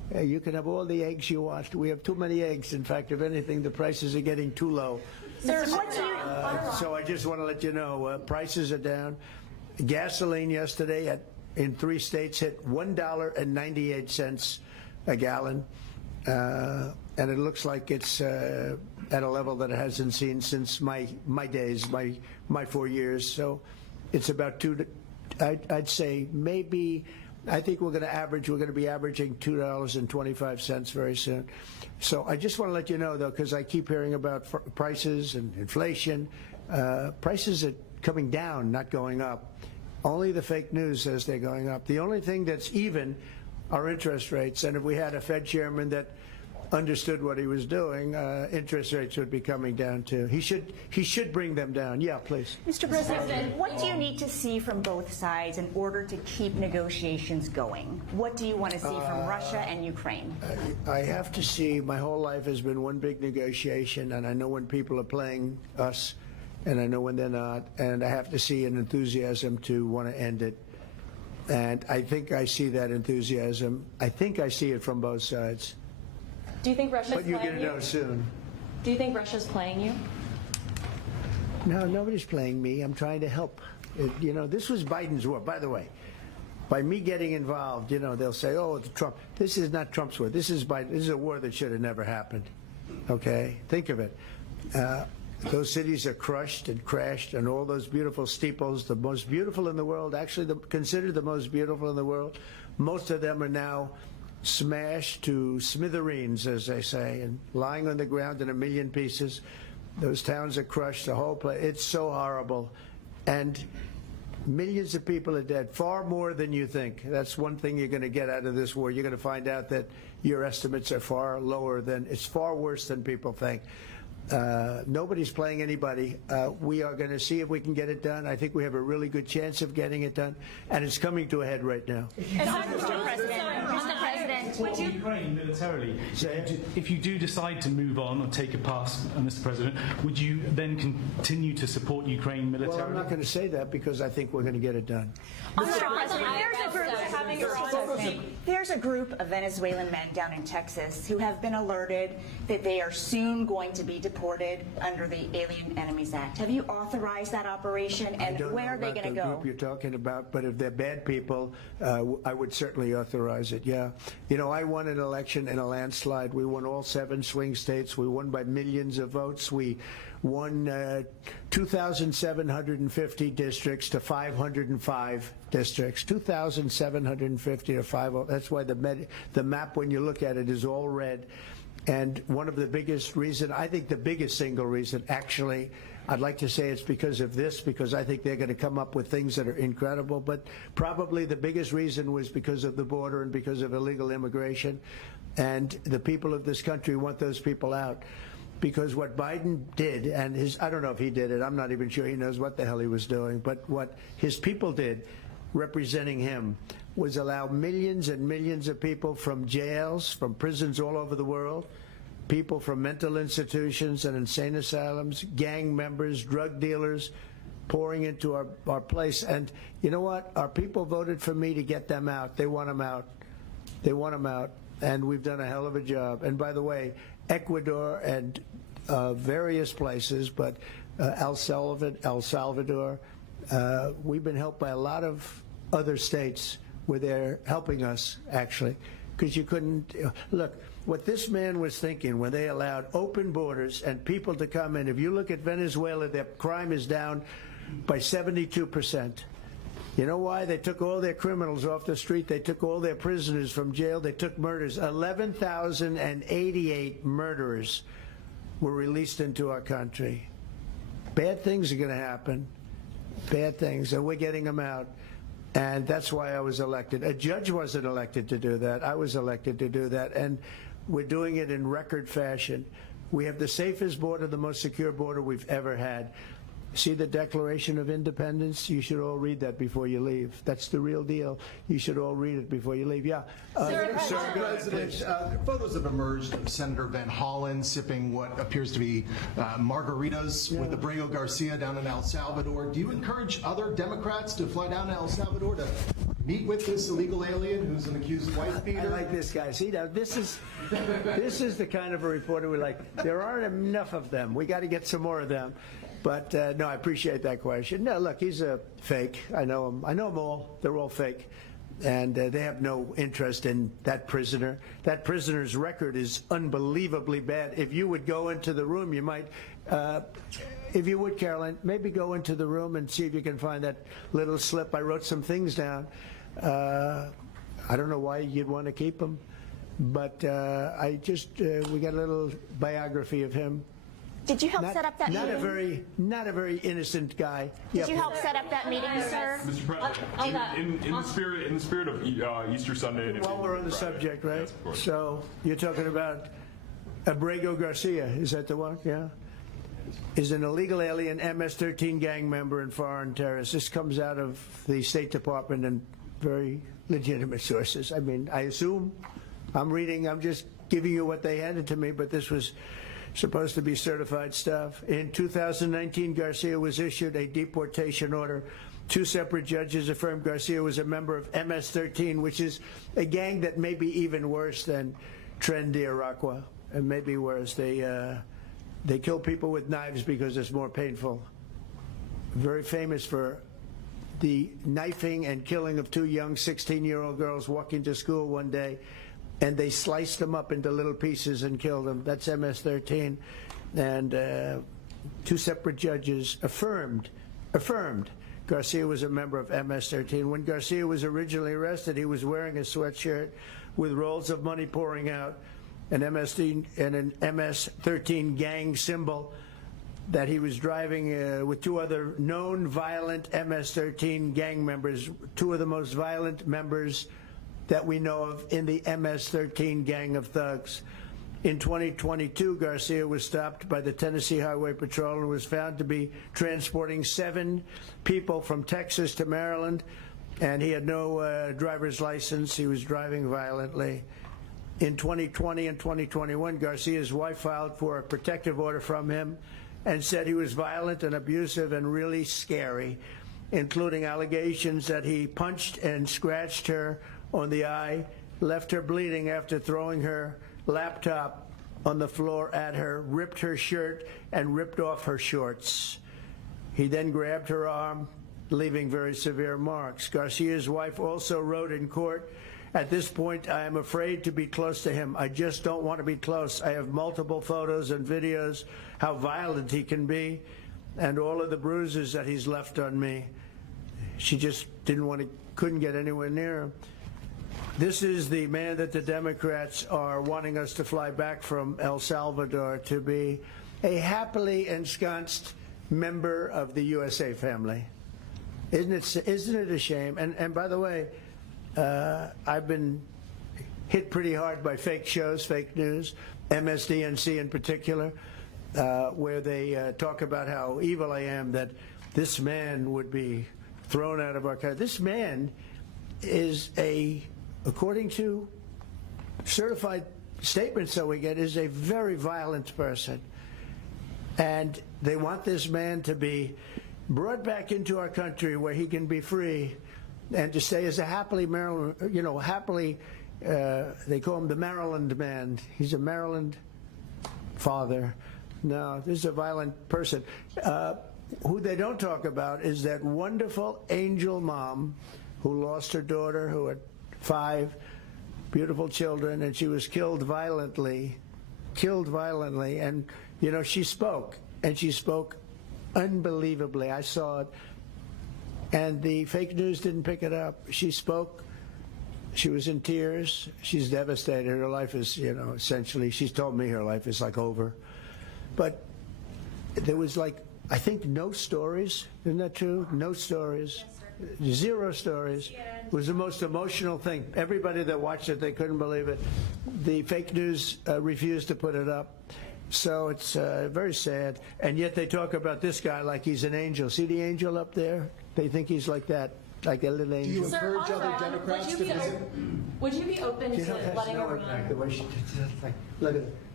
You can have all the eggs you want. We have too many eggs. In fact, if anything, the prices are getting too low. Sir, what do you... So I just want to let you know, prices are down. Gasoline yesterday in 3 states hit $1.98 a gallon. And it looks like it's at a level that it hasn't seen since my days, my 4 years. So it's about I'd say maybe, I think we're going to be averaging $2.25 very soon. So I just want to let you know, though, because I keep hearing about prices and inflation. Prices are coming down, not going up. Only the fake news says they're going up. The only thing that's even are interest rates. And if we had a Fed chairman that understood what he was doing, interest rates would be coming down too. He should bring them down. Yeah, please. Mr. President, what do you need to see from both sides in order to keep negotiations going? What do you want to see from Russia and Ukraine? I have to see. My whole life has been one big negotiation, and I know when people are playing us, and I know when they're not, and I have to see an enthusiasm to want to end it. And I think I see that enthusiasm. I think I see it from both sides. Do you think Russia's But you're playing going to know soon. Do you think Russia's playing you? No, nobody's playing me. I'm trying to help. This was Biden's war. By the way, by me getting involved, they'll say, oh, it's Trump. This is not Trump's war. This is Biden. This is a war that should have never happened. Okay? Think of it. Those cities are crushed and crashed, and all those beautiful steeples, the most beautiful in the world, actually considered the most beautiful in the world, most of them are now smashed to smithereens, as they say, and lying on the ground in a million pieces. Those towns are crushed, the whole place. It's so horrible. And millions of people are dead, far more than you think. That's one thing you're going to get out of this war. You're going to find out that your estimates are far lower than, it's far worse than people think. Nobody's playing anybody. We are going to see if we can get it done. I think we have a really good chance of getting it done, and it's coming to a head right now. Mr. President, would you Ukraine militarily? If you do decide to move on or take a pass, Mr. President, would you then continue to support Ukraine militarily? Well, I'm not going to say that because I think we're going to get it done. Mr. President, there's a group of Venezuelan men down in Texas who have been alerted that they are soon going to be deported under the Alien Enemies Act. Have you authorized that operation, and where are they going to go? Group you're talking about, but if they're bad people, I would certainly authorize it. Yeah, I won an election in a landslide. We won all 7 swing states. We won by millions of votes. We won 2,750 districts to 505 districts. 2,750 to 5. That's why the map, when you look at it, is all red. And one of the biggest reason, I think the biggest single reason, actually, I'd like to say it's because of this, because I think they're going to come up with things that are incredible, but probably the biggest reason was because of the border and because of illegal immigration. And the people of this country want those people out. Because what Biden did, and I don't know if he did it, I'm not even sure he knows what the hell he was doing, but what his people did, representing him, was allow millions and millions of people from jails, from prisons all over the world, people from mental institutions and insane asylums, gang members, drug dealers, pouring into our place. And you know what? Our people voted for me to get them out. They want them out. They want them out. And we've done a hell of a job. And by the way, Ecuador and various places, but El Salvador, we've been helped by a lot of other states where they're helping us, actually, because you couldn't look what this man was thinking when they allowed open borders and people to come in. If you look at Venezuela, their crime is down by 72%. You know why? They took all their criminals off the street. They took all their prisoners from jail. They took murders. 11,088 murderers were released into our country. Bad things are going to happen. Bad things. And we're getting them out. And that's why I was elected. A judge wasn't elected to do that. I was elected to do that. And we're doing it in record fashion. We have the safest border, the most secure border we've ever had. See the Declaration of Independence? You should all read that before you leave. That's the real deal. You should all read it before you leave. Yeah. Mr. President, photos have emerged of Senator Van Hollen sipping what appears to be margaritas with Abrego Garcia down in El Salvador. Do you encourage other Democrats to fly down to El Salvador to meet with this illegal alien who's an accused wife I beater? like this guy. See, now this is the kind of a reporter we like. There aren't enough of them. We got to get some more of them. But no, I appreciate that question. No, look, he's a fake. I know him. I know them all. They're all fake. And they have no interest in that prisoner. That prisoner's record is unbelievably bad. If you would go into the room, you might, if you would, Caroline, maybe go into the room and see if you can find that little slip. I wrote some things down. I don't know why you'd want to keep him, but I just, we got a little biography of him. Did you help set up that meeting? Not a very innocent guy. Did you help set up that meeting, sir? Mr. President, in the spirit of Easter Sunday. And While we're on the subject, right? Yes, so you're talking about Abrego Garcia, is that the one? Yeah. Is an illegal alien MS-13 gang member and foreign terrorist. This comes out of the State Department and very legitimate sources. I mean, I assume I'm just giving you what they handed to me, but this was supposed to be certified stuff. In 2019, Garcia was issued a deportation order. 2 separate judges affirmed Garcia was a member of MS-13, which is a gang that may be even worse than Trendy Tales, and maybe worse. They kill people with knives because it's more painful. Very famous for the knifing and killing of 2 young 16-year-old girls walking to school one day, and they sliced them up into little pieces and killed them. That's MS-13. And 2 separate judges affirmed Garcia was a member of MS-13. When Garcia was originally arrested, he was wearing a sweatshirt with rolls of money pouring out, an MS-13 gang symbol that he was driving with 2 other known violent MS-13 gang members, 2 of the most violent members that we know of in the MS-13 gang of thugs. In 2022, Garcia was stopped by the Tennessee Highway Patrol and was found to be transporting 7 people from Texas to Maryland, and he had no driver's license. He was driving violently. In 2020 and 2021, Garcia's wife filed for a protective order from him and said he was violent and abusive and really scary, including allegations that he punched and scratched her on the eye, left her bleeding after throwing her laptop on the floor at her, ripped her shirt, and ripped off her shorts. He then grabbed her arm, leaving very severe marks. Garcia's wife also wrote in court, "At this point, I am afraid to be close to him. I just don't want to be close. I have multiple photos and videos how violent he can be and all of the bruises that he's left on me." She just couldn't get anywhere near him. This is the man that the Democrats are wanting us to fly back from El Salvador to be a happily ensconced member of the USA family. Isn't it a shame? And by the way, I've been hit pretty hard by fake shows, fake news, MSDNC in particular, where they talk about how evil I am, that this man would be thrown out of our country. This man is according to certified statements that we get, is a very violent person. And they want this man to be brought back into our country where he can be free and to stay as a happily Maryland, they call him the Maryland man. He's a Maryland father. No, this is a violent person. Who they don't talk about is that wonderful angel mom who lost her daughter, who had 5 beautiful children, and she was killed violently. And, she spoke, and she spoke unbelievably. I saw it. And the fake news didn't pick it up. She spoke. She was in tears. She's devastated. Her life is, essentially, she's told me her life is like over. But there was I think no stories. Isn't that true? No stories. Yes, 0 stories. It was the most emotional thing. Everybody that watched it, they couldn't believe it. The fake news refused to put it up. So it's very sad. And yet they talk about this guy like he's an angel. See the angel up there? They think he's like that, like a little angel. Do you encourage other Democrats to visit? Would you be open to letting her run? The way she, look at it.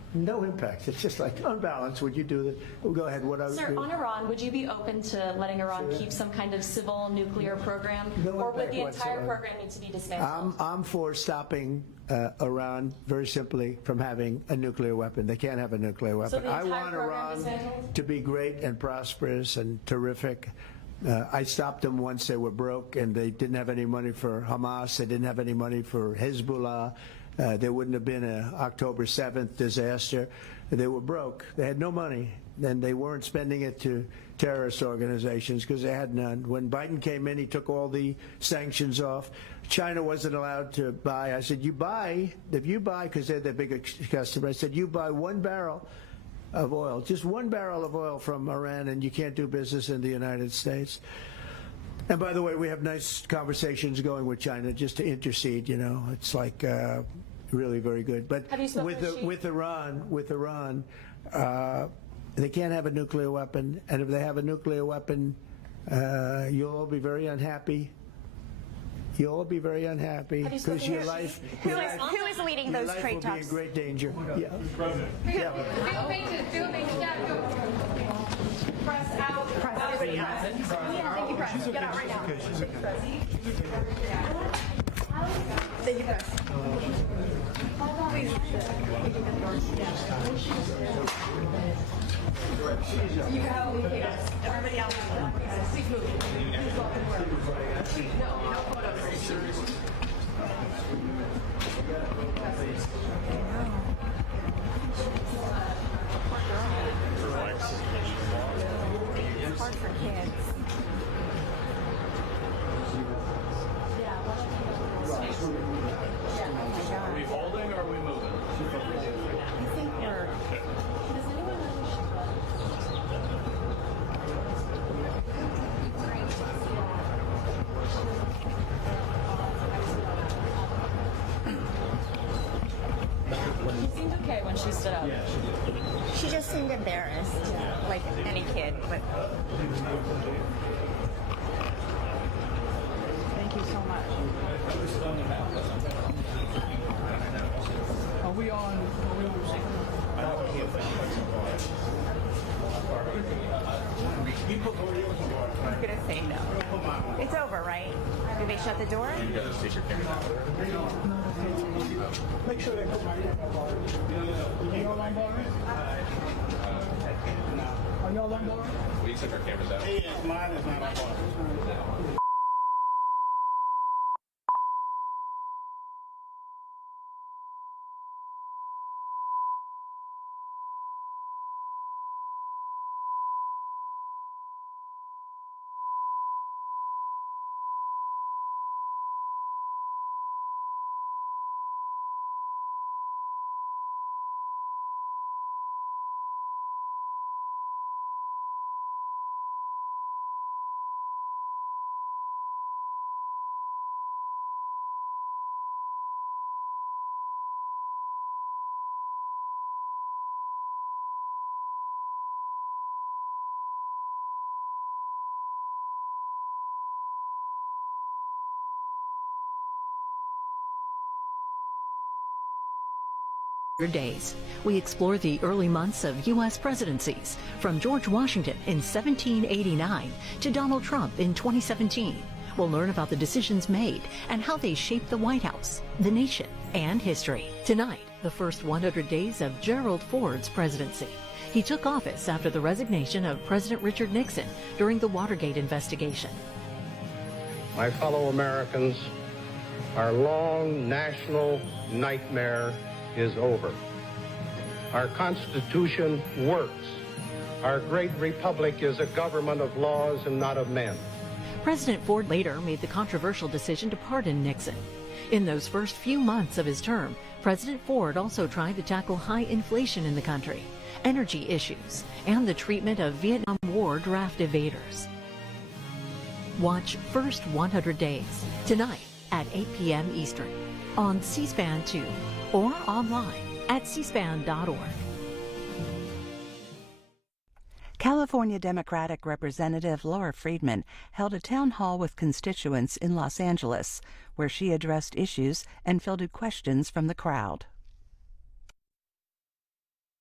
No impact. It's just like unbalanced. Would you do that? Well, go ahead. What I Sir, on Iran, would you be open to letting Iran keep some kind of civil nuclear program? No or would impact the entire whatsoever. program need to be dismantled? I'm for stopping Iran very simply from having a nuclear weapon. They can't have a nuclear weapon. the I entire want program Iran dismantled? to be great and prosperous and terrific. I stopped them once they were broke and they didn't have any money for Hamas. They didn't have any money for Hezbollah. There wouldn't have been an October 7th disaster. They were broke. They had no money, and they weren't spending it to terrorist organizations because they had none. When Biden came in, he took all the sanctions off. China wasn't allowed to buy. I said, if you buy, because they're the biggest customer, I said, you buy 1 barrel of oil, just 1 barrel of oil from Iran, and you can't do business in the United States. And by the way, we have nice conversations going with China just to intercede, you know. It's like really very good. But with Iran, they can't have a nuclear weapon. And if they have a nuclear weapon, you'll all be very unhappy. You'll all be very unhappy because your life. Who is leading those trade will talks? be in great danger. Yeah. Yeah. Press out. Press everybody out. Yeah, thank you, press. Get out right now. Thank you, press. Please. You can have everybody else. Please move. Please walk and work. No photos. It's hard for kids. Are we holding or are we moving? I think we're. She seemed okay when she stood up. She just seemed embarrassed, like any kid. But thank you so much. Are we on? I'm gonna say no. It's over, right? Did they shut the door? You guys take your camera out. Make sure they put my Are y'all on bar? Are y'all on bar? We took our cameras out. Yes, mine is not on bar. Days. We explore the early months of U.S. presidencies, from George Washington in 1789 to Donald Trump in 2017. We'll learn about the decisions made and how they shaped the White House, the nation, and history. Tonight, the first 100 days of Gerald Ford's presidency. He took office after the resignation of President Richard Nixon during the Watergate investigation. My fellow Americans, our long national nightmare is over. Our Constitution works. Our great republic is a government of laws and not of men. President Ford later made the controversial decision to pardon Nixon. In those first few months of his term, President Ford also tried to tackle high inflation in the country, energy issues, and the treatment of Vietnam War draft evaders. Watch First 100 Days tonight at 8 p.m. Eastern on C-SPAN 2 or online at cspan.org. California Democratic Representative Laura Friedman held a town hall with constituents in Los Angeles, where she addressed issues and fielded questions from the crowd.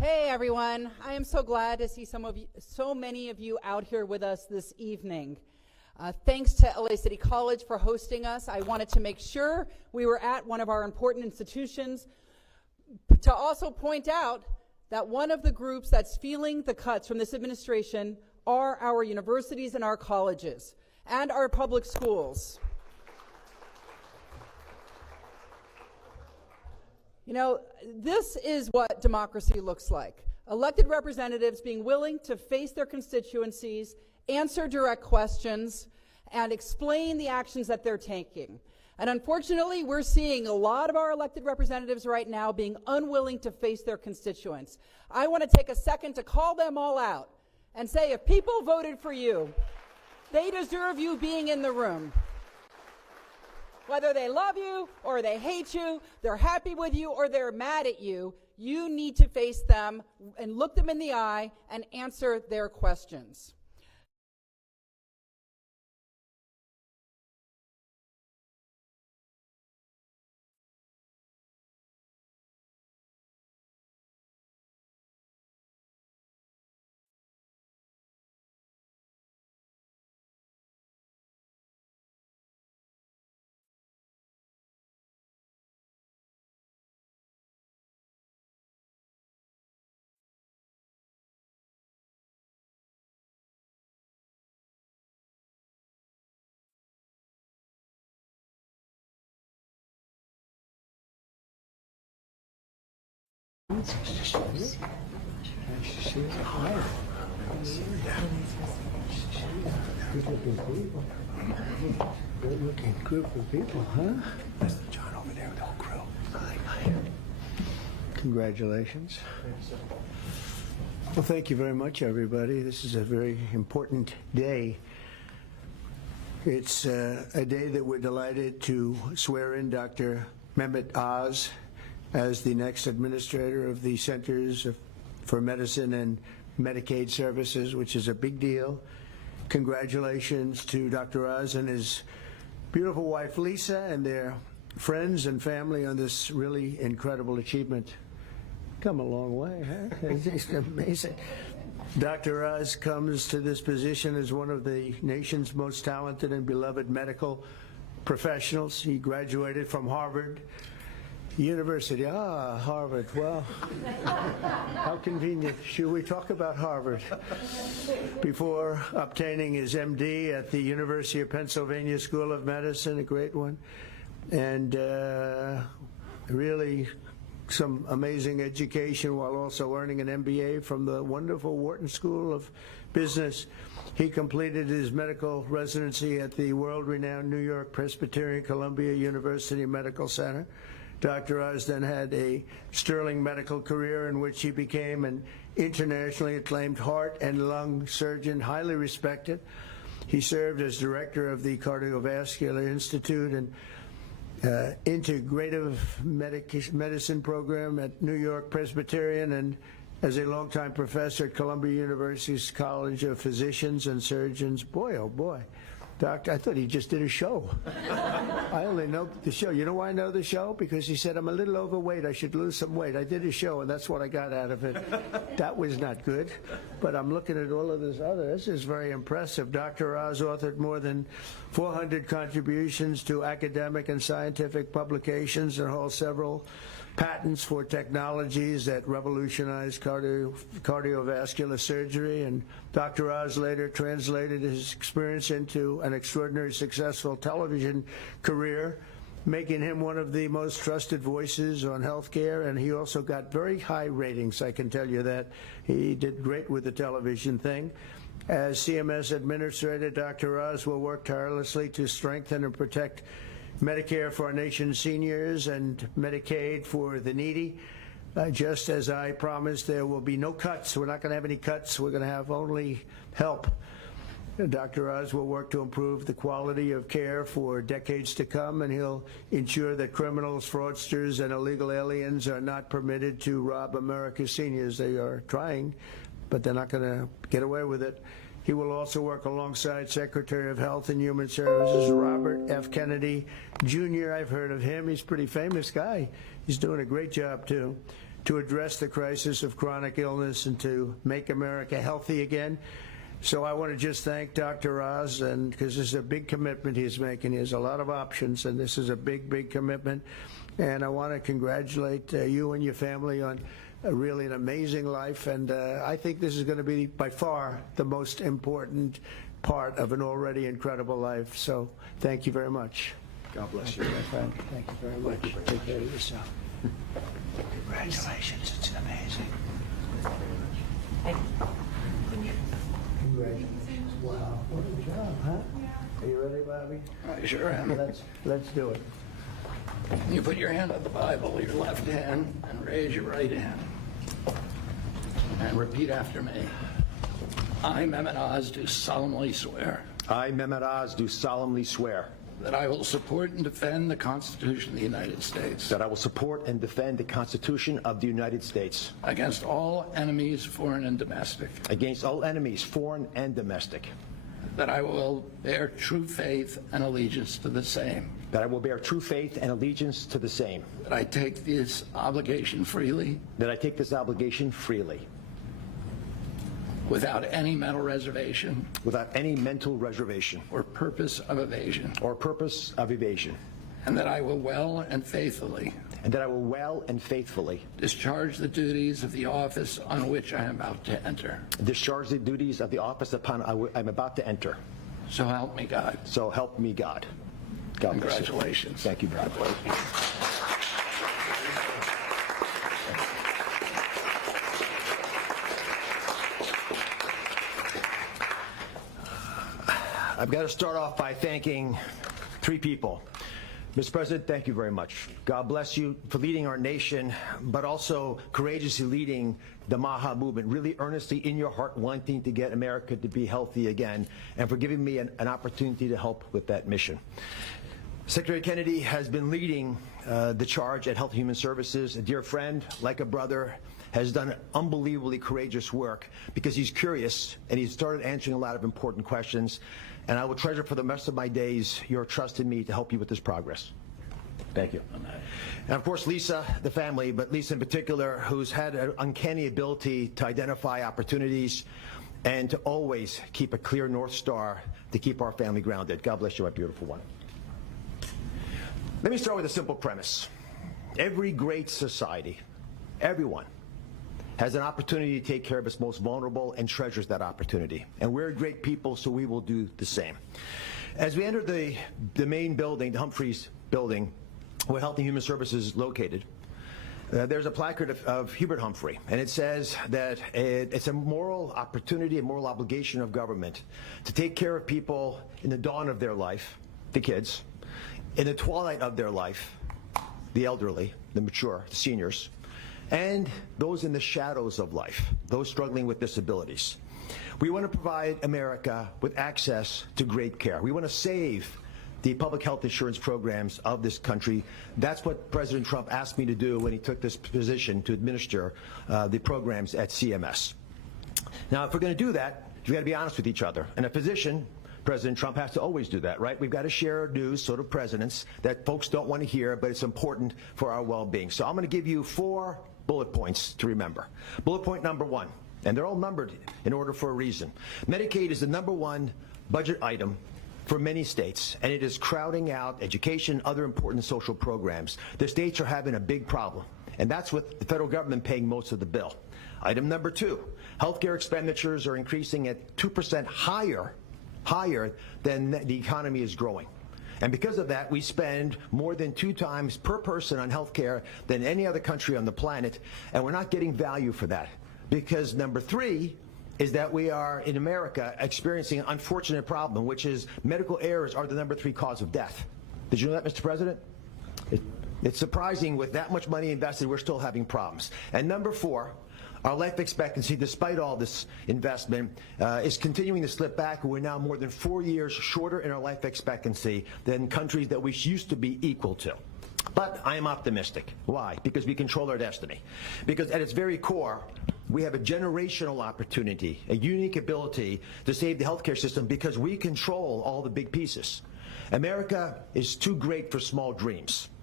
Hey everyone, I am so glad to see so many of you out here with us this evening. Thanks to LA City College for hosting us. I wanted to make sure we were at one of our important institutions to also point out that one of the groups that's feeling the cuts from this administration are our universities and our colleges and our public schools. You know, this is what democracy looks like. Elected representatives being willing to face their constituencies, answer direct questions, and explain the actions that they're taking. And unfortunately, we're seeing a lot of our elected representatives right now being unwilling to face their constituents. I want to take a second to call them all out and say, if people voted for you, they deserve you being in the room. Whether they love you or they hate you, they're happy with you or they're mad at you, you need to face them and look them in the eye and answer their questions. Good-looking group of people, huh? That's John over there with the whole crew. Hi. Congratulations. Well, thank you very much, everybody. This is a very important day. It's a day that we're delighted to swear in Dr. Mehmet Oz as the next administrator of the Centers for Medicine and Medicaid Services, which is a big deal. Congratulations to Dr. Oz and his beautiful wife, Lisa, and their friends and family on this really incredible achievement. Come a long way, huh? It's amazing. Dr. Oz comes to this position as one of the nation's most talented and beloved medical professionals. He graduated from Harvard University. Harvard. Well, how convenient. Should we talk about Harvard? Before obtaining his MD at the University of Pennsylvania School of Medicine, a great one, and really some amazing education while also earning an MBA from the wonderful Wharton School of Business. He completed his medical residency at the world-renowned New York Presbyterian Columbia University Medical Center. Dr. Oz then had a sterling medical career in which he became an internationally acclaimed heart and lung surgeon, highly respected. He served as director of the Cardiovascular Institute and Integrative Medicine program at New York Presbyterian, and as a longtime professor at Columbia University's College of Physicians and Surgeons. Boy, oh boy. Doctor, I thought he just did a show. I only know the show. You know why I know the show? Because he said, I'm a little overweight. I should lose some weight. I did a show, and that's what I got out of it. That was not good. But I'm looking at all of this other. This is very impressive. Dr. Oz authored more than 400 contributions to academic and scientific publications and holds several patents for technologies that revolutionize cardiovascular surgery, and Dr. Oz later translated his experience into an extraordinarily successful television career, making him one of the most trusted voices on healthcare, and he also got very high ratings, I can tell you that. He did great with the television thing. As CMS Administrator, Dr. Oz will work tirelessly to strengthen and protect Medicare for our nation's seniors and Medicaid for the needy. Just as I promised, there will be no cuts. We're not going to have any cuts. We're going to have only help. Dr. Oz will work to improve the quality of care for decades to come, and he'll ensure that criminals, fraudsters, and illegal aliens are not permitted to rob America's seniors. They are trying, but they're not going to get away with it. He will also work alongside Secretary of Health and Human Services Robert F. Kennedy Jr. I've heard of him. He's a pretty famous guy. He's doing a great job, too, to address the crisis of chronic illness and to make America healthy again. So I want to just thank Dr. Oz, and because this is a big commitment he's making. He has a lot of options, and this is a big, big commitment. And I want to congratulate you and your family on really an amazing life. And I think this is going to be by far the most important part of an already incredible life. So thank you very much. God bless you, my friend. Thank you very much. Take care of yourself. Congratulations. It's amazing. Congratulations. Wow. What a job, huh? Are you ready, Bobby? I sure am. Let's do it. You put your hand on the Bible, your left hand, and raise your right hand. And repeat after me. I, Mehmet Oz, do solemnly swear I, Mehmet Oz, do solemnly swear that I will support and defend the Constitution of the United States that I will support and defend the Constitution of the United States against all enemies, foreign and domestic, against all enemies, foreign and domestic, that I will bear true faith and allegiance to the same, that I will bear true faith and allegiance to the same, that I take this obligation freely that I take this obligation freely, without any mental reservation without any mental reservation or purpose of evasion, and that I will well and faithfully discharge the duties of the office on which I am about to enter. discharge the duties of the office upon I'm about to enter. So help me God. So help me God. God bless you. Congratulations. Thank you, brother. I've got to start off by thanking three people. Mr. President, thank you very much. God bless you for leading our nation, but also courageously leading the MAHA movement, really earnestly in your heart wanting to get America to be healthy again, and for giving me an opportunity to help with that mission. Secretary Kennedy has been leading the charge at Health and Human Services. A dear friend, like a brother, has done unbelievably courageous work because he's curious and he's started answering a lot of important questions. And I will treasure for the rest of my days your trust in me to help you with this progress. Thank you. And of course, Lisa, the family, but Lisa in particular, who's had an uncanny ability to identify opportunities and to always keep a clear North Star to keep our family grounded. God bless you, my beautiful one. Let me start with a simple premise. Every great society, everyone, has an opportunity to take care of its most vulnerable and treasures that opportunity. And we're a great people, so we will do the same. As we enter the main building, the Humphreys building, where Health and Human Services is located, there's a placard of Hubert Humphrey, and it says that it's a moral opportunity, a moral obligation of government to take care of people in the dawn of their life, the kids, in the twilight of their life, the elderly, the mature, the seniors, and those in the shadows of life, those struggling with disabilities. We want to provide America with access to great care. We want to save the public health insurance programs of this country. That's what President Trump asked me to do when he took this position to administer the programs at CMS. Now, if we're going to do that, we've got to be honest with each other. And a physician, President Trump, has to always do that, right? We've got to share news, sort of presidents, that folks don't want to hear, but it's important for our well-being. So I'm going to give you 4 bullet points to remember. Bullet point number 1, and they're all numbered in order for a reason. Medicaid is the #1 budget item for many states, and it is crowding out education, other important social programs. The states are having a big problem, and that's with the federal government paying most of the bill. Item number 2, healthcare expenditures are increasing at 2% higher than the economy is growing. And because of that, we spend more than 2 times per person on health care than any other country on the planet, and we're not getting value for that. Because number 3 is that we are, in America, experiencing an unfortunate problem, which is medical errors are the number 3 cause of death. Did you know that, Mr. President? It's surprising with that much money invested, we're still having problems. And number 4, our life expectancy, despite all this investment, is continuing to slip back. We're now more than 4 years shorter in our life expectancy than countries that we used to be equal to. But I am optimistic. Why? Because we control our destiny. Because at its very core, we have a generational opportunity, a unique ability to save the healthcare system because we control all the big pieces. America is too great for small dreams.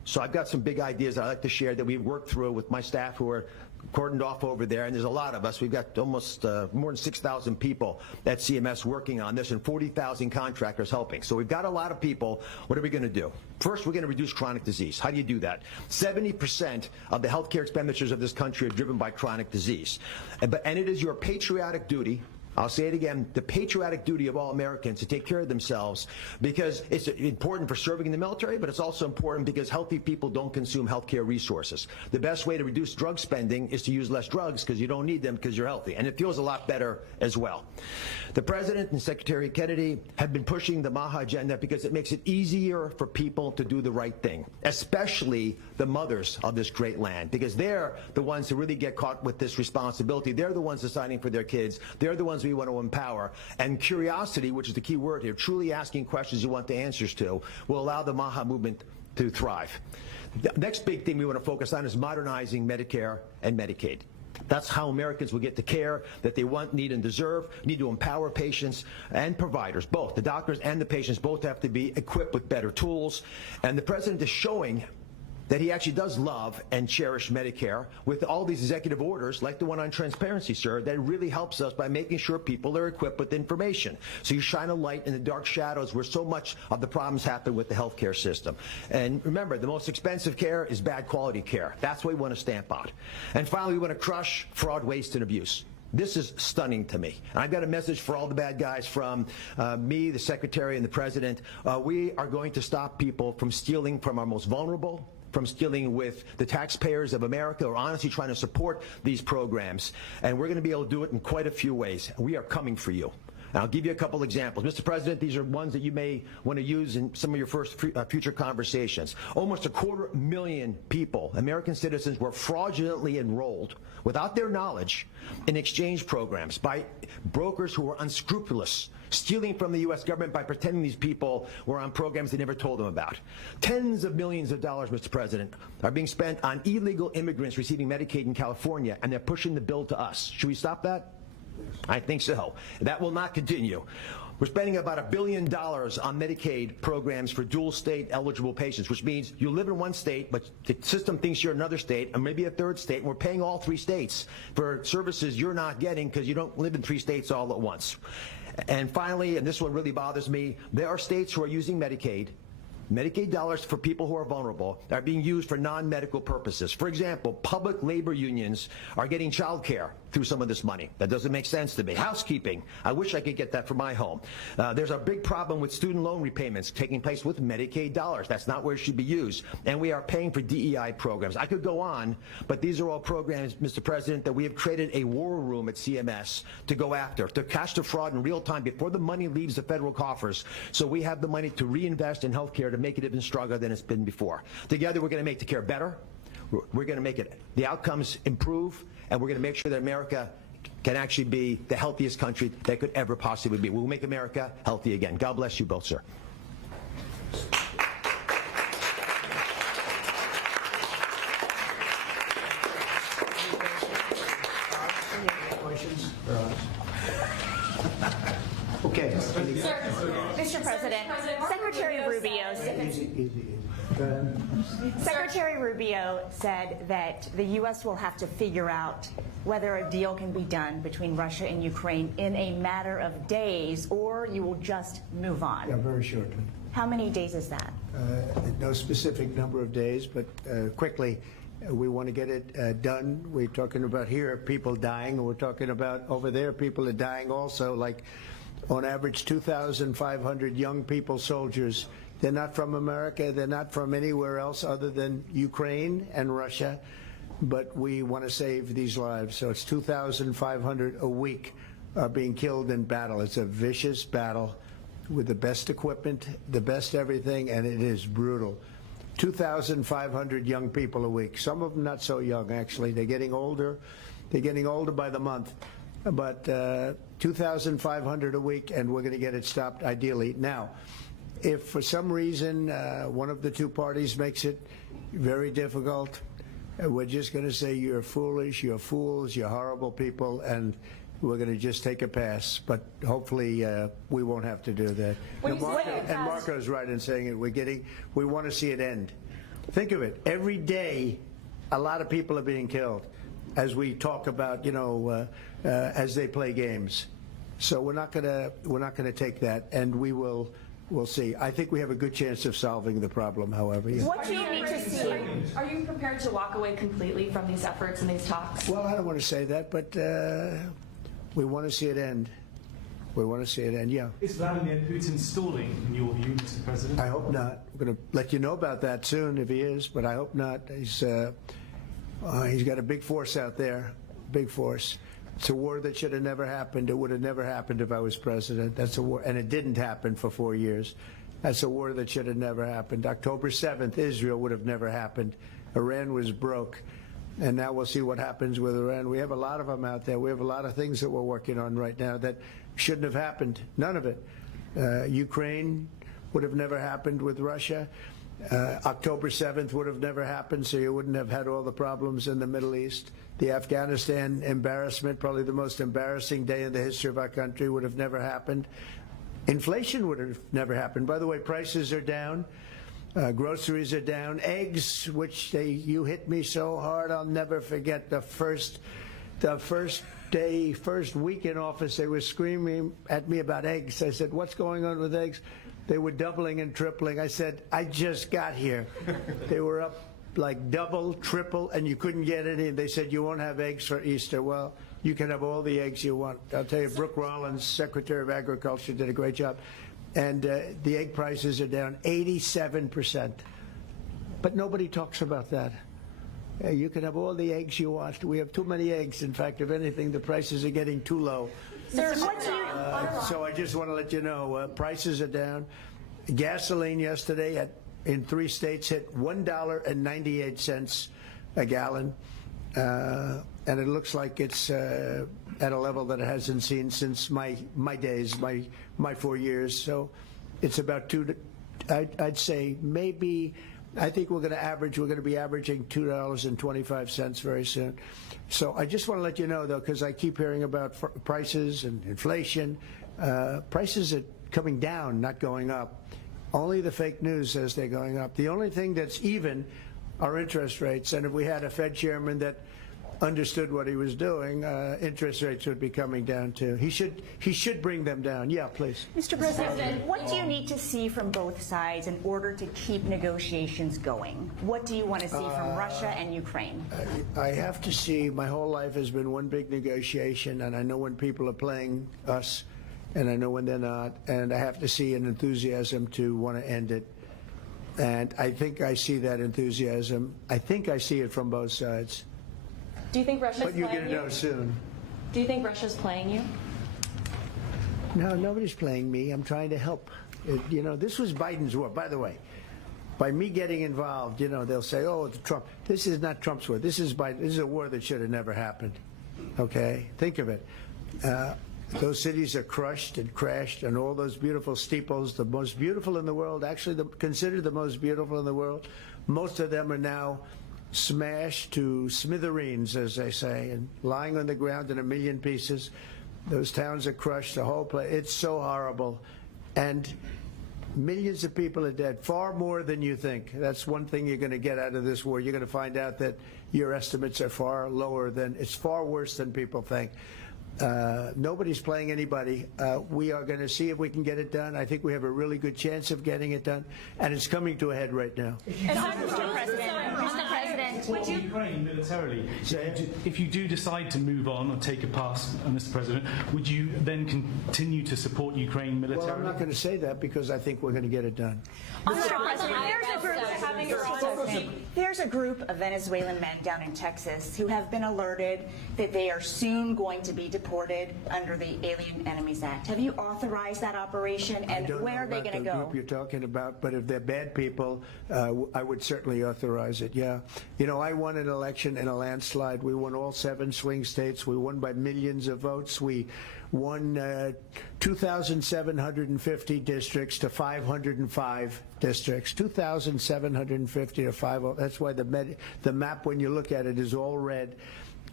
So I've got some big ideas I'd like to share that we've worked through with my staff who are cordoned off over there, and there's a lot of us. We've got almost more than 6,000 people at CMS working on this and 40,000 contractors helping. So we've got a lot of people. What are we going to do? First, we're going to reduce chronic disease. How do you do that? 70% of the healthcare expenditures of this country are driven by chronic disease. And it is your patriotic duty, I'll say it again, the patriotic duty of all Americans to take care of themselves, because it's important for serving in the military, but it's also important because healthy people don't consume healthcare resources. The best way to reduce drug spending is to use less drugs because you don't need them because you're healthy. And it feels a lot better as well. The President and Secretary Kennedy have been pushing the MAHA agenda because it makes it easier for people to do the right thing, especially the mothers of this great land, because they're the ones who really get caught with this responsibility. They're the ones deciding for their kids. They're the ones we want to empower. And curiosity, which is the key word here, truly asking questions you want the answers to, will allow the MAHA movement to thrive. The next big thing we want to focus on is modernizing Medicare and Medicaid. That's how Americans will get the care that they want, need, and deserve. We need to empower patients and providers, both. The doctors and the patients both have to be equipped with better tools. And the President is showing that he actually does love and cherish Medicare with all these executive orders, like the one on transparency, sir, that really helps us by making sure people are equipped with information. So you shine a light in the dark shadows where so much of the problems happen with the healthcare system. And remember, the most expensive care is bad quality care. That's what we want to stamp out. And finally, we want to crush fraud, waste, and abuse. This is stunning to me. And I've got a message for all the bad guys from me, the Secretary, and the President. We are going to stop people from stealing from our most vulnerable, from stealing with the taxpayers of America, or honestly trying to support these programs. And we're going to be able to do it in quite a few ways. We are coming for you. And I'll give you a couple examples. Mr. President, these are ones that you may want to use in some of your future conversations. Almost 250,000 people, American citizens, were fraudulently enrolled without their knowledge in exchange programs by brokers who were unscrupulous, stealing from the U.S. government by pretending these people were on programs they never told them about. Tens of millions of dollars, Mr. President, are being spent on illegal immigrants receiving Medicaid in California, and they're pushing the bill to us. Should we stop that? I think so. That will not continue. We're spending about $1 billion on Medicaid programs for dual state eligible patients, which means you live in one state, but the system thinks you're in another state, and maybe a third state, and we're paying all 3 states for services you're not getting because you don't live in 3 states all at once. And finally, and this one really bothers me, there are states who are using Medicaid dollars for people who are vulnerable are being used for non-medical purposes. For example, public labor unions are getting child care through some of this money. That doesn't make sense to me. Housekeeping, I wish I could get that for my home. There's a big problem with student loan repayments taking place with Medicaid dollars. That's not where it should be used. And we are paying for DEI programs. I could go on, but these are all programs, Mr. President, that we have created a war room at CMS to go after, to catch the fraud in real time before the money leaves the federal coffers, so we have the money to reinvest in health care to make it even stronger than it's been before. Together, we're going to make the care better. We're going to make the outcomes improve, and we're going to make sure that America can actually be the healthiest country that could ever possibly be. We'll make America healthy again. God bless you both, sir. Okay. Mr. President, Secretary Rubio Secretary Rubio said that the U.S. will have to figure out whether a deal can be done between Russia and Ukraine in a matter of days, or you will just move on. Yeah, very shortly. How many days is that? No specific number of days, but quickly. We want to get it done. We're talking about here people dying, and we're talking about over there people are dying also, like on average 2,500 young people, soldiers. They're not from America. They're not from anywhere else other than Ukraine and Russia, but we want to save these lives. So it's 2,500 a week are being killed in battle. It's a vicious battle with the best equipment, the best everything, and it is brutal. 2,500 young people a week. Some of them not so young, actually. They're getting older. They're getting older by the month. But 2,500 a week, and we're going to get it stopped ideally. Now, if for some reason one of the two parties makes it very difficult, we're just going to say you're foolish, you're fools, you're horrible people, and we're going to just take a pass. But hopefully we won't have to do that. And Marco's right in saying it. We want to see it end. Think of it. Every day, a lot of people are being killed as we talk about, as they play games. So we're not gonna take that, and we'll see. I think we have a good chance of solving the problem, however. Yeah. What do you need to see? Are you prepared to walk away completely from these efforts and these talks? Well, I don't want to say that, but we want to see it end. We want to see it end, yeah. Is Vladimir Putin stalling, in your view, Mr. President? I hope not. I'm going to let you know about that soon if he is, but I hope not. He's got a big force out there, big force. It's a war that should have never happened. It would have never happened if I was president. That's a war, and it didn't happen for 4 years. That's a war that should have never happened. October 7th, Israel would have never happened. Iran was broke. And now we'll see what happens with Iran. We have a lot of them out there. We have a lot of things that we're working on right now that shouldn't have happened. None of it. Ukraine would have never happened with Russia. October 7th would have never happened, so you wouldn't have had all the problems in the Middle East. The Afghanistan embarrassment, probably the most embarrassing day in the history of our country, would have never happened. Inflation would have never happened. By the way, prices are down. Groceries are down. Eggs, which you hit me so hard, I'll never forget the first week in office, they were screaming at me about eggs. I said, what's going on with eggs? They were doubling and tripling. I said, I just got here. They were up like double, triple, and you couldn't get any. They said, you won't have eggs for Easter. Well, you can have all the eggs you want. I'll tell you, Brooke Rollins, Secretary of Agriculture, did a great job. And the egg prices are down 87%. But nobody talks about that. You can have all the eggs you want. We have too many eggs. In fact, if anything, the prices are getting too low. So I just want to let you know, prices are down. Gasoline yesterday in 3 states hit $1.98 a gallon. And it looks like it's at a level that it hasn't seen since my days, my 4 years. So it's about I'd say maybe, I think we're going to be averaging $2.25 very soon. So I just want to let you know, though, because I keep hearing about prices and inflation. Prices are coming down, not going up. Only the fake news says they're going up. The only thing that's even are interest rates. And if we had a Fed chairman that understood what he was doing, interest rates would be coming down too. He should bring them down. Yeah, please. Mr. President, what do you need to see from both sides in order to keep negotiations going? What do you want to see from Russia and Ukraine? I have to see. My whole life has been one big negotiation, and I know when people are playing us, and I know when they're not, and I have to see an enthusiasm to want to end it. And I think I see that enthusiasm. I think I see it from both sides. Do you think Russia's playing you? But you're going to know soon. Do you think Russia's playing you? No, nobody's playing me. I'm trying to help. This was Biden's war. By the way, by me getting involved, they'll say, oh, it's Trump. This is not Trump's war. This is Biden. This is a war that should have never happened. Okay? Think of it. Those cities are crushed and crashed, and all those beautiful steeples, the most beautiful in the world, actually considered the most beautiful in the world, most of them are now smashed to smithereens, as they say, and lying on the ground in a million pieces. Those towns are crushed, the whole place. It's so horrible. And millions of people are dead, far more than you think. That's one thing you're going to get out of this war. You're going to find out that your estimates are far lower than, it's far worse than people think. Nobody's playing anybody. We are going to see if we can get it done. I think we have a really good chance of getting it done, and it's coming to a head right now. Mr. President, would you Ukraine militarily? If you do decide to move on or take a pass, Mr. President, would you then continue to support Ukraine militarily? Well, I'm not going to say that because I think we're going to get it done. Mr. President, there's a group of Venezuelan men down in Texas who have been alerted that they are soon going to be deported under the Alien Enemies Act. Have you authorized that operation, and where are they going to go? I don't know about the group you're talking about, but if they're bad people, I would certainly authorize it, yeah. I won an election in a landslide. We won all 7 swing states. We won by millions of votes. We won 2,750 districts to 505 districts. 2,750 to 5. That's why the map, when you look at it, is all red.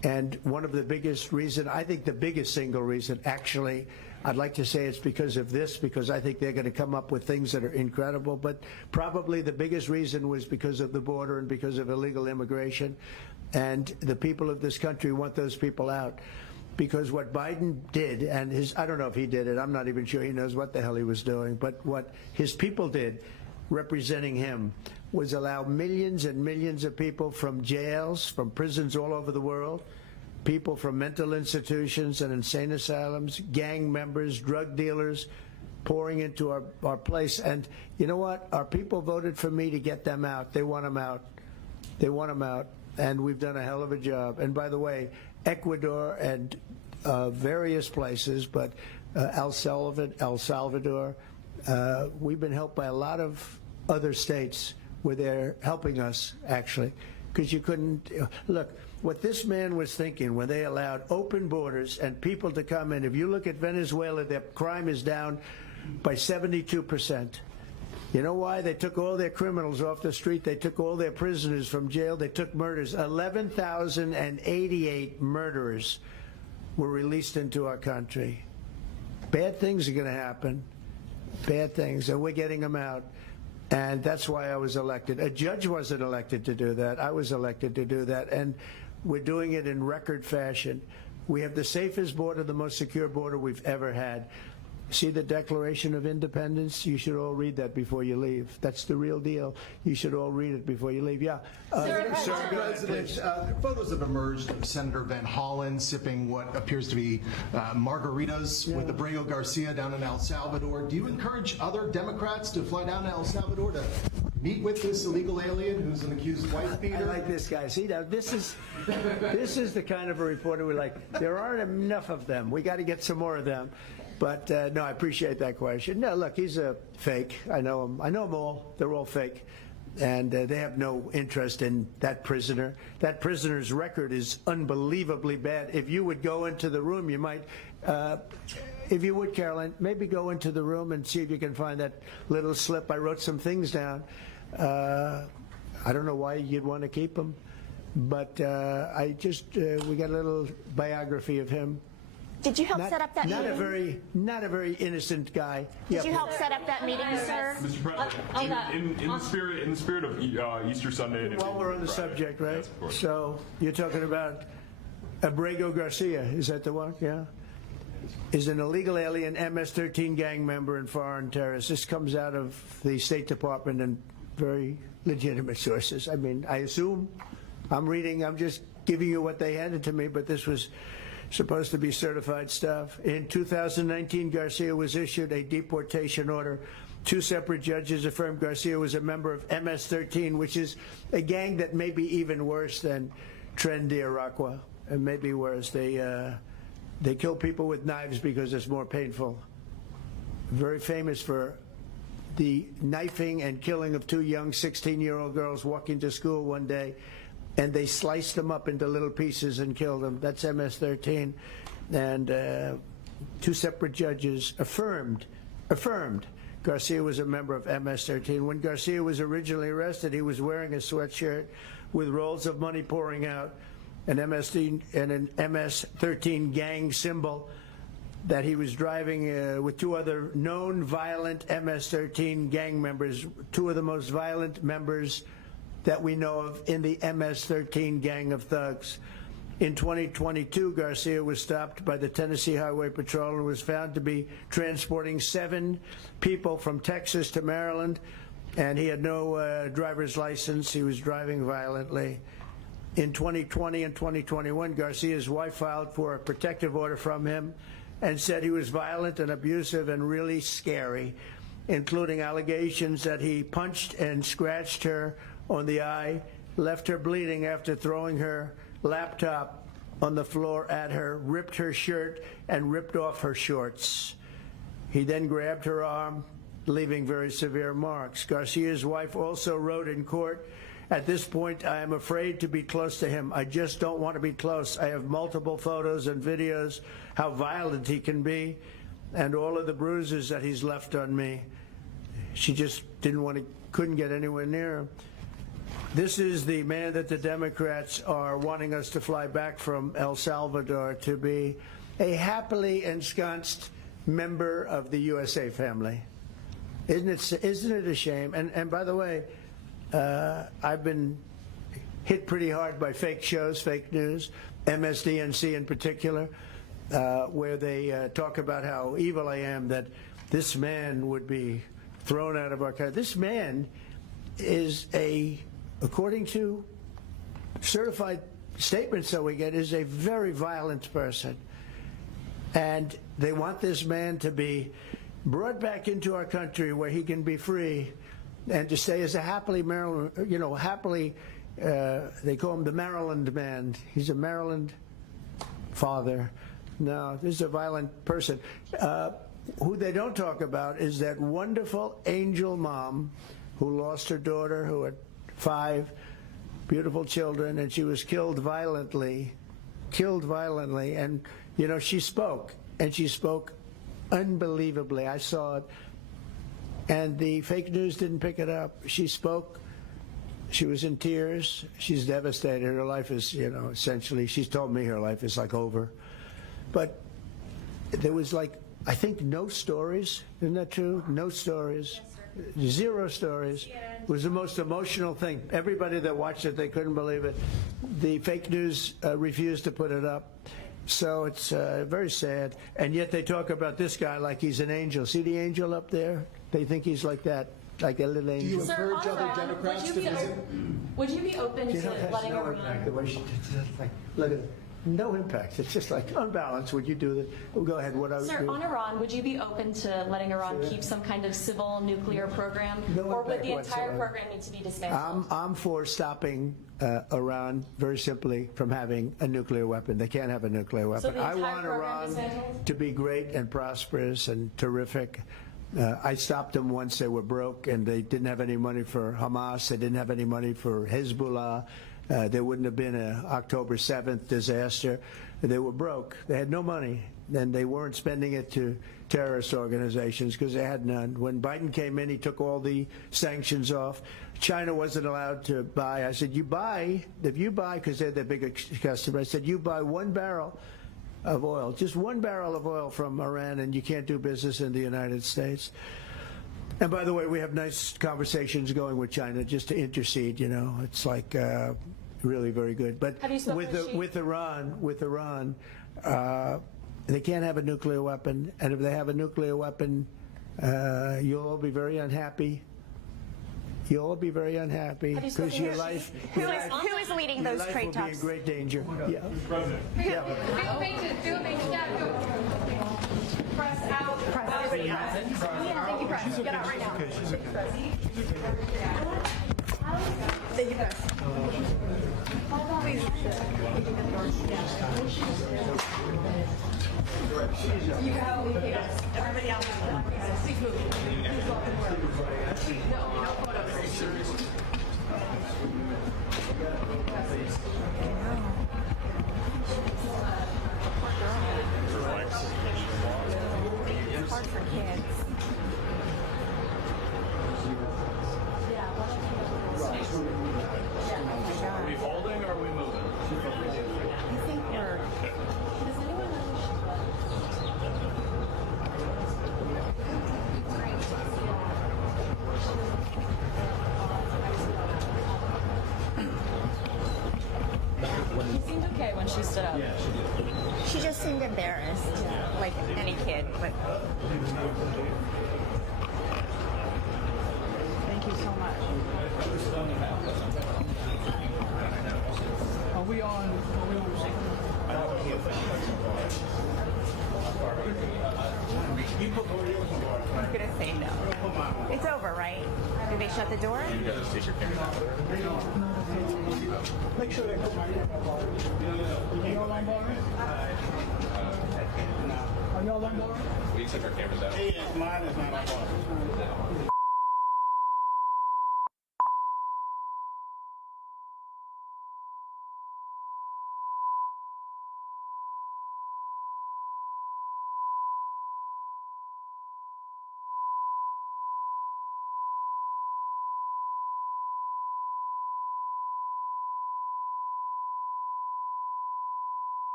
And one of the biggest reason, I think the biggest single reason, actually, I'd like to say it's because of this, because I think they're going to come up with things that are incredible, but probably the biggest reason was because of the border and because of illegal immigration. And the people of this country want those people out. Because what Biden did, and I don't know if he did it, I'm not even sure he knows what the hell he was doing, but what his people did, representing him, was allow millions and millions of people from jails, from prisons all over the world, people from mental institutions and insane asylums, gang members, drug dealers, pouring into our place. And you know what? Our people voted for me to get them out. They want them out. They want them out. And we've done a hell of a job. And by the way, Ecuador and various places, but El Salvador, we've been helped by a lot of other states where they're helping us, actually, because you couldn't look. What this man was thinking when they allowed open borders and people to come in, if you look at Venezuela, their crime is down by 72%. You know why? They took all their criminals off the street. They took all their prisoners from jail. They took murders. 11,088 murderers were released into our country. Bad things are going to happen. Bad things. And we're getting them out. And that's why I was elected. A judge wasn't elected to do that. I was elected to do that. And we're doing it in record fashion. We have the safest border, the most secure border we've ever had. See the Declaration of Independence? You should all read that before you leave. That's the real deal. You should all read it before you leave. Yeah. Mr. President, photos have emerged of Senator Van Hollen sipping what appears to be margaritas with Abrego Garcia down in El Salvador. Do you encourage other Democrats to fly down to El Salvador to meet with this illegal alien who's an accused wife beater? I like this guy. See, now this is the kind of a reporter we like. There aren't enough of them. We got to get some more of them. But no, I appreciate that question. No, look, he's a fake. I know him. I know them all. They're all fake. And they have no interest in that prisoner. That prisoner's record is unbelievably bad. If you would go into the room, you might, if you would, Caroline, maybe go into the room and see if you can find that little slip. I wrote some things down. I don't know why you'd want to keep him. But we got a little biography of him. Did you help set up that meeting? Not a very innocent guy. Did you help set up that meeting, sir? Mr. President, in the spirit of Easter Sunday. And while we're on the subject, right? Yes, so you're talking about Abrego Garcia, is that the one? Yeah. Is an illegal alien, MS-13 gang member and foreign terrorist. This comes out of the State Department and very legitimate sources. I mean, I assume I'm just giving you what they handed to me, but this was supposed to be certified stuff. In 2019, Garcia was issued a deportation order. 2 separate judges affirmed Garcia was a member of MS-13, which is a gang that may be even worse than Trendy Tales, and maybe worse. They kill people with knives because it's more painful. Very famous for the knifing and killing of 2 young 16-year-old girls walking to school one day, and they sliced them up into little pieces and killed them. That's MS-13. And 2 separate judges affirmed Garcia was a member of MS-13. When Garcia was originally arrested, he was wearing a sweatshirt with rolls of money pouring out, an MS-13 gang symbol that he was driving with 2 other known violent MS-13 gang members, 2 of the most violent members that we know of in the MS-13 gang of thugs. In 2022, Garcia was stopped by the Tennessee Highway Patrol and was found to be transporting 7 people from Texas to Maryland, and he had no driver's license. He was driving violently. In 2020 and 2021, Garcia's wife filed for a protective order from him and said he was violent and abusive and really scary, including allegations that he punched and scratched her on the eye, left her bleeding after throwing her laptop on the floor at her, ripped her shirt, and ripped off her shorts. He then grabbed her arm, leaving very severe marks. Garcia's wife also wrote in court, "At this point, I am afraid to be close to him. I just don't want to be close. I have multiple photos and videos how violent he can be and all of the bruises that he's left on me." She just couldn't get anywhere near him. This is the man that the Democrats are wanting us to fly back from El Salvador to be a happily ensconced member of the USA family. Isn't it a shame? And by the way, I've been hit pretty hard by fake shows, fake news, MSDNC in particular, where they talk about how evil I am, that this man would be thrown out of our country. This man is according to certified statements that we get, is a very violent person. And they want this man to be brought back into our country where he can be free and to stay as a happily Maryland, they call him the Maryland man. He's a Maryland father. No, this is a violent person. Who they don't talk about is that wonderful angel mom who lost her daughter, who had 5 beautiful children, and she was killed violently. And, she spoke, and she spoke unbelievably. I saw it. And the fake news didn't pick it up. She spoke. She was in tears. She's devastated. Her life is, essentially, she's told me her life is like over. But there was I think no stories. Isn't that true? No stories. Yes, 0 stories. It was the most emotional thing. Everybody that watched it, they couldn't believe it. The fake news refused to put it up. So it's very sad. And yet they talk about this guy like he's an angel. See the angel up there? They think he's like that, like a little angel. Do you encourage other Democrats to visit? Would you be open to letting no everyone... impact, the way she did, look at it. No impact. It's just like unbalanced. Would you do that? Well, go ahead. What I would Sir, do. on Iran, would you be open to letting Iran keep some kind of civil nuclear program? Or would the entire program need to be dismantled? I'm for stopping Iran, very simply, from having a nuclear weapon. They can't have a nuclear weapon. So the I entire want program Iran dismantled? to be great and prosperous and terrific. I stopped them once they were broke and they didn't have any money for Hamas. They didn't have any money for Hezbollah. There wouldn't have been an October 7th disaster. They were broke. They had no money, and they weren't spending it to terrorist organizations because they had none. When Biden came in, he took all the sanctions off. China wasn't allowed to buy. I said, if you buy, because they're the biggest customer, I said, you buy 1 barrel of oil, just 1 barrel of oil from Iran, and you can't do business in the United States. And by the way, we have nice conversations going with China just to intercede. It's like really very good. But with Iran, they can't have a nuclear weapon, and if they have a nuclear weapon, you'll all be very unhappy. You'll all be very unhappy because your life. Who is leading those trade talks? Your life will be in great danger. Yeah. Press out. Press everybody out. Yeah, thank you, Press. Get out right now. She's okay. Thank you, Press. You have everybody out. Please move. No photos. It's hard for kids. Are we holding or are we moving? I think we're... She seemed okay when she stood up. She just seemed embarrassed, like any kid. But thank you so much. Are we on? I'm gonna say no. It's over, right? Do they shut the door? Make sure they Are y'all on board? Are y'all on board? We took our cameras out. Yes, mine is not on board.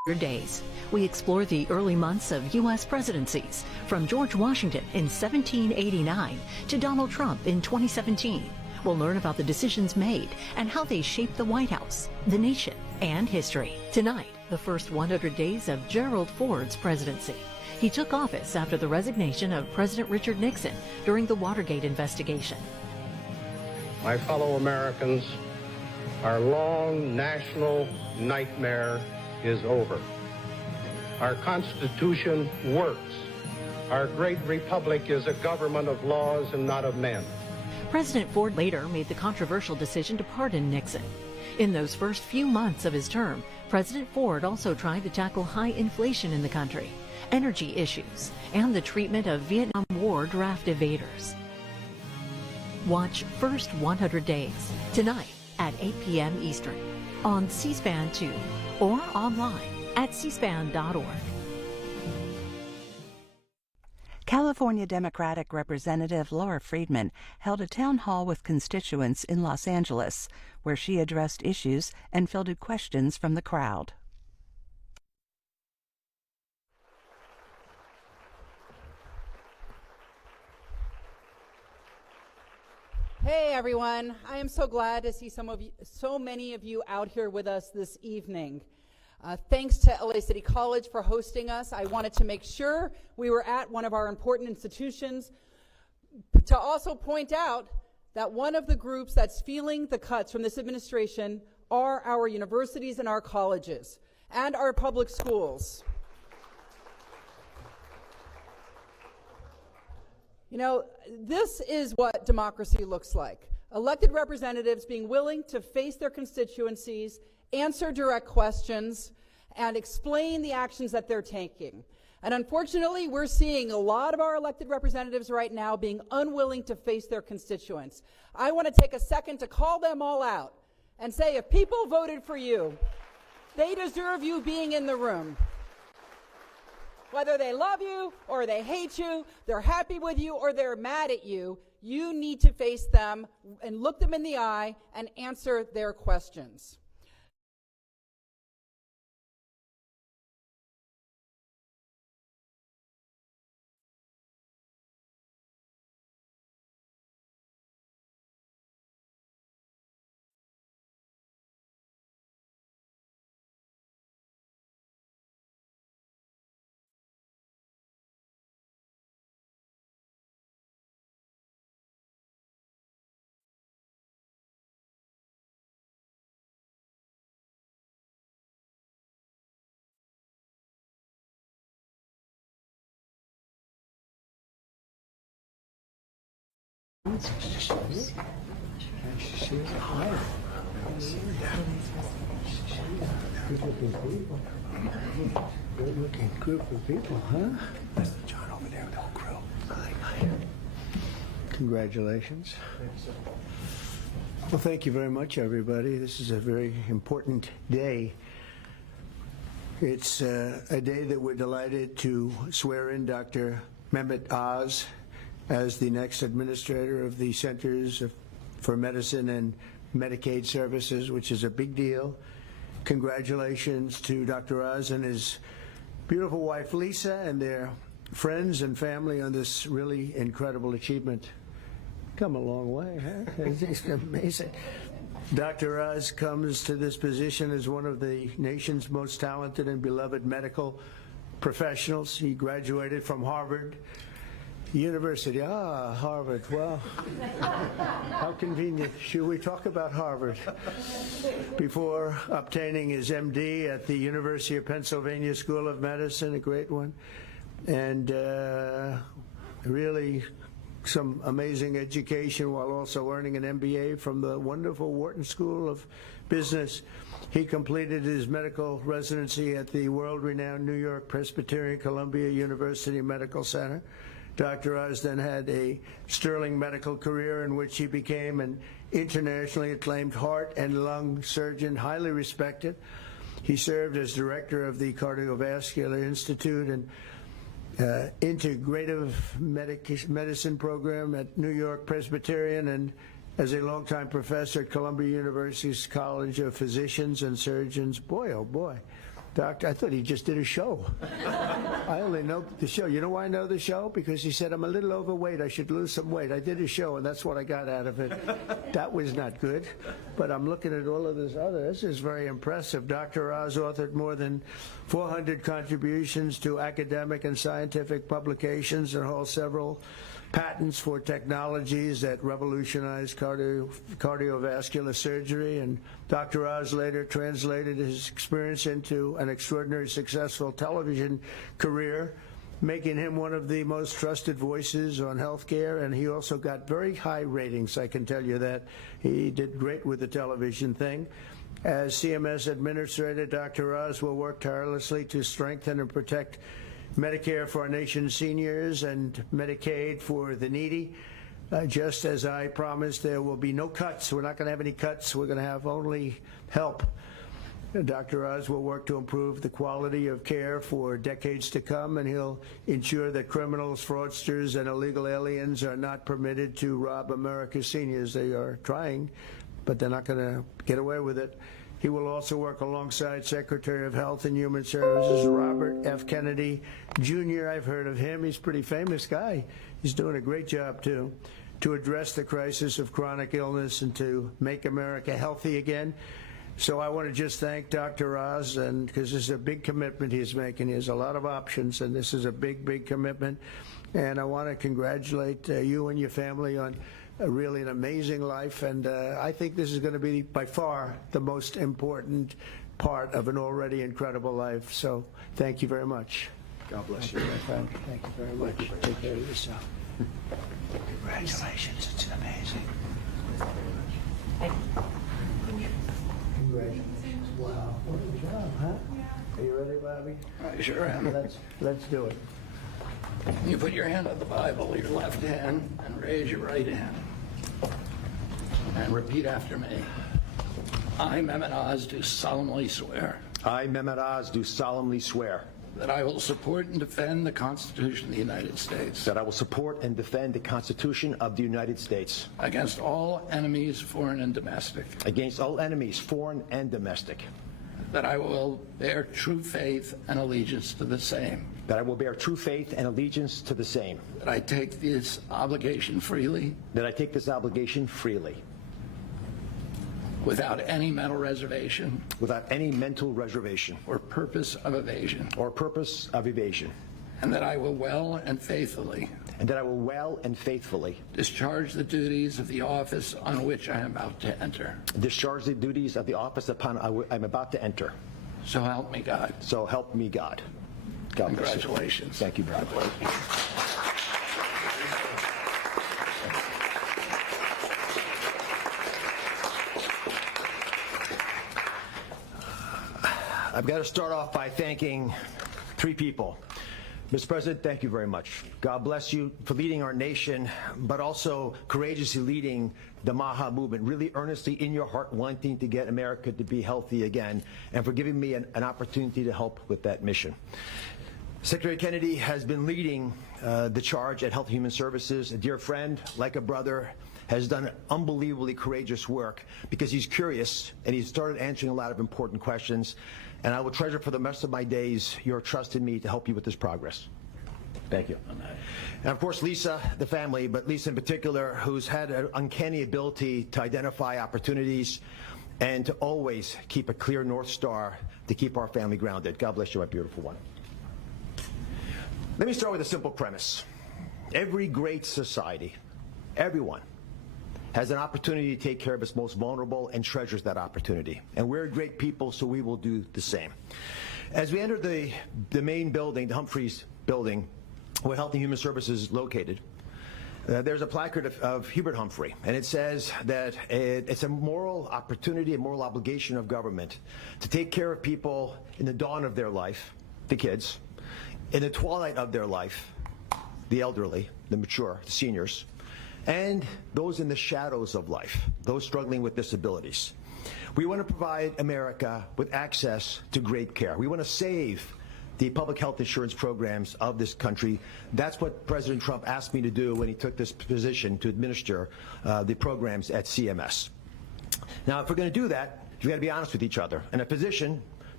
Days. We explore the early months of U.S. presidencies, from George Washington in 1789 to Donald Trump in 2017. We'll learn about the decisions made and how they shaped the White House, the nation, and history. Tonight, the first 100 days of Gerald Ford's presidency. He took office after the resignation of President Richard Nixon during the Watergate investigation. My fellow Americans, our long national nightmare is over. Our Constitution works. Our great republic is a government of laws and not of men. President Ford later made the controversial decision to pardon Nixon. In those first few months of his term, President Ford also tried to tackle high inflation in the country, energy issues, and the treatment of Vietnam War draft evaders. Watch First 100 Days tonight at 8 p.m. Eastern on C-SPAN 2 or online at cspan.org. California Democratic Representative Laura Friedman held a town hall with constituents in Los Angeles, where she addressed issues and fielded questions from the crowd. Hey everyone, I am so glad to see so many of you out here with us this evening. Thanks to LA City College for hosting us. I wanted to make sure we were at one of our important institutions to also point out that one of the groups that's feeling the cuts from this administration are our universities and our colleges and our public schools. You know, this is what democracy looks like. Elected representatives being willing to face their constituencies, answer direct questions, and explain the actions that they're taking. And unfortunately, we're seeing a lot of our elected representatives right now being unwilling to face their constituents. I want to take a second to call them all out and say, if people voted for you, they deserve you being in the room. Whether they love you or they hate you, they're happy with you or they're mad at you, you need to face them and look them in the eye and answer their questions. Good looking group of people, huh? That's John over there with the whole crew. Hi. Congratulations. Well, thank you very much, everybody. This is a very important day. It's a day that we're delighted to swear in Dr. Mehmet Oz as the next administrator of the Centers for Medicine and Medicaid Services, which is a big deal. Congratulations to Dr. Oz and his beautiful wife Lisa and their friends and family on this really incredible achievement. Come a long way, huh? It's amazing. Dr. Oz comes to this position as one of the nation's most talented and beloved medical professionals. He graduated from Harvard University. Harvard. Well, how convenient. Should we talk about Harvard? Before obtaining his MD at the University of Pennsylvania School of Medicine, a great one, and really some amazing education while also earning an MBA from the wonderful Wharton School of Business. He completed his medical residency at the world-renowned New York Presbyterian Columbia University Medical Center. Dr. Oz then had a sterling medical career in which he became an internationally acclaimed heart and lung surgeon, highly respected. He served as director of the Cardiovascular Institute and Integrative Medicine program at New York Presbyterian, and as a longtime professor at Columbia University's College of Physicians and Surgeons. Boy, oh boy. Doctor, I thought he just did a show. I only know the show. You know why I know the show? Because he said, I'm a little overweight. I should lose some weight. I did a show, and that's what I got out of it. That was not good. But I'm looking at all of this other. This is very impressive. Dr. Oz authored more than 400 contributions to academic and scientific publications and holds several patents for technologies that revolutionize cardiovascular surgery, and Dr. Oz later translated his experience into an extraordinary successful television career, making him one of the most trusted voices on healthcare, and he also got very high ratings, I can tell you that. He did great with the television thing. As CMS Administrator, Dr. Oz will work tirelessly to strengthen and protect Medicare for our nation's seniors and Medicaid for the needy. Just as I promised, there will be no cuts. We're not going to have any cuts. We're going to have only help. Dr. Oz will work to improve the quality of care for decades to come, and he'll ensure that criminals, fraudsters, and illegal aliens are not permitted to rob America's seniors. They are trying, but they're not going to get away with it. He will also work alongside Secretary of Health and Human Services Robert F. Kennedy Jr. I've heard of him. He's a pretty famous guy. He's doing a great job, too, to address the crisis of chronic illness and to make America healthy again. So I want to just thank Dr. Oz, and because this is a big commitment he's making. He has a lot of options, and this is a big, big commitment. And I want to congratulate you and your family on really an amazing life, and I think this is going to be by far the most important part of an already incredible life. So thank you very much. God bless you, my friend. Thank you very much. Take care of yourself. Congratulations. It's amazing. Congratulations. Wow. What a job, huh? Are you ready, Bobby? I sure am. Let's do it. You put your hand on the Bible, your left hand, and raise your right hand. And repeat after me. I, Mehmet Oz, do solemnly swear I, Mehmet Oz, do solemnly swear that I will support and defend the Constitution of the United States that I will support and defend the Constitution of the United States against all enemies, foreign and domestic, against all enemies, foreign and domestic, that I will bear true faith and allegiance to the same, that I will bear true faith and allegiance to the same, that I take this obligation freely that I take this obligation freely, without any mental reservation without any mental reservation or purpose of evasion, and that I will well and faithfully discharge the duties of the office on which I am about to enter. Discharge the duties of the office upon I'm about to enter. So help me God. So help me God. God bless you. Congratulations. Thank you very much. I've got to start off by thanking three people. Mr. President, thank you very much. God bless you for leading our nation, but also courageously leading the MAHA movement, really earnestly in your heart wanting to get America to be healthy again, and for giving me an opportunity to help with that mission. Secretary Kennedy has been leading the charge at Health and Human Services, a dear friend, like a brother, has done unbelievably courageous work because he's curious and he's started answering a lot of important questions. And I will treasure for the rest of my days your trust in me to help you with this progress. Thank you. And of course, Lisa, the family, but Lisa in particular, who's had an uncanny ability to identify opportunities and to always keep a clear North Star to keep our family grounded. God bless you, my beautiful one. Let me start with a simple premise. Every great society, everyone, has an opportunity to take care of its most vulnerable and treasures that opportunity. And we're great people, so we will do the same. As we enter the main building, the Humphreys building, where Health and Human Services is located, there's a placard of Hubert Humphrey, and it says that it's a moral opportunity, a moral obligation of government to take care of people in the dawn of their life, the kids, in the twilight of their life, the elderly, the mature, the seniors, and those in the shadows of life, those struggling with disabilities. We want to provide America with access to great care. We want to save the public health insurance programs of this country. That's what President Trump asked me to do when he took this position to administer the programs at CMS. Now, if we're going to do that, you've got to be honest with each other. And a physician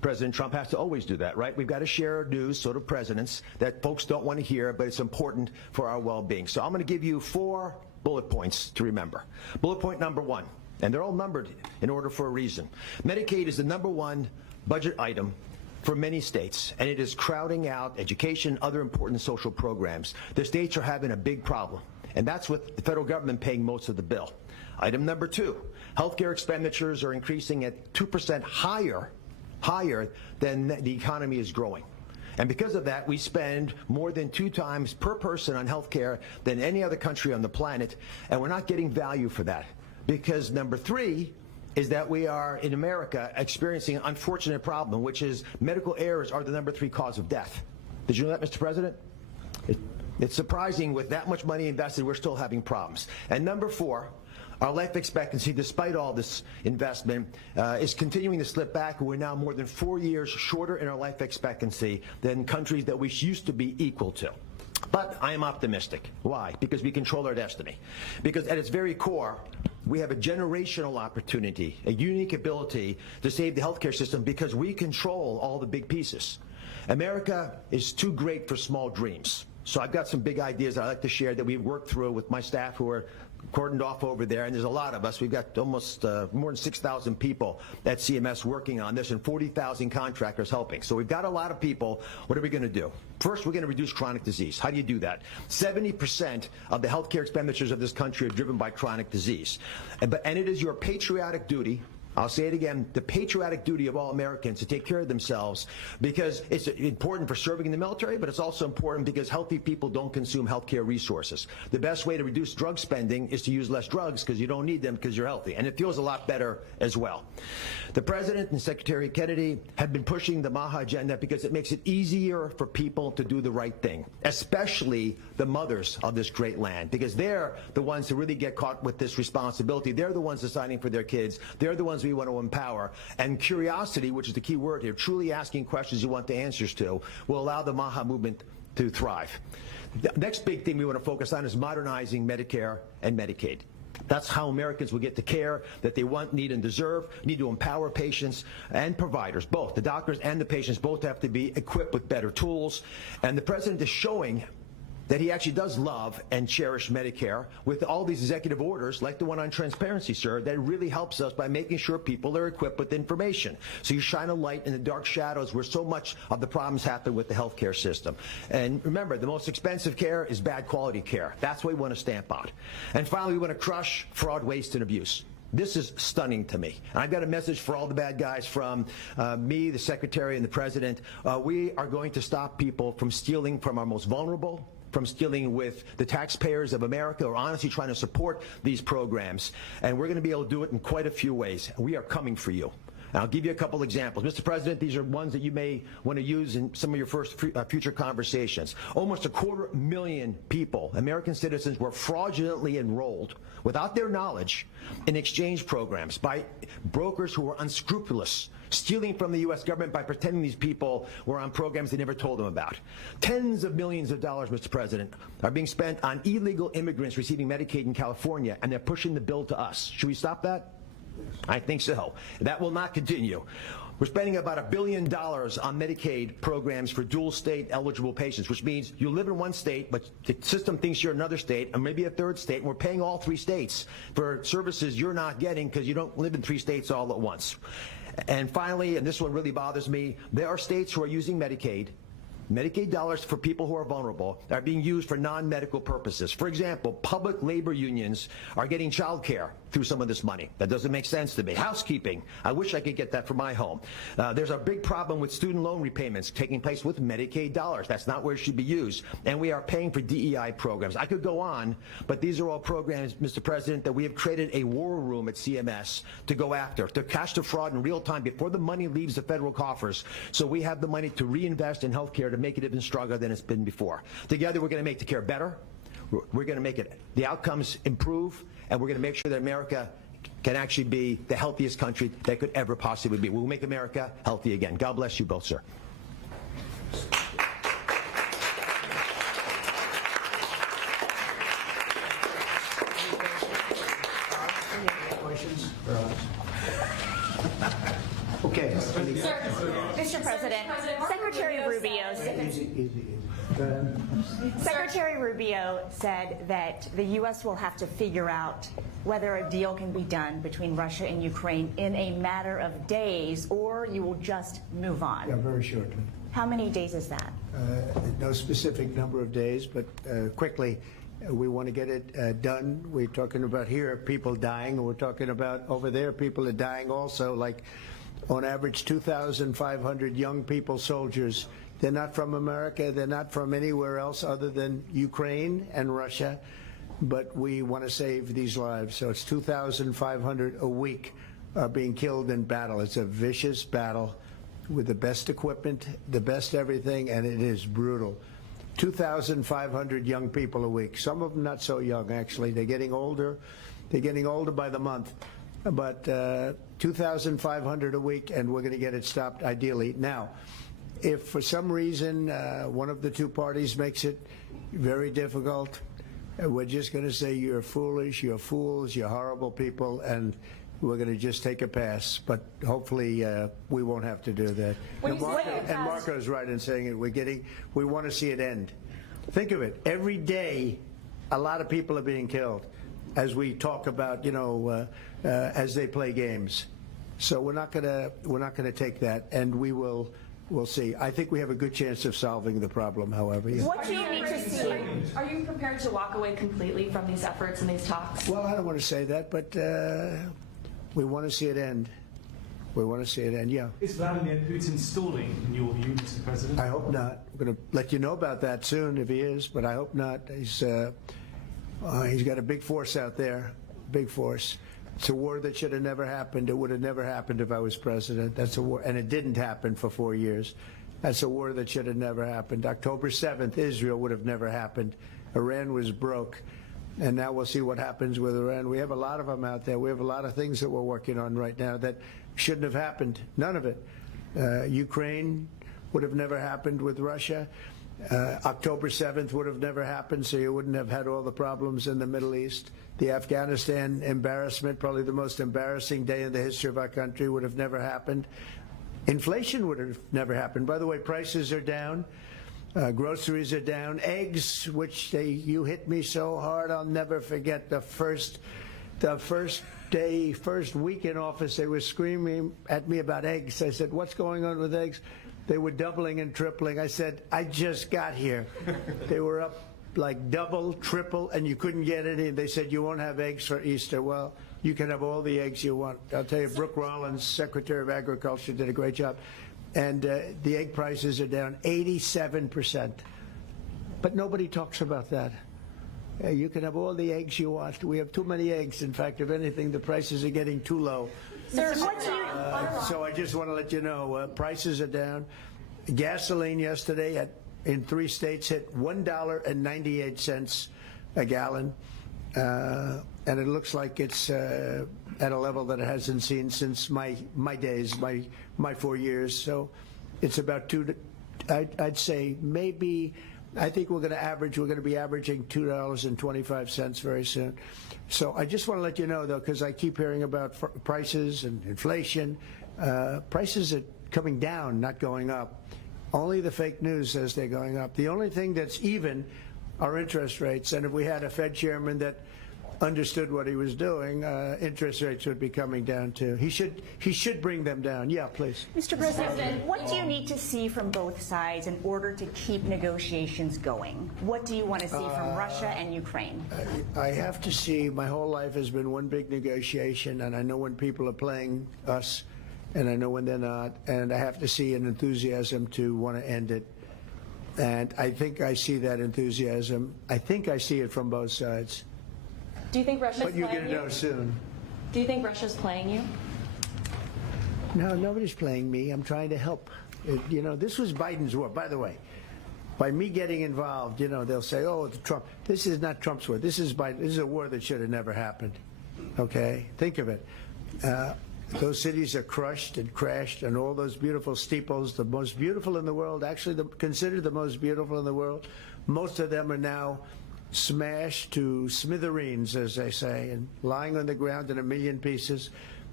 President Trump has to always do that, right? We've got to share news, sort of presidents, that folks don't want to hear, but it's important for our well-being. So I'm going to give you 4 bullet points to remember. Bullet point number 1, and they're all numbered in order for a reason. Medicaid is the #1 budget item for many states, and it is crowding out education, other important social programs. The states are having a big problem, and that's with the federal government paying most of the bill. Item number 2, healthcare expenditures are increasing at 2% higher than the economy is growing. And because of that, we spend more than 2 times per person on healthcare than any other country on the planet, and we're not getting value for that. Because number 3 is that we are, in America, experiencing an unfortunate problem, which is medical errors are the number 3 cause of death. Did you know that, Mr. President? It's surprising, with that much money invested, we're still having problems. And number 4, our life expectancy, despite all this investment, is continuing to slip back. We're now more than 4 years shorter in our life expectancy than countries that we used to be equal to. But I am optimistic. Why? Because we control our destiny. Because at its very core, we have a generational opportunity, a unique ability to save the healthcare system because we control all the big pieces. America is too great for small dreams. So I've got some big ideas I'd like to share that we've worked through with my staff who are cordoned off over there, and there's a lot of us. We've got almost more than 6,000 people at CMS working on this and 40,000 contractors helping. So we've got a lot of people. What are we going to do? First, we're going to reduce chronic disease. How do you do that? 70% of the healthcare expenditures of this country are driven by chronic disease. And it is your patriotic duty, I'll say it again, the patriotic duty of all Americans to take care of themselves, because it's important for serving in the military, but it's also important because healthy people don't consume healthcare resources. The best way to reduce drug spending is to use less drugs because you don't need them because you're healthy. And it feels a lot better as well. The President and Secretary Kennedy have been pushing the MAHA agenda because it makes it easier for people to do the right thing, especially the mothers of this great land, because they're the ones who really get caught with this responsibility. They're the ones deciding for their kids. They're the ones we want to empower. And curiosity, which is the key word here, truly asking questions you want the answers to, will allow the MAHA movement to thrive. The next big thing we want to focus on is modernizing Medicare and Medicaid. That's how Americans will get the care that they want, need, and deserve. We need to empower patients and providers, both. The doctors and the patients both have to be equipped with better tools. And the President is showing that he actually does love and cherish Medicare with all these executive orders, like the one on transparency, sir, that really helps us by making sure people are equipped with information. So you shine a light in the dark shadows where so much of the problems happen with the healthcare system. And remember, the most expensive care is bad quality care. That's what we want to stamp out. And finally, we want to crush fraud, waste, and abuse. This is stunning to me. And I've got a message for all the bad guys from me, the Secretary, and the President. We are going to stop people from stealing from our most vulnerable, from stealing with the taxpayers of America, or honestly trying to support these programs. And we're going to be able to do it in quite a few ways. We are coming for you. And I'll give you a couple examples. Mr. President, these are ones that you may want to use in some of your future conversations. Almost 250,000 people, American citizens, were fraudulently enrolled without their knowledge in exchange programs by brokers who were unscrupulous, stealing from the U.S. government by pretending these people were on programs they never told them about. Tens of millions of dollars, Mr. President, are being spent on illegal immigrants receiving Medicaid in California, and they're pushing the bill to us. Should we stop that? I think so. That will not continue. We're spending about $1 billion on Medicaid programs for dual state eligible patients, which means you live in one state, but the system thinks you're another state, and maybe a third state, and we're paying all 3 states for services you're not getting because you don't live in 3 states all at once. And finally, and this one really bothers me, there are states who are using Medicaid dollars for people who are vulnerable are being used for non-medical purposes. For example, public labor unions are getting child care through some of this money. That doesn't make sense to me. Housekeeping, I wish I could get that for my home. There's a big problem with student loan repayments taking place with Medicaid dollars. That's not where it should be used. And we are paying for DEI programs. I could go on, but these are all programs, Mr. President, that we have created a war room at CMS to go after, to catch the fraud in real time before the money leaves the federal coffers, so we have the money to reinvest in health care to make it even stronger than it's been before. Together, we're going to make the care better. We're going to make the outcomes improve, and we're going to make sure that America can actually be the healthiest country that could ever possibly be. We'll make America healthy again. God bless you both, sir. Okay. Mr. President, Secretary Rubio Secretary Rubio said that the U.S. will have to figure out whether a deal can be done between Russia and Ukraine in a matter of days, or you will just move on. Yeah, very shortly. How many days is that? No specific number of days, but quickly. We want to get it done. We're talking about here people dying, and we're talking about over there people are dying also, like on average 2,500 young people, soldiers. They're not from America. They're not from anywhere else other than Ukraine and Russia, but we want to save these lives. So it's 2,500 a week are being killed in battle. It's a vicious battle with the best equipment, the best everything, and it is brutal. 2,500 young people a week. Some of them not so young, actually. They're getting older. They're getting older by the month. But 2,500 a week, and we're going to get it stopped ideally. Now, if for some reason one of the two parties makes it very difficult, we're just going to say you're foolish, you're fools, you're horrible people, and we're going to just take a pass. But hopefully we won't have to do that. And Marco's right in saying it. We want to see it end. Think of it. Every day, a lot of people are being killed, as we talk about, as they play games. So we're not going to take that, and we'll see. I think we have a good chance of solving the problem, however. Yeah. What do you need to see? Are you prepared to walk away completely from these efforts and these talks? Well, I don't want to say that, but we want to see it end. We want to see it end, yeah. Is Vladimir Putin stalling, in your view, Mr. President? I hope not. I'm going to let you know about that soon if he is, but I hope not. He's got a big force out there, big force. It's a war that should have never happened. It would have never happened if I was president. That's a war, and it didn't happen for 4 years. That's a war that should have never happened. October 7th, Israel would have never happened. Iran was broke. And now we'll see what happens with Iran. We have a lot of them out there. We have a lot of things that we're working on right now that shouldn't have happened. None of it. Ukraine would have never happened with Russia. October 7th would have never happened, so you wouldn't have had all the problems in the Middle East. The Afghanistan embarrassment, probably the most embarrassing day in the history of our country, would have never happened. Inflation would have never happened. By the way, prices are down. Groceries are down. Eggs, which you hit me so hard, I'll never forget the first week in office, they were screaming at me about eggs. I said, what's going on with eggs? They were doubling and tripling. I said, I just got here. They were up like double, triple, and you couldn't get any. They said, you won't have eggs for Easter. Well, you can have all the eggs you want. I'll tell you, Brooke Rollins, Secretary of Agriculture, did a great job. And the egg prices are down 87%. But nobody talks about that. You can have all the eggs you want. We have too many eggs. In fact, if anything, the prices are getting too low. Sir, what do you... So I just want to let you know, prices are down. Gasoline yesterday in 3 states hit $1.98 a gallon. And it looks like it's at a level that it hasn't seen since my days, my 4 years. So it's about I'd say maybe, I think we're going to be averaging $2.25 very soon. So I just want to let you know, though, because I keep hearing about prices and inflation. Prices are coming down, not going up. Only the fake news says they're going up. The only thing that's even are interest rates. And if we had a Fed chairman that understood what he was doing, interest rates would be coming down too. He should bring them down. Yeah, please. Mr. President, what do you need to see from both sides in order to keep negotiations going? What do you want to see from Russia and Ukraine? I have to see. My whole life has been one big negotiation, and I know when people are playing us, and I know when they're not, and I have to see an enthusiasm to want to end it. And I think I see that enthusiasm. I think I see it from both sides. Do you think Russia's playing you? But you're going to know soon. Do you think Russia's playing you? No, nobody's playing me. I'm trying to help. This was Biden's war, by the way. By me getting involved, they'll say, oh, it's Trump. This is not Trump's war. This is Biden. This is a war that should have never happened. Okay? Think of it. Those cities are crushed and crashed, and all those beautiful steeples, the most beautiful in the world, actually considered the most beautiful in the world, most of them are now smashed to smithereens, as they say, and lying on the ground in a million pieces.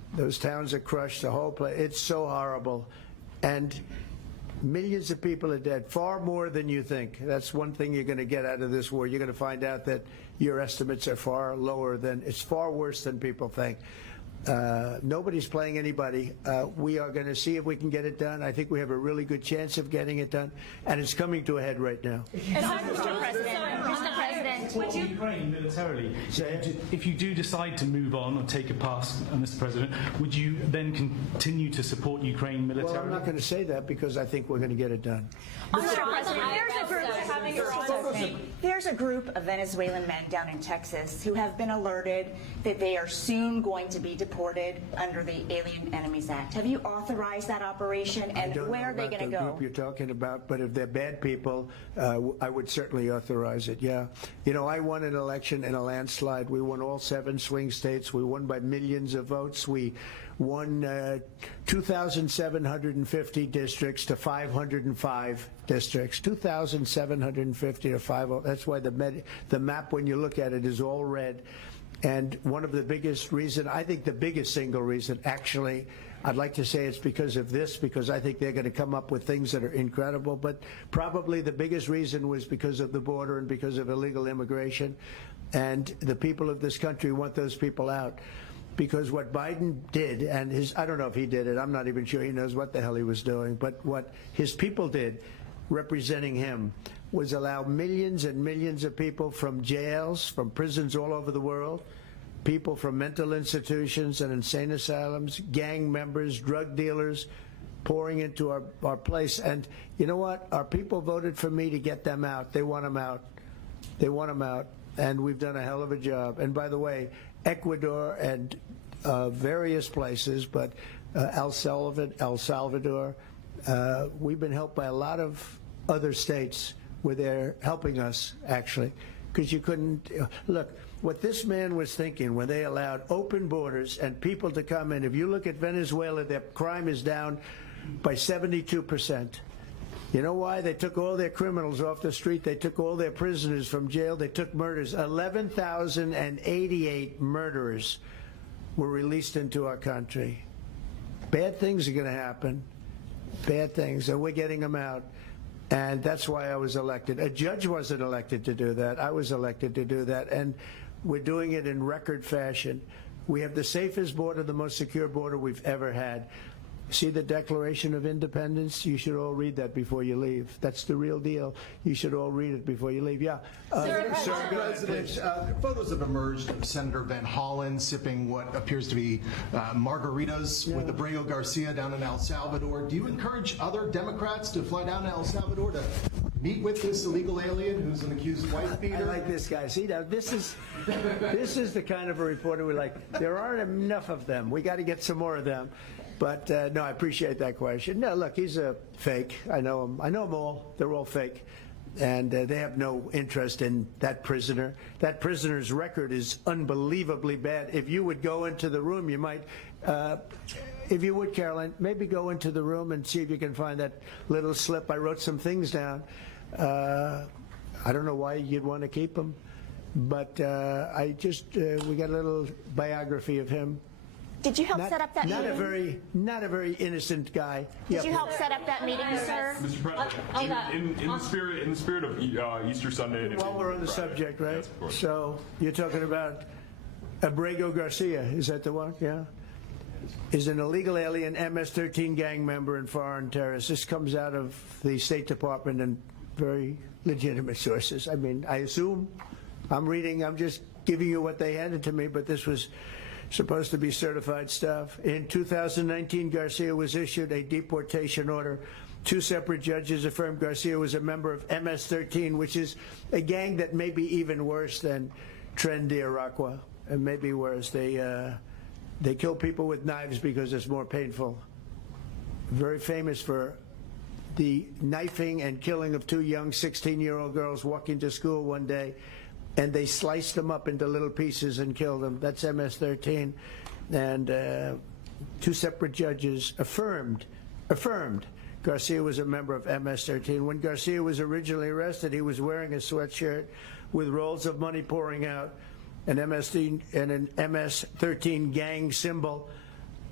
Those towns are crushed, the whole place. It's so horrible. And millions of people are dead, far more than you think. That's one thing you're going to get out of this war. You're going to find out that your estimates are far lower than, it's far worse than people think. Nobody's playing anybody. We are going to see if we can get it done. I think we have a really good chance of getting it done, and it's coming to a head right now. And Mr. President, would you? Ukraine militarily. If you do decide to move on or take a pass, Mr. President, would you then continue to support Ukraine militarily? Well, I'm not going to say that because I think we're going to get it done. Mr. President, there's a group of Venezuelan men down in Texas who have been alerted that they are soon going to be deported under the Alien Enemies Act. Have you authorized that operation, and where are they going to go? Group you're talking about, but if they're bad people, I would certainly authorize it. Yeah, you know, I won an election in a landslide. We won all 7 swing states. We won by millions of votes. We won 2,750 districts to 505 districts. 2,750 to 5. That's why the map, when you look at it, is all red. And one of the biggest reason, I think the biggest single reason, actually, I'd like to say it's because of this, because I think they're going to come up with things that are incredible, but probably the biggest reason was because of the border and because of illegal immigration. And the people of this country want those people out. Because what Biden did, and I don't know if he did it, I'm not even sure he knows what the hell he was doing, but what his people did, representing him, was allow millions and millions of people from jails, from prisons all over the world, people from mental institutions and insane asylums, gang members, drug dealers, pouring into our place. And you know what? Our people voted for me to get them out. They want them out. They want them out. And we've done a hell of a job. And by the way, Ecuador and various places, but El Salvador, we've been helped by a lot of other states where they're helping us, actually, because you couldn't look what this man was thinking when they allowed open borders and people to come in. If you look at Venezuela, their crime is down by 72%. You know why? They took all their criminals off the street. They took all their prisoners from jail. They took murders. 11,088 murderers were released into our country. Bad things are going to happen. Bad things. And we're getting them out. And that's why I was elected. A judge wasn't elected to do that. I was elected to do that. And we're doing it in record fashion. We have the safest border, the most secure border we've ever had. See the Declaration of Independence? You should all read that before you leave. That's the real deal. You should all read it before you leave. Yeah. Mr. President, photos have emerged of Senator Van Hollen sipping what appears to be margaritas with Abrego Garcia down in El Salvador. Do you encourage other Democrats to fly down to El Salvador to meet with this illegal alien who's an accused wife beater? I like this guy. See, now this is the kind of a reporter we like. There aren't enough of them. We got to get some more of them. But no, I appreciate that question. No, look, he's a fake. I know him. I know them all. They're all fake. And they have no interest in that prisoner. That prisoner's record is unbelievably bad. If you would go into the room, you might, if you would, Caroline, maybe go into the room and see if you can find that little slip. I wrote some things down. I don't know why you'd want to keep him, but we got a little biography of him. Did you help set up that meeting? Not a very innocent guy. Did you help set up that meeting, sir? Mr. President, in the spirit of Easter Sunday. While we're on the subject, right? Yes, so you're talking about Abrego Garcia, is that the one? Yeah. Is an illegal alien MS-13 gang member and foreign terrorist. This comes out of the State Department and very legitimate sources. I mean, I assume I'm just giving you what they handed to me, but this was supposed to be certified stuff. In 2019, Garcia was issued a deportation order. 2 separate judges affirmed Garcia was a member of MS-13, which is a gang that may be even worse than Trendy Tales, and maybe worse. They kill people with knives because it's more painful. Very famous for the knifing and killing of 2 young 16-year-old girls walking to school one day, and they sliced them up into little pieces and killed them. That's MS-13. And 2 separate judges affirmed Garcia was a member of MS-13. When Garcia was originally arrested, he was wearing a sweatshirt with rolls of money pouring out, an MS-13 gang symbol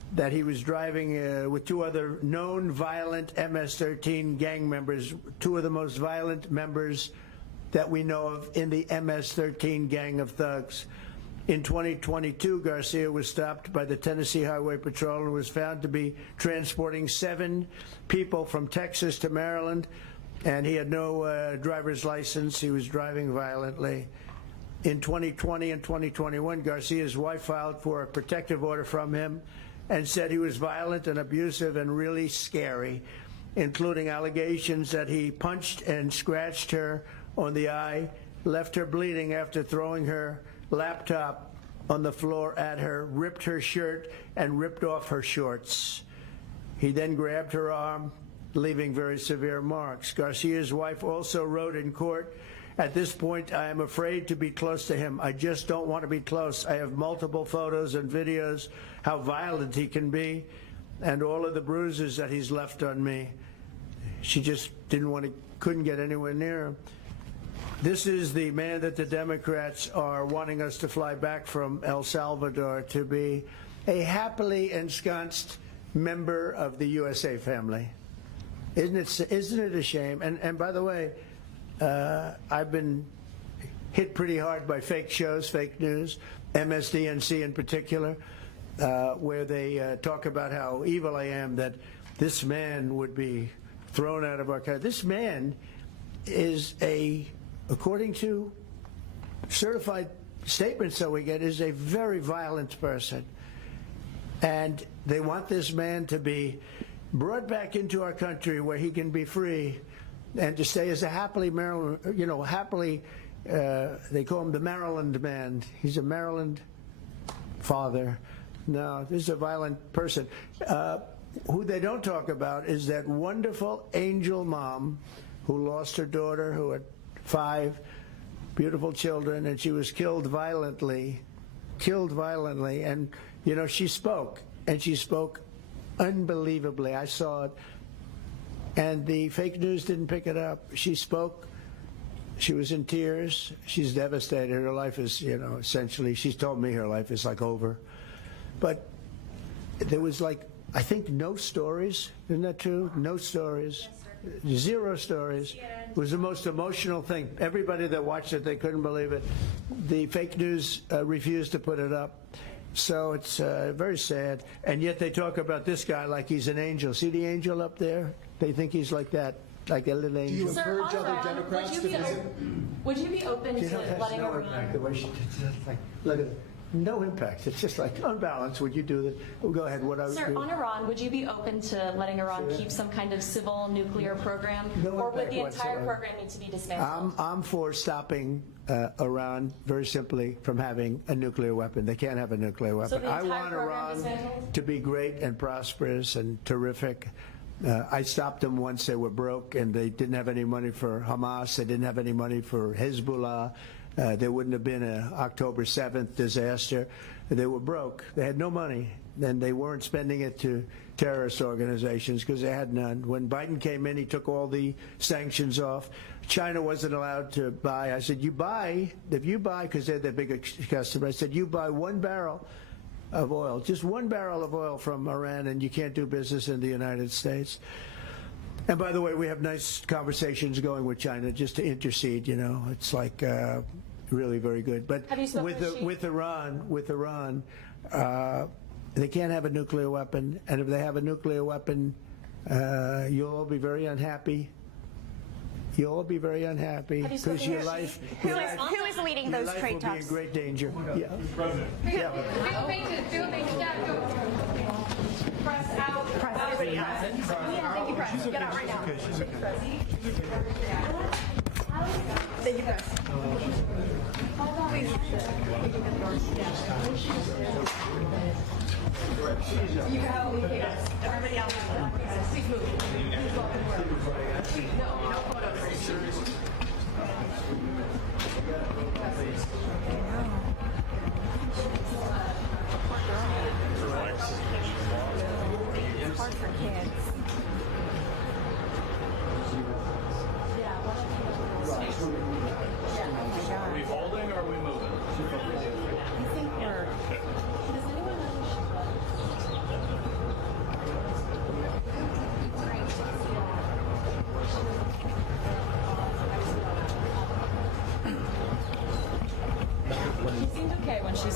that he was driving with two other known violent MS-13 gang members, two of the most violent members that we know of in the MS-13 gang of thugs. In 2022, Garcia was stopped by the Tennessee Highway Patrol and was found to be transporting 7 people from Texas to Maryland, and he had no driver's license. He was driving violently. In 2020 and 2021, Garcia's wife filed for a protective order from him and said he was violent and abusive and really scary, including allegations that he punched and scratched her on the eye, left her bleeding after throwing her laptop on the floor at her, ripped her shirt, and ripped off her shorts. He then grabbed her arm, leaving very severe marks. Garcia's wife also wrote in court, "At this point, I am afraid to be close to him. I just don't want to be close. I have multiple photos and videos how violent he can be and all of the bruises that he's left on me." She just couldn't get anywhere near him. This is the man that the Democrats are wanting us to fly back from El Salvador to be a happily ensconced member of the USA family. Isn't it a shame? And by the way, I've been hit pretty hard by fake shows, fake news, MSDNC in particular, where they talk about how evil I am, that this man would be thrown out of our country. This man is according to certified statements that we get, is a very violent person. And they want this man to be brought back into our country where he can be free and to stay as a happily Maryland, they call him the Maryland man. He's a Maryland father. No, this is a violent person. Who they don't talk about is that wonderful angel mom who lost her daughter, who had 5 beautiful children, and she was killed violently. And, she spoke, and she spoke unbelievably. I saw it. And the fake news didn't pick it up. She spoke. She was in tears. She's devastated. Her life is, essentially, she's told me her life is like over. But there was I think no stories. Isn't that true? No stories. Yes, 0 stories. It was the most emotional thing. Everybody that watched it, they couldn't believe it. The fake news refused to put it up. So it's very sad. And yet they talk about this guy like he's an angel. See the angel up there? They think he's like that, like a little angel. Do you encourage other Democrats to visit? Would you be open to letting no impact, the way she look at it. No impact. It's just like unbalanced. Would you do that? Well, go ahead. Sir, on Iran, would you be open to letting Iran keep some kind of civil nuclear program, or would the entire program need to be dismantled? I'm for stopping Iran, very simply, from having a nuclear weapon. They can't have a nuclear weapon. So the I entire want program Iran dismantled? to be great and prosperous and terrific. I stopped them once they were broke and they didn't have any money for Hamas. They didn't have any money for Hezbollah. There wouldn't have been an October 7th disaster. They were broke. They had no money, and they weren't spending it to terrorist organizations because they had none. When Biden came in, he took all the sanctions off. China wasn't allowed to buy. I said, if you buy, because they're the biggest customer, I said, you buy 1 barrel of oil, just 1 barrel of oil from Iran, and you can't do business in the United States. And by the way, we have nice conversations going with China just to intercede. It's like really very good. But with Iran, they can't have a nuclear weapon, and if they have a nuclear weapon, you'll all be very unhappy. You'll all be very unhappy because your life. Who is leading those trade talks? Will be in great danger. Yeah. President. Yeah. Press out. Press out. Everybody has it. Yeah, thank you, press. Get out right now. She's okay. Thank you, press. Please. You can help me here. Everybody else. Please move. No photos. It's hard for kids. Are we holding or are we moving? I think we're...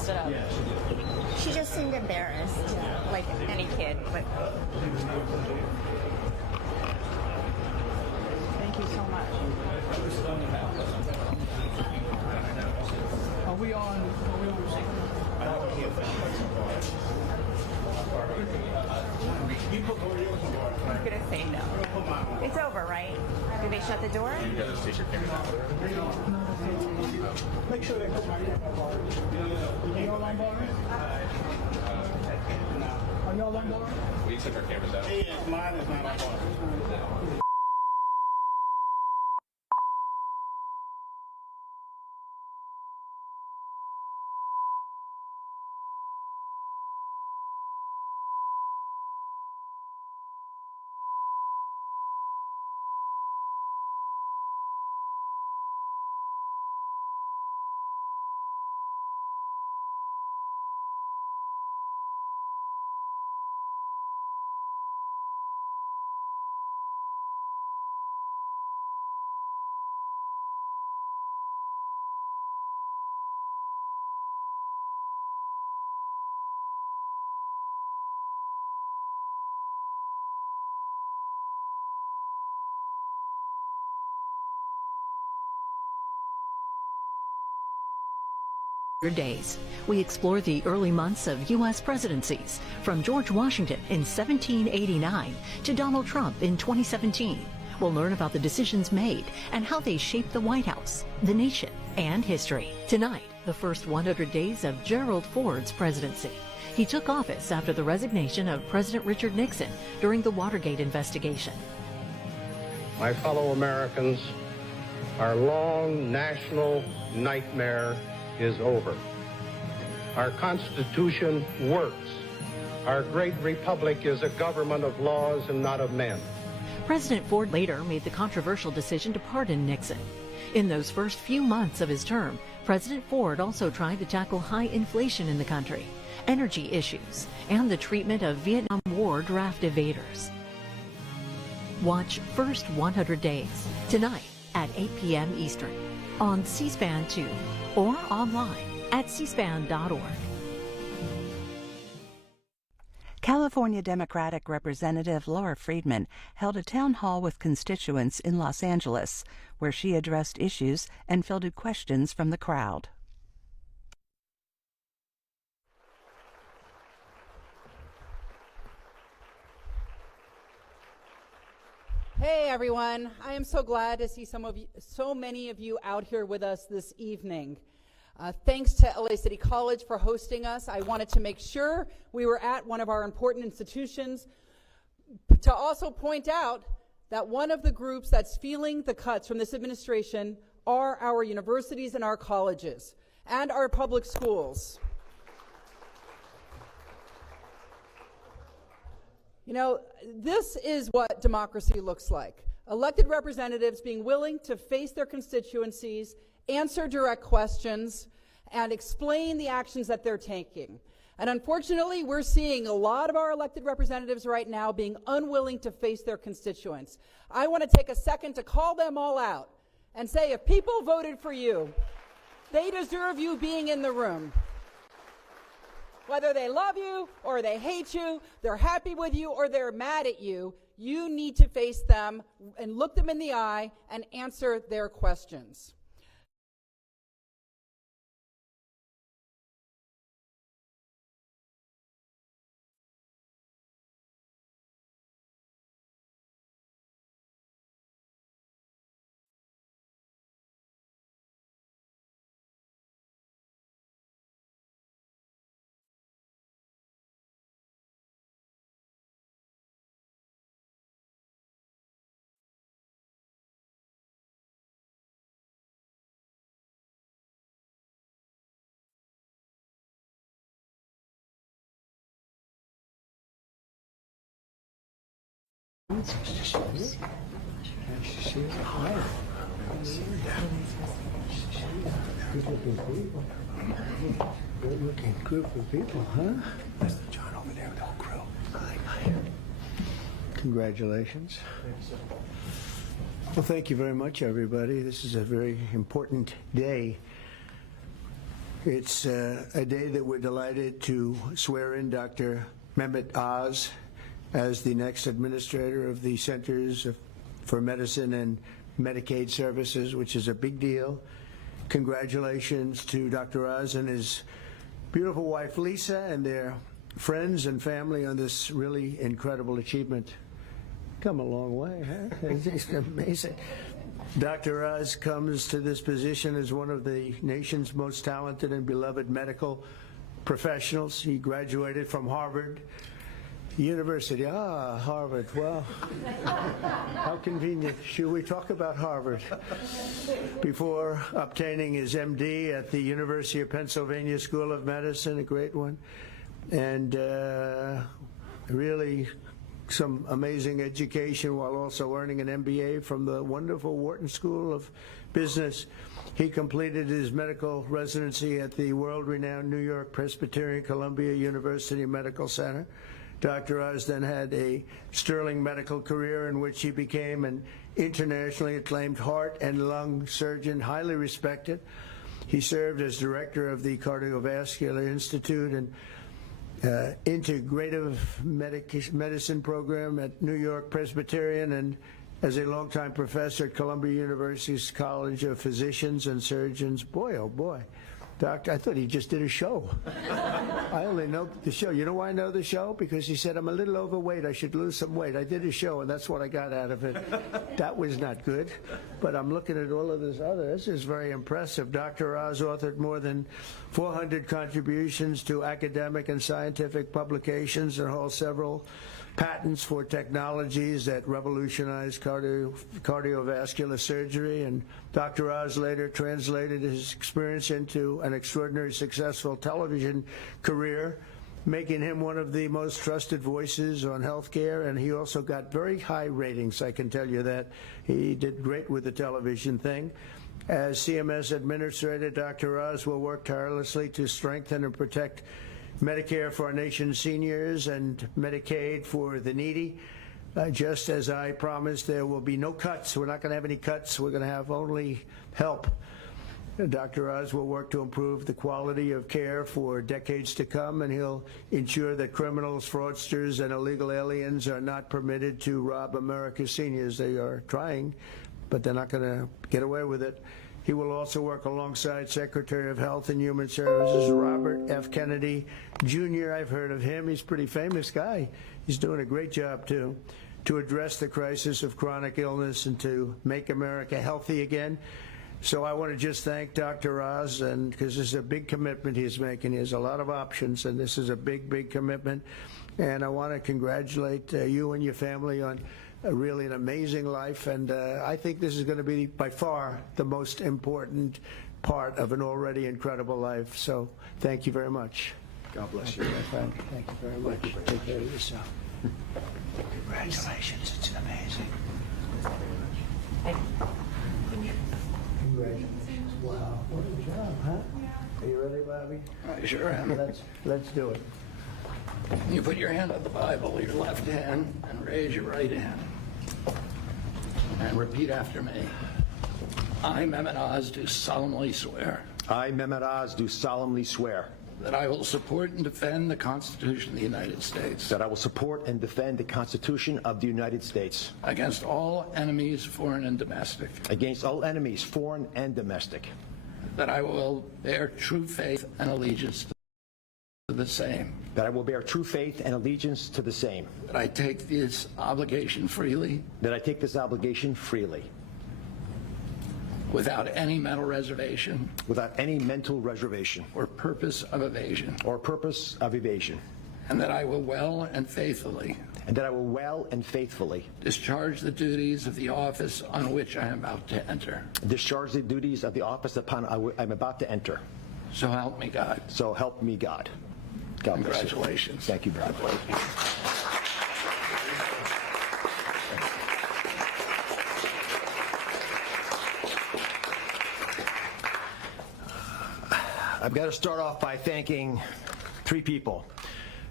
stood up. She just seemed embarrassed, like any kid. But thank you so much. Are we on? I'm gonna say no. It's over, right? Did they shut the door? You guys take your cameras out. Make sure they put my Are y'all on bar? Are y'all on bar? We took our cameras out. Yeah, mine is not on bar. Days. We explore the early months of U.S. presidencies, from George Washington in 1789 to Donald Trump in 2017. We'll learn about the decisions made and how they shaped the White House, the nation, and history. Tonight, the first 100 days of Gerald Ford's presidency. He took office after the resignation of President Richard Nixon during the Watergate investigation. My fellow Americans, our long national nightmare is over. Our Constitution works. Our great republic is a government of laws and not of men. President Ford later made the controversial decision to pardon Nixon. In those first few months of his term, President Ford also tried to tackle high inflation in the country, energy issues, and the treatment of Vietnam War draft evaders. Watch First 100 Days tonight at 8 p.m. Eastern on C-SPAN 2 or online at cspan.org. California Democratic Representative Laura Friedman held a town hall with constituents in Los Angeles, where she addressed issues and fielded questions from the crowd. Hey everyone, I am so glad to see so many of you out here with us this evening. Thanks to LA City College for hosting us. I wanted to make sure we were at one of our important institutions to also point out that one of the groups that's feeling the cuts from this administration are our universities and our colleges and our public schools. You know, this is what democracy looks like. Elected representatives being willing to face their constituencies, answer direct questions, and explain the actions that they're taking. And unfortunately, we're seeing a lot of our elected representatives right now being unwilling to face their constituents. I want to take a second to call them all out and say, if people voted for you, they deserve you being in the room. Whether they love you or they hate you, they're happy with you or they're mad at you, you need to face them and look them in the eye and answer their questions. Good-looking group of people, huh? That's John over there with the whole crew. Hi. Congratulations. Well, thank you very much, everybody. This is a very important day. It's a day that we're delighted to swear in Dr. Mehmet Oz as the next administrator of the Centers for Medicine and Medicaid Services, which is a big deal. Congratulations to Dr. Oz and his beautiful wife Lisa and their friends and family on this really incredible achievement. Come a long way, huh? It's amazing. Dr. Oz comes to this position as one of the nation's most talented and beloved medical professionals. He graduated from Harvard University. Ah, Harvard. Well, how convenient. Should we talk about Harvard? Before obtaining his MD at the University of Pennsylvania School of Medicine, a great one, and really some amazing education while also earning an MBA from the wonderful Wharton School of Business. He completed his medical residency at the world-renowned New York Presbyterian Columbia University Medical Center. Dr. Oz then had a sterling medical career in which he became an internationally acclaimed heart and lung surgeon, highly respected. He served as director of the Cardiovascular Institute and integrative medicine program at New York Presbyterian, and as a longtime professor at Columbia University's College of Physicians and Surgeons. Boy, oh boy. Doctor, I thought he just did a show. I only know the show. You know why I know the show? Because he said, I'm a little overweight. I should lose some weight. I did a show, and that's what I got out of it. That was not good. But I'm looking at all of this other. This is very impressive. Dr. Oz authored more than 400 contributions to academic and scientific publications and holds several patents for technologies that revolutionize cardiovascular surgery, and Dr. Oz later translated his experience into an extraordinarily successful television career, making him one of the most trusted voices on healthcare, and he also got very high ratings, I can tell you that. He did great with the television thing. As CMS Administrator, Dr. Oz will work tirelessly to strengthen and protect Medicare for our nation's seniors and Medicaid for the needy. Just as I promised, there will be no cuts. We're not going to have any cuts. We're going to have only help. Dr. Oz will work to improve the quality of care for decades to come, and he'll ensure that criminals, fraudsters, and illegal aliens are not permitted to rob America's seniors. They are trying, but they're not going to get away with it. He will also work alongside Secretary of Health and Human Services Robert F. Kennedy Jr. I've heard of him. He's a pretty famous guy. He's doing a great job, too, to address the crisis of chronic illness and to make America healthy again. So I want to just thank Dr. Oz, and because this is a big commitment he's making. He has a lot of options, and this is a big, big commitment. And I want to congratulate you and your family on really an amazing life, and I think this is going to be by far the most important part of an already incredible life. So thank you very much. God bless you. My friend. Thank you very much. Take care of yourself. Congratulations. It's amazing. Congratulations. Wow. What a job, huh? Are you ready, Bobby? I sure am. Let's do it. You put your hand on the Bible, your left hand, and raise your right hand. And repeat after me. I, Mehmet Oz, do solemnly swear I, Mehmet Oz, do solemnly swear that I will support and defend the Constitution of the United States that I will support and defend the Constitution of the United States against all enemies, foreign and domestic, against all enemies, foreign and domestic, that I will bear true faith and allegiance to the same, that I will bear true faith and allegiance to the same, that I take this obligation freely that I take this obligation freely without any mental reservation without any mental reservation or purpose of evasion, or purpose of evasion, and that I will well and faithfully discharge the duties of the office on which I am about to enter. discharge the duties of the office upon I'm about to enter. So help me God. So help me God. God bless you. Congratulations. Thank you, brother. I've got to start off by thanking three people.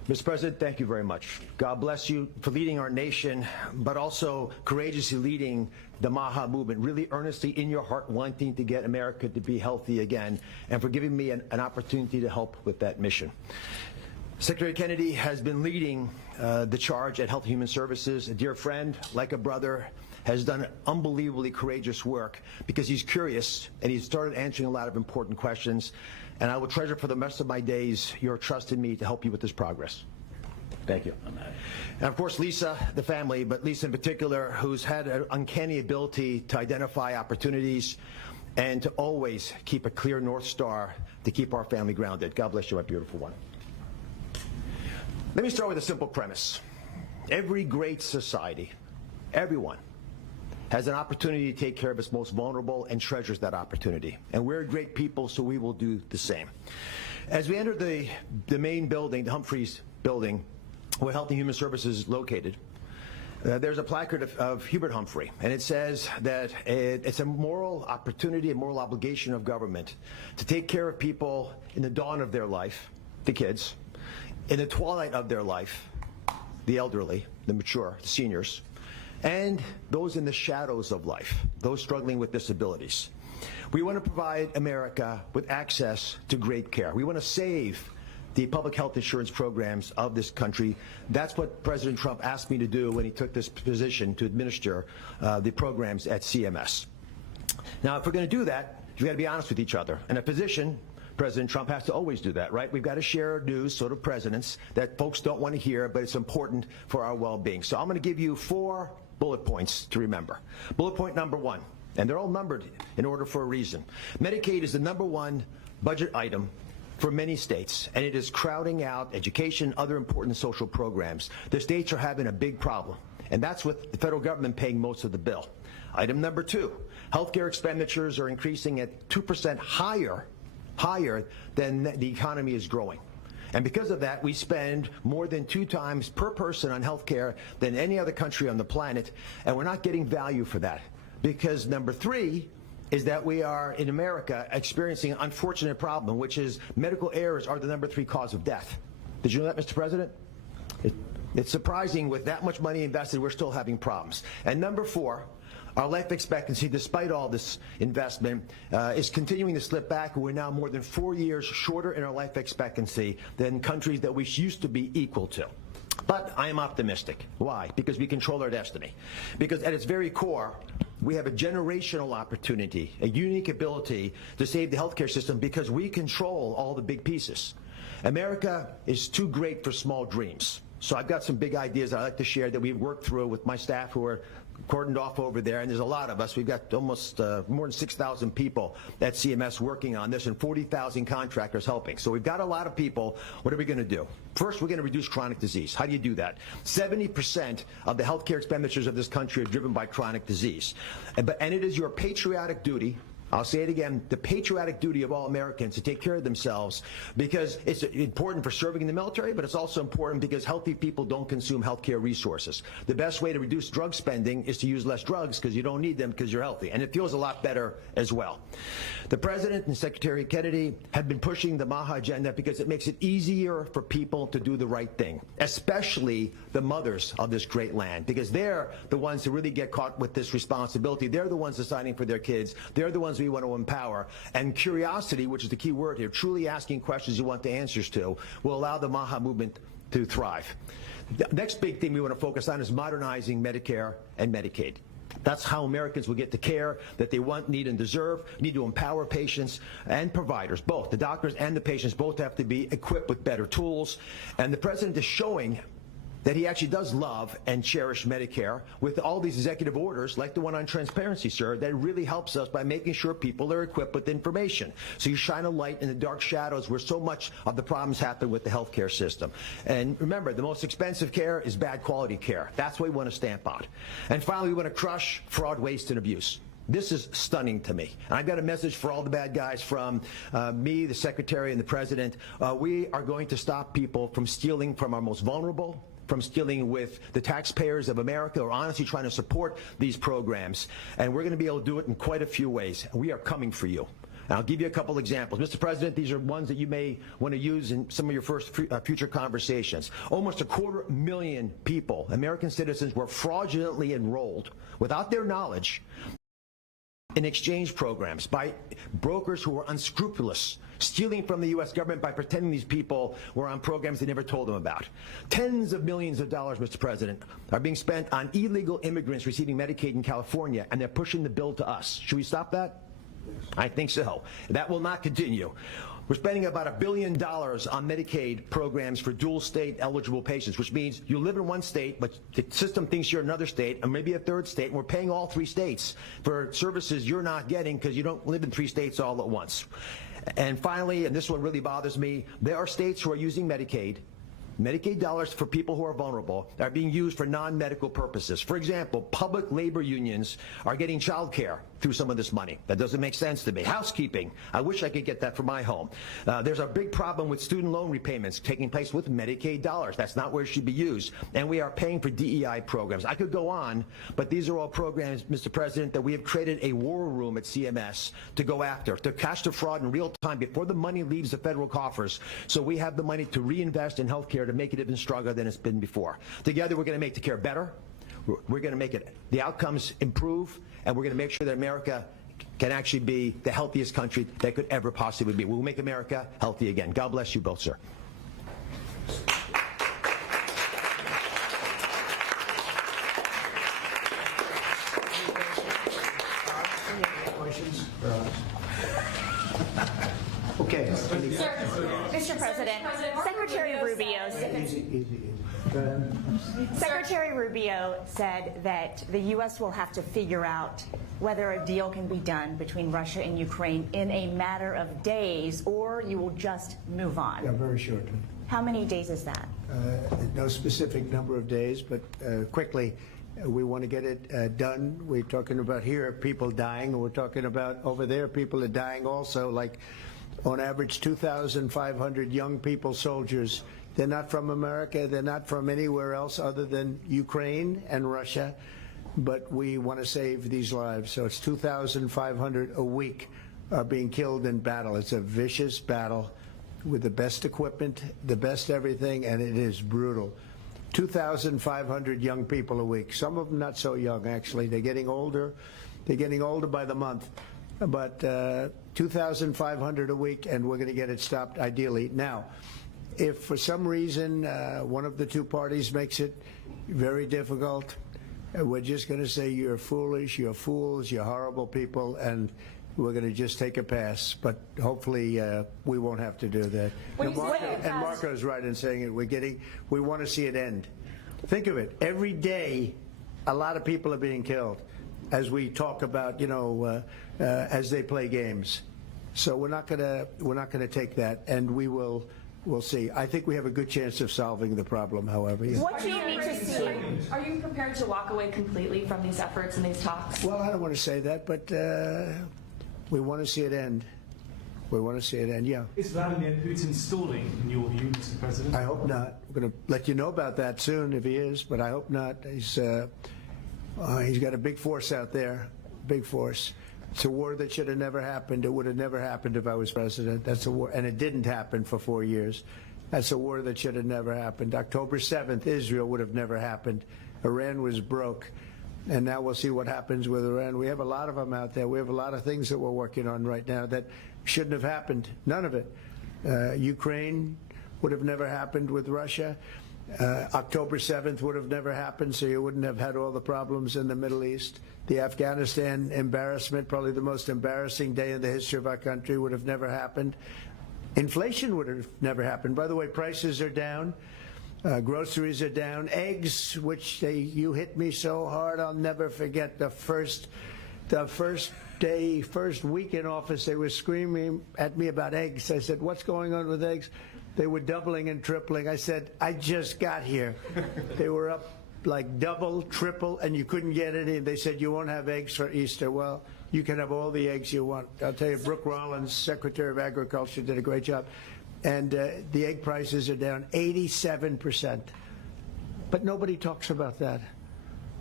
Mr. President, thank you very much. God bless you for leading our nation, but also courageously leading the MAHA movement, really earnestly in your heart wanting to get America to be healthy again, and for giving me an opportunity to help with that mission. Secretary Kennedy has been leading the charge at Health and Human Services. A dear friend, like a brother, has done unbelievably courageous work because he's curious and he's started answering a lot of important questions. And I will treasure for the rest of my days your trust in me to help you with this progress. Thank you. And of course, Lisa, the family, but Lisa in particular, who's had an uncanny ability to identify opportunities and to always keep a clear North Star to keep our family grounded. God bless you, my beautiful one. Let me start with a simple premise. Every great society, everyone, has an opportunity to take care of its most vulnerable and treasures that opportunity. And we're great people, so we will do the same. As we enter the main building, the Humphreys building, where Health and Human Services is located, there's a placard of Hubert Humphrey, and it says that it's a moral opportunity, a moral obligation of government to take care of people in the dawn of their life, the kids, in the twilight of their life, the elderly, the mature, the seniors, and those in the shadows of life, those struggling with disabilities. We want to provide America with access to great care. We want to save the public health insurance programs of this country. That's what President Trump asked me to do when he took this position to administer the programs at CMS. Now, if we're going to do that, we've got to be honest with each other. And a physician, President Trump has to always do that, right? We've got to share news, sort of presidents, that folks don't want to hear, but it's important for our well-being. So I'm going to give you 4 bullet points to remember. Bullet point number 1, and they're all numbered in order for a reason. Medicaid is the #1 budget item for many states, and it is crowding out education, other important social programs. The states are having a big problem, and that's with the federal government paying most of the bill. Item number 2, healthcare expenditures are increasing at 2% higher than the economy is growing. And because of that, we spend more than 2 times per person on health care than any other country on the planet, and we're not getting value for that. Because number 3 is that we are, in America, experiencing an unfortunate problem, which is medical errors are the number 3 cause of death. Did you know that, Mr. President? It's surprising with that much money invested, we're still having problems. And number 4, our life expectancy, despite all this investment, is continuing to slip back. We're now more than 4 years shorter in our life expectancy than countries that we used to be equal to. But I am optimistic. Why? Because we control our destiny. Because at its very core, we have a generational opportunity, a unique ability to save the healthcare system because we control all the big pieces. America is too great for small dreams. So I've got some big ideas I'd like to share that we've worked through with my staff who are cordoned off over there, and there's a lot of us. We've got almost more than 6,000 people at CMS working on this and 40,000 contractors helping. So we've got a lot of people. What are we going to do? First, we're going to reduce chronic disease. How do you do that? 70% of the healthcare expenditures of this country are driven by chronic disease. And it is your patriotic duty, I'll say it again, the patriotic duty of all Americans to take care of themselves, because it's important for serving in the military, but it's also important because healthy people don't consume healthcare resources. The best way to reduce drug spending is to use less drugs because you don't need them because you're healthy. And it feels a lot better as well. The President and Secretary Kennedy have been pushing the MAHA agenda because it makes it easier for people to do the right thing, especially the mothers of this great land, because they're the ones who really get caught with this responsibility. They're the ones deciding for their kids. They're the ones we want to empower. And curiosity, which is the key word here, truly asking questions you want the answers to, will allow the MAHA movement to thrive. The next big thing we want to focus on is modernizing Medicare and Medicaid. That's how Americans will get the care that they want, need, and deserve. We need to empower patients and providers, both. The doctors and the patients both have to be equipped with better tools. And the President is showing that he actually does love and cherish Medicare with all these executive orders, like the one on transparency, sir, that really helps us by making sure people are equipped with information. So you shine a light in the dark shadows where so much of the problems happen with the healthcare system. And remember, the most expensive care is bad quality care. That's what we want to stamp out. And finally, we want to crush fraud, waste, and abuse. This is stunning to me. And I've got a message for all the bad guys from me, the Secretary, and the President. We are going to stop people from stealing from our most vulnerable, from stealing with the taxpayers of America, or honestly trying to support these programs. And we're going to be able to do it in quite a few ways. We are coming for you. And I'll give you a couple examples. Mr. President, these are ones that you may want to use in some of your future conversations. Almost 250,000 people, American citizens, were fraudulently enrolled without their knowledge in exchange programs by brokers who were unscrupulous, stealing from the U.S. government by pretending these people were on programs they never told them about. Tens of millions of dollars, Mr. President, are being spent on illegal immigrants receiving Medicaid in California, and they're pushing the bill to us. Should we stop that? I think so. That will not continue. We're spending about $1 billion on Medicaid programs for dual state eligible patients, which means you live in one state, but the system thinks you're another state, and maybe a third state, and we're paying all 3 states for services you're not getting because you don't live in 3 states all at once. And finally, and this one really bothers me, there are states who are using Medicaid dollars for people who are vulnerable are being used for non-medical purposes. For example, public labor unions are getting child care through some of this money. That doesn't make sense to me. Housekeeping, I wish I could get that for my home. There's a big problem with student loan repayments taking place with Medicaid dollars. That's not where it should be used. And we are paying for DEI programs. I could go on, but these are all programs, Mr. President, that we have created a war room at CMS to go after, to catch the fraud in real time before the money leaves the federal coffers, so we have the money to reinvest in health care to make it even stronger than it's been before. Together, we're going to make the care better. We're going to make the outcomes improve, and we're going to make sure that America can actually be the healthiest country that could ever possibly be. We'll make America healthy again. God bless you both, sir. Okay. Mr. President, Secretary Rubio Secretary Rubio said that the U.S. will have to figure out whether a deal can be done between Russia and Ukraine in a matter of days, or you will just move on. Yeah, very shortly. How many days is that? No specific number of days, but quickly. We want to get it done. We're talking about here people dying, and we're talking about over there people are dying also, like on average 2,500 young people, soldiers. They're not from America. They're not from anywhere else other than Ukraine and Russia, but we want to save these lives. So it's 2,500 a week are being killed in battle. It's a vicious battle with the best equipment, the best everything, and it is brutal. 2,500 young people a week. Some of them not so young, actually. They're getting older. They're getting older by the month. But 2,500 a week, and we're going to get it stopped ideally. Now, if for some reason one of the two parties makes it very difficult, we're just going to say you're foolish, you're fools, you're horrible people, and we're going to just take a pass. But hopefully we won't have to do that. And Marco's right in saying it. We want to see it end. Think of it. Every day, a lot of people are being killed as we talk about, as they play games. So we're not going to take that, and we'll see. I think we have a good chance of solving the problem, however. Yeah. What do you need to see? Are you prepared to walk away completely from these efforts and these talks? Well, I don't want to say that, but we want to see it end. We want to see it end, yeah. Is Vladimir Putin stalling, in your view, Mr. President? I hope not. We're going to let you know about that soon if he is, but I hope not. He's got a big force out there, big force. It's a war that should have never happened. It would have never happened if I was president. That's a war, and it didn't happen for 4 years. That's a war that should have never happened. October 7th, Israel would have never happened. Iran was broke. And now we'll see what happens with Iran. We have a lot of them out there. We have a lot of things that we're working on right now that shouldn't have happened. None of it. Ukraine would have never happened with Russia. October 7th would have never happened, so you wouldn't have had all the problems in the Middle East. The Afghanistan embarrassment, probably the most embarrassing day in the history of our country, would have never happened. Inflation would have never happened. By the way, prices are down. Groceries are down. Eggs, which you hit me so hard, I'll never forget the first week in office, they were screaming at me about eggs. I said, what's going on with eggs? They were doubling and tripling. I said, I just got here. They were up like double, triple, and you couldn't get any. They said, you won't have eggs for Easter. Well, you can have all the eggs you want. I'll tell you, Brooke Rollins, Secretary of Agriculture, did a great job. And the egg prices are down 87%. But nobody talks about that.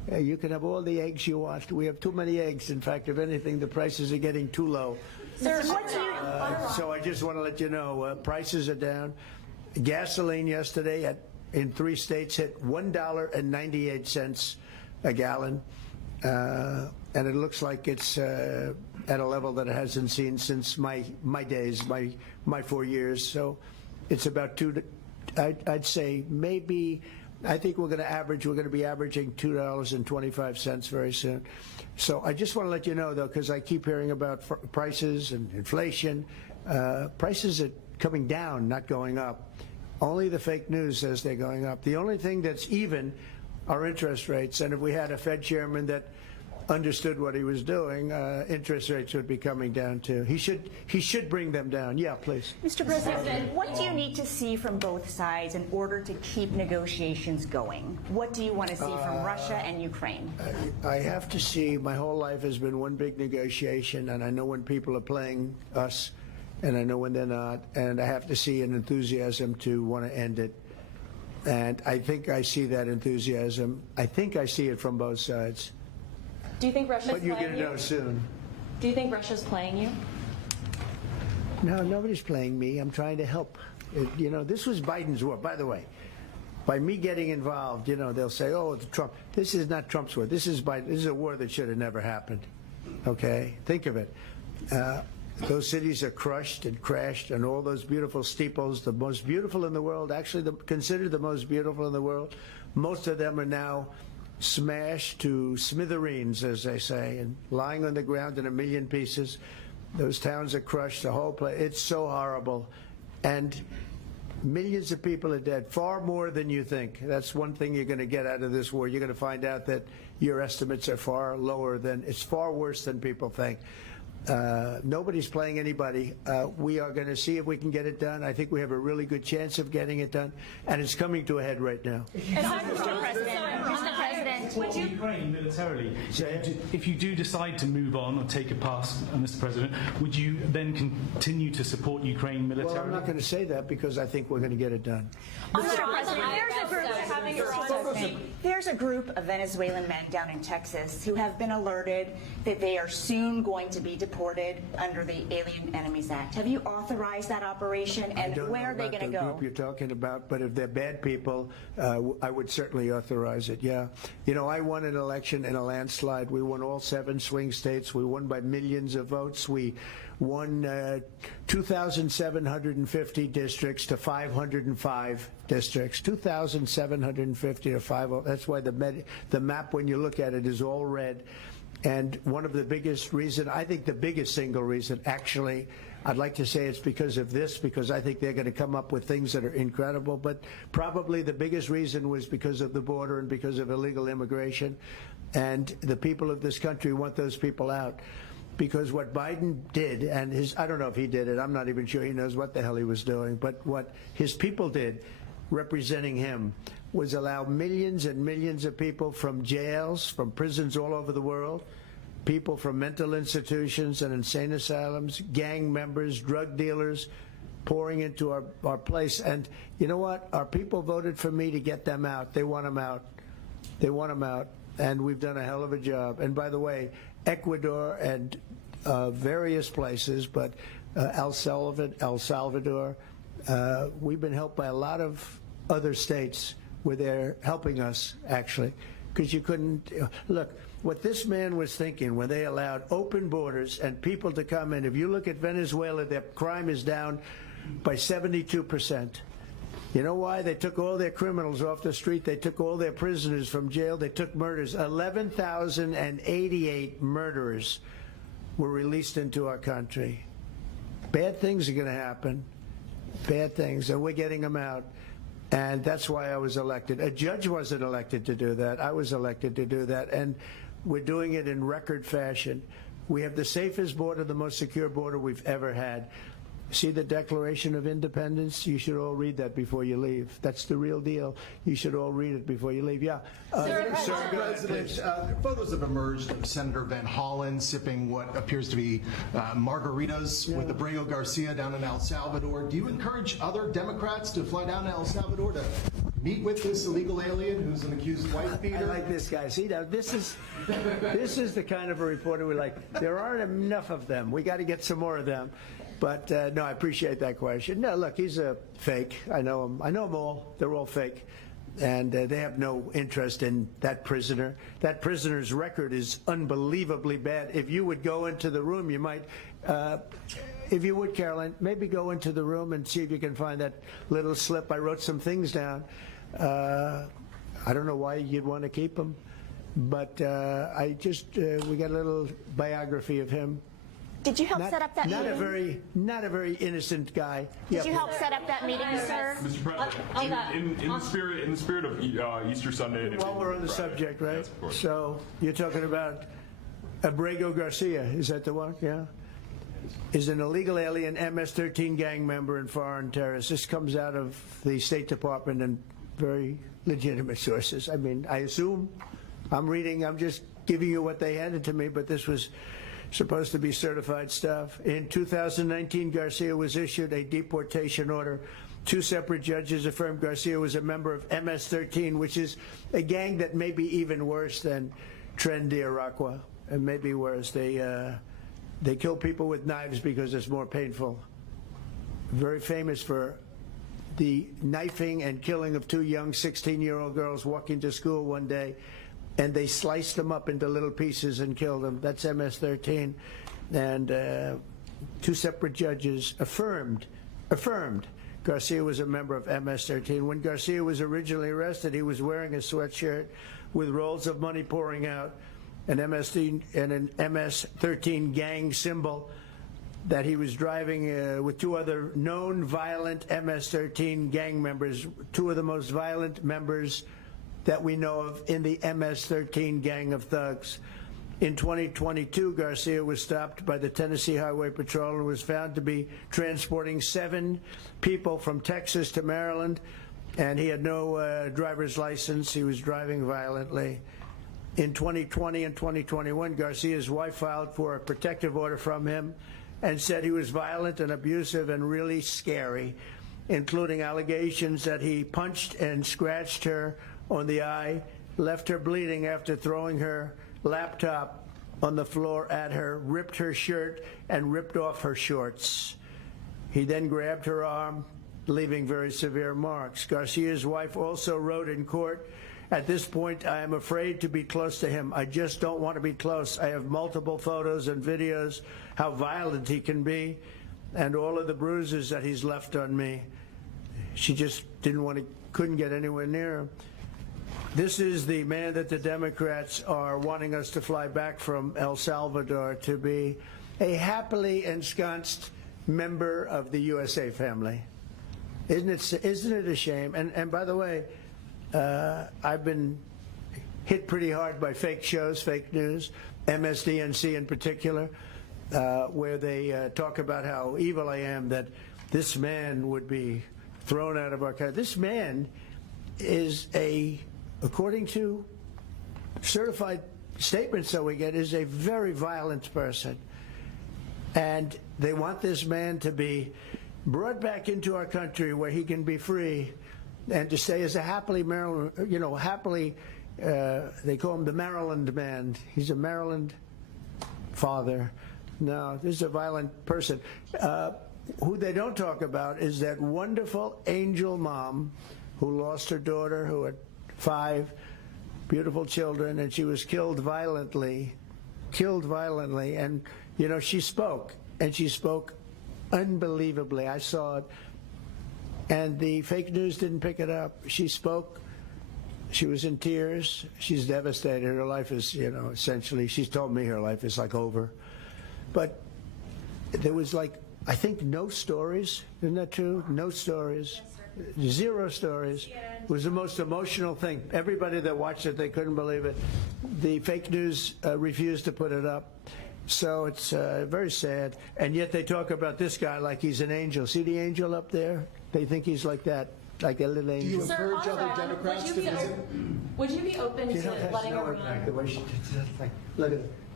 You can have all the eggs you want. We have too many eggs. In fact, if anything, the prices are getting too low. Sir, what do you... So I just want to let you know, prices are down. Gasoline yesterday in 3 states hit $1.98 a gallon. And it looks like it's at a level that it hasn't seen since my days, my 4 years. So it's about I'd say maybe, I think we're going to be averaging $2.25 very soon. So I just want to let you know, though, because I keep hearing about prices and inflation. Prices are coming down, not going up. Only the fake news says they're going up. The only thing that's even are interest rates. And if we had a Fed chairman that understood what he was doing, interest rates would be coming down too. He should bring them down. Yeah, please. Mr. President, what do you need to see from both sides in order to keep negotiations going? What do you want to see from Russia and Ukraine? I have to see. My whole life has been one big negotiation, and I know when people are playing us, and I know when they're not, and I have to see an enthusiasm to want to end it. And I think I see that enthusiasm. I think I see it from both sides. Do you think Russia's But you're playing going to know soon. Do you think Russia's playing you? No, nobody's playing me. I'm trying to help. This was Biden's war. By the way, by me getting involved, they'll say, oh, it's Trump. This is not Trump's war. This is Biden. This is a war that should have never happened. Okay? Think of it. Those cities are crushed and crashed, and all those beautiful steeples, the most beautiful in the world, actually considered the most beautiful in the world, most of them are now smashed to smithereens, as they say, and lying on the ground in a million pieces. Those towns are crushed, the whole place. It's so horrible. And millions of people are dead, far more than you think. That's one thing you're going to get out of this war. You're going to find out that your estimates are far lower than, it's far worse than people think. Nobody's playing anybody. We are going to see if we can get it done. I think we have a really good chance of getting it done, and it's coming to a head right now. Mr. President, would you Ukraine militarily? If you do decide to move on or take a pass, Mr. President, would you then continue to support Ukraine militarily? Well, I'm not going to say that because I think we're going to get it done. Mr. President, there's a group of Venezuelan men down in Texas who have been alerted that they are soon going to be deported under the Alien Enemies Act. Have you authorized that operation, and where are they going to go? Group you're talking about, but if they're bad people, I would certainly authorize it. Yeah, I won an election in a landslide. We won all 7 swing states. We won by millions of votes. We won 2,750 districts to 505 districts. 2,750 to 5. That's why the map, when you look at it, is all red. And one of the biggest reason, I think the biggest single reason, actually, I'd like to say it's because of this, because I think they're going to come up with things that are incredible, but probably the biggest reason was because of the border and because of illegal immigration. And the people of this country want those people out. Because what Biden did, and I don't know if he did it, I'm not even sure he knows what the hell he was doing, but what his people did, representing him, was allow millions and millions of people from jails, from prisons all over the world, people from mental institutions and insane asylums, gang members, drug dealers, pouring into our place. And you know what? Our people voted for me to get them out. They want them out. They want them out. And we've done a hell of a job. And by the way, Ecuador and various places, but El Salvador, we've been helped by a lot of other states where they're helping us, actually, because you couldn't look what this man was thinking when they allowed open borders and people to come in. If you look at Venezuela, their crime is down by 72%. You know why? They took all their criminals off the street. They took all their prisoners from jail. They took murders. 11,088 murderers were released into our country. Bad things are going to happen. Bad things, and we're getting them out. And that's why I was elected. A judge wasn't elected to do that. I was elected to do that. And we're doing it in record fashion. We have the safest border, the most secure border we've ever had. See the Declaration of Independence? You should all read that before you leave. That's the real deal. You should all read it before you leave. Yeah. Mr. President, photos have emerged of Senator Van Hollen sipping what appears to be margaritas with Abrego Garcia down in El Salvador. Do you encourage other Democrats to fly down to El Salvador to meet with this illegal alien who's an accused wife I beater? like this guy. See, now this is the kind of a reporter we like. There aren't enough of them. We got to get some more of them. But no, I appreciate that question. No, look, he's a fake. I know him. I know them all. They're all fake. And they have no interest in that prisoner. That prisoner's record is unbelievably bad. If you would go into the room, you might, if you would, Caroline, maybe go into the room and see if you can find that little slip. I wrote some things down. I don't know why you'd want to keep him, but we got a little biography of him. Did you help set up that meeting? Not a very innocent guy. Did you help set up that meeting, sir? Mr. President, in the spirit of Easter Sunday. While we're on the subject, right? Yes, so you're talking about Abrego Garcia, is that the one? Yeah. Is an illegal alien MS-13 gang member and foreign terrorist. This comes out of the State Department and very legitimate sources. I mean, I assume I'm just giving you what they handed to me, but this was supposed to be certified stuff. In 2019, Garcia was issued a deportation order. 2 separate judges affirmed Garcia was a member of MS-13, which is a gang that may be even worse than Trendy Tales, and maybe worse. They kill people with knives because it's more painful. Very famous for the knifing and killing of 2 young 16-year-old girls walking to school one day, and they sliced them up into little pieces and killed them. That's MS-13. And 2 separate judges affirmed Garcia was a member of MS-13. When Garcia was originally arrested, he was wearing a sweatshirt with rolls of money pouring out, an MS-13 gang symbol that he was driving with 2 other known violent MS-13 gang members, 2 of the most violent members that we know of in the MS-13 gang of thugs. In 2022, Garcia was stopped by the Tennessee Highway Patrol and was found to be transporting 7 people from Texas to Maryland, and he had no driver's license. He was driving violently. In 2020 and 2021, Garcia's wife filed for a protective order from him and said he was violent and abusive and really scary, including allegations that he punched and scratched her on the eye, left her bleeding after throwing her laptop on the floor at her, ripped her shirt, and ripped off her shorts. He then grabbed her arm, leaving very severe marks. Garcia's wife also wrote in court, "At this point, I am afraid to be close to him. I just don't want to be close. I have multiple photos and videos how violent he can be and all of the bruises that he's left on me." She just couldn't get anywhere near him. This is the man that the Democrats are wanting us to fly back from El Salvador to be a happily ensconced member of the USA family. Isn't it a shame? And by the way, I've been hit pretty hard by fake shows, fake news, MSDNC in particular, where they talk about how evil I am, that this man would be thrown out of our country. This man is according to certified statements that we get, is a very violent person. And they want this man to be brought back into our country where he can be free and to stay as a happily Maryland, they call him the Maryland man. He's a Maryland father. No, this is a violent person. Who they don't talk about is that wonderful angel mom who lost her daughter, who had 5 beautiful children, and she was killed violently. And, she spoke, and she spoke unbelievably. I saw it. And the fake news didn't pick it up. She spoke. She was in tears. She's devastated. Her life is, essentially, she's told me her life is like over. But there was I think no stories. Isn't that true? No stories. Yes, 0 stories. It was the most emotional thing. Everybody that watched it, they couldn't believe it. The fake news refused to put it up. So it's very sad. And yet they talk about this guy like he's an angel. See the angel up there? They think he's like that, like a little angel. Do you encourage other Democrats to visit? Would you be open to letting her run? The way she did that, look at it.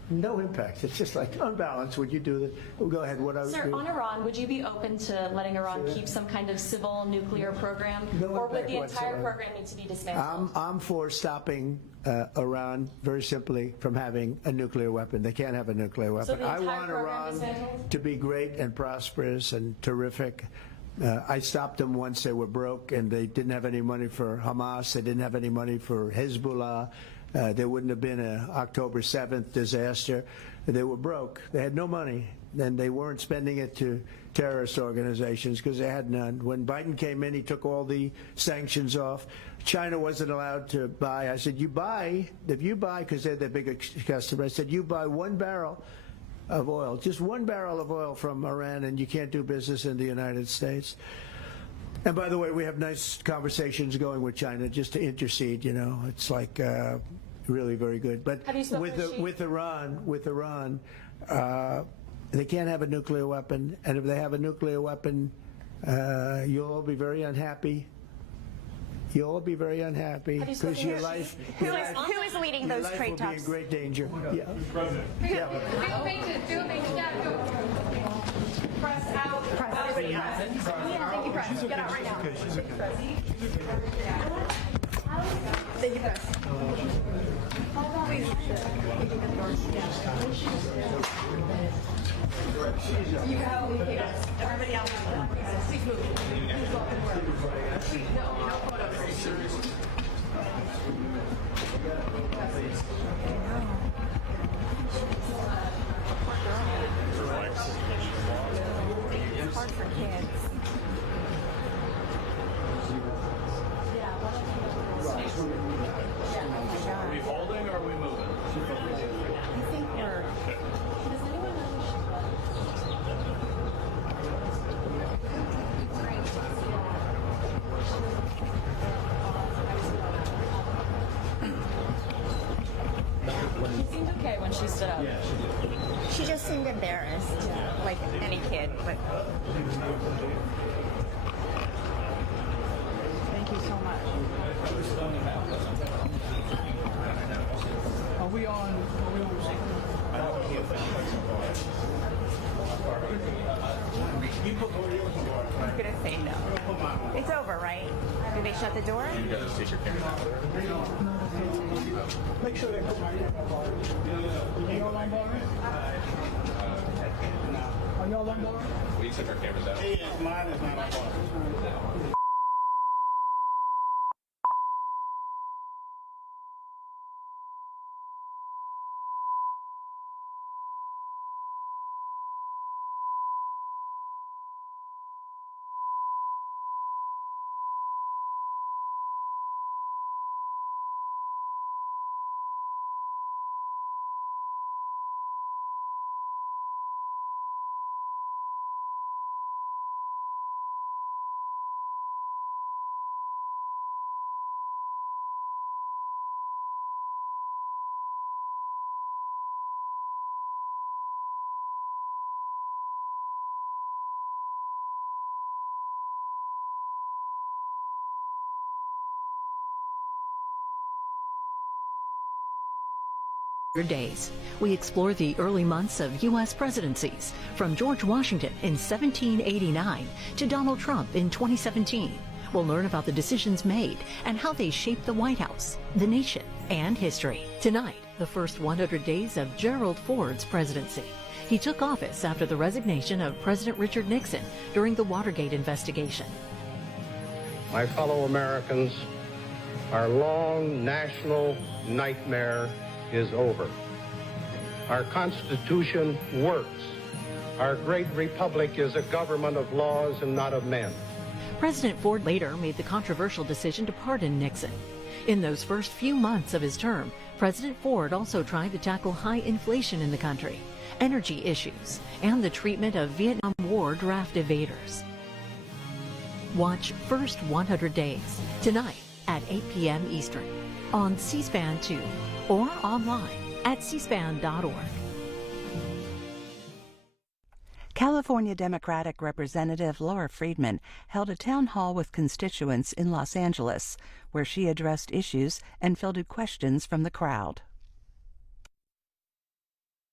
No impact. It's just like unbalanced when you do that. Well, go ahead. What I Sir, on Iran, would you be open to letting Iran keep some kind of civil nuclear program, or would the entire program need to be dismantled? I'm for stopping Iran, very simply, from having a nuclear weapon. They can't have a nuclear weapon. So the I entire want program Iran dismantled? to be great and prosperous and terrific. I stopped them once they were broke and they didn't have any money for Hamas. They didn't have any money for Hezbollah. There wouldn't have been an October 7th disaster. They were broke. They had no money. And they weren't spending it to terrorist organizations because they had none. When Biden came in, he took all the sanctions off. China wasn't allowed to buy. I said, if you buy, because they're the biggest customer, I said, you buy 1 barrel of oil, just 1 barrel of oil from Iran, and you can't do business in the United States. And by the way, we have nice conversations going with China just to intercede, you know. It's like really very good. But with Iran, they can't have a nuclear weapon. And if they have a nuclear weapon, you'll all be very unhappy. You'll all be very unhappy because your life. Who is leading those trade will talks? be in great danger. Yeah. Yeah. Press out. Press out. Thank you, press. Get out right now. Thank you, press. Please. You can help me. Everybody else. Please move. Please walk in word. No photos. It's hard for kids. Are we holding or are we moving? I think we're. She seemed okay when she stood up. Yeah, she did. She just seemed embarrassed, like any kid. But thank you so much. Are we on? I'm gonna say no. It's over, right? Do they shut the door? You guys take your camera out. Make sure they put my. Are y'all on bar? Are y'all on bar? We took our cameras out. Yeah, mine is not on bar. Days. We explore the early months of U.S. presidencies, from George Washington in 1789 to Donald Trump in 2017. We'll learn about the decisions made and how they shaped the White House, the nation, and history. Tonight, the first 100 days of Gerald Ford's presidency. He took office after the resignation of President Richard Nixon during the Watergate investigation. My fellow Americans, our long national nightmare is over. Our Constitution works. Our great republic is a government of laws and not of men. President Ford later made the controversial decision to pardon Nixon. In those first few months of his term, President Ford also tried to tackle high inflation in the country, energy issues, and the treatment of Vietnam War draft evaders. Watch First 100 Days tonight at 8 p.m. Eastern on C-SPAN 2 or online at cspan.org. California Democratic Representative Laura Friedman held a town hall with constituents in Los Angeles, where she addressed issues and fielded questions from the crowd.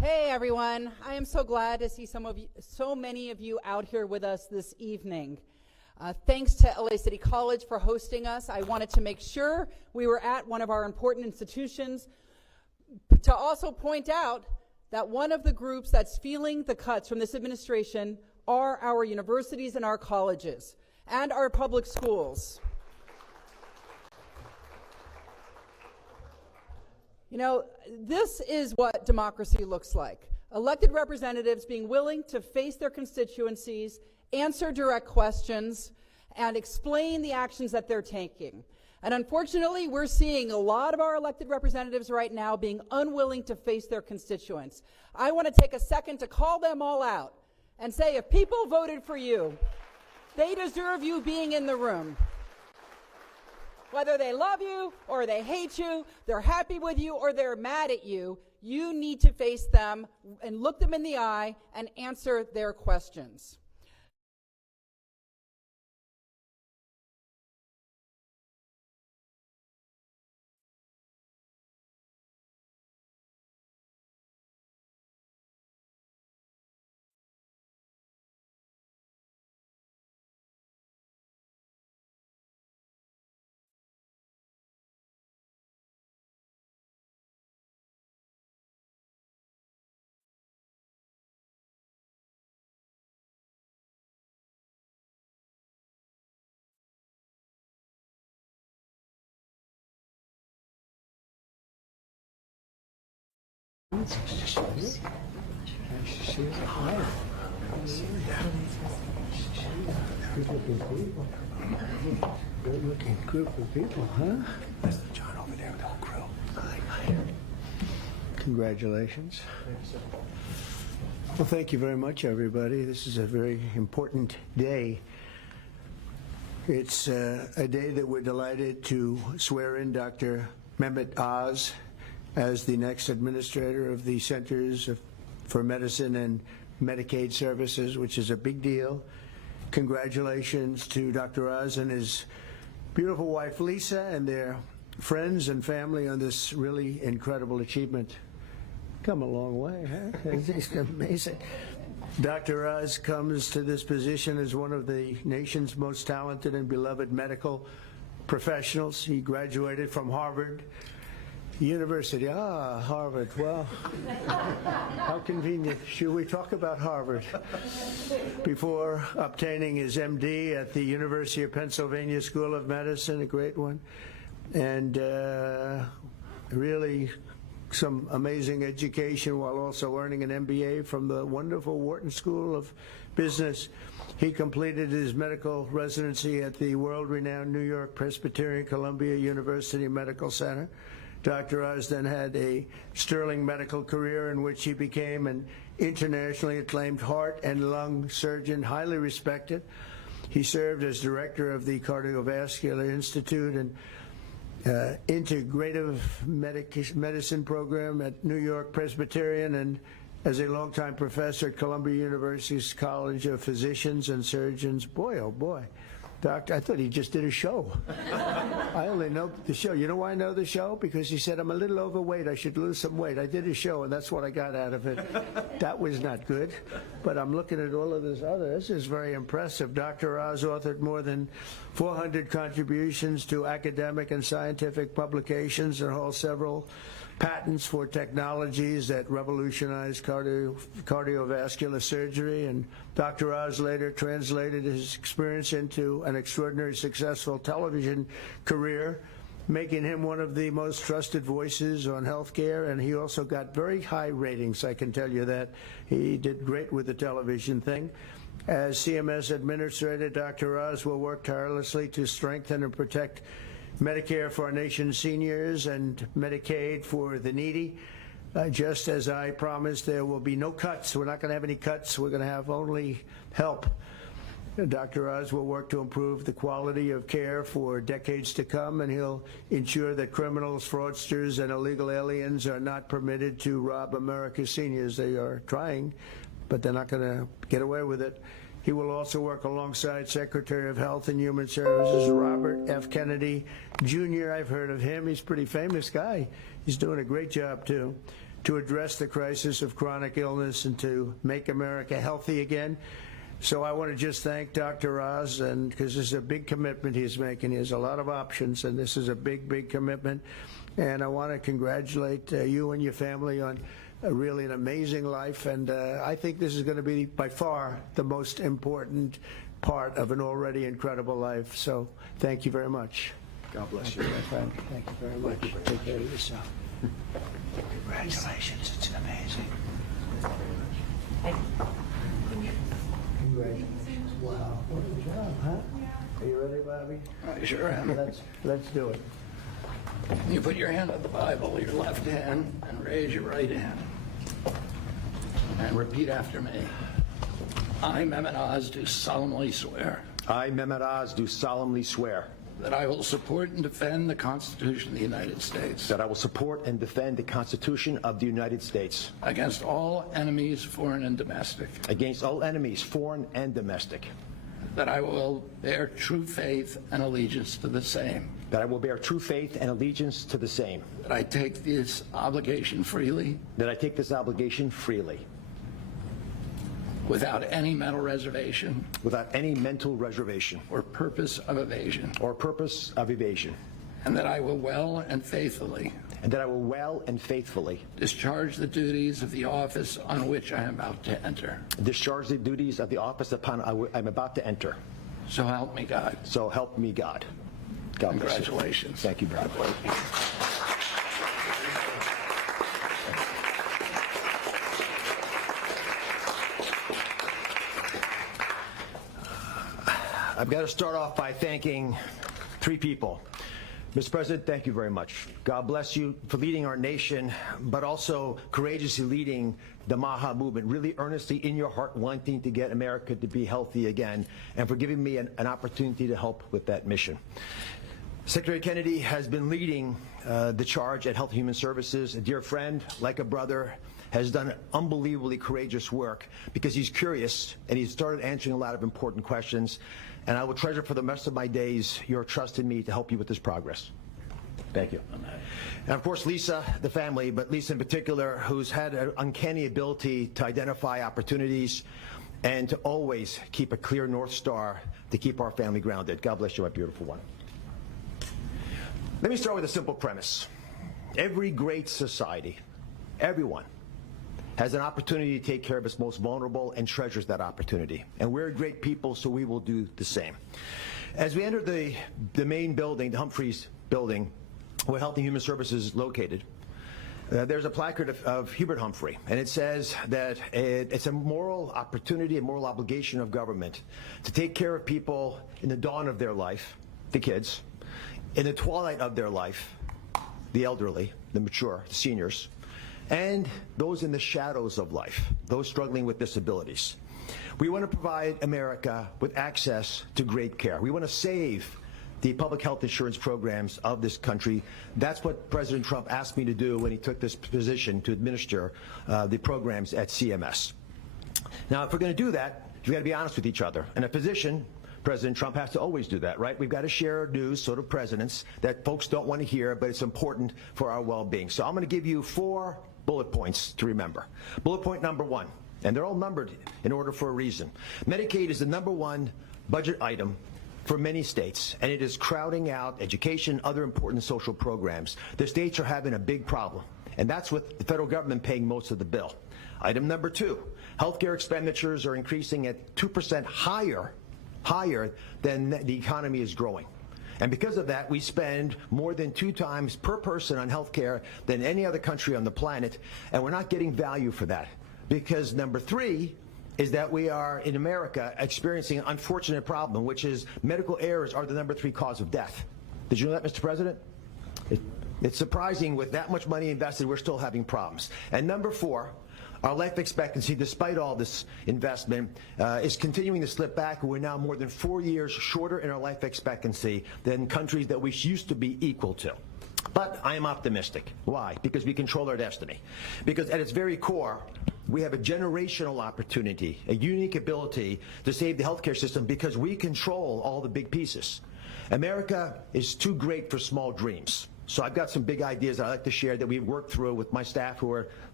Hey everyone, I am so glad to see so many of you out here with us this evening. Thanks to LA City College for hosting us. I wanted to make sure we were at one of our important institutions to also point out that one of the groups that's feeling the cuts from this administration are our universities and our colleges and our public schools. You know, this is what democracy looks like. Elected representatives being willing to face their constituencies, answer direct questions, and explain the actions that they're taking. And unfortunately, we're seeing a lot of our elected representatives right now being unwilling to face their constituents. I want to take a second to call them all out and say, if people voted for you, they deserve you being in the room. Whether they love you or they hate you, they're happy with you or they're mad at you, you need to face them and look them in the eye and answer their questions. Nice to see you. Hi. Good-looking people. Good-looking group of people, huh? That's the John over there with the whole crew. Hi. Congratulations. Well, thank you very much, everybody. This is a very important day. It's a day that we're delighted to swear in Dr. Mehmet Oz as the next administrator of the Centers for Medicine and Medicaid Services, which is a big deal. Congratulations to Dr. Oz and his beautiful wife, Lisa, and their friends and family on this really incredible achievement. Come a long way, huh? It's amazing. Dr. Oz comes to this position as one of the nation's most talented and beloved medical professionals. He graduated from Harvard University. Harvard. Well, how convenient. Should we talk about Harvard? Before obtaining his MD at the University of Pennsylvania School of Medicine, a great one, and really some amazing education while also earning an MBA from the wonderful Wharton School of Business. He completed his medical residency at the world-renowned New York Presbyterian Columbia University Medical Center. Dr. Oz then had a sterling medical career in which he became an internationally acclaimed heart and lung surgeon, highly respected. He served as director of the Cardiovascular Institute and integrative medicine program at New York Presbyterian, and as a longtime professor at Columbia University's College of Physicians and Surgeons. Boy, oh boy. Doctor, I thought he just did a show. I only know the show. You know why I know the show? Because he said, I'm a little overweight. I should lose some weight. I did a show, and that's what I got out of it. That was not good. But I'm looking at all of this other. This is very impressive. Dr. Oz authored more than 400 contributions to academic and scientific publications and holds several patents for technologies that revolutionize cardiovascular surgery, and Dr. Oz later translated his experience into an extraordinarily successful television career, making him one of the most trusted voices on healthcare, and he also got very high ratings, I can tell you that. He did great with the television thing. As CMS Administrator, Dr. Oz will work tirelessly to strengthen and protect Medicare for our nation's seniors and Medicaid for the needy. Just as I promised, there will be no cuts. We're not going to have any cuts. We're going to have only help. Dr. Oz will work to improve the quality of care for decades to come, and he'll ensure that criminals, fraudsters, and illegal aliens are not permitted to rob America's seniors. They are trying, but they're not going to get away with it. He will also work alongside Secretary of Health and Human Services Robert F. Kennedy Jr. I've heard of him. He's a pretty famous guy. He's doing a great job, too. to address the crisis of chronic illness and to make America healthy again. So I want to just thank Dr. Oz, and because this is a big commitment he's making. He has a lot of options, and this is a big, big commitment. And I want to congratulate you and your family on really an amazing life. And I think this is going to be by far the most important part of an already incredible life. So thank you very much. God bless you. My friend. Thank you very much. Take care of yourself. Congratulations. It's amazing. Congratulations. Wow. What a job, huh? Are you ready, Bobby? I sure am. Let's do it. You put your hand on the Bible, your left hand, and raise your right hand. And repeat after me. I, Mehmet Oz, do solemnly swear I, Mehmet Oz, do solemnly swear that I will support and defend the Constitution of the United States that I will support and defend the Constitution of the United States against all enemies, foreign and domestic, against all enemies, foreign and domestic, that I will bear true faith and allegiance to the same, that I will bear true faith and allegiance to the same, that I take this obligation freely that I take this obligation freely, without any mental reservation without any mental reservation or purpose of evasion, or purpose of evasion, and that I will well and faithfully and that I will well and faithfully discharge the duties of the office on which I am about to enter. discharge the duties of the office upon I'm about to enter. So help me God. So help me God. God bless you. Congratulations. Thank you, brother. I've got to start off by thanking three people. Mr. President, thank you very much. God bless you for leading our nation, but also courageously leading the MAHA movement, really earnestly in your heart wanting to get America to be healthy again, and for giving me an opportunity to help with that mission. Secretary Kennedy has been leading the charge at Health and Human Services. A dear friend, like a brother, has done unbelievably courageous work because he's curious and he's started answering a lot of important questions. And I will treasure for the rest of my days your trust in me to help you with this progress. Thank you. And of course, Lisa, the family, but Lisa in particular, who's had an uncanny ability to identify opportunities and to always keep a clear North Star to keep our family grounded. God bless you, my beautiful one. Let me start with a simple premise. Every great society, everyone, has an opportunity to take care of its most vulnerable and treasures that opportunity. And we're great people, so we will do the same. As we enter the main building, the Humphreys building, where Health and Human Services is located, there's a placard of Hubert Humphrey, and it says that it's a moral opportunity, a moral obligation of government to take care of people in the dawn of their life, the kids, in the twilight of their life, the elderly, the mature, the seniors, and those in the shadows of life, those struggling with disabilities. We want to provide America with access to great care. We want to save the public health insurance programs of this country. That's what President Trump asked me to do when he took this position to administer the programs at CMS. Now, if we're going to do that, we've got to be honest with each other. And a position, President Trump has to always do that, right? We've got to share news, sort of presidents, that folks don't want to hear, but it's important for our well-being. So I'm going to give you 4 bullet points to remember. Bullet point number 1, and they're all numbered in order for a reason. Medicaid is the #1 budget item for many states, and it is crowding out education, other important social programs. The states are having a big problem, and that's with the federal government paying most of the bill. Item number 2, healthcare expenditures are increasing at 2% higher than the economy is growing. And because of that, we spend more than 2 times per person on health care than any other country on the planet, and we're not getting value for that. Because number 3 is that we are, in America, experiencing an unfortunate problem, which is medical errors are the number 3 cause of death. Did you know that, Mr. President? It's surprising with that much money invested, we're still having problems. And number 4, our life expectancy, despite all this investment, is continuing to slip back. We're now more than 4 years shorter in our life expectancy than countries that we used to be equal to. But I am optimistic. Why? Because we control our destiny. Because at its very core, we have a generational opportunity, a unique ability to save the healthcare system because we control all the big pieces. America is too great for small dreams. So I've got some big ideas I'd like to share that we've worked through with my staff who are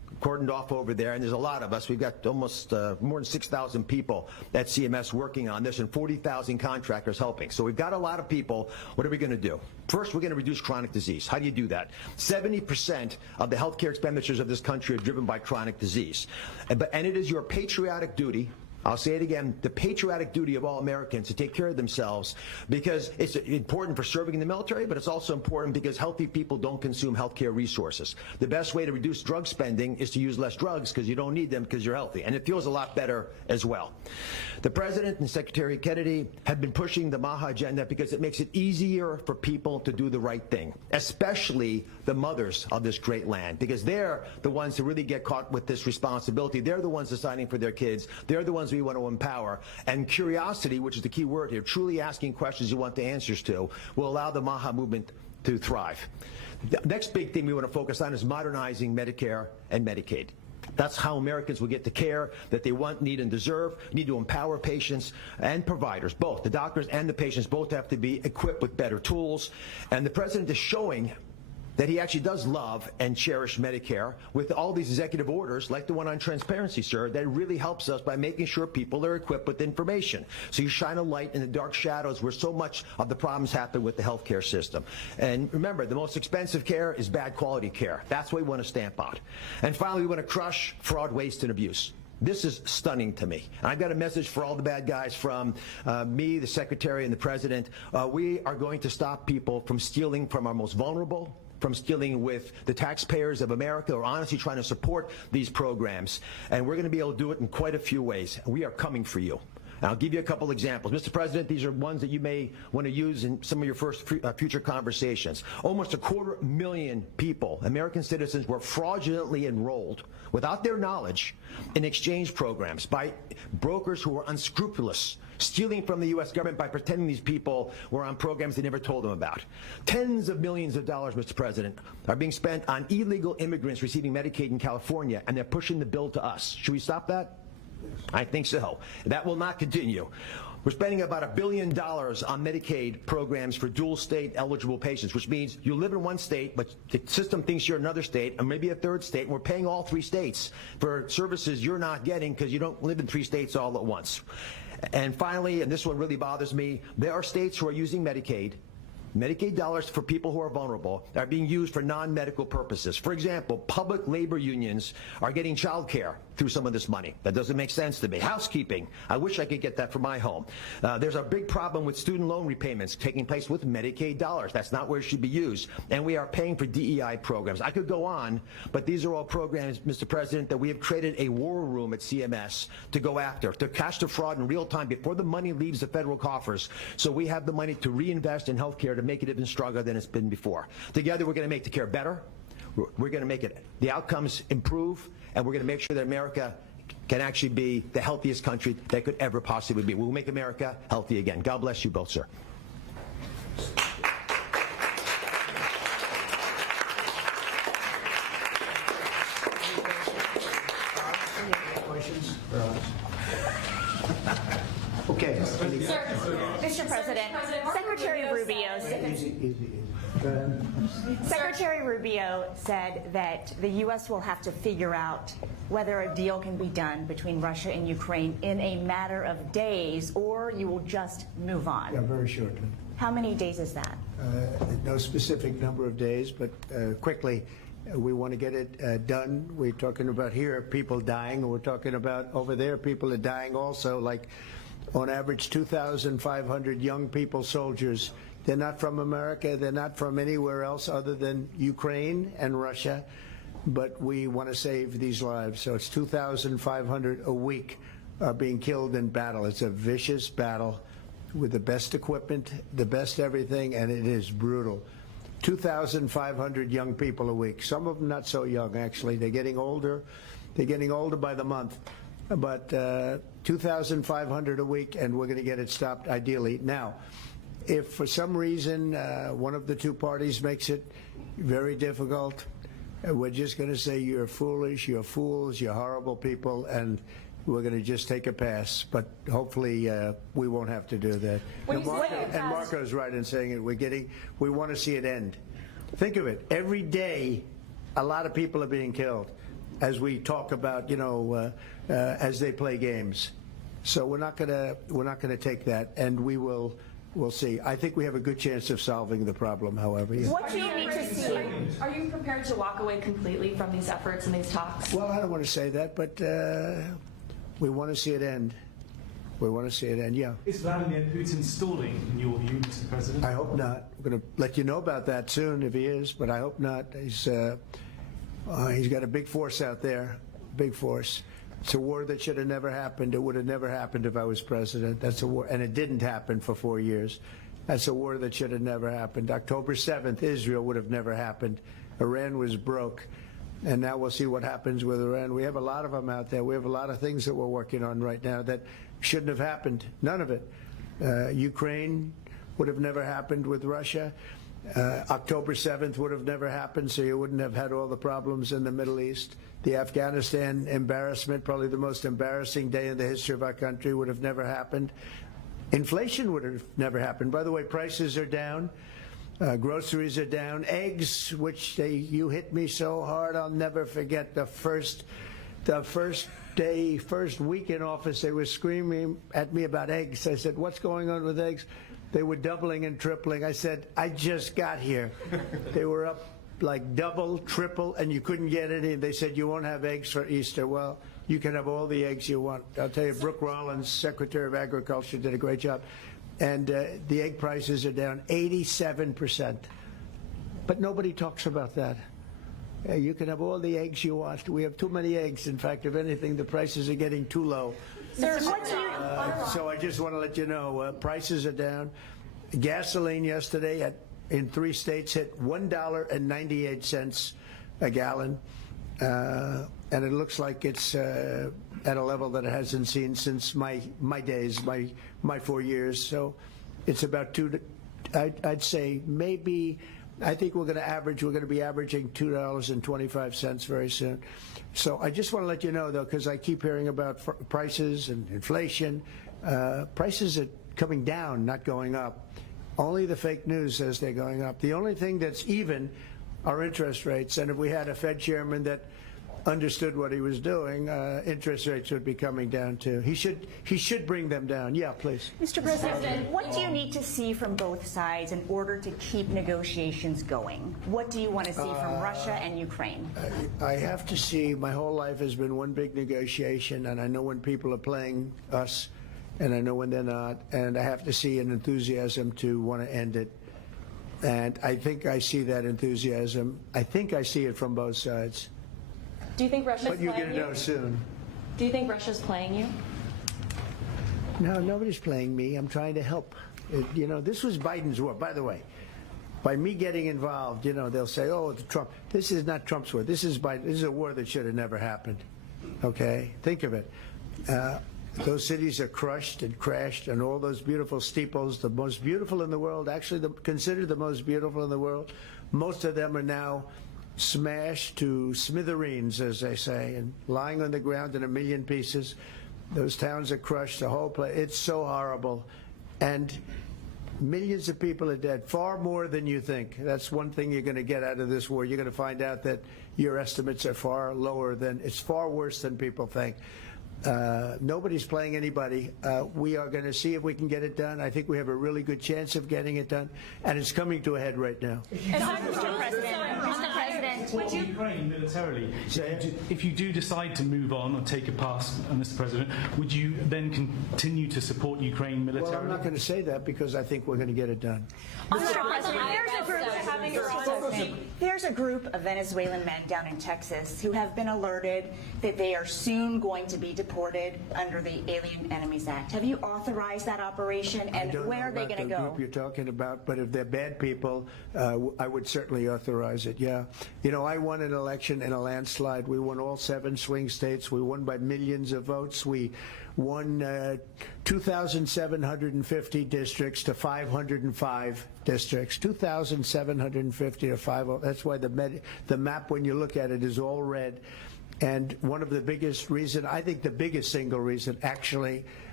cordoned off over there, and there's a lot of us. We've got almost more than 6,000 people at CMS working on this and 40,000 contractors helping. So we've got a lot of people. What are we going to do? First, we're going to reduce chronic disease. How do you do that? 70% of the healthcare expenditures of this country are driven by chronic disease. And it is your patriotic duty, I'll say it again, the patriotic duty of all Americans to take care of themselves, because it's important for serving in the military, but it's also important because healthy people don't consume healthcare resources. The best way to reduce drug spending is to use less drugs because you don't need them because you're healthy, and it feels a lot better as well. The President and Secretary Kennedy have been pushing the MAHA agenda because it makes it easier for people to do the right thing, especially the mothers of this great land, because they're the ones who really get caught with this responsibility. They're the ones deciding for their kids. They're the ones we want to empower. And curiosity, which is the key word here, truly asking questions you want the answers to, will allow the MAHA movement to thrive. The next big thing we want to focus on is modernizing Medicare and Medicaid. That's how Americans will get the care that they want, need, and deserve. We need to empower patients and providers, both. The doctors and the patients both have to be equipped with better tools. And the President is showing that he actually does love and cherish Medicare with all these executive orders, like the one on transparency, sir, that really helps us by making sure people are equipped with information. So you shine a light in the dark shadows where so much of the problems happen with the healthcare system. And remember, the most expensive care is bad quality care. That's what we want to stamp out. And finally, we want to crush fraud, waste, and abuse. This is stunning to me. And I've got a message for all the bad guys from me, the Secretary, and the President. We are going to stop people from stealing from our most vulnerable, from stealing with the taxpayers of America, or honestly trying to support these programs. And we're going to be able to do it in quite a few ways. We are coming for you. And I'll give you a couple examples. Mr. President, these are ones that you may want to use in some of your future conversations. Almost 250,000 people, American citizens, were fraudulently enrolled without their knowledge in exchange programs by brokers who were unscrupulous, stealing from the U.S. government by pretending these people were on programs they never told them about. Tens of millions of dollars, Mr. President, are being spent on illegal immigrants receiving Medicaid in California, and they're pushing the bill to us. Should we stop that? I think so. That will not continue. We're spending about $1 billion on Medicaid programs for dual state eligible patients, which means you live in one state, but the system thinks you're in another state, and maybe a third state, and we're paying all 3 states for services you're not getting because you don't live in 3 states all at once. And finally, and this one really bothers me, there are states who are using Medicaid dollars for people who are vulnerable are being used for non-medical purposes. For example, public labor unions are getting child care through some of this money. That doesn't make sense to me. Housekeeping, I wish I could get that for my home. There's a big problem with student loan repayments taking place with Medicaid dollars. That's not where it should be used. And we are paying for DEI programs. I could go on, but these are all programs, Mr. President, that we have created a war room at CMS to go after, to catch the fraud in real time before the money leaves the federal coffers, so we have the money to reinvest in health care to make it even stronger than it's been before. Together, we're going to make the care better. We're going to make the outcomes improve, and we're going to make sure that America can actually be the healthiest country that could ever possibly be. We'll make America healthy again. God bless you both, sir. Okay. Mr. President, Secretary Rubio Secretary Rubio said that the U.S. will have to figure out whether a deal can be done between Russia and Ukraine in a matter of days, or you will just move on. Yeah, very shortly. How many days is that? No specific number of days, but quickly. We want to get it done. We're talking about here people dying, and we're talking about over there people are dying also, like on average 2,500 young people, soldiers. They're not from America. They're not from anywhere else other than Ukraine and Russia, but we want to save these lives. So it's 2,500 a week are being killed in battle. It's a vicious battle with the best equipment, the best everything, and it is brutal. 2,500 young people a week. Some of them not so young, actually. They're getting older. They're getting older by the month. But 2,500 a week, and we're going to get it stopped ideally. Now, if for some reason one of the two parties makes it very difficult, we're just going to say you're foolish, you're fools, you're horrible people, and we're going to just take a pass. But hopefully we won't have to do that. And Marco's right in saying it. We want to see it end. Think of it. Every day, a lot of people are being killed. as we talk about, as they play games. So we're not gonna take that, and we'll see. I think we have a good chance of solving the problem, however. Yeah. What do you need to see? Are you prepared to walk away completely from these efforts and these talks? Well, I don't want to say that, but we want to see it end. We want to see it end, yeah. Is Vladimir Putin stalling, in your view, Mr. President? I hope not. I'm going to let you know about that soon if he is, but I hope not. He's got a big force out there, big force. It's a war that should have never happened. It would have never happened if I was president. That's a war, and it didn't happen for 4 years. That's a war that should have never happened. October 7th, Israel would have never happened. Iran was broke, and now we'll see what happens with Iran. We have a lot of them out there. We have a lot of things that we're working on right now that shouldn't have happened. None of it. Ukraine would have never happened with Russia. October 7th would have never happened, so you wouldn't have had all the problems in the Middle East. The Afghanistan embarrassment, probably the most embarrassing day in the history of our country, would have never happened. Inflation would have never happened. By the way, prices are down. Groceries are down. Eggs, which you hit me so hard, I'll never forget the first week in office, they were screaming at me about eggs. I said, what's going on with eggs? They were doubling and tripling. I said, I just got here. They were up like double, triple, and you couldn't get any. They said, you won't have eggs for Easter. Well, you can have all the eggs you want. I'll tell you, Brooke Rollins, Secretary of Agriculture, did a great job. And the egg prices are down 87%. But nobody talks about that. You can have all the eggs you want. We have too many eggs. In fact, if anything, the prices are getting too low. Sir, what do you... So I just want to let you know, prices are down. Gasoline yesterday in 3 states hit $1.98 a gallon. And it looks like it's at a level that it hasn't seen since my days, my 4 years. So it's about I'd say maybe, I think we're going to be averaging $2.25 very soon. So I just want to let you know, though, because I keep hearing about prices and inflation. Prices are coming down, not going up. Only the fake news says they're going up. The only thing that's even are interest rates. And if we had a Fed chairman that understood what he was doing, interest rates would be coming down too. He should bring them down. Yeah, please. Mr. President, what do you need to see from both sides in order to keep negotiations going? What do you want to see from Russia and Ukraine? I have to see. My whole life has been one big negotiation, and I know when people are playing us, and I know when they're not, and I have to see an enthusiasm to want to end it. And I think I see that enthusiasm. I think I see it from both sides. Do you think Russia's playing you? But you're going to know soon. Do you think Russia's playing you? No, nobody's playing me. I'm trying to help. This was Biden's war. By the way, by me getting involved, they'll say, oh, Trump. This is not Trump's war. This is Biden. This is a war that should have never happened. Okay? Think of it. Those cities are crushed and crashed, and all those beautiful steeples, the most beautiful in the world, actually considered the most beautiful in the world, most of them are now smashed to smithereens, as they say, and lying on the ground in a million pieces. Those towns are crushed, the whole place. It's so horrible. And millions of people are dead, far more than you think. That's one thing you're going to get out of this war. You're going to find out that your estimates are far lower than, it's far worse than people think. Nobody's playing anybody. We are going to see if we can get it done. I think we have a really good chance of getting it done, and it's coming to a head right now. Mr. President, would you Ukraine militarily? If you do decide to move on or take a pass, Mr. President, would you then continue to support Ukraine militarily? Well, I'm not going to say that because I think we're going to get it done. Mr. President, there's a group of Venezuelan men down in Texas who have been alerted that they are soon going to be deported under the Alien Enemies Act. Have you authorized that operation, and where are they going to go? Group you're talking about, but if they're bad people, I would certainly authorize it. Yeah, I won an election in a landslide. We won all 7 swing states. We won by millions of votes. We won 2,750 districts to 505 districts. 2,750 to 5. That's why the map, when you look at it, is all red. And one of the biggest reason, I think the biggest single reason, actually,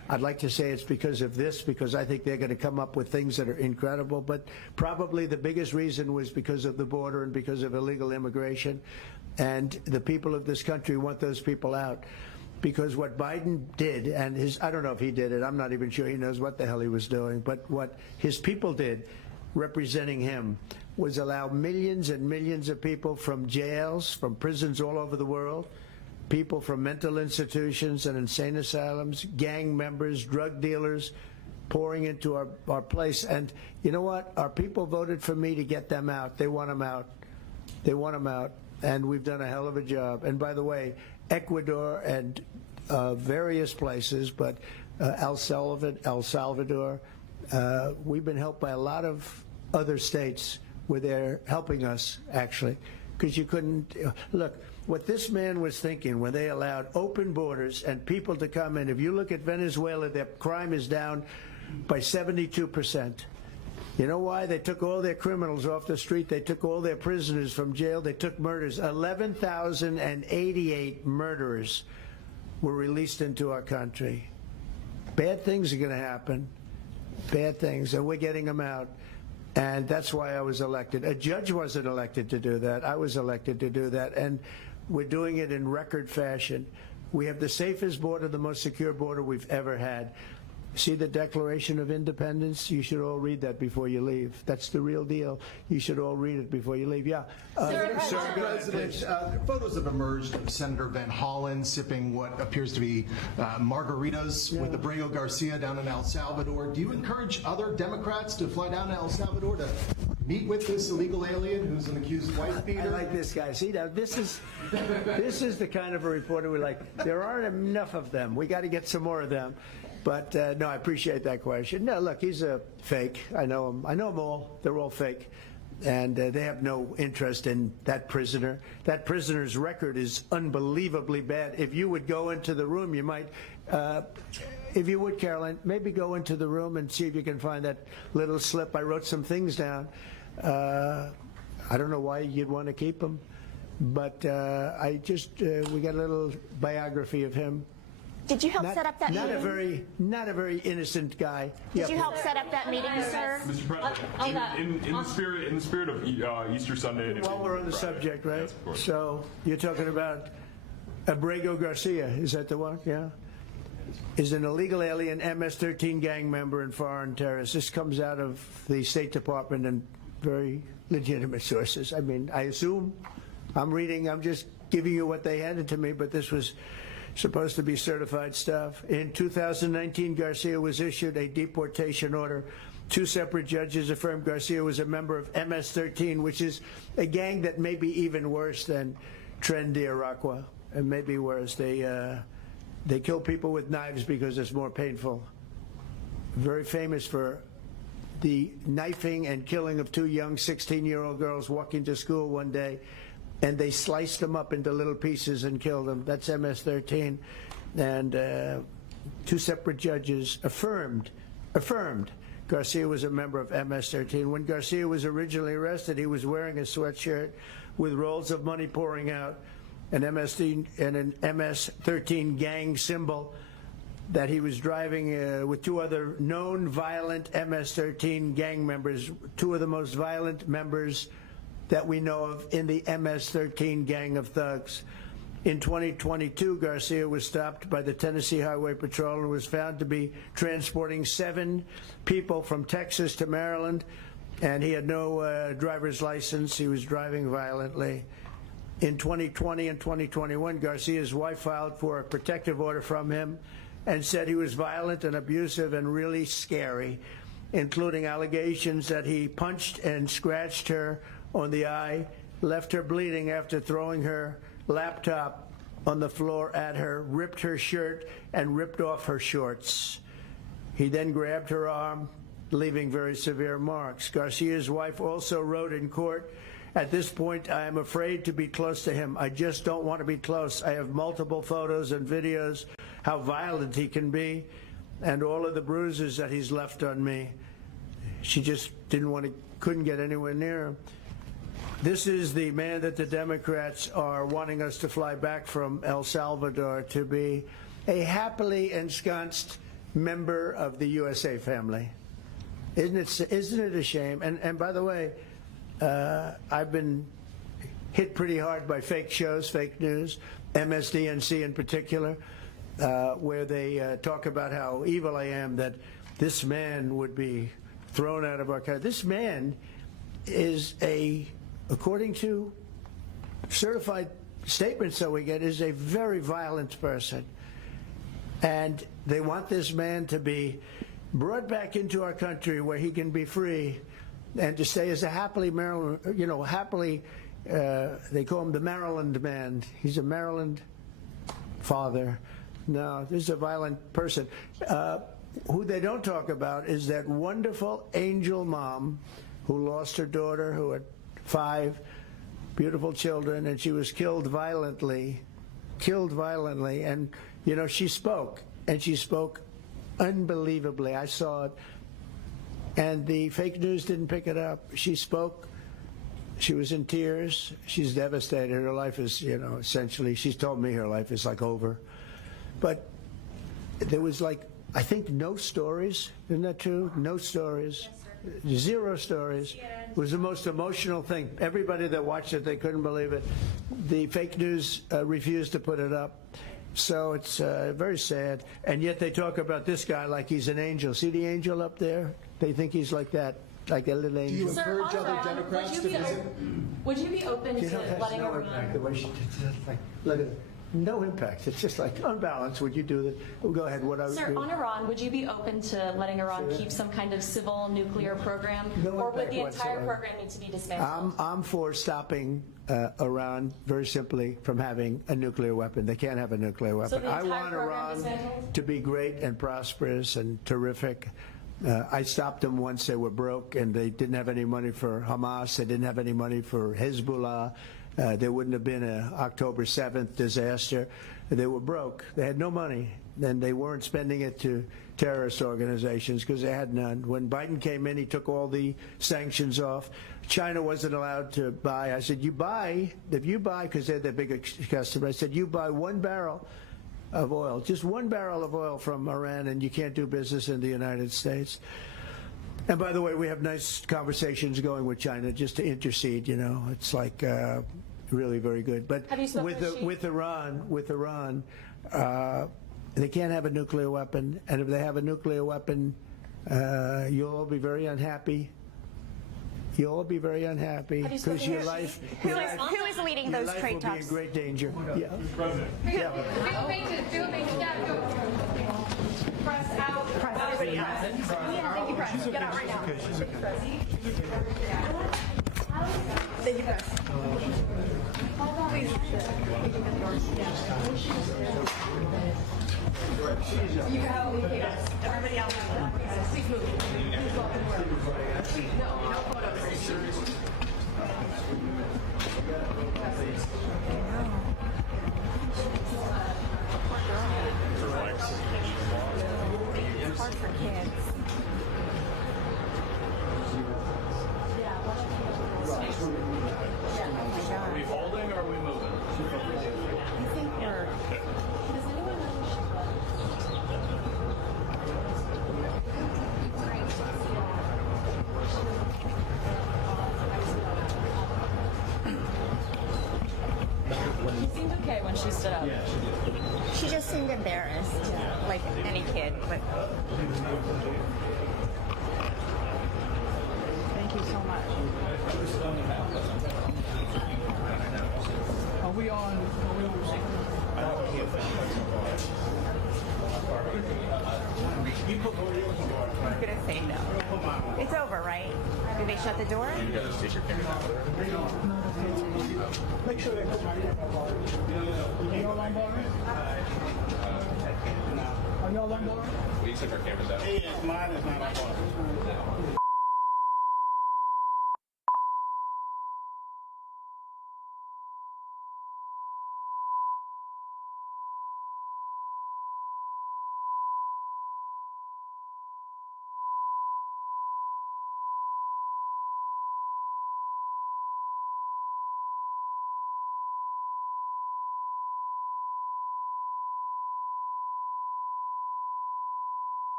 I'd like to say it's because of this, because I think they're going to come up with things that are incredible, but probably the biggest reason was because of the border and because of illegal immigration, and the people of this country want those people out. Because what Biden did, and I don't know if he did it, I'm not even sure he knows what the hell he was doing, but what his people did, representing him, was allow millions and millions of people from jails, from prisons all over the world, people from mental institutions and insane asylums, gang members, drug dealers, pouring into our place. And you know what? Our people voted for me to get them out. They want them out. They want them out. And we've done a hell of a job. And by the way, Ecuador and various places, but El Salvador, we've been helped by a lot of other states where they're helping us, actually, because you couldn't look. What this man was thinking when they allowed open borders and people to come in, if you look at Venezuela, their crime is down by 72%. You know why? They took all their criminals off the street. They took all their prisoners from jail. They took murders. 11,088 murderers were released into our country. Bad things are going to happen. Bad things. And we're getting them out. And that's why I was elected. A judge wasn't elected to do that. I was elected to do that. And we're doing it in record fashion. We have the safest border, the most secure border we've ever had. See the Declaration of Independence? You should all read that before you leave. That's the real deal. You should all read it before you leave. Yeah. Mr. President, photos have emerged of Senator Van Hollen sipping what appears to be margaritas with Abrego Garcia down in El Salvador. Do you encourage other Democrats to fly down to El Salvador to meet with this illegal alien who's an accused wife beater? I like this guy. See, now this is the kind of a reporter we like. There aren't enough of them. We got to get some more of them. But no, I appreciate that question. No, look, he's a fake. I know him. I know them all. They're all fake. And they have no interest in that prisoner. That prisoner's record is unbelievably bad. If you would go into the room, you might, if you would, Caroline, maybe go into the room and see if you can find that little slip. I wrote some things down. I don't know why you'd want to keep him, but we got a little biography of him. Did you help set up that meeting? Not a very innocent guy. Did you help set up that meeting, sir? Mr. President, in the spirit of Easter Sunday. While we're on the subject, right? Yes, so you're talking about Abrego Garcia, is that the one? Yeah. Is an illegal alien, MS-13 gang member and foreign terrorist. This comes out of the State Department and very legitimate sources. I mean, I assume I'm just giving you what they handed to me, but this was supposed to be certified stuff. In 2019, Garcia was issued a deportation order. 2 separate judges affirmed Garcia was a member of MS-13, which is a gang that may be even worse than Trendy Tales, and maybe worse. They kill people with knives because it's more painful. Very famous for the knifing and killing of 2 young 16-year-old girls walking to school one day, and they sliced them up into little pieces and killed them. That's MS-13. And 2 separate judges affirmed Garcia was a member of MS-13. When Garcia was originally arrested, he was wearing a sweatshirt with rolls of money pouring out, an MS-13 gang symbol that he was driving with 2 other known violent MS-13 gang members, 2 of the most violent members that we know of in the MS-13 gang of thugs. In 2022, Garcia was stopped by the Tennessee Highway Patrol and was found to be transporting 7 people from Texas to Maryland, and he had no driver's license. He was driving violently. In 2020 and 2021, Garcia's wife filed for a protective order from him and said he was violent and abusive and really scary, including allegations that he punched and scratched her on the eye, left her bleeding after throwing her laptop on the floor at her, ripped her shirt, and ripped off her shorts. He then grabbed her arm, leaving very severe marks. Garcia's wife also wrote in court, "At this point, I am afraid to be close to him. I just don't want to be close. I have multiple photos and videos, how violent he can be, and all of the bruises that he's left on me." She just couldn't get anywhere near him. This is the man that the Democrats are wanting us to fly back from El Salvador to be a happily ensconced member of the USA family. Isn't it a shame? And by the way, I've been hit pretty hard by fake shows, fake news, MSDNC in particular, where they talk about how evil I am, that this man would be thrown out of our country. This man is according to certified statements that we get, is a very violent person. And they want this man to be brought back into our country where he can be free and to stay as a happily Maryland, they call him the Maryland man. He's a Maryland father. No, this is a violent person. Who they don't talk about is that wonderful angel mom who lost her daughter, who had 5 beautiful children, and she was killed violently. And, she spoke, and she spoke unbelievably. I saw it. And the fake news didn't pick it up. She spoke. She was in tears. She's devastated. Her life is, essentially, she's told me her life is like over. But there was I think no stories. Isn't that true? No stories. Yes, 0 stories. It was the most emotional thing. Everybody that watched it, they couldn't believe it. The fake news refused to put it up. So it's very sad. And yet they talk about this guy like he's an angel. See the angel up there? They think he's like that, like a little angel. Do you encourage other Democrats to visit? Would you be open to letting no her impact, the way she look at it. No impact. It's just like unbalanced. Would you do that? Well, go ahead. What I would Sir, do. on Iran, would you be open to letting Iran keep some kind of civil nuclear program, or would the entire program need to be dismantled? I'm for stopping Iran, very simply, from having a nuclear weapon. They can't have a nuclear weapon. So the I entire want program Iran dismantled? to be great and prosperous and terrific. I stopped them once they were broke and they didn't have any money for Hamas. They didn't have any money for Hezbollah. There wouldn't have been an October 7th disaster. They were broke. They had no money. And they weren't spending it to terrorist organizations because they had none. When Biden came in, he took all the sanctions off. China wasn't allowed to buy. I said, if you buy, because they're the biggest customer, I said, you buy 1 barrel of oil, just 1 barrel of oil from Iran, and you can't do business in the United States. And by the way, we have nice conversations going with China just to intercede. It's like really very good. But with Iran, they can't have a nuclear weapon, and if they have a nuclear weapon, you'll all be very unhappy. You'll all be very unhappy because your life. Who is leading those trade talks? Will be in great danger. Yeah. Yeah. Press out. Press everybody out. Yeah, thank you, Press. Get out right now. She's okay. Thank you, Press. Please. You can help me, everybody else. Please move. Please welcome to work. No photos. It's hard for kids. Are we holding or are we moving? I think we're... She seemed okay when she stood up. She just seemed embarrassed, like any kid. But thank you so much. Are we on? I'm gonna say no. It's over, right? Did they shut the door? You guys take your camera out. Make sure they put my Are y'all on board? Are y'all on board? We took our cameras out. Mine is not on board.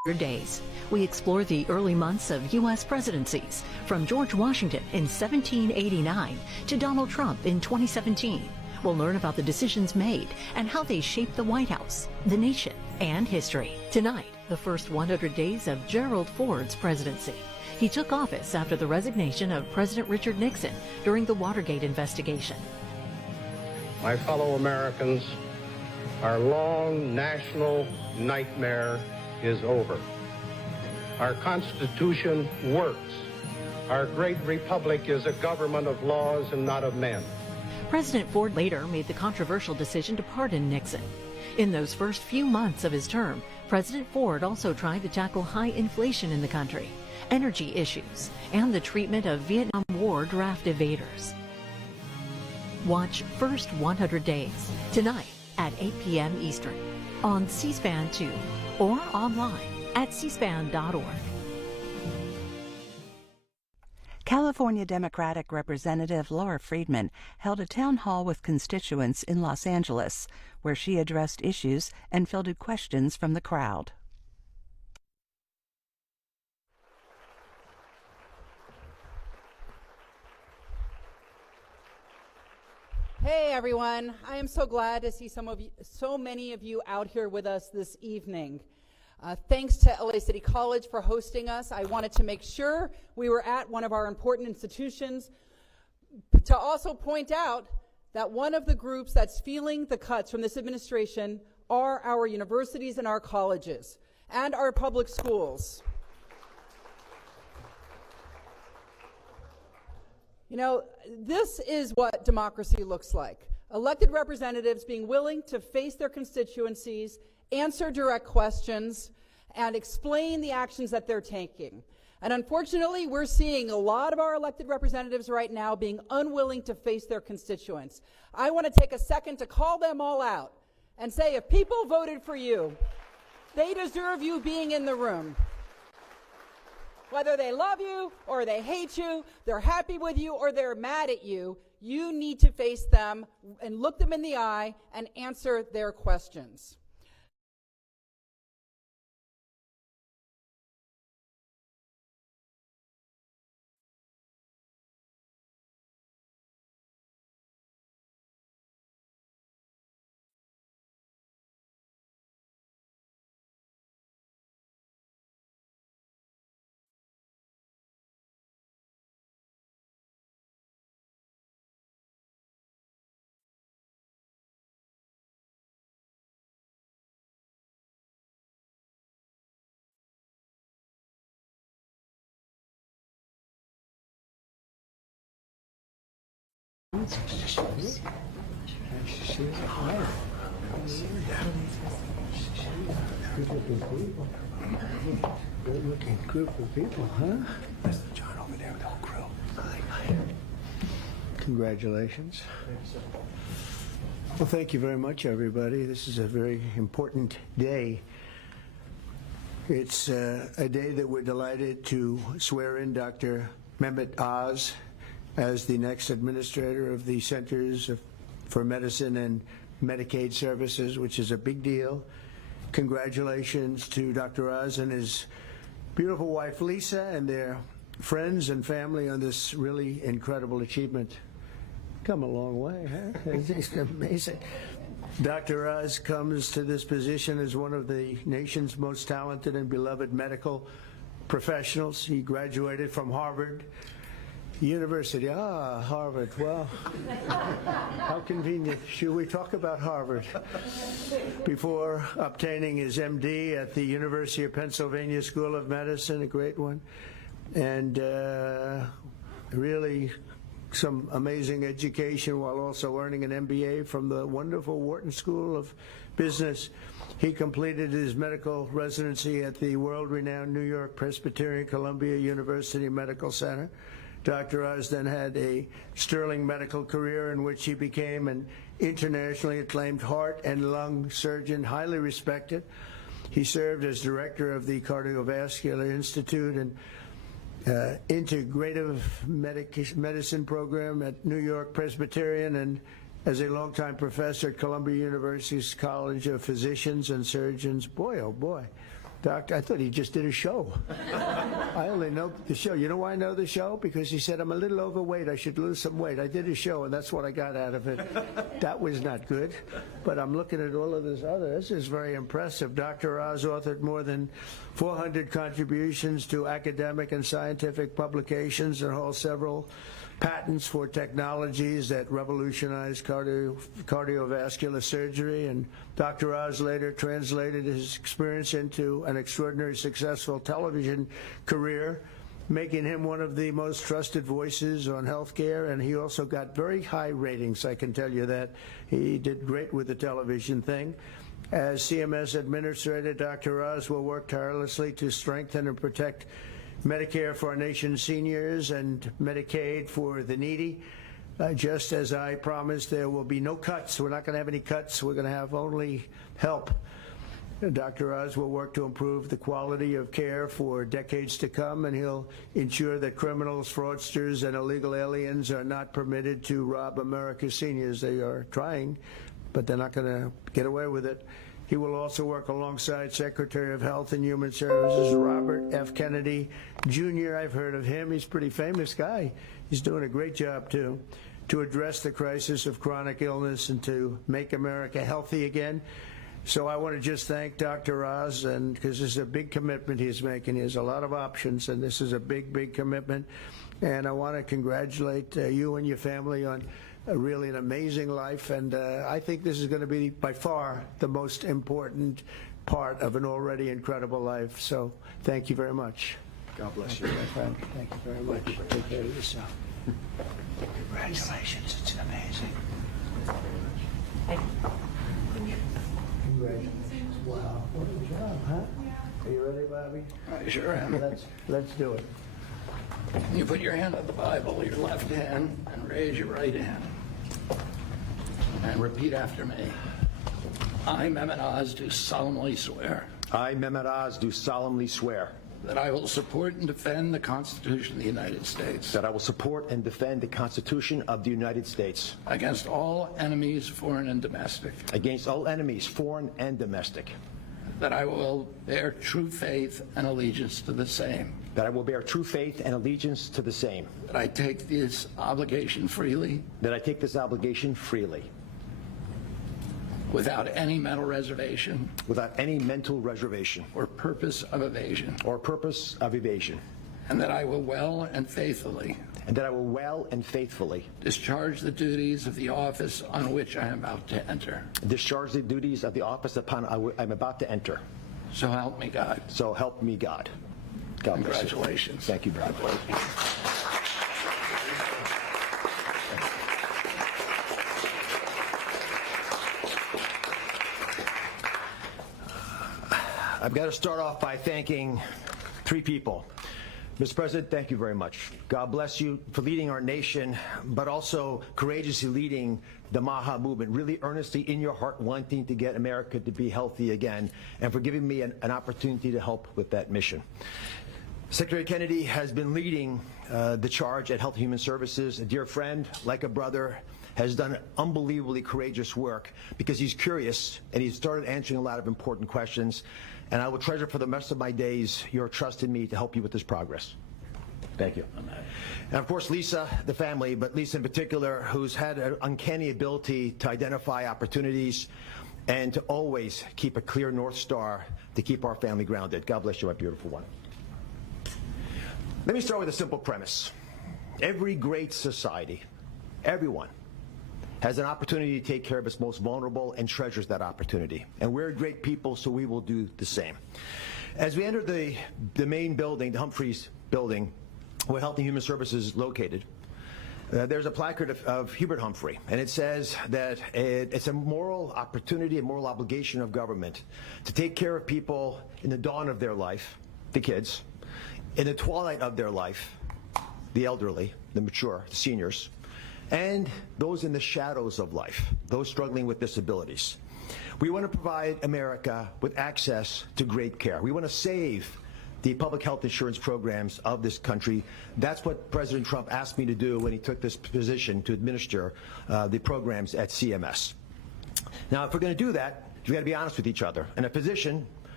Days. We explore the early months of U.S. presidencies, from George Washington in 1789 to Donald Trump in 2017. We'll learn about the decisions made and how they shaped the White House, the nation, and history. Tonight, the first 100 days of Gerald Ford's presidency. He took office after the resignation of President Richard Nixon during the Watergate investigation. My fellow Americans, our long national nightmare is over. Our Constitution works. Our great republic is a government of laws and not of men. President Ford later made the controversial decision to pardon Nixon. In those first few months of his term, President Ford also tried to tackle high inflation in the country, energy issues, and the treatment of Vietnam War draft evaders. Watch First 100 Days tonight at 8 p.m. Eastern on C-SPAN 2 or online at cspan.org. California Democratic Representative Laura Friedman held a town hall with constituents in Los Angeles, where she addressed issues and fielded questions from the crowd. Hey everyone, I am so glad to see so many of you out here with us this evening. Thanks to LA City College for hosting us. I wanted to make sure we were at one of our important institutions to also point out that one of the groups that's feeling the cuts from this administration are our universities and our colleges and our public schools. You know, this is what democracy looks like. Elected representatives being willing to face their constituencies, answer direct questions, and explain the actions that they're taking. And unfortunately, we're seeing a lot of our elected representatives right now being unwilling to face their constituents. I want to take a second to call them all out and say, if people voted for you, they deserve you being in the room. Whether they love you or they hate you, they're happy with you or they're mad at you, you need to face them and look them in the eye and answer their questions. Nice to see you. Hi. Good looking people. Good looking group of people, huh? That's the John over there with the whole crew. Hi. Congratulations. Well, thank you very much, everybody. This is a very important day. It's a day that we're delighted to swear in Dr. Mehmet Oz as the next administrator of the Centers for Medicine and Medicaid Services, which is a big deal. Congratulations to Dr. Oz and his beautiful wife, Lisa, and their friends and family on this really incredible achievement. Come a long way, huh? It's amazing. Dr. Oz comes to this position as one of the nation's most talented and beloved medical professionals. He graduated from Harvard University. Harvard. Well, how convenient. Should we talk about Harvard? Before obtaining his MD at the University of Pennsylvania School of Medicine, a great one, and really some amazing education while also earning an MBA from the wonderful Wharton School of Business. He completed his medical residency at the world-renowned New York Presbyterian Columbia University Medical Center. Dr. Oz then had a sterling medical career in which he became an internationally acclaimed heart and lung surgeon, highly respected. He served as director of the Cardiovascular Institute and Integrative Medicine program at New York Presbyterian, and as a longtime professor at Columbia University's College of Physicians and Surgeons. Boy, oh boy, Doctor, I thought he just did a show. I only know the show. You know why I know the show? Because he said, I'm a little overweight. I should lose some weight. I did a show, and that's what I got out of it. That was not good. But I'm looking at all of this other. This is very impressive. Dr. Oz authored more than 400 contributions to academic and scientific publications and holds several patents for technologies that revolutionize cardiovascular surgery, and Dr. Oz later translated his experience into an extraordinarily successful television career, making him one of the most trusted voices on healthcare, and he also got very high ratings, I can tell you that. He did great with the television thing. As CMS Administrator, Dr. Oz will work tirelessly to strengthen and protect Medicare for our nation's seniors and Medicaid for the needy. Just as I promised, there will be no cuts. We're not going to have any cuts. We're going to have only help. Dr. Oz will work to improve the quality of care for decades to come, and he'll ensure that criminals, fraudsters, and illegal aliens are not permitted to rob America's seniors. They are trying, but they're not going to get away with it. He will also work alongside Secretary of Health and Human Services Robert F. Kennedy Jr. I've heard of him. He's a pretty famous guy. He's doing a great job, too, to address the crisis of chronic illness and to make America healthy again. So I want to just thank Dr. Oz, and because this is a big commitment he's making. He has a lot of options, and this is a big, big commitment. And I want to congratulate you and your family on really an amazing life, and I think this is going to be by far the most important part of an already incredible life. So thank you very much. God bless you, my friend. Thank you very much. Take care of yourself. Congratulations. It's amazing. Congratulations. Wow. What a job, huh? Are you ready, Bobby? I sure am. Let's do it. You put your hand on the Bible, your left hand, and raise your right hand. And repeat after me. I, Mehmet Oz, do solemnly swear. I, Mehmet Oz, do solemnly swear that I will support and defend the Constitution of the United States. that I will support and defend the Constitution of the United States Against all enemies, foreign and domestic. against all enemies, foreign and domestic. That I will bear true faith and allegiance to the same. That I will bear true faith and allegiance to the same. That I take this obligation freely. That I take this obligation freely. Without any mental reservation. Without any mental reservation. Or purpose of evasion. Or purpose of evasion. And that I will well and faithfully. And that I will well and faithfully. Discharge the duties of the office on which I am about to enter. Discharge the duties of the office upon I'm about to enter. So help me God. So help me God. God bless you. Congratulations. Thank you, brother. I've got to start off by thanking three people. Mr. President, thank you very much. God bless you for leading our nation, but also courageously leading the MAHA movement, really earnestly in your heart wanting to get America to be healthy again, and for giving me an opportunity to help with that mission. Secretary Kennedy has been leading the charge at Health and Human Services. A dear friend, like a brother, has done unbelievably courageous work because he's curious and he's started answering a lot of important questions. And I will treasure for the rest of my days your trust in me to help you with this progress. Thank you. And of course, Lisa, the family, but Lisa in particular, who's had an uncanny ability to identify opportunities and to always keep a clear North Star to keep our family grounded. God bless you, my beautiful one. Let me start with a simple premise. Every great society, everyone, has an opportunity to take care of its most vulnerable and treasures that opportunity. And we're great people, so we will do the same. As we enter the main building, the Humphreys building, where Health and Human Services is located, there's a placard of Hubert Humphrey, and it says that it's a moral opportunity, a moral obligation of government to take care of people in the dawn of their life, the kids, in the twilight of their life, the elderly, the mature, the seniors, and those in the shadows of life, those struggling with disabilities. We want to provide America with access to great care. We want to save the public health insurance programs of this country. That's what President Trump asked me to do when he took this position to administer the programs at CMS. Now, if we're going to do that, we've got to be honest with each other. And a physician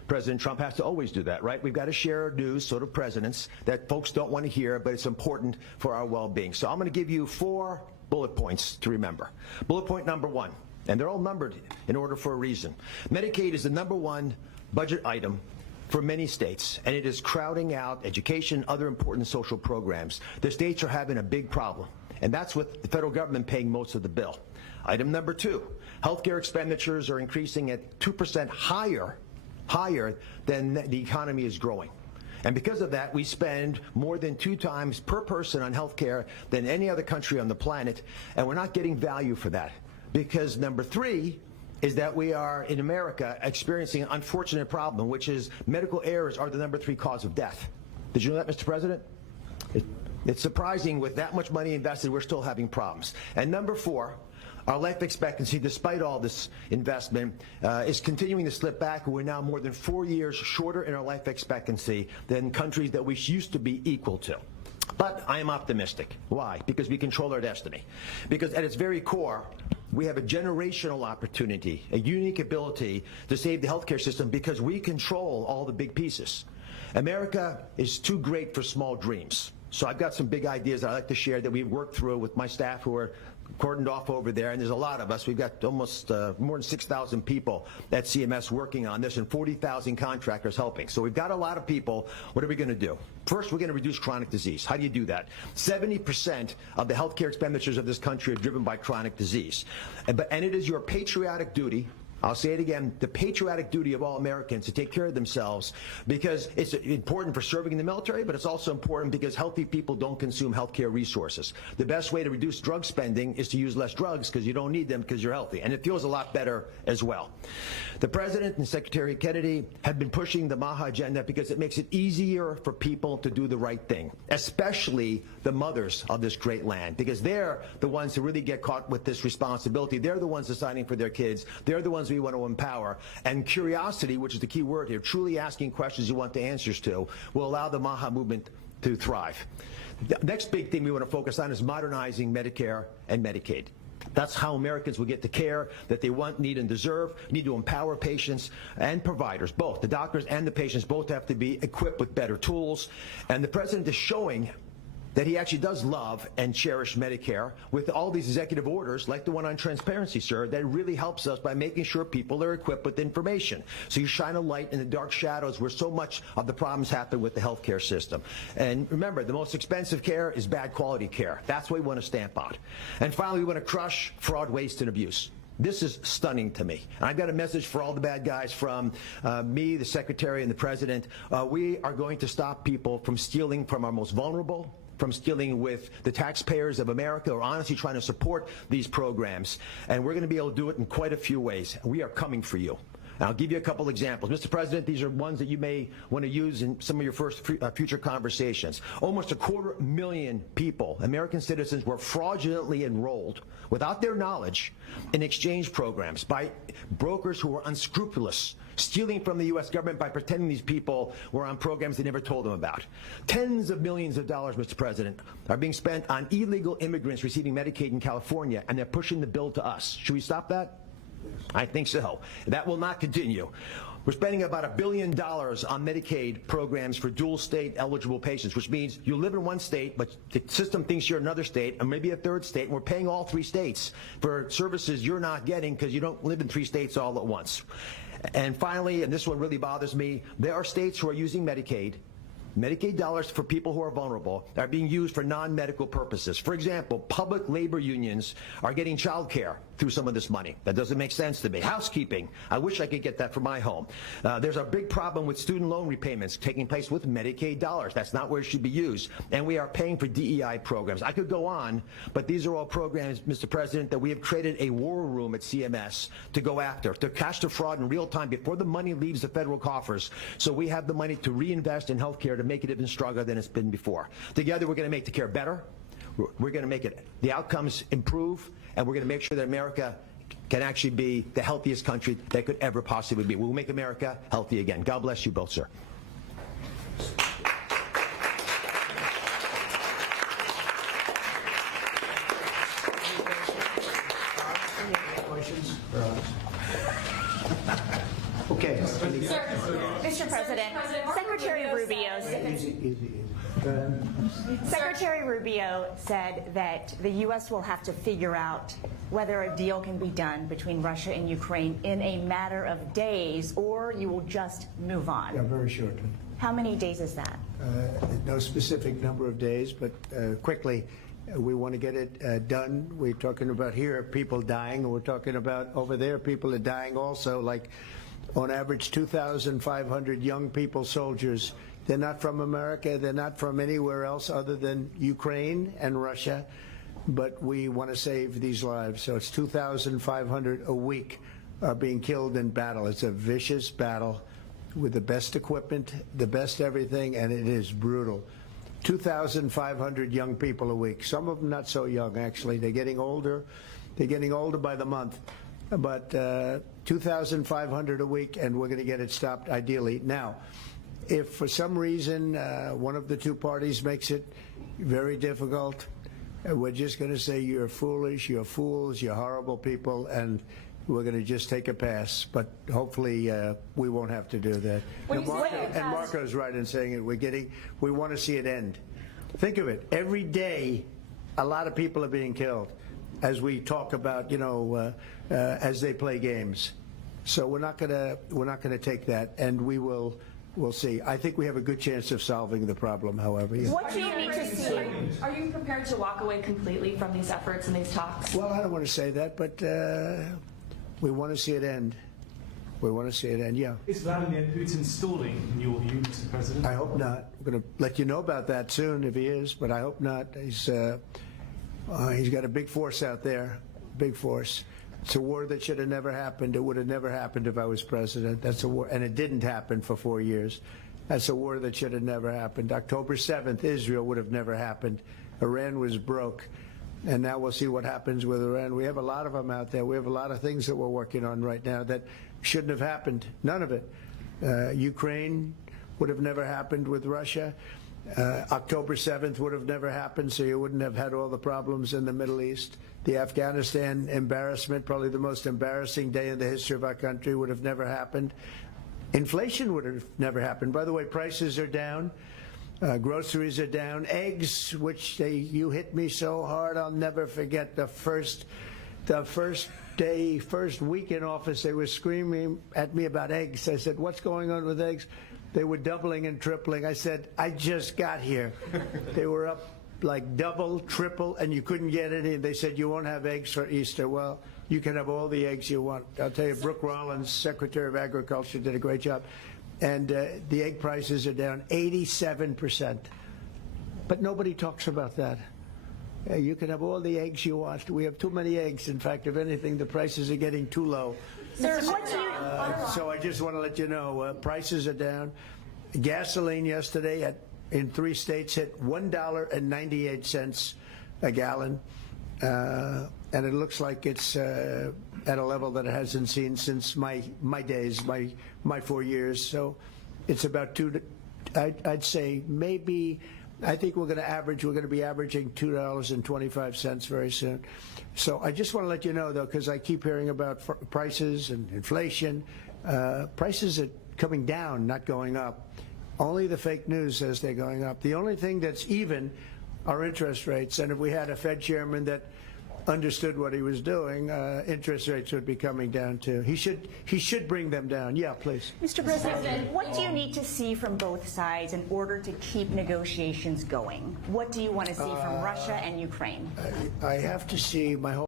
President Trump has to always do that, right? We've got to share news, sort of presidents, that folks don't want to hear, but it's important for our well-being. So I'm going to give you 4 bullet points to remember. Bullet point number 1, and they're all numbered in order for a reason. Medicaid is the #1 budget item for many states, and it is crowding out education, other important social programs. The states are having a big problem, and that's with the federal government paying most of the bill. Item number 2, healthcare expenditures are increasing at 2% higher than the economy is growing. And because of that, we spend more than 2 times per person on healthcare than any other country on the planet, and we're not getting value for that. Because number 3 is that we are, in America, experiencing an unfortunate problem, which is medical errors are the number 3 cause of death. Did you know that, Mr. President? It's surprising with that much money invested, we're still having problems. And number 4, our life expectancy, despite all this investment, is continuing to slip back. We're now more than 4 years shorter in our life expectancy than countries that we used to be equal to. But I am optimistic. Why? Because we control our destiny. Because at its very core, we have a generational opportunity, a unique ability to save the healthcare system because we control all the big pieces. America is too great for small dreams. So I've got some big ideas that I'd like to share that we've worked through with my staff who are cordoned off over there, and there's a lot of us. We've got almost more than 6,000 people at CMS working on this and 40,000 contractors helping. So we've got a lot of people. What are we going to do? First, we're going to reduce chronic disease. How do you do that? 70% of the healthcare expenditures of this country are driven by chronic disease. And it is your patriotic duty, I'll say it again, the patriotic duty of all Americans to take care of themselves, because it's important for serving in the military, but it's also important because healthy people don't consume healthcare resources. The best way to reduce drug spending is to use less drugs because you don't need them because you're healthy. And it feels a lot better as well. The President and Secretary Kennedy have been pushing the MAHA agenda because it makes it easier for people to do the right thing, especially the mothers of this great land, because they're the ones who really get caught with this responsibility. They're the ones deciding for their kids. They're the ones we want to empower. And curiosity, which is the key word here, truly asking questions you want the answers to, will allow the MAHA movement to thrive. The next big thing we want to focus on is modernizing Medicare and Medicaid. That's how Americans will get the care that they want, need, and deserve. Need to empower patients and providers, both. The doctors and the patients both have to be equipped with better tools. And the President is showing that he actually does love and cherish Medicare with all these executive orders, like the one on transparency, sir, that really helps us by making sure people are equipped with information. So you shine a light in the dark shadows where so much of the problems happen with the healthcare system. And remember, the most expensive care is bad quality care. That's what we want to stamp out. And finally, we want to crush fraud, waste, and abuse. This is stunning to me. And I've got a message for all the bad guys from me, the Secretary, and the President. We are going to stop people from stealing from our most vulnerable, from stealing with the taxpayers of America, or honestly trying to support these programs. And we're going to be able to do it in quite a few ways. We are coming for you. And I'll give you a couple examples. Mr. President, these are ones that you may want to use in some of your future conversations. Almost 250,000 people, American citizens, were fraudulently enrolled without their knowledge in exchange programs by brokers who were unscrupulous, stealing from the U.S. government by pretending these people were on programs they never told them about. Tens of millions of dollars, Mr. President, are being spent on illegal immigrants receiving Medicaid in California, and they're pushing the bill to us. Should we stop that? I think so. That will not continue. We're spending about $1 billion on Medicaid programs for dual state eligible patients, which means you live in one state, but the system thinks you're in another state, and maybe a third state, and we're paying all 3 states for services you're not getting because you don't live in 3 states all at once. And finally, and this one really bothers me, there are states who are using Medicaid dollars for people who are vulnerable are being used for non-medical purposes. For example, public labor unions are getting child care through some of this money. That doesn't make sense to me. Housekeeping, I wish I could get that for my home. There's a big problem with student loan repayments taking place with Medicaid dollars. That's not where it should be used. And we are paying for DEI programs. I could go on, but these are all programs, Mr. President, that we have created a war room at CMS to go after, to catch the fraud in real time before the money leaves the federal coffers. So we have the money to reinvest in health care to make it even stronger than it's been before. Together, we're going to make the care better. We're going to make the outcomes improve, and we're going to make sure that America can actually be the healthiest country that could ever possibly be. We'll make America healthy again. God bless you both, sir. Okay. Mr. President, Secretary Rubio Secretary Rubio said that the U.S. will have to figure out whether a deal can be done between Russia and Ukraine in a matter of days, or you will just move on. Yeah, very shortly. How many days is that? No specific number of days, but quickly. We want to get it done. We're talking about here people dying, and we're talking about over there people are dying also, like on average 2,500 young people, soldiers. They're not from America. They're not from anywhere else other than Ukraine and Russia, but we want to save these lives. So it's 2,500 a week are being killed in battle. It's a vicious battle with the best equipment, the best everything, and it is brutal. 2,500 young people a week. Some of them not so young, actually. They're getting older. They're getting older by the month. But 2,500 a week, and we're going to get it stopped ideally. Now, if for some reason one of the two parties makes it very difficult, we're just going to say you're foolish, you're fools, you're horrible people, and we're going to just take a pass. But hopefully we won't have to do that. And Marco's right in saying it. We want to see it end. Think of it. Every day, a lot of people are being killed as we talk about, as they play games. So we're not going to take that, and we'll see. I think we have a good chance of solving the problem, however. Yeah. What do you need to see? Are you prepared to walk away completely from these efforts and these talks? Well, I don't want to say that, but we want to see it end. We want to see it end, yeah. Is Vladimir Putin stalling, in your view, Mr. President? I hope not. I'm going to let you know about that soon if he is, but I hope not. He's got a big force out there, big force. It's a war that should have never happened. It would have never happened if I was president. That's a war, and it didn't happen for 4 years. That's a war that should have never happened. October 7th, Israel would have never happened. Iran was broke. And now we'll see what happens with Iran. We have a lot of them out there. We have a lot of things that we're working on right now that shouldn't have happened. None of it. Ukraine would have never happened with Russia. October 7th would have never happened, so you wouldn't have had all the problems in the Middle East. The Afghanistan embarrassment, probably the most embarrassing day in the history of our country, would have never happened. Inflation would have never happened. By the way, prices are down. Groceries are down. Eggs, which you hit me so hard, I'll never forget the first week in office, they were screaming at me about eggs. I said, what's going on with eggs? They were doubling and tripling. I said, I just got here. They were up like double, triple, and you couldn't get any. They said, you won't have eggs for Easter. Well, you can have all the eggs you want. I'll tell you, Brooke Rollins, Secretary of Agriculture, did a great job. And the egg prices are down 87%. But nobody talks about that. You can have all the eggs you want. We have too many eggs. In fact, if anything, the prices are getting too low. So I just want to let you know, prices are down. Gasoline yesterday in 3 states hit $1.98 a gallon. And it looks like it's at a level that it hasn't seen since my days, my 4 years. So it's about I'd say maybe, I think we're going to be averaging $2.25 very soon. So I just want to let you know, though, because I keep hearing about prices and inflation. Prices are coming down, not going up. Only the fake news says they're going up. The only thing that's even are interest rates. And if we had a Fed chairman that understood what he was doing, interest rates would be coming down too. He should bring them down. Yeah, please. Mr. President, what do you need to see from both sides in order to keep negotiations going? What do you want to see from Russia and Ukraine? I have to see my whole